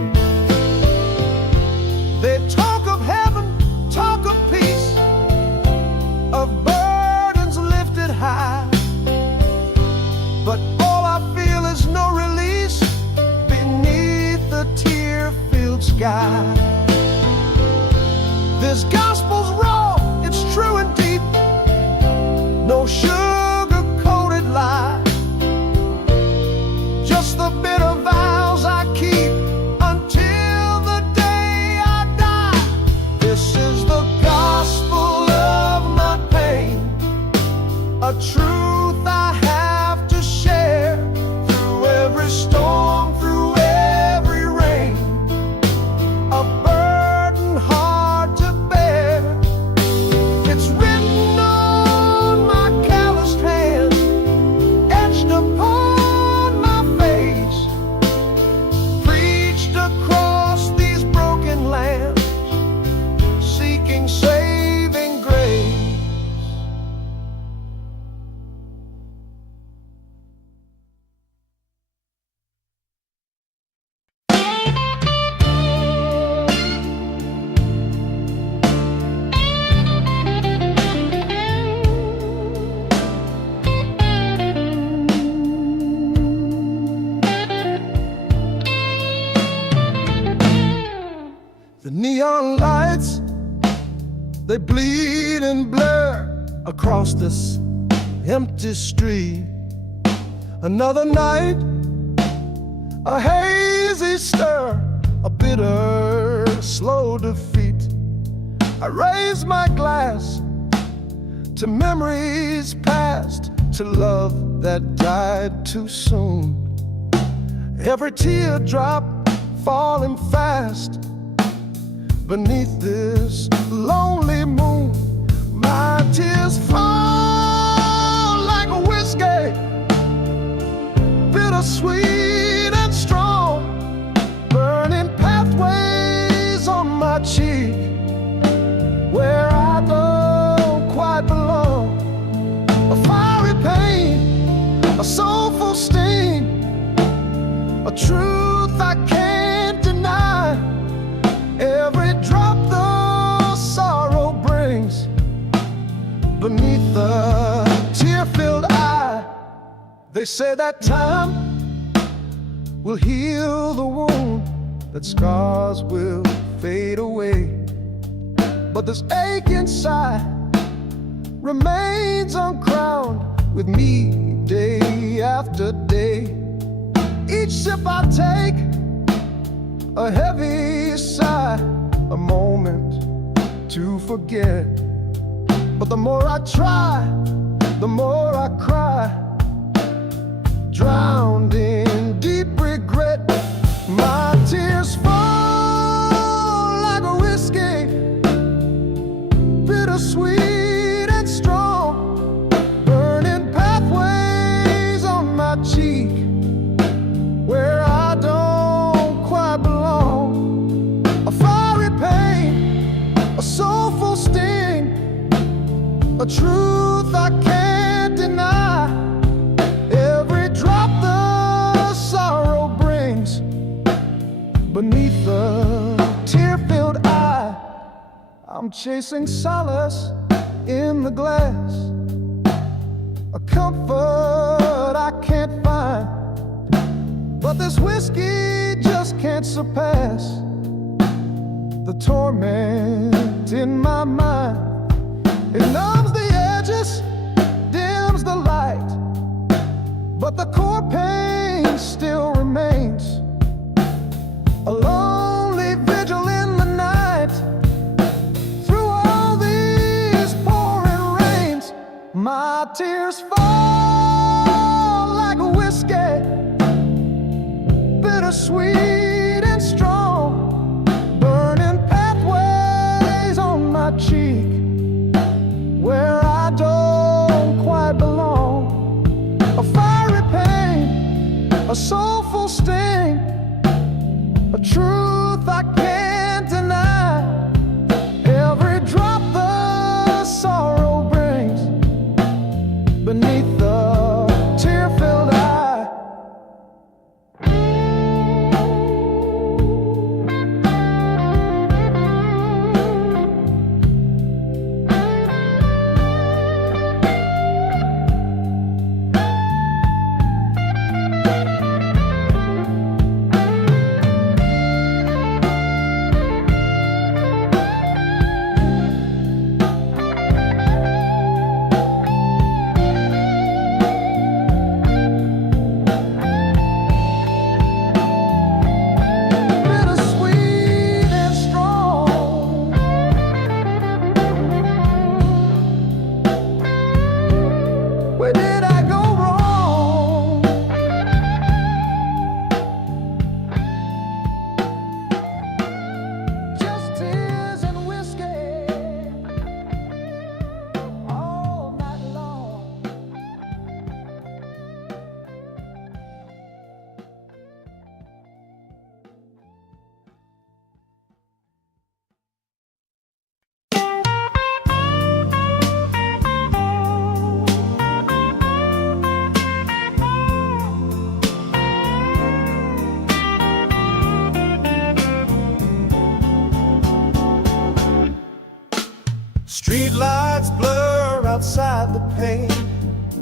but all I feel is no release beneath the tear-filled sky. This gospel's raw, it's true and deep, no sugar-coated lie, just the bitter vows I keep until the day I die. This is the gospel of my pain, a truth I have to share through every storm, through every rain, a burden hard to bear. It's written on my calloused hand, etched upon my face, preached across these broken lands, seeking saving grace. The neon lights, they bleed and blur across this empty street. Another night, a hazy stir, a bitter, slow defeat. I raise my glass to memories past, to love that died too soon. Every teardrop falling fast beneath this lonely moon. My tears fall like a whiskey, bittersweet and strong, burning pathways on my cheek where I don't quite belong. A fiery pain, a soulful sting, a truth I can't deny. Every drop the sorrow brings beneath the tear-filled eye. They say that time will heal the wound, that scars will fade away, but this ache inside remains uncrowned with me day after day. Each sip I take, a heavy sigh, a moment to forget. But the more I try, the more I cry, drowned in deep regret. My tears fall like a whiskey, bittersweet and strong, burning pathways on my cheek where I don't quite belong. A fiery pain, a soulful sting, a truth I can't deny. Every drop the sorrow brings beneath the tear-filled eye. I'm chasing solace in the glass, a comfort I can't find, but this whiskey just can't surpass the torment in my mind. It numbs the edges, dims the light, but the core pain still remains. A lonely vigil in the night, through all these pouring rains. My tears fall like a whiskey, bittersweet and strong, burning pathways on my cheek where I don't quite belong. A fiery pain, a soulful sting, a truth I can't deny. Every drop the sorrow brings beneath the tear-filled eye.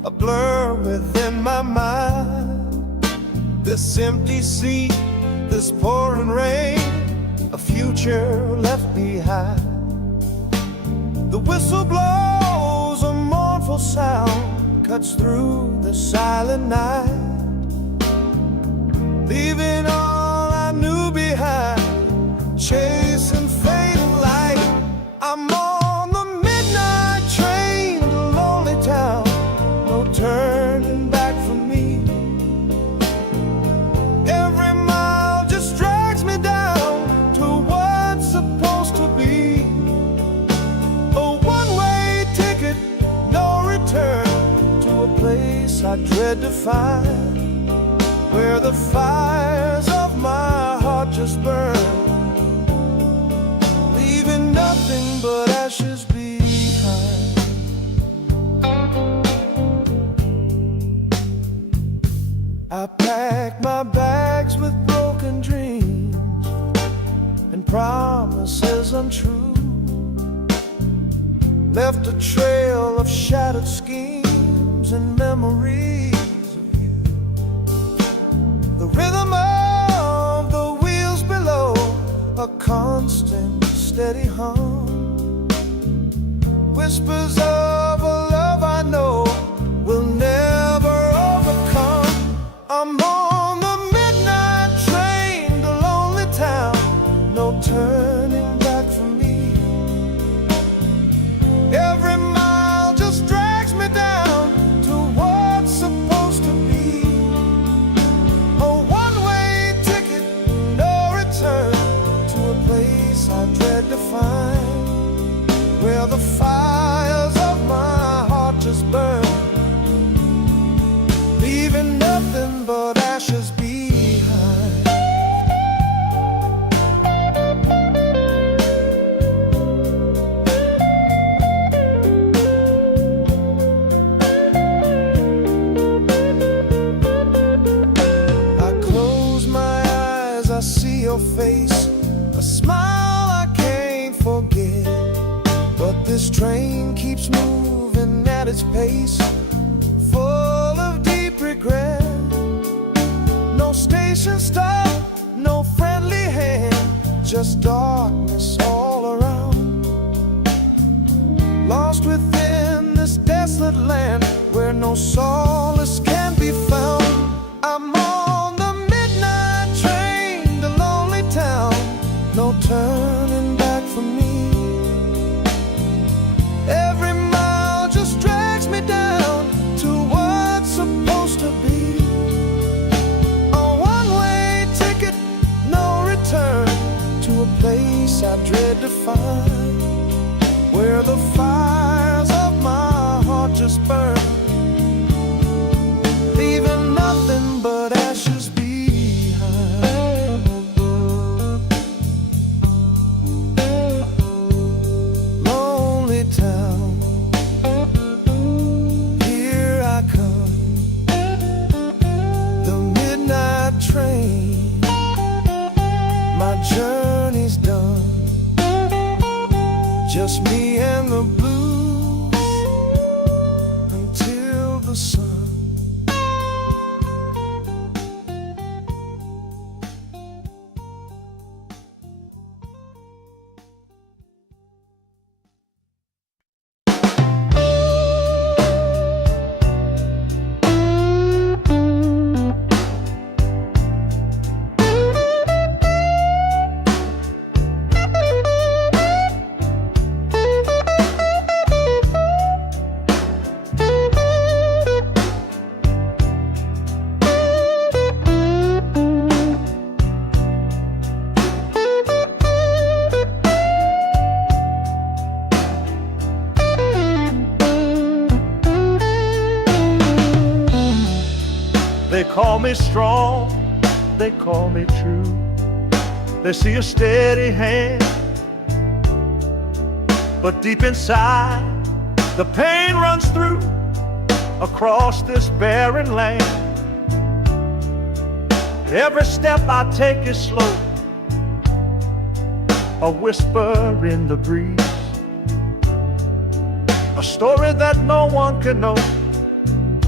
a blur within my mind. This empty seat, this pouring rain, a future left behind. The whistle blows, a mournful sound cuts through the silent night, leaving all I knew behind, chasing fading light. I'm on the midnight train to lonely town, no turning back for me. Every mile just drags me down to what's supposed to be. A one-way ticket, no return, to a place I dread to find, where the fires of my heart just burn, leaving nothing but ashes behind. I packed my bags with broken dreams and promises untrue, left a trail of shattered schemes and memories of you. The rhythm of the wheels below, a constant steady hum, whispers of a love I know will never overcome. I'm on the midnight train to lonely town, no turning back for me. Every mile just drags me down to what's supposed to be. A one-way ticket, no return, to a place I dread to find, where the fires of my heart just burn, leaving nothing but ashes behind. I close my eyes, I see your face, a smile I can't forget. But this train keeps moving at its pace, full of deep regret. No station stop, no friendly hand, just darkness all around. Lost within this desolate land where no solace can be found. I'm on the midnight train to lonely town, no turning back for me. Every mile just drags me down to what's supposed to be. A one-way ticket, no return, to a place I dread to find, where the fires of my heart just burn, leaving nothing but ashes behind. Lonely town, here I come, the midnight train, my journey's done, just me and the blues until the sun. They call me strong, they call me true. They see a steady hand, but deep inside the pain runs through across this barren land. Every step I take is slow, a whisper in the breeze, a story that no one can know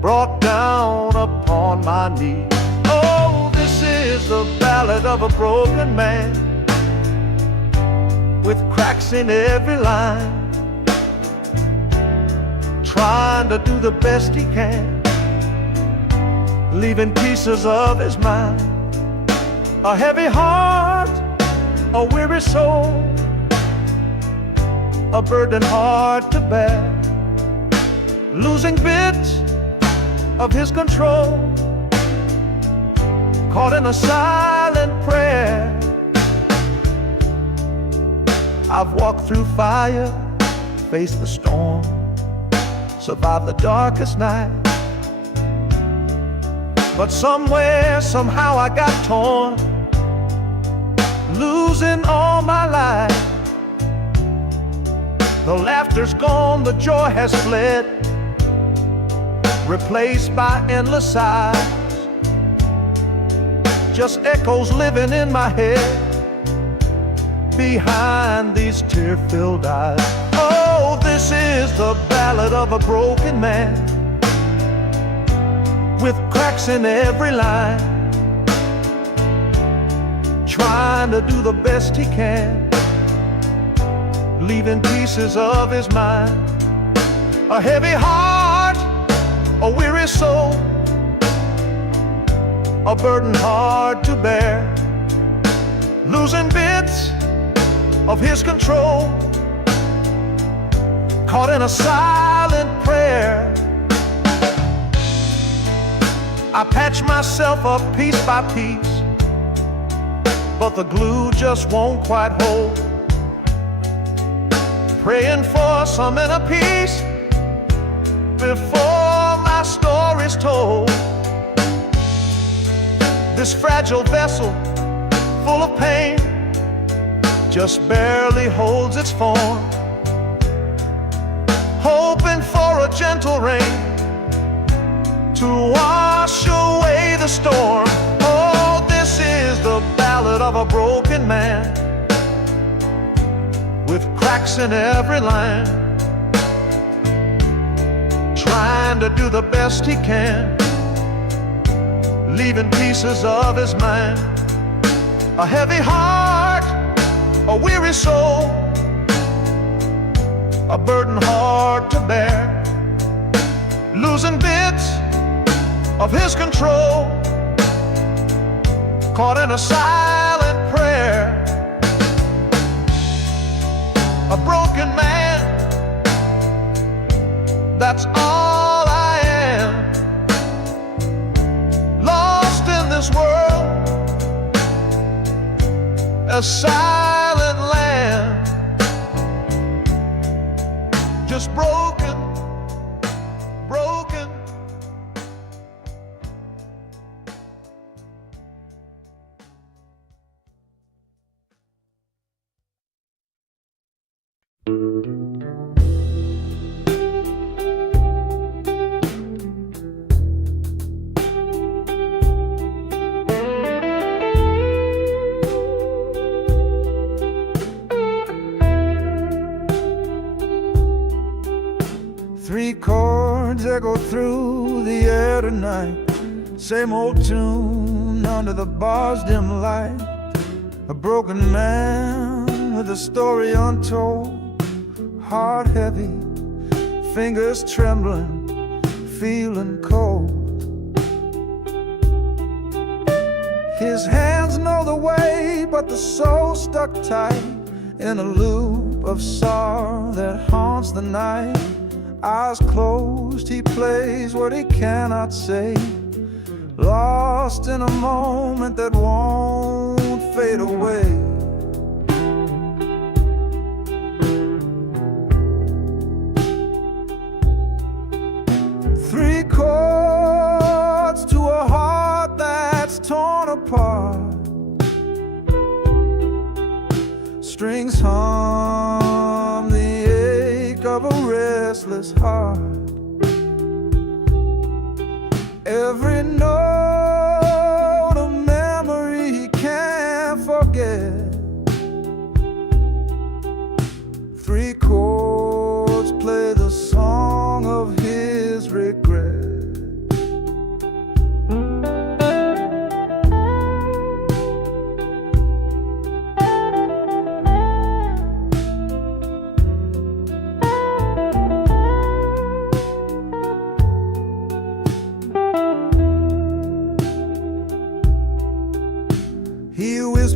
brought down upon my knee. Oh, this is the ballad of a broken man, with cracks in every line, trying to do the best he can, leaving pieces of his mind. A heavy heart, a weary soul, a burden hard to bear, losing bits of his control, caught in a silent prayer. I've walked through fire, faced the storm, survived the darkest night, but somewhere, somehow I got torn, losing all my life. The laughter's gone, the joy has fled, replaced by endless sighs, just echoes living in my head behind these tear-filled eyes. Oh, this is the ballad of a broken man, with cracks in every line, trying to do the best he can, leaving pieces of his mind. A heavy heart, a weary soul, a burden hard to bear, losing bits of his control, caught in a silent prayer. I patch myself up piece by piece, but the glue just won't quite hold, praying for some inner peace before my story's told. This fragile vessel, full of pain, just barely holds its form, hoping for a gentle rain to wash away the storm. Oh, this is the ballad of a broken man, with cracks in every line, trying to do the best he can, leaving pieces of his mind. A heavy heart, a weary soul, a burden hard to bear, losing bits of his control, caught in a silent prayer. A broken man, that's all I am, lost in this world, a silent land, just broken, broken. Three chords echo through the air tonight, same old tune under the bar's dim light. A broken man with a story untold, heart heavy, fingers trembling, feeling cold. His hands know the way, but the soul stuck tight in a loop of sorrow that haunts the night. Eyes closed, he plays what he cannot say, lost in a moment that won't fade away. Three chords to a heart that's torn apart, strings hum the ache of a restless heart. Every note a memory he can't forget. Three chords play the song of his regret.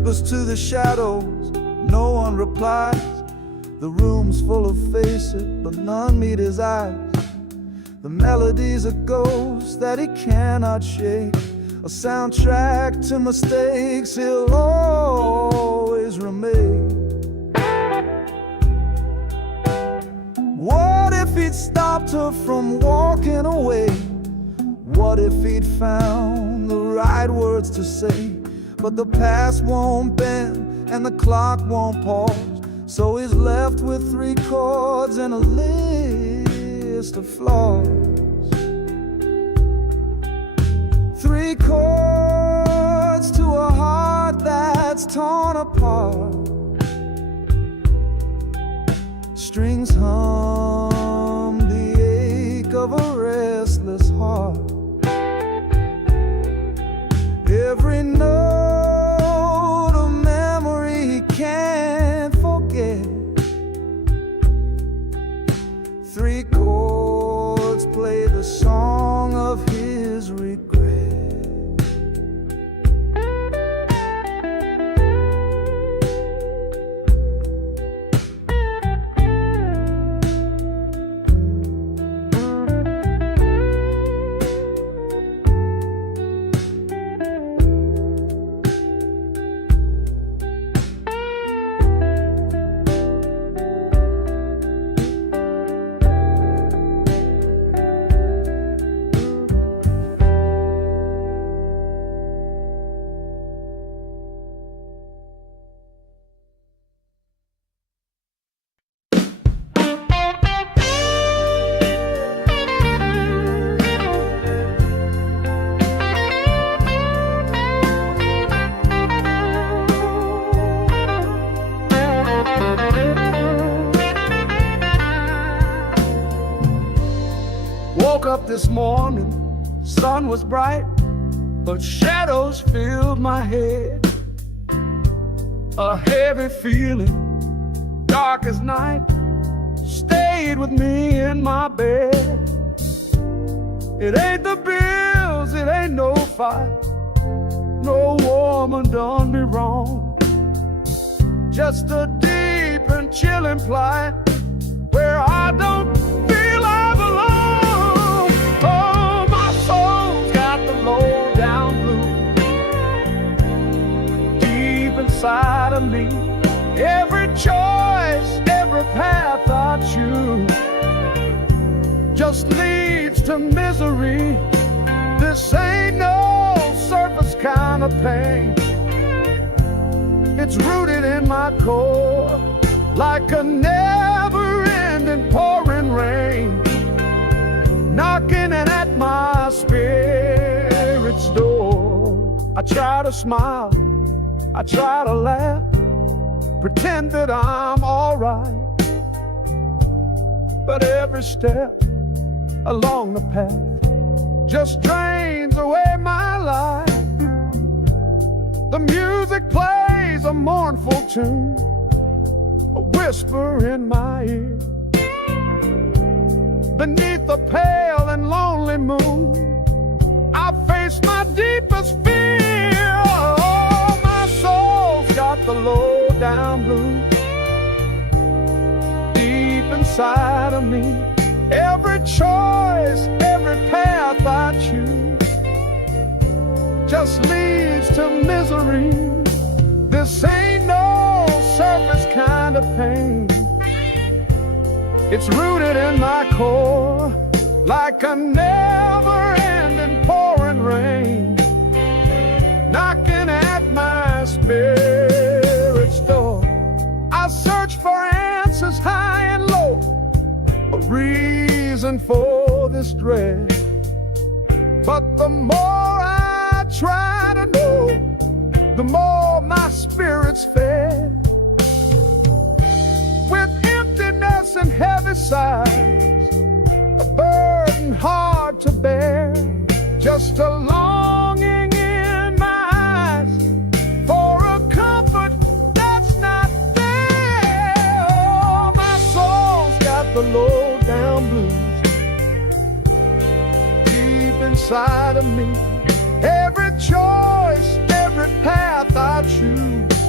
whispers to the shadows, no one replies. The room's full of faces, but none meet his eyes. The melody's a ghost that he cannot shake, a soundtrack to mistakes he'll always remain. What if he'd stopped her from walking away? What if he'd found the right words to say? But the past won't bend and the clock won't pause, so he's left with 3 chords and a list of flaws. 3 chords to a heart that's torn apart. Strings hum the ache of a restless heart. Every note a memory he can't forget. 3 chords play the song of his regret. Woke up this morning, sun was bright, but shadows filled my head. A heavy feeling, dark as night, stayed with me in my bed. It ain't the bills, it ain't no fight, no woman done me wrong. Just a deep and chilling plight where I don't feel I belong. Oh, my soul's got the low down blues deep inside of me. Every choice, every path I choose just leads to misery. This ain't no surface kind of pain. It's rooted in my core like a never-ending pouring rain, knocking at my spirit's door. I try to smile, I try to laugh, pretend that I'm alright, but every step along the path just drains away my life. The music plays a mournful tune, a whisper in my ear. Beneath the pale and lonely moon, I face my deepest fear. Oh, my soul's got the low down blues deep inside of me. Every choice, every path I choose just leads to misery. This ain't no surface kind of pain. It's rooted in my core like a never-ending pouring rain, knocking at my spirit's door. I search for answers high and low, a reason for this dread, but the more I try to know, the more my spirit's fed. With emptiness and heavy sighs, a burden hard to bear, just a longing in my eyes for a comfort that's not there. Oh, my soul's got the low down blues deep inside of me. Every choice, every path I choose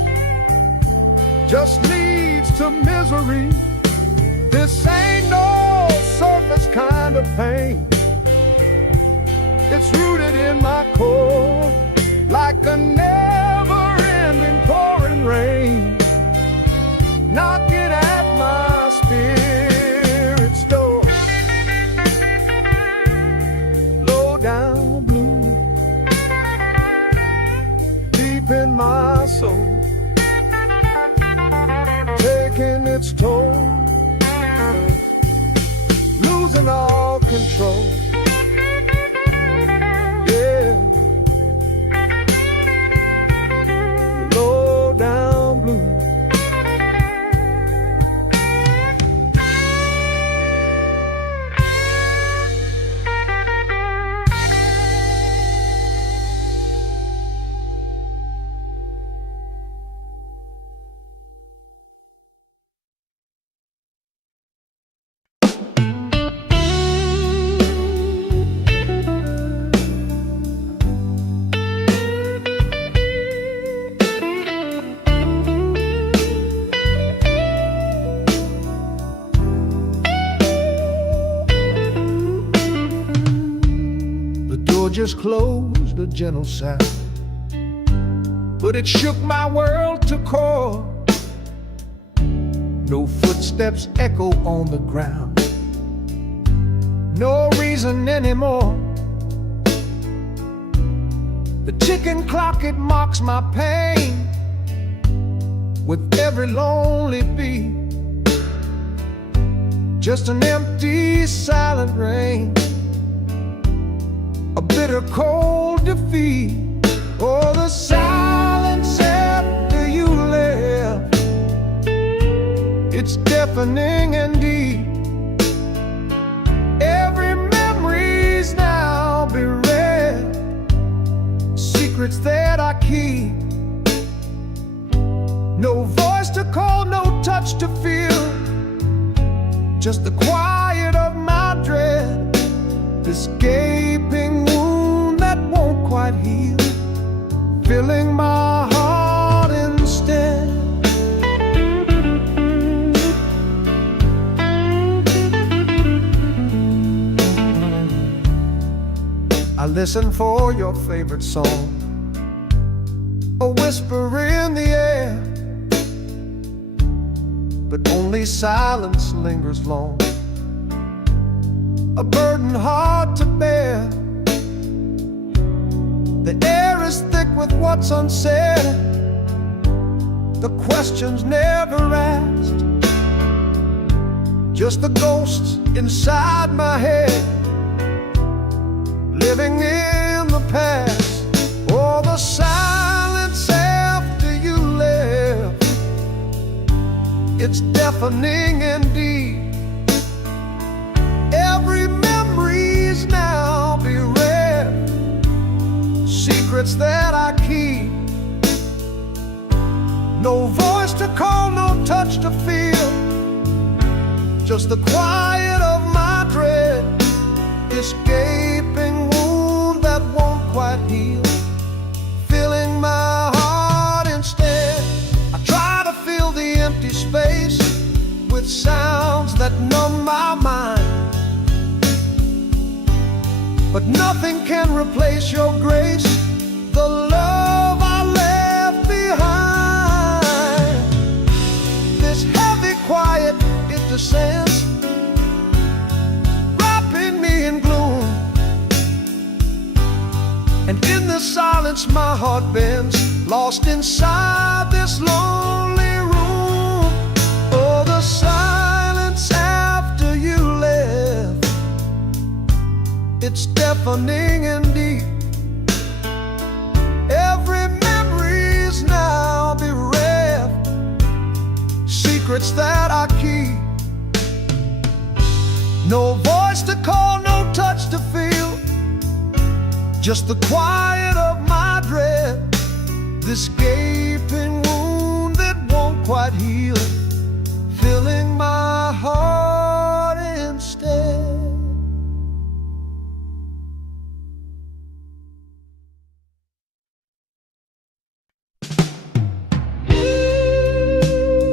just leads to misery. This ain't no surface kind of pain. It's rooted in my core, like a never-ending pouring rain, knocking at my spirit's door. Low down blue, deep in my soul, taking its toll, losing all control. Yeah, low down blue. Just closed, a gentle sound, but it shook my world to core. No footsteps echo on the ground, no reason anymore. The ticking clock, it mocks my pain with every lonely beat. Just an empty, silent rain, a bitter cold defeat. Oh, the silence after you left, it's deafening and deep. Every memory's now bereft, secrets that I keep. No voice to call, no touch to feel, just the quiet of my dread. This gaping wound that won't quite heal, filling my heart instead. I listen for your favorite song, a whisper in the air, but only silence lingers long, a burden hard to bear. The air is thick with what's unsaid, the questions never asked, just the ghosts inside my head, living in the past. Oh, the silence after you left, it's deafening indeed. Every memory's now bereft, secrets that I keep. No voice to call, no touch to feel, just the quiet of my dread. This gaping wound that won't quite heal, filling my heart instead. I try to fill the empty space with sounds that numb my mind, but nothing can replace your grace, the love I left behind. This heavy quiet, it descends, wrapping me in gloom, and in the silence my heart bends, lost inside this lonely room. Oh, the silence after you left, it's deafening and deep. Every memory's now bereft, secrets that I keep. No voice to call, no touch to feel, just the quiet of my dread. This gaping wound that won't quite heal, filling my heart instead.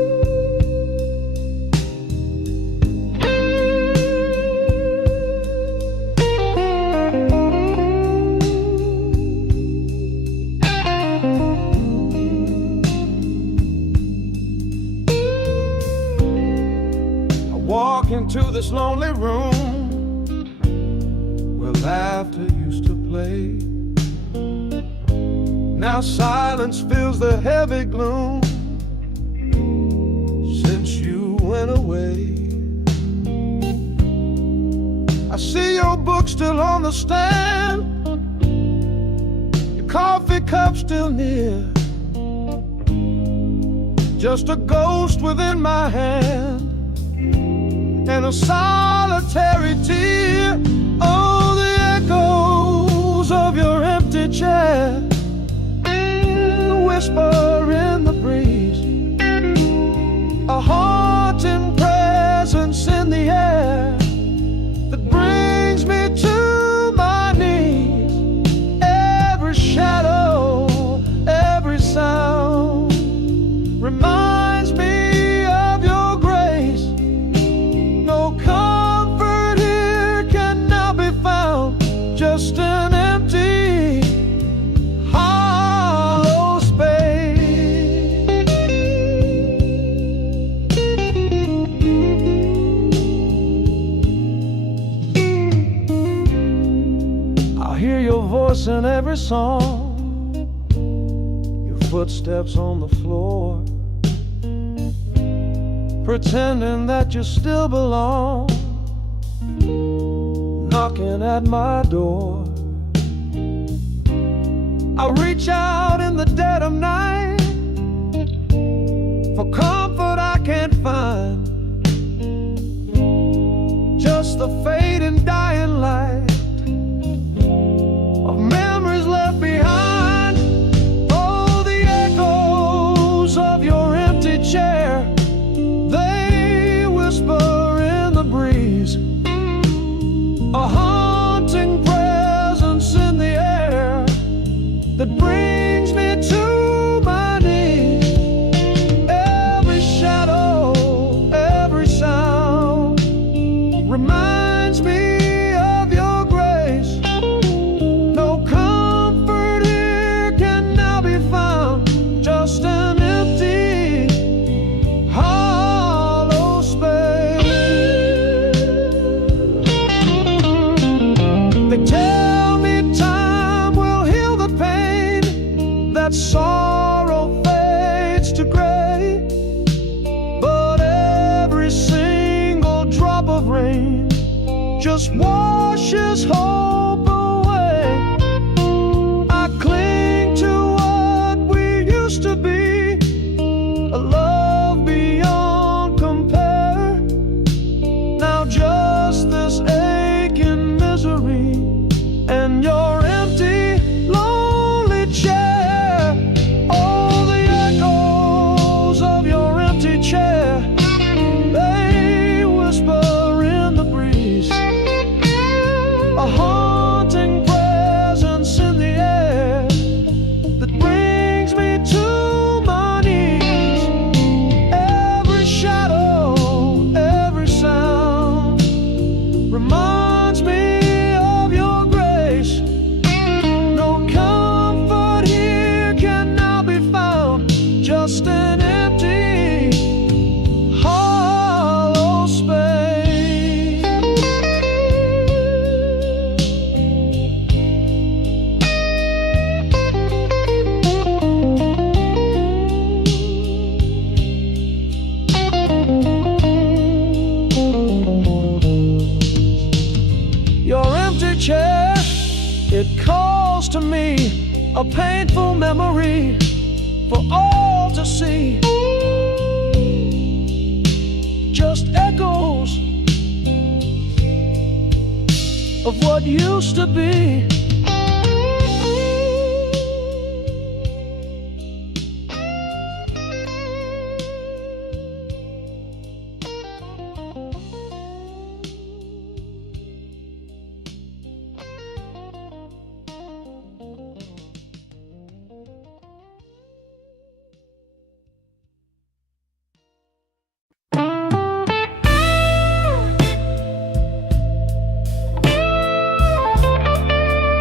this lonely room where laughter used to play. Now silence fills the heavy gloom since you went away. I see your book still on the stand, your coffee cup still near, just a ghost within my hand and a solitary tear. Oh, the echoes of your empty chair, the whisper in the breeze, a haunting presence in the air that brings me to my knees. Every shadow, every sound reminds me of your grace. No comfort here can now be found, just an empty, hollow space. I hear your voice in every song, your footsteps on the floor, pretending that you still belong, knocking at my door. I reach out in the dead of night for comfort I can't find, just the fading dying light of memories left behind. Oh, the echoes of your empty chair, they whisper in the breeze, a haunting presence in the air that brings me to my knees. Every shadow, every sound reminds me of your grace. No comfort here can now be found, just an empty, hollow space. They tell me time will heal the pain, that sorrow fades to gray, but every single drop of rain just washes hope away. I cling to what we used to be, a love beyond compare. Now just this aching misery and your empty, lonely chair. Oh, the echoes of your empty chair, they whisper in the breeze, a haunting presence in the air that brings me to my knees. Every shadow, every sound reminds me of your grace. No comfort here can now be found, just an empty, hollow space. Your empty chair, it calls to me, a painful memory for all to see. Just echoes of what used to be.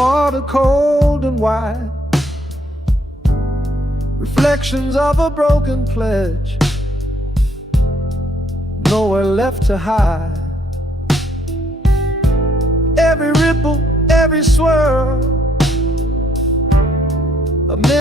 water cold and wide, reflections of a broken pledge, nowhere left to hide. Every ripple, every swirl, a